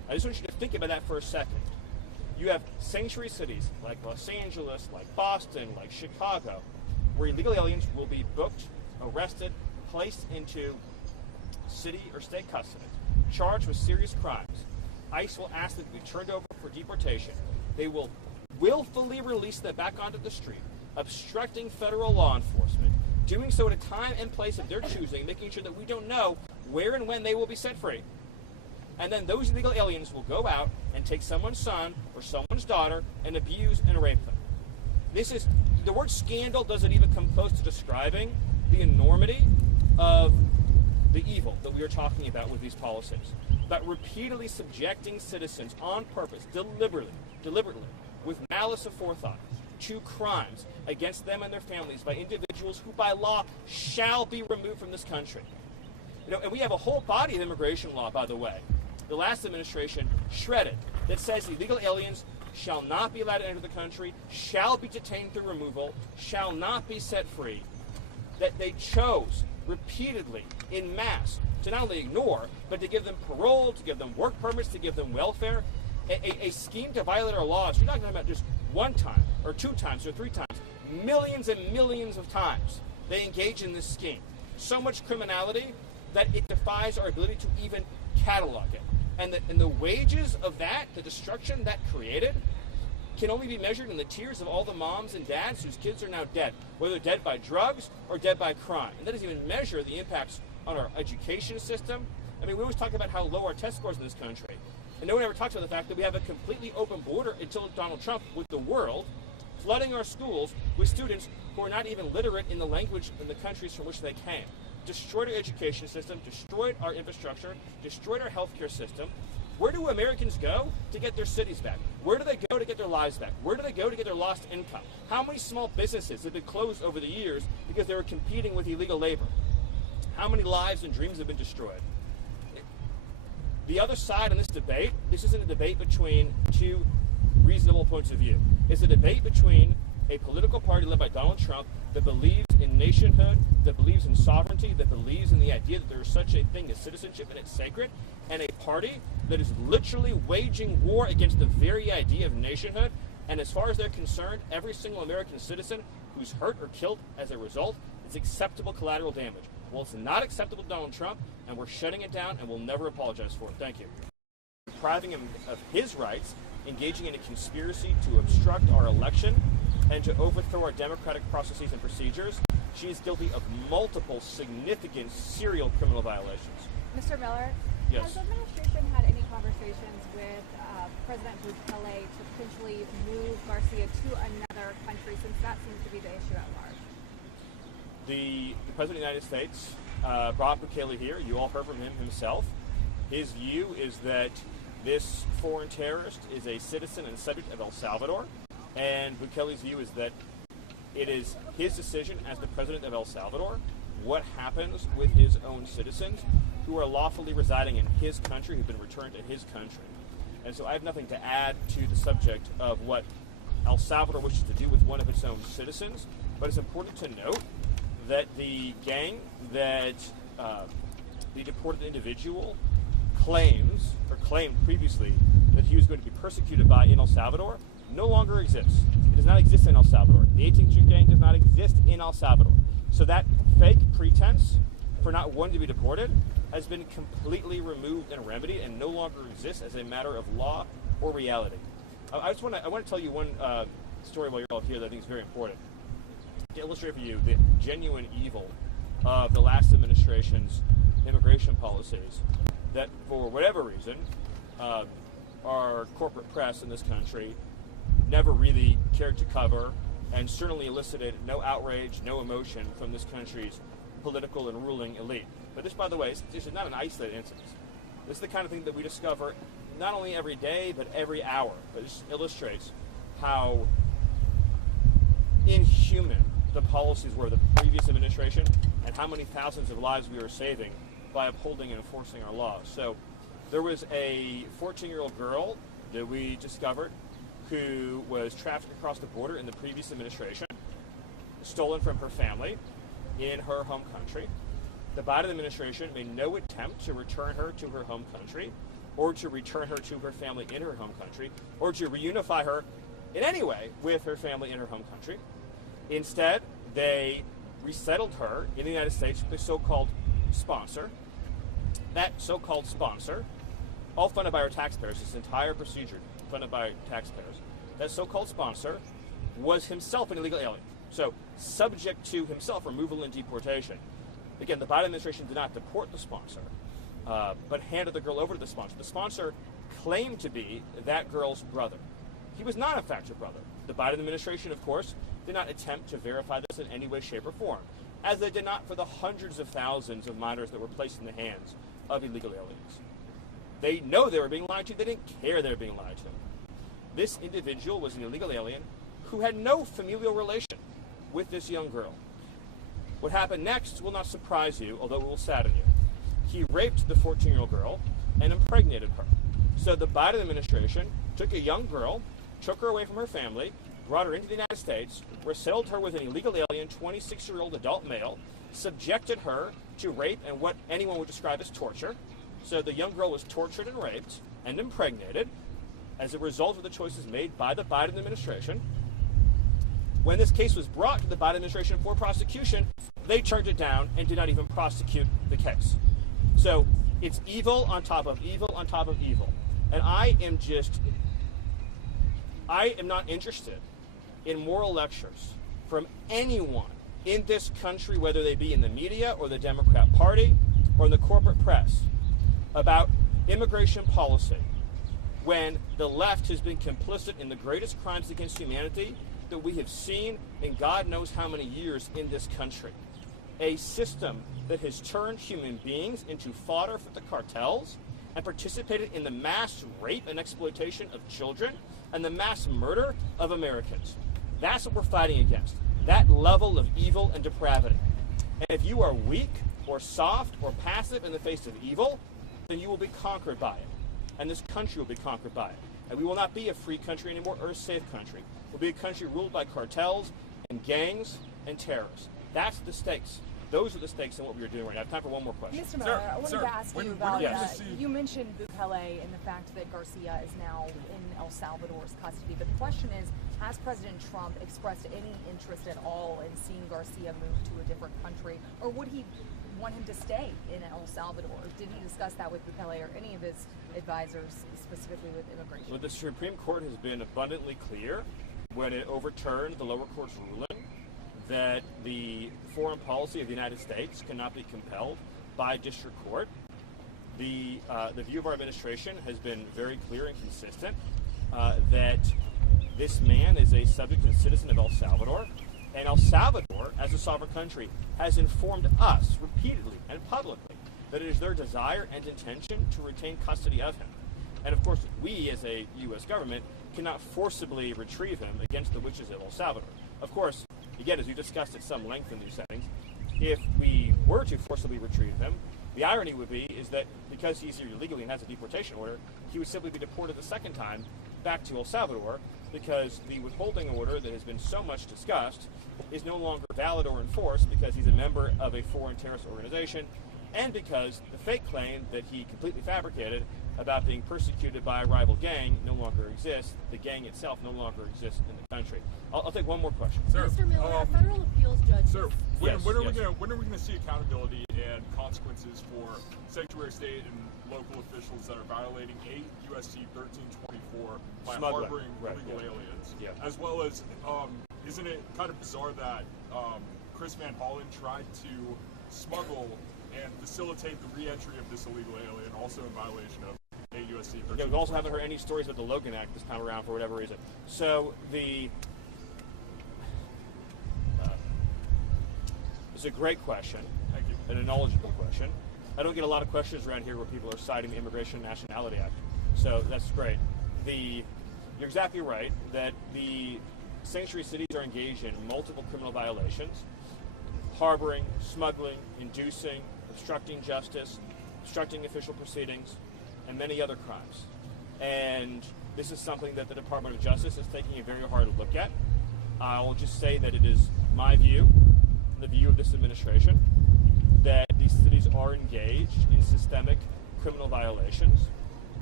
I just want you to think about that for a second. You have sanctuary cities like Los Angeles, like Boston, like Chicago, where illegal aliens will be booked, arrested, placed into city or state custody, charged with serious crimes. ICE will ask them to be turned over for deportation. They will willfully release them back onto the street, obstructing federal law enforcement, doing so at a time and place of their choosing, making sure that we don't know where and when they will be set free. And then those illegal aliens will go out and take someone's son or someone's daughter and abuse and rape them. The word scandal doesn't even come close to describing the enormity of the evil that we are talking about with these policies. But repeatedly subjecting citizens on purpose, deliberately, with malice aforethought, to crimes against them and their families by individuals who by law shall be removed from this country. And we have a whole body of immigration law, by the way, the last administration shredded, that says illegal aliens shall not be allowed to enter the country, shall be detained through removal, shall not be set free, that they chose repeatedly, in mass, to not only ignore, but to give them parole, to give them work permits, to give them welfare, a scheme to violate our laws. You're not talking about just one time, or 2 times, or 3 times. Millions and millions of times they engage in this scheme. So much criminality that it defies our ability to even catalog it. And the wages of that, the destruction that created, can only be measured in the tears of all the moms and dads whose kids are now dead, whether dead by drugs or dead by crime. And that doesn't even measure the impacts on our education system. I mean, we always talk about how low our test scores in this country. And no one ever talks about the fact that we have a completely open border until Donald Trump with the world, flooding our schools with students who are not even literate in the language in the countries from which they came. Destroyed our education system, destroyed our infrastructure, destroyed our healthcare system. Where do Americans go to get their cities back? Where do they go to get their lives back? Where do they go to get their lost income? How many small businesses have been closed over the years because they were competing with illegal labor? How many lives and dreams have been destroyed? The other side in this debate, this isn't a debate between 2 reasonable points of view. It's a debate between a political party led by Donald Trump that believes in nationhood, that believes in sovereignty, that believes in the idea that there is such a thing as citizenship and it's sacred, and a party that is literally waging war against the very idea of nationhood. And as far as they're concerned, every single American citizen who's hurt or killed as a result is acceptable collateral damage. Well, it's not acceptable to Donald Trump, and we're shutting it down, and we'll never apologize for it. Thank you. Depriving him of his rights, engaging in a conspiracy to obstruct our election, and to overthrow our democratic processes and procedures. She is guilty of multiple significant serial criminal violations. Mr. Miller, yes. Has the administration had any conversations with President Bukele to potentially move Garcia to another country, since that seems to be the issue at large? The President of the United States brought Bukele here. You all heard from him himself. His view is that this foreign terrorist is a citizen and subject of El Salvador. And Bukele's view is that it is his decision as the president of El Salvador what happens with his own citizens who are lawfully residing in his country, who've been returned to his country. And so I have nothing to add to the subject of what El Salvador wishes to do with one of its own citizens, but it's important to note that the gang that the deported individual claimed previously that he was going to be persecuted by in El Salvador no longer exists. It does not exist in El Salvador. The 18th Street Gang does not exist in El Salvador. So that fake pretense for not wanting to be deported has been completely removed and remedied and no longer exists as a matter of law or reality. I want to tell you one story while you're all here that I think is very important to illustrate for you the genuine evil of the last administration's immigration policies that, for whatever reason, our corporate press in this country never really cared to cover, and certainly elicited no outrage, no emotion from this country's political and ruling elite. But this, by the way, this is not an isolated instance. This is the kind of thing that we discover not only every day, but every hour. But it just illustrates how inhuman the policies were of the previous administration and how many thousands of lives we were saving by upholding and enforcing our laws. So there was a 14-year-old girl that we discovered who was trafficked across the border in the previous administration, stolen from her family in her home country. The Biden administration made no attempt to return her to her home country. or to return her to her family in her home country, or to reunify her in any way with her family in her home country. Instead, they resettled her in the United States with a so-called sponsor. That so-called sponsor, all funded by our taxpayers, this entire procedure funded by taxpayers, that so-called sponsor was himself an illegal alien, so subject to himself removal and deportation. Again, the Biden administration did not deport the sponsor, but handed the girl over to the sponsor. The sponsor claimed to be that girl's brother. He was not, in fact, her brother. The Biden administration, of course, did not attempt to verify this in any way, shape, or form, as they did not for the hundreds of thousands of minors that were placed in the hands of illegal aliens. They know they were being lied to. They didn't care they were being lied to. This individual was an illegal alien who had no familial relation with this young girl. What happened next will not surprise you, although it will sadden you. He raped the 14-year-old girl and impregnated her. So the Biden administration took a young girl, took her away from her family, brought her into the United States, resettled her with an illegal alien, 26-year-old adult male, subjected her to rape and what anyone would describe as torture. So the young girl was tortured and raped and impregnated as a result of the choices made by the Biden administration. When this case was brought to the Biden administration for prosecution, they turned it down and did not even prosecute the case. So it's evil on top of evil on top of evil. And I am not interested in moral lectures from anyone in this country, whether they be in the media or the Democrat Party or in the corporate press, about immigration policy when the left has been complicit in the greatest crimes against humanity that we have seen in God knows how many years in this country. A system that has turned human beings into fodder for the cartels and participated in the mass rape and exploitation of children and the mass murder of Americans. That's what we're fighting against, that level of evil and depravity. And if you are weak or soft or passive in the face of evil, then you will be conquered by it. And this country will be conquered by it. And we will not be a free country anymore or a safe country. We'll be a country ruled by cartels and gangs and terrorists. That's the stakes. Those are the stakes in what we are doing right now. I have time for one more question. Mr. Miller, I wanted to ask you about, you mentioned Bukele and the fact that Garcia is now in El Salvador's custody. But the question is, has President Trump expressed any interest at all in seeing Garcia move to a different country? Or would he want him to stay in El Salvador? Did he discuss that with Bukele or any of his advisors, specifically with immigration? Well, the Supreme Court has been abundantly clear when it overturned the lower court's ruling that the foreign policy of the United States cannot be compelled by district court. The view of our administration has been very clear and consistent that this man is a subject and citizen of El Salvador, and El Salvador, as a sovereign country, has informed us repeatedly and publicly that it is their desire and intention to retain custody of him. And of course, we as a U.S. government cannot forcibly retrieve him against the wishes of El Salvador. Of course, again, as we discussed at some length in these settings, if we were to forcibly retrieve him, the irony would be is that because he's here illegally and has a deportation order, he would simply be deported the second time back to El Salvador, because the withholding order that has been so much discussed is no longer valid or enforced because he's a member of a foreign terrorist organization, and because the fake claim that he completely fabricated about being persecuted by a rival gang no longer exists. The gang itself no longer exists in the country. I'll take one more question. Sir, Mr. Miller, a federal appeals judge. Sir, when are we going to see accountability and consequences for Secretary of State and local officials that are violating 8 U.S.C. 1324 by harboring illegal aliens? Yeah. As well as, isn't it kind of bizarre that Chris Van Hollen tried to smuggle and facilitate the re-entry of this illegal alien, also in violation of 8 U.S.C. 1324? Yeah, we also haven't heard any stories about the Logan Act this time around for whatever reason. So it's a great question. Thank you. And a knowledgeable question. I don't get a lot of questions around here where people are citing the Immigration and Nationality Act. So that's great. You're exactly right that the sanctuary cities are engaged in multiple criminal violations: harboring, smuggling, inducing, obstructing justice, obstructing official proceedings, and many other crimes. And this is something that the Department of Justice is taking a very hard look at. I'll just say that it is my view, the view of this administration, that these cities are engaged in systemic criminal violations,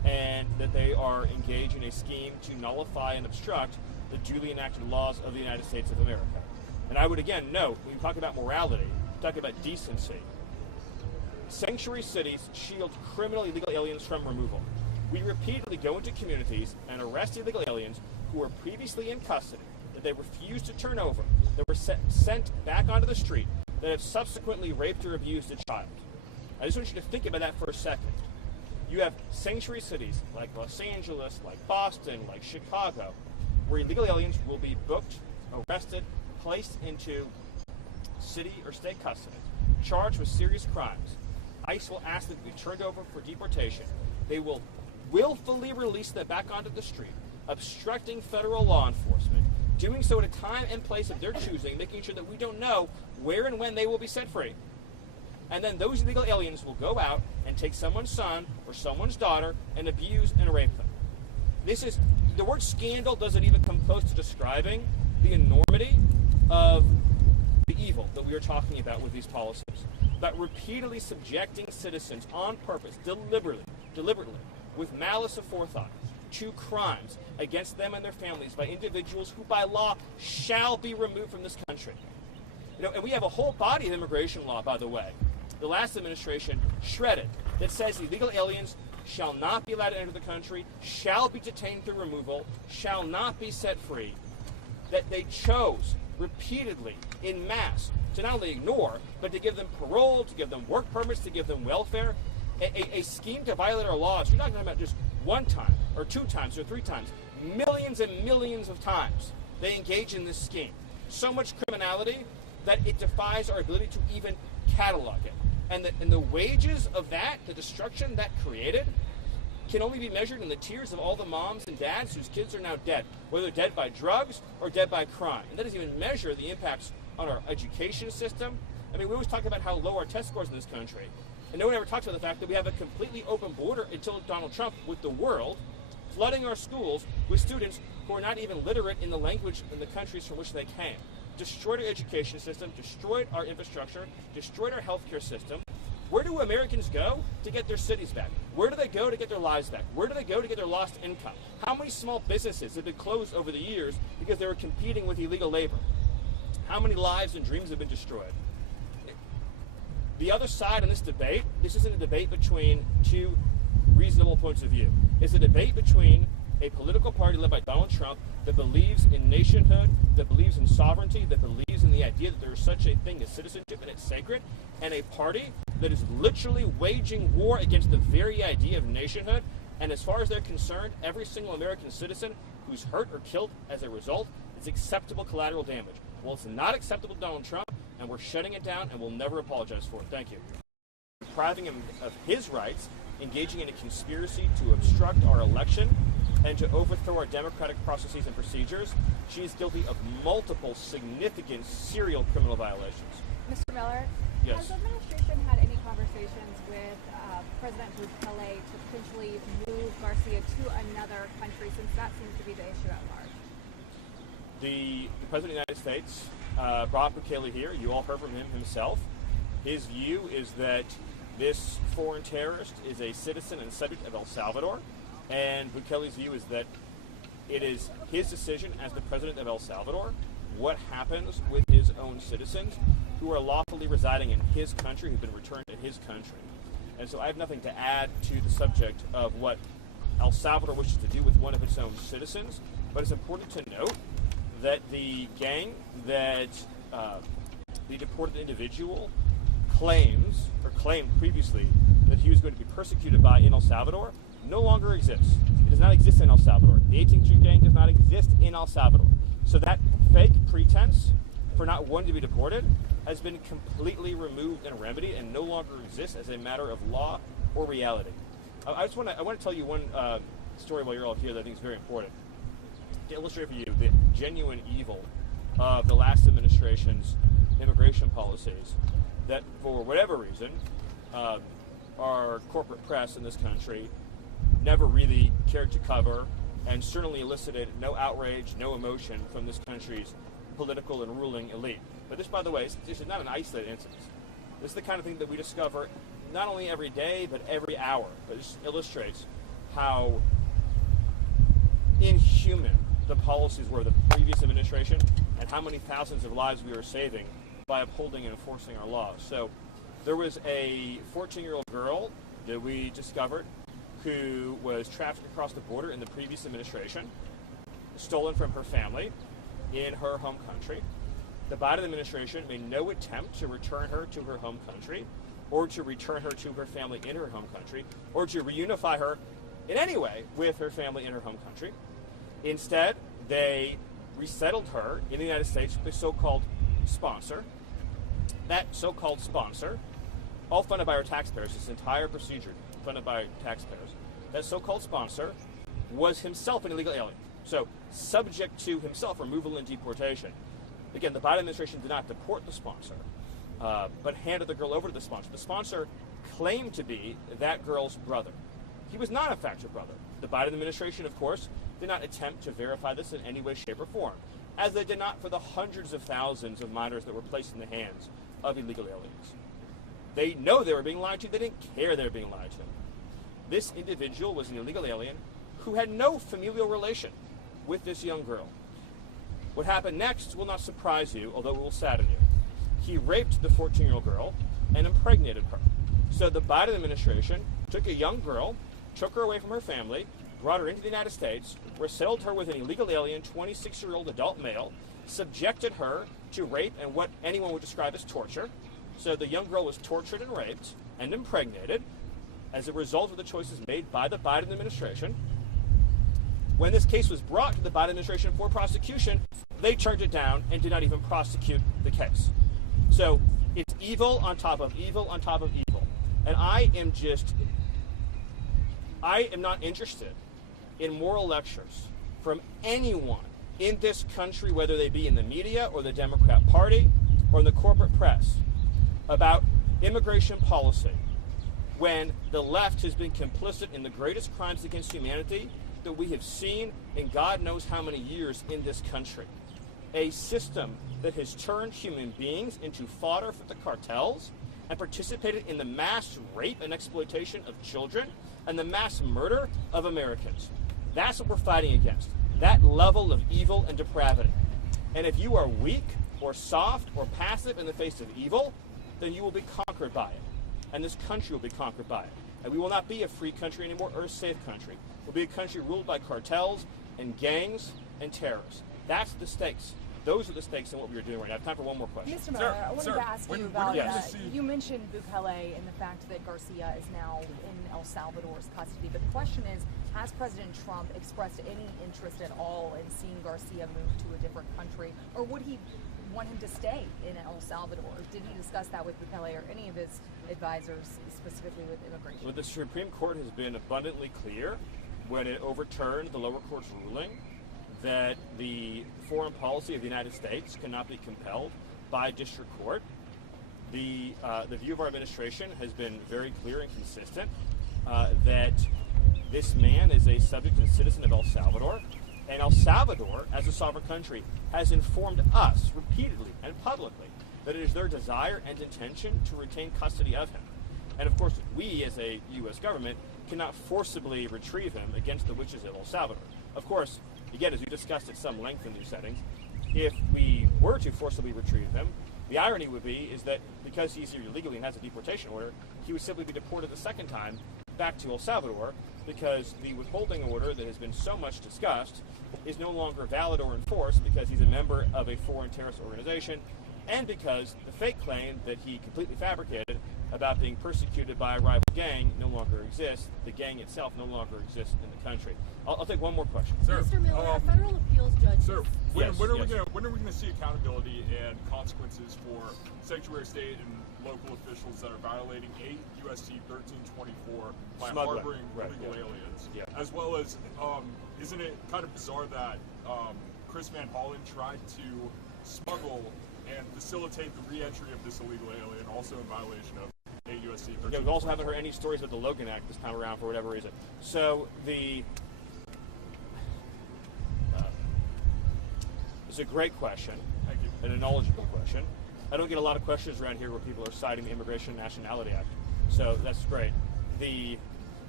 and that they are engaged in a scheme to nullify and obstruct the duly enacted laws of the United States of America. And I would again note, when we talk about morality, talk about decency, sanctuary cities shield criminal illegal aliens from removal. We repeatedly go into communities and arrest illegal aliens who were previously in custody, that they refused to turn over, that were sent back onto the street, that have subsequently raped or abused a child. I just want you to think about that for a second. You have sanctuary cities like Los Angeles, like Boston, like Chicago, where illegal aliens will be booked, arrested, placed into city or state custody, charged with serious crimes. ICE will ask them to be turned over for deportation. They will willfully release them back onto the street, obstructing federal law enforcement, doing so at a time and place of their choosing, making sure that we don't know where and when they will be set free. And then those illegal aliens will go out and take someone's son or someone's daughter and abuse and rape them. The word scandal doesn't even come close to describing the enormity of the evil that we are talking about with these policies. But repeatedly subjecting citizens on purpose, deliberately, with malice aforethought, to crimes against them and their families by individuals who by law shall be removed from this country. And we have a whole body of immigration law, by the way, the last administration shredded, that says illegal aliens shall not be allowed to enter the country, shall be detained through removal, shall not be set free, that they chose repeatedly in mass to not only ignore, but to give them parole, to give them work permits, to give them welfare, a scheme to violate our laws. You're not talking about just one time, or two times, or three times. Millions and millions of times they engage in this scheme. So much criminality that it defies our ability to even catalog it. And the wages of that, the destruction that created, can only be measured in the tears of all the moms and dads whose kids are now dead, whether dead by drugs or dead by crime. And that doesn't even measure the impacts on our education system. I mean, we always talk about how low our test scores in this country, and no one ever talks about the fact that we have a completely open border until Donald Trump with the world, flooding our schools with students who are not even literate in the language in the countries from which they came. Destroyed our education system, destroyed our infrastructure, destroyed our healthcare system. Where do Americans go to get their cities back? Where do they go to get their lives back? Where do they go to get their lost income? How many small businesses have been closed over the years because they were competing with illegal labor? How many lives and dreams have been destroyed? The other side in this debate, this isn't a debate between two reasonable points of view. It's a debate between a political party led by Donald Trump that believes in nationhood, that believes in sovereignty, that believes in the idea that there is such a thing as citizenship and it's sacred, and a party that is literally waging war against the very idea of nationhood. And as far as they're concerned, every single American citizen who's hurt or killed as a result is acceptable collateral damage. Well, it's not acceptable to Donald Trump, and we're shutting it down, and we'll never apologize for it. Thank you. Depriving him of his rights, engaging in a conspiracy to obstruct our election, and to overthrow our democratic processes and procedures. She is guilty of multiple significant serial criminal violations. Mr. Miller, yes. Has the administration had any conversations with President Bukele to potentially move Garcia to another country, since that seems to be the issue at large? The President of the United States brought Bukele here. You all heard from him himself. His view is that this foreign terrorist is a citizen and subject of El Salvador. And Bukele's view is that it is his decision as the president of El Salvador what happens with his own citizens who are lawfully residing in his country, who've been returned to his country. And so I have nothing to add to the subject of what El Salvador wishes to do with one of its own citizens, but it's important to note that the gang that the deported individual claimed previously that he was going to be persecuted by in El Salvador no longer exists. It does not exist in El Salvador. The 18th Street Gang does not exist in El Salvador. So that fake pretense for not wanting to be deported has been completely removed and remedied and no longer exists as a matter of law or reality. I want to tell you one story while you're all here that I think is very important to illustrate for you the genuine evil of the last administration's immigration policies that, for whatever reason, our corporate press in this country never really cared to cover, and certainly elicited no outrage, no emotion from this country's political and ruling elite. But this, by the way, this is not an isolated incident. This is the kind of thing that we discover not only every day, but every hour. But this illustrates how inhuman the policies were of the previous administration and how many thousands of lives we were saving by upholding and enforcing our laws. So there was a 14-year-old girl that we discovered who was trafficked across the border in the previous administration, stolen from her family in her home country. The Biden administration made no attempt to return her to her home country or to return her to her family in her home country or to reunify her in any way with her family in her home country. Instead, they resettled her in the United States with a so-called sponsor. That so-called sponsor, all funded by our taxpayers, this entire procedure funded by taxpayers, that so-called sponsor was himself an illegal alien. So subject to himself removal and deportation. Again, the Biden administration did not deport the sponsor, but handed the girl over to the sponsor. The sponsor claimed to be that girl's brother. He was not, in fact, her brother. The Biden administration, of course, did not attempt to verify this in any way, shape, or form, as they did not for the hundreds of thousands of minors that were placed in the hands of illegal aliens. They know they were being lied to. They didn't care they were being lied to. This individual was an illegal alien who had no familial relation with this young girl. What happened next will not surprise you, although it will sadden you. He raped the 14-year-old girl and impregnated her. So the Biden administration took a young girl, took her away from her family, brought her into the United States, resettled her with an illegal alien, 26-year-old adult male, subjected her to rape and what anyone would describe as torture. So the young girl was tortured and raped and impregnated as a result of the choices made by the Biden administration. When this case was brought to the Biden administration for prosecution, they turned it down and did not even prosecute the case. So it's evil on top of evil on top of evil. And I am not interested in moral lectures from anyone in this country, whether they be in the media or the Democrat Party or in the corporate press, about immigration policy when the left has been complicit in the greatest crimes against humanity that we have seen in God knows how many years in this country. A system that has turned human beings into fodder for the cartels and participated in the mass rape and exploitation of children and the mass murder of Americans. That's what we're fighting against, that level of evil and depravity. And if you are weak or soft or passive in the face of evil, then you will be conquered by it. And this country will be conquered by it. And we will not be a free country anymore or a safe country. We'll be a country ruled by cartels and gangs and terrorists. That's the stakes. Those are the stakes in what we are doing right now. I have time for one more question. Mr. Miller, I wanted to ask you about, you mentioned Bukele and the fact that Garcia is now in El Salvador's custody, but the question is, has President Trump expressed any interest at all in seeing Garcia move to a different country, or would he want him to stay in El Salvador? Did he discuss that with Bukele or any of his advisors, specifically with immigration? Well, the Supreme Court has been abundantly clear when it overturned the lower court's ruling that the foreign policy of the United States cannot be compelled by district court. The view of our administration has been very clear and consistent that this man is a subject and citizen of El Salvador, and El Salvador, as a sovereign country, has informed us repeatedly and publicly that it is their desire and intention to retain custody of him. And of course, we as a U.S. government cannot forcibly retrieve him against the wishes of El Salvador. Of course, again, as we discussed at some length in these settings, if we were to forcibly retrieve him, the irony would be is that because he's here illegally and has a deportation order, he would simply be deported the second time back to El Salvador because the withholding order that has been so much discussed is no longer valid or enforced because he's a member of a foreign terrorist organization and because the fake claim that he completely fabricated about being persecuted by a rival gang no longer exists. The gang itself no longer exists in the country. I'll take one more question. Sir, Mr. Miller, a federal appeals judge. Sir, when are we going to see accountability and consequences for sanctuary state and local officials that are violating 8 U.S.C. 1324 by harboring illegal aliens? Yeah. As well as, isn't it kind of bizarre that Chris Van Hollen tried to smuggle and facilitate the re-entry of this illegal alien, also in violation of 8 U.S.C. 1324? Yeah, we also haven't heard any stories of the Logan Act this time around for whatever reason. So it's a great question. Thank you. And a knowledgeable question. I don't get a lot of questions around here where people are citing the Immigration and Nationality Act. So that's great.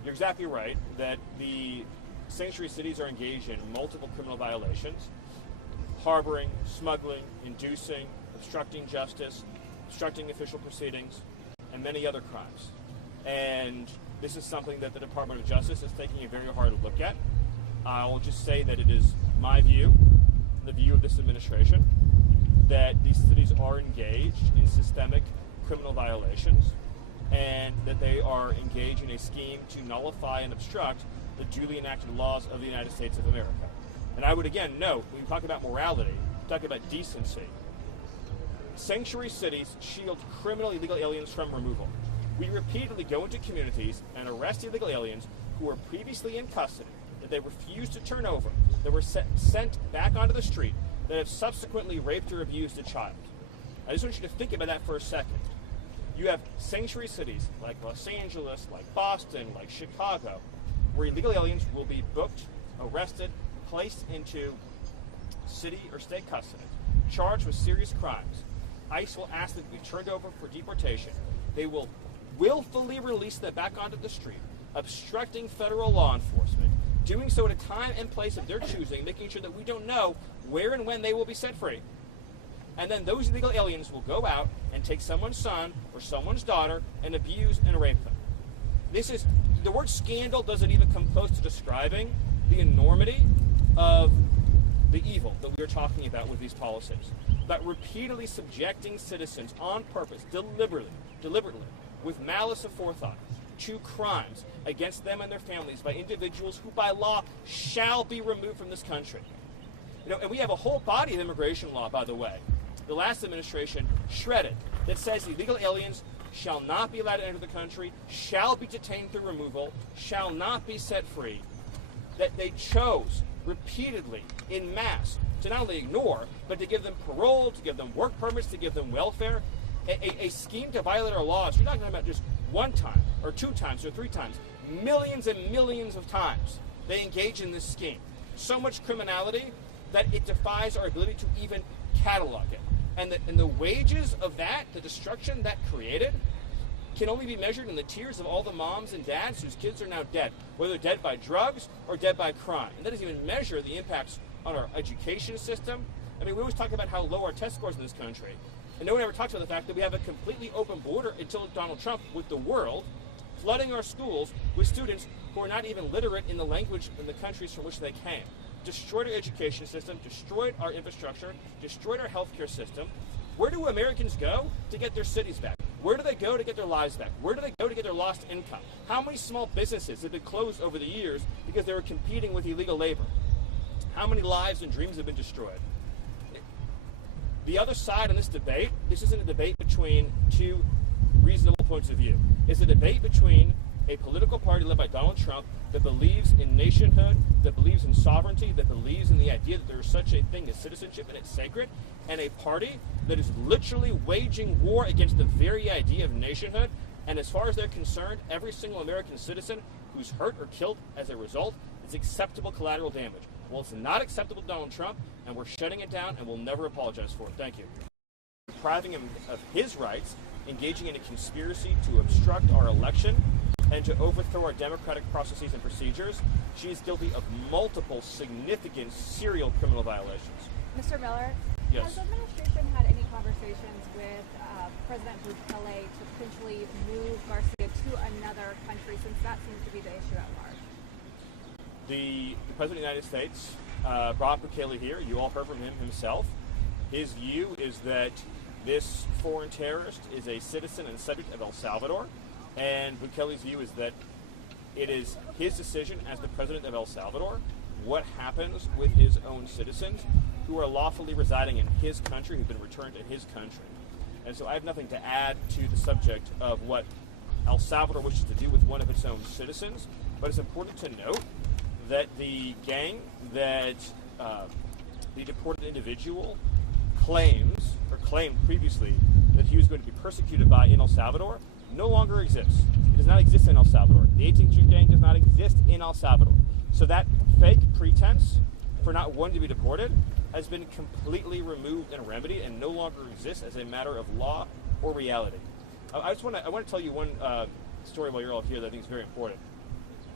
you're exactly right that the sanctuary cities are engaged in multiple criminal violations: harboring, smuggling, inducing, obstructing justice, obstructing official proceedings, and many other crimes. And this is something that the Department of Justice is taking a very hard look at. I'll just say that it is my view, the view of this administration, that these cities are engaged in systemic criminal violations and that they are engaged in a scheme to nullify and obstruct the duly enacted laws of the United States of America. And I would again note, when we talk about morality, talk about decency, sanctuary cities shield criminal illegal aliens from removal. We repeatedly go into communities and arrest illegal aliens who were previously in custody, that they refused to turn over, that were sent back onto the street, that have subsequently raped or abused a child. I just want you to think about that for a second. You have sanctuary cities like Los Angeles, like Boston, like Chicago, where illegal aliens will be booked, arrested, placed into city or state custody, charged with serious crimes. ICE will ask them to be turned over for deportation. They will willfully release them back onto the street, obstructing federal law enforcement, doing so at a time and place of their choosing, making sure that we don't know where and when they will be set free. And then those illegal aliens will go out and take someone's son or someone's daughter and abuse and rape them. The word scandal doesn't even come close to describing the enormity of the evil that we are talking about with these policies. But repeatedly subjecting citizens on purpose, deliberately, with malice aforethought, to crimes against them and their families by individuals who by law shall be removed from this country. And we have a whole body of immigration law, by the way, the last administration shredded, that says illegal aliens shall not be allowed to enter the country, shall be detained through removal, shall not be set free, that they chose repeatedly in mass to not only ignore, but to give them parole, to give them work permits, to give them welfare, a scheme to violate our laws. You're not talking about just one time or two times or three times. Millions and millions of times they engage in this scheme. So much criminality that it defies our ability to even catalog it. And the wages of that, the destruction that created, can only be measured in the tears of all the moms and dads whose kids are now dead, whether dead by drugs or dead by crime. And that doesn't even measure the impacts on our education system. I mean, we always talk about how low our test scores in this country, and no one ever talks about the fact that we have a completely open border until Donald Trump with the world, flooding our schools with students who are not even literate in the language in the countries from which they came. Destroyed our education system, destroyed our infrastructure, destroyed our healthcare system. Where do Americans go to get their cities back? Where do they go to get their lives back? Where do they go to get their lost income? How many small businesses have been closed over the years because they were competing with illegal labor? How many lives and dreams have been destroyed? The other side in this debate, this isn't a debate between two reasonable points of view. It's a debate between a political party led by Donald Trump that believes in nationhood, that believes in sovereignty, that believes in the idea that there is such a thing as citizenship and it's sacred, and a party that is literally waging war against the very idea of nationhood. And as far as they're concerned, every single American citizen who's hurt or killed as a result is acceptable collateral damage. Well, it's not acceptable to Donald Trump, and we're shutting it down, and we'll never apologize for it. Thank you. Depriving him of his rights, engaging in a conspiracy to obstruct our election, and to overthrow our democratic processes and procedures. She is guilty of multiple significant serial criminal violations. Mr. Miller, yes. Has the administration had any conversations with President Bukele to potentially move Garcia to another country, since that seems to be the issue at large? The President of the United States brought Bukele here. You all heard from him himself. His view is that this foreign terrorist is a citizen and subject of El Salvador. And Bukele's view is that it is his decision as the president of El Salvador what happens with his own citizens who are lawfully residing in his country, who've been returned to his country. And so I have nothing to add to the subject of what El Salvador wishes to do with one of its own citizens, but it's important to note that the gang that the deported individual claimed previously that he was going to be persecuted by in El Salvador no longer exists. It does not exist in El Salvador. The 18th Street Gang does not exist in El Salvador. So that fake pretense for not wanting to be deported has been completely removed and remedied and no longer exists as a matter of law or reality. I want to tell you one story while you're all here that I think is very important.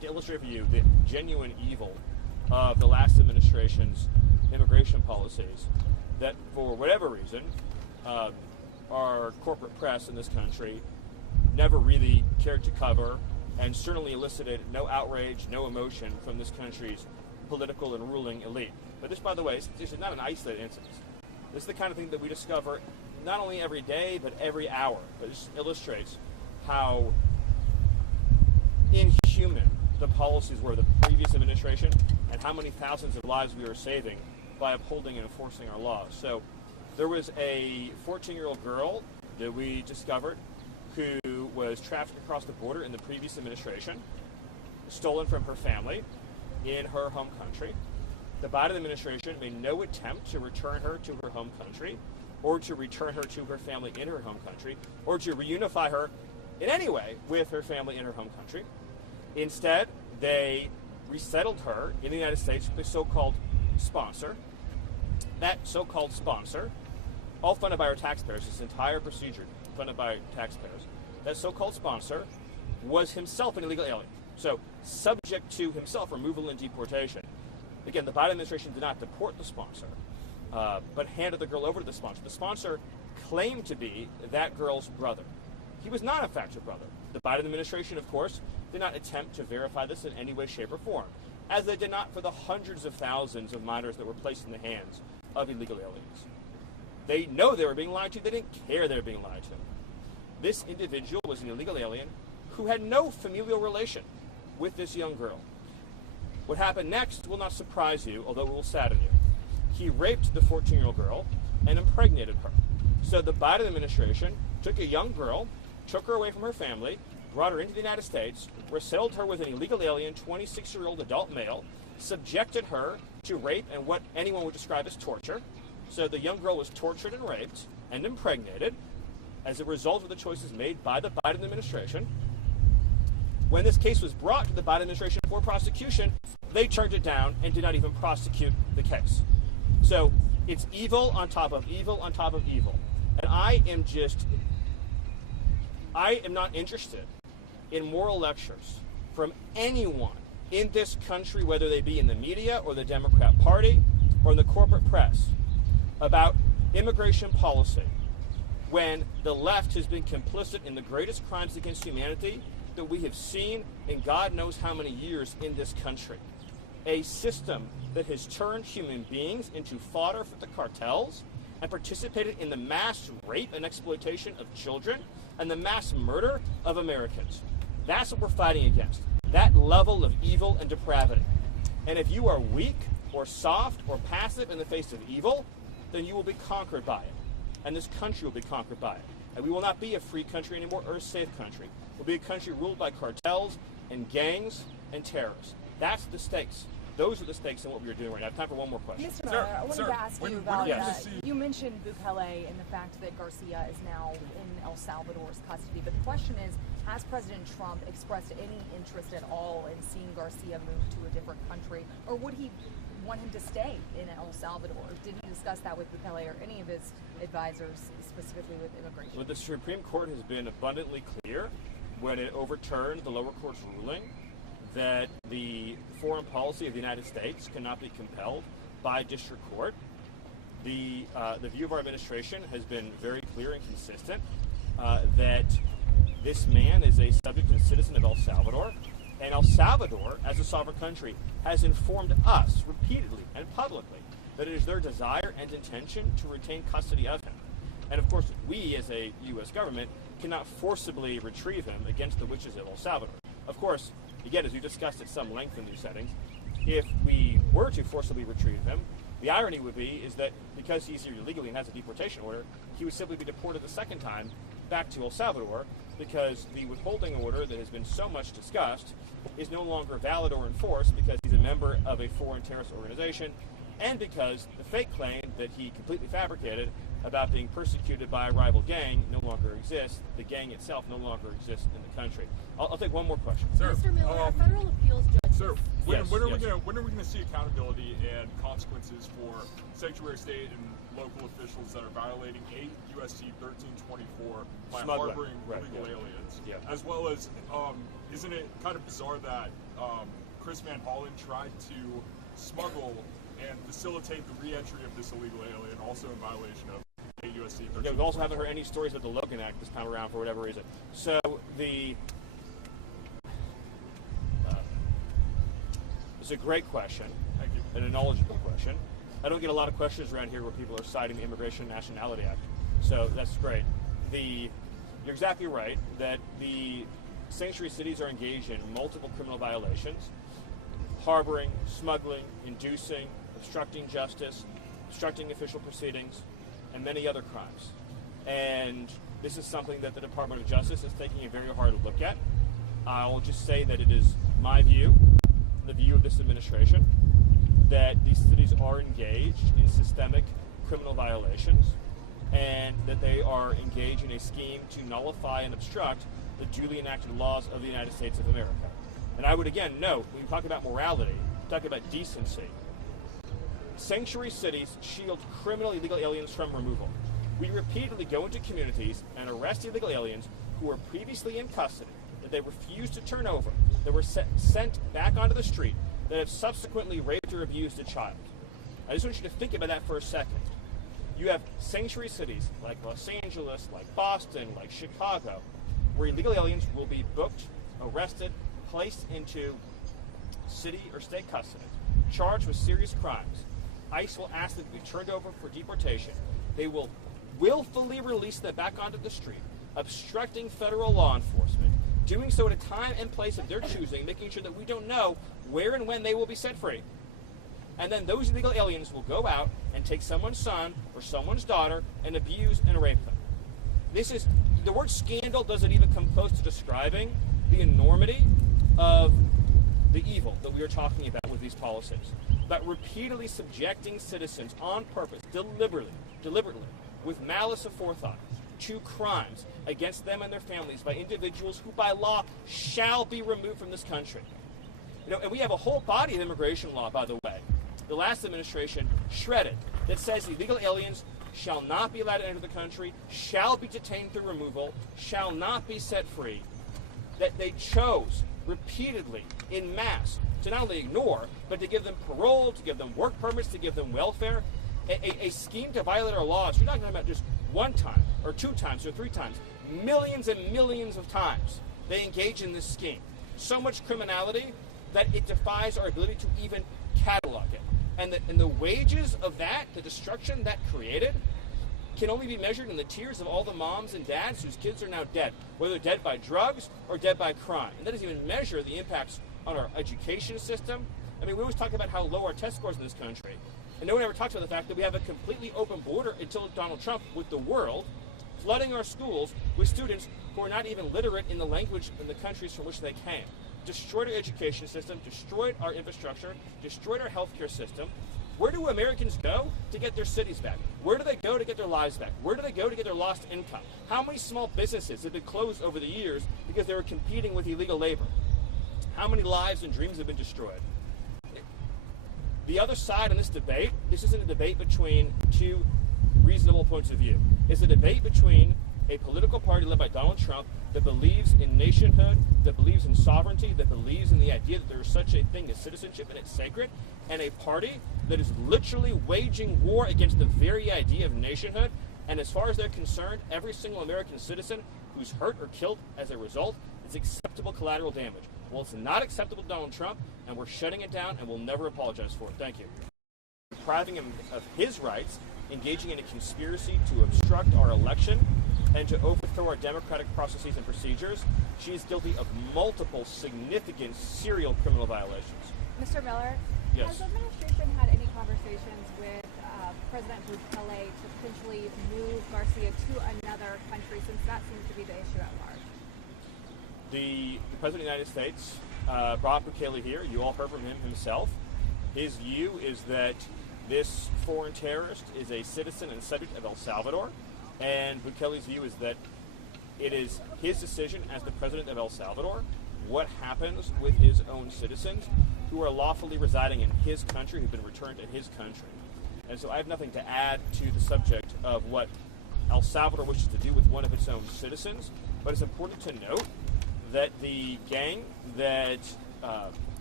to illustrate for you the genuine evil of the last administration's immigration policies that, for whatever reason, our corporate press in this country never really cared to cover, and certainly elicited no outrage, no emotion from this country's political and ruling elite. But this, by the way, this is not an isolated incident. This is the kind of thing that we discover not only every day, but every hour. But this illustrates how inhuman the policies were of the previous administration and how many thousands of lives we are saving by upholding and enforcing our laws. So there was a 14-year-old girl that we discovered who was trafficked across the border in the previous administration, stolen from her family in her home country. The Biden administration made no attempt to return her to her home country, or to return her to her family in her home country, or to reunify her in any way with her family in her home country. Instead, they resettled her in the United States with a so-called sponsor. That so-called sponsor, all funded by our taxpayers, this entire procedure funded by taxpayers, that so-called sponsor was himself an illegal alien, so subject to himself removal and deportation. Again, the Biden administration did not deport the sponsor, but handed the girl over to the sponsor. The sponsor claimed to be that girl's brother. He was not, in fact, her brother. The Biden administration, of course, did not attempt to verify this in any way, shape, or form, as they did not for the hundreds of thousands of minors that were placed in the hands of illegal aliens. They know they were being lied to. They didn't care they were being lied to. This individual was an illegal alien who had no familial relation with this young girl. What happened next will not surprise you, although it will sadden you. He raped the 14-year-old girl and impregnated her. So the Biden administration took a young girl, took her away from her family, brought her into the United States, resettled her with an illegal alien, 26-year-old adult male, subjected her to rape and what anyone would describe as torture. So the young girl was tortured and raped and impregnated as a result of the choices made by the Biden administration. When this case was brought to the Biden administration for prosecution, they turned it down and did not even prosecute the case. So it's evil on top of evil on top of evil. And I am not interested in moral lectures from anyone in this country, whether they be in the media or the Democrat Party or in the corporate press, about immigration policy when the left has been complicit in the greatest crimes against humanity that we have seen in God knows how many years in this country. A system that has turned human beings into fodder for the cartels and participated in the mass rape and exploitation of children and the mass murder of Americans. That's what we're fighting against, that level of evil and depravity. And if you are weak or soft or passive in the face of evil, then you will be conquered by it. And this country will be conquered by it. And we will not be a free country anymore or a safe country. We'll be a country ruled by cartels and gangs and terrorists. That's the stakes. Those are the stakes in what we're doing right now. I have time for one more question. Mr. Miller, I wanted to ask you about you mentioned Bukele and the fact that Garcia is now in El Salvador's custody. But the question is, has President Trump expressed any interest at all in seeing Garcia move to a different country? Or would he want him to stay in El Salvador? Did he discuss that with Bukele or any of his advisors, specifically with immigration? Well, the Supreme Court has been abundantly clear when it overturned the lower court's ruling that the foreign policy of the United States cannot be compelled by district court. The view of our administration has been very clear and consistent that this man is a subject and citizen of El Salvador, and El Salvador, as a sovereign country, has informed us repeatedly and publicly that it is their desire and intention to retain custody of him. And of course, we as a U.S. government cannot forcibly retrieve him against the wishes of El Salvador. Of course, again, as we discussed at some length in these settings, if we were to forcibly retrieve him, the irony would be is that because he's here illegally and has a deportation order, he would simply be deported the second time back to El Salvador, because the withholding order that has been so much discussed is no longer valid or enforced because he's a member of a foreign terrorist organization, and because the fake claim that he completely fabricated about being persecuted by a rival gang no longer exists. The gang itself no longer exists in the country. I'll take one more question. Sir, Mr. Miller, a federal appeals judge. Sir, when are we going to see accountability and consequences for Secretary of State and local officials that are violating 8 U.S.C. 1324 by harboring illegal aliens? Yeah. As well as, isn't it kind of bizarre that Chris Van Hollen tried to smuggle and facilitate the re-entry of this illegal alien, also in violation of 8 U.S.C. 13. Yeah, we also haven't heard any stories about the Logan Act this time around for whatever reason. So it's a great question. Thank you. And a knowledgeable question. I don't get a lot of questions around here where people are citing the Immigration and Nationality Act. So that's great. You're exactly right that the sanctuary cities are engaged in multiple criminal violations: harboring, smuggling, inducing, obstructing justice, obstructing official proceedings, and many other crimes. And this is something that the Department of Justice is taking a very hard look at. I'll just say that it is my view, the view of this administration, that these cities are engaged in systemic criminal violations and that they are engaged in a scheme to nullify and obstruct the duly enacted laws of the United States of America. And I would again note, when we talk about morality, talk about decency, sanctuary cities shield criminal illegal aliens from removal. We repeatedly go into communities and arrest illegal aliens who were previously in custody, that they refused to turn over, that were sent back onto the street, that have subsequently raped or abused a child. I just want you to think about that for a second. You have sanctuary cities like Los Angeles, like Boston, like Chicago, where illegal aliens will be booked, arrested, placed into city or state custody, charged with serious crimes. ICE will ask them to be turned over for deportation. They will willfully release them back onto the street, obstructing federal law enforcement, doing so at a time and place of their choosing, making sure that we don't know where and when they will be set free. And then those illegal aliens will go out and take someone's son or someone's daughter and abuse and rape them. The word scandal doesn't even come close to describing the enormity of the evil that we are talking about with these policies. About repeatedly subjecting citizens on purpose, deliberately, with malice aforethought, to crimes against them and their families by individuals who by law shall be removed from this country. And we have a whole body of immigration law, by the way, the last administration shredded, that says illegal aliens shall not be allowed to enter the country, shall be detained through removal, shall not be set free, that they chose repeatedly, in mass, to not only ignore, but to give them parole, to give them work permits, to give them welfare, a scheme to violate our laws. You're not talking about just one time, or 2 times, or 3 times. Millions and millions of times they engage in this scheme. So much criminality that it defies our ability to even catalog it. And the wages of that, the destruction that created, can only be measured in the tears of all the moms and dads whose kids are now dead, whether dead by drugs or dead by crime. And that doesn't even measure the impacts on our education system. I mean, we always talk about how low our test scores in this country, and no one ever talks about the fact that we have a completely open border until Donald Trump with the world, flooding our schools with students who are not even literate in the language in the countries from which they came. Destroyed our education system, destroyed our infrastructure, destroyed our healthcare system. Where do Americans go to get their cities back? Where do they go to get their lives back? Where do they go to get their lost income? How many small businesses have been closed over the years because they were competing with illegal labor? How many lives and dreams have been destroyed? The other side in this debate, this isn't a debate between 2 reasonable points of view. It's a debate between a political party led by Donald Trump that believes in nationhood, that believes in sovereignty, that believes in the idea that there is such a thing as citizenship and it's sacred, and a party that is literally waging war against the very idea of nationhood. And as far as they're concerned, every single American citizen who's hurt or killed as a result is acceptable collateral damage. Well, it's not acceptable to Donald Trump, and we're shutting it down, and we'll never apologize for it. Thank you. Depriving him of his rights, engaging in a conspiracy to obstruct our election, and to overthrow our democratic processes and procedures. She is guilty of multiple significant serial criminal violations. Mr. Miller, yes. Has the administration had any conversations with President Bukele to potentially move Garcia to another country, since that seems to be the issue at large? The President of the United States brought Bukele here. You all heard from him himself. His view is that this foreign terrorist is a citizen and subject of El Salvador. And Bukele's view is that it is his decision as the president of El Salvador what happens with his own citizens who are lawfully residing in his country, who've been returned to his country. And so I have nothing to add to the subject of what El Salvador wishes to do with one of its own citizens, but it's important to note that the gang that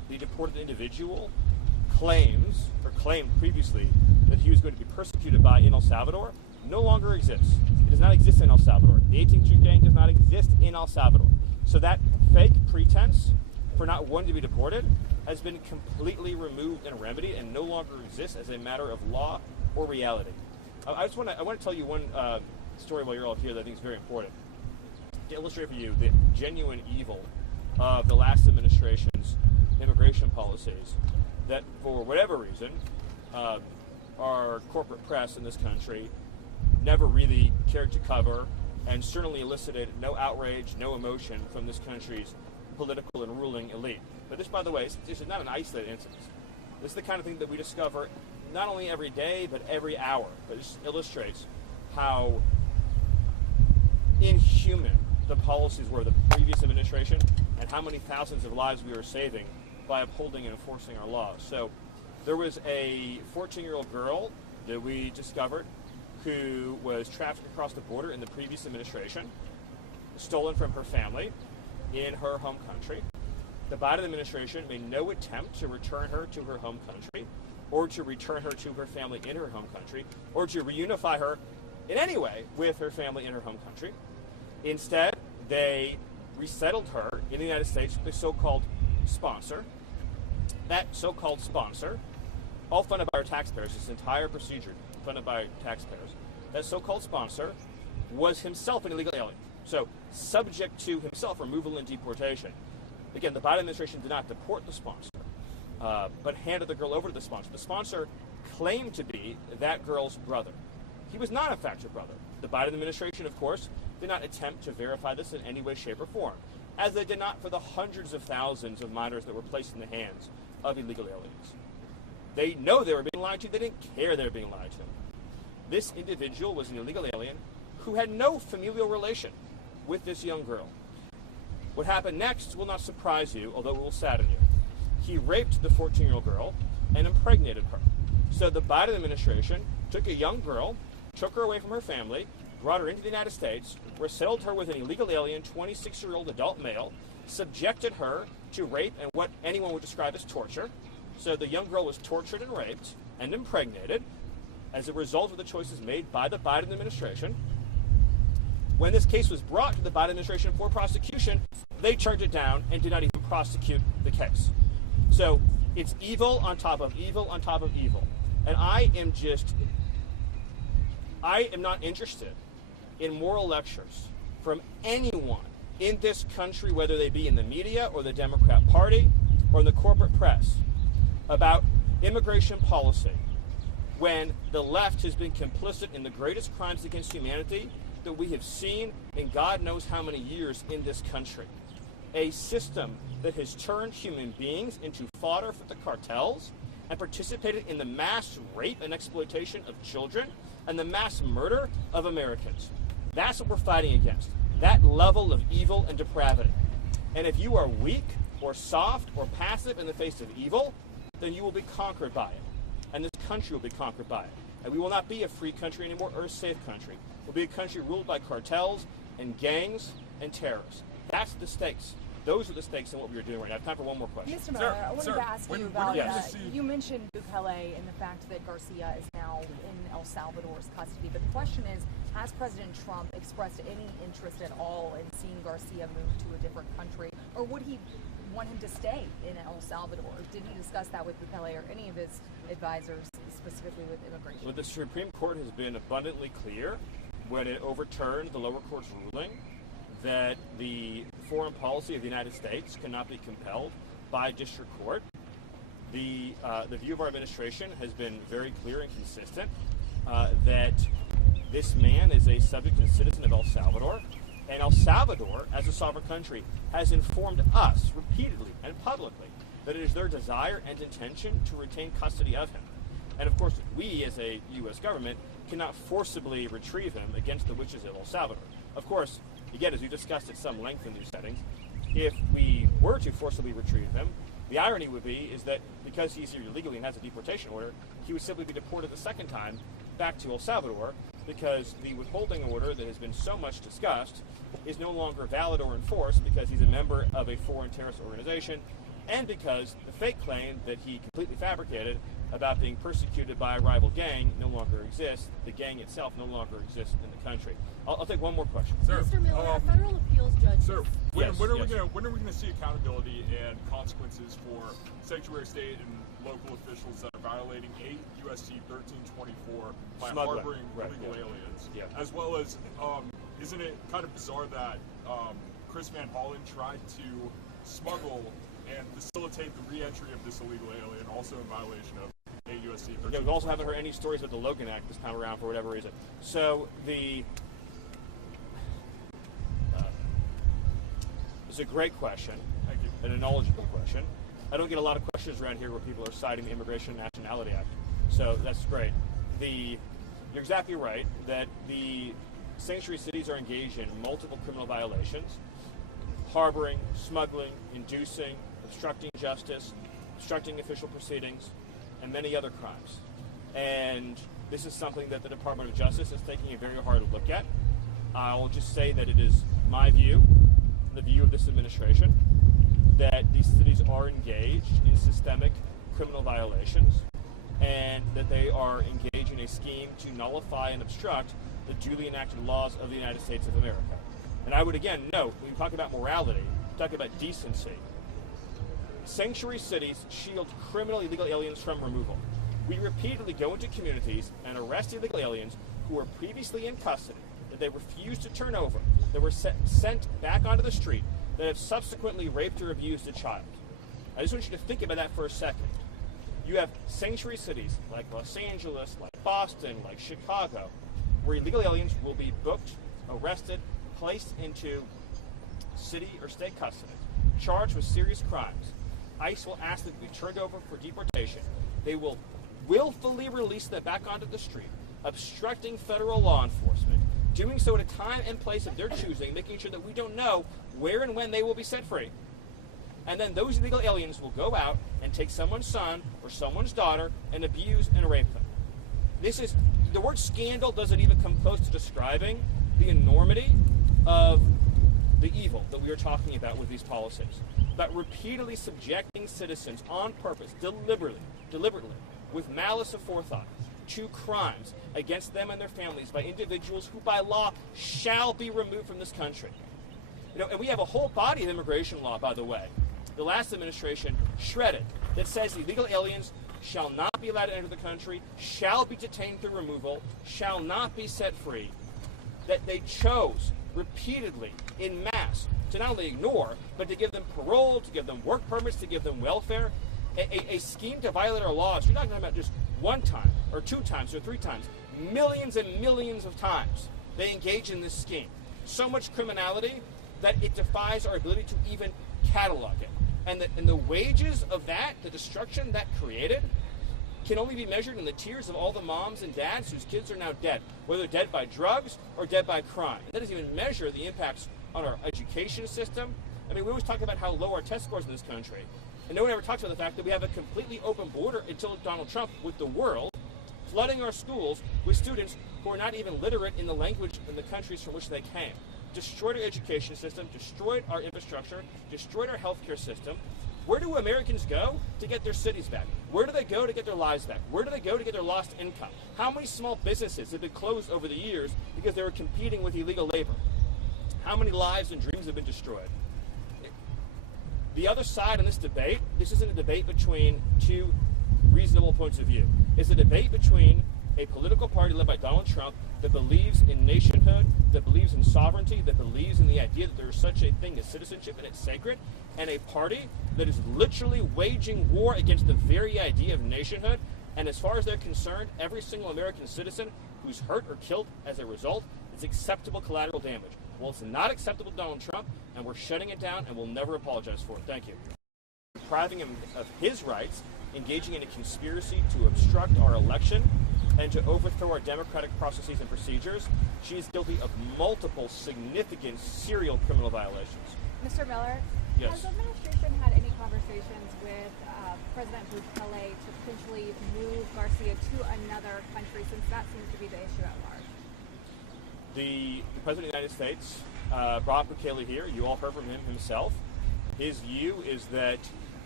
the deported individual claimed previously that he was going to be persecuted by in El Salvador no longer exists. It does not exist in El Salvador. The 18th Street Gang does not exist in El Salvador. So that fake pretense for not wanting to be deported has been completely removed and remedied and no longer exists as a matter of law or reality. I want to tell you one story while you're all here that I think is very important to illustrate for you the genuine evil of the last administration's immigration policies that, for whatever reason, our corporate press in this country never really cared to cover, and certainly elicited no outrage, no emotion from this country's political and ruling elite. But this, by the way, this is not an isolated incident. This is the kind of thing that we discover not only every day, but every hour. But it just illustrates how inhuman the policies were of the previous administration and how many thousands of lives we were saving by upholding and enforcing our laws. So there was a 14-year-old girl that we discovered who was trafficked across the border in the previous administration, stolen from her family in her home country. The Biden administration made no attempt to return her to her home country or to return her to her family in her home country or to reunify her in any way with her family in her home country. Instead, they resettled her in the United States with a so-called sponsor. That so-called sponsor, all funded by our taxpayers, this entire procedure funded by taxpayers, that so-called sponsor was himself an illegal alien. So subject to himself removal and deportation. Again, the Biden administration did not deport the sponsor, but handed the girl over to the sponsor. The sponsor claimed to be that girl's brother. He was not, in fact, her brother. The Biden administration, of course, did not attempt to verify this in any way, shape, or form, as they did not for the hundreds of thousands of minors that were placed in the hands of illegal aliens. They know they were being lied to. They didn't care they were being lied to. This individual was an illegal alien who had no familial relation with this young girl. What happened next will not surprise you, although it will sadden you. He raped the 14-year-old girl and impregnated her. So the Biden administration took a young girl, took her away from her family, brought her into the United States, resettled her with an illegal alien, 26-year-old adult male, subjected her to rape and what anyone would describe as torture. So the young girl was tortured and raped and impregnated as a result of the choices made by the Biden administration. When this case was brought to the Biden administration for prosecution, they turned it down and did not even prosecute the case. So it's evil on top of evil on top of evil. And I am not interested in moral lectures from anyone in this country, whether they be in the media or the Democrat Party or in the corporate press, about immigration policy when the left has been complicit in the greatest crimes against humanity that we have seen in God knows how many years in this country. A system that has turned human beings into fodder for the cartels and participated in the mass rape and exploitation of children and the mass murder of Americans. That's what we're fighting against, that level of evil and depravity. And if you are weak or soft or passive in the face of evil, then you will be conquered by it. And this country will be conquered by it. And we will not be a free country anymore or a safe country. We'll be a country ruled by cartels and gangs and terrorists. That's the stakes. Those are the stakes in what we are doing right now. I have time for one more question. Mr. Miller, I wanted to ask you about, you mentioned Bukele and the fact that Garcia is now in El Salvador's custody. But the question is, has President Trump expressed any interest at all in seeing Garcia move to a different country? Or would he want him to stay in El Salvador? Did he discuss that with Bukele or any of his advisors, specifically with immigration? Well, the Supreme Court has been abundantly clear when it overturned the lower court's ruling that the foreign policy of the United States cannot be compelled by district court. The view of our administration has been very clear and consistent that this man is a subject and citizen of El Salvador, and El Salvador, as a sovereign country, has informed us repeatedly and publicly that it is their desire and intention to retain custody of him. And of course, we as a U.S. government cannot forcibly retrieve him against the wishes of El Salvador. Of course, again, as we discussed at some length in these settings, if we were to forcibly retrieve him, the irony would be is that because he's here illegally and has a deportation order, he would simply be deported the second time back to El Salvador because the withholding order that has been so much discussed is no longer valid or enforced because he's a member of a foreign terrorist organization and because the fake claim that he completely fabricated about being persecuted by a rival gang no longer exists. The gang itself no longer exists in the country. I'll take one more question. Sir, Mr. Miller, a federal appeals judge. Sir, when are we yes. going to see accountability and consequences for sanctuary state and local officials that are violating 8 USC 1324 by harboring illegal aliens? Yeah. As well as, isn't it kind of bizarre that Chris Van Hollen tried to smuggle and facilitate the re-entry of this illegal alien, also in violation of 8 USC 1324? Yeah, we also haven't heard any stories about the Logan Act this time around for whatever reason. So it's a great question. Thank you. And a knowledgeable question. I don't get a lot of questions around here where people are citing the Immigration and Nationality Act. So that's great. You're exactly right that the sanctuary cities are engaged in multiple criminal violations: harboring, smuggling, inducing, obstructing justice, obstructing official proceedings, and many other crimes. And this is something that the Department of Justice is taking a very hard look at. I'll just say that it is my view, the view of this administration, that these cities are engaged in systemic criminal violations and that they are engaged in a scheme to nullify and obstruct the duly enacted laws of the United States of America. And I would again note, when we talk about morality, talk about decency, sanctuary cities shield criminal illegal aliens from removal. We repeatedly go into communities and arrest illegal aliens who were previously in custody, that they refused to turn over, that were sent back onto the street, that have subsequently raped or abused a child. I just want you to think about that for a second. You have sanctuary cities like Los Angeles, like Boston, like Chicago, where illegal aliens will be booked, arrested, placed into city or state custody, charged with serious crimes. ICE will ask them to be turned over for deportation. They will willfully release them back onto the street, obstructing federal law enforcement, doing so at a time and place of their choosing, making sure that we don't know where and when they will be set free. And then those illegal aliens will go out and take someone's son or someone's daughter and abuse and rape them. The word scandal doesn't even come close to describing the enormity of the evil that we are talking about with these policies. But repeatedly subjecting citizens on purpose, deliberately, with malice aforethought, to crimes against them and their families by individuals who by law shall be removed from this country. And we have a whole body of immigration law, by the way, the last administration shredded, that says illegal aliens shall not be allowed to enter the country, shall be detained through removal, shall not be set free, that they chose repeatedly in mass to not only ignore, but to give them parole, to give them work permits, to give them welfare, a scheme to violate our laws. You're not talking about just one time, or 2 times, or 3 times. Millions and millions of times they engage in this scheme. So much criminality that it defies our ability to even catalog it. And the wages of that, the destruction that created, can only be measured in the tears of all the moms and dads whose kids are now dead, whether dead by drugs or dead by crime. And that doesn't even measure the impacts on our education system. I mean, we always talk about how low our test scores in this country, and no one ever talks about the fact that we have a completely open border until Donald Trump with the world, flooding our schools with students who are not even literate in the language in the countries from which they came. Destroyed our education system, destroyed our infrastructure, destroyed our healthcare system. Where do Americans go to get their cities back? Where do they go to get their lives back? Where do they go to get their lost income? How many small businesses have been closed over the years because they were competing with illegal labor? How many lives and dreams have been destroyed? The other side in this debate, this isn't a debate between 2 reasonable points of view. It's a debate between a political party led by Donald Trump that believes in nationhood, that believes in sovereignty, that believes in the idea that there is such a thing as citizenship and it's sacred, and a party that is literally waging war against the very idea of nationhood. And as far as they're concerned, every single American citizen who's hurt or killed as a result is acceptable collateral damage. Well, it's not acceptable to Donald Trump, and we're shutting it down, and we'll never apologize for it. Thank you. Depriving him of his rights, engaging in a conspiracy to obstruct our election, and to overthrow our democratic processes and procedures. She is guilty of multiple significant serial criminal violations. Mr. Miller, yes. Has the administration had any conversations with President Bukele to potentially move Garcia to another country, since that seems to be the issue at large? The President of the United States brought Bukele here. You all heard from him himself. His view is that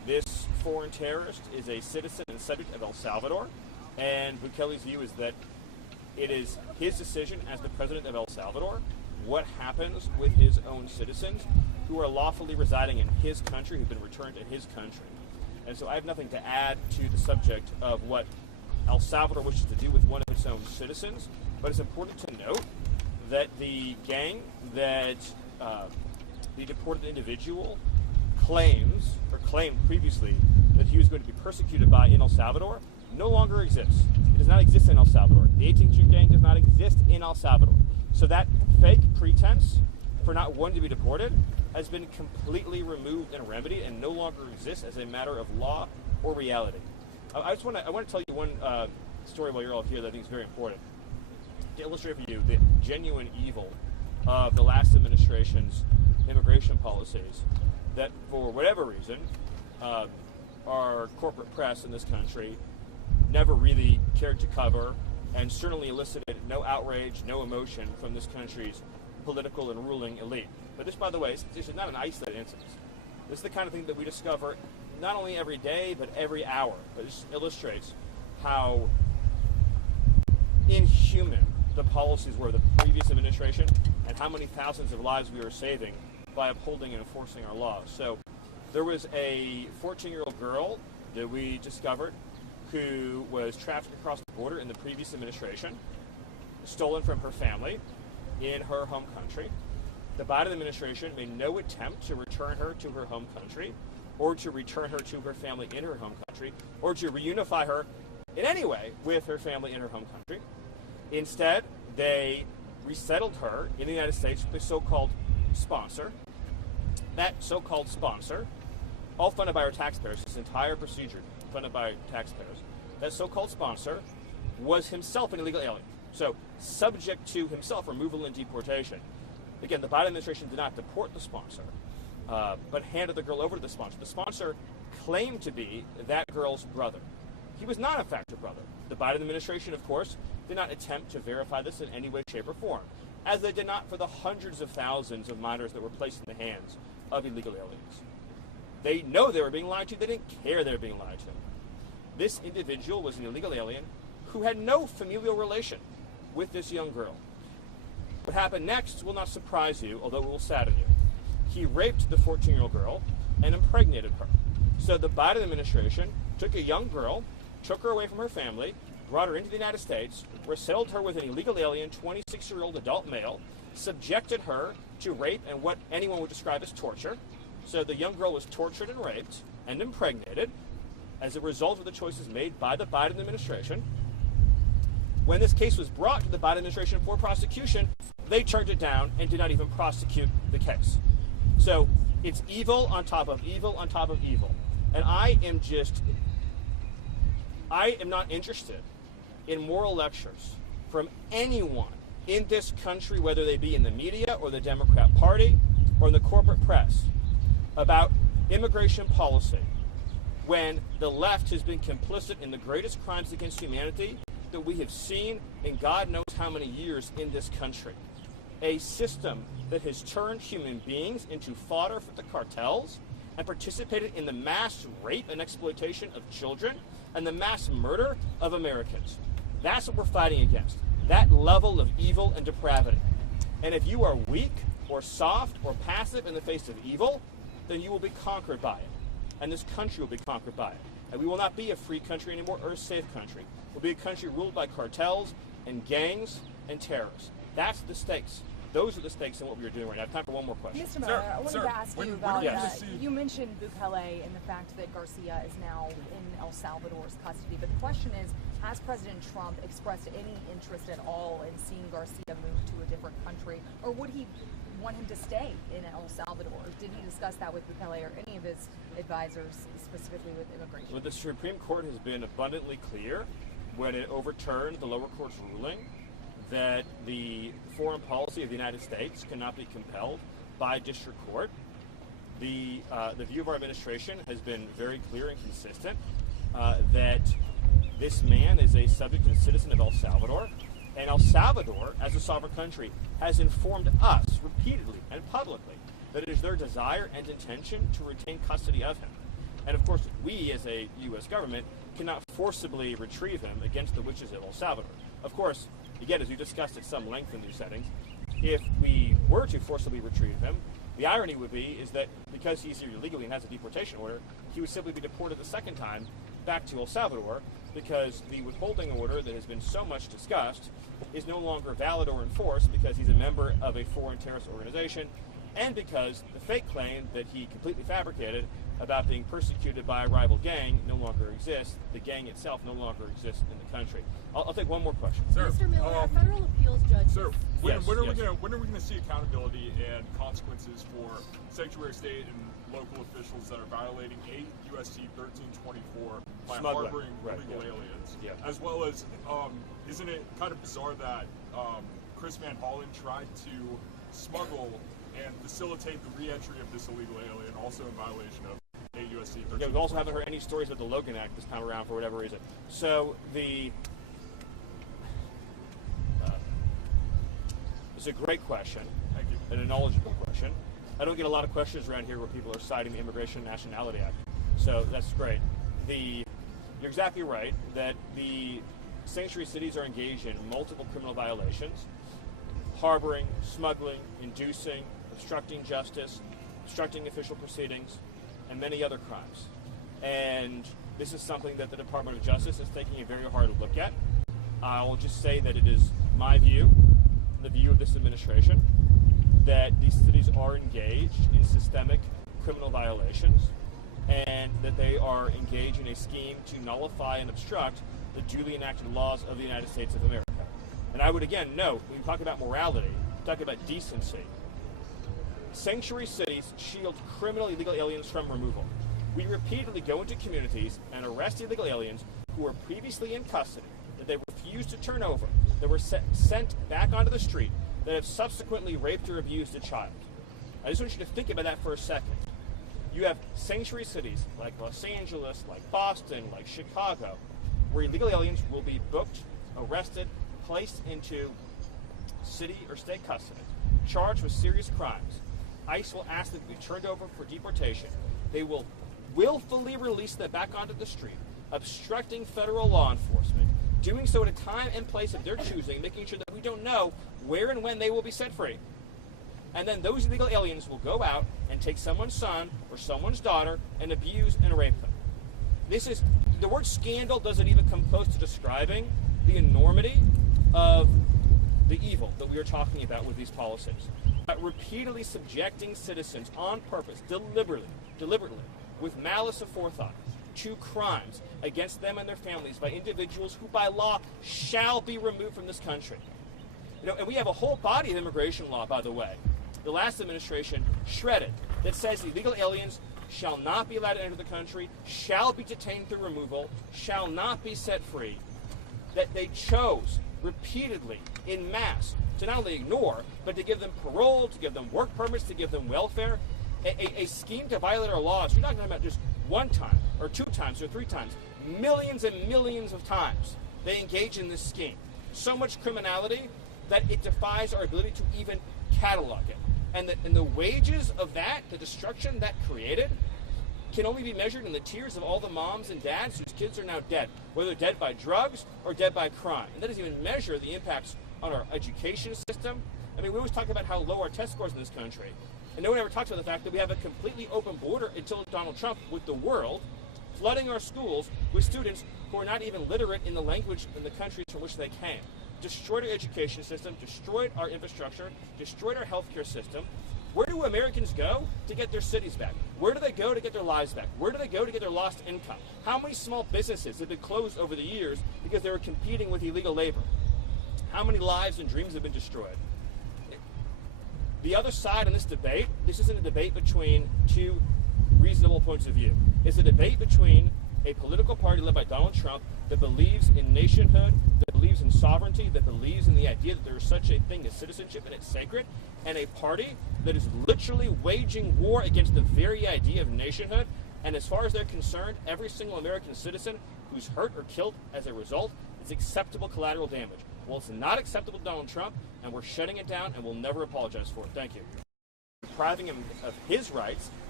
this foreign terrorist is a citizen and subject of El Salvador, and Bukele's view is that it is his decision as the president of El Salvador what happens with his own citizens who are lawfully residing in his country, who've been returned to his country. And so I have nothing to add to the subject of what El Salvador wishes to do with one of its own citizens, but it's important to note that the gang that the deported individual claimed previously that he was going to be persecuted by in El Salvador no longer exists. It does not exist in El Salvador. The 18th Street Gang does not exist in El Salvador. So that fake pretense for not wanting to be deported has been completely removed and remedied and no longer exists as a matter of law or reality. I want to tell you one story while you're all here that I think is very important to illustrate for you the genuine evil of the last administration's immigration policies that, for whatever reason, our corporate press in this country never really cared to cover, and certainly elicited no outrage, no emotion from this country's political and ruling elite. But this, by the way, this is not an isolated incident. This is the kind of thing that we discover not only every day, but every hour. But this illustrates how inhuman the policies were of the previous administration and how many thousands of lives we are saving by upholding and enforcing our laws. So there was a 14-year-old girl that we discovered who was trafficked across the border in the previous administration, stolen from her family in her home country. The Biden administration made no attempt to return her to her home country or to return her to her family in her home country or to reunify her in any way with her family in her home country. Instead, they resettled her in the United States with a so-called sponsor. That so-called sponsor, all funded by our taxpayers, this entire procedure funded by taxpayers, that so-called sponsor was himself an illegal alien. So subject to himself removal and deportation. Again, the Biden administration did not deport the sponsor, but handed the girl over to the sponsor. The sponsor claimed to be that girl's brother. He was not, in fact, her brother. The Biden administration, of course, did not attempt to verify this in any way, shape, or form, as they did not for the hundreds of thousands of minors that were placed in the hands of illegal aliens. They know they were being lied to. They didn't care they were being lied to. This individual was an illegal alien who had no familial relation with this young girl. What happened next will not surprise you, although it will sadden you. He raped the 14-year-old girl and impregnated her. So the Biden administration took a young girl, took her away from her family, brought her into the United States, resettled her with an illegal alien, 26-year-old adult male, subjected her to rape and what anyone would describe as torture. So the young girl was tortured and raped and impregnated as a result of the choices made by the Biden administration. When this case was brought to the Biden administration for prosecution, they turned it down and did not even prosecute the case. So it's evil on top of evil on top of evil. And I am not interested in moral lectures from anyone in this country, whether they be in the media or the Democrat Party or in the corporate press, about immigration policy when the left has been complicit in the greatest crimes against humanity that we have seen in God knows how many years in this country. A system that has turned human beings into fodder for the cartels and participated in the mass rape and exploitation of children and the mass murder of Americans. That's what we're fighting against, that level of evil and depravity. And if you are weak or soft or passive in the face of evil, then you will be conquered by it. And this country will be conquered by it. And we will not be a free country anymore or a safe country. We'll be a country ruled by cartels and gangs and terrorists. That's the stakes. Those are the stakes in what we are doing right now. I have time for one more question. Mr. Miller, I wanted to ask you about, you mentioned Bukele and the fact that Garcia is now in El Salvador's custody. But the question is, has President Trump expressed any interest at all in seeing Garcia move to a different country? Or would he want him to stay in El Salvador? Did he discuss that with Bukele or any of his advisors, specifically with immigration? Well, the Supreme Court has been abundantly clear when it overturned the lower court's ruling that the foreign policy of the United States cannot be compelled by district court. The view of our administration has been very clear and consistent that this man is a subject and citizen of El Salvador, and El Salvador, as a sovereign country, has informed us repeatedly and publicly that it is their desire and intention to retain custody of him. And of course, we as a U.S. government cannot forcibly retrieve him against the wishes of El Salvador. Of course, again, as we discussed at some length in these settings, if we were to forcibly retrieve him, the irony would be is that because he's here illegally and has a deportation order, he would simply be deported the second time back to El Salvador, because the withholding order that has been so much discussed is no longer valid or enforced because he's a member of a foreign terrorist organization, and because the fake claim that he completely fabricated about being persecuted by a rival gang no longer exists. The gang itself no longer exists in the country. I'll take one more question. Sir, Mr. Miller, a federal appeals judge. Sir, when are we yes. gonna see accountability and consequences for sanctuary state and local officials that are violating 8 U.S.C. 1324 by Smuggling. harboring Right, illegal yeah. aliens? Yeah. As well as, isn't it kind of bizarre that Chris Van Hollen tried to smuggle and facilitate the re-entry of this illegal alien, also in violation of 8 U.S.C. 1324? Yeah, we also haven't heard any stories about the Logan Act this time around for whatever reason. So it's a great question. Thank you. And a knowledgeable question. I don't get a lot of questions around here where people are citing the Immigration and Nationality Act. So that's great. You're exactly right that the sanctuary cities are engaged in multiple criminal violations: harboring, smuggling, inducing, obstructing justice, obstructing official proceedings, and many other crimes. And this is something that the Department of Justice is taking a very hard look at. I'll just say that it is my view, the view of this administration, that these cities are engaged in systemic criminal violations and that they are engaged in a scheme to nullify and obstruct the duly enacted laws of the United States of America. And I would again note, when we talk about morality, talk about decency, sanctuary cities shield criminal illegal aliens from removal. We repeatedly go into communities and arrest illegal aliens who were previously in custody, that they refused to turn over, that were sent back onto the street, that have subsequently raped or abused a child. I just want you to think about that for a second. You have sanctuary cities like Los Angeles, like Boston, like Chicago, where illegal aliens will be booked, arrested, placed into city or state custody, charged with serious crimes. ICE will ask them to be turned over for deportation. They will willfully release them back onto the street, obstructing federal law enforcement, doing so at a time and place of their choosing, making sure that we don't know where and when they will be set free. And then those illegal aliens will go out and take someone's son or someone's daughter and abuse and rape them. The word scandal doesn't even come close to describing the enormity of the evil that we are talking about with these policies. Repeatedly subjecting citizens on purpose, deliberately, with malice aforethought, to crimes against them and their families by individuals who by law shall be removed from this country. And we have a whole body of immigration law, by the way, the last administration shredded, that says illegal aliens shall not be allowed to enter the country, shall be detained through removal, shall not be set free, that they chose repeatedly in mass to not only ignore, but to give them parole, to give them work permits, to give them welfare, a scheme to violate our laws. You're not talking about just one time, or 2 times, or 3 times. Millions and millions of times they engage in this scheme. So much criminality that it defies our ability to even catalog it. And the wages of that, the destruction that created, can only be measured in the tears of all the moms and dads whose kids are now dead, whether dead by drugs or dead by crime. And that doesn't even measure the impacts on our education system. I mean, we always talk about how low our test scores in this country, and no one ever talks about the fact that we have a completely open border until Donald Trump with the world, flooding our schools with students who are not even literate in the language in the countries from which they came. Destroyed our education system, destroyed our infrastructure, destroyed our healthcare system. Where do Americans go to get their cities back? Where do they go to get their lives back? Where do they go to get their lost income? How many small businesses have been closed over the years because they were competing with illegal labor? How many lives and dreams have been destroyed? The other side in this debate, this isn't a debate between 2 reasonable points of view. It's a debate between a political party led by Donald Trump that believes in nationhood, that believes in sovereignty, that believes in the idea that there is such a thing as citizenship and it's sacred, and a party that is literally waging war against the very idea of nationhood. And as far as they're concerned, every single American citizen who's hurt or killed as a result is acceptable collateral damage. Well, it's not acceptable to Donald Trump, and we're shutting it down, and we'll never apologize for it. Thank you. Depriving him of his rights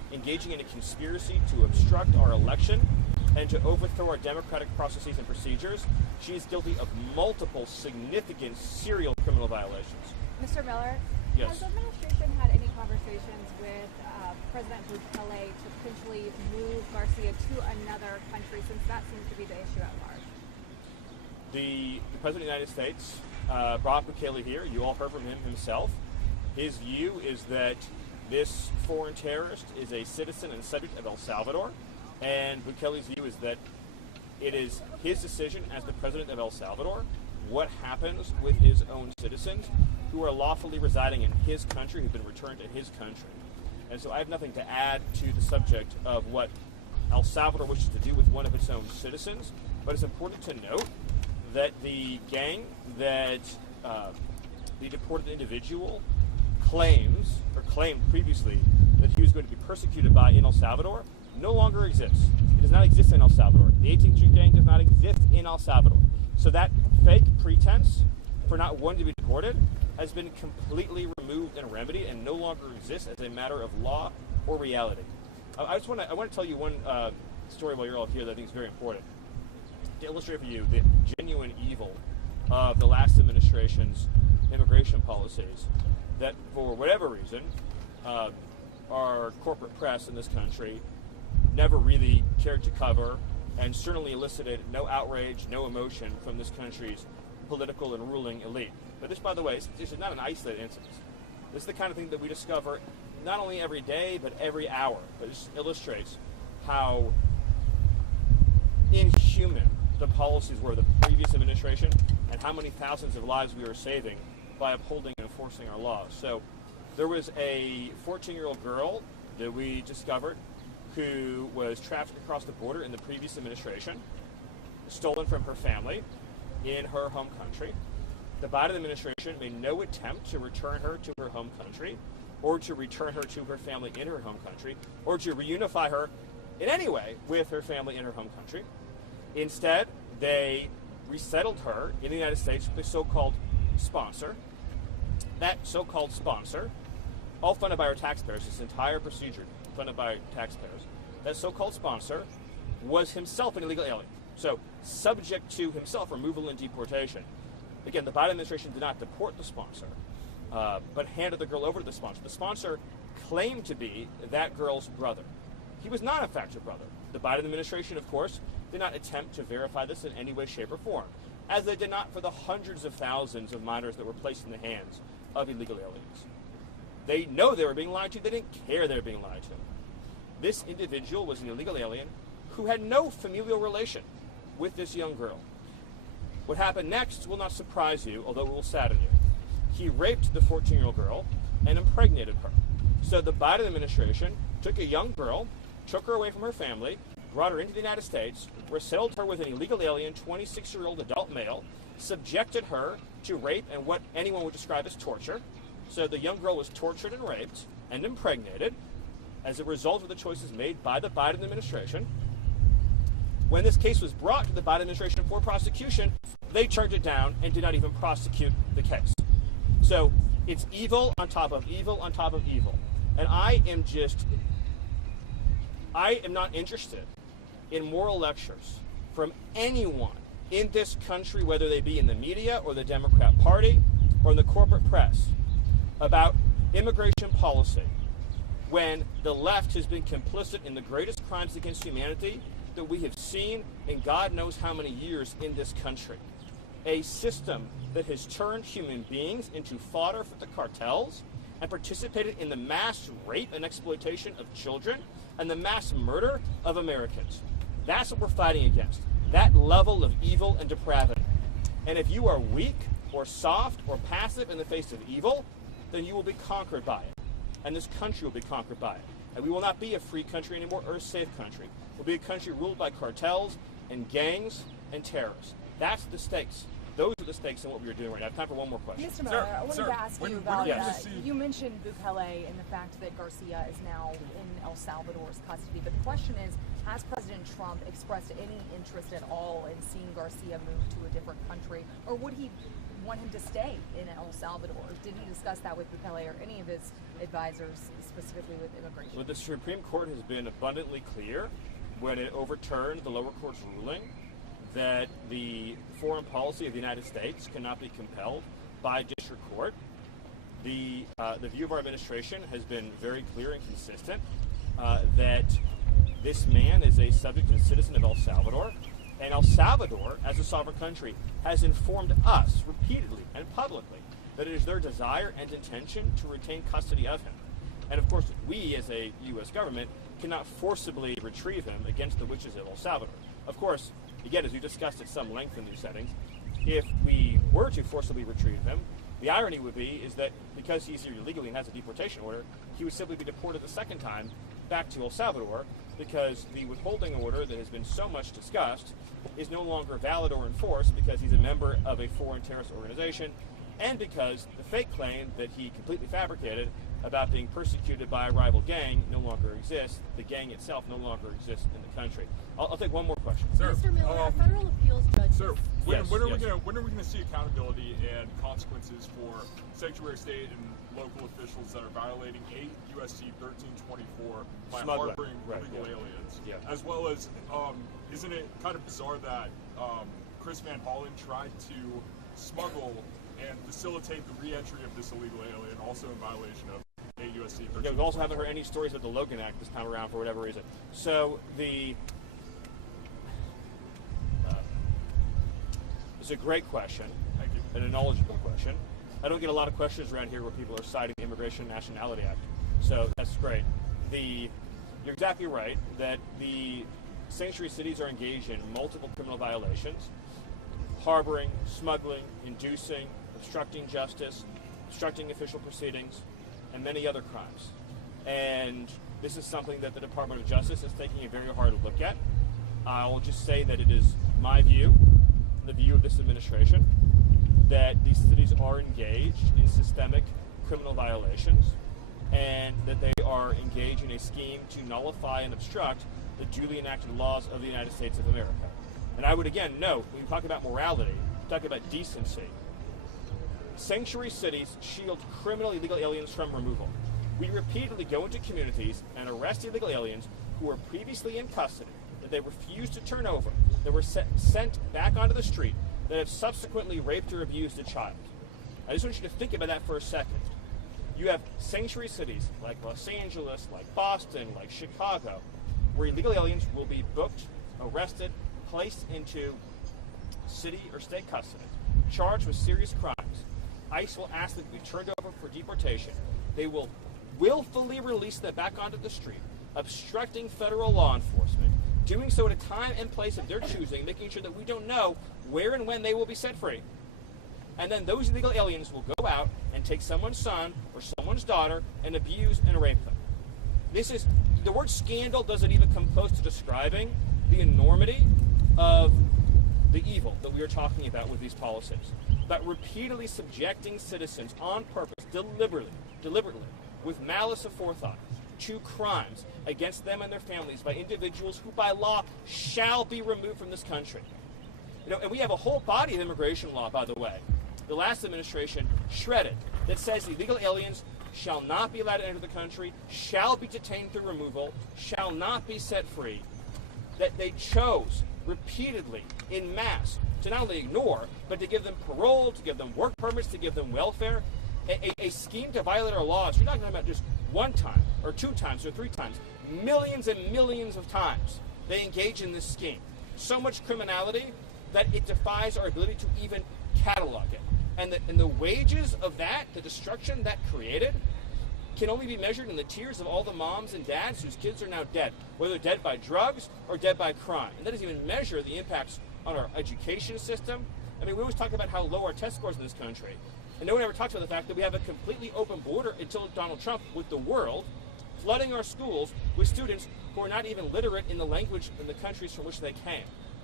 engaging in a conspiracy to obstruct our election and to overthrow our democratic processes and procedures. She is guilty of multiple significant serial criminal violations. Mr. Miller, yes. Has the administration had any conversations with President Bukele to potentially move Garcia to another country, since that seems to be the issue at large? The President of the United States brought Bukele here. You all heard from him himself. His view is that this foreign terrorist is a citizen and subject of El Salvador, and Bukele's view is that it is his decision as the president of El Salvador what happens with his own citizens who are lawfully residing in his country, who've been returned to his country. And so I have nothing to add to the subject of what El Salvador wishes to do with one of its own citizens, but it's important to note that the gang that the deported individual claimed previously that he was going to be persecuted by in El Salvador no longer exists. It does not exist in El Salvador. The 18th Street gang does not exist in El Salvador. So that fake pretense for not wanting to be deported has been completely removed and remedied and no longer exists as a matter of law or reality. I want to tell you one story while you're all here that I think is very important to illustrate for you the genuine evil of the last administration's immigration policies that, for whatever reason, our corporate press in this country never really cared to cover, and certainly elicited no outrage, no emotion from this country's political and ruling elite. But this, by the way, this is not an isolated incident. This is the kind of thing that we discover not only every day, but every hour. But this illustrates how inhuman the policies were of the previous administration and how many thousands of lives we were saving by upholding and enforcing our laws. So there was a 14-year-old girl that we discovered who was trafficked across the border in the previous administration, stolen from her family in her home country. The Biden administration made no attempt to return her to her home country, or to return her to her family in her home country, or to reunify her in any way with her family in her home country. Instead, they resettled her in the United States with a so-called sponsor. That so-called sponsor, all funded by our taxpayers, this entire procedure funded by taxpayers, that so-called sponsor was himself an illegal alien. So subject to himself removal and deportation. Again, the Biden administration did not deport the sponsor, but handed the girl over to the sponsor. The sponsor claimed to be that girl's brother. He was not, in fact, her brother. The Biden administration, of course, did not attempt to verify this in any way, shape, or form, as they did not for the hundreds of thousands of minors that were placed in the hands of illegal aliens. They know they were being lied to. They didn't care they were being lied to. This individual was an illegal alien who had no familial relation with this young girl. What happened next will not surprise you, although it will sadden you. He raped the 14-year-old girl and impregnated her. So the Biden administration took a young girl, took her away from her family, brought her into the United States, resettled her with an illegal alien, 26-year-old adult male, subjected her to rape and what anyone would describe as torture. So the young girl was tortured and raped and impregnated as a result of the choices made by the Biden administration. When this case was brought to the Biden administration for prosecution, they turned it down and did not even prosecute the case. So it's evil on top of evil on top of evil. And I am not interested in moral lectures from anyone in this country, whether they be in the media or the Democrat Party or in the corporate press, about immigration policy when the left has been complicit in the greatest crimes against humanity that we have seen in God knows how many years in this country. A system that has turned human beings into fodder for the cartels and participated in the mass rape and exploitation of children and the mass murder of Americans. That's what we're fighting against, that level of evil and depravity. And if you are weak or soft or passive in the face of evil, then you will be conquered by it. And this country will be conquered by it. And we will not be a free country anymore or a safe country. We'll be a country ruled by cartels and gangs and terrorists. That's the stakes. those are the stakes in what we are doing right now. I have time for one more question. Mr. Miller, I wanted to ask you about, Yes. you mentioned Bukele and the fact that Garcia is now in El Salvador's custody, but the question is, has President Trump expressed any interest at all in seeing Garcia move to a different country, or would he want him to stay in El Salvador? Did he discuss that with Bukele or any of his advisors, specifically with immigration? Well, the Supreme Court has been abundantly clear when it overturned the lower court's ruling that the foreign policy of the United States cannot be compelled by district court. The view of our administration has been very clear and consistent that this man is a subject and citizen of El Salvador, and El Salvador, as a sovereign country, has informed us repeatedly and publicly that it is their desire and intention to retain custody of him. And of course, we as a U.S. government cannot forcibly retrieve him against the wishes of El Salvador. Of course, again, as we discussed at some length in these settings, if we were to forcibly retrieve him, the irony would be is that because he's here illegally and has a deportation order, he would simply be deported the second time back to El Salvador, because the withholding order that has been so much discussed is no longer valid or enforced because he's a member of a foreign terrorist organization, and because the fake claim that he completely fabricated about being persecuted by a rival gang no longer exists. The gang itself no longer exists in the country. I'll take one more question. Sir, Mr. Miller, a federal appeals judge. Sir, when are we yes. going to see accountability and consequences for sanctuary state and local officials that are violating 8 U.S.C. 1324 by harboring illegal aliens? Yeah. As well as, isn't it kind of bizarre that Chris Van Hollen tried to smuggle and facilitate the re-entry of this illegal alien, also in violation of 8 U.S.C. 1324? Yeah, we also haven't heard any stories about the Logan Act this time around for whatever reason. So it's a great question. Thank you. And a knowledgeable question. I don't get a lot of questions around here where people are citing the Immigration and Nationality Act. So that's great. You're exactly right that the sanctuary cities are engaged in multiple criminal violations: harboring, smuggling, inducing, obstructing justice, obstructing official proceedings, and many other crimes. And this is something that the Department of Justice is taking a very hard look at. I'll just say that it is my view, the view of this administration, that these cities are engaged in systemic criminal violations, and that they are engaged in a scheme to nullify and obstruct the duly enacted laws of the United States of America. And I would again note, when we talk about morality, we talk about decency. Sanctuary cities shield criminal illegal aliens from removal. We repeatedly go into communities and arrest illegal aliens who were previously in custody, that they refused to turn over, that were sent back onto the street, that have subsequently raped or abused a child. I just want you to think about that for a second. You have sanctuary cities like Los Angeles, like Boston, like Chicago, where illegal aliens will be booked, arrested, placed into city or state custody, charged with serious crimes. ICE will ask them to be turned over for deportation. They will willfully release them back onto the street, obstructing federal law enforcement, doing so at a time and place of their choosing, making sure that we don't know where and when they will be set free. And then those illegal aliens will go out and take someone's son or someone's daughter and abuse and rape them. The word scandal doesn't even come close to describing the enormity of the evil that we are talking about with these policies. But repeatedly subjecting citizens on purpose, deliberately, with malice aforethought, to crimes against them and their families by individuals who by law shall be removed from this country. And we have a whole body of immigration law, by the way, the last administration shredded, that says illegal aliens shall not be allowed to enter the country, shall be detained through removal, shall not be set free. That they chose repeatedly in mass to not only ignore, but to give them parole, to give them work permits, to give them welfare. A scheme to violate our laws. You're not talking about just one time, or 2 times, or 3 times. Millions and millions of times they engage in this scheme. So much criminality that it defies our ability to even catalog it. And the wages of that, the destruction that created, can only be measured in the tears of all the moms and dads whose kids are now dead, whether dead by drugs or dead by crime. And that doesn't even measure the impacts on our education system. I mean, we always talk about how low our test scores in this country. And no one ever talks about the fact that we have a completely open border until Donald Trump with the world, flooding our schools with students who are not even literate in the language in the countries from which they came.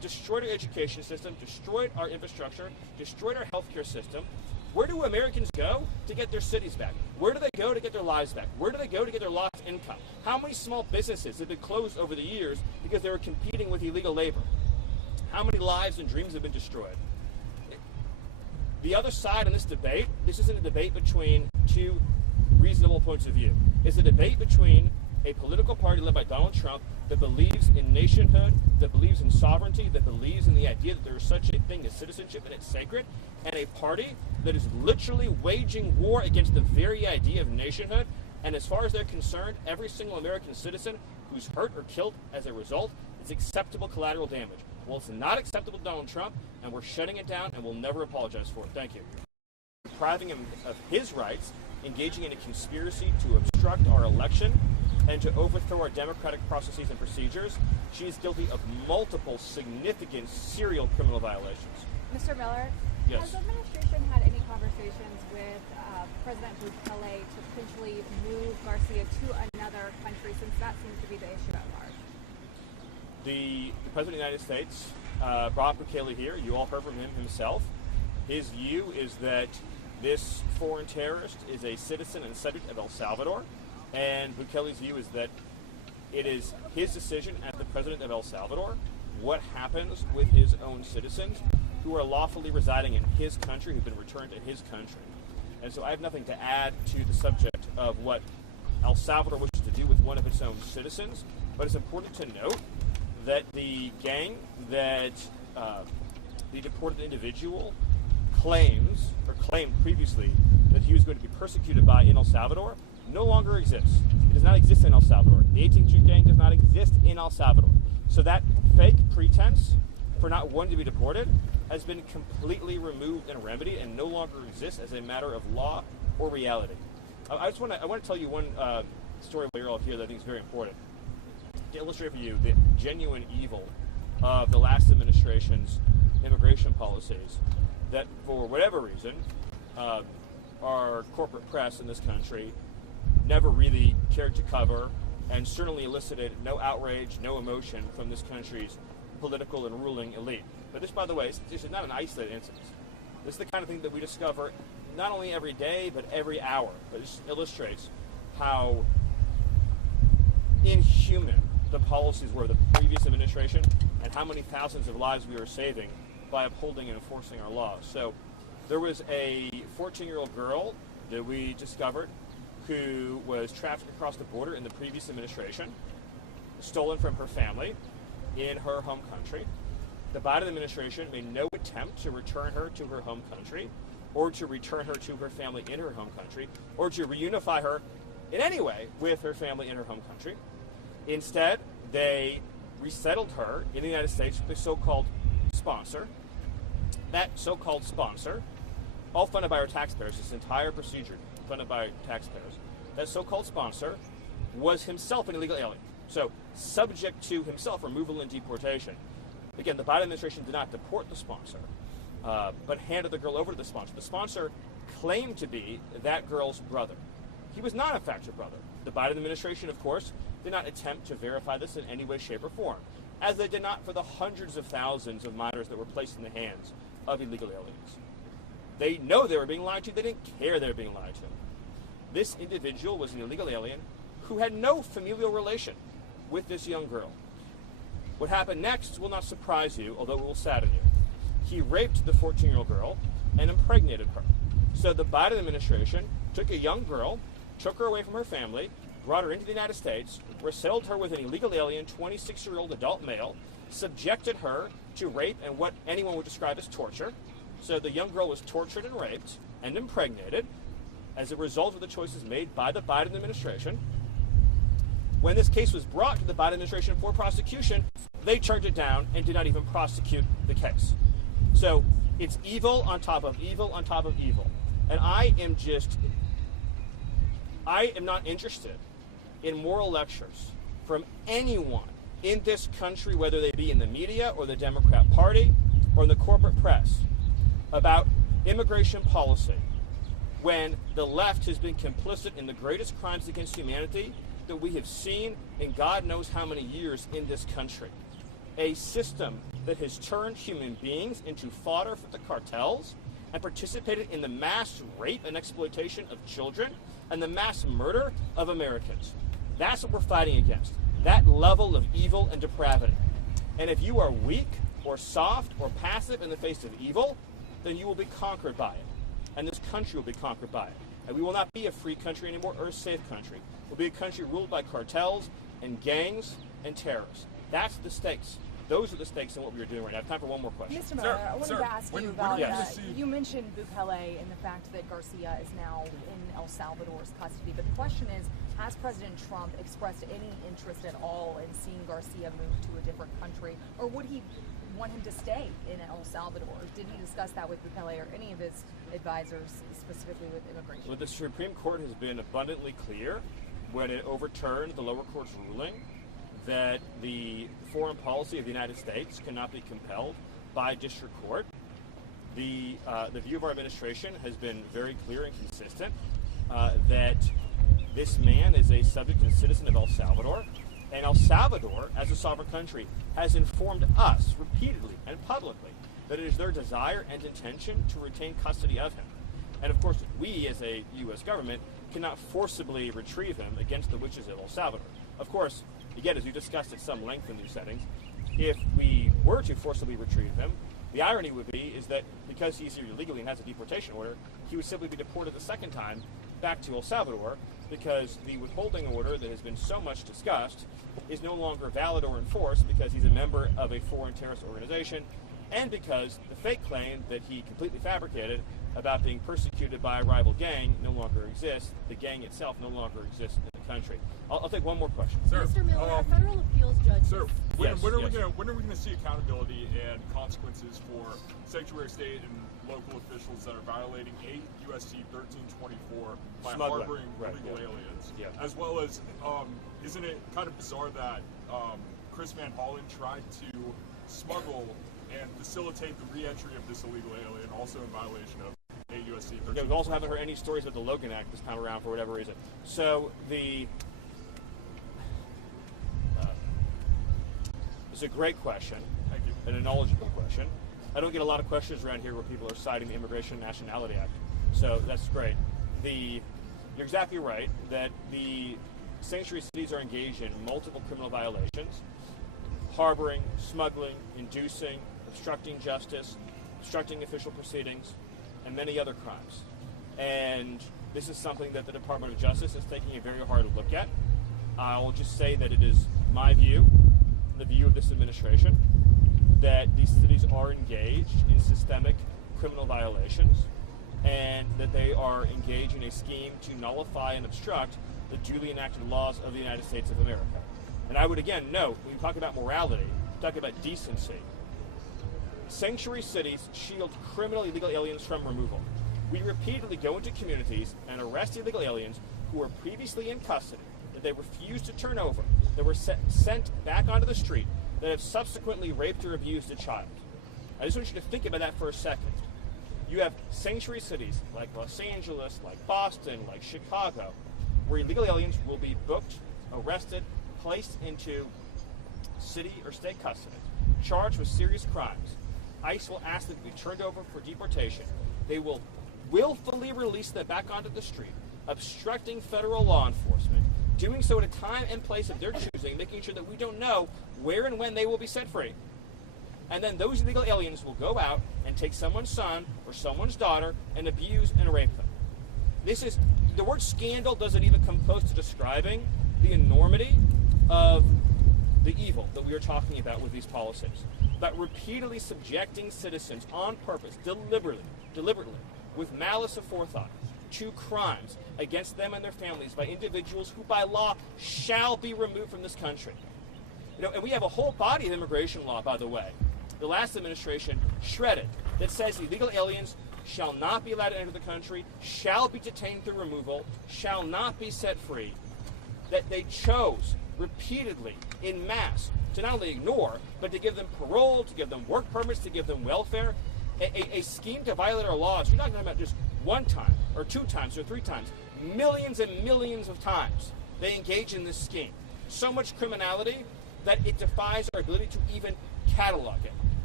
destroyed our education system, destroyed our infrastructure, destroyed our healthcare system. Where do Americans go to get their cities back? Where do they go to get their lives back? Where do they go to get their lost income? How many small businesses have been closed over the years because they were competing with illegal labor? How many lives and dreams have been destroyed? The other side in this debate, this isn't a debate between two reasonable points of view. It's a debate between a political party led by Donald Trump that believes in nationhood, that believes in sovereignty, that believes in the idea that there is such a thing as citizenship and it's sacred, and a party that is literally waging war against the very idea of nationhood. And as far as they're concerned, every single American citizen who's hurt or killed as a result is acceptable collateral damage. Well, it's not acceptable to Donald Trump, and we're shutting it down, and we'll never apologize for it. Thank you. Depriving him of his rights, engaging in a conspiracy to obstruct our election, and to overthrow our democratic processes and procedures. She is guilty of multiple significant serial criminal violations. Mr. Miller, yes. Has the administration had any conversations with President Bukele to potentially move Garcia to another country, since that seems to be the issue at large? The President of the United States brought Bukele here. You all heard from him himself. His view is that this foreign terrorist is a citizen and subject of El Salvador, and Bukele's view is that it is his decision as the president of El Salvador what happens with his own citizens who are lawfully residing in his country, who've been returned to his country. And so I have nothing to add to the subject of what El Salvador wishes to do with one of its own citizens, but it's important to note that the gang that the deported individual claimed previously that he was going to be persecuted by in El Salvador no longer exists. It does not exist in El Salvador. The 18th Street gang does not exist in El Salvador. So that fake pretense for not wanting to be deported has been completely removed and remedied and no longer exists as a matter of law or reality. I want to tell you one story while you're all here that I think is very important to illustrate for you the genuine evil of the last administration's immigration policies that, for whatever reason, our corporate press in this country never really cared to cover, and certainly elicited no outrage, no emotion from this country's political and ruling elite. But this, by the way, this is not an isolated incident. This is the kind of thing that we discover not only every day, but every hour. But this illustrates how inhuman the policies were of the previous administration and how many thousands of lives we are saving by upholding and enforcing our laws. So there was a 14-year-old girl that we discovered who was trafficked across the border in the previous administration, stolen from her family in her home country. The Biden administration made no attempt to return her to her home country, or to return her to her family in her home country, or to reunify her in any way with her family in her home country. Instead, they resettled her in the United States with a so-called sponsor. That so-called sponsor, all funded by our taxpayers, this entire procedure funded by taxpayers, that so-called sponsor was himself an illegal alien, so subject to himself removal and deportation. Again, the Biden administration did not deport the sponsor, but handed the girl over to the sponsor. The sponsor claimed to be that girl's brother. He was not, in fact, her brother. The Biden administration, of course, did not attempt to verify this in any way, shape, or form, as they did not for the hundreds of thousands of minors that were placed in the hands of illegal aliens. They know they were being lied to. They didn't care they were being lied to. This individual was an illegal alien who had no familial relation with this young girl. What happened next will not surprise you, although it will sadden you. He raped the 14-year-old girl and impregnated her. So the Biden administration took a young girl, took her away from her family, brought her into the United States, resettled her with an illegal alien, 26-year-old adult male, subjected her to rape and what anyone would describe as torture. So the young girl was tortured and raped and impregnated as a result of the choices made by the Biden administration. When this case was brought to the Biden administration for prosecution, they turned it down and did not even prosecute the case. So it's evil on top of evil on top of evil. And I am not interested in moral lectures from anyone in this country, whether they be in the media or the Democrat Party or in the corporate press, about immigration policy when the left has been complicit in the greatest crimes against humanity that we have seen in God knows how many years in this country. A system that has turned human beings into fodder for the cartels and participated in the mass rape and exploitation of children and the mass murder of Americans. That's what we're fighting against, that level of evil and depravity. And if you are weak or soft or passive in the face of evil, then you will be conquered by it. And this country will be conquered by it. And we will not be a free country anymore or a safe country. We'll be a country ruled by cartels and gangs and terrorists. That's the stakes. Those are the stakes in what we are doing right now. I have time for one more question. Mr. Miller, I wanted to ask you about, you mentioned Bukele and the fact that Garcia is now in El Salvador's custody, but the question is, has President Trump expressed any interest at all in seeing Garcia move to a different country, or would he want him to stay in El Salvador? Did he discuss that with Bukele or any of his advisors, specifically with immigration? Well, the Supreme Court has been abundantly clear when it overturned the lower court's ruling that the foreign policy of the United States cannot be compelled by district court. The view of our administration has been very clear and consistent that this man is a subject and citizen of El Salvador, and El Salvador, as a sovereign country, has informed us repeatedly and publicly that it is their desire and intention to retain custody of him. And of course, we as a U.S. government cannot forcibly retrieve him against the wishes of El Salvador. Of course, again, as we discussed at some length in these settings, if we were to forcibly retrieve him, the irony would be is that because he's here illegally and has a deportation order, he would simply be deported the second time back to El Salvador, because the withholding order that has been so much discussed is no longer valid or enforced because he's a member of a foreign terrorist organization, and because the fake claim that he completely fabricated about being persecuted by a rival gang no longer exists. The gang itself no longer exists in the country. I'll take one more question. Sir, Mr. Miller, a federal appeals judge. Sir, when are we going to see accountability and consequences for sanctuary state and local officials that are violating 8 U.S.C. 1324 by harboring illegal aliens? Yeah. As well as, isn't it kind of bizarre that Chris Van Hollen tried to smuggle and facilitate the re-entry of this illegal alien, also in violation of 8 U.S.C. 1324? Yeah, we also haven't heard any stories about the Logan Act this time around for whatever reason. So it's a great question. Thank you. And a knowledgeable question. I don't get a lot of questions around here where people are citing the Immigration and Nationality Act. So that's great. You're exactly right that the sanctuary cities are engaged in multiple criminal violations: harboring, smuggling, inducing, obstructing justice, obstructing official proceedings, and many other crimes. And this is something that the Department of Justice is taking a very hard look at. I'll just say that it is my view, the view of this administration, that these cities are engaged in systemic criminal violations and that they are engaged in a scheme to nullify and obstruct the duly enacted laws of the United States of America. And I would again note, when we talk about morality, talk about decency, sanctuary cities shield criminal illegal aliens from removal. We repeatedly go into communities and arrest illegal aliens who were previously in custody, that they refused to turn over, that were sent back onto the street, that have subsequently raped or abused a child. I just want you to think about that for a second. You have sanctuary cities like Los Angeles, like Boston, like Chicago, where illegal aliens will be booked, arrested, placed into city or state custody, charged with serious crimes. ICE will ask them to be turned over for deportation. They will willfully release them back onto the street, obstructing federal law enforcement, doing so at a time and place of their choosing, making sure that we don't know where and when they will be set free. And then those illegal aliens will go out and take someone's son or someone's daughter and abuse and rape them. The word scandal doesn't even come close to describing the enormity of the evil that we are talking about with these policies. But repeatedly subjecting citizens on purpose, deliberately, with malice aforethought, to crimes against them and their families by individuals who by law shall be removed from this country. And we have a whole body of immigration law, by the way, the last administration shredded, that says illegal aliens shall not be allowed to enter the country, shall be detained through removal, shall not be set free. That they chose repeatedly in mass to not only ignore, but to give them parole, to give them work permits, to give them welfare, a scheme to violate our laws. You're not talking about just one time or 2 times or 3 times. Millions and millions of times they engage in this scheme. So much criminality that it defies our ability to even catalog it.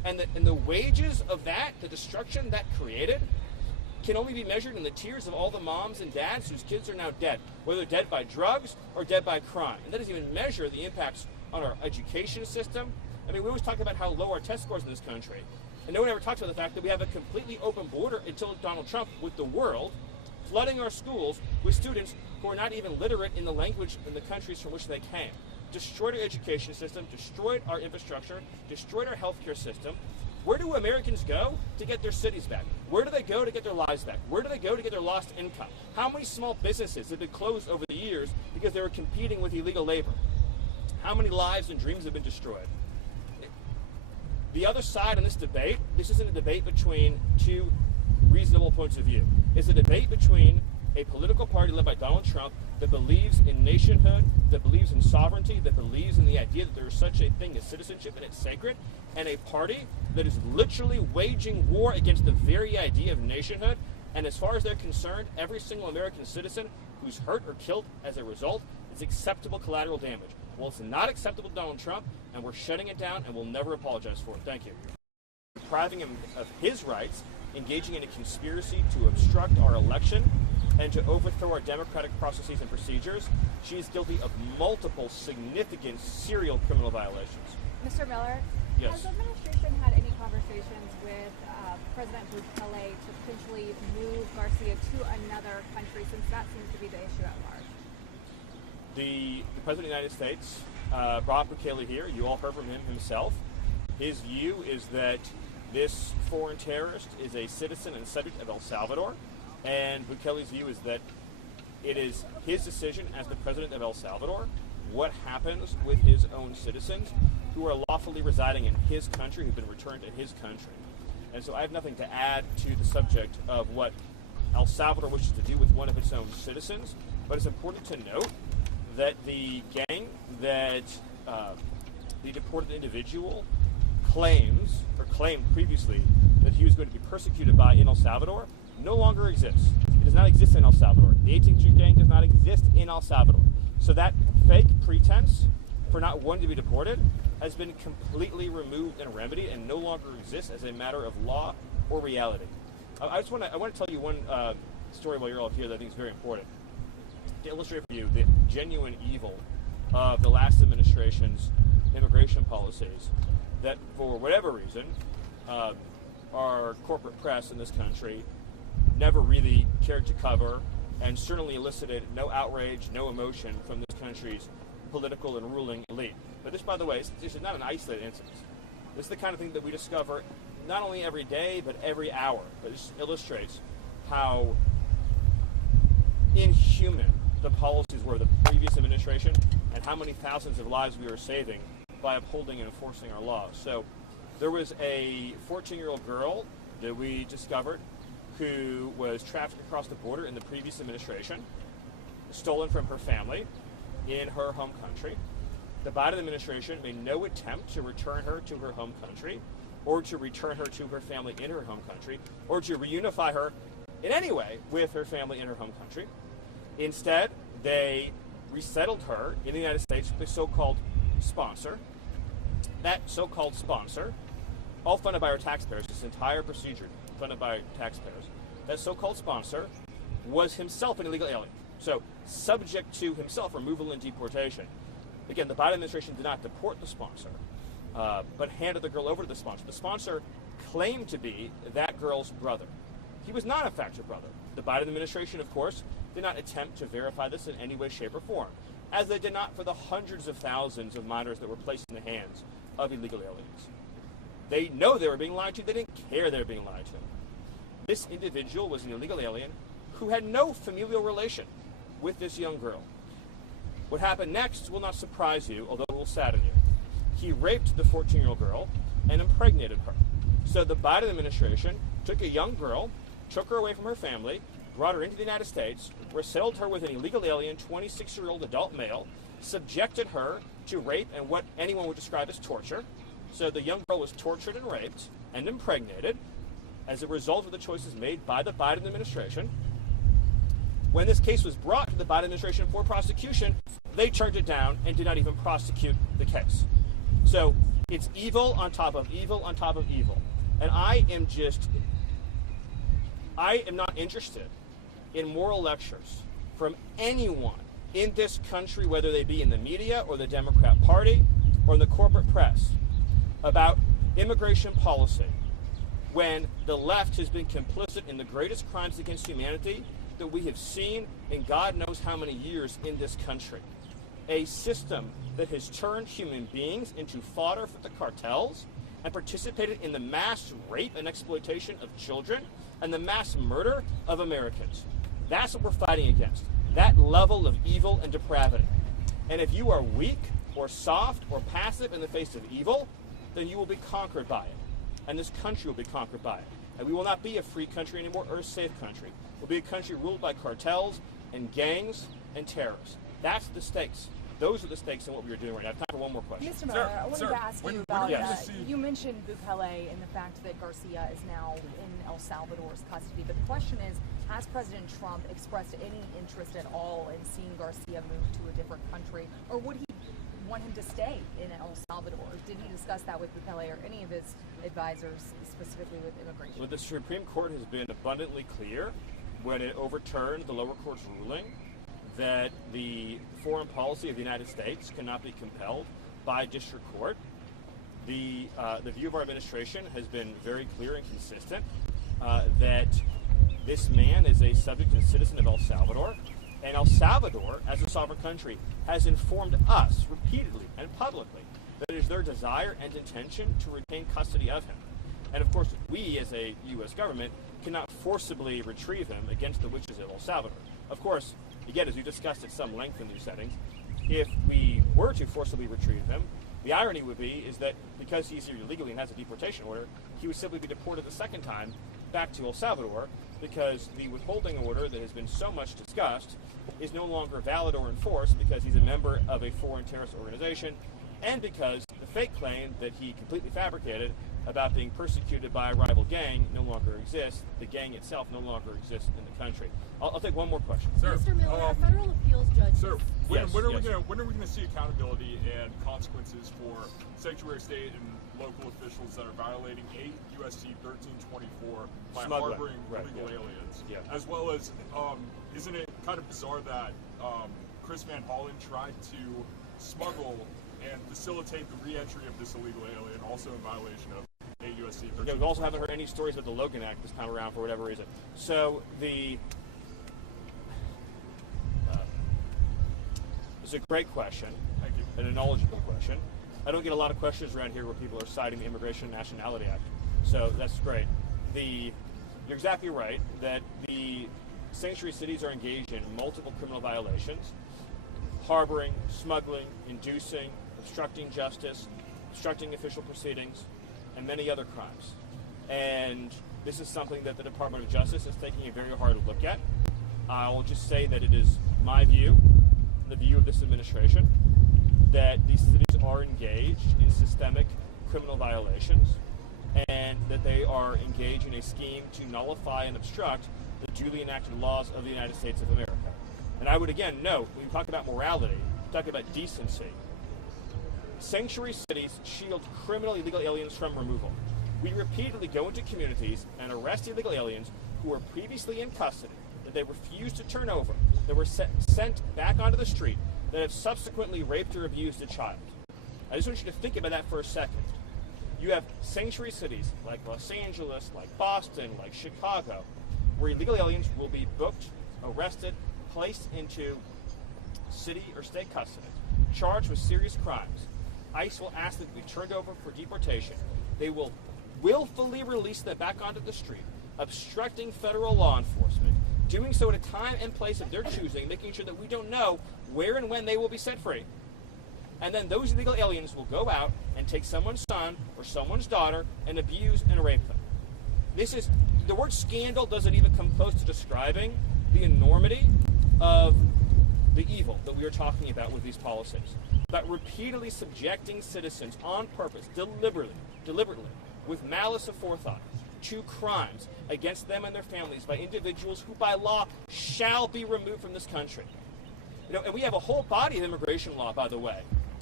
And the wages of that, the destruction that created, can only be measured in the tears of all the moms and dads whose kids are now dead, whether dead by drugs or dead by crime. And that doesn't even measure the impacts on our education system. I mean, we always talk about how low our test scores in this country, and no one ever talks about the fact that we have a completely open border until Donald Trump with the world, flooding our schools with students who are not even literate in the language in the countries from which they came. Destroyed our education system, destroyed our infrastructure, destroyed our healthcare system. Where do Americans go to get their cities back? Where do they go to get their lives back? Where do they go to get their lost income? How many small businesses have been closed over the years because they were competing with illegal labor? How many lives and dreams have been destroyed? The other side in this debate, this isn't a debate between two reasonable points of view. It's a debate between a political party led by Donald Trump that believes in nationhood, that believes in sovereignty, that believes in the idea that there is such a thing as citizenship and it's sacred, and a party that is literally waging war against the very idea of nationhood. And as far as they're concerned, every single American citizen who's hurt or killed as a result is acceptable collateral damage. Well, it's not acceptable to Donald Trump, and we're shutting it down, and we'll never apologize for it. Thank you. Depriving him of his rights, engaging in a conspiracy to obstruct our election, and to overthrow our democratic processes and procedures. She is guilty of multiple significant serial criminal violations. Mr. Miller, yes. Has the administration had any conversations with President Bukele to potentially move Garcia to another country, since that seems to be the issue at large? The President of the United States brought Bukele here. You all heard from him himself. His view is that this foreign terrorist is a citizen and subject of El Salvador, and Bukele's view is that it is his decision as the president of El Salvador what happens with his own citizens who are lawfully residing in his country, who've been returned to his country. And so I have nothing to add to the subject of what El Salvador wishes to do with one of its own citizens, but it's important to note that the gang that the deported individual claimed previously that he was going to be persecuted by in El Salvador no longer exists. It does not exist in El Salvador. The 18th Street gang does not exist in El Salvador. So that fake pretense for not wanting to be deported has been completely removed and remedied and no longer exists as a matter of law or reality. I want to tell you one story while you're all here that I think is very important to illustrate for you the genuine evil of the last administration's immigration policies that, for whatever reason, our corporate press in this country never really cared to cover, and certainly elicited no outrage, no emotion from this country's political and ruling elite. But this, by the way, this is not an isolated incident. This is the kind of thing that we discover not only every day, but every hour. But this illustrates how inhuman the policies were of the previous administration and how many thousands of lives we were saving by upholding and enforcing our laws. So there was a 14-year-old girl that we discovered who was trafficked across the border in the previous administration, stolen from her family in her home country. The Biden administration made no attempt to return her to her home country, or to return her to her family in her home country, or to reunify her in any way with her family in her home country. Instead, they resettled her in the United States with a so-called sponsor. That so-called sponsor, all funded by our taxpayers, this entire procedure funded by taxpayers, that so-called sponsor was himself an illegal alien. So subject to himself removal and deportation. Again, the Biden administration did not deport the sponsor, but handed the girl over to the sponsor. The sponsor claimed to be that girl's brother. He was not, in fact, her brother. The Biden administration, of course, did not attempt to verify this in any way, shape, or form, as they did not for the hundreds of thousands of minors that were placed in the hands of illegal aliens. They know they were being lied to. They didn't care they were being lied to. This individual was an illegal alien who had no familial relation with this young girl. What happened next will not surprise you, although it will sadden you. He raped the 14-year-old girl and impregnated her. So the Biden administration took a young girl, took her away from her family, brought her into the United States, resettled her with an illegal alien, 26-year-old adult male, subjected her to rape and what anyone would describe as torture. So the young girl was tortured and raped and impregnated as a result of the choices made by the Biden administration. When this case was brought to the Biden administration for prosecution, they turned it down and did not even prosecute the case. So It's evil on top of evil on top of evil. And I am not interested in moral lectures from anyone in this country, whether they be in the media or the Democrat Party or in the corporate press, about immigration policy when the left has been complicit in the greatest crimes against humanity that we have seen in God knows how many years in this country. A system that has turned human beings into fodder for the cartels and participated in the mass rape and exploitation of children and the mass murder of Americans. That's what we're fighting against, that level of evil and depravity. And if you are weak or soft or passive in the face of evil, then you will be conquered by it. And this country will be conquered by it. And we will not be a free country anymore or a safe country. We'll be a country ruled by cartels and gangs and terrorists. That's the stakes. Those are the stakes in what we are doing right now. I have time for one more question. Mr. Miller, I wanted to ask you about, you mentioned Bukele and the fact that Garcia is now in El Salvador's custody. But the question is, has President Trump expressed any interest at all in seeing Garcia move to a different country? Or would he want him to stay in El Salvador? Did he discuss that with Bukele or any of his advisors, specifically with immigration? Well, the Supreme Court has been abundantly clear when it overturned the lower court's ruling that the foreign policy of the United States cannot be compelled by district court. The view of our administration has been very clear and consistent that this man is a subject and citizen of El Salvador, and El Salvador, as a sovereign country, has informed us repeatedly and publicly that it is their desire and intention to retain custody of him. And of course, we as a U.S. government cannot forcibly retrieve him against the wishes of El Salvador. Of course, again, as we discussed at some length in these settings, if we were to forcibly retrieve him, the irony would be is that because he's here illegally and has a deportation order, he would simply be deported the second time back to El Salvador because the withholding order that has been so much discussed is no longer valid or enforced because he's a member of a foreign terrorist organization and because the fake claim that he completely fabricated about being persecuted by a rival gang no longer exists. The gang itself no longer exists in the country. I'll take one more question. Sir, Mr. Miller, a federal appeals judge. Sir, when are we going to see accountability and consequences for sanctuary state and local officials that are violating 8 U.S.C. 1324 by harboring illegal aliens? Yeah. As well as, isn't it kind of bizarre that Chris Van Hollen tried to smuggle and facilitate the re-entry of this illegal alien, also in violation of 8 U.S.C. 1324? Yeah, we also haven't heard any stories about the Logan Act this time around for whatever reason. So it's a great question. Thank you. And a knowledgeable question. I don't get a lot of questions around here where people are citing the Immigration and Nationality Act. So that's great. You're exactly right that the sanctuary cities are engaged in multiple criminal violations: harboring, smuggling, inducing, obstructing justice, obstructing official proceedings, and many other crimes. And this is something that the Department of Justice is taking a very hard look at. I'll just say that it is my view, the view of this administration, that these cities are engaged in systemic criminal violations and that they are engaged in a scheme to nullify and obstruct the duly enacted laws of the United States of America. And I would again note, when we talk about morality, talk about decency, sanctuary cities shield criminal illegal aliens from removal. We repeatedly go into communities and arrest illegal aliens who were previously in custody, that they refused to turn over, that were sent back onto the street, that have subsequently raped or abused a child. I just want you to think about that for a second. You have sanctuary cities like Los Angeles, like Boston, like Chicago, where illegal aliens will be booked, arrested, placed into city or state custody, charged with serious crimes. ICE will ask them to be turned over for deportation. They will willfully release them back onto the street, obstructing federal law enforcement, doing so at a time and place of their choosing, making sure that we don't know where and when they will be set free. And then those illegal aliens will go out and take someone's son or someone's daughter and abuse and rape them. The word scandal doesn't even come close to describing the enormity of the evil that we are talking about with these policies. About repeatedly subjecting citizens on purpose, deliberately, with malice aforethought, to crimes against them and their families by individuals who by law shall be removed from this country. And we have a whole body of immigration law, by the way,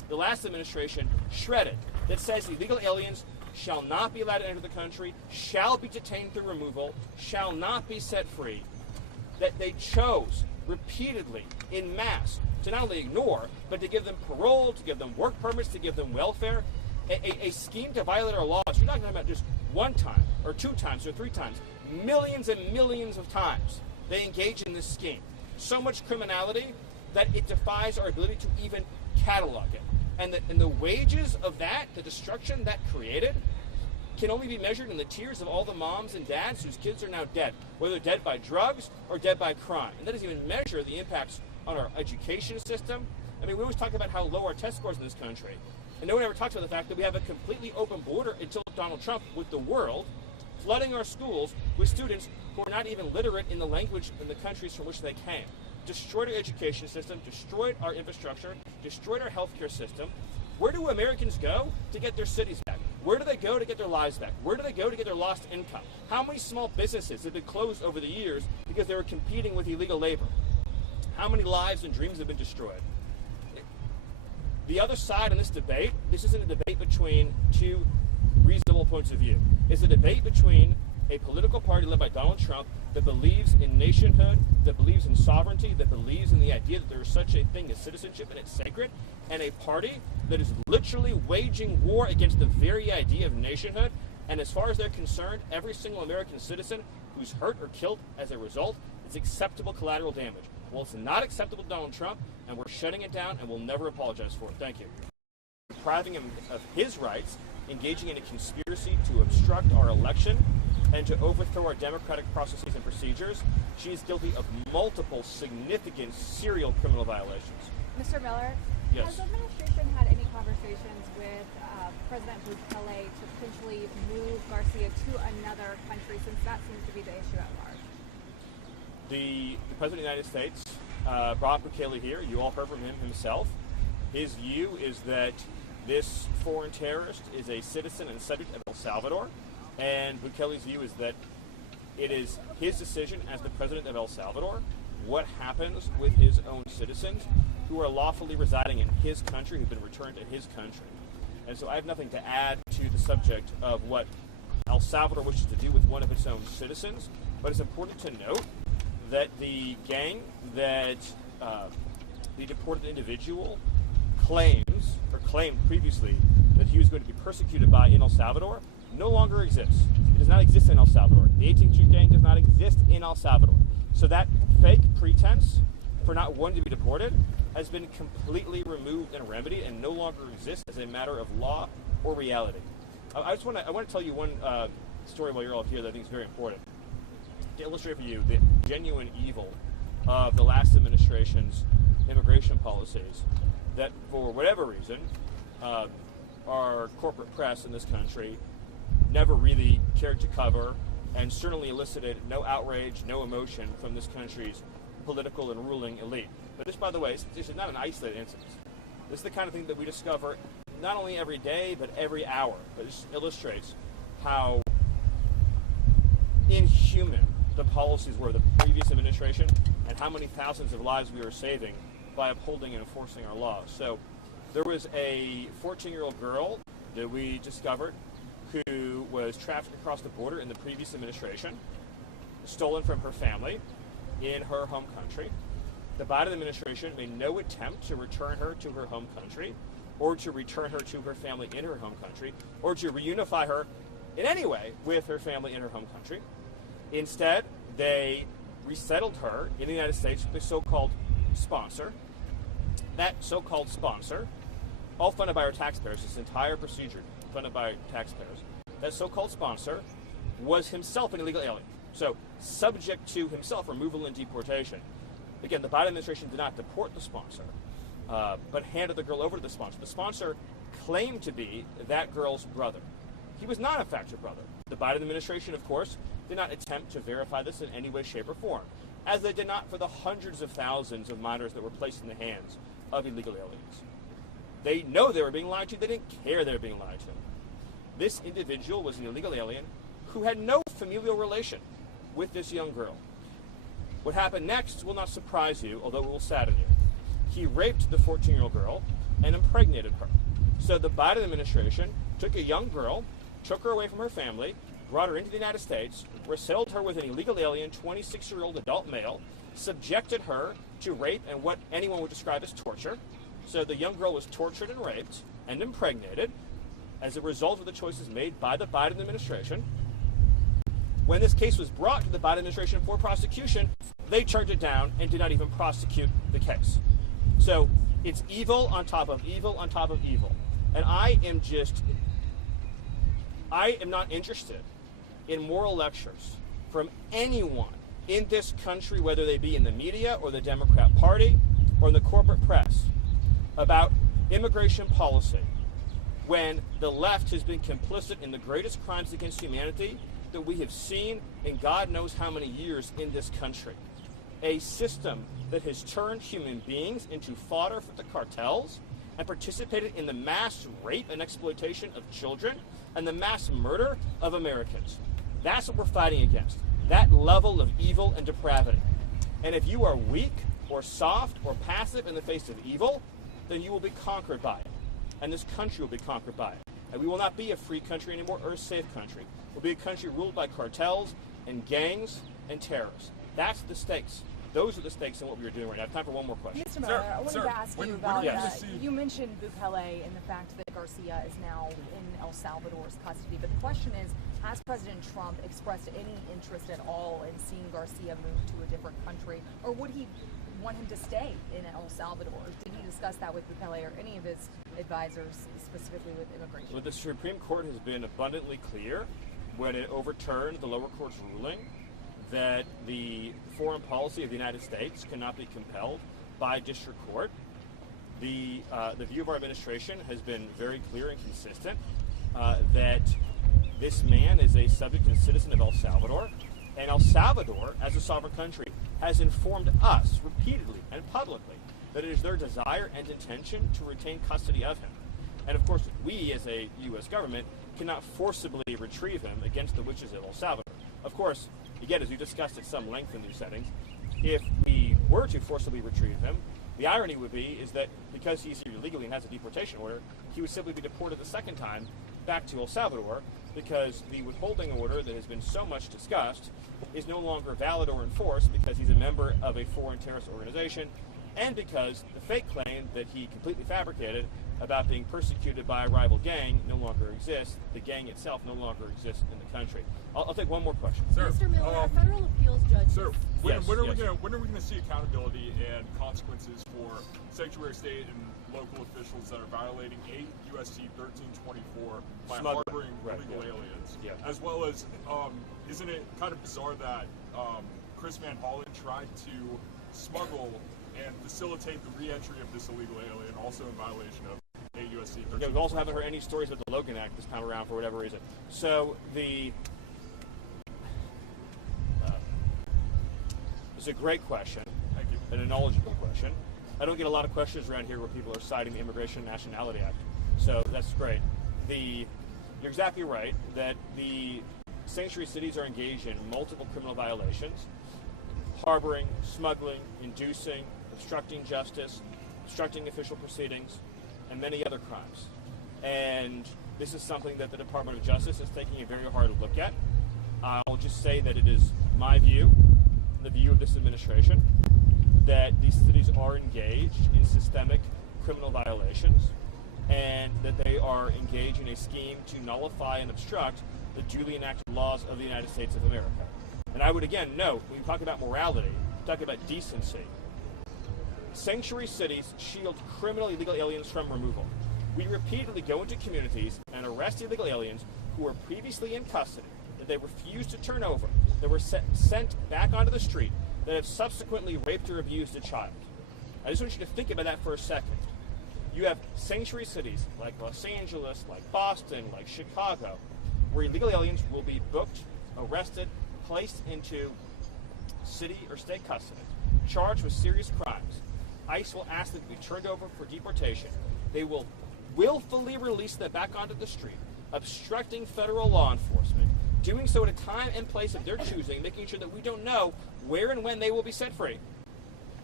the last administration shredded that says illegal aliens shall not be allowed to enter the country, shall be detained through removal, shall not be set free, that they chose repeatedly in mass to not only ignore, but to give them parole, to give them work permits, to give them welfare, a scheme to violate our laws. You're not talking about just one time, or 2 times, or 3 times. Millions and millions of times they engage in this scheme. So much criminality that it defies our ability to even catalog it. And the wages of that, the destruction that created, can only be measured in the tears of all the moms and dads whose kids are now dead, whether dead by drugs or dead by crime. And that doesn't even measure the impacts on our education system. I mean, we always talk about how low our test scores in this country. And no one ever talks about the fact that we have a completely open border until Donald Trump with the world, flooding our schools with students who are not even literate in the language in the countries from which they came. Destroyed our education system, destroyed our infrastructure, destroyed our healthcare system. Where do Americans go to get their cities back? Where do they go to get their lives back? Where do they go to get their lost income? How many small businesses have been closed over the years because they were competing with illegal labor? How many lives and dreams have been destroyed? The other side in this debate, this isn't a debate between 2 reasonable points of view. It's a debate between a political party led by Donald Trump that believes in nationhood, that believes in sovereignty, that believes in the idea that there is such a thing as citizenship and it's sacred, and a party that is literally waging war against the very idea of nationhood. And as far as they're concerned, every single American citizen who's hurt or killed as a result is acceptable collateral damage. Well, it's not acceptable to Donald Trump, and we're shutting it down, and we'll never apologize for it. Thank you. Depriving him of his rights, engaging in a conspiracy to obstruct our election, and to overthrow our democratic processes and procedures. She is guilty of multiple significant serial criminal violations. Mr. Miller, yes. Has the administration had any conversations with President Bukele to potentially move Garcia to another country, since that seems to be the issue at large? The President of the United States brought Bukele here. You all heard from him himself. His view is that this foreign terrorist is a citizen and subject of El Salvador. And Bukele's view is that it is his decision as the president of El Salvador what happens with his own citizens who are lawfully residing in his country, who've been returned to his country. And so I have nothing to add to the subject of what El Salvador wishes to do with one of its own citizens, but it's important to note that the gang that the deported individual claimed previously that he was going to be persecuted by in El Salvador no longer exists. It does not exist in El Salvador. The 18th Street Gang does not exist in El Salvador. So that fake pretense for not wanting to be deported has been completely removed and remedied and no longer exists as a matter of law or reality. I want to tell you one story while you're all here that I think is very important to illustrate for you the genuine evil of the last administration's immigration policies that, for whatever reason, our corporate press in this country never really cared to cover, and certainly elicited no outrage, no emotion from this country's political and ruling elite. But this, by the way, this is not an isolated incident. This is the kind of thing that we discover not only every day, but every hour. But this illustrates how inhuman the policies were of the previous administration and how many thousands of lives we were saving by upholding and enforcing our laws. So there was a 14-year-old girl that we discovered who was trafficked across the border in the previous administration, stolen from her family in her home country. The Biden administration made no attempt to return her to her home country, or to return her to her family in her home country, or to reunify her in any way with her family in her home country. Instead, they resettled her in the United States with a so-called sponsor. That so-called sponsor, all funded by our taxpayers, this entire procedure funded by taxpayers, that so-called sponsor was himself an illegal alien, so subject to himself removal and deportation. Again, the Biden administration did not deport the sponsor, but handed the girl over to the sponsor. The sponsor claimed to be that girl's brother. He was not, in fact, her brother. The Biden administration, of course, did not attempt to verify this in any way, shape, or form, as they did not for the hundreds of thousands of minors that were placed in the hands of illegal aliens. They know they were being lied to. They didn't care they were being lied to. This individual was an illegal alien who had no familial relation with this young girl. What happened next will not surprise you, although it will sadden you. He raped the 14-year-old girl, and impregnated her. So the Biden administration took a young girl, took her away from her family, brought her into the United States, resettled her with an illegal alien, 26-year-old adult male, subjected her to rape and what anyone would describe as torture. So the young girl was tortured and raped and impregnated as a result of the choices made by the Biden administration. When this case was brought to the Biden administration for prosecution, they turned it down and did not even prosecute the case. So it's evil on top of evil on top of evil. And I am not interested in moral lectures from anyone in this country, whether they be in the media or the Democrat Party or in the corporate press, about immigration policy when the left has been complicit in the greatest crimes against humanity that we have seen in God knows how many years in this country. A system that has turned human beings into fodder for the cartels and participated in the mass rape and exploitation of children and the mass murder of Americans. That's what we're fighting against, that level of evil and depravity. And if you are weak or soft or passive in the face of evil, then you will be conquered by it. And this country will be conquered by it. And we will not be a free country anymore or a safe country. We'll be a country ruled by cartels and gangs and terrorists. That's the stakes. Those are the stakes in what we are doing right now. I have time for one more question. Mr. Miller, I wanted to ask you about, you mentioned Bukele and the fact that Garcia is now in El Salvador's custody. But the question is, has President Trump expressed any interest at all in seeing Garcia move to a different country? Or would he want him to stay in El Salvador? Did he discuss that with Bukele or any of his advisors, specifically with immigration? Well, the Supreme Court has been abundantly clear when it overturned the lower court's ruling that the foreign policy of the United States cannot be compelled by district court. The view of our administration has been very clear and consistent that this man is a subject and citizen of El Salvador, and El Salvador, as a sovereign country, has informed us repeatedly and publicly that it is their desire and intention to retain custody of him. And of course, we as a U.S. government cannot forcibly retrieve him against the wishes of El Salvador. Of course, again, as we discussed at some length in these settings, if we were to forcibly retrieve him, the irony would be is that because he's here illegally and has a deportation order, he would simply be deported the second time back to El Salvador because the withholding order that has been so much discussed is no longer valid or enforced because he's a member of a foreign terrorist organization and because the fake claim that he completely fabricated about being persecuted by a rival gang no longer exists. The gang itself no longer exists in the country. I'll take one more question. Sir, Mr. Miller, a federal appeals judge. Sir, when are we going to see accountability and consequences for sanctuary state and local officials that are violating 8 U.S.C. 1324 by harboring illegal aliens? Yeah. As well as, isn't it kind of bizarre that Chris Van Hollen tried to smuggle and facilitate the re-entry of this illegal alien, also in violation of 8 U.S.C. 1324? Yeah, we also haven't heard any stories about the Logan Act this time around for whatever reason. So it's a great question. Thank you. And a knowledgeable question. I don't get a lot of questions around here where people are citing the Immigration and Nationality Act. So that's great. You're exactly right that the sanctuary cities are engaged in multiple criminal violations: harboring, smuggling, inducing, obstructing justice, obstructing official proceedings, and many other crimes. And this is something that the Department of Justice is taking a very hard look at. I'll just say that it is my view, the view of this administration, that these cities are engaged in systemic criminal violations and that they are engaged in a scheme to nullify and obstruct the duly enacted laws of the United States of America. And I would again note, when we talk about morality, talk about decency, sanctuary cities shield criminal illegal aliens from removal. We repeatedly go into communities and arrest illegal aliens who were previously in custody, that they refused to turn over, that were sent back onto the street, that have subsequently raped or abused a child. I just want you to think about that for a second. You have sanctuary cities like Los Angeles, like Boston, like Chicago, where illegal aliens will be booked, arrested, placed into city or state custody, charged with serious crimes. ICE will ask them to be turned over for deportation. They will willfully release them back onto the street, obstructing federal law enforcement, doing so at a time and place of their choosing, making sure that we don't know where and when they will be set free.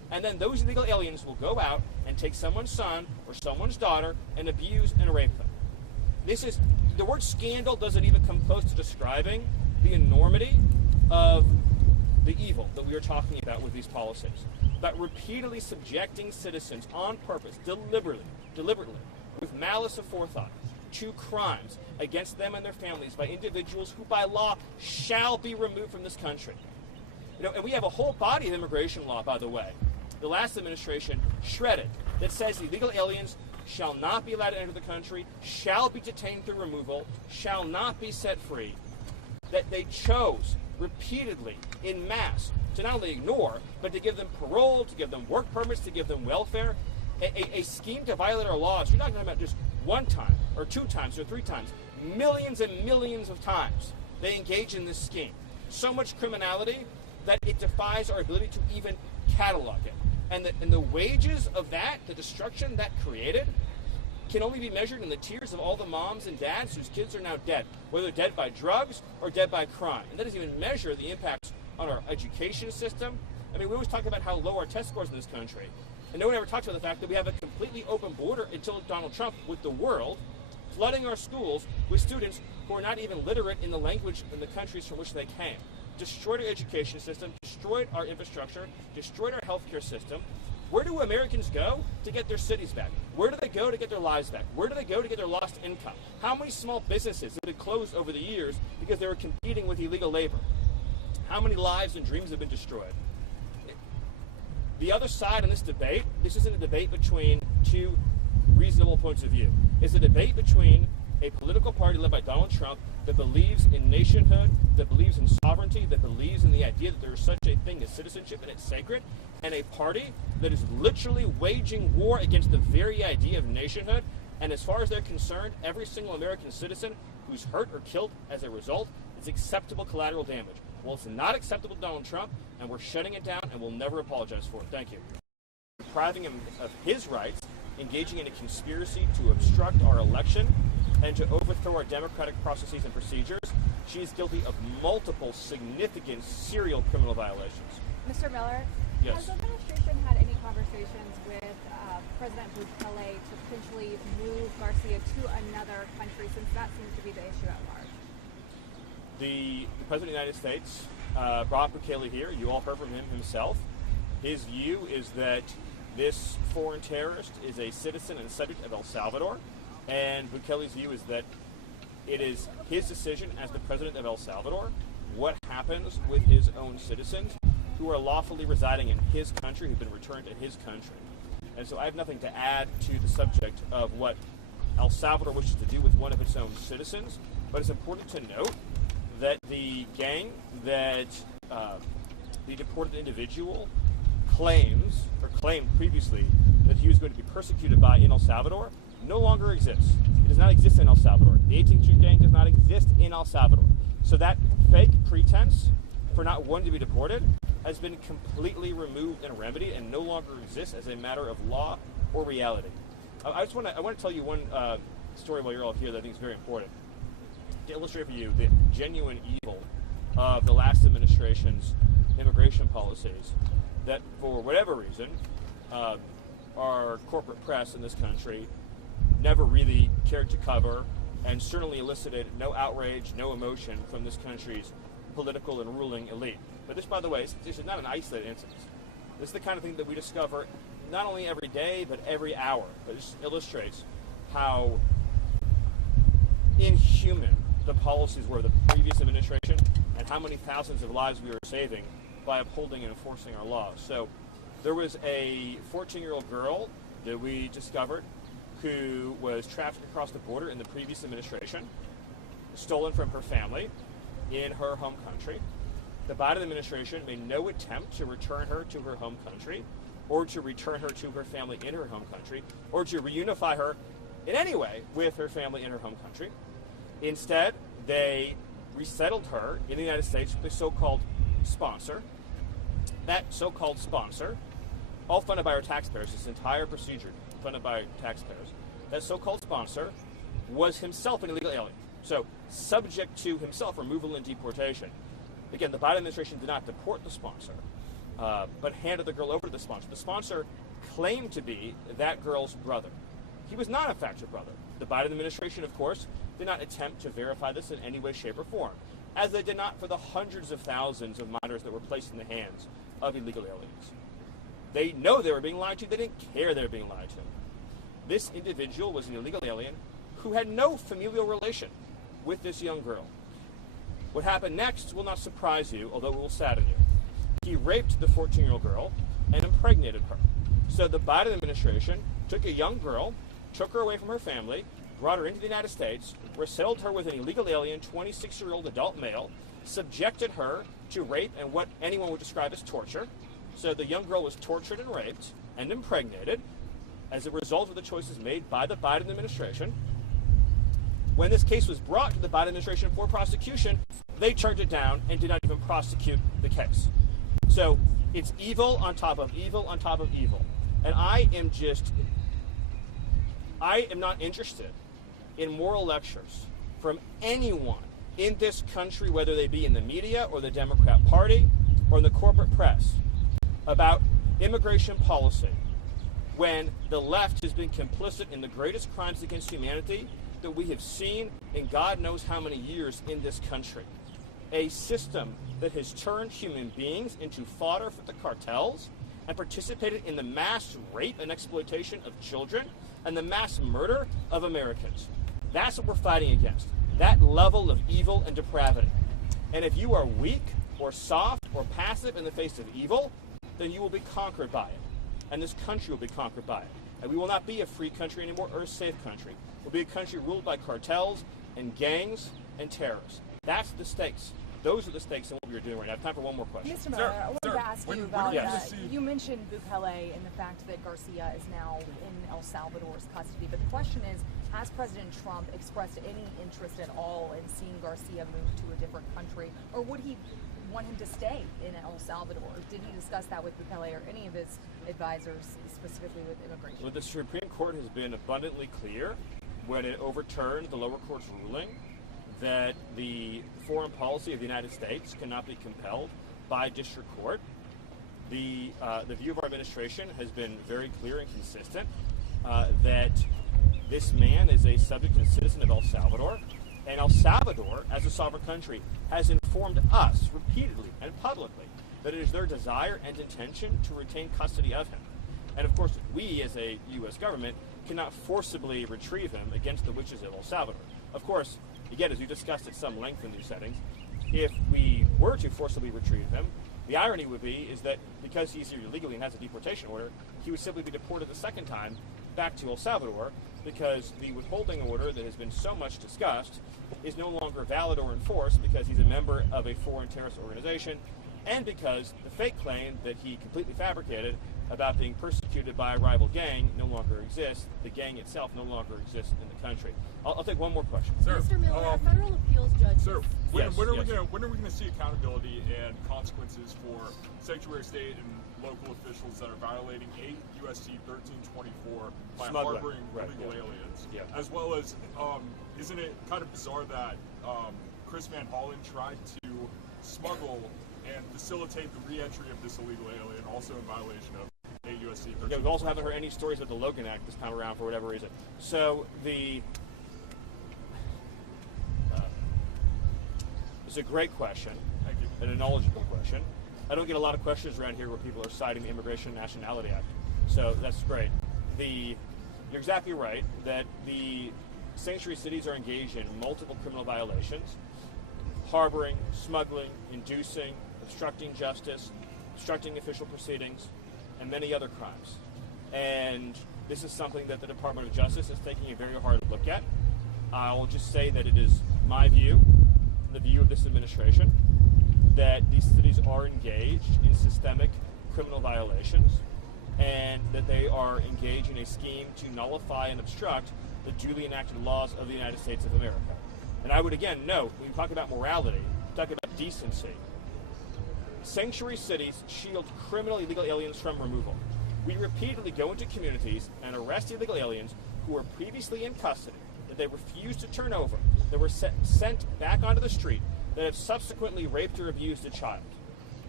And then those illegal aliens will go out and take someone's son or someone's daughter and abuse and rape them. The word scandal doesn't even come close to describing the enormity of the evil that we are talking about with these policies. But repeatedly subjecting citizens on purpose, deliberately, with malice aforethought, to crimes against them and their families by individuals who by law shall be removed from this country. And we have a whole body of immigration law, by the way, the last administration shredded, that says illegal aliens shall not be allowed to enter the country, shall be detained through removal, shall not be set free. That they chose repeatedly, in mass, to not only ignore, but to give them parole, to give them work permits, to give them welfare. A scheme to violate our laws. You're not talking about just one time, or 2 times, or 3 times. Millions and millions of times they engage in this scheme. So much criminality that it defies our ability to even catalog it. And the wages of that, the destruction that created, can only be measured in the tears of all the moms and dads whose kids are now dead, whether dead by drugs or dead by crime. And that doesn't even measure the impacts on our education system. I mean, we always talk about how low our test scores in this country, and no one ever talks about the fact that we have a completely open border until Donald Trump with the world, flooding our schools with students who are not even literate in the language in the countries from which they came. Destroyed our education system, destroyed our infrastructure, destroyed our healthcare system. Where do Americans go to get their cities back? Where do they go to get their lives back? Where do they go to get their lost income? How many small businesses have been closed over the years because they were competing with illegal labor? How many lives and dreams have been destroyed? The other side in this debate, this isn't a debate between 2 reasonable points of view. It's a debate between a political party led by Donald Trump that believes in nationhood, that believes in sovereignty, that believes in the idea that there is such a thing as citizenship and it's sacred, and a party that is literally waging war against the very idea of nationhood. And as far as they're concerned, every single American citizen who's hurt or killed as a result is acceptable collateral damage. Well, it's not acceptable to Donald Trump, and we're shutting it down, and we'll never apologize for it. Thank you. Depriving him of his rights, engaging in a conspiracy to obstruct our election, and to overthrow our democratic processes and procedures. She is guilty of multiple significant serial criminal violations. Mr. Miller, yes. Has the administration had any conversations with President Bukele to potentially move Garcia to another country, since that seems to be the issue at large? The President of the United States brought Bukele here. You all heard from him himself. His view is that this foreign terrorist is a citizen and subject of El Salvador, and Bukele's view is that it is his decision as the president of El Salvador what happens with his own citizens who are lawfully residing in his country, who've been returned to his country. And so I have nothing to add to the subject of what El Salvador wishes to do with one of its own citizens, but it's important to note that the gang that the deported individual claimed previously that he was going to be persecuted by in El Salvador no longer exists. It does not exist in El Salvador. The 18th Street gang does not exist in El Salvador. So that fake pretense for not wanting to be deported has been completely removed and remedied and no longer exists as a matter of law or reality. I want to tell you one story while you're all here that I think is very important to illustrate for you the genuine evil of the last administration's immigration policies that, for whatever reason, our corporate press in this country never really cared to cover, and certainly elicited no outrage, no emotion from this country's political and ruling elite. But this, by the way, this is not an isolated incident. This is the kind of thing that we discover not only every day, but every hour. But it just illustrates how inhuman the policies were of the previous administration and how many thousands of lives we were saving by upholding and enforcing our laws. So there was a 14-year-old girl that we discovered who was trafficked across the border in the previous administration, stolen from her family in her home country. The Biden administration made no attempt to return her to her home country, or to return her to her family in her home country, or to reunify her in any way with her family in her home country. Instead, they resettled her in the United States with a so-called sponsor. That so-called sponsor, all funded by our taxpayers, this entire procedure funded by taxpayers, that so-called sponsor was himself an illegal alien, so subject to himself removal and deportation. Again, the Biden administration did not deport the sponsor. but handed the girl over to the sponsor. The sponsor claimed to be that girl's brother. He was not, in fact, her brother. The Biden administration, of course, did not attempt to verify this in any way, shape, or form, as they did not for the hundreds of thousands of minors that were placed in the hands of illegal aliens. They know they were being lied to. They didn't care they were being lied to. This individual was an illegal alien who had no familial relation with this young girl. What happened next will not surprise you, although it will sadden you. He raped the 14-year-old girl and impregnated her. So the Biden administration took a young girl, took her away from her family, brought her into the United States, resettled her with an illegal alien, 26-year-old adult male, subjected her to rape and what anyone would describe as torture. So the young girl was tortured and raped and impregnated as a result of the choices made by the Biden administration. When this case was brought to the Biden administration for prosecution, they turned it down and did not even prosecute the case. So it's evil on top of evil on top of evil. And I am not interested in moral lectures from anyone in this country, whether they be in the media or the Democrat Party or in the corporate press, about immigration policy when the left has been complicit in the greatest crimes against humanity that we have seen in God knows how many years in this country. A system that has turned human beings into fodder for the cartels and participated in the mass rape and exploitation of children and the mass murder of Americans. That's what we're fighting against, that level of evil and depravity. And if you are weak or soft or passive in the face of evil, then you will be conquered by it. And this country will be conquered by it. And we will not be a free country anymore or a safe country. We'll be a country ruled by cartels and gangs and terrorists. That's the stakes. Those are the stakes in what we are doing right now. I have time for one more question. Mr. Miller, I wanted to ask you about, you mentioned Bukele and the fact that Garcia is now in El Salvador's custody. But the question is, has President Trump expressed any interest at all in seeing Garcia move to a different country? Or would he want him to stay in El Salvador? Did he discuss that with Bukele or any of his advisors, specifically with immigration? Well, the Supreme Court has been abundantly clear when it overturned the lower court's ruling that the foreign policy of the United States cannot be compelled by district court. The view of our administration has been very clear and consistent that this man is a subject and citizen of El Salvador, and El Salvador, as a sovereign country, has informed us repeatedly and publicly that it is their desire and intention to retain custody of him. And of course, we as a U.S. government cannot forcibly retrieve him against the wishes of El Salvador. Of course, again, as we discussed at some length in these settings, if we were to forcibly retrieve him, the irony would be is that because he's here illegally and has a deportation order, he would simply be deported the second time back to El Salvador because the withholding order that has been so much discussed is no longer valid or enforced because he's a member of a foreign terrorist organization and because the fake claim that he completely fabricated about being persecuted by a rival gang no longer exists. The gang itself no longer exists in the country. I'll take one more question. Sir, Mr. Miller, a federal appeals judge. Sir, when are we going to see accountability and consequences for sanctuary state and local officials that are violating 8 U.S.C. 1324 by harboring illegal aliens? Yeah. As well as, isn't it kind of bizarre that Chris Van Hollen tried to smuggle and facilitate the re-entry of this illegal alien, also in violation of 8 U.S.C. 1324? Yeah, we also haven't heard any stories about the Logan Act this time around for whatever reason. So it's a great question. Thank you. And a knowledgeable question. I don't get a lot of questions around here where people are citing the Immigration and Nationality Act. So that's great. You're exactly right that the sanctuary cities are engaged in multiple criminal violations: harboring, smuggling, inducing, obstructing justice, obstructing official proceedings, and many other crimes. And this is something that the Department of Justice is taking a very hard look at. I'll just say that it is my view, the view of this administration, that these cities are engaged in systemic criminal violations and that they are engaged in a scheme to nullify and obstruct the duly enacted laws of the United States of America. And I would again note, when we talk about morality, talk about decency, sanctuary cities shield criminal illegal aliens from removal. We repeatedly go into communities and arrest illegal aliens who were previously in custody, that they refused to turn over, that were sent back onto the street, that have subsequently raped or abused a child.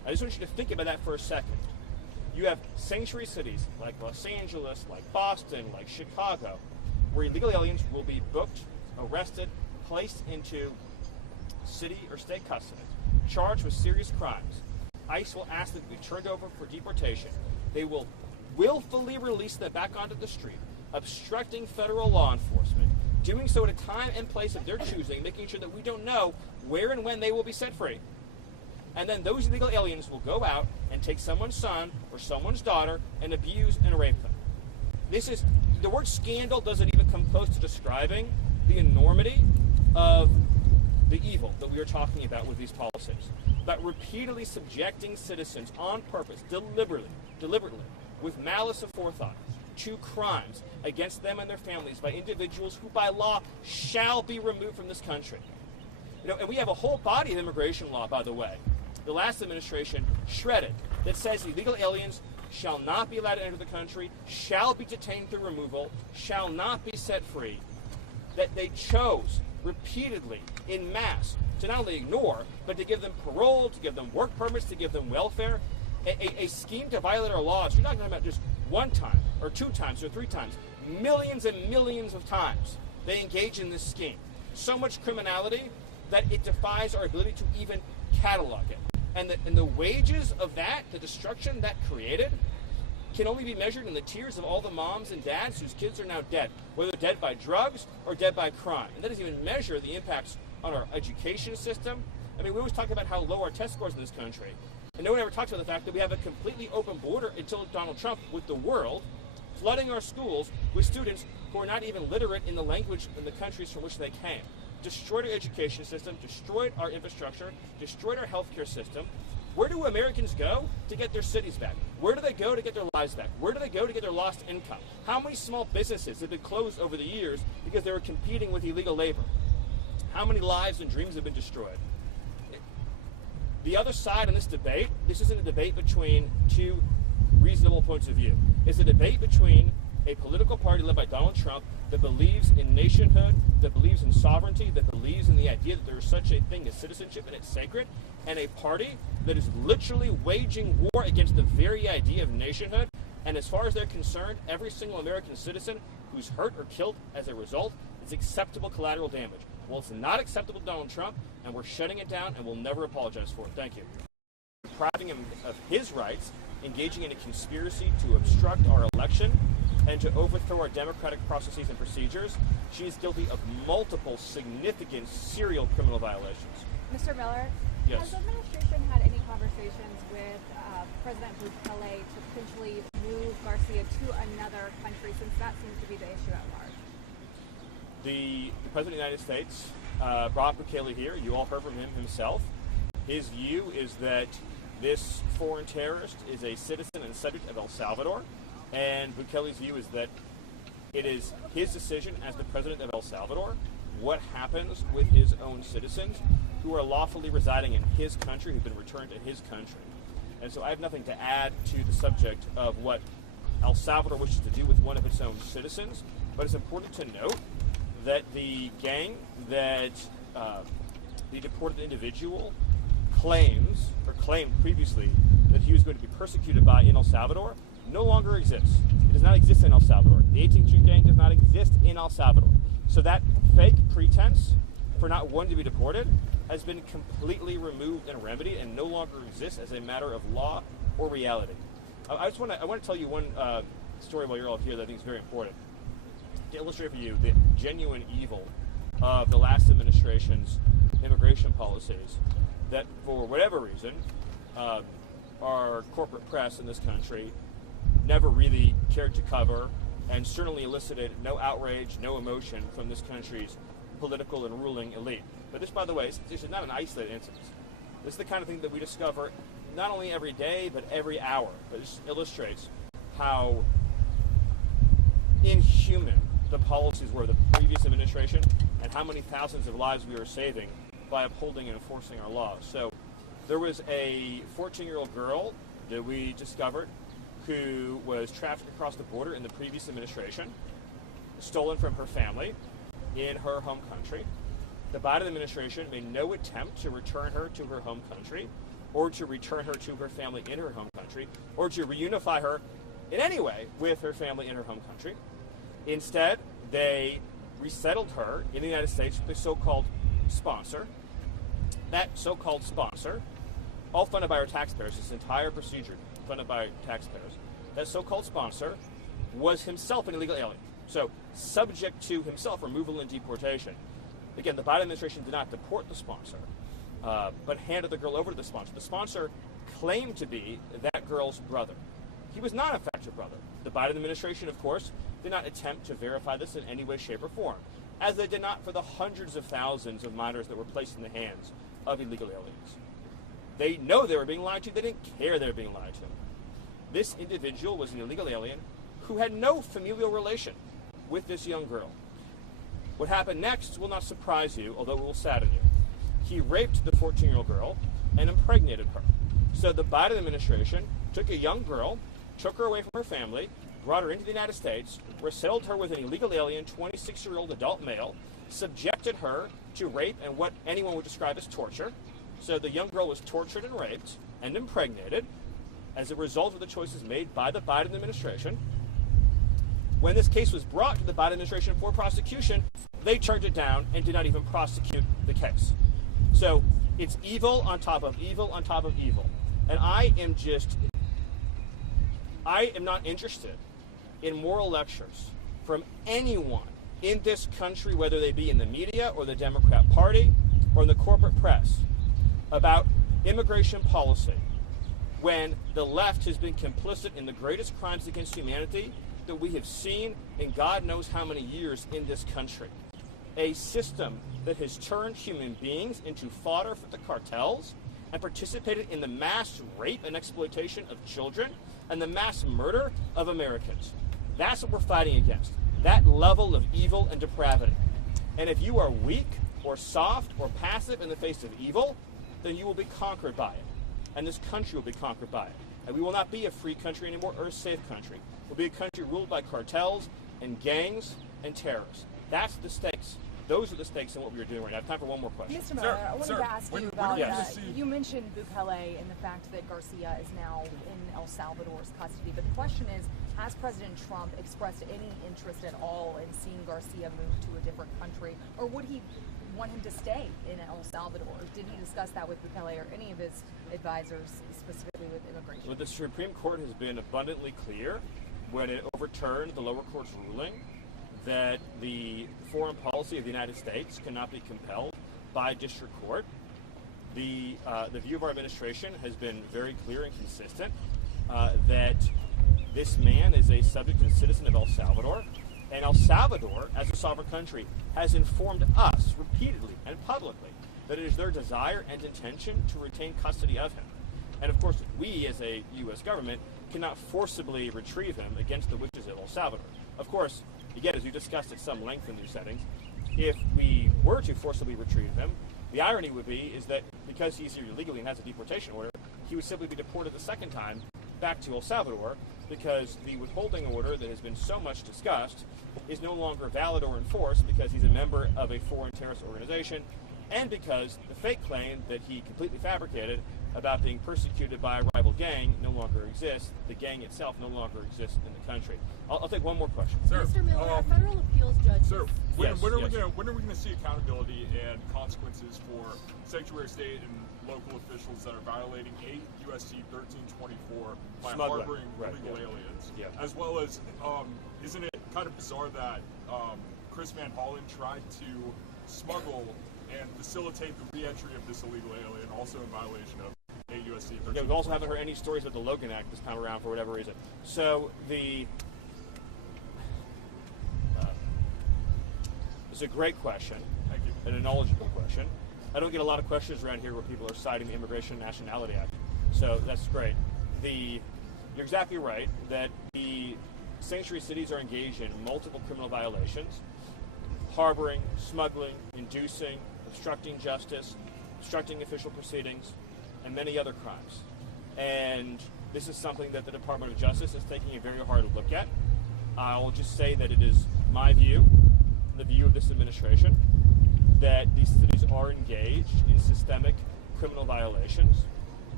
I just want you to think about that for a second. You have sanctuary cities like Los Angeles, like Boston, like Chicago, where illegal aliens will be booked, arrested, placed into city or state custody, charged with serious crimes. ICE will ask them to be turned over for deportation. They will willfully release them back onto the street, obstructing federal law enforcement, doing so at a time and place of their choosing, making sure that we don't know where and when they will be set free. And then those illegal aliens will go out and take someone's son or someone's daughter and abuse and rape them. The word scandal doesn't even come close to describing the enormity of the evil that we are talking about with these policies. About repeatedly subjecting citizens on purpose, deliberately, with malice aforethought, to crimes against them and their families by individuals who by law shall be removed from this country. And we have a whole body of immigration law, by the way, the last administration shredded, that says illegal aliens shall not be allowed to enter the country, shall be detained through removal, shall not be set free, that they chose repeatedly in mass to not only ignore, but to give them parole, to give them work permits, to give them welfare, a scheme to violate our laws. You're not talking about just one time, or 2 times, or 3 times. Millions and millions of times they engage in this scheme. So much criminality that it defies our ability to even catalog it. And the wages of that, the destruction that created, can only be measured in the tears of all the moms and dads whose kids are now dead, whether dead by drugs or dead by crime. And that doesn't even measure the impacts on our education system. I mean, we always talk about how low our test scores in this country. And no one ever talks about the fact that we have a completely open border until Donald Trump with the world, flooding our schools with students who are not even literate in the language in the countries from which they came. Destroyed our education system, destroyed our infrastructure, destroyed our healthcare system. Where do Americans go to get their cities back? Where do they go to get their lives back? Where do they go to get their lost income? How many small businesses have been closed over the years because they were competing with illegal labor? How many lives and dreams have been destroyed? The other side in this debate, this isn't a debate between 2 reasonable points of view. It's a debate between a political party led by Donald Trump that believes in nationhood, that believes in sovereignty, that believes in the idea that there is such a thing as citizenship and it's sacred, and a party that is literally waging war against the very idea of nationhood. And as far as they're concerned, every single American citizen who's hurt or killed as a result is acceptable collateral damage. Well, it's not acceptable to Donald Trump, and we're shutting it down, and we'll never apologize for it. Thank you. Depriving him of his rights, engaging in a conspiracy to obstruct our election, and to overthrow our democratic processes and procedures. She is guilty of multiple significant serial criminal violations. Mr. Miller, yes. Has the administration had any conversations with President Bukele to potentially move Garcia to another country, since that seems to be the issue at large? The President of the United States brought Bukele here. You all heard from him himself. His view is that this foreign terrorist is a citizen and subject of El Salvador, and Bukele's view is that it is his decision as the president of El Salvador what happens with his own citizens who are lawfully residing in his country, who've been returned to his country. And so I have nothing to add to the subject of what El Salvador wishes to do with one of its own citizens, but it's important to note that the gang that the deported individual claimed previously that he was going to be persecuted by in El Salvador no longer exists. It does not exist in El Salvador. The 18th Street Gang does not exist in El Salvador. So that fake pretense for not wanting to be deported has been completely removed and remedied and no longer exists as a matter of law or reality. I want to tell you one story while you're all here that I think is very important to illustrate for you the genuine evil of the last administration's immigration policies that, for whatever reason, our corporate press in this country never really cared to cover, and certainly elicited no outrage, no emotion from this country's political and ruling elite. But this, by the way, this is not an isolated incident. This is the kind of thing that we discover not only every day, but every hour. But this illustrates how inhuman the policies were of the previous administration and how many thousands of lives we are saving by upholding and enforcing our laws. So there was a 14-year-old girl that we discovered who was trafficked across the border in the previous administration, stolen from her family in her home country. The Biden administration made no attempt to return her to her home country. or to return her to her family in her home country, or to reunify her in any way with her family in her home country. Instead, they resettled her in the United States with a so-called sponsor. That so-called sponsor, all funded by our taxpayers, this entire procedure funded by taxpayers, that so-called sponsor was himself an illegal alien, so subject to himself removal and deportation. Again, the Biden administration did not deport the sponsor, but handed the girl over to the sponsor. The sponsor claimed to be that girl's brother. He was not, in fact, her brother. The Biden administration, of course, did not attempt to verify this in any way, shape, or form, as they did not for the hundreds of thousands of minors that were placed in the hands of illegal aliens. They know they were being lied to. They didn't care they were being lied to. This individual was an illegal alien who had no familial relation with this young girl. What happened next will not surprise you, although it will sadden you. He raped the 14-year-old girl and impregnated her. So the Biden administration took a young girl, took her away from her family, brought her into the United States, resettled her with an illegal alien, 26-year-old adult male, subjected her to rape and what anyone would describe as torture. So the young girl was tortured and raped and impregnated as a result of the choices made by the Biden administration. When this case was brought to the Biden administration for prosecution, they turned it down and did not even prosecute the case. So it's evil on top of evil on top of evil. And I am not interested in moral lectures from anyone in this country, whether they be in the media or the Democrat Party or in the corporate press, about immigration policy when the left has been complicit in the greatest crimes against humanity that we have seen in God knows how many years in this country. A system that has turned human beings into fodder for the cartels and participated in the mass rape and exploitation of children and the mass murder of Americans. That's what we're fighting against, that level of evil and depravity. And if you are weak or soft or passive in the face of evil, then you will be conquered by it. And this country will be conquered by it. And we will not be a free country anymore or a safe country. We'll be a country ruled by cartels and gangs and terrorists. That's the stakes. Those are the stakes in what we are doing right now. I have time for one more question. Mr. Miller, I wanted to ask you about, you mentioned Bukele and the fact that Garcia is now in El Salvador's custody. But the question is, has President Trump expressed any interest at all in seeing Garcia move to a different country? Or would he want him to stay in El Salvador? Did he discuss that with Bukele or any of his advisors, specifically with immigration? Well, the Supreme Court has been abundantly clear when it overturned the lower court's ruling that the foreign policy of the United States cannot be compelled by district court. The view of our administration has been very clear and consistent that this man is a subject and citizen of El Salvador, and El Salvador, as a sovereign country, has informed us repeatedly and publicly that it is their desire and intention to retain custody of him. And of course, we as a U.S. government cannot forcibly retrieve him against the wishes of El Salvador. Of course, again, as we discussed at some length in these settings, if we were to forcibly retrieve him, the irony would be is that because he's here illegally and has a deportation order, he would simply be deported the second time back to El Salvador because the withholding order that has been so much discussed is no longer valid or enforced because he's a member of a foreign terrorist organization and because the fake claim that he completely fabricated about being persecuted by a rival gang no longer exists. The gang itself no longer exists in the country. I'll take one more question. Sir, Mr. Miller, a federal appeals judge. Sir, when are we going to see accountability and consequences for Secretary of State and local officials that are violating 8 U.S.C. 1324 by harboring illegal aliens? Yeah. As well as, isn't it kind of bizarre that Chris Van Hollen tried to smuggle and facilitate the re-entry of this illegal alien, also in violation of 8 U.S.C. 1324? Yeah, we also haven't heard any stories about the Logan Act this time around for whatever reason. So it's a great question. Thank you. And a knowledgeable question. I don't get a lot of questions around here where people are citing the Immigration and Nationality Act. So that's great. You're exactly right that the sanctuary cities are engaged in multiple criminal violations: harboring, smuggling, inducing, obstructing justice, obstructing official proceedings, and many other crimes. And this is something that the Department of Justice is taking a very hard look at. I'll just say that it is my view, the view of this administration, that these cities are engaged in systemic criminal violations.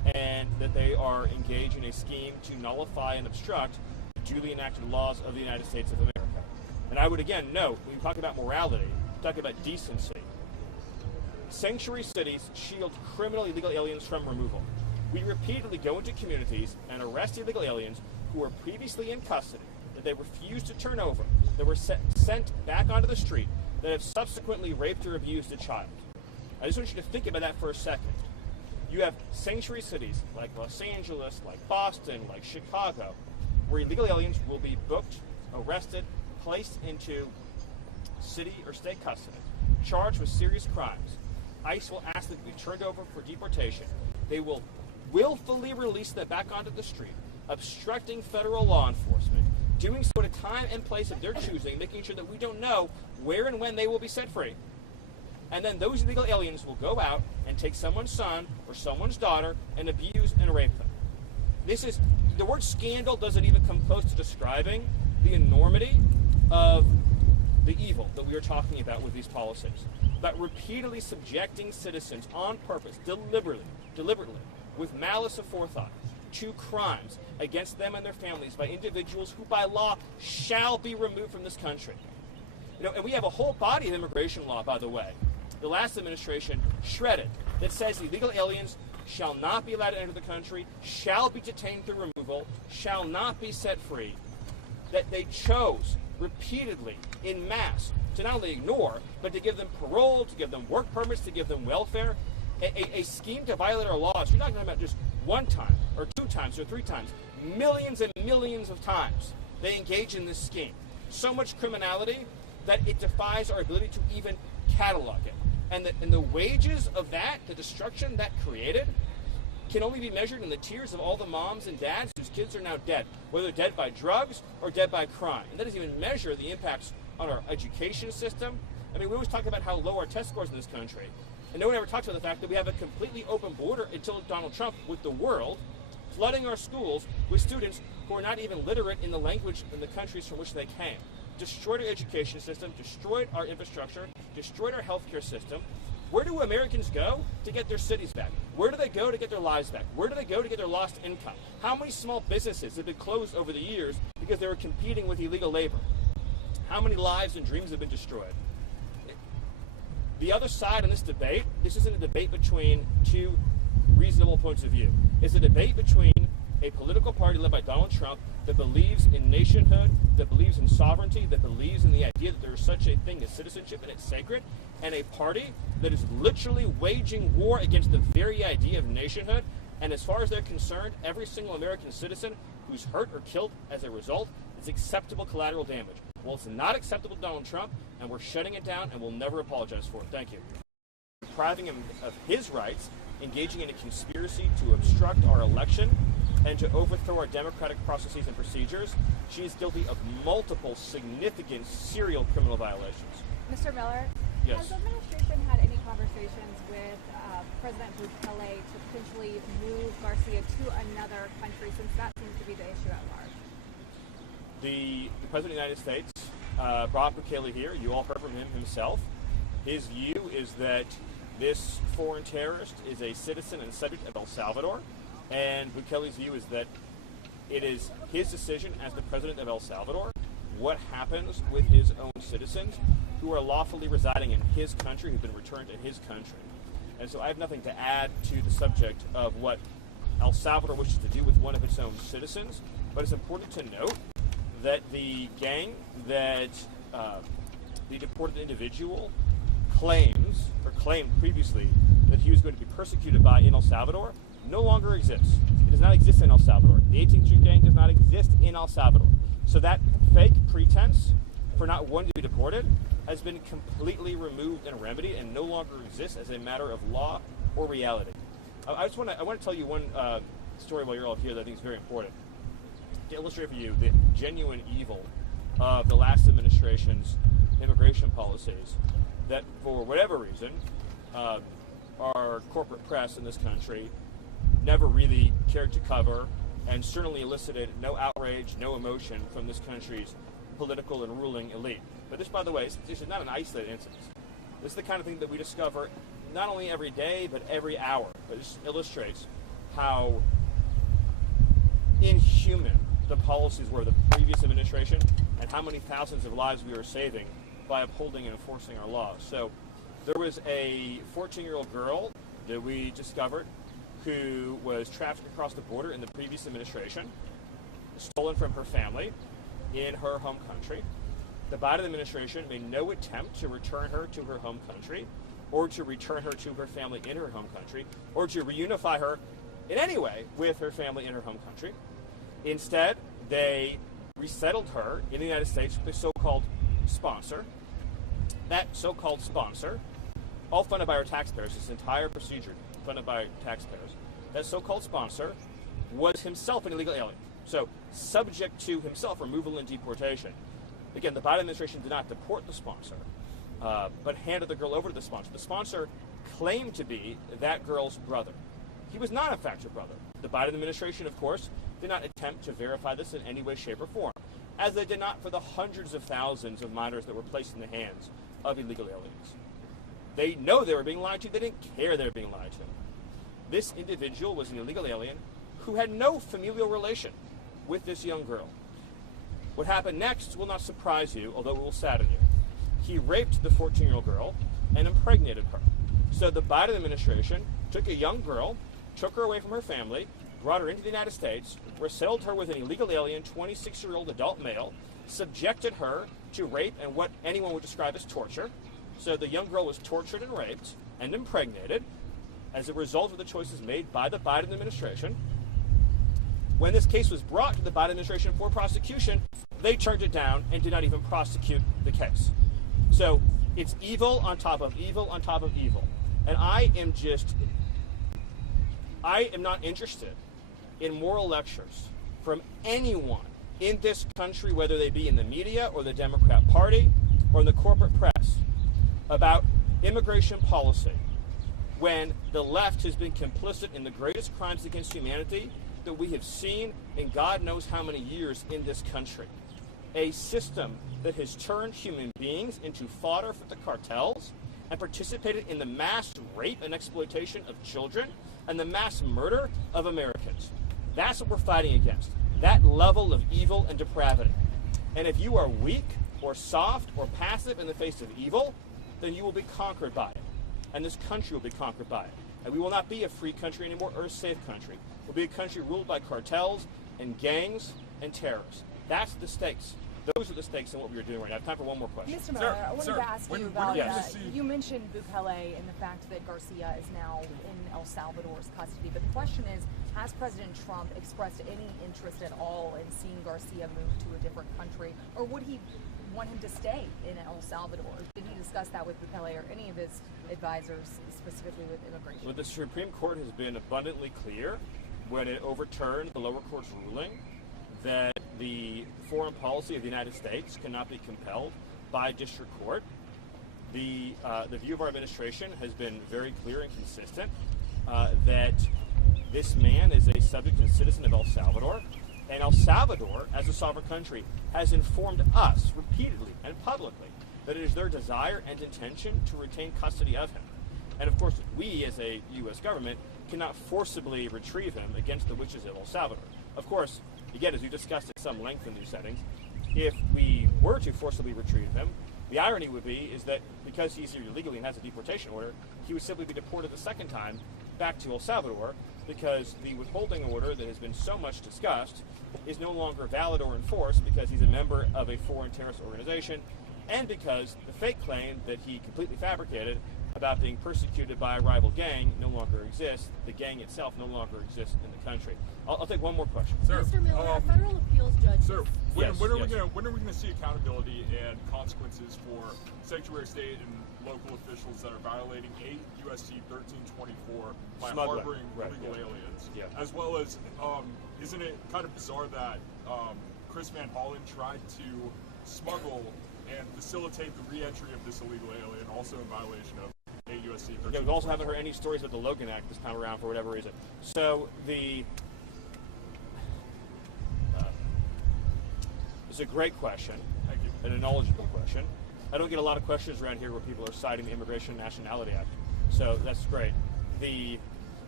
and that they are engaged in a scheme to nullify and obstruct the duly enacted laws of the United States of America. And I would again note, when you talk about morality, talk about decency, sanctuary cities shield criminal illegal aliens from removal. We repeatedly go into communities and arrest illegal aliens who were previously in custody, that they refused to turn over, that were sent back onto the street, that have subsequently raped or abused a child. I just want you to think about that for a second. You have sanctuary cities like Los Angeles, like Boston, like Chicago, where illegal aliens will be booked, arrested, placed into city or state custody, charged with serious crimes. ICE will ask them to be turned over for deportation. They will willfully release them back onto the street, obstructing federal law enforcement, doing so at a time and place of their choosing, making sure that we don't know where and when they will be set free. And then those illegal aliens will go out and take someone's son or someone's daughter and abuse and rape them. This is, the word scandal doesn't even come close to describing the enormity of the evil that we are talking about with these policies. But repeatedly subjecting citizens on purpose, deliberately, with malice aforethought, to crimes against them and their families by individuals who by law shall be removed from this country. You know, and we have a whole body of immigration law, by the way, the last administration shredded, that says illegal aliens shall not be allowed to enter the country, shall be detained through removal, shall not be set free, that they chose repeatedly in mass to not only ignore, but to give them parole, to give them work permits, to give them welfare, a scheme to violate our laws. You're not talking about just one time, or two times, or three times. Millions and millions of times they engage in this scheme. So much criminality that it defies our ability to even catalog it. And the wages of that, the destruction that created, can only be measured in the tears of all the moms and dads whose kids are now dead, whether dead by drugs or dead by crime. And that doesn't even measure the impacts on our education system. I mean, we always talk about how low our test scores in this country, and no one ever talks about the fact that we have a completely open border until Donald Trump with the world, flooding our schools with students who are not even literate in the language in the countries from which they came. Destroyed our education system, destroyed our infrastructure, destroyed our healthcare system. Where do Americans go to get their cities back? Where do they go to get their lives back? Where do they go to get their lost income? How many small businesses have been closed over the years because they were competing with illegal labor? How many lives and dreams have been destroyed? The other side in this debate, this isn't a debate between two reasonable points of view. It's a debate between a political party led by Donald Trump that believes in nationhood, that believes in sovereignty, that believes in the idea that there is such a thing as citizenship and it's sacred, and a party that is literally waging war against the very idea of nationhood. And as far as they're concerned, every single American citizen who's hurt or killed as a result is acceptable collateral damage. Well, it's not acceptable to Donald Trump, and we're shutting it down, and we'll never apologize for it. Thank you. Depriving him of his rights, engaging in a conspiracy to obstruct our election, and to overthrow our democratic processes and procedures. She is guilty of multiple significant serial criminal violations. Mr. Miller, yes. Has the administration had any conversations with President Bukele to potentially move Garcia to another country, since that seems to be the issue at large? The President of the United States brought Bukele here. You all heard from him himself. His view is that this foreign terrorist is a citizen and subject of El Salvador, and Bukele's view is that it is his decision as the president of El Salvador what happens with his own citizens who are lawfully residing in his country, who've been returned to his country. And so I have nothing to add to the subject of what El Salvador wishes to do with one of its own citizens, but it's important to note that the gang that the deported individual claimed previously that he was going to be persecuted by in El Salvador no longer exists. It does not exist in El Salvador. The 18th Street gang does not exist in El Salvador. So that fake pretense for not wanting to be deported has been completely removed and remedied and no longer exists as a matter of law or reality. I want to tell you one story while you're all here that I think is very important to illustrate for you the genuine evil of the last administration's immigration policies that, for whatever reason, our corporate press in this country never really cared to cover, and certainly elicited no outrage, no emotion from this country's political and ruling elite. But this, by the way, this is not an isolated incident. This is the kind of thing that we discover not only every day, but every hour. But it just illustrates how inhuman the policies were of the previous administration and how many thousands of lives we were saving by upholding and enforcing our laws. So there was a 14-year-old girl that we discovered who was trafficked across the border in the previous administration, stolen from her family in her home country. The Biden administration made no attempt to return her to her home country or to return her to her family in her home country or to reunify her in any way with her family in her home country. Instead, they resettled her in the United States with a so-called sponsor. That so-called sponsor, all funded by our taxpayers, this entire procedure funded by taxpayers, that so-called sponsor was himself an illegal alien. So subject to himself removal and deportation. Again, the Biden administration did not deport the sponsor, but handed the girl over to the sponsor. The sponsor claimed to be that girl's brother. He was not, in fact, her brother. The Biden administration, of course, did not attempt to verify this in any way, shape, or form, as they did not for the hundreds of thousands of minors that were placed in the hands of illegal aliens. They know they were being lied to. They didn't care they were being lied to. This individual was an illegal alien who had no familial relation with this young girl. What happened next will not surprise you, although it will sadden you. He raped the 14-year-old girl and impregnated her. So the Biden administration took a young girl, took her away from her family, brought her into the United States, resettled her with an illegal alien, 26-year-old adult male, subjected her to rape and what anyone would describe as torture. So the young girl was tortured and raped and impregnated as a result of the choices made by the Biden administration. When this case was brought to the Biden administration for prosecution, they turned it down and did not even prosecute the case. So it's evil on top of evil on top of evil. And I am not interested in moral lectures from anyone in this country, whether they be in the media or the Democrat Party or in the corporate press, about immigration policy when the left has been complicit in the greatest crimes against humanity that we have seen in God knows how many years in this country. A system that has turned human beings into fodder for the cartels and participated in the mass rape and exploitation of children and the mass murder of Americans. That's what we're fighting against, that level of evil and depravity. And if you are weak or soft or passive in the face of evil, then you will be conquered by it. And this country will be conquered by it. And we will not be a free country anymore or a safe country. We'll be a country ruled by cartels and gangs and terrorists. That's the stakes. Those are the stakes in what we are doing right now. I have time for one more question. Mr. Miller, I wanted to ask you about, you mentioned Bukele and the fact that Garcia is now in El Salvador's custody. But the question is, has President Trump expressed any interest at all in seeing Garcia move to a different country? Or would he want him to stay in El Salvador? Did he discuss that with Bukele or any of his advisors, specifically with immigration? Well, the Supreme Court has been abundantly clear when it overturned the lower court's ruling that the foreign policy of the United States cannot be compelled by district court. The view of our administration has been very clear and consistent that this man is a subject and citizen of El Salvador, and El Salvador, as a sovereign country, has informed us repeatedly and publicly that it is their desire and intention to retain custody of him. And of course, we as a U.S. government cannot forcibly retrieve him against the wishes of El Salvador. Of course, again, as we discussed at some length in these settings, if we were to forcibly retrieve him, the irony would be is that because he's here illegally and has a deportation order, he would simply be deported the second time back to El Salvador because the withholding order that has been so much discussed is no longer valid or enforced because he's a member of a foreign terrorist organization and because the fake claim that he completely fabricated about being persecuted by a rival gang no longer exists. The gang itself no longer exists in the country. I'll take one more question. Sir, Mr. Miller, a federal appeals judge. Sir, when are we going to see accountability and consequences for Secretary of State and local officials that are violating 8 U.S.C. 1324 by harboring illegal aliens? Yeah. As well as, isn't it kind of bizarre that Chris Van Hollen tried to smuggle and facilitate the re-entry of this illegal alien, also in violation of 8 U.S.C. 1324? Yeah, we also haven't heard any stories about the Logan Act this time around for whatever reason. So it's a great question. Thank you. And a knowledgeable question. I don't get a lot of questions around here where people are citing the Immigration and Nationality Act. So that's great.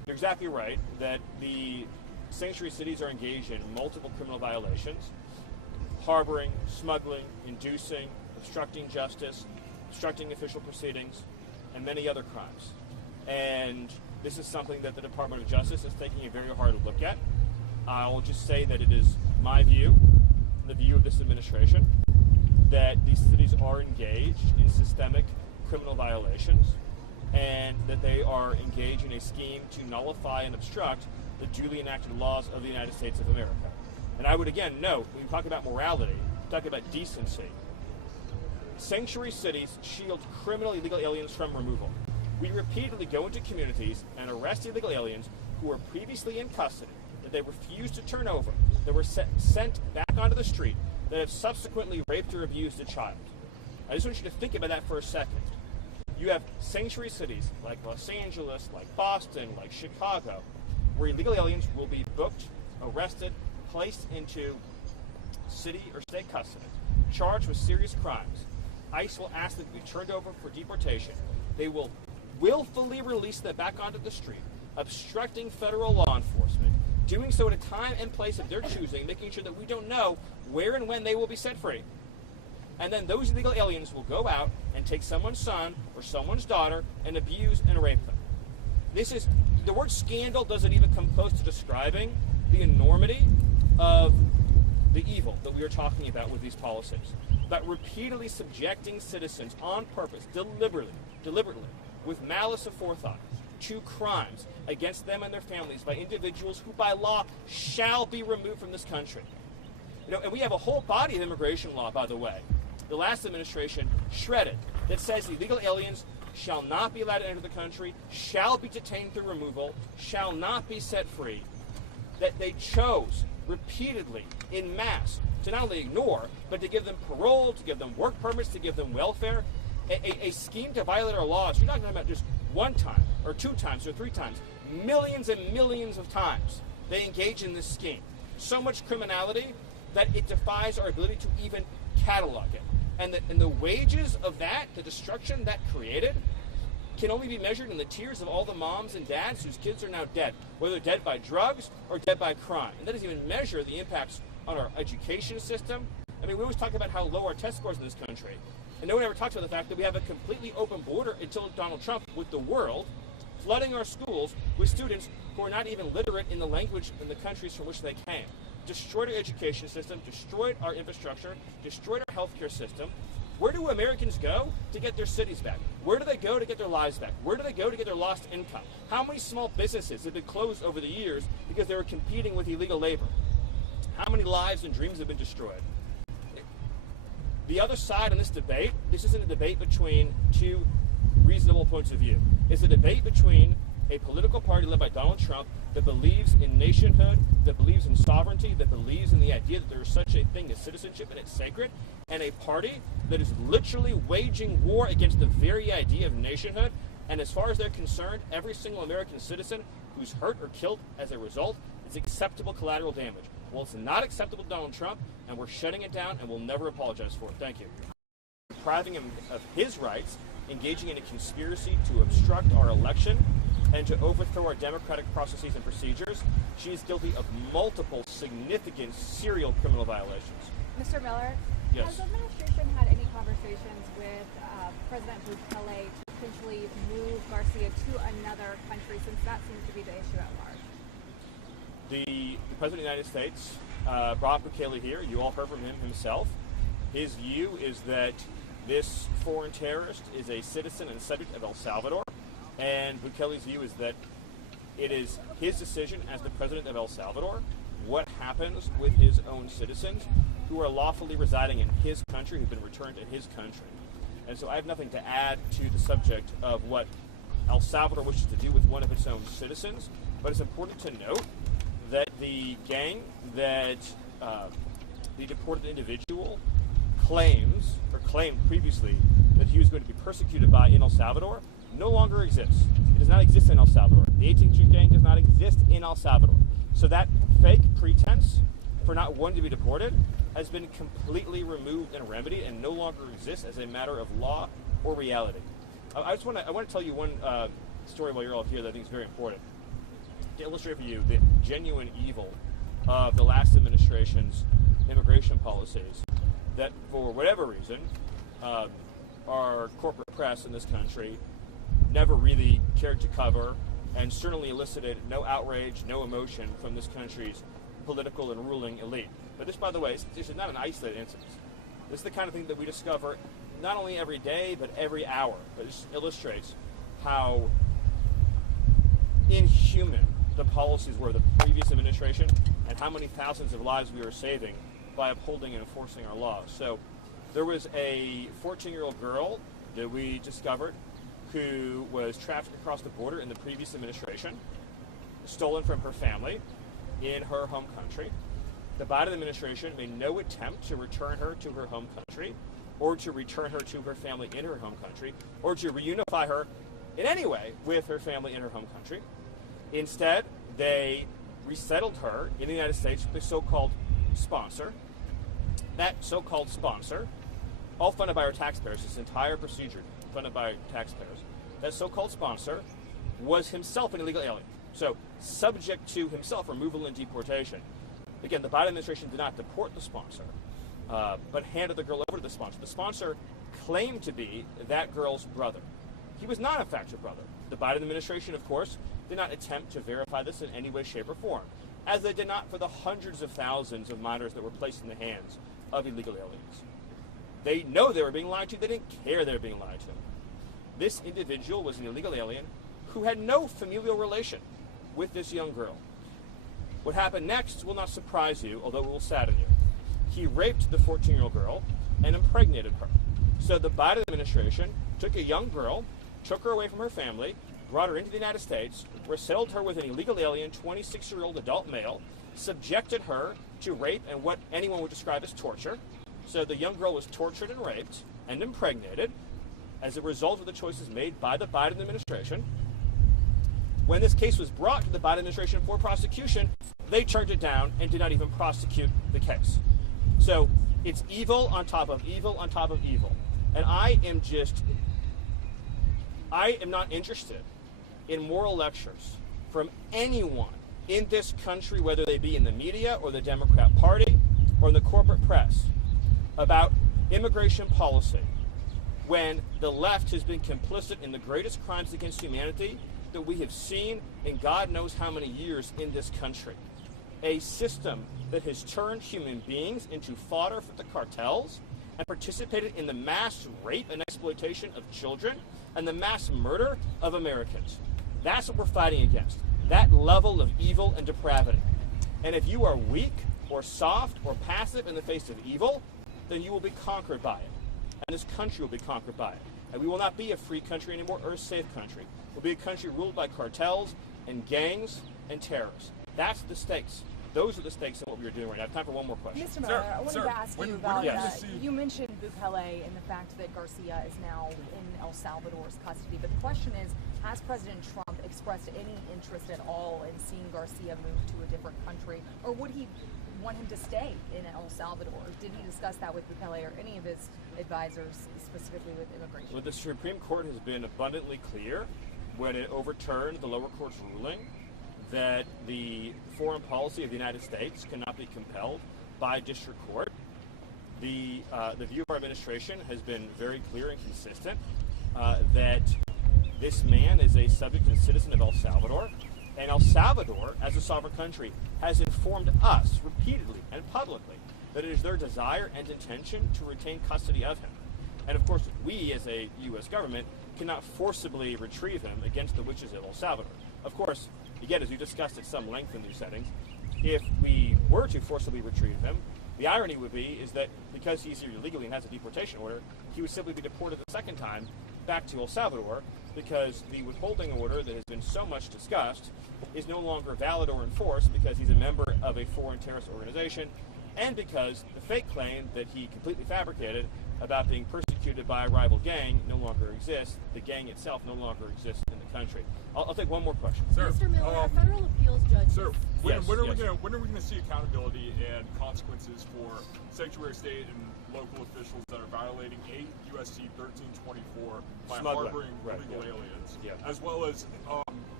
You're exactly right that the sanctuary cities are engaged in multiple criminal violations: harboring, smuggling, inducing, obstructing justice, obstructing official proceedings, and many other crimes. And this is something that the Department of Justice is taking a very hard look at. I'll just say that it is my view, the view of this administration, that these cities are engaged in systemic criminal violations and that they are engaged in a scheme to nullify and obstruct the duly enacted laws of the United States of America. And I would again note, when we talk about morality, talk about decency, sanctuary cities shield criminal illegal aliens from removal. We repeatedly go into communities and arrest illegal aliens who were previously in custody, that they refused to turn over, that were sent back onto the street, that have subsequently raped or abused a child. I just want you to think about that for a second. You have sanctuary cities like Los Angeles, like Boston, like Chicago, where illegal aliens will be booked, arrested, placed into city or state custody, charged with serious crimes. ICE will ask them to be turned over for deportation. They will willfully release them back onto the street, obstructing federal law enforcement, doing so at a time and place of their choosing, making sure that we don't know where and when they will be set free. And then those illegal aliens will go out and take someone's son or someone's daughter and abuse and rape them. This is, the word scandal doesn't even come close to describing the enormity of the evil that we are talking about with these policies. But repeatedly subjecting citizens on purpose, deliberately, with malice aforethought, to crimes against them and their families by individuals who by law shall be removed from this country. And we have a whole body of immigration law, by the way, the last administration shredded, that says illegal aliens shall not be allowed to enter the country, shall be detained through removal, shall not be set free, that they chose repeatedly in mass to not only ignore, but to give them parole, to give them work permits, to give them welfare, a scheme to violate our laws. You're not talking about just one time, or two times, or three times. Millions and millions of times they engage in this scheme. So much criminality that it defies our ability to even catalog it. And the wages of that, the destruction that created, can only be measured in the tears of all the moms and dads whose kids are now dead, whether dead by drugs or dead by crime. And that doesn't even measure the impacts on our education system. I mean, we always talk about how low our test scores in this country. And no one ever talks about the fact that we have a completely open border until Donald Trump with the world, flooding our schools with students who are not even literate in the language in the countries from which they came. Destroyed our education system, destroyed our infrastructure, destroyed our healthcare system. Where do Americans go to get their cities back? Where do they go to get their lives back? Where do they go to get their lost income? How many small businesses have been closed over the years because they were competing with illegal labor? How many lives and dreams have been destroyed? The other side in this debate, this isn't a debate between two reasonable points of view. It's a debate between a political party led by Donald Trump that believes in nationhood, that believes in sovereignty, that believes in the idea that there is such a thing as citizenship and it's sacred, and a party that is literally waging war against the very idea of nationhood. And as far as they're concerned, every single American citizen who's hurt or killed as a result is acceptable collateral damage. Well, it's not acceptable to Donald Trump, and we're shutting it down, and we'll never apologize for it. Thank you. Depriving him of his rights, engaging in a conspiracy to obstruct our election, and to overthrow our democratic processes and procedures. She is guilty of multiple significant serial criminal violations. Mr. Miller, yes. Has the administration had any conversations with President Bukele to potentially move Garcia to another country, since that seems to be the issue at large? The President of the United States brought Bukele here. You all heard from him himself. His view is that this foreign terrorist is a citizen and subject of El Salvador. And Bukele's view is that it is his decision as the president of El Salvador what happens with his own citizens who are lawfully residing in his country, who've been returned to his country. And so I have nothing to add to the subject of what El Salvador wishes to do with one of its own citizens, but it's important to note that the gang that the deported individual claimed previously that he was going to be persecuted by in El Salvador no longer exists. It does not exist in El Salvador. The 18th Street Gang does not exist in El Salvador. So that fake pretense for not wanting to be deported has been completely removed and remedied and no longer exists as a matter of law or reality. I want to tell you one story while you're all here that I think is very important. to illustrate for you the genuine evil of the last administration's immigration policies that, for whatever reason, our corporate press in this country never really cared to cover, and certainly elicited no outrage, no emotion from this country's political and ruling elite. But this, by the way, this is not an isolated incident. This is the kind of thing that we discover not only every day, but every hour. But this illustrates how inhuman the policies were of the previous administration and how many thousands of lives we are saving by upholding and enforcing our laws. So there was a 14-year-old girl that we discovered who was trafficked across the border in the previous administration, stolen from her family in her home country. The Biden administration made no attempt to return her to her home country, or to return her to her family in her home country, or to reunify her in any way with her family in her home country. Instead, they resettled her in the United States with a so-called sponsor. That so-called sponsor, all funded by our taxpayers, this entire procedure funded by taxpayers, that so-called sponsor was himself an illegal alien, so subject to himself removal and deportation. Again, the Biden administration did not deport the sponsor, but handed the girl over to the sponsor. The sponsor claimed to be that girl's brother. He was not, in fact, her brother. The Biden administration, of course, did not attempt to verify this in any way, shape, or form, as they did not for the hundreds of thousands of minors that were placed in the hands of illegal aliens. They know they were being lied to. They didn't care they were being lied to. This individual was an illegal alien who had no familial relation with this young girl. What happened next will not surprise you, although it will sadden you. He raped the 14-year-old girl and impregnated her. So the Biden administration took a young girl, took her away from her family, brought her into the United States, resettled her with an illegal alien, 26-year-old adult male, subjected her to rape and what anyone would describe as torture. So the young girl was tortured and raped and impregnated as a result of the choices made by the Biden administration. When this case was brought to the Biden administration for prosecution, they turned it down and did not even prosecute the case. So it's evil on top of evil on top of evil. And I am not interested in moral lectures from anyone in this country, whether they be in the media or the Democrat Party or in the corporate press, about immigration policy when the left has been complicit in the greatest crimes against humanity that we have seen in God knows how many years in this country. A system that has turned human beings into fodder for the cartels and participated in the mass rape and exploitation of children and the mass murder of Americans. That's what we're fighting against, that level of evil and depravity. And if you are weak or soft or passive in the face of evil, then you will be conquered by it. And this country will be conquered by it. And we will not be a free country anymore or a safe country. We'll be a country ruled by cartels and gangs and terrorists. That's the stakes. Those are the stakes in what we are doing right now. I have time for one more question. Mr. Miller, I wanted to ask you about, you mentioned Bukele and the fact that Garcia is now in El Salvador's custody. But the question is, has President Trump expressed any interest at all in seeing Garcia move to a different country? Or would he want him to stay in El Salvador? Did he discuss that with Bukele or any of his advisors, specifically with immigration? Well, the Supreme Court has been abundantly clear when it overturned the lower court's ruling that the foreign policy of the United States cannot be compelled by district court. The view of our administration has been very clear and consistent that this man is a subject and citizen of El Salvador, and El Salvador, as a sovereign country, has informed us repeatedly and publicly that it is their desire and intention to retain custody of him. And of course, we as a U.S. government cannot forcibly retrieve him against the wishes of El Salvador. Of course, again, as we discussed at some length in these settings, if we were to forcibly retrieve him, the irony would be is that because he's here illegally and has a deportation order, he would simply be deported the second time back to El Salvador because the withholding order that has been so much discussed is no longer valid or enforced because he's a member of a foreign terrorist organization and because the fake claim that he completely fabricated about being persecuted by a rival gang no longer exists. The gang itself no longer exists in the country. I'll take one more question. Sir, Mr. Miller, a federal appeals judge. Sir, when are we going to see accountability and consequences for sanctuary state and local officials that are violating 8 U.S.C. 1324 by harboring illegal aliens, as well as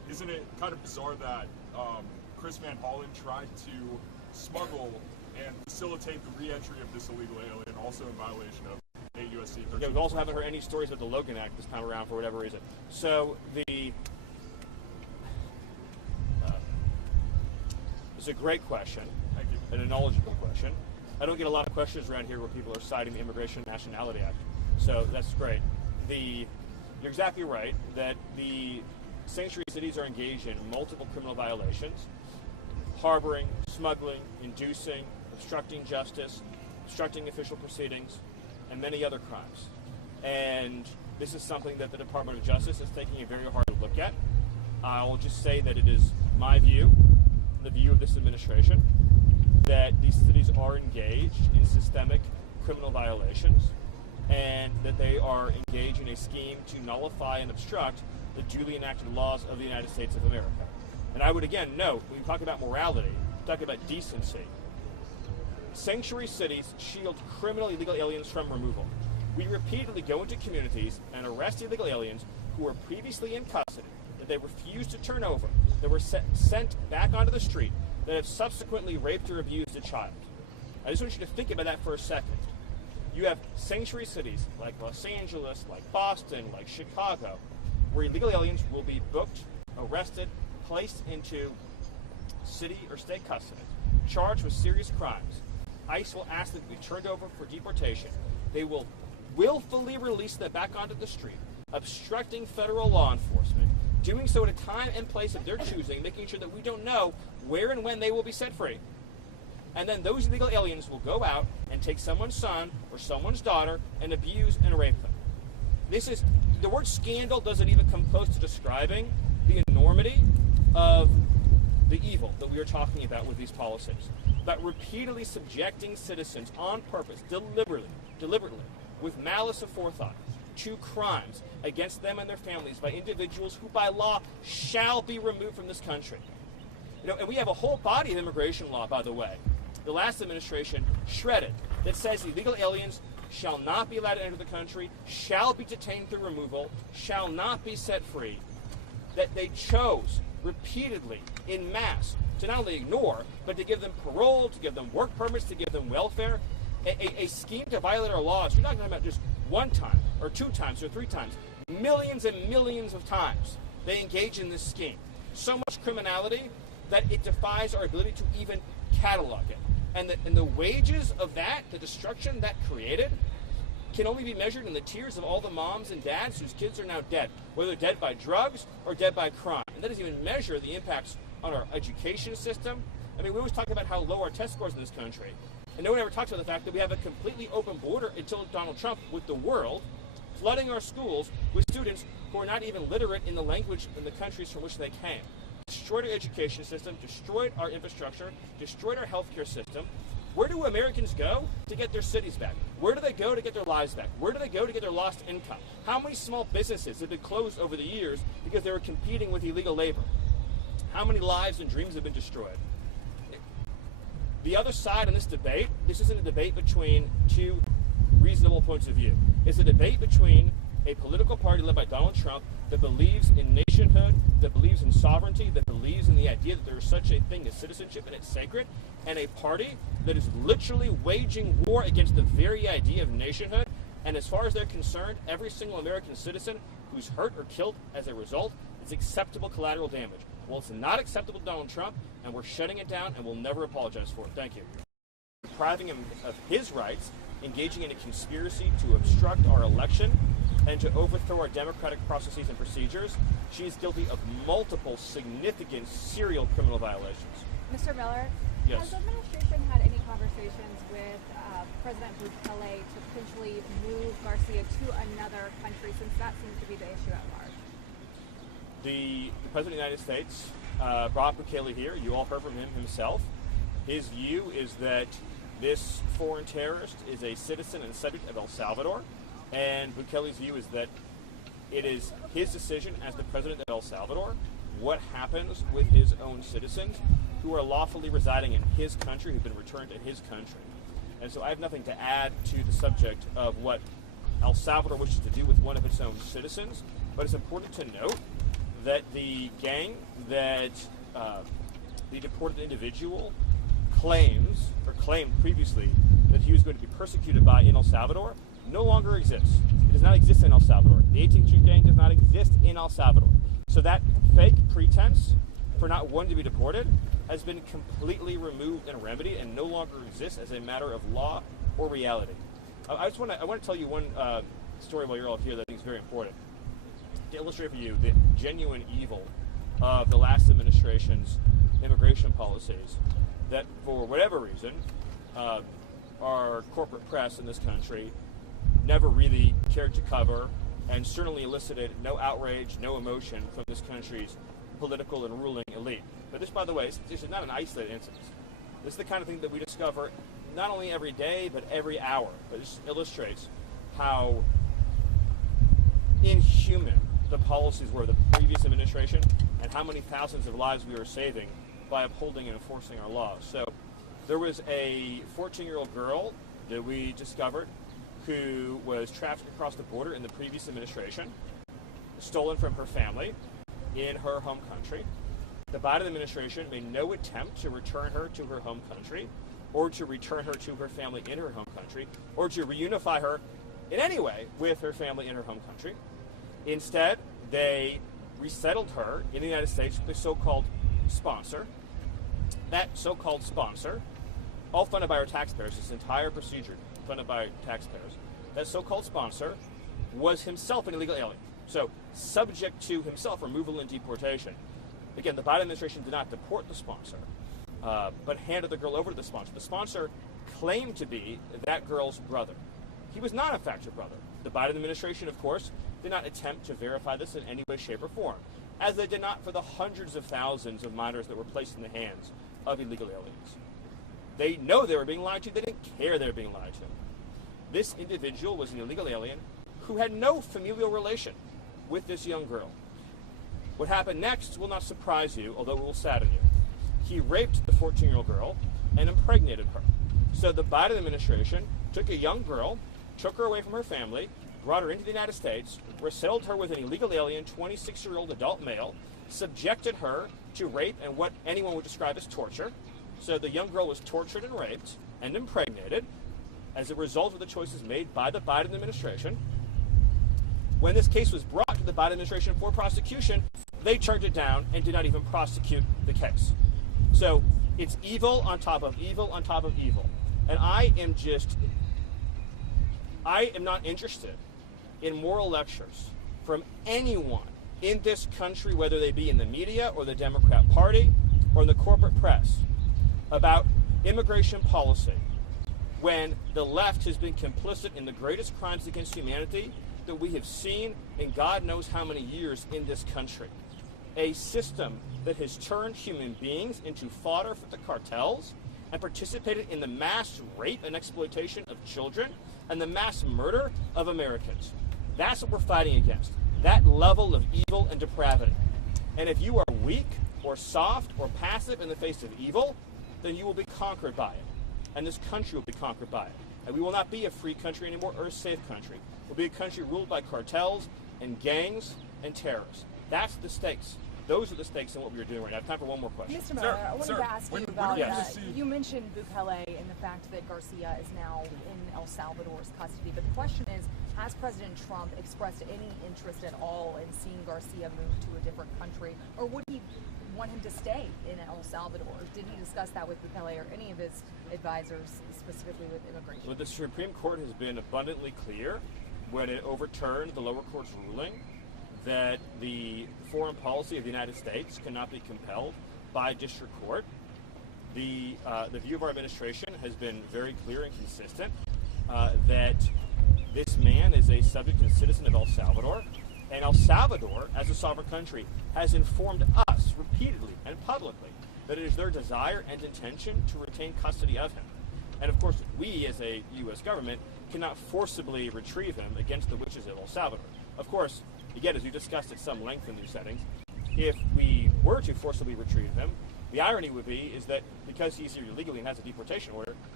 isn't it kind of bizarre that Chris Van Hollen tried to smuggle and facilitate the re-entry of this illegal alien, also in violation of 8 U.S.C. 13. Yeah, we also haven't heard any stories about the Logan Act this time around for whatever reason. So it's a great question. Thank you. And a knowledgeable question. I don't get a lot of questions around here where people are citing the Immigration and Nationality Act. So that's great. You're exactly right that the sanctuary cities are engaged in multiple criminal violations: harboring, smuggling, inducing, obstructing justice, obstructing official proceedings, and many other crimes. And this is something that the Department of Justice is taking a very hard look at. I'll just say that it is my view, the view of this administration, that these cities are engaged in systemic criminal violations and that they are engaged in a scheme to nullify and obstruct the duly enacted laws of the United States of America. And I would again note, when we talk about morality, talk about decency, sanctuary cities shield criminal illegal aliens from removal. We repeatedly go into communities and arrest illegal aliens who were previously in custody, that they refused to turn over, that were sent back onto the street, that have subsequently raped or abused a child. I just want you to think about that for a second. You have sanctuary cities like Los Angeles, like Boston, like Chicago, where illegal aliens will be booked, arrested, placed into city or state custody, charged with serious crimes. ICE will ask them to be turned over for deportation. They will willfully release them back onto the street, obstructing federal law enforcement, doing so at a time and place of their choosing, making sure that we don't know where and when they will be set free. And then those illegal aliens will go out and take someone's son or someone's daughter and abuse and rape them. The word scandal doesn't even come close to describing the enormity of the evil that we are talking about with these policies. About repeatedly subjecting citizens on purpose, deliberately, with malice aforethought, to crimes against them and their families by individuals who by law shall be removed from this country. And we have a whole body of immigration law, by the way, the last administration shredded, that says illegal aliens shall not be allowed to enter the country, shall be detained through removal, shall not be set free, that they chose repeatedly, in mass, to not only ignore, but to give them parole, to give them work permits, to give them welfare, a scheme to violate our laws. You're not talking about just one time, or 2 times, or 3 times. Millions and millions of times they engage in this scheme. So much criminality that it defies our ability to even catalog it. And the wages of that, the destruction that created, can only be measured in the tears of all the moms and dads whose kids are now dead, whether dead by drugs or dead by crime. And that doesn't even measure the impacts on our education system. I mean, we always talk about how low our test scores in this country, and no one ever talks about the fact that we have a completely open border until Donald Trump with the world, flooding our schools with students who are not even literate in the language in the countries from which they came. Destroyed our education system, destroyed our infrastructure, destroyed our healthcare system. Where do Americans go to get their cities back? Where do they go to get their lives back? Where do they go to get their lost income? How many small businesses have been closed over the years because they were competing with illegal labor? How many lives and dreams have been destroyed? The other side in this debate, this isn't a debate between 2 reasonable points of view. It's a debate between a political party led by Donald Trump that believes in nationhood, that believes in sovereignty, that believes in the idea that there is such a thing as citizenship and it's sacred, and a party that is literally waging war against the very idea of nationhood. And as far as they're concerned, every single American citizen who's hurt or killed as a result is acceptable collateral damage. Well, it's not acceptable to Donald Trump, and we're shutting it down, and we'll never apologize for it. Thank you. Depriving him of his rights, engaging in a conspiracy to obstruct our election, and to overthrow our democratic processes and procedures. She is guilty of multiple significant serial criminal violations. Mr. Miller, yes. Has the administration had any conversations with President Bukele to potentially move Garcia to another country, since that seems to be the issue at large? The President of the United States brought Bukele here. You all heard from him himself. His view is that this foreign terrorist is a citizen and subject of El Salvador. And Bukele's view is that it is his decision as the president of El Salvador what happens with his own citizens who are lawfully residing in his country, who've been returned to his country. And so I have nothing to add to the subject of what El Salvador wishes to do with one of its own citizens, but it's important to note that the gang that the deported individual claimed previously that he was going to be persecuted by in El Salvador no longer exists. It does not exist in El Salvador. The 18th Street gang does not exist in El Salvador. So that fake pretense for not wanting to be deported has been completely removed and remedied and no longer exists as a matter of law or reality. I want to tell you one story while you're all here that I think is very important to illustrate for you the genuine evil of the last administration's immigration policies that, for whatever reason, our corporate press in this country never really cared to cover, and certainly elicited no outrage, no emotion from this country's political and ruling elite. But this, by the way, this is not an isolated incident. This is the kind of thing that we discover not only every day, but every hour. But this illustrates how inhuman the policies were of the previous administration and how many thousands of lives we were saving by upholding and enforcing our laws. So there was a 14-year-old girl that we discovered who was trafficked across the border in the previous administration, stolen from her family in her home country. The Biden administration made no attempt to return her to her home country or to return her to her family in her home country or to reunify her in any way with her family in her home country. Instead, they resettled her in the United States with a so-called sponsor. That so-called sponsor, all funded by our taxpayers, this entire procedure funded by taxpayers, that so-called sponsor was himself an illegal alien. So subject to himself removal and deportation. Again, the Biden administration did not deport the sponsor, but handed the girl over to the sponsor. The sponsor claimed to be that girl's brother. He was not, in fact, her brother. The Biden administration, of course, did not attempt to verify this in any way, shape, or form, as they did not for the hundreds of thousands of minors that were placed in the hands of illegal aliens. They know they were being lied to. They didn't care they were being lied to. This individual was an illegal alien who had no familial relation with this young girl. What happened next will not surprise you, although it will sadden you. He raped the 14-year-old girl and impregnated her. So the Biden administration took a young girl, took her away from her family, brought her into the United States, resettled her with an illegal alien, 26-year-old adult male, subjected her to rape and what anyone would describe as torture. So the young girl was tortured and raped and impregnated as a result of the choices made by the Biden administration. When this case was brought to the Biden administration for prosecution, they turned it down and did not even prosecute the case. So it's evil on top of evil on top of evil. And I am not interested in moral lectures from anyone in this country, whether they be in the media or the Democrat Party or in the corporate press, about immigration policy when the left has been complicit in the greatest crimes against humanity that we have seen in God knows how many years in this country. A system that has turned human beings into fodder for the cartels and participated in the mass rape and exploitation of children and the mass murder of Americans. That's what we're fighting against, that level of evil and depravity. And if you are weak or soft or passive in the face of evil, then you will be conquered by it. And this country will be conquered by it. And we will not be a free country anymore or a safe country. We'll be a country ruled by cartels and gangs and terrorists. That's the stakes. Those are the stakes in what we are doing right now. I have time for one more question. Mr. Miller, I wanted to ask you about, you mentioned Bukele and the fact that Garcia is now in El Salvador's custody, but the question is, has President Trump expressed any interest at all in seeing Garcia move to a different country, or would he want him to stay in El Salvador? Did he discuss that with Bukele or any of his advisors, specifically with immigration? Well, the Supreme Court has been abundantly clear when it overturned the lower court's ruling that the foreign policy of the United States cannot be compelled by district court. The view of our administration has been very clear and consistent that this man is a subject and citizen of El Salvador, and El Salvador, as a sovereign country, has informed us repeatedly and publicly that it is their desire and intention to retain custody of him. And of course, we as a U.S. government cannot forcibly retrieve him against the wishes of El Salvador. Of course, again, as we discussed at some length in these settings, if we were to forcibly retrieve him, the irony would be is that because he's here illegally and has a deportation order,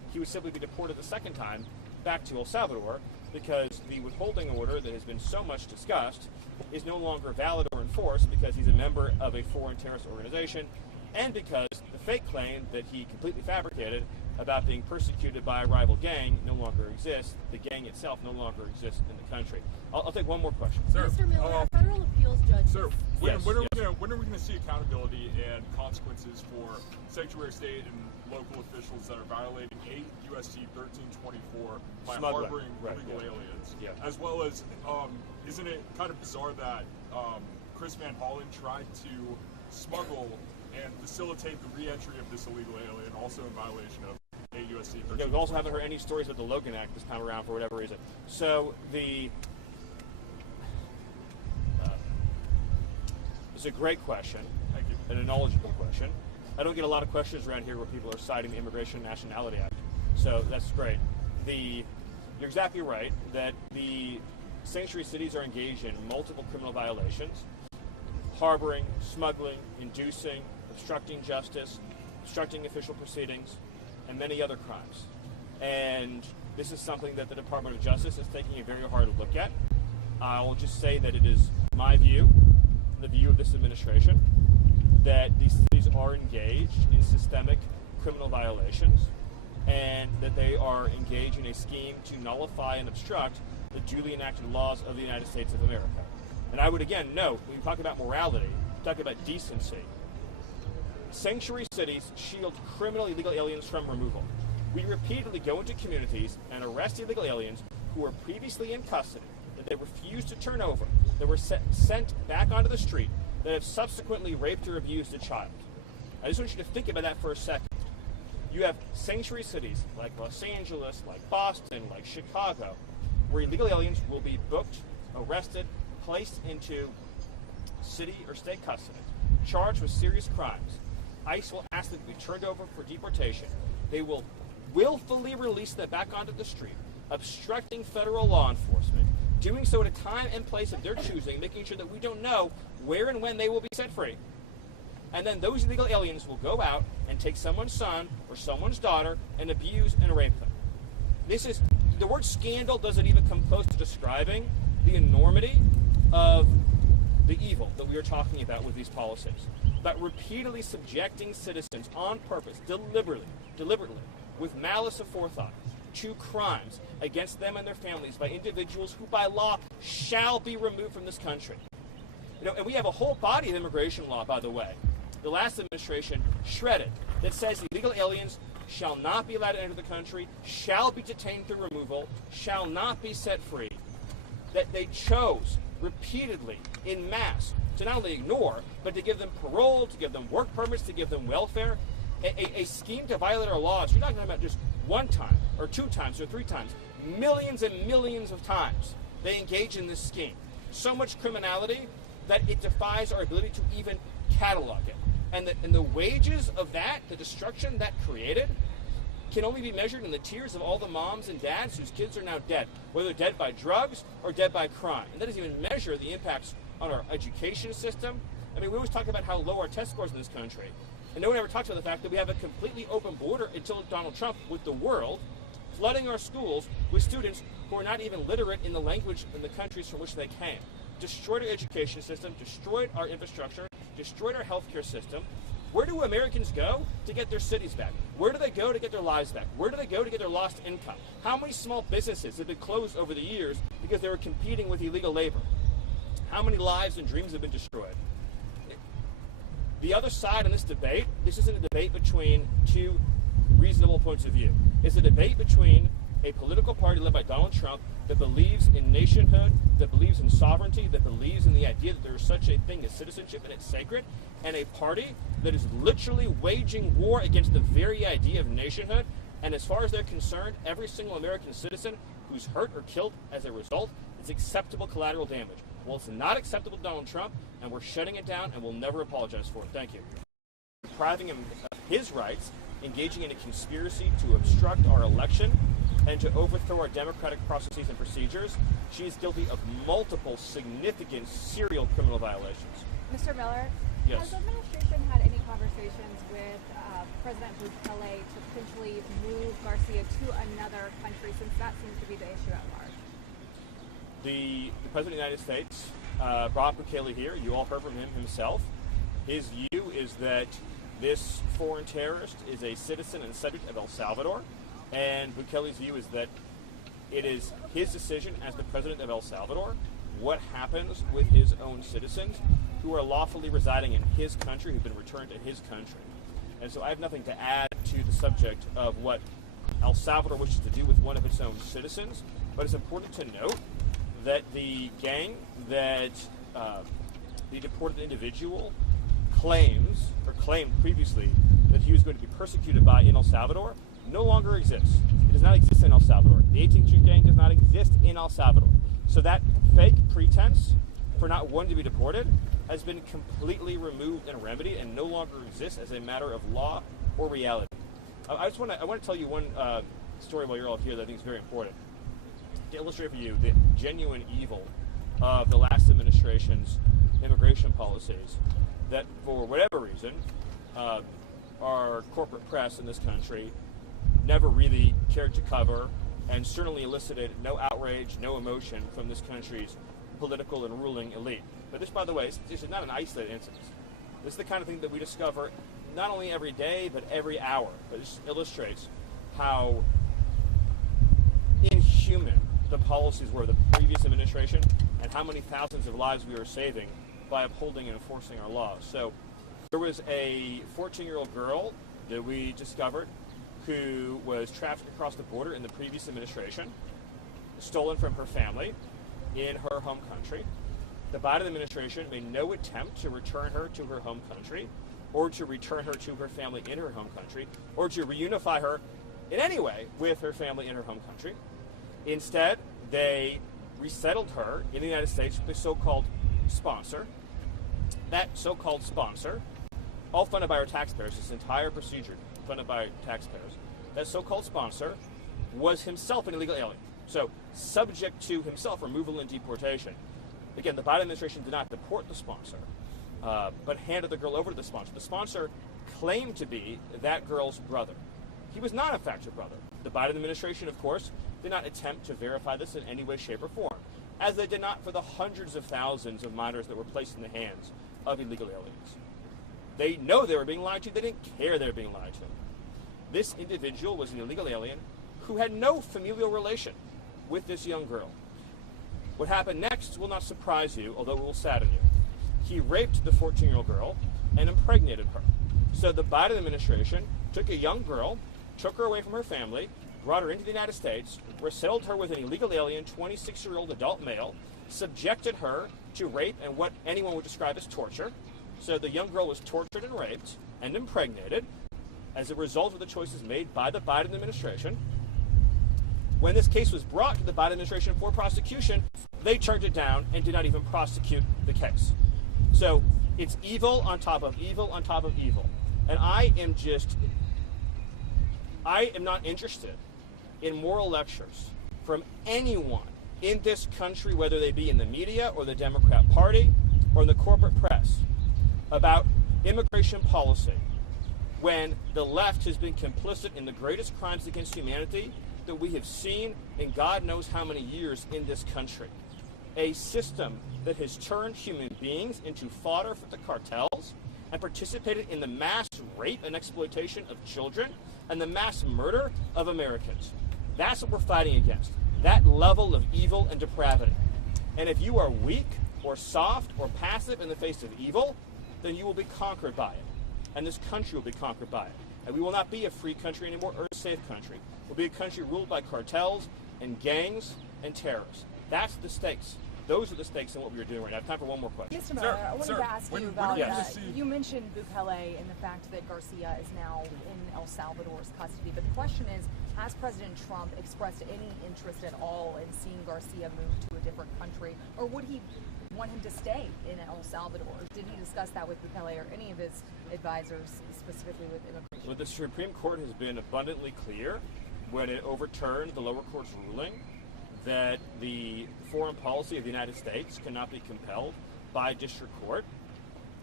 he would simply be deported the second time back to El Salvador, because the withholding order that has been so much discussed is no longer valid or enforced because he's a member of a foreign terrorist organization, and because the fake claim that he completely fabricated about being persecuted by a rival gang no longer exists. The gang itself no longer exists in the country. I'll take one more question. Sir, Mr. Miller, a federal appeals judge. Sir, when are we going to see accountability and consequences for sanctuary state and local officials that are violating 8 U.S.C. 1324 by harboring illegal aliens? Yeah. As well as, isn't it kind of bizarre that Chris Van Hollen tried to smuggle and facilitate the re-entry of this illegal alien, also in violation of 8 U.S.C. 1324? Yeah, we also haven't heard any stories about the Logan Act this time around for whatever reason. So it's a great question. Thank you. And a knowledgeable question. I don't get a lot of questions around here where people are citing the Immigration and Nationality Act. So that's great. You're exactly right that the sanctuary cities are engaged in multiple criminal violations: harboring, smuggling, inducing, obstructing justice, obstructing official proceedings, and many other crimes. And this is something that the Department of Justice is taking a very hard look at. I'll just say that it is my view, the view of this administration, that these cities are engaged in systemic criminal violations, and that they are engaged in a scheme to nullify and obstruct the duly enacted laws of the United States of America. And I would again note, when we talk about morality, talk about decency, sanctuary cities shield criminal illegal aliens from removal. We repeatedly go into communities and arrest illegal aliens who were previously in custody, that they refused to turn over, that were sent back onto the street, that have subsequently raped or abused a child. I just want you to think about that for a second. You have sanctuary cities like Los Angeles, like Boston, like Chicago, where illegal aliens will be booked, arrested, placed into city or state custody, charged with serious crimes. ICE will ask them to be turned over for deportation. They will willfully release them back onto the street, obstructing federal law enforcement, doing so at a time and place of their choosing, making sure that we don't know where and when they will be set free. And then those illegal aliens will go out and take someone's son or someone's daughter and abuse and rape them. The word scandal doesn't even come close to describing the enormity of the evil that we are talking about with these policies. But repeatedly subjecting citizens on purpose, deliberately, with malice aforethought, to crimes against them and their families by individuals who by law shall be removed from this country. And we have a whole body of immigration law, by the way, the last administration shredded, that says illegal aliens shall not be allowed to enter the country, shall be detained through removal, shall not be set free. That they chose repeatedly, in mass, to not only ignore, but to give them parole, to give them work permits, to give them welfare. A scheme to violate our laws. You're not talking about just one time, or 2 times, or 3 times. Millions and millions of times they engage in this scheme. So much criminality that it defies our ability to even catalog it. And the wages of that, the destruction that created, can only be measured in the tears of all the moms and dads whose kids are now dead, whether dead by drugs or dead by crime. And that doesn't even measure the impacts on our education system. I mean, we always talk about how low our test scores in this country. And no one ever talks about the fact that we have a completely open border until Donald Trump with the world, flooding our schools with students who are not even literate in the language in the countries from which they came. Destroyed our education system, destroyed our infrastructure, destroyed our healthcare system. Where do Americans go to get their cities back? Where do they go to get their lives back? Where do they go to get their lost income? How many small businesses have been closed over the years because they were competing with illegal labor? How many lives and dreams have been destroyed? The other side in this debate, this isn't a debate between 2 reasonable points of view. It's a debate between a political party led by Donald Trump that believes in nationhood, that believes in sovereignty, that believes in the idea that there is such a thing as citizenship and it's sacred, and a party that is literally waging war against the very idea of nationhood. And as far as they're concerned, every single American citizen who's hurt or killed as a result is acceptable collateral damage. Well, it's not acceptable to Donald Trump, and we're shutting it down, and we'll never apologize for it. Thank you. Depriving him of his rights, engaging in a conspiracy to obstruct our election, and to overthrow our democratic processes and procedures. She is guilty of multiple significant serial criminal violations. Mr. Miller, Yes. Has the administration had any conversations with President Bukele to potentially move Garcia to another country, since that seems to be the issue at large? The President of the United States brought Bukele here. You all heard from him himself. His view is that this foreign terrorist is a citizen and subject of El Salvador, and Bukele's view is that it is his decision as the president of El Salvador what happens with his own citizens who are lawfully residing in his country, who've been returned to his country. And so I have nothing to add to the subject of what El Salvador wishes to do with one of its own citizens, but it's important to note that the gang that the deported individual claimed previously that he was going to be persecuted by in El Salvador no longer exists. It does not exist in El Salvador. The 18th Street gang does not exist in El Salvador. So that fake pretense for not wanting to be deported has been completely removed and remedied and no longer exists as a matter of law or reality. I want to tell you one story while you're all here that I think is very important to illustrate for you the genuine evil of the last administration's immigration policies that, for whatever reason, our corporate press in this country never really cared to cover, and certainly elicited no outrage, no emotion from this country's political and ruling elite. But this, by the way, this is not an isolated incident. This is the kind of thing that we discover not only every day, but every hour. But this illustrates how inhuman the policies were of the previous administration and how many thousands of lives we are saving by upholding and enforcing our laws. So there was a 14-year-old girl that we discovered who was trafficked across the border in the previous administration, stolen from her family in her home country. The Biden administration made no attempt to return her to her home country, or to return her to her family in her home country, or to reunify her in any way with her family in her home country. Instead, they resettled her in the United States with a so-called sponsor. That so-called sponsor, all funded by our taxpayers, this entire procedure funded by taxpayers, that so-called sponsor was himself an illegal alien. So subject to himself removal and deportation. Again, the Biden administration did not deport the sponsor, but handed the girl over to the sponsor. The sponsor claimed to be that girl's brother. He was not, in fact, her brother. The Biden administration, of course, did not attempt to verify this in any way, shape, or form, as they did not for the hundreds of thousands of minors that were placed in the hands of illegal aliens. They know they were being lied to. They didn't care they were being lied to. This individual was an illegal alien who had no familial relation with this young girl. What happened next will not surprise you, although it will sadden you. He raped the 14-year-old girl and impregnated her. So the Biden administration took a young girl, took her away from her family, brought her into the United States, resettled her with an illegal alien, 26-year-old adult male, subjected her to rape and what anyone would describe as torture. So the young girl was tortured and raped and impregnated as a result of the choices made by the Biden administration. When this case was brought to the Biden administration for prosecution, they turned it down and did not even prosecute the case. So it's evil on top of evil on top of evil. And I am not interested in moral lectures from anyone in this country, whether they be in the media or the Democrat Party or in the corporate press, about immigration policy when the left has been complicit in the greatest crimes against humanity that we have seen in God knows how many years in this country. A system that has turned human beings into fodder for the cartels and participated in the mass rape and exploitation of children and the mass murder of Americans. That's what we're fighting against, that level of evil and depravity. And if you are weak or soft or passive in the face of evil, then you will be conquered by it. And this country will be conquered by it. And we will not be a free country anymore or a safe country. We'll be a country ruled by cartels and gangs and terrorists. That's the stakes. Those are the stakes in what we are doing right now. I have time for one more question. Mr. Miller, I wanted to ask you about, you mentioned Bukele and the fact that Garcia is now in El Salvador's custody, but the question is, has President Trump expressed any interest at all in seeing Garcia move to a different country, or would he want him to stay in El Salvador? Did he discuss that with Bukele or any of his advisors, specifically with immigration? Well, the Supreme Court has been abundantly clear when it overturned the lower court's ruling that the foreign policy of the United States cannot be compelled by district court.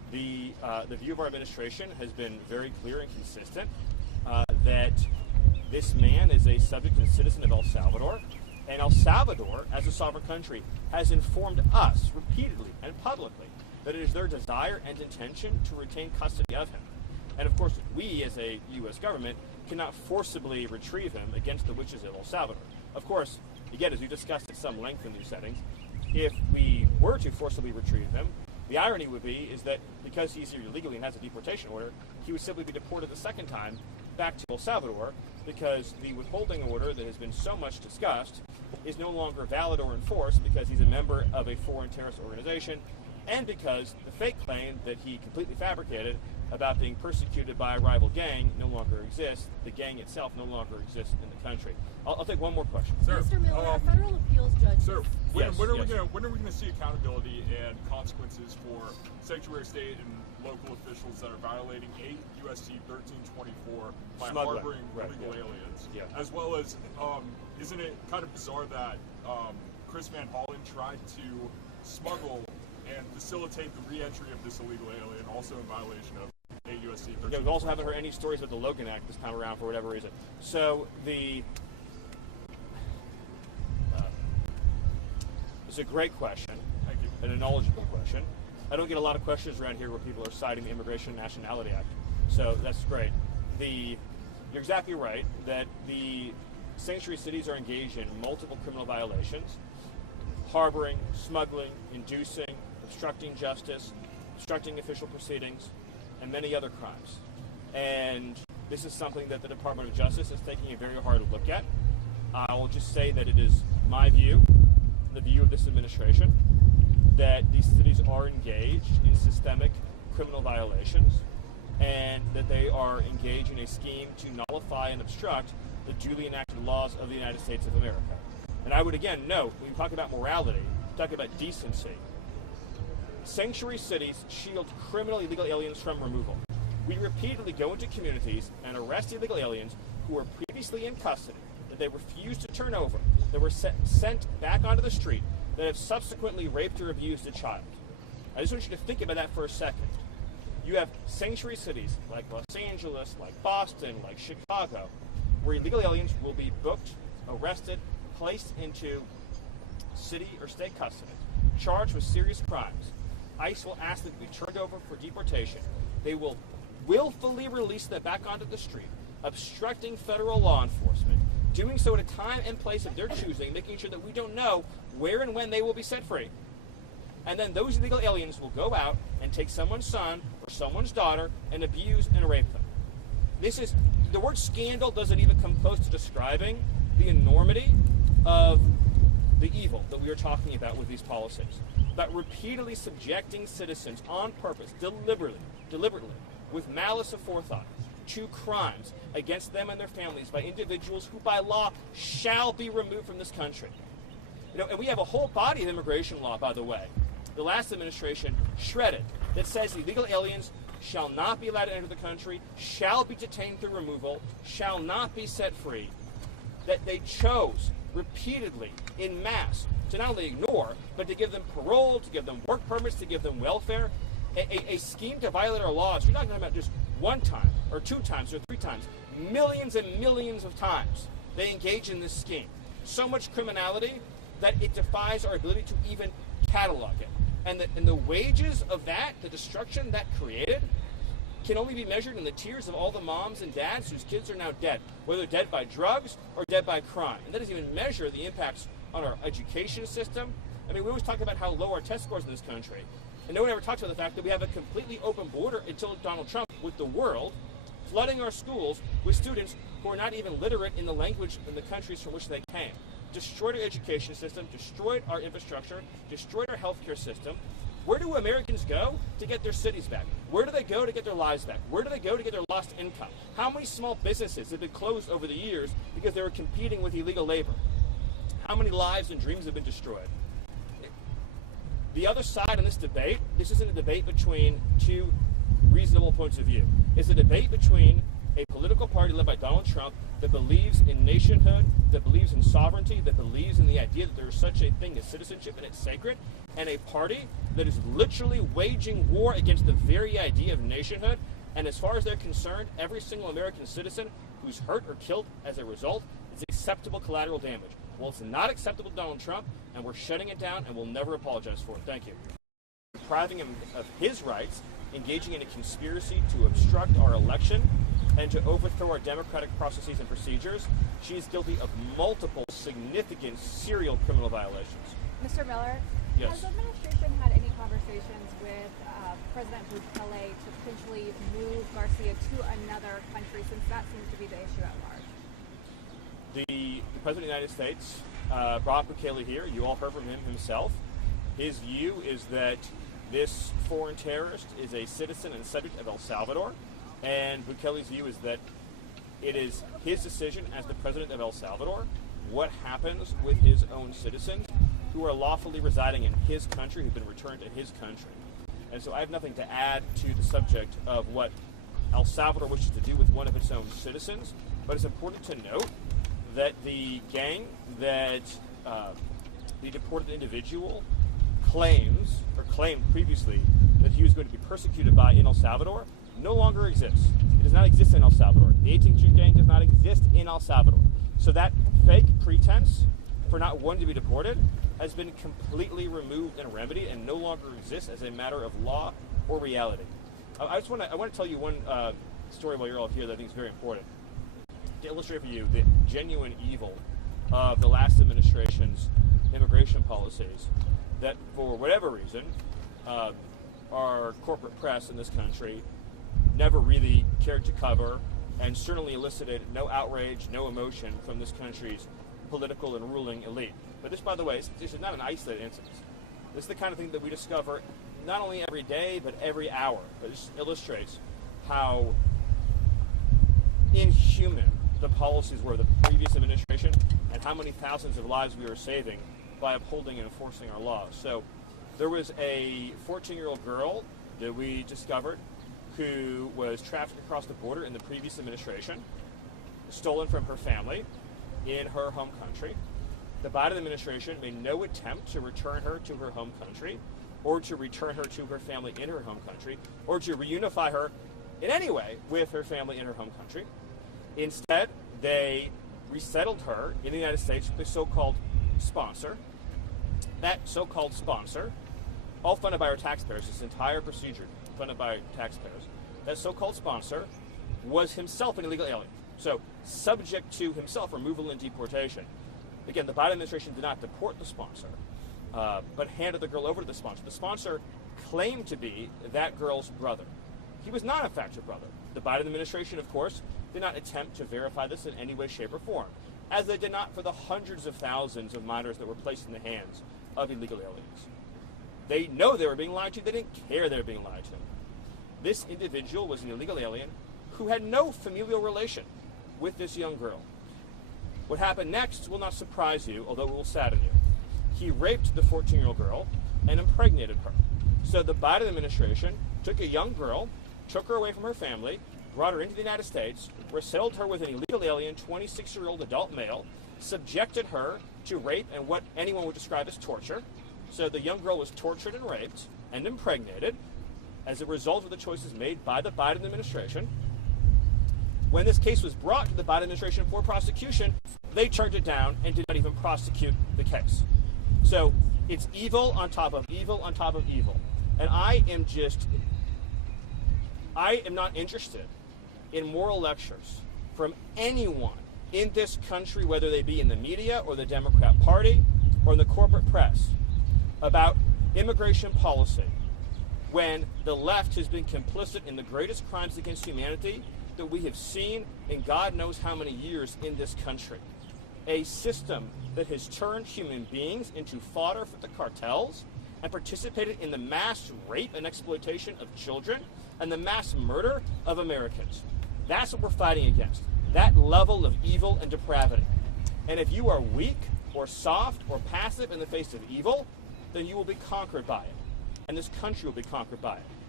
the view of our administration has been very clear and consistent that this man is a subject and citizen of El Salvador, and El Salvador, as a sovereign country, has informed us repeatedly and publicly that it is their desire and intention to retain custody of him. And of course, we as a U.S. government cannot forcibly retrieve him against the wishes of El Salvador. Of course, again, as we discussed at some length in these settings, if we were to forcibly retrieve him, the irony would be is that because he's here illegally and has a deportation order, he would simply be deported the second time back to El Salvador, because the withholding order that has been so much discussed is no longer valid or enforced because he's a member of a foreign terrorist organization, and because the fake claim that he completely fabricated about being persecuted by a rival gang no longer exists. The gang itself no longer exists in the country. I'll take one more question. Sir, Mr. Miller, a federal appeals judge. Sir, when are we going to see accountability and consequences for sanctuary state and local officials that are violating 8 U.S.C. 1324 by harboring illegal aliens? Yeah. As well as, isn't it kind of bizarre that Chris Van Hollen tried to smuggle and facilitate the re-entry of this illegal alien, also in violation of 8 U.S.C. 1324? Yeah, we also haven't heard any stories about the Logan Act this time around for whatever reason. So it's a great question. Thank you. And a knowledgeable question. I don't get a lot of questions around here where people are citing the Immigration and Nationality Act. So that's great. You're exactly right that the sanctuary cities are engaged in multiple criminal violations: harboring, smuggling, inducing, obstructing justice, obstructing official proceedings, and many other crimes. And this is something that the Department of Justice is taking a very hard look at. I will just say that it is my view, the view of this administration, that these cities are engaged in systemic criminal violations, and that they are engaged in a scheme to nullify and obstruct the duly enacted laws of the United States of America. And I would again note, when we talk about morality, talk about decency, sanctuary cities shield criminal illegal aliens from removal. We repeatedly go into communities and arrest illegal aliens who were previously in custody, that they refused to turn over, that were sent back onto the street, that have subsequently raped or abused a child. I just want you to think about that for a second. You have sanctuary cities like Los Angeles, like Boston, like Chicago, where illegal aliens will be booked, arrested, placed into city or state custody, charged with serious crimes. ICE will ask them to be turned over for deportation. They will willfully release them back onto the street, obstructing federal law enforcement, doing so at a time and place of their choosing, making sure that we don't know where and when they will be set free. And then those illegal aliens will go out and take someone's son or someone's daughter and abuse and rape them. The word scandal doesn't even come close to describing the enormity of the evil that we are talking about with these policies. About repeatedly subjecting citizens on purpose, deliberately, with malice aforethought, to crimes against them and their families by individuals who by law shall be removed from this country. And we have a whole body of immigration law, by the way, the last administration shredded, that says illegal aliens shall not be allowed to enter the country, shall be detained through removal, shall not be set free. That they chose repeatedly, in mass, to not only ignore, but to give them parole, to give them work permits, to give them welfare. A scheme to violate our laws. You're not talking about just one time, or 2 times, or 3 times. Millions and millions of times they engage in this scheme. So much criminality that it defies our ability to even catalog it. And the wages of that, the destruction that created, can only be measured in the tears of all the moms and dads whose kids are now dead, whether dead by drugs or dead by crime. And that doesn't even measure the impacts on our education system. I mean, we always talk about how low our test scores in this country, and no one ever talks about the fact that we have a completely open border until Donald Trump with the world, flooding our schools with students who are not even literate in the language in the countries from which they came. Destroyed our education system, destroyed our infrastructure, destroyed our healthcare system. Where do Americans go to get their cities back? Where do they go to get their lives back? Where do they go to get their lost income? How many small businesses have been closed over the years because they were competing with illegal labor? How many lives and dreams have been destroyed? The other side in this debate, this isn't a debate between 2 reasonable points of view. It's a debate between a political party led by Donald Trump that believes in nationhood, that believes in sovereignty, that believes in the idea that there is such a thing as citizenship and it's sacred, and a party that is literally waging war against the very idea of nationhood. And as far as they're concerned, every single American citizen who's hurt or killed as a result is acceptable collateral damage. Well, it's not acceptable to Donald Trump, and we're shutting it down, and we'll never apologize for it. Thank you. Depriving him of his rights, engaging in a conspiracy to obstruct our election and to overthrow our democratic processes and procedures. She is guilty of multiple significant serial criminal violations. Mr. Miller, yes. Has the administration had any conversations with President Bukele to potentially move Garcia to another country, since that seems to be the issue at large? The President of the United States brought Bukele here. You all heard from him himself. His view is that this foreign terrorist is a citizen and subject of El Salvador, and Bukele's view is that it is his decision as the president of El Salvador what happens with his own citizens who are lawfully residing in his country, who've been returned to his country. And so I have nothing to add to the subject of what El Salvador wishes to do with one of its own citizens, but it's important to note that the gang that the deported individual claimed previously that he was going to be persecuted by in El Salvador no longer exists. It does not exist in El Salvador. The 18th Street gang does not exist in El Salvador. So that fake pretense for not wanting to be deported has been completely removed and remedied and no longer exists as a matter of law or reality. I want to tell you one story while you're all here that I think is very important to illustrate for you the genuine evil of the last administration's immigration policies that, for whatever reason, our corporate press in this country never really cared to cover, and certainly elicited no outrage, no emotion from this country's political and ruling elite. But this, by the way, this is not an isolated incident. This is the kind of thing that we discover not only every day, but every hour. But this illustrates how inhuman the policies were of the previous administration and how many thousands of lives we are saving by upholding and enforcing our laws. So there was a 14-year-old girl that we discovered who was trafficked across the border in the previous administration, stolen from her family in her home country. The Biden administration made no attempt to return her to her home country or to return her to her family in her home country or to reunify her in any way with her family in her home country. Instead, they resettled her in the United States with a so-called sponsor. That so-called sponsor, all funded by our taxpayers, this entire procedure funded by taxpayers, that so-called sponsor was himself an illegal alien. So subject to himself removal and deportation. Again, the Biden administration did not deport the sponsor, but handed the girl over to the sponsor. The sponsor claimed to be that girl's brother. He was not, in fact, her brother. The Biden administration, of course, did not attempt to verify this in any way, shape, or form, as they did not for the hundreds of thousands of minors that were placed in the hands of illegal aliens. They know they were being lied to. They didn't care they were being lied to. This individual was an illegal alien who had no familial relation with this young girl. What happened next will not surprise you, although it will sadden you. He raped the 14-year-old girl and impregnated her. So the Biden administration took a young girl, took her away from her family, brought her into the United States, resettled her with an illegal alien, 26-year-old adult male, subjected her to rape and what anyone would describe as torture. So the young girl was tortured and raped and impregnated as a result of the choices made by the Biden administration. When this case was brought to the Biden administration for prosecution, they turned it down and did not even prosecute the case. So it's evil on top of evil on top of evil. And I am not interested in moral lectures from anyone in this country, whether they be in the media or the Democrat Party or in the corporate press, about immigration policy when the left has been complicit in the greatest crimes against humanity that we have seen in God knows how many years in this country. A system that has turned human beings into fodder for the cartels and participated in the mass rape and exploitation of children and the mass murder of Americans. That's what we're fighting against, that level of evil and depravity. And if you are weak or soft or passive in the face of evil, then you will be conquered by it. And this country will be conquered by it.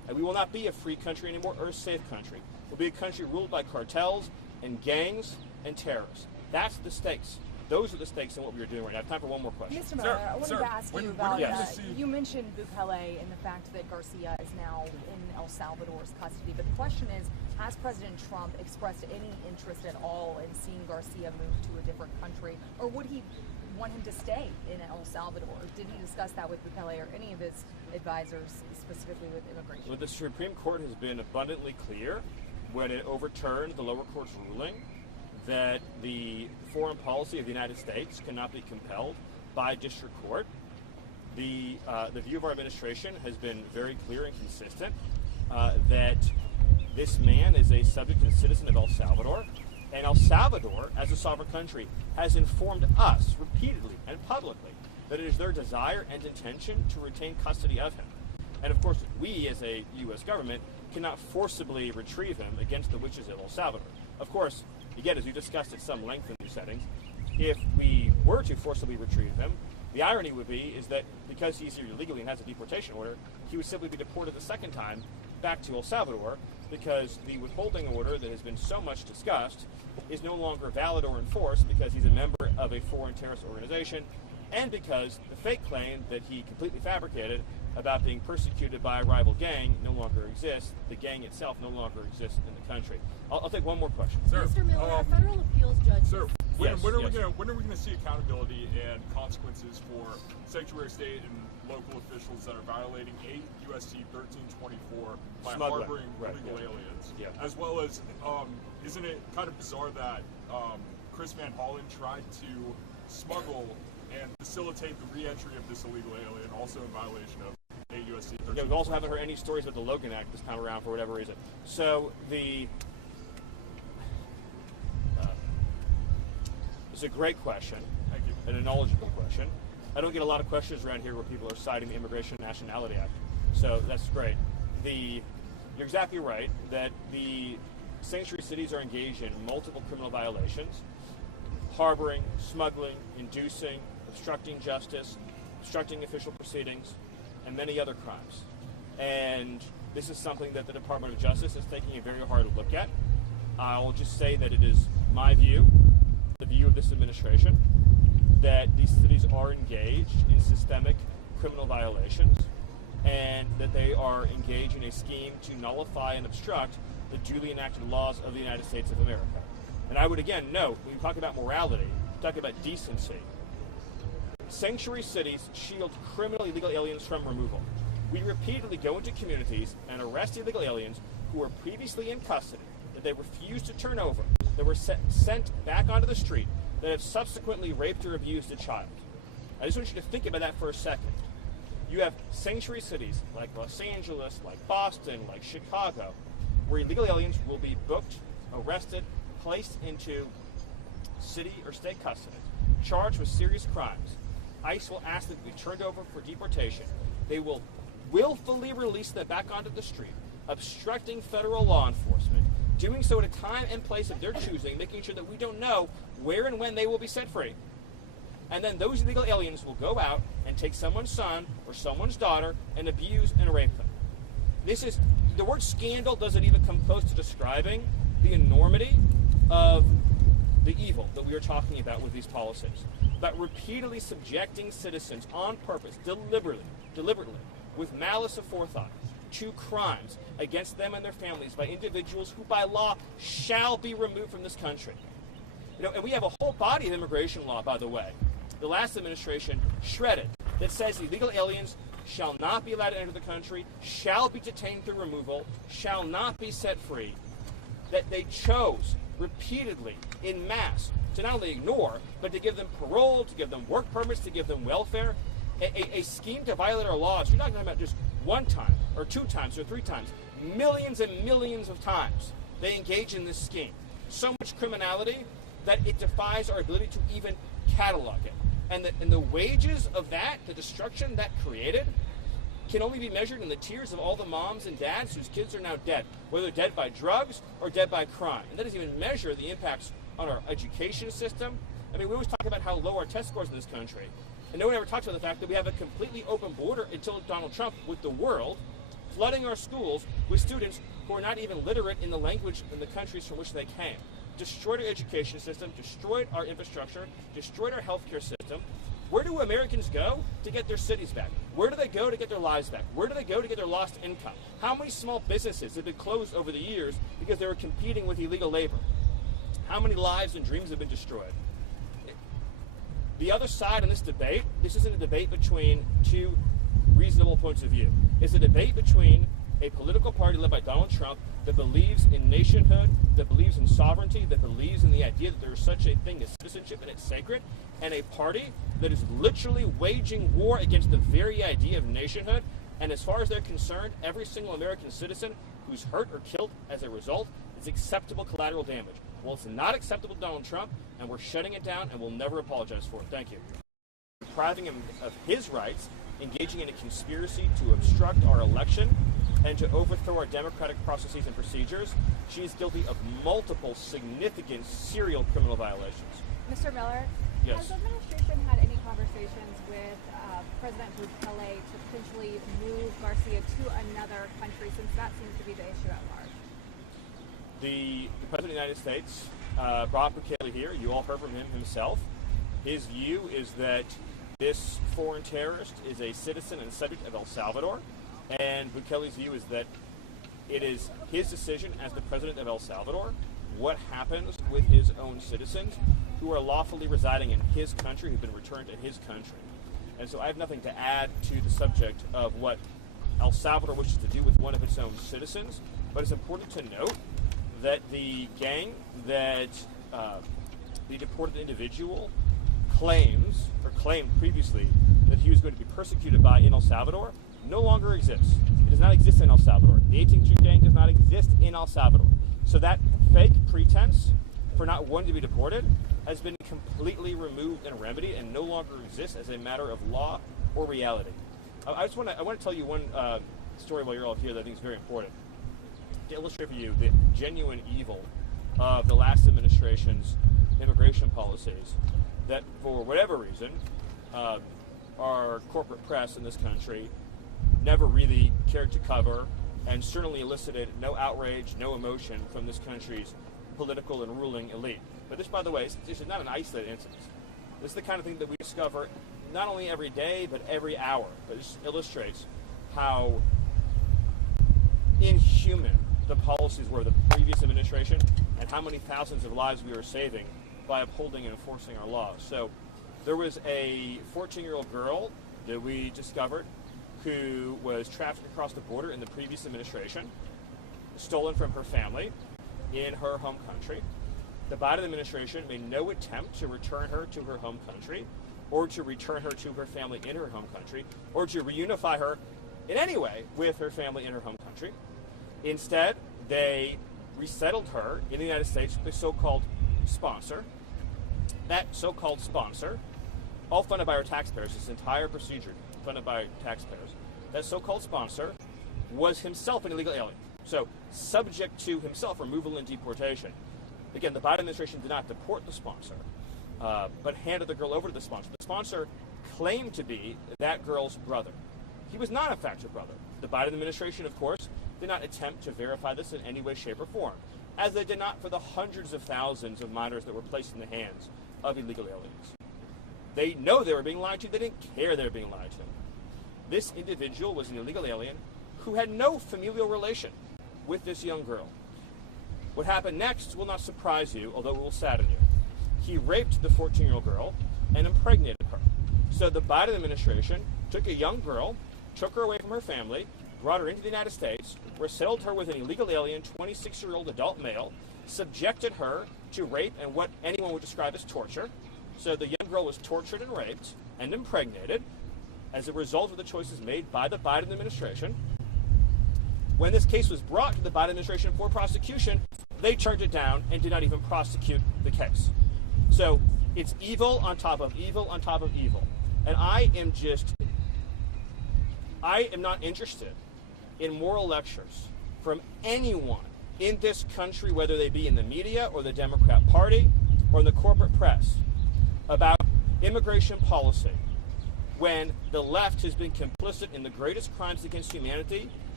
And we will not be a free country anymore or a safe country. We'll be a country ruled by cartels and gangs and terrorists. That's the stakes. Those are the stakes in what we are doing right now. I have time for one more question. Mr. Miller, I wanted to ask you about, you mentioned Bukele and the fact that Garcia is now in El Salvador's custody, but the question is, has President Trump expressed any interest at all in seeing Garcia move to a different country, or would he want him to stay in El Salvador? Did he discuss that with Bukele or any of his advisors, specifically with immigration? Well, the Supreme Court has been abundantly clear when it overturned the lower court's ruling that the foreign policy of the United States cannot be compelled by district court. The view of our administration has been very clear and consistent that this man is a subject and citizen of El Salvador, and El Salvador, as a sovereign country, has informed us repeatedly and publicly that it is their desire and intention to retain custody of him. And of course, we as a U.S. government cannot forcibly retrieve him against the wishes of El Salvador. Of course, again, as we discussed at some length in these settings, if we were to forcibly retrieve him, the irony would be is that because he's here illegally and has a deportation order, he would simply be deported the second time back to El Salvador, because the withholding order that has been so much discussed is no longer valid or enforced because he's a member of a foreign terrorist organization, and because the fake claim that he completely fabricated about being persecuted by a rival gang no longer exists. The gang itself no longer exists in the country. I'll take one more question. Sir, Mr. Miller, a federal appeals judge. Sir, when are we going to see accountability and consequences for sanctuary state and local officials that are violating 8 U.S.C. 1324 by harboring illegal aliens? Yeah. As well as, isn't it kind of bizarre that Chris Van Hollen tried to smuggle and facilitate the re-entry of this illegal alien, also in violation of 8 U.S.C. 1324? Yeah, we also haven't heard any stories about the Logan Act this time around for whatever reason. So it's a great question. Thank you. And a knowledgeable question. I don't get a lot of questions around here where people are citing the Immigration and Nationality Act. So that's great. You're exactly right that the sanctuary cities are engaged in multiple criminal violations: harboring, smuggling, inducing, obstructing justice, obstructing official proceedings, and many other crimes. And this is something that the Department of Justice is taking a very hard look at. I'll just say that it is my view, the view of this administration, that these cities are engaged in systemic criminal violations and that they are engaged in a scheme to nullify and obstruct the duly enacted laws of the United States of America. And I would again note, when we talk about morality, talk about decency, sanctuary cities shield criminal illegal aliens from removal. We repeatedly go into communities and arrest illegal aliens who were previously in custody, that they refused to turn over, that were sent back onto the street, that have subsequently raped or abused a child. I just want you to think about that for a second. You have sanctuary cities like Los Angeles, like Boston, like Chicago, where illegal aliens will be booked, arrested, placed into city or state custody, charged with serious crimes. ICE will ask them to be turned over for deportation. They will willfully release them back onto the street, obstructing federal law enforcement, doing so at a time and place of their choosing, making sure that we don't know where and when they will be set free. And then those illegal aliens will go out and take someone's son or someone's daughter and abuse and rape them. The word scandal doesn't even come close to describing the enormity of the evil that we are talking about with these policies. About repeatedly subjecting citizens on purpose, deliberately, with malice aforethought, to crimes against them and their families by individuals who by law shall be removed from this country. And we have a whole body of immigration law, by the way, the last administration shredded, that says illegal aliens shall not be allowed to enter the country, shall be detained through removal, shall not be set free, that they chose repeatedly in mass to not only ignore, but to give them parole, to give them work permits, to give them welfare, a scheme to violate our laws. You're not talking about just one time, or 2 times, or 3 times. Millions and millions of times they engage in this scheme. So much criminality that it defies our ability to even catalog it. And the wages of that, the destruction that created, can only be measured in the tears of all the moms and dads whose kids are now dead, whether dead by drugs or dead by crime. And that doesn't even measure the impacts on our education system. I mean, we always talk about how low our test scores in this country. And no one ever talks about the fact that we have a completely open border until Donald Trump with the world, flooding our schools with students who are not even literate in the language in the countries from which they came. Destroyed our education system, destroyed our infrastructure, destroyed our healthcare system. Where do Americans go to get their cities back? Where do they go to get their lives back? Where do they go to get their lost income? How many small businesses have been closed over the years because they were competing with illegal labor? How many lives and dreams have been destroyed? The other side in this debate, this isn't a debate between two reasonable points of view. It's a debate between a political party led by Donald Trump that believes in nationhood, that believes in sovereignty, that believes in the idea that there is such a thing as citizenship and it's sacred, and a party that is literally waging war against the very idea of nationhood. And as far as they're concerned, every single American citizen who's hurt or killed as a result is acceptable collateral damage. Well, it's not acceptable to Donald Trump, and we're shutting it down, and we'll never apologize for it. Thank you. Depriving him of his rights, engaging in a conspiracy to obstruct our election and to overthrow our democratic processes and procedures. She is guilty of multiple significant serial criminal violations. Mr. Miller, yes. Has the administration had any conversations with President Bukele to potentially move Garcia to another country, since that seems to be the issue at large? The President of the United States brought Bukele here. You all heard from him himself. His view is that this foreign terrorist is a citizen and subject of El Salvador, and Bukele's view is that it is his decision as the president of El Salvador what happens with his own citizens who are lawfully residing in his country, who've been returned to his country. And so I have nothing to add to the subject of what El Salvador wishes to do with one of its own citizens, but it's important to note that the gang that the deported individual claimed previously that he was going to be persecuted by in El Salvador no longer exists. It does not exist in El Salvador. The 18th Street gang does not exist in El Salvador. So that fake pretense for not wanting to be deported has been completely removed and remedied and no longer exists as a matter of law or reality. I want to tell you one story while you're all here that I think is very important to illustrate for you the genuine evil of the last administration's immigration policies that, for whatever reason, our corporate press in this country never really cared to cover, and certainly elicited no outrage, no emotion from this country's political and ruling elite. But this, by the way, this is not an isolated incident. This is the kind of thing that we discover not only every day, but every hour. But this illustrates how inhuman the policies were of the previous administration and how many thousands of lives we are saving by upholding and enforcing our laws. So there was a 14-year-old girl that we discovered who was trafficked across the border in the previous administration, stolen from her family in her home country. The Biden administration made no attempt to return her to her home country or to return her to her family in her home country or to reunify her in any way with her family in her home country. Instead, they resettled her in the United States with a so-called sponsor. That so-called sponsor, all funded by our taxpayers, this entire procedure funded by taxpayers, that so-called sponsor was himself an illegal alien. So subject to himself removal and deportation. Again, the Biden administration did not deport the sponsor, but handed the girl over to the sponsor. The sponsor claimed to be that girl's brother. He was not, in fact, her brother. The Biden administration, of course, did not attempt to verify this in any way, shape, or form, as they did not for the hundreds of thousands of minors that were placed in the hands of illegal aliens. They know they were being lied to. They didn't care they were being lied to. This individual was an illegal alien who had no familial relation with this young girl. What happened next will not surprise you, although it will sadden you. He raped the 14-year-old girl and impregnated her. So the Biden administration took a young girl, took her away from her family, brought her into the United States, resettled her with an illegal alien, 26-year-old adult male, subjected her to rape and what anyone would describe as torture. So the young girl was tortured and raped and impregnated as a result of the choices made by the Biden administration. When this case was brought to the Biden administration for prosecution, they turned it down and did not even prosecute the case. So it's evil on top of evil on top of evil. And I am not interested in moral lectures from anyone in this country, whether they be in the media or the Democrat Party or in the corporate press, about immigration policy when the left has been complicit in the greatest crimes against humanity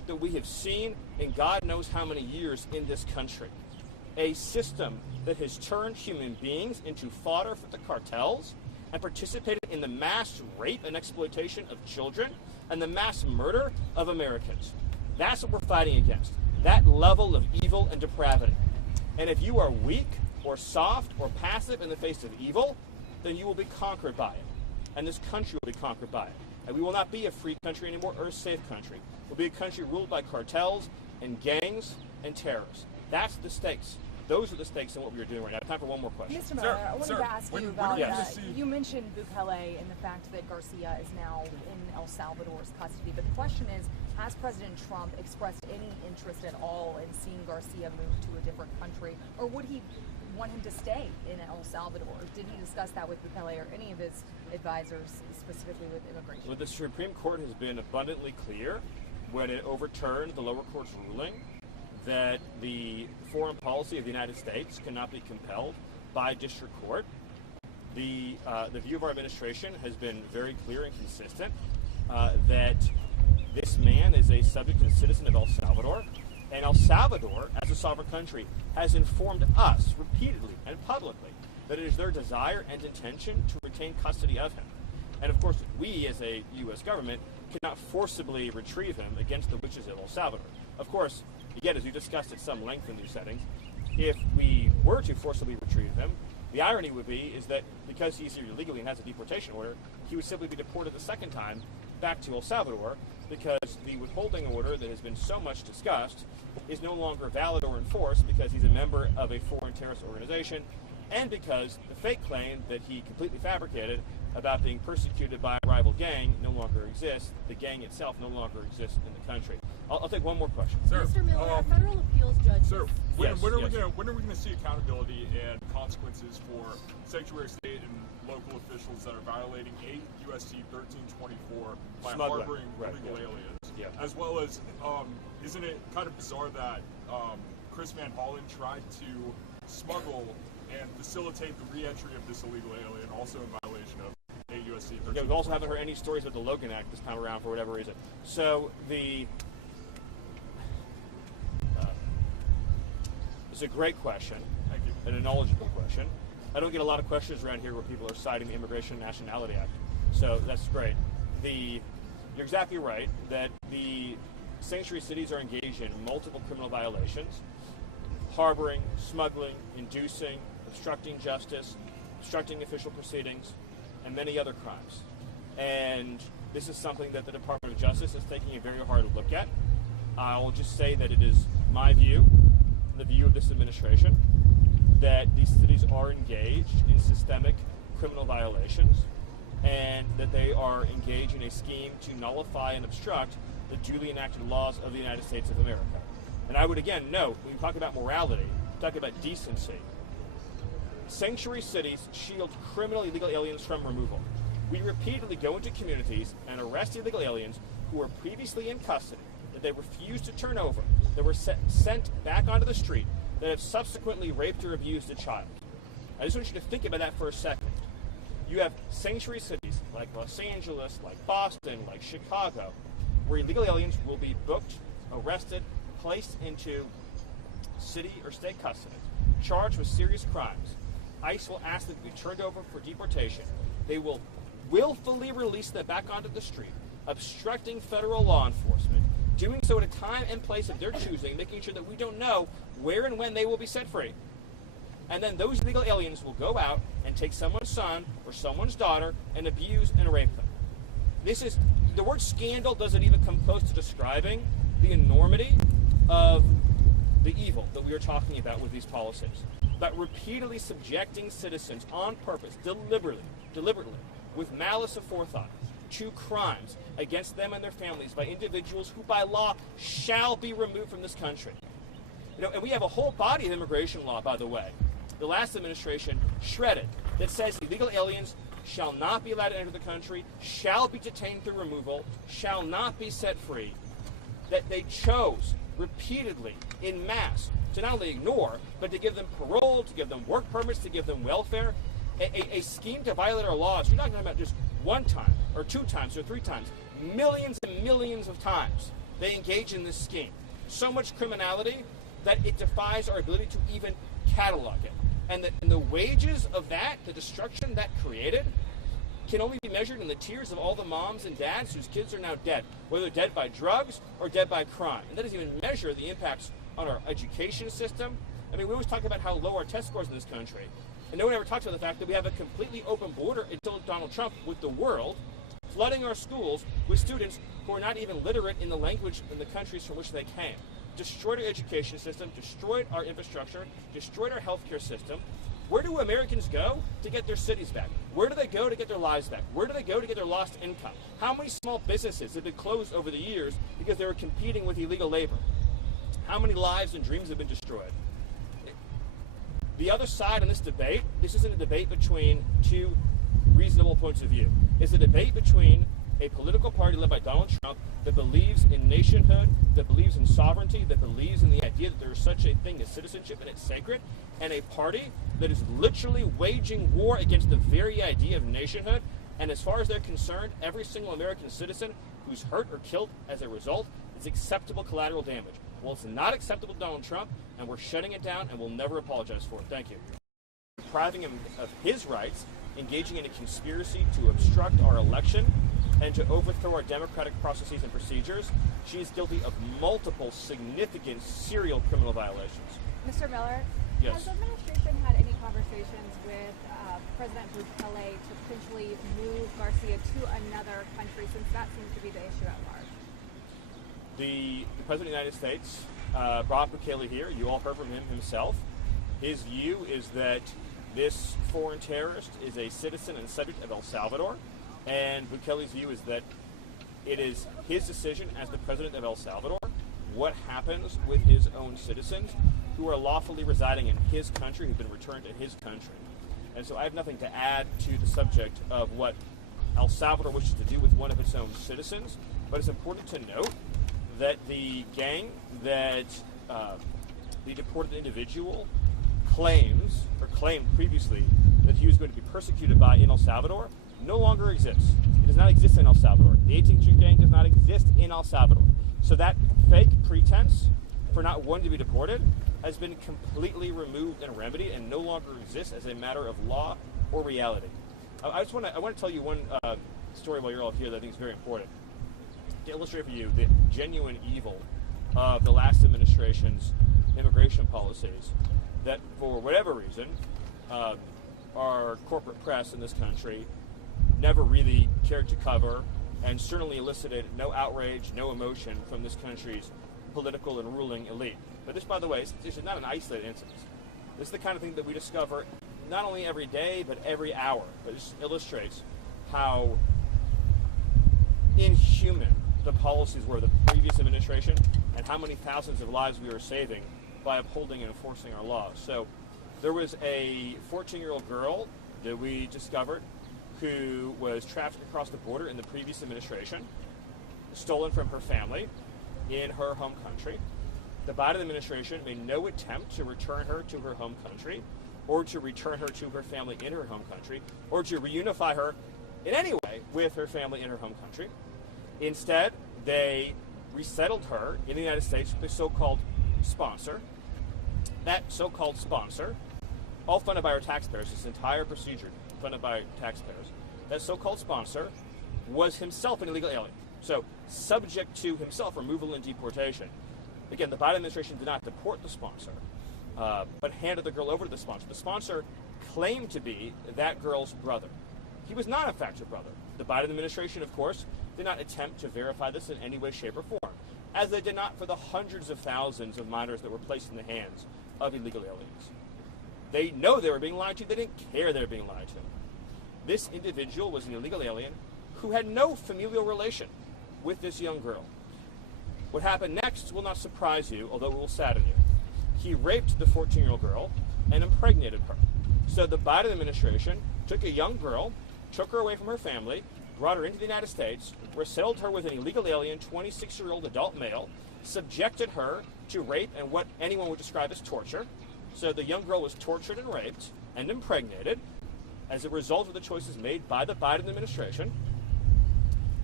that we have seen in God knows how many years in this country. A system that has turned human beings into fodder for the cartels and participated in the mass rape and exploitation of children and the mass murder of Americans. That's what we're fighting against, that level of evil and depravity. And if you are weak or soft or passive in the face of evil, then you will be conquered by it. And this country will be conquered by it. And we will not be a free country anymore or a safe country. We'll be a country ruled by cartels and gangs and terrorists. That's the stakes. Those are the stakes in what we are doing right now. I have time for one more question. Mr. Miller, I wanted to ask you about, you mentioned Bukele and the fact that Garcia is now in El Salvador's custody. But the question is, has President Trump expressed any interest at all in seeing Garcia move to a different country? Or would he want him to stay in El Salvador? Did he discuss that with Bukele or any of his advisors, specifically with immigration? Well, the Supreme Court has been abundantly clear when it overturned the lower court's ruling that the foreign policy of the United States cannot be compelled by district court. The view of our administration has been very clear and consistent that this man is a subject and citizen of El Salvador, and El Salvador, as a sovereign country, has informed us repeatedly and publicly that it is their desire and intention to retain custody of him. And of course, we as a U.S. government cannot forcibly retrieve him against the wishes of El Salvador. Of course, again, as we discussed at some length in these settings, if we were to forcibly retrieve him, the irony would be is that because he's here illegally and has a deportation order, he would simply be deported the second time back to El Salvador, because the withholding order that has been so much discussed is no longer valid or enforced because he's a member of a foreign terrorist organization, and because the fake claim that he completely fabricated about being persecuted by a rival gang no longer exists. The gang itself no longer exists in the country. I'll take one more question. Sir, Mr. Miller, a federal appeals judge. Sir, when are we going to see accountability and consequences for sanctuary state and local officials that are violating 8 U.S.C. 1324 by harboring illegal aliens? Yeah. As well as, isn't it kind of bizarre that Chris Van Hollen tried to smuggle and facilitate the re-entry of this illegal alien, also in violation of 8 U.S.C. 1324? Yeah, we also haven't heard any stories about the Logan Act this time around for whatever reason. So it's a great question. Thank you. And a knowledgeable question. I don't get a lot of questions around here where people are citing the Immigration and Nationality Act. So that's great. You're exactly right that the sanctuary cities are engaged in multiple criminal violations: harboring, smuggling, inducing, obstructing justice, obstructing official proceedings, and many other crimes. And this is something that the Department of Justice is taking a very hard look at. I'll just say that it is my view, the view of this administration, that these cities are engaged in systemic criminal violations and that they are engaged in a scheme to nullify and obstruct the duly enacted laws of the United States of America. And I would again note, when we talk about morality, talk about decency, sanctuary cities shield criminal illegal aliens from removal. We repeatedly go into communities and arrest illegal aliens who were previously in custody, that they refused to turn over, that were sent back onto the street, that have subsequently raped or abused a child. I just want you to think about that for a second. You have sanctuary cities like Los Angeles, like Boston, like Chicago, where illegal aliens will be booked, arrested, placed into city or state custody, charged with serious crimes. ICE will ask them to be turned over for deportation. They will willfully release them back onto the street, obstructing federal law enforcement, doing so at a time and place of their choosing, making sure that we don't know where and when they will be set free. And then those illegal aliens will go out and take someone's son or someone's daughter and abuse and rape them. The word scandal doesn't even come close to describing the enormity of the evil that we are talking about with these policies. About repeatedly subjecting citizens on purpose, deliberately, with malice aforethought, to crimes against them and their families by individuals who by law shall be removed from this country. And we have a whole body of immigration law, by the way, the last administration shredded, that says illegal aliens shall not be allowed to enter the country, shall be detained through removal, shall not be set free, that they chose repeatedly in mass to not only ignore, but to give them parole, to give them work permits, to give them welfare, a scheme to violate our laws. You're not talking about just one time, or 2 times, or 3 times, millions and millions of times. they engage in this scheme. So much criminality that it defies our ability to even catalog it. And the wages of that, the destruction that created, can only be measured in the tears of all the moms and dads whose kids are now dead, whether dead by drugs or dead by crime. And that doesn't even measure the impacts on our education system. I mean, we always talk about how low our test scores in this country, and no one ever talks about the fact that we have a completely open border until Donald Trump with the world, flooding our schools with students who are not even literate in the language in the countries from which they came. Destroyed our education system, destroyed our infrastructure, destroyed our healthcare system. Where do Americans go to get their cities back? Where do they go to get their lives back? Where do they go to get their lost income? How many small businesses have been closed over the years because they were competing with illegal labor? How many lives and dreams have been destroyed? The other side in this debate, this isn't a debate between two reasonable points of view. It's a debate between a political party led by Donald Trump that believes in nationhood, that believes in sovereignty, that believes in the idea that there is such a thing as citizenship and it's sacred, and a party that is literally waging war against the very idea of nationhood. And as far as they're concerned, every single American citizen who's hurt or killed as a result is acceptable collateral damage. Well, it's not acceptable to Donald Trump, and we're shutting it down, and we'll never apologize for it. Thank you. Depriving him of his rights, engaging in a conspiracy to obstruct our election, and to overthrow our democratic processes and procedures. She is guilty of multiple significant serial criminal violations. Mr. Miller, yes. Has the administration had any conversations with President Bukele to potentially move Garcia to another country, since that seems to be the issue at large? The President of the United States brought Bukele here. You all heard from him himself. His view is that this foreign terrorist is a citizen and subject of El Salvador, and Bukele's view is that it is his decision as the president of El Salvador what happens with his own citizens who are lawfully residing in his country, who've been returned to his country. And so I have nothing to add to the subject of what El Salvador wishes to do with one of its own citizens, but it's important to note that the gang that the deported individual claimed previously that he was going to be persecuted by in El Salvador no longer exists. It does not exist in El Salvador. The 18th Street gang does not exist in El Salvador. So that fake pretense for not wanting to be deported has been completely removed and remedied and no longer exists as a matter of law or reality. I want to tell you one story while you're all here that I think is very important to illustrate for you the genuine evil of the last administration's immigration policies that, for whatever reason, our corporate press in this country never really cared to cover, and certainly elicited no outrage, no emotion from this country's political and ruling elite. But this, by the way, this is not an isolated incident. This is the kind of thing that we discover not only every day, but every hour. But this illustrates how inhuman the policies were of the previous administration and how many thousands of lives we were saving by upholding and enforcing our laws. So there was a 14-year-old girl that we discovered who was trafficked across the border in the previous administration, stolen from her family in her home country. The Biden administration made no attempt to return her to her home country, or to return her to her family in her home country, or to reunify her in any way with her family in her home country. Instead, they resettled her in the United States with a so-called sponsor. That so-called sponsor, all funded by our taxpayers, this entire procedure funded by taxpayers, that so-called sponsor was himself an illegal alien. So subject to himself removal and deportation. Again, the Biden administration did not deport the sponsor, but handed the girl over to the sponsor. The sponsor claimed to be that girl's brother. He was not, in fact, her brother. The Biden administration, of course, did not attempt to verify this in any way, shape, or form, as they did not for the hundreds of thousands of minors that were placed in the hands of illegal aliens. They know they were being lied to. They didn't care they were being lied to. This individual was an illegal alien who had no familial relation with this young girl. What happened next will not surprise you, although it will sadden you. He raped the 14-year-old girl and impregnated her. So the Biden administration took a young girl, took her away from her family, brought her into the United States, resettled her with an illegal alien, 26-year-old adult male, subjected her to rape and what anyone would describe as torture. So the young girl was tortured and raped and impregnated as a result of the choices made by the Biden administration.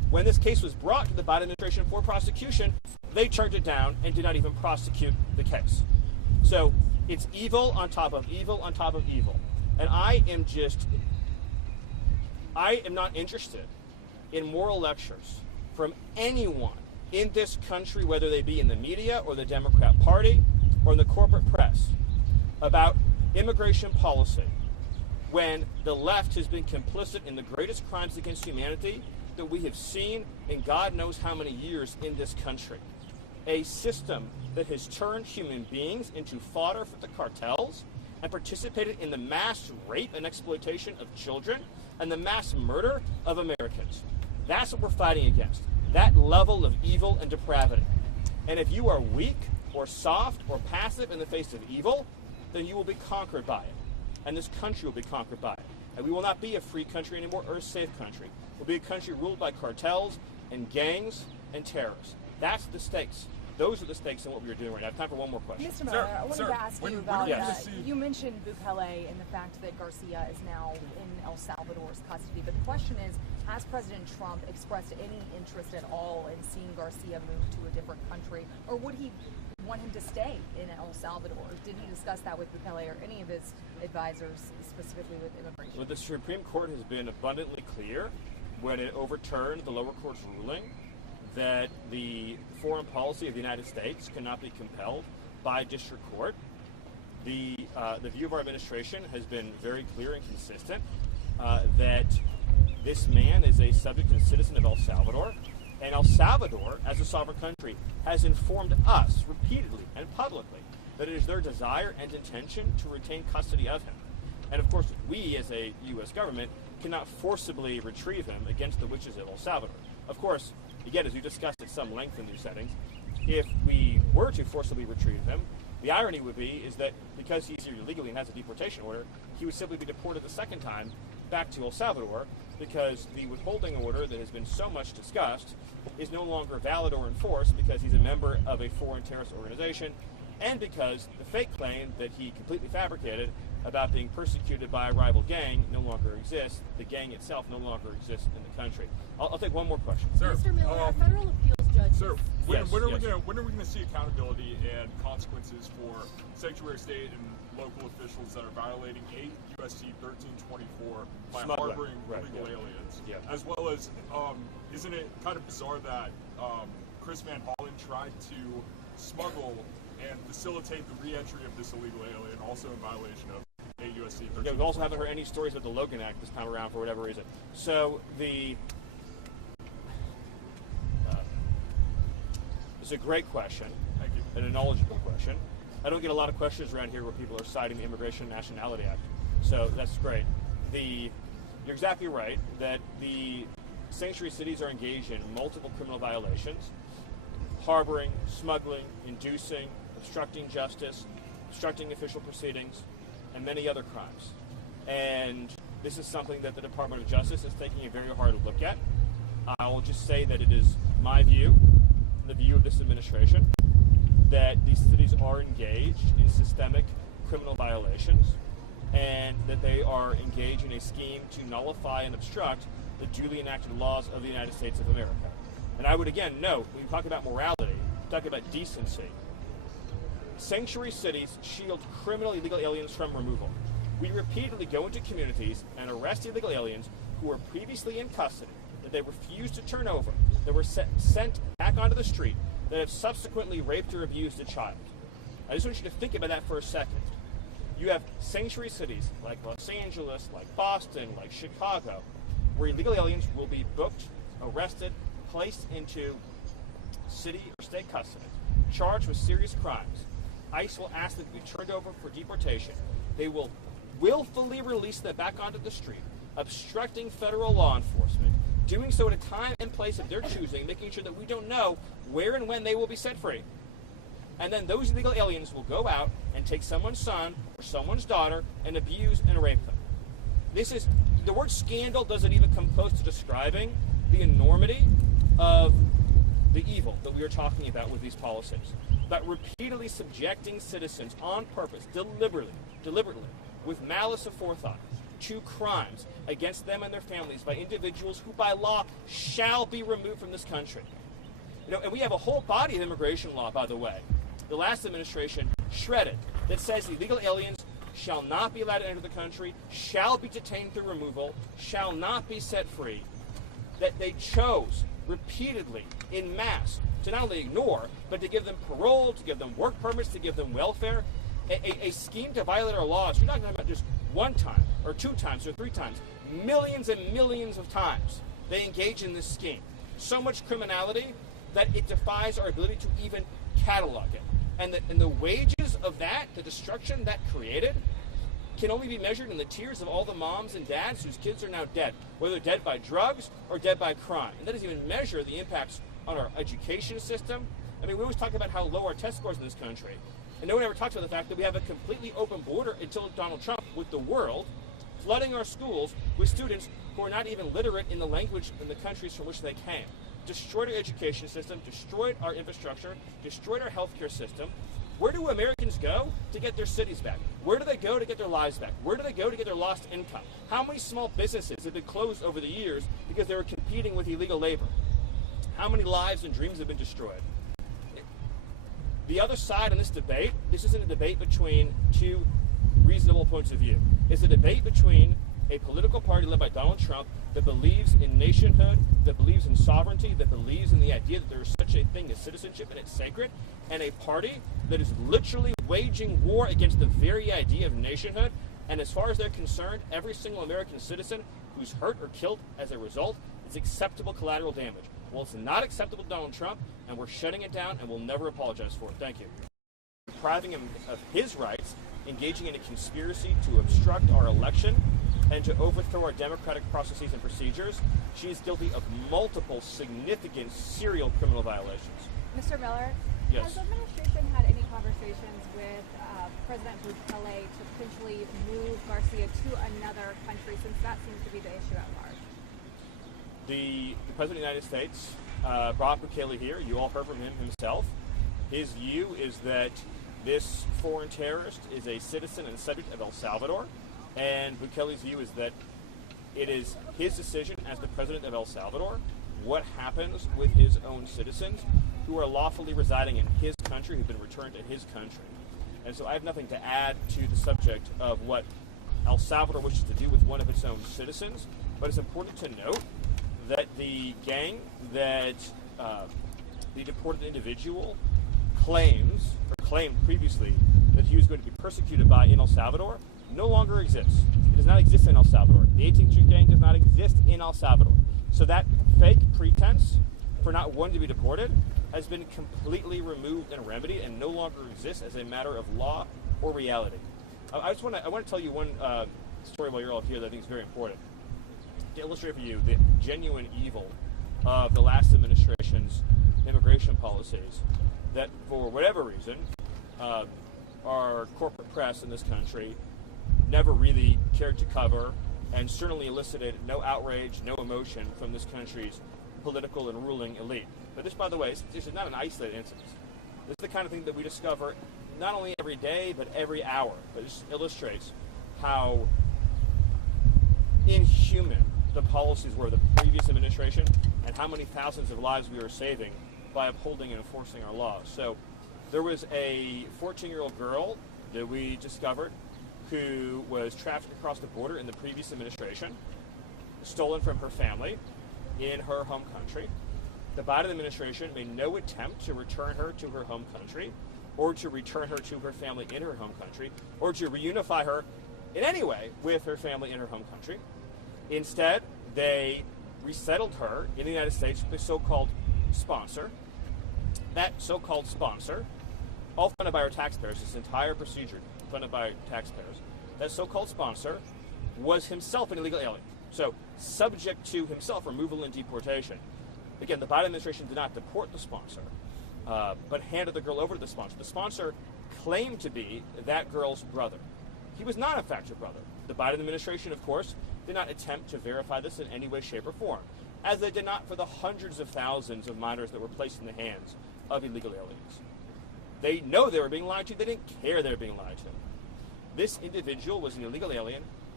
When this case was brought to the Biden administration for prosecution, they turned it down and did not even prosecute the case. So it's evil on top of evil on top of evil. And I am not interested in moral lectures from anyone in this country, whether they be in the media or the Democrat Party or in the corporate press, about immigration policy when the left has been complicit in the greatest crimes against humanity that we have seen in God knows how many years in this country. A system that has turned human beings into fodder for the cartels and participated in the mass rape and exploitation of children and the mass murder of Americans. That's what we're fighting against, that level of evil and depravity. And if you are weak or soft or passive in the face of evil, then you will be conquered by it. And this country will be conquered by it. And we will not be a free country anymore or a safe country. We'll be a country ruled by cartels and gangs and terrorists. That's the stakes. Those are the stakes in what we are doing right now. I have time for one more question. Mr. Miller, I wanted to ask you about, you mentioned Bukele and the fact that Garcia is now in El Salvador's custody. But the question is, has President Trump expressed any interest at all in seeing Garcia move to a different country? Or would he want him to stay in El Salvador? Did he discuss that with Bukele or any of his advisors, specifically with immigration? Well, the Supreme Court has been abundantly clear when it overturned the lower court's ruling that the foreign policy of the United States cannot be compelled by district court. The view of our administration has been very clear and consistent that this man is a subject and citizen of El Salvador, and El Salvador, as a sovereign country, has informed us repeatedly and publicly that it is their desire and intention to retain custody of him. And of course, we as a U.S. government cannot forcibly retrieve him against the wishes of El Salvador. Of course, again, as we discussed at some length in these settings, if we were to forcibly retrieve him, the irony would be is that because he's here illegally and has a deportation order, he would simply be deported the second time back to El Salvador because the withholding order that has been so much discussed is no longer valid or enforced because he's a member of a foreign terrorist organization and because the fake claim that he completely fabricated about being persecuted by a rival gang no longer exists. The gang itself no longer exists in the country. I'll take one more question. Sir, Mr. Miller, a federal appeals judge. Sir, when are we going to see accountability and consequences for sanctuary state and local officials that are violating 8 U.S.C. 1324 by harboring illegal aliens? Yeah. As well as, isn't it kind of bizarre that Chris Van Hollen tried to smuggle and facilitate the re-entry of this illegal alien, also in violation of 8 U.S.C. 1324? Yeah, we also haven't heard any stories about the Logan Act this time around for whatever reason. So it's a great question. Thank you. And a knowledgeable question. I don't get a lot of questions around here where people are citing the Immigration and Nationality Act. So that's great. You're exactly right that the sanctuary cities are engaged in multiple criminal violations: harboring, smuggling, inducing, obstructing justice, obstructing official proceedings, and many other crimes. And this is something that the Department of Justice is taking a very hard look at. I will just say that it is my view, the view of this administration, that these cities are engaged in systemic criminal violations and that they are engaged in a scheme to nullify and obstruct the duly enacted laws of the United States of America. And I would again note, when we talk about morality, talk about decency, sanctuary cities shield criminal illegal aliens from removal. We repeatedly go into communities and arrest illegal aliens who were previously in custody, that they refused to turn over, that were sent back onto the street, that have subsequently raped or abused a child. I just want you to think about that for a second. You have sanctuary cities like Los Angeles, like Boston, like Chicago, where illegal aliens will be booked, arrested, placed into city or state custody, charged with serious crimes. ICE will ask them to be turned over for deportation. They will willfully release them back onto the street, obstructing federal law enforcement, doing so at a time and place of their choosing, making sure that we don't know where and when they will be set free. And then those illegal aliens will go out and take someone's son or someone's daughter and abuse and rape them. The word scandal doesn't even come close to describing the enormity of the evil that we are talking about with these policies. But repeatedly subjecting citizens on purpose, deliberately, with malice aforethought, to crimes against them and their families by individuals who by law shall be removed from this country. And we have a whole body of immigration law, by the way, the last administration shredded, that says illegal aliens shall not be allowed to enter the country, shall be detained through removal, shall not be set free, that they chose repeatedly in mass to not only ignore, but to give them parole, to give them work permits, to give them welfare, a scheme to violate our laws. You're not talking about just one time, or 2 times, or 3 times. Millions and millions of times they engage in this scheme. So much criminality that it defies our ability to even catalog it. And the wages of that, the destruction that created, can only be measured in the tears of all the moms and dads whose kids are now dead, whether dead by drugs or dead by crime. And that doesn't even measure the impacts on our education system. I mean, we always talk about how low our test scores in this country. And no one ever talks about the fact that we have a completely open border until Donald Trump with the world, flooding our schools with students who are not even literate in the language in the countries from which they came. Destroyed our education system, destroyed our infrastructure, destroyed our healthcare system. Where do Americans go to get their cities back? Where do they go to get their lives back? Where do they go to get their lost income? How many small businesses have been closed over the years because they were competing with illegal labor? How many lives and dreams have been destroyed? The other side in this debate, this isn't a debate between 2 reasonable points of view. It's a debate between a political party led by Donald Trump that believes in nationhood, that believes in sovereignty, that believes in the idea that there is such a thing as citizenship and it's sacred, and a party that is literally waging war against the very idea of nationhood. And as far as they're concerned, every single American citizen who's hurt or killed as a result is acceptable collateral damage. Well, it's not acceptable to Donald Trump, and we're shutting it down, and we'll never apologize for it. Thank you. Depriving him of his rights, engaging in a conspiracy to obstruct our election, and to overthrow our democratic processes and procedures. She is guilty of multiple significant serial criminal violations. Mr. Miller, yes. Has the administration had any conversations with President Bukele to potentially move Garcia to another country, since that seems to be the issue at large? The President of the United States brought Bukele here. You all heard from him himself. His view is that this foreign terrorist is a citizen and subject of El Salvador, and Bukele's view is that it is his decision as the president of El Salvador what happens with his own citizens who are lawfully residing in his country, who've been returned to his country. And so I have nothing to add to the subject of what El Salvador wishes to do with one of its own citizens, but it's important to note that the gang that the deported individual claimed previously that he was going to be persecuted by in El Salvador no longer exists. It does not exist in El Salvador. The 18th Street gang does not exist in El Salvador. So that fake pretense for not wanting to be deported has been completely removed and remedied and no longer exists as a matter of law or reality. I want to tell you one story while you're all here that I think is very important to illustrate for you the genuine evil of the last administration's immigration policies that, for whatever reason, our corporate press in this country never really cared to cover, and certainly elicited no outrage, no emotion from this country's political and ruling elite. But this, by the way, this is not an isolated incident. This is the kind of thing that we discover not only every day, but every hour. But it just illustrates how inhuman the policies were of the previous administration and how many thousands of lives we were saving by upholding and enforcing our laws. So there was a 14-year-old girl that we discovered who was trafficked across the border in the previous administration, stolen from her family in her home country. The Biden administration made no attempt to return her to her home country, or to return her to her family in her home country, or to reunify her in any way with her family in her home country. Instead, they resettled her in the United States with a so-called sponsor. That so-called sponsor, all funded by our taxpayers, this entire procedure funded by taxpayers, that so-called sponsor was himself an illegal alien, so subject to himself removal and deportation. Again, the Biden administration did not deport the sponsor, but handed the girl over to the sponsor. The sponsor claimed to be that girl's brother. He was not, in fact, her brother. The Biden administration, of course, did not attempt to verify this in any way, shape, or form, as they did not for the hundreds of thousands of minors that were placed in the hands of illegal aliens. They know they were being lied to. They didn't care they were being lied to. This individual was an illegal alien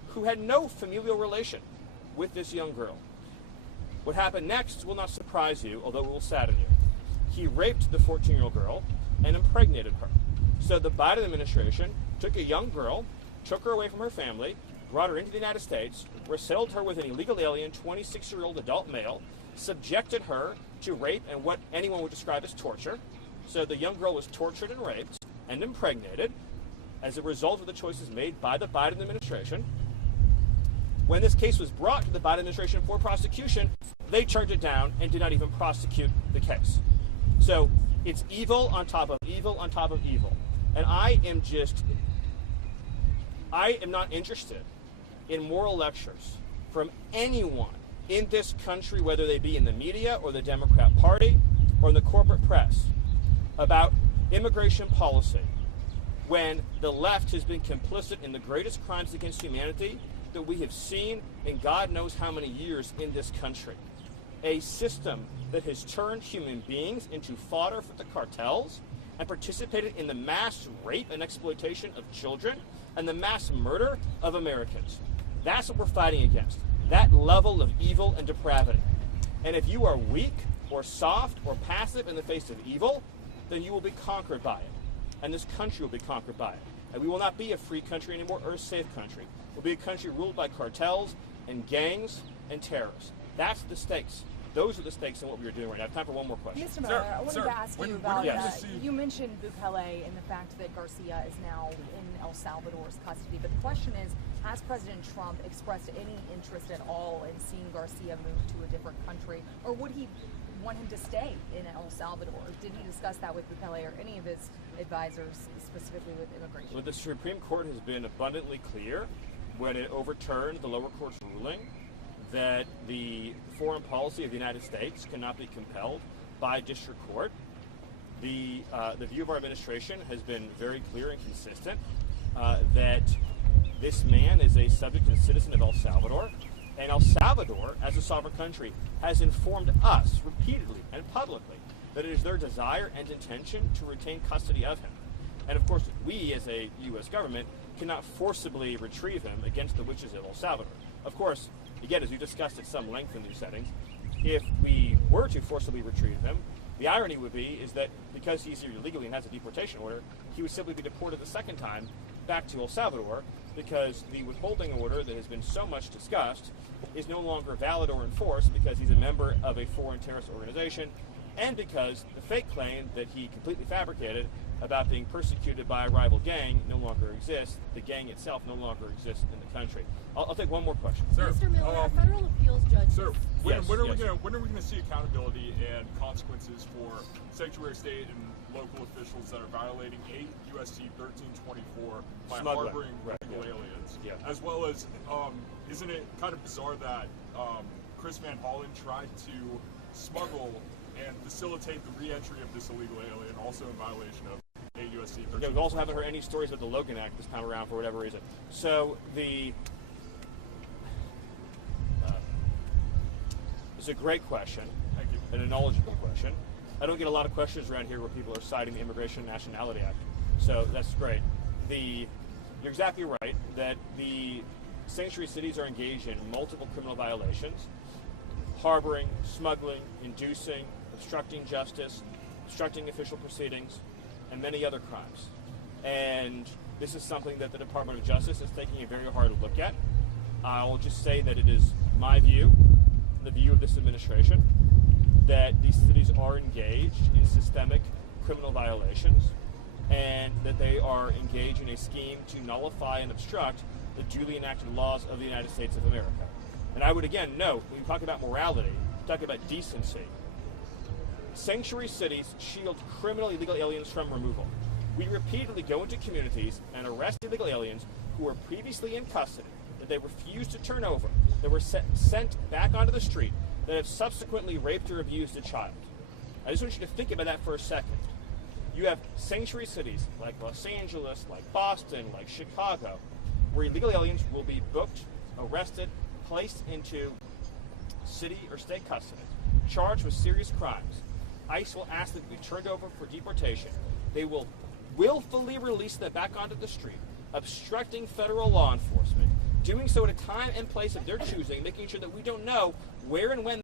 who had no familial relation with this young girl. What happened next will not surprise you, although it will sadden you. He raped the 14-year-old girl and impregnated her. So the Biden administration took a young girl, took her away from her family, brought her into the United States, resettled her with an illegal alien, 26-year-old adult male, subjected her to rape and what anyone would describe as torture. So the young girl was tortured and raped and impregnated as a result of the choices made by the Biden administration. When this case was brought to the Biden administration for prosecution, they turned it down and did not even prosecute the case. So it's evil on top of evil on top of evil. And I am not interested in moral lectures from anyone in this country, whether they be in the media or the Democrat Party or in the corporate press, about immigration policy when the left has been complicit in the greatest crimes against humanity that we have seen in God knows how many years in this country. A system that has turned human beings into fodder for the cartels and participated in the mass rape and exploitation of children and the mass murder of Americans. That's what we're fighting against, that level of evil and depravity. And if you are weak or soft or passive in the face of evil, then you will be conquered by it. And this country will be conquered by it. And we will not be a free country anymore or a safe country. We'll be a country ruled by cartels and gangs and terrorists. That's the stakes. Those are the stakes in what we're doing right now. I have time for one more question. Mr. Miller, I wanted to ask you about you mentioned Bukele and the fact that Garcia is now in El Salvador's custody. But the question is, has President Trump expressed any interest at all in seeing Garcia move to a different country? Or would he want him to stay in El Salvador? Did he discuss that with Bukele or any of his advisors, specifically with immigration? Well, the Supreme Court has been abundantly clear when it overturned the lower court's ruling that the foreign policy of the United States cannot be compelled by district court. The view of our administration has been very clear and consistent that this man is a subject and citizen of El Salvador, and El Salvador, as a sovereign country, has informed us repeatedly and publicly that it is their desire and intention to retain custody of him. And of course, we as a U.S. government cannot forcibly retrieve him against the wishes of El Salvador. Of course, again, as we discussed at some length in these settings, if we were to forcibly retrieve him, the irony would be is that because he's here illegally and has a deportation order, he would simply be deported the second time back to El Salvador because the withholding order that has been so much discussed is no longer valid or enforced because he's a member of a foreign terrorist organization and because the fake claim that he completely fabricated about being persecuted by a rival gang no longer exists. The gang itself no longer exists in the country. I'll take one more question. Sir, Mr. Miller, a federal appeals judge. Sir, when are we going to see accountability and consequences for Secretary of State and local officials that are violating 8 U.S.C. 1324 by harboring illegal aliens? Yeah. As well as, isn't it kind of bizarre that Chris Van Hollen tried to smuggle and facilitate the re-entry of this illegal alien, also in violation of 8 U.S.C. 1324? Yeah, we also haven't heard any stories of the Logan Act this time around for whatever reason. So it's a great question. Thank you. And a knowledgeable question. I don't get a lot of questions around here where people are citing the Immigration and Nationality Act. So that's great. You're exactly right that the sanctuary cities are engaged in multiple criminal violations: harboring, smuggling, inducing, obstructing justice, obstructing official proceedings, and many other crimes. And this is something that the Department of Justice is taking a very hard look at. I'll just say that it is my view, the view of this administration, that these cities are engaged in systemic criminal violations and that they are engaged in a scheme to nullify and obstruct the duly enacted laws of the United States of America. And I would again note, when we talk about morality, talk about decency, sanctuary cities shield criminal illegal aliens from removal. We repeatedly go into communities and arrest illegal aliens who were previously in custody, that they refused to turn over, that were sent back onto the street, that have subsequently raped or abused a child. I just want you to think about that for a second. You have sanctuary cities like Los Angeles, like Boston, like Chicago, where illegal aliens will be booked, arrested, placed into city or state custody, charged with serious crimes. ICE will ask them to be turned over for deportation. They will willfully release them back onto the street, obstructing federal law enforcement, doing so at a time and place of their choosing, making sure that we don't know where and when